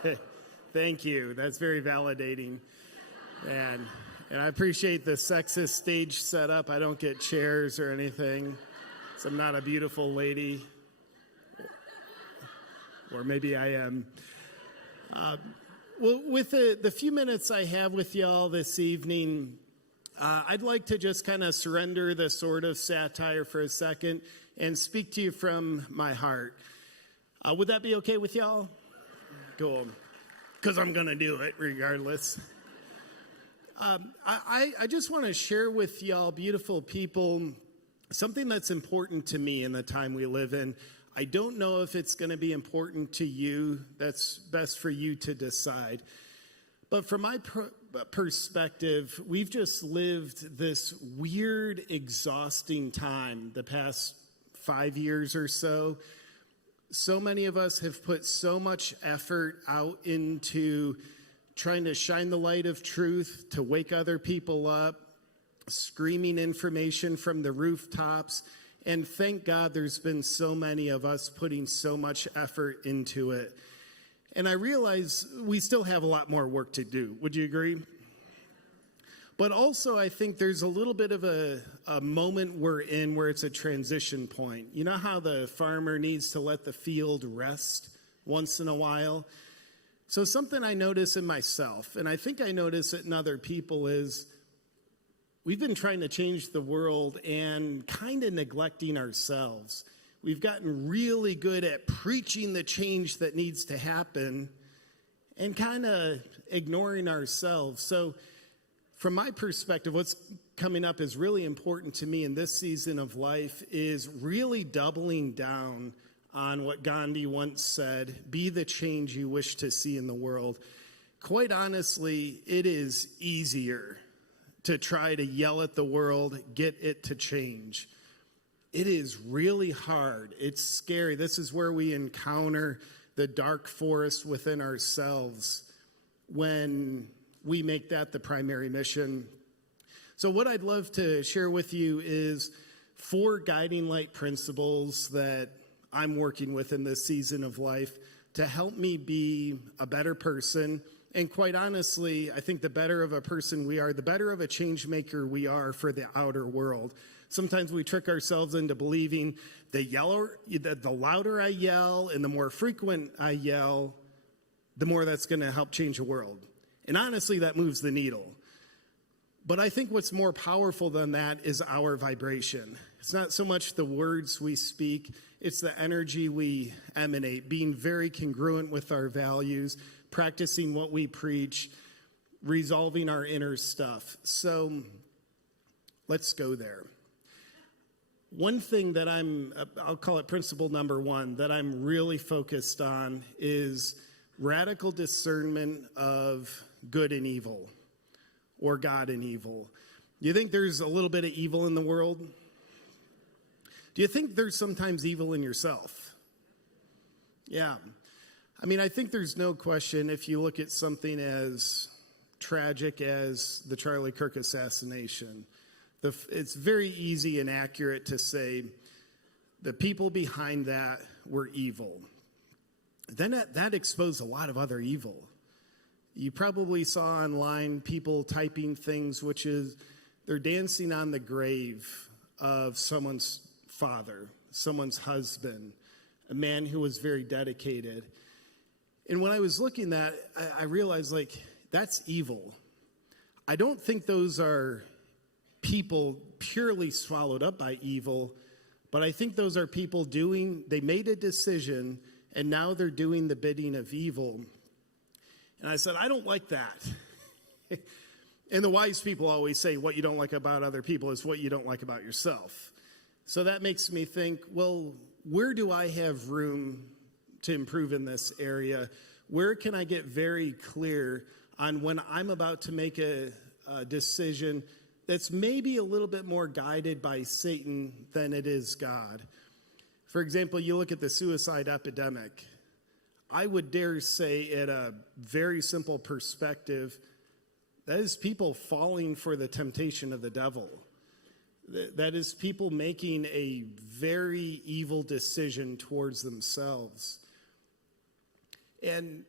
Okay, thank you. That's very validating. And I appreciate the sexist stage setup. I don't get chairs or anything, so I'm not a beautiful lady. Or maybe I am. Well, with the few minutes I have with y'all this evening, I'd like to just kind of surrender the sword of satire for a second and speak to you from my heart. Would that be okay with y'all? Cool. Because I'm going to do it regardless. I just want to share with y'all, beautiful people, something that's important to me in the time we live in. I don't know if it's going to be important to you. That's best for you to decide. But from my perspective, we've just lived this weird, exhausting time the past 5 years or so. So many of us have put so much effort out into trying to shine the light of truth, to wake other people up, screaming information from the rooftops. And thank God there's been so many of us putting so much effort into it. And I realize we still have a lot more work to do. Would you agree? But also I think there's a little bit of a moment we're in where it's a transition point. You know how the farmer needs to let the field rest once in a while? So something I notice in myself, and I think I notice it in other people, is we've been trying to change the world and kind of neglecting ourselves. We've gotten really good at preaching the change that needs to happen and kind of ignoring ourselves. So from my perspective, what's coming up is really important to me in this season of life is really doubling down on what Gandhi once said, be the change you wish to see in the world. Quite honestly, it is easier to try to yell at the world, get it to change. It is really hard. It's scary. This is where we encounter the dark forest within ourselves when we make that the primary mission. So what I'd love to share with you is 4 guiding light principles that I'm working with in this season of life to help me be a better person. And quite honestly, I think the better of a person we are, the better of a change maker we are for the outer world. Sometimes we trick ourselves into believing the louder I yell and the more frequent I yell, the more that's going to help change the world. And honestly, that moves the needle. But I think what's more powerful than that is our vibration. It's not so much the words we speak, it's the energy we emanate, being very congruent with our values, practicing what we preach, resolving our inner stuff. So let's go there. One thing that I'll call it principle number 1, that I'm really focused on is radical discernment of good and evil, or God and evil. Do you think there's a little bit of evil in the world? Do you think there's sometimes evil in yourself? Yeah. I mean, I think there's no question if you look at something as tragic as the Charlie Kirk assassination, it's very easy and accurate to say the people behind that were evil. Then that exposed a lot of other evil. You probably saw online people typing things, which is they're dancing on the grave of someone's father, someone's husband, a man who was very dedicated. And when I was looking at that, I realized, like, that's evil. I don't think those are people purely swallowed up by evil, but I think those are people they made a decision, and now they're doing the bidding of evil. And I said, I don't like that. And the wise people always say what you don't like about other people is what you don't like about yourself. So that makes me think, well, where do I have room to improve in this area? Where can I get very clear on when I'm about to make a decision that's maybe a little bit more guided by Satan than it is God? For example, you look at the suicide epidemic. I would dare say, at a very simple perspective, that is people falling for the temptation of the devil. That is people making a very evil decision towards themselves. And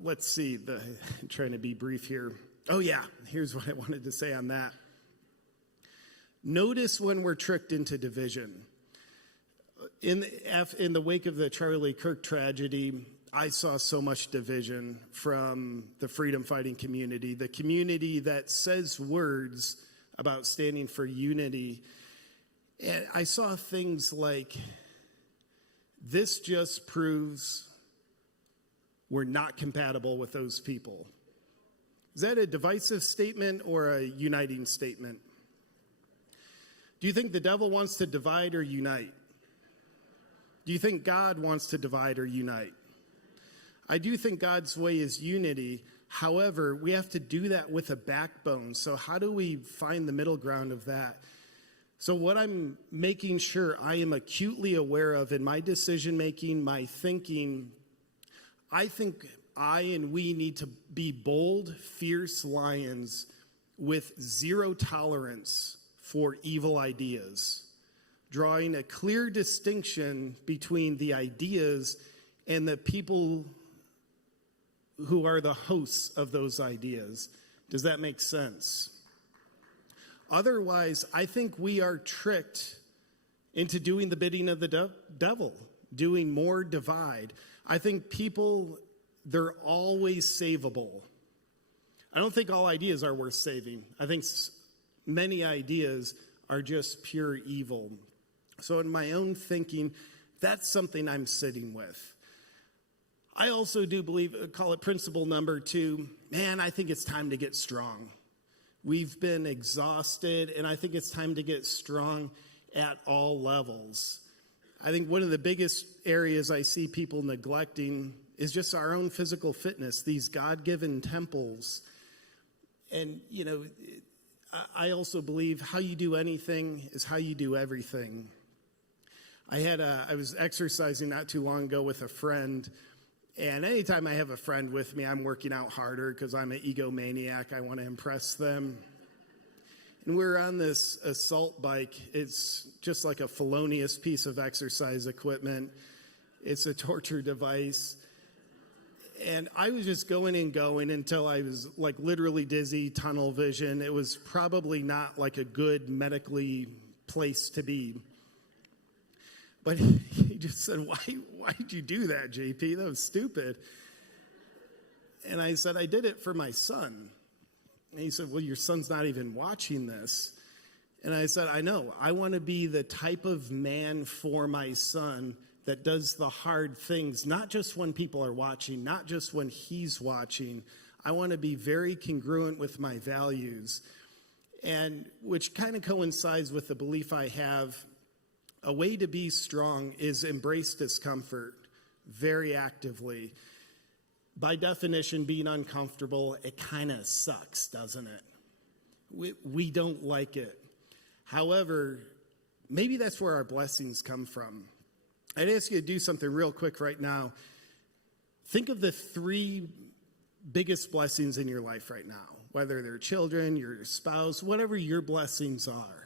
let's see, I'm trying to be brief here. Oh yeah, here's what I wanted to say on that. Notice when we're tricked into division. In the wake of the Charlie Kirk tragedy, I saw so much division from the freedom fighting community, the community that says words about standing for unity. And I saw things like, this just proves we're not compatible with those people. Is that a divisive statement or a uniting statement? Do you think the devil wants to divide or unite? Do you think God wants to divide or unite? I do think God's way is unity. However, we have to do that with a backbone. So how do we find the middle ground of that? So what I'm making sure I am acutely aware of in my decision making, my thinking, I think we need to be bold, fierce lions with zero tolerance for evil ideas, drawing a clear distinction between the ideas and the people who are the hosts of those ideas. Does that make sense? Otherwise, I think we are tricked into doing the bidding of the devil, doing more divide. I think people, they're always savable. I don't think all ideas are worth saving. I think many ideas are just pure evil. So in my own thinking, that's something I'm sitting with. I also do believe, call it principle number 2, man, I think it's time to get strong. We've been exhausted, and I think it's time to get strong at all levels. I think one of the biggest areas I see people neglecting is just our own physical fitness, these God-given temples. And, you know, I also believe how you do anything is how you do everything. I was exercising not too long ago with a friend, and anytime I have a friend with me, I'm working out harder because I'm an egomaniac. I want to impress them. And we're on this assault bike. It's just like a felonious piece of exercise equipment. It's a torture device. And I was just going until I was like literally dizzy, tunnel vision. It was probably not like a good medically place to be. But he just said, why did you do that, JP? That was stupid. And I said, I did it for my son. And he said, well, your son's not even watching this. And I said, I know. I want to be the type of man for my son that does the hard things, not just when people are watching, not just when he's watching. I want to be very congruent with my values, and which kind of coincides with the belief I have. A way to be strong is embrace discomfort very actively. By definition, being uncomfortable, it kind of sucks, doesn't it? We don't like it. However, maybe that's where our blessings come from. I'd ask you to do something real quick right now. Think of the 3 biggest blessings in your life right now, whether they're children, your spouse, whatever your blessings are.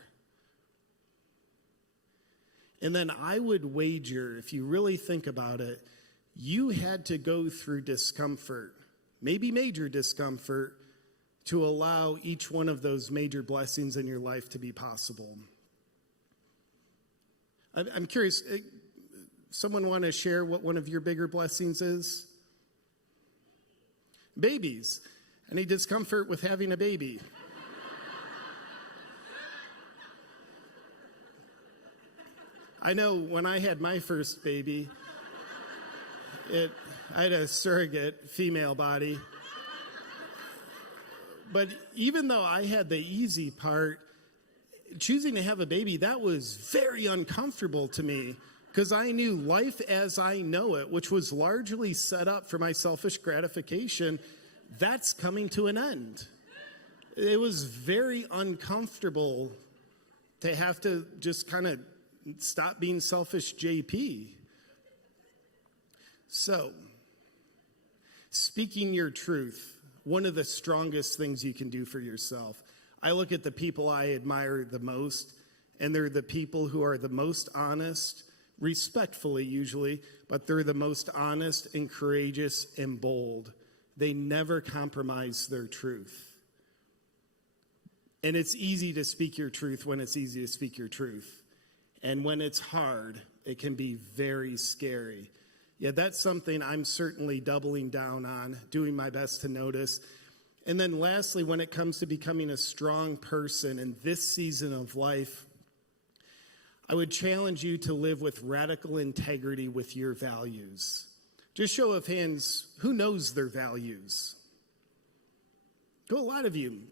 And then I would wager, if you really think about it, you had to go through discomfort, maybe major discomfort, to allow each one of those major blessings in your life to be possible. I'm curious, someone want to share what one of your bigger blessings is? Babies. Any discomfort with having a baby? I know when I had my first baby, I had a surrogate female body. But even though I had the easy part, choosing to have a baby, that was very uncomfortable to me because I knew life as I know it, which was largely set up for my selfish gratification, that's coming to an end. It was very uncomfortable to have to just kind of stop being selfish JP. So, speaking your truth, one of the strongest things you can do for yourself. I look at the people I admire the most, and they're the people who are the most honest, respectfully usually, but they're the most honest and courageous and bold. They never compromise their truth. And it's easy to speak your truth when it's easy to speak your truth. And when it's hard, it can be very scary. Yeah, that's something I'm certainly doubling down on, doing my best to notice. And then lastly, when it comes to becoming a strong person in this season of life, I would challenge you to live with radical integrity with your values. Just show of hands, who knows their values? To a lot of you.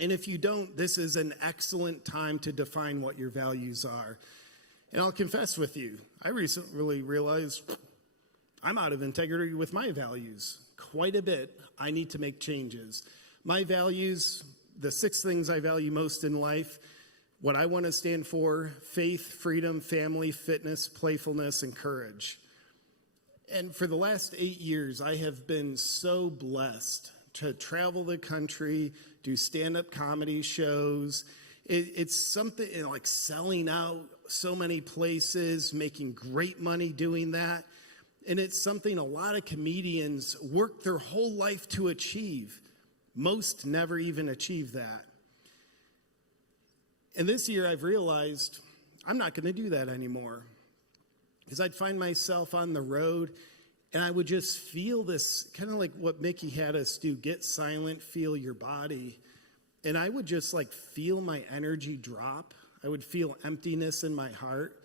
And if you don't, this is an excellent time to define what your values are. And I'll confess with you, I recently realized I'm out of integrity with my values quite a bit. I need to make changes. My values, the 6 things I value most in life, what I want to stand for: faith, freedom, family, fitness, playfulness, and courage. And for the last 8 years, I have been so blessed to travel the country, do stand-up comedy shows. It's something like selling out so many places, making great money doing that. And it's something a lot of comedians work their whole life to achieve. Most never even achieve that. And this year I've realized I'm not going to do that anymore. Because I'd find myself on the road and I would just feel this, kind of like what Mikki had us do, get silent, feel your body. And I would just like feel my energy drop. I would feel emptiness in my heart.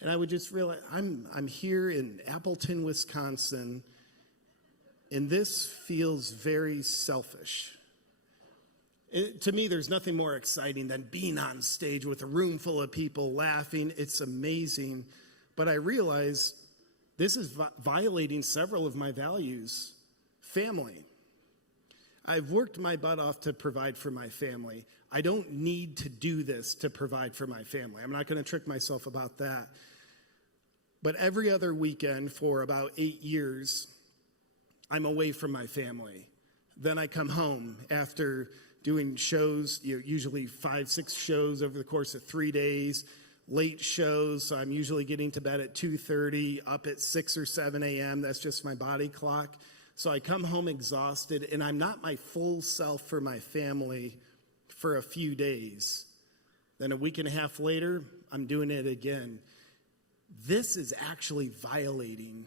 And I would just realize I'm here in Appleton, Wisconsin, and this feels very selfish. To me, there's nothing more exciting than being on stage with a room full of people laughing. It's amazing. But I realize this is violating several of my values. Family. I've worked my butt off to provide for my family. I don't need to do this to provide for my family. I'm not going to trick myself about that. But every other weekend for about 8 years, I'm away from my family. Then I come home after doing shows, usually 5-6 shows over the course of 3 days, late shows. So I'm usually getting to bed at 2:30, up at 6 or 7 a.m. That's just my body clock. So I come home exhausted, and I'm not my full self for my family for a few days. Then a week and a half later, I'm doing it again. This is actually violating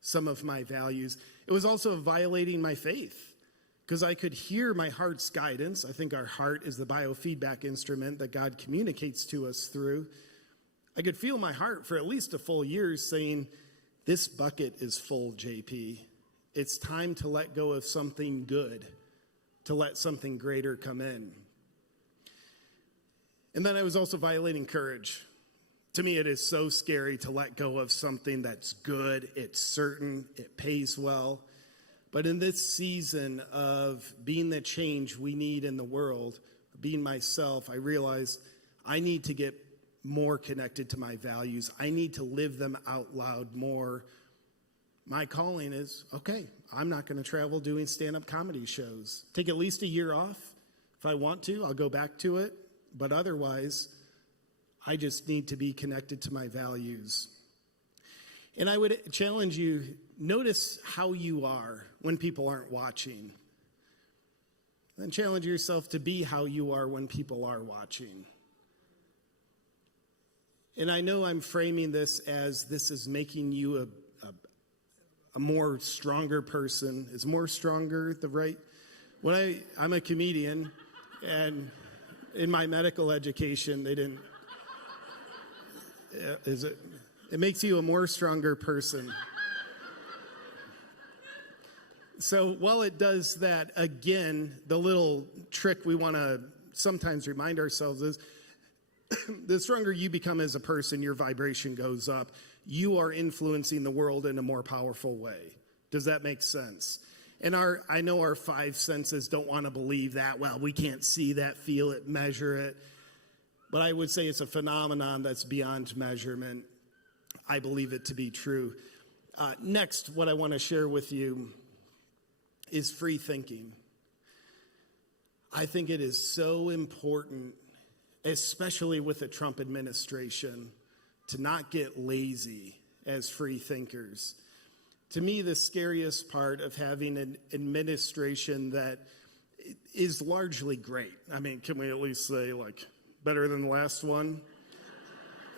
some of my values. It was also violating my faith because I could hear my heart's guidance. I think our heart is the biofeedback instrument that God communicates to us through. I could feel my heart for at least a full year saying, this bucket is full, JP. It's time to let go of something good, to let something greater come in. And then I was also violating courage. To me, it is so scary to let go of something that's good, it's certain, it pays well. But in this season of being the change we need in the world, being myself, I realized I need to get more connected to my values. I need to live them out loud more. My calling is, okay, I'm not going to travel doing stand-up comedy shows. Take at least a year off. If I want to, I'll go back to it. But otherwise, I just need to be connected to my values. And I would challenge you, notice how you are when people aren't watching. Then challenge yourself to be how you are when people are watching. And I know I'm framing this as this is making you a a more stronger person. Is more stronger the right? I'm a comedian, and in my medical education, they didn't. It makes you a more stronger person. So while it does that, again, the little trick we want to sometimes remind ourselves is the stronger you become as a person, your vibration goes up. You are influencing the world in a more powerful way. Does that make sense? And I know our five senses don't want to believe that. Well, we can't see that, feel it, measure it. But I would say it's a phenomenon that's beyond measurement. I believe it to be true. Next, what I want to share with you is free thinking. I think it is so important, especially with the Trump administration, to not get lazy as free thinkers. To me, the scariest part of having an administration that is largely great. I mean, can we at least say, like, better than the last one?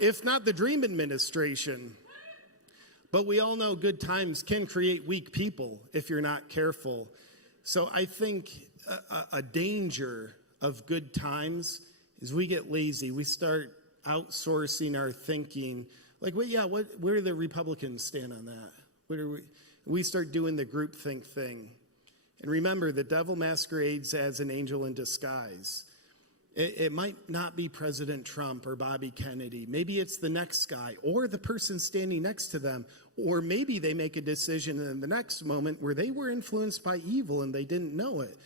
If not the dream administration. But we all know good times can create weak people if you're not careful. So I think a danger of good times is we get lazy. We start outsourcing our thinking. Like, where do the Republicans stand on that? We start doing the groupthink thing. And remember, the devil masquerades as an angel in disguise. It might not be President Trump or Bobby Kennedy. Maybe it's the next guy or the person standing next to them. Or maybe they make a decision in the next moment where they were influenced by evil and they didn't know it.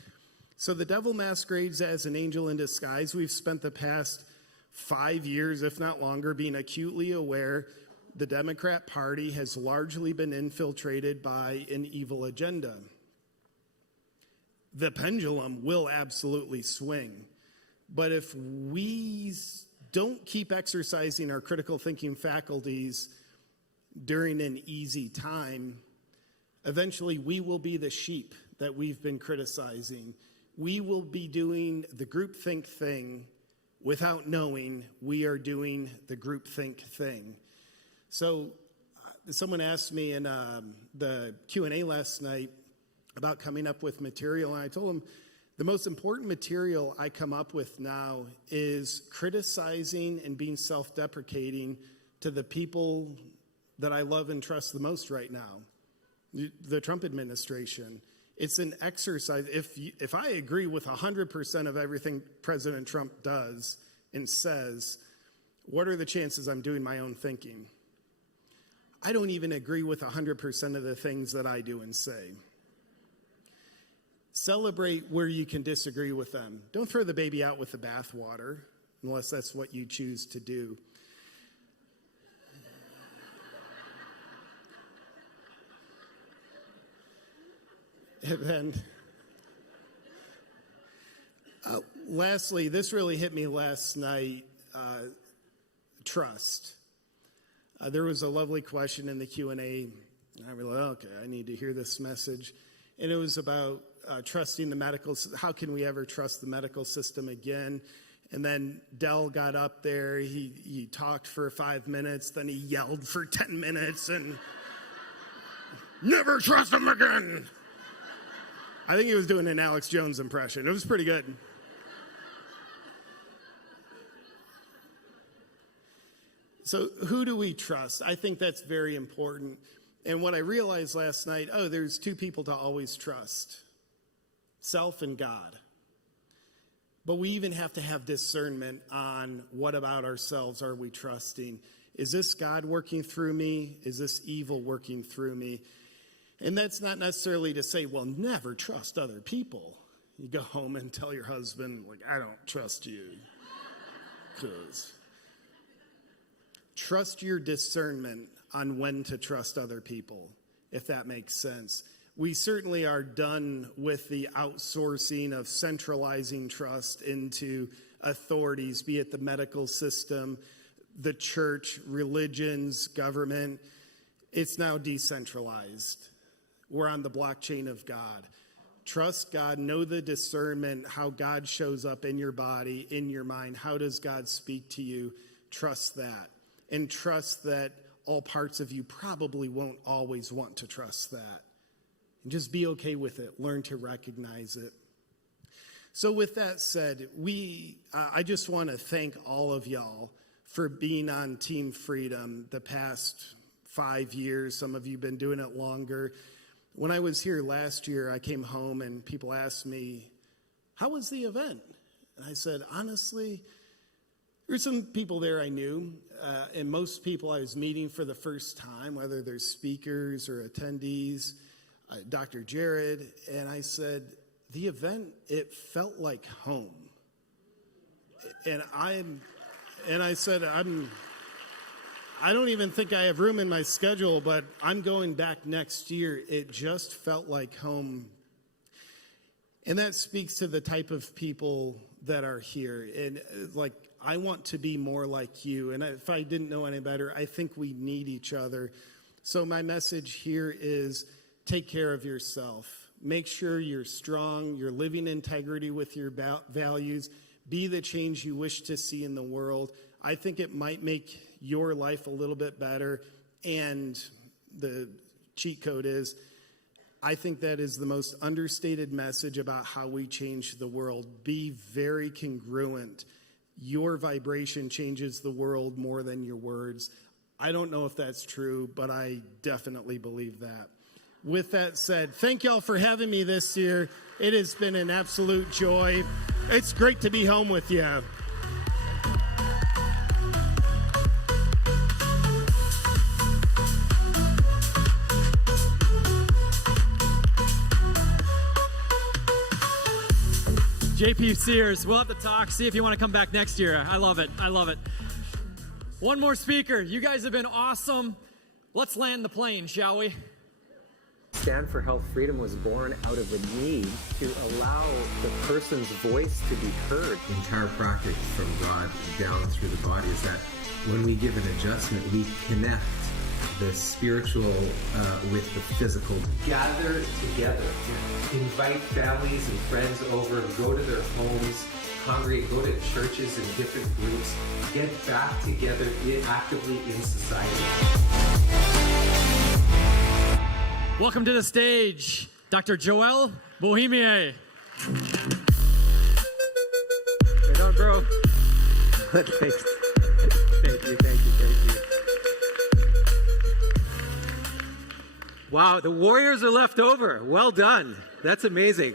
So the devil masquerades as an angel in disguise. We've spent the past 5 years, if not longer, being acutely aware the Democrat Party has largely been infiltrated by an evil agenda. The pendulum will absolutely swing. But if we don't keep exercising our critical thinking faculties during an easy time, eventually we will be the sheep that we've been criticizing. We will be doing the groupthink thing without knowing we are doing the groupthink thing. So someone asked me in the Q&A last night about coming up with material, and I told them, the most important material I come up with now is criticizing and being self-deprecating to the people that I love and trust the most right now, the Trump administration. It's an exercise. If I agree with 100% of everything President Trump does and says, what are the chances I'm doing my own thinking? I don't even agree with 100% of the things that I do and say. Celebrate where you can disagree with them. Don't throw the baby out with the bathwater, unless that's what you choose to do. And then, lastly, this really hit me last night, trust. There was a lovely question in the Q&A. I realized, okay, I need to hear this message. And it was about trusting the medical system. How can we ever trust the medical system again? And then Dell got up there. He talked for 5 minutes. Then he yelled for 10 minutes and never trust them again. I think he was doing an Alex Jones impression. It was pretty good. So who do we trust? I think that's very important. And what I realized last night, there's two people to always trust, self and God. But we even have to have discernment on what about ourselves are we trusting? Is this God working through me? Is this evil working through me? And that's not necessarily to say, well, never trust other people. You go home and tell your husband, like, I don't trust you. Because trust your discernment on when to trust other people, if that makes sense. We certainly are done with the outsourcing of centralizing trust into authorities, be it the medical system, the church, religions, government. It's now decentralized. We're on the blockchain of God. Trust God, know the discernment, how God shows up in your body, in your mind. How does God speak to you? Trust that. And trust that all parts of you probably won't always want to trust that. And just be okay with it. Learn to recognize it. So with that said, I just want to thank all of y'all for being on Team Freedom the past 5 years. Some of you have been doing it longer. When I was here last year, I came home and people asked me, how was the event? And I said, honestly, there's some people there I knew, and most people I was meeting for the first time, whether they're speakers or attendees, Dr. Jared, and I said, the event, it felt like home. And I said, I don't even think I have room in my schedule, but I'm going back next year. It just felt like home. And that speaks to the type of people that are here. And like, I want to be more like you. And if I didn't know any better, I think we need each other. So my message here is take care of yourself. Make sure you're strong, you're living integrity with your values. Be the change you wish to see in the world. I think it might make your life a little bit better. And the cheat code is, I think that is the most understated message about how we change the world. Be very congruent. Your vibration changes the world more than your words. I don't know if that's true, but I definitely believe that. With that said, thank y'all for having me this year. It has been an absolute joy. It's great to be home with you. JP Sears, we'll have to talk, see if you want to come back next year. I love it. I love it. One more speaker. You guys have been awesome. Let's land the plane, shall we? Stand for Health Freedom was born out of a need to allow the person's voice to be heard. In chiropractic, from God down through the body, is that when we give an adjustment, we connect the spiritual with the physical. Gather together. Invite families and friends over. Go to their homes. Congregate. Go to churches and different groups. Get back together actively in society. Welcome to the stage, Dr. Joel Bohemier. How you doing, bro? Thanks. Thank you. Wow, the Warriors are left over. Well done. That's amazing.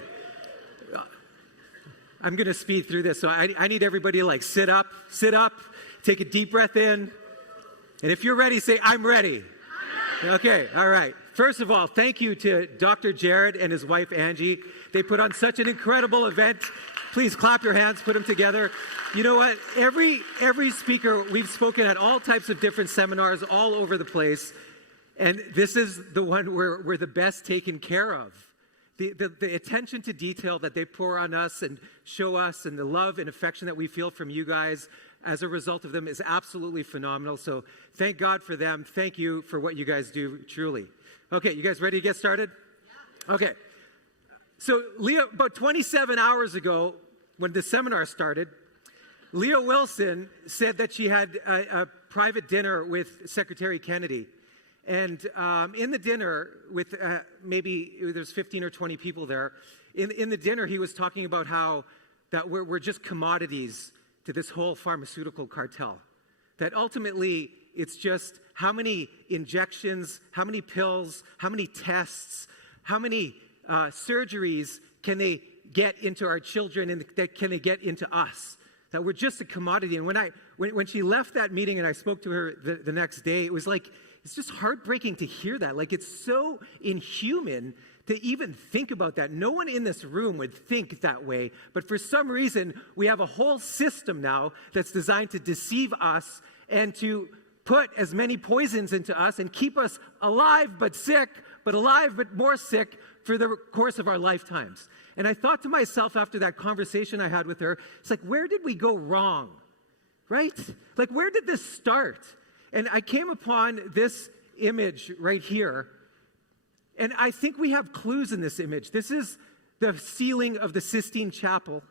I'm going to speed through this, so I need everybody to like sit up, take a deep breath in. And if you're ready, say, I'm ready. Okay, all right. First of all, thank you to Dr. Jared and his wife, Angie. They put on such an incredible event. Please clap your hands, put them together. You know what? Every speaker, we've spoken at all types of different seminars all over the place. And this is the one where we're the best taken care of. The attention to detail that they pour on us and show us, and the love and affection that we feel from you guys as a result of them is absolutely phenomenal. So thank God for them. Thank you for what you guys do, truly. Okay, you guys ready to get started? Yeah. Okay. So Leah, about 27 hours ago, when the seminar started, Leah Wilson said that she had a private dinner with Secretary Kennedy. And in the dinner with maybe there's 15 or 20 people there, in the dinner he was talking about how that we're just commodities to this whole pharmaceutical cartel. That ultimately it's just how many injections, how many pills, how many tests, how many surgeries can they get into our children and can they get into us? That we're just a commodity. And when she left that meeting and I spoke to her the next day, it was like, it's just heartbreaking to hear that. Like, it's so inhuman to even think about that. No one in this room would think that way. But for some reason, we have a whole system now that's designed to deceive us and to put as many poisons into us and keep us alive but sick, but alive but more sick for the course of our lifetimes. And I thought to myself after that conversation I had with her, it's like, where did we go wrong? Right? Like, where did this start? And I came upon this image right here, and I think we have clues in this image. This is the ceiling of the Sistine Chapel,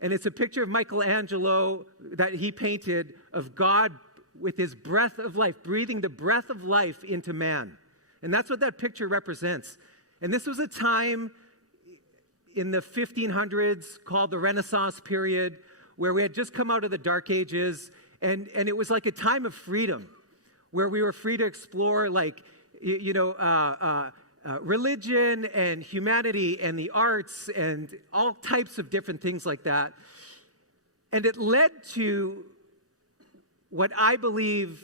and it's a picture of Michelangelo that he painted of God with his breath of life, breathing the breath of life into man. And that's what that picture represents. And this was a time in the 1500s called the Renaissance period, where we had just come out of the Dark Ages, and it was like a time of freedom, where we were free to explore, like, religion and humanity and the arts and all types of different things like that. And it led to what I believe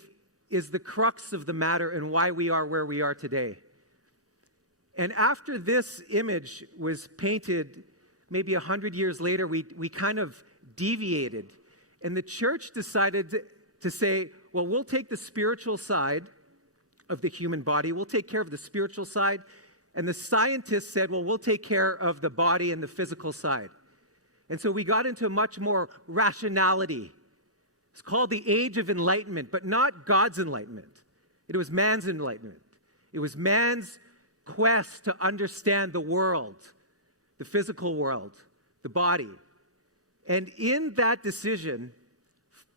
is the crux of the matter and why we are where we are today. And after this image was painted, maybe 100 years later, we kind of deviated. And the church decided to say, well, we'll take the spiritual side of the human body. We'll take care of the spiritual side. And the scientists said, well, we'll take care of the body and the physical side. And so we got into much more rationality. It's called the Age of Enlightenment, but not God's enlightenment. It was man's enlightenment. It was man's quest to understand the world, the physical world, the body. And in that decision,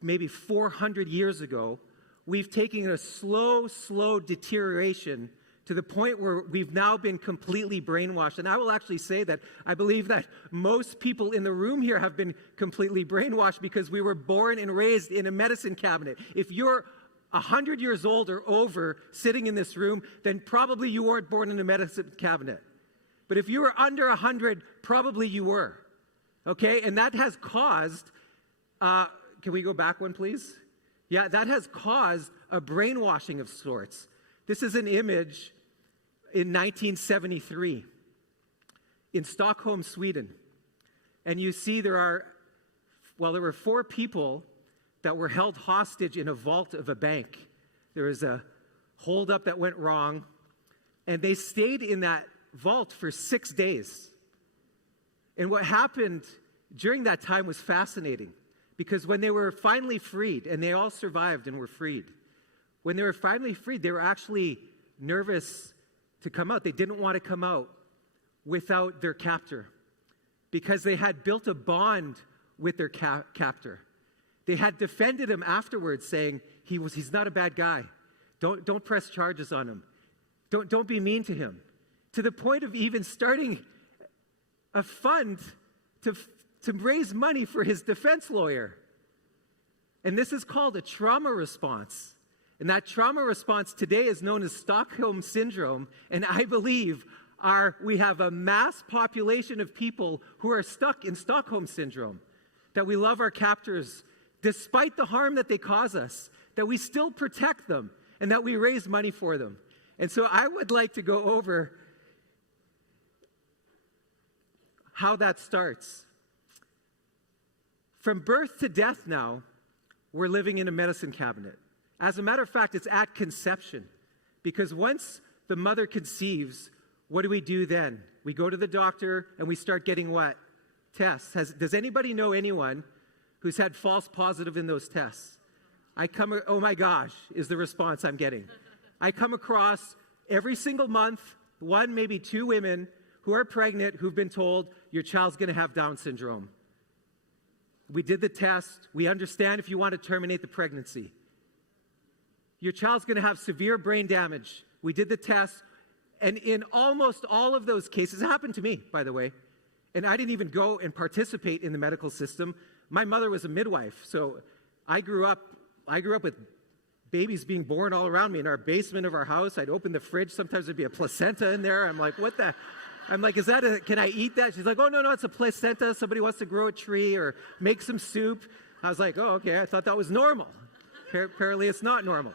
maybe 400 years ago, we've taken a slow deterioration to the point where we've now been completely brainwashed. And I will actually say that I believe that most people in the room here have been completely brainwashed because we were born and raised in a medicine cabinet. If you're 100 years old or over sitting in this room, then probably you weren't born in a medicine cabinet. But if you were under 100, probably you were. Okay? And that has caused, can we go back one, please? Yeah, that has caused a brainwashing of sorts. This is an image in 1973 in Stockholm, Sweden. And you see there were 4 people that were held hostage in a vault of a bank. There was a holdup that went wrong, and they stayed in that vault for 6 days. And what happened during that time was fascinating, because when they were finally freed, and they all survived and were freed, when they were finally freed, they were actually nervous to come out. They didn't want to come out without their captor, because they had built a bond with their captor. They had defended him afterwards, saying he's not a bad guy. Don't press charges on him. Don't be mean to him. To the point of even starting a fund to raise money for his defense lawyer. And this is called a trauma response. And that trauma response today is known as Stockholm Syndrome. And I believe we have a mass population of people who are stuck in Stockholm Syndrome. That we love our captors despite the harm that they cause us. That we still protect them. And that we raise money for them. And so I would like to go over how that starts. From birth to death now, we're living in a medicine cabinet. As a matter of fact, it's at conception. Because once the mother conceives, what do we do then? We go to the doctor and we start getting what? Tests. Does anybody know anyone who's had false positive in those tests? Oh my gosh, is the response I'm getting. I come across every single month, 1, maybe 2 women who are pregnant who've been told, your child's going to have Down syndrome. We did the test. We understand if you want to terminate the pregnancy. Your child's going to have severe brain damage. We did the test. And in almost all of those cases, it happened to me, by the way, and I didn't even go and participate in the medical system. My mother was a midwife, so I grew up with babies being born all around me in our basement of our house. I'd open the fridge. Sometimes there'd be a placenta in there. I'm like, what the? I'm like, can I eat that? She's like, oh, no, it's a placenta. Somebody wants to grow a tree or make some soup. I was like, oh, okay. I thought that was normal. Apparently it's not normal.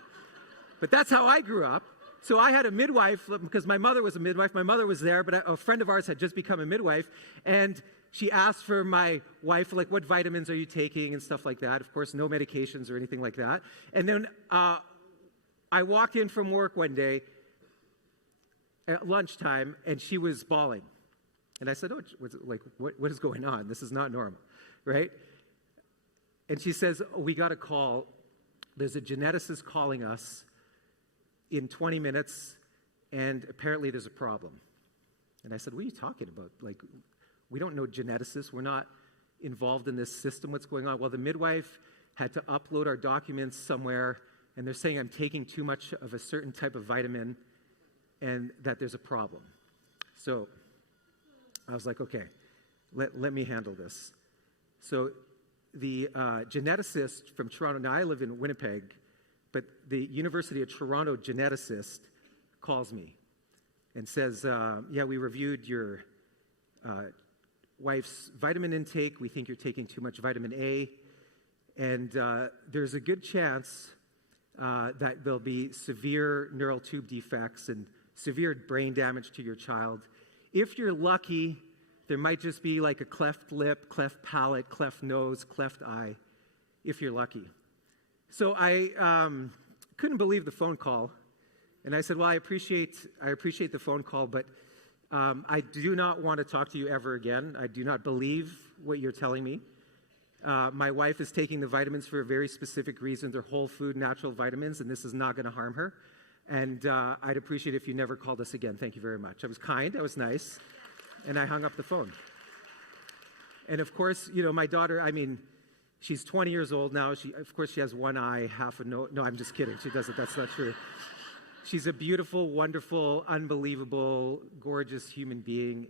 But that's how I grew up. So I had a midwife because my mother was a midwife. My mother was there, but a friend of ours had just become a midwife. And she asked for my wife, like, what vitamins are you taking and stuff like that. Of course, no medications or anything like that. And then I walked in from work one day at lunchtime, and she was bawling. And I said, what is going on? This is not normal, right? And she says, we got a call. There's a geneticist calling us in 20 minutes, and apparently there's a problem. And I said, what are you talking about? Like, we don't know geneticists. We're not involved in this system. What's going on? Well, the midwife had to upload our documents somewhere, and they're saying I'm taking too much of a certain type of vitamin and that there's a problem. So I was like, okay, let me handle this. So the geneticist from Toronto, now I live in Winnipeg, but the University of Toronto geneticist calls me and says, yeah, we reviewed your wife's vitamin intake. We think you're taking too much vitamin A. And there's a good chance that there'll be severe neural tube defects and severe brain damage to your child. If you're lucky, there might just be like a cleft lip, cleft palate, cleft nose, cleft eye, if you're lucky. So I couldn't believe the phone call. And I said, well, I appreciate the phone call, but I do not want to talk to you ever again. I do not believe what you're telling me. My wife is taking the vitamins for a very specific reason. They're whole food, natural vitamins, and this is not going to harm her. And I'd appreciate it if you never called us again. Thank you very much. I was kind. I was nice. And I hung up the phone. And of course, you know, my daughter, I mean, she's 20 years old now. Of course, she has one eye, half a nose. No, I'm just kidding. She doesn't. That's not true. She's a beautiful, wonderful, unbelievable, gorgeous human being.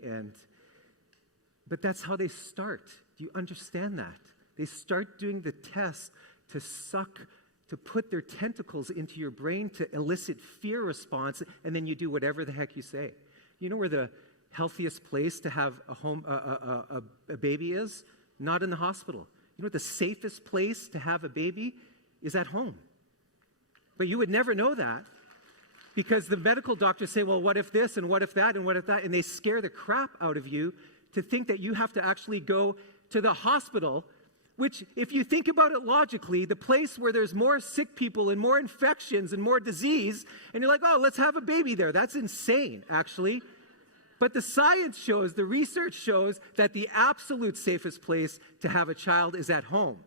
But that's how they start. Do you understand that? They start doing the test to put their tentacles into your brain to elicit fear response, and then you do whatever the heck you say. You know where the healthiest place to have a baby is? Not in the hospital. You know what the safest place to have a baby is? At home. But you would never know that because the medical doctors say, well, what if this and what if that and what if that? And they scare the crap out of you to think that you have to actually go to the hospital, which, if you think about it logically, the place where there's more sick people and more infections and more disease, and you're like, oh, let's have a baby there. That's insane, actually. But the science shows, the research shows that the absolute safest place to have a child is at home. Do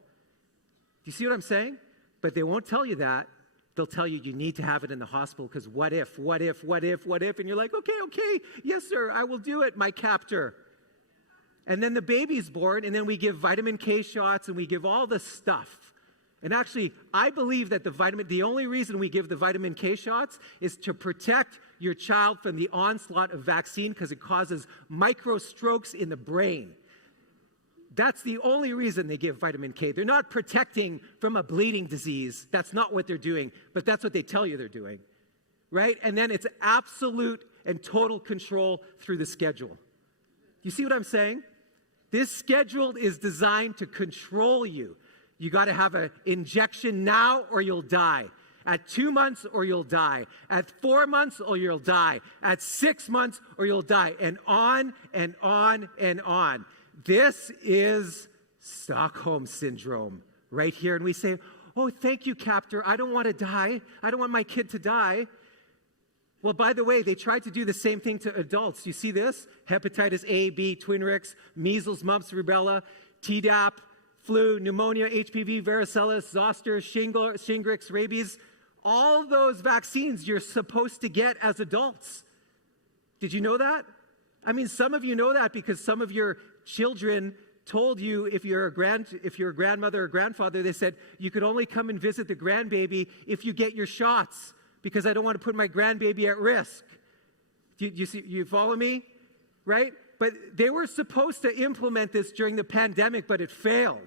you see what I'm saying? But they won't tell you that. They'll tell you need to have it in the hospital because what if? And you're like, okay, yes, sir, I will do it, my captor. And then the baby's born, and then we give vitamin K shots, and we give all this stuff. And actually, I believe that the only reason we give the vitamin K shots is to protect your child from the onslaught of vaccine because it causes micro strokes in the brain. That's the only reason they give vitamin K. They're not protecting from a bleeding disease. That's not what they're doing, but that's what they tell you they're doing, right? And then it's absolute and total control through the schedule. You see what I'm saying? This schedule is designed to control you. You got to have an injection now or you'll die. At 2 months or you'll die. At 4 months or you'll die. At 6 months or you'll die. And on and on and on. This is Stockholm Syndrome right here. And we say, oh, thank you, captor. I don't want to die. I don't want my kid to die. Well, by the way, they tried to do the same thing to adults. You see this? Hepatitis A, B, Twinrix, measles, mumps, rubella, Tdap, flu, pneumonia, HPV, varicella, zoster, Shingrix, rabies. All those vaccines you're supposed to get as adults. Did you know that? I mean, some of you know that because some of your children told you if you're a grandmother or grandfather, they said, you could only come and visit the grandbaby if you get your shots because I don't want to put my grandbaby at risk. You follow me? Right? But they were supposed to implement this during the pandemic, but it failed.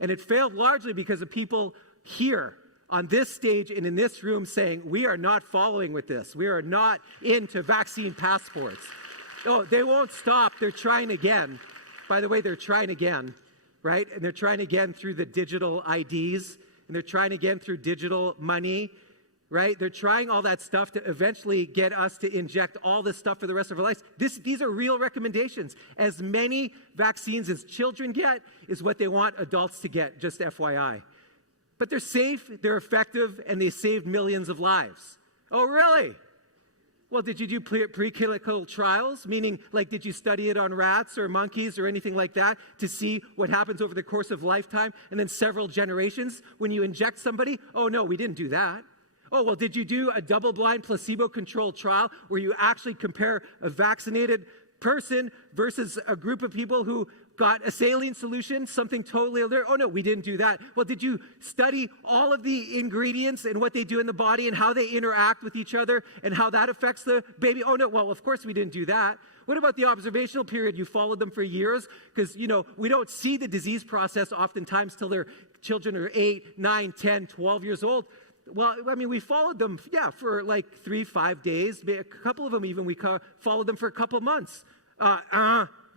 And it failed largely because of people here on this stage and in this room saying, we are not following with this. We are not into vaccine passports. Oh, they won't stop. They're trying again. By the way, they're trying again, right? And they're trying again through the digital IDs, and they're trying again through digital money, right? They're trying all that stuff to eventually get us to inject all this stuff for the rest of our lives. These are real recommendations. As many vaccines as children get is what they want adults to get, just FYI. But they're safe, they're effective, and they saved millions of lives. Oh, really? Well, did you do preclinical trials? Meaning, like, did you study it on rats or monkeys or anything like that to see what happens over the course of lifetime and then several generations when you inject somebody? Oh, no, we didn't do that. Oh, well, did you do a double-blind placebo-controlled trial where you actually compare a vaccinated person versus a group of people who got a saline solution, something totally other. Oh no, we didn't do that. Well, did you study all of the ingredients and what they do in the body and how they interact with each other and how that affects the baby? Oh no, well, of course we didn't do that. What about the observational period? You followed them for years? Because, we don't see the disease process oftentimes till their children are 8, 9, 10, 12 years old. Well, I mean, we followed them, for like 3-5 days. A couple of them even, we followed them for a couple of months.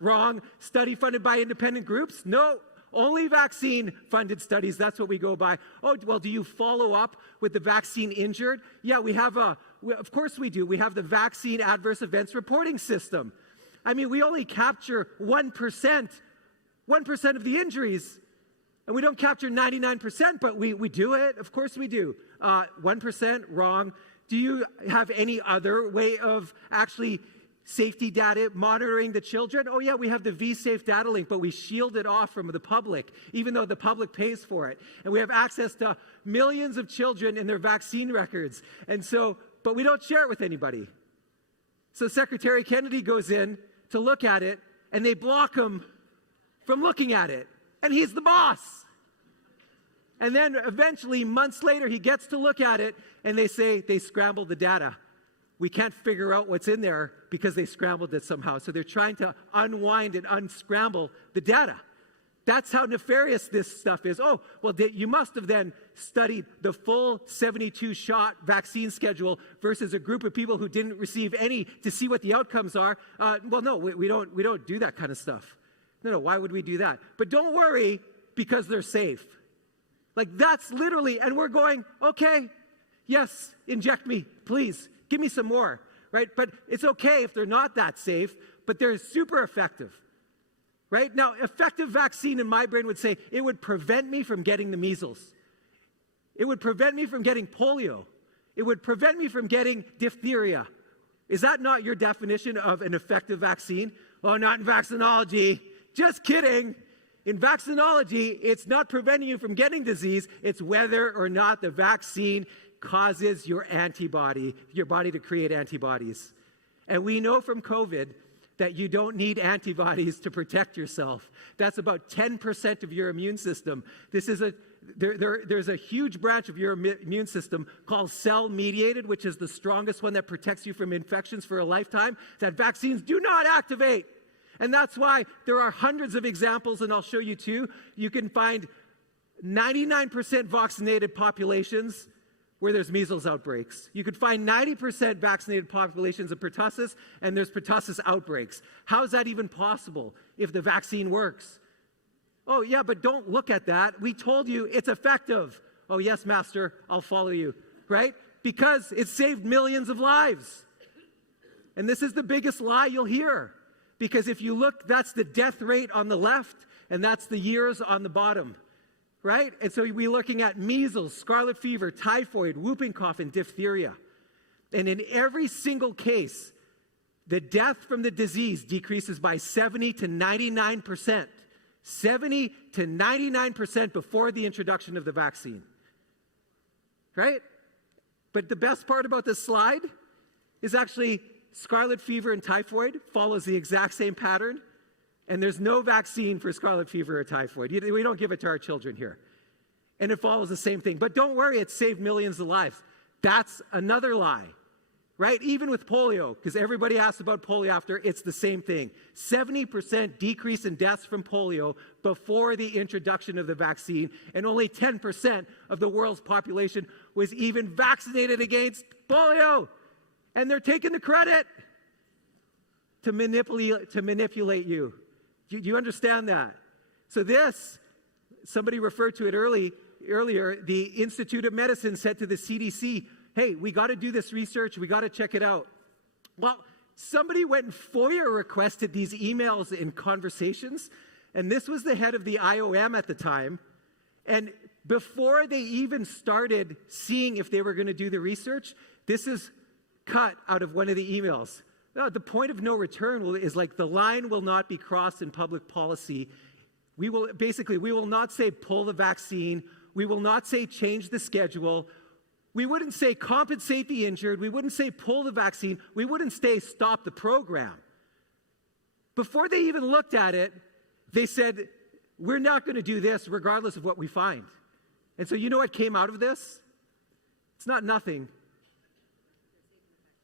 Wrong. Study funded by independent groups? No. Only vaccine-funded studies. That's what we go by. Oh, well, do you follow up with the vaccine injured? Yeah, of course we do. We have the vaccine adverse events reporting system. I mean, we only capture 1% of the injuries. And we don't capture 99%, but we do it. Of course we do. 1%, wrong. Do you have any other way of actually safety data monitoring the children? Oh yeah, we have the vSafe data link, but we shield it off from the public, even though the public pays for it. And we have access to millions of children and their vaccine records. But we don't share it with anybody. So Secretary Kennedy goes in to look at it, and they block him from looking at it. And he's the boss. And then eventually, months later, he gets to look at it, and they say they scrambled the data. We can't figure out what's in there because they scrambled it somehow. So they're trying to unwind and unscramble the data. That's how nefarious this stuff is. Oh, well, you must have then studied the full 72-shot vaccine schedule versus a group of people who didn't receive any to see what the outcomes are. Well, no, we don't do that kind of stuff. No, why would we do that? But don't worry, because they're safe. Like, that's literally, and we're going, okay, yes, inject me, please. Give me some more, right? But it's okay if they're not that safe, but they're super effective, right? Now, effective vaccine in my brain would say it would prevent me from getting the measles. It would prevent me from getting polio. It would prevent me from getting diphtheria. Is that not your definition of an effective vaccine? Oh, not in vaccinology. Just kidding. In vaccinology, it's not preventing you from getting disease. It's whether or not the vaccine causes your body to create antibodies. And we know from COVID that you don't need antibodies to protect yourself. That's about 10% of your immune system. There's a huge branch of your immune system called cell-mediated, which is the strongest one that protects you from infections for a lifetime, that vaccines do not activate. And that's why there are hundreds of examples, and I'll show you two. You can find 99% vaccinated populations where there's measles outbreaks. You could find 90% vaccinated populations of pertussis, and there's pertussis outbreaks. How is that even possible if the vaccine works? Oh, yeah, but don't look at that. We told you it's effective. Oh, yes, master, I'll follow you, right? Because it saved millions of lives. And this is the biggest lie you'll hear. Because if you look, that's the death rate on the left, and that's the years on the bottom, right? And so we're looking at measles, scarlet fever, typhoid, whooping cough, and diphtheria. And in every single case, the death from the disease decreases by 70 to 99%. 70 to 99% before the introduction of the vaccine, right? But the best part about this slide is actually scarlet fever and typhoid follows the exact same pattern, and there's no vaccine for scarlet fever or typhoid. We don't give it to our children here. And it follows the same thing. But don't worry, it saved millions of lives. That's another lie, right? Even with polio, because everybody asks about polio after, it's the same thing. 70% decrease in deaths from polio before the introduction of the vaccine, and only 10% of the world's population was even vaccinated against polio. And they're taking the credit to manipulate you. Do you understand that? So this, somebody referred to it earlier, the Institute of Medicine said to the CDC, hey, we got to do this research. We got to check it out. Well, somebody went and FOIA requested these emails and conversations, and this was the head of the IOM at the time. And before they even started seeing if they were going to do the research, this is cut out of one of the emails. No, the point of no return is like the line will not be crossed in public policy. We will not say pull the vaccine. We will not say change the schedule. We wouldn't say compensate the injured. We wouldn't say pull the vaccine. We wouldn't say stop the program. Before they even looked at it, They said, we're not going to do this regardless of what we find. And so you know what came out of this? It's not nothing.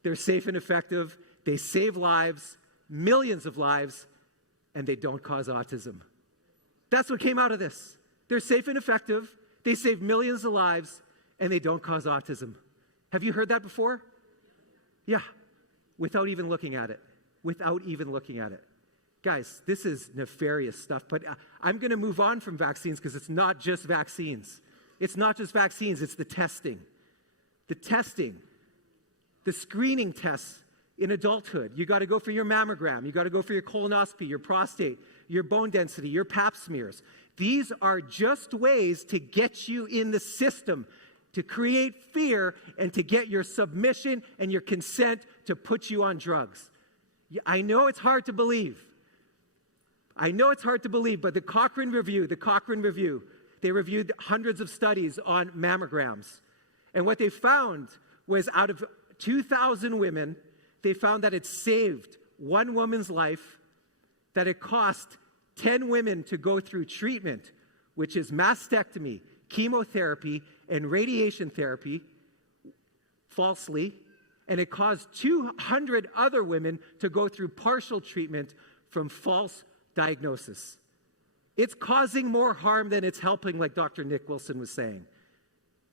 They're safe and effective. They save lives, millions of lives, and they don't cause autism. That's what came out of this. They're safe and effective. They save millions of lives, and they don't cause autism. Have you heard that before? Yeah, without even looking at it. Without even looking at it. Guys, this is nefarious stuff, but I'm going to move on from vaccines because it's not just vaccines. It's not just vaccines, it's the testing. The testing, the screening tests in adulthood. You got to go for your mammogram. You got to go for your colonoscopy, your prostate, your bone density, your pap smears. These are just ways to get you in the system, to create fear and to get your submission and your consent to put you on drugs. I know it's hard to believe. I know it's hard to believe, but the Cochrane Review, they reviewed hundreds of studies on mammograms. And what they found was out of 2,000 women, they found that it saved one woman's life, that it cost 10 women to go through treatment, which is mastectomy, chemotherapy, and radiation therapy, falsely, and it caused 200 other women to go through partial treatment from false diagnosis. It's causing more harm than it's helping, like Dr. Nick Wilson was saying.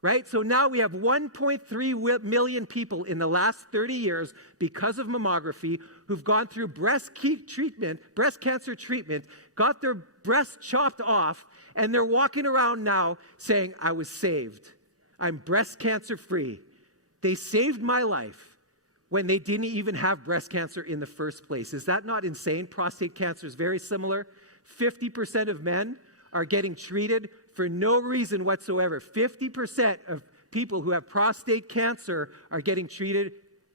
Right? So now we have 1.3 million people in the last 30 years because of mammography who've gone through breast cancer treatment, got their breasts chopped off, and they're walking around now saying, I was saved. I'm breast cancer free. They saved my life when they didn't even have breast cancer in the first place. Is that not insane? Prostate cancer is very similar. 50% of men are getting treated for no reason whatsoever. 50% of people who have prostate cancer are getting treated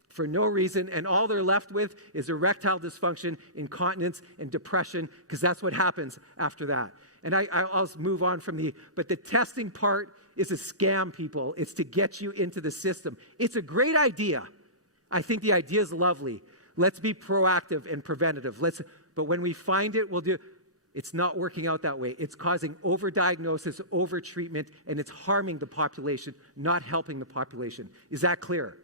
for no reason, and all they're left with is erectile dysfunction, incontinence, and depression, because that's what happens after that. And I'll move on from but the testing part is a scam, people. It's to get you into the system. It's a great idea. I think the idea is lovely. Let's be proactive and preventative. But when we find it, we'll do. It's not working out that way. It's causing overdiagnosis, overtreatment, and it's harming the population, not helping the population. Is that clear?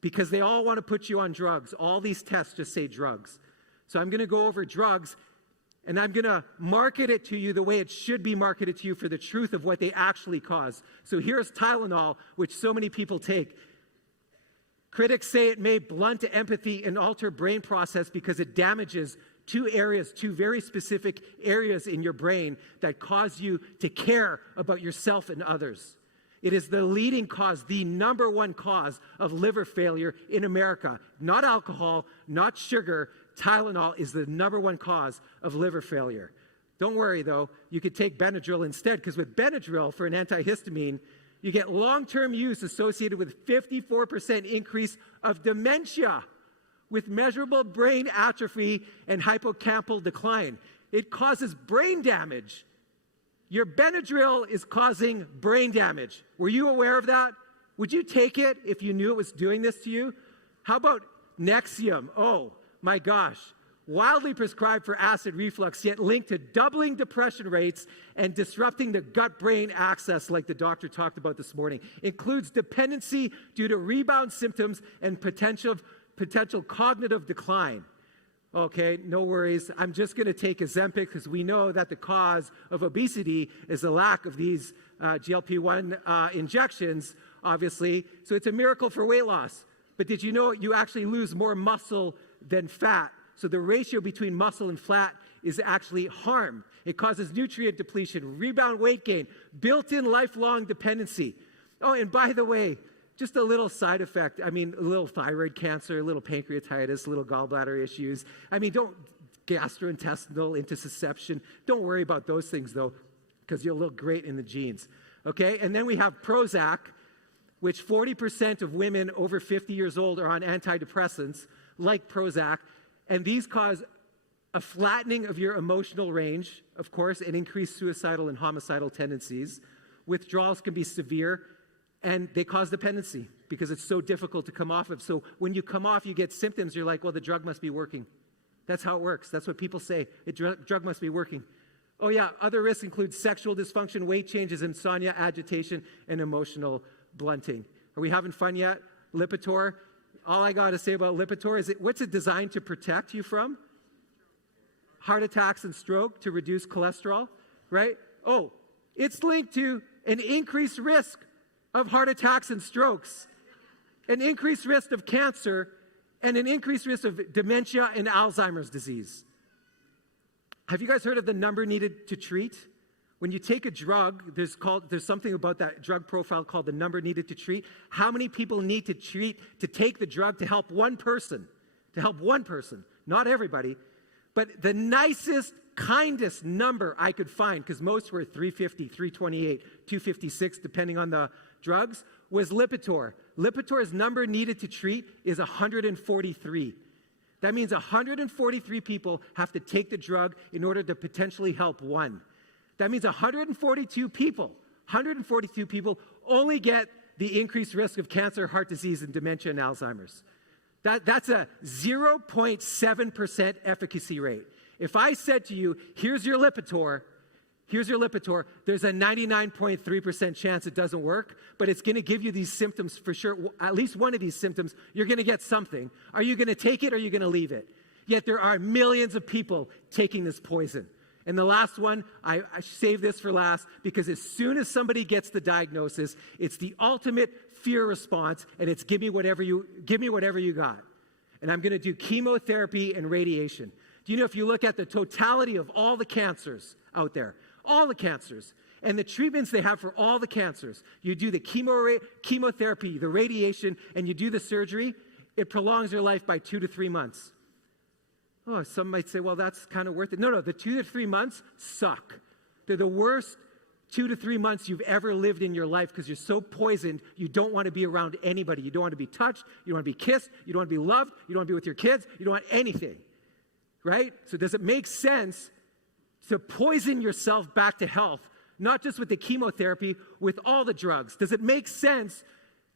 Because they all want to put you on drugs. All these tests just say drugs. So I'm going to go over drugs, and I'm going to market it to you the way it should be marketed to you for the truth of what they actually cause. So here's Tylenol, which so many people take. Critics say it may blunt empathy and alter brain process because it damages two very specific areas in your brain that cause you to care about yourself and others. It is the leading cause, the number one cause of liver failure in America. Not alcohol, not sugar. Tylenol is the number one cause of liver failure. Don't worry, though. You could take Benadryl instead, because with Benadryl, for an antihistamine, you get long-term use associated with 54% increase of dementia, with measurable brain atrophy and hippocampal decline. It causes brain damage. Your Benadryl is causing brain damage. Were you aware of that? Would you take it if you knew it was doing this to you? How about Nexium? Oh, my gosh. Wildly prescribed for acid reflux, yet linked to doubling depression rates and disrupting the gut-brain axis like the doctor talked about this morning. Includes dependency due to rebound symptoms and potential cognitive decline. Okay, no worries. I'm just going to take Ozempic because we know that the cause of obesity is the lack of these GLP-1 injections, obviously. So it's a miracle for weight loss. But did you know you actually lose more muscle than fat? So the ratio between muscle and fat is actually harm. It causes nutrient depletion, rebound weight gain, built-in lifelong dependency. Oh, and by the way, just a little side effect. I mean, a little thyroid cancer, a little pancreatitis, a little gallbladder issues. I mean, don't gastrointestinal intussusception. Don't worry about those things, though, because you'll look great in the genes. Okay? And then we have Prozac, which 40% of women over 50 years old are on antidepressants, like Prozac. And these cause a flattening of your emotional range, of course, and increased suicidal and homicidal tendencies. Withdrawals can be severe, and they cause dependency because it's so difficult to come off of. So when you come off, you get symptoms. You're like, well, the drug must be working. That's how it works. That's what people say. Drug must be working. Oh yeah, other risks include sexual dysfunction, weight changes, insomnia, agitation, and emotional blunting. Are we having fun yet? Lipitor. All I got to say about Lipitor is what's it designed to protect you from? Heart attacks and stroke, to reduce cholesterol, right? Oh, it's linked to an increased risk of heart attacks and strokes, an increased risk of cancer, and an increased risk of dementia and Alzheimer's disease. Have you guys heard of the number needed to treat? When you take a drug, there's something about that drug profile called the number needed to treat. How many people need to take the drug to help one person? To help one person, not everybody. But the nicest, kindest number I could find, because most were 350, 328, 256, depending on the drugs, was Lipitor. Lipitor's number needed to treat is 143. That means 143 people have to take the drug in order to potentially help one. That means 142 people only get the increased risk of cancer, heart disease, and dementia and Alzheimer's. That's a 0.7% efficacy rate. If I said to you, here's your Lipitor, there's a 99.3% chance it doesn't work, but it's going to give you these symptoms for sure. At least one of these symptoms, you're going to get something. Are you going to take it or are you going to leave it? Yet there are millions of people taking this poison. And the last one, I saved this for last, because as soon as somebody gets the diagnosis, it's the ultimate fear response, and it's give me whatever you got. And I'm going to do chemotherapy and radiation. Do you know, if you look at the totality of all the cancers out there, all the cancers, and the treatments they have for all the cancers, you do the chemotherapy, the radiation, and you do the surgery, it prolongs your life by 2 to 3 months. Oh, some might say, well, that's kind of worth it. No, the 2 to 3 months suck. They're the worst 2 to 3 months you've ever lived in your life, because you're so poisoned, you don't want to be around anybody. You don't want to be touched. You don't want to be kissed. You don't want to be loved. You don't want to be with your kids. You don't want anything, right? So does it make sense to poison yourself back to health, not just with the chemotherapy, with all the drugs? Does it make sense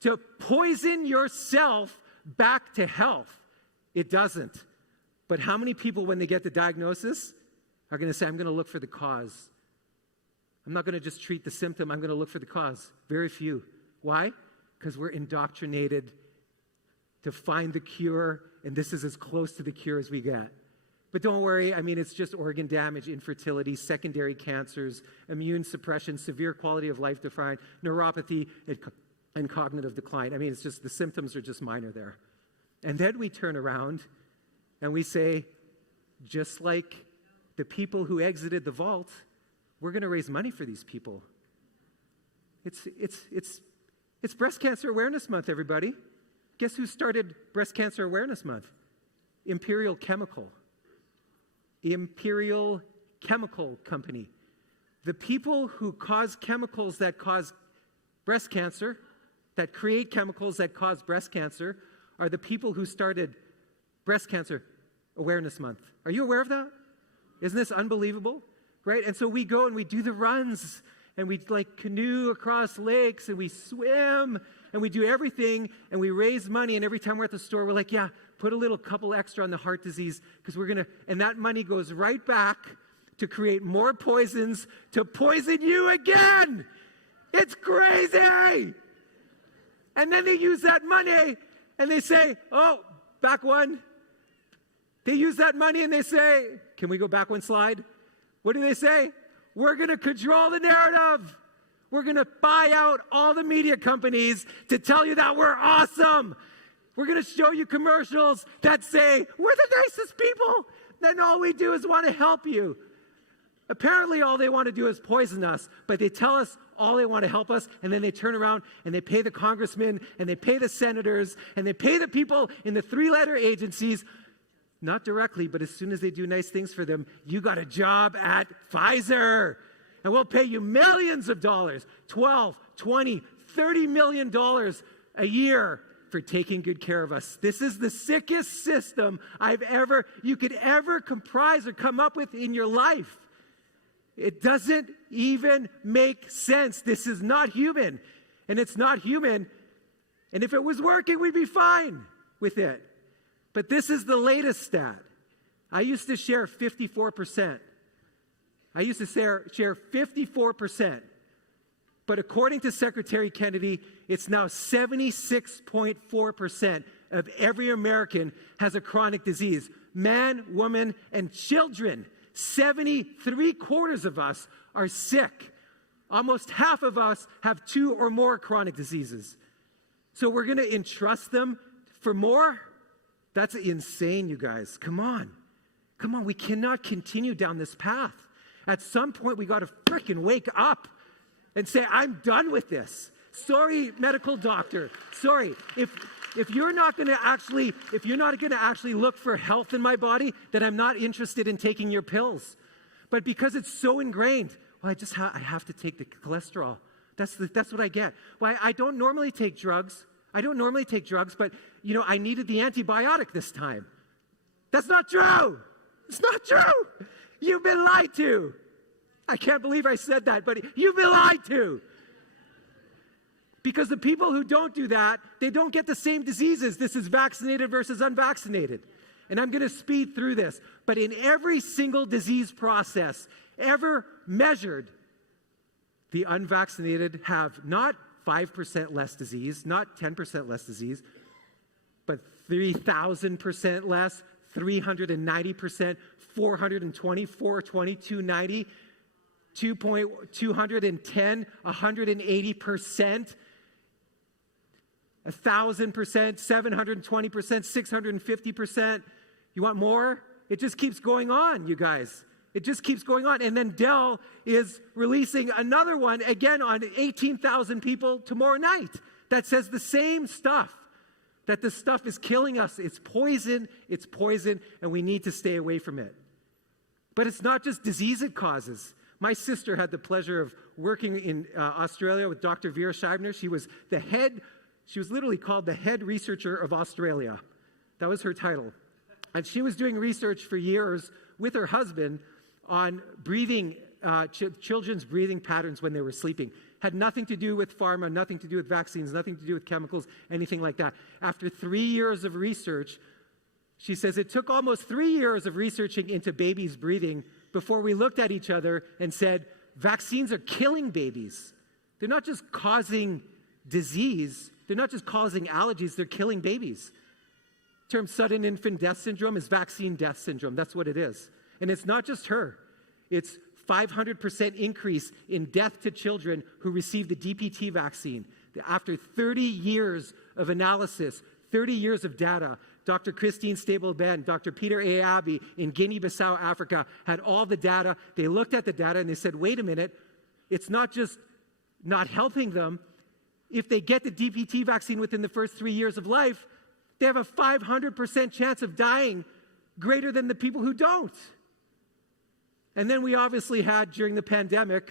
to poison yourself back to health? It doesn't. But how many people, when they get the diagnosis, are going to say, I'm going to look for the cause? I'm not going to just treat the symptom. I'm going to look for the cause. Very few. Why? Because we're indoctrinated to find the cure, and this is as close to the cure as we get. But don't worry. I mean, it's just organ damage, infertility, secondary cancers, immune suppression, severe quality of life decline, neuropathy, and cognitive decline. I mean, it's just the symptoms are just minor there. And then we turn around and we say, just like the people who exited the vault, we're going to raise money for these people. It's Breast Cancer Awareness Month, everybody. Guess who started Breast Cancer Awareness Month? Imperial Chemical Company. The people who cause chemicals that cause breast cancer, that create chemicals that cause breast cancer, are the people who started Breast Cancer Awareness Month. Are you aware of that? Isn't this unbelievable? Right? And so we go and we do the runs, and we canoe across lakes, and we swim, and we do everything, and we raise money, and every time we're at the store, we're like, yeah, put a little couple extra on the heart disease, because we're going to, and that money goes right back to create more poisons to poison you again. It's crazy. And then they use that money, and they say, oh, back one. They use that money and they say, can we go back one slide? What do they say? We're going to control the narrative. We're going to buy out all the media companies to tell you that we're awesome. We're going to show you commercials that say, we're the nicest people. Then all we do is want to help you. Apparently, all they want to do is poison us, but they tell us all they want to help us, and then they turn around and they pay the congressmen, and they pay the senators, and they pay the people in the 3-letter agencies. Not directly, but as soon as they do nice things for them, you got a job at Pfizer. And we'll pay you millions of dollars, $12, $20, $30 million a year for taking good care of us. This is the sickest system you could ever comprise or come up with in your life. It doesn't even make sense. This is not human. And it's not human. And if it was working, we'd be fine with it. But this is the latest stat. I used to share 54%. I used to share 54%. But according to Secretary Kennedy, it's now 76.4% of every American has a chronic disease. Man, woman, and children. 73/4 of us are sick. Almost half of us have 2 or more chronic diseases. So we're going to entrust them for more? That's insane, you guys. Come on. Come on, we cannot continue down this path. At some point, we got to frickin' wake up and say, I'm done with this. Sorry, medical doctor. Sorry. If you're not going to actually look for health in my body, then I'm not interested in taking your pills. But because it's so ingrained, well, I have to take the cholesterol. That's what I get. Well, I don't normally take drugs. But I needed the antibiotic this time. That's not true. It's not true. You've been lied to. I can't believe I said that, but you've been lied to. Because the people who don't do that, they don't get the same diseases. This is vaccinated versus unvaccinated. And I'm going to speed through this. But in every single disease process ever measured, the unvaccinated have not 5% less disease, not 10% less disease, but 3,000% less, 390%, 420, 420, 290, 210, 180%, 1,000%, 720%, 650%. You want more? It just keeps going on, you guys. It just keeps going on. And then Dell is releasing another one, again, on 18,000 people tomorrow night that says the same stuff, that this stuff is killing us. It's poison, and we need to stay away from it. But it's not just disease it causes. My sister had the pleasure of working in Australia with Dr. Vera Scheibner. She was literally called the head researcher of Australia. That was her title. And she was doing research for years with her husband on breathing, children's breathing patterns when they were sleeping. Had nothing to do with pharma, nothing to do with vaccines, nothing to do with chemicals, anything like that. After 3 years of research, she says it took almost 3 years of researching into babies' breathing before we looked at each other and said, vaccines are killing babies. They're not just causing disease. They're not just causing allergies. They're killing babies. The term sudden infant death syndrome is vaccine death syndrome. That's what it is. And it's not just her. It's 500% increase in death to children who received the DPT vaccine. After 30 years of analysis, 30 years of data, Dr. Christine Stable-Ben, Dr. Peter A. Abbey in Guinea-Bissau, Africa, had all the data. They looked at the data and they said, wait a minute, it's not just not helping them. If they get the DPT vaccine within the first 3 years of life, they have a 500% chance of dying, greater than the people who don't. And then we obviously had, during the pandemic,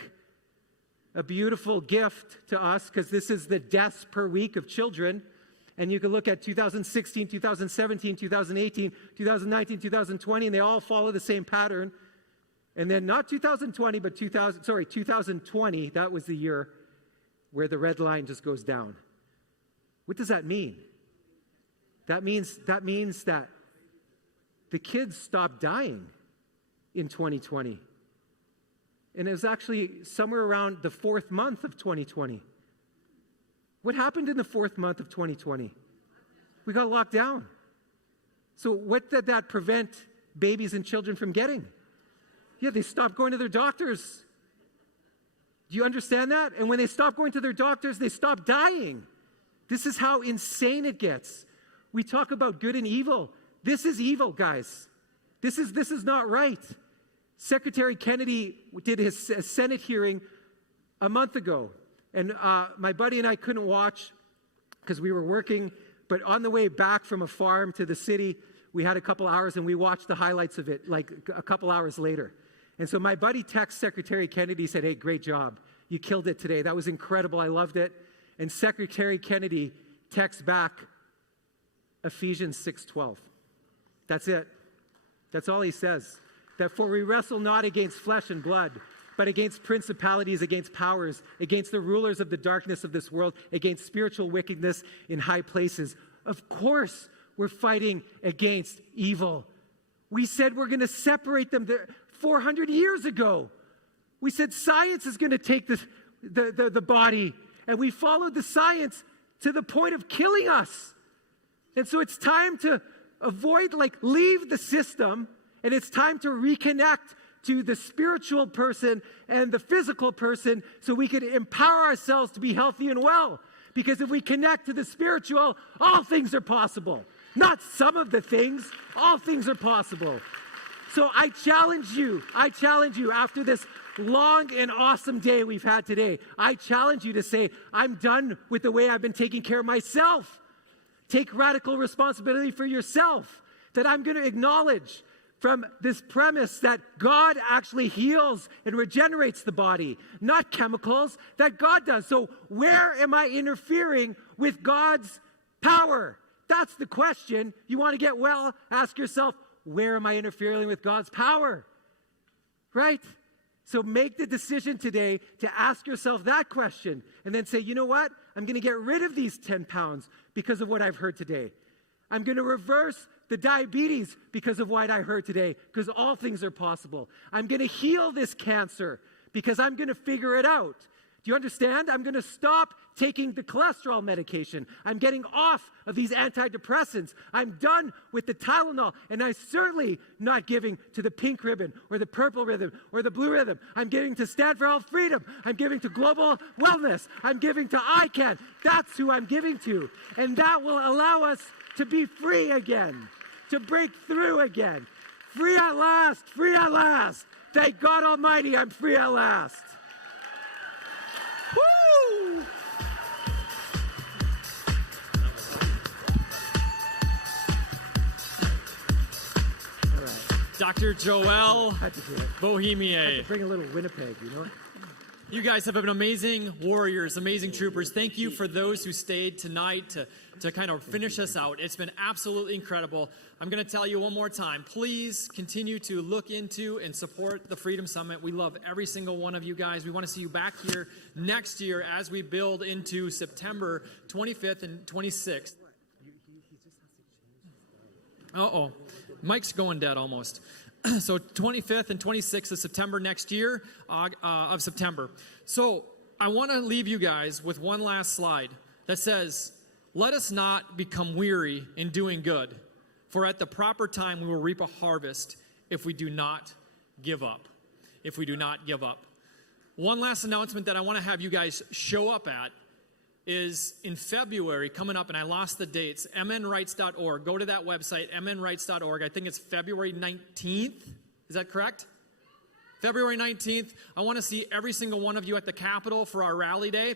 a beautiful gift to us, because this is the deaths per week of children. And you can look at 2016, 2017, 2018, 2019, 2020, and they all follow the same pattern. And then not 2020, but 2020, that was the year where the red line just goes down. What does that mean? That means that the kids stopped dying in 2020. And it was actually somewhere around the 4th month of 2020. What happened in the 4th month of 2020? We got locked down. So what did that prevent babies and children from getting? Yeah, they stopped going to their doctors. Do you understand that? And when they stop going to their doctors, they stop dying. This is how insane it gets. We talk about good and evil. This is evil, guys. This is not right. Secretary Kennedy did his Senate hearing a month ago. And my buddy and I couldn't watch because we were working. But on the way back from a farm to the city, we had a couple hours and we watched the highlights of it like a couple hours later. And so my buddy texted Secretary Kennedy, said, hey, great job. You killed it today. That was incredible. I loved it. And Secretary Kennedy texts back Ephesians 6:12. That's it. That's all he says. That for we wrestle not against flesh and blood, but against principalities, against powers, against the rulers of the darkness of this world, against spiritual wickedness in high places. Of course, we're fighting against evil. We said we're going to separate them 400 years ago. We said science is going to take the body, and we followed the science to the point of killing us. And so it's time to leave the system, and it's time to reconnect to the spiritual person and the physical person so we can empower ourselves to be healthy and well. Because if we connect to the spiritual, all things are possible. Not some of the things, all things are possible. So I challenge you after this long and awesome day we've had today, I challenge you to say, I'm done with the way I've been taking care of myself. Take radical responsibility for yourself. That I'm going to acknowledge from this premise that God actually heals and regenerates the body, not chemicals, that God does. So where am I interfering with God's power? That's the question. You want to get well, ask yourself, where am I interfering with God's power? Right? So make the decision today to ask yourself that question and then say, you know what? I'm going to get rid of these 10 pounds because of what I've heard today. I'm going to reverse the diabetes because of what I heard today, because all things are possible. I'm going to heal this cancer because I'm going to figure it out. Do you understand? I'm going to stop taking the cholesterol medication. I'm getting off of these antidepressants. I'm done with the Tylenol, and I'm certainly not giving to the pink ribbon or the purple ribbon or the blue ribbon. I'm giving to Stand for Health Freedom. I'm giving to Global Wellness. I'm giving to ICANN. That's who I'm giving to. And that will allow us to be free again, to break through again. Free at last, free at last. Thank God Almighty, I'm free at last. Woo! Dr. Joel Bohemier. Bring a little Winnipeg, you know? You guys have been amazing warriors, amazing troopers. Thank you for those who stayed tonight to kind of finish us out. It's been absolutely incredible. I'm going to tell you one more time, please continue to look into and support the Freedom Summit. We love every single one of you guys. We want to see you back here next year as we build into September 25th and 26th. Uh-oh. Mike's going dead almost. So 25th and 26th of September next year, of September. So I want to leave you guys with one last slide that says, let us not become weary in doing good, for at the proper time we will reap a harvest if we do not give up. If we do not give up. One last announcement that I want to have you guys show up at is in February, coming up, and I lost the dates, mnrights.org. Go to that website, mnrights.org. I think it's February 19th. Is that correct? February 19th. I want to see every single one of you at the Capitol for our rally day,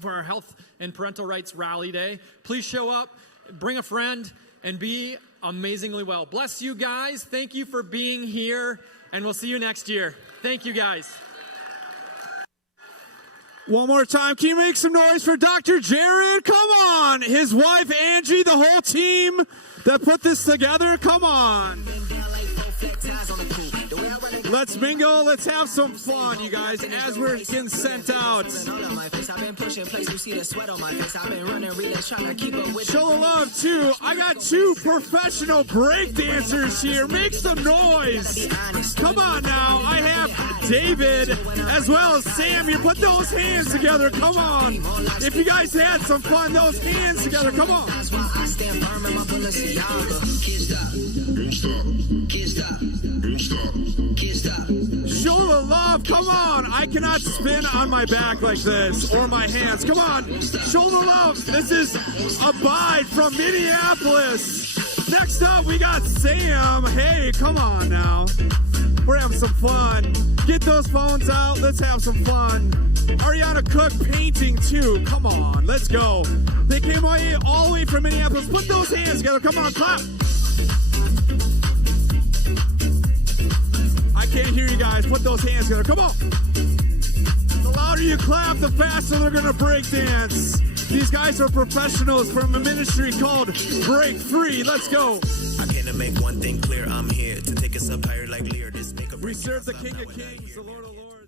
for our Health and Parental Rights Rally Day. Please show up, bring a friend, and be amazingly well. Bless you guys. Thank you for being here, and we'll see you next year. Thank you, guys. One more time, can you make some noise for Dr. Jared? Come on! His wife, Angie, the whole team that put this together, come on! Let's mingle, let's have some fun, you guys, as we're getting sent out. Show the love, too. I got two professional break dancers here. Make some noise. Come on now. I have David as well as Sam. You put those hands together. Come on. If you guys had some fun, those hands together. Come on. Show the love. Come on. I cannot spin on my back like this or my hands. Come on. Show the love. This is Abide from Minneapolis. Next up, we got Sam. Hey, come on now. We're having some fun. Get those phones out. Let's have some fun. Ariana Cook painting too. Come on. Let's go. They came all the way from Minneapolis. Put those hands together. Come on. Clap. I can't hear you guys. Put those hands together. Come on. The louder you clap, the faster they're going to break dance. These guys are professionals from a ministry called Break Free. Let's go. I came to make one thing clear. I'm here to take us up higher like Lear. We serve the King of Kings, the Lord of Lords.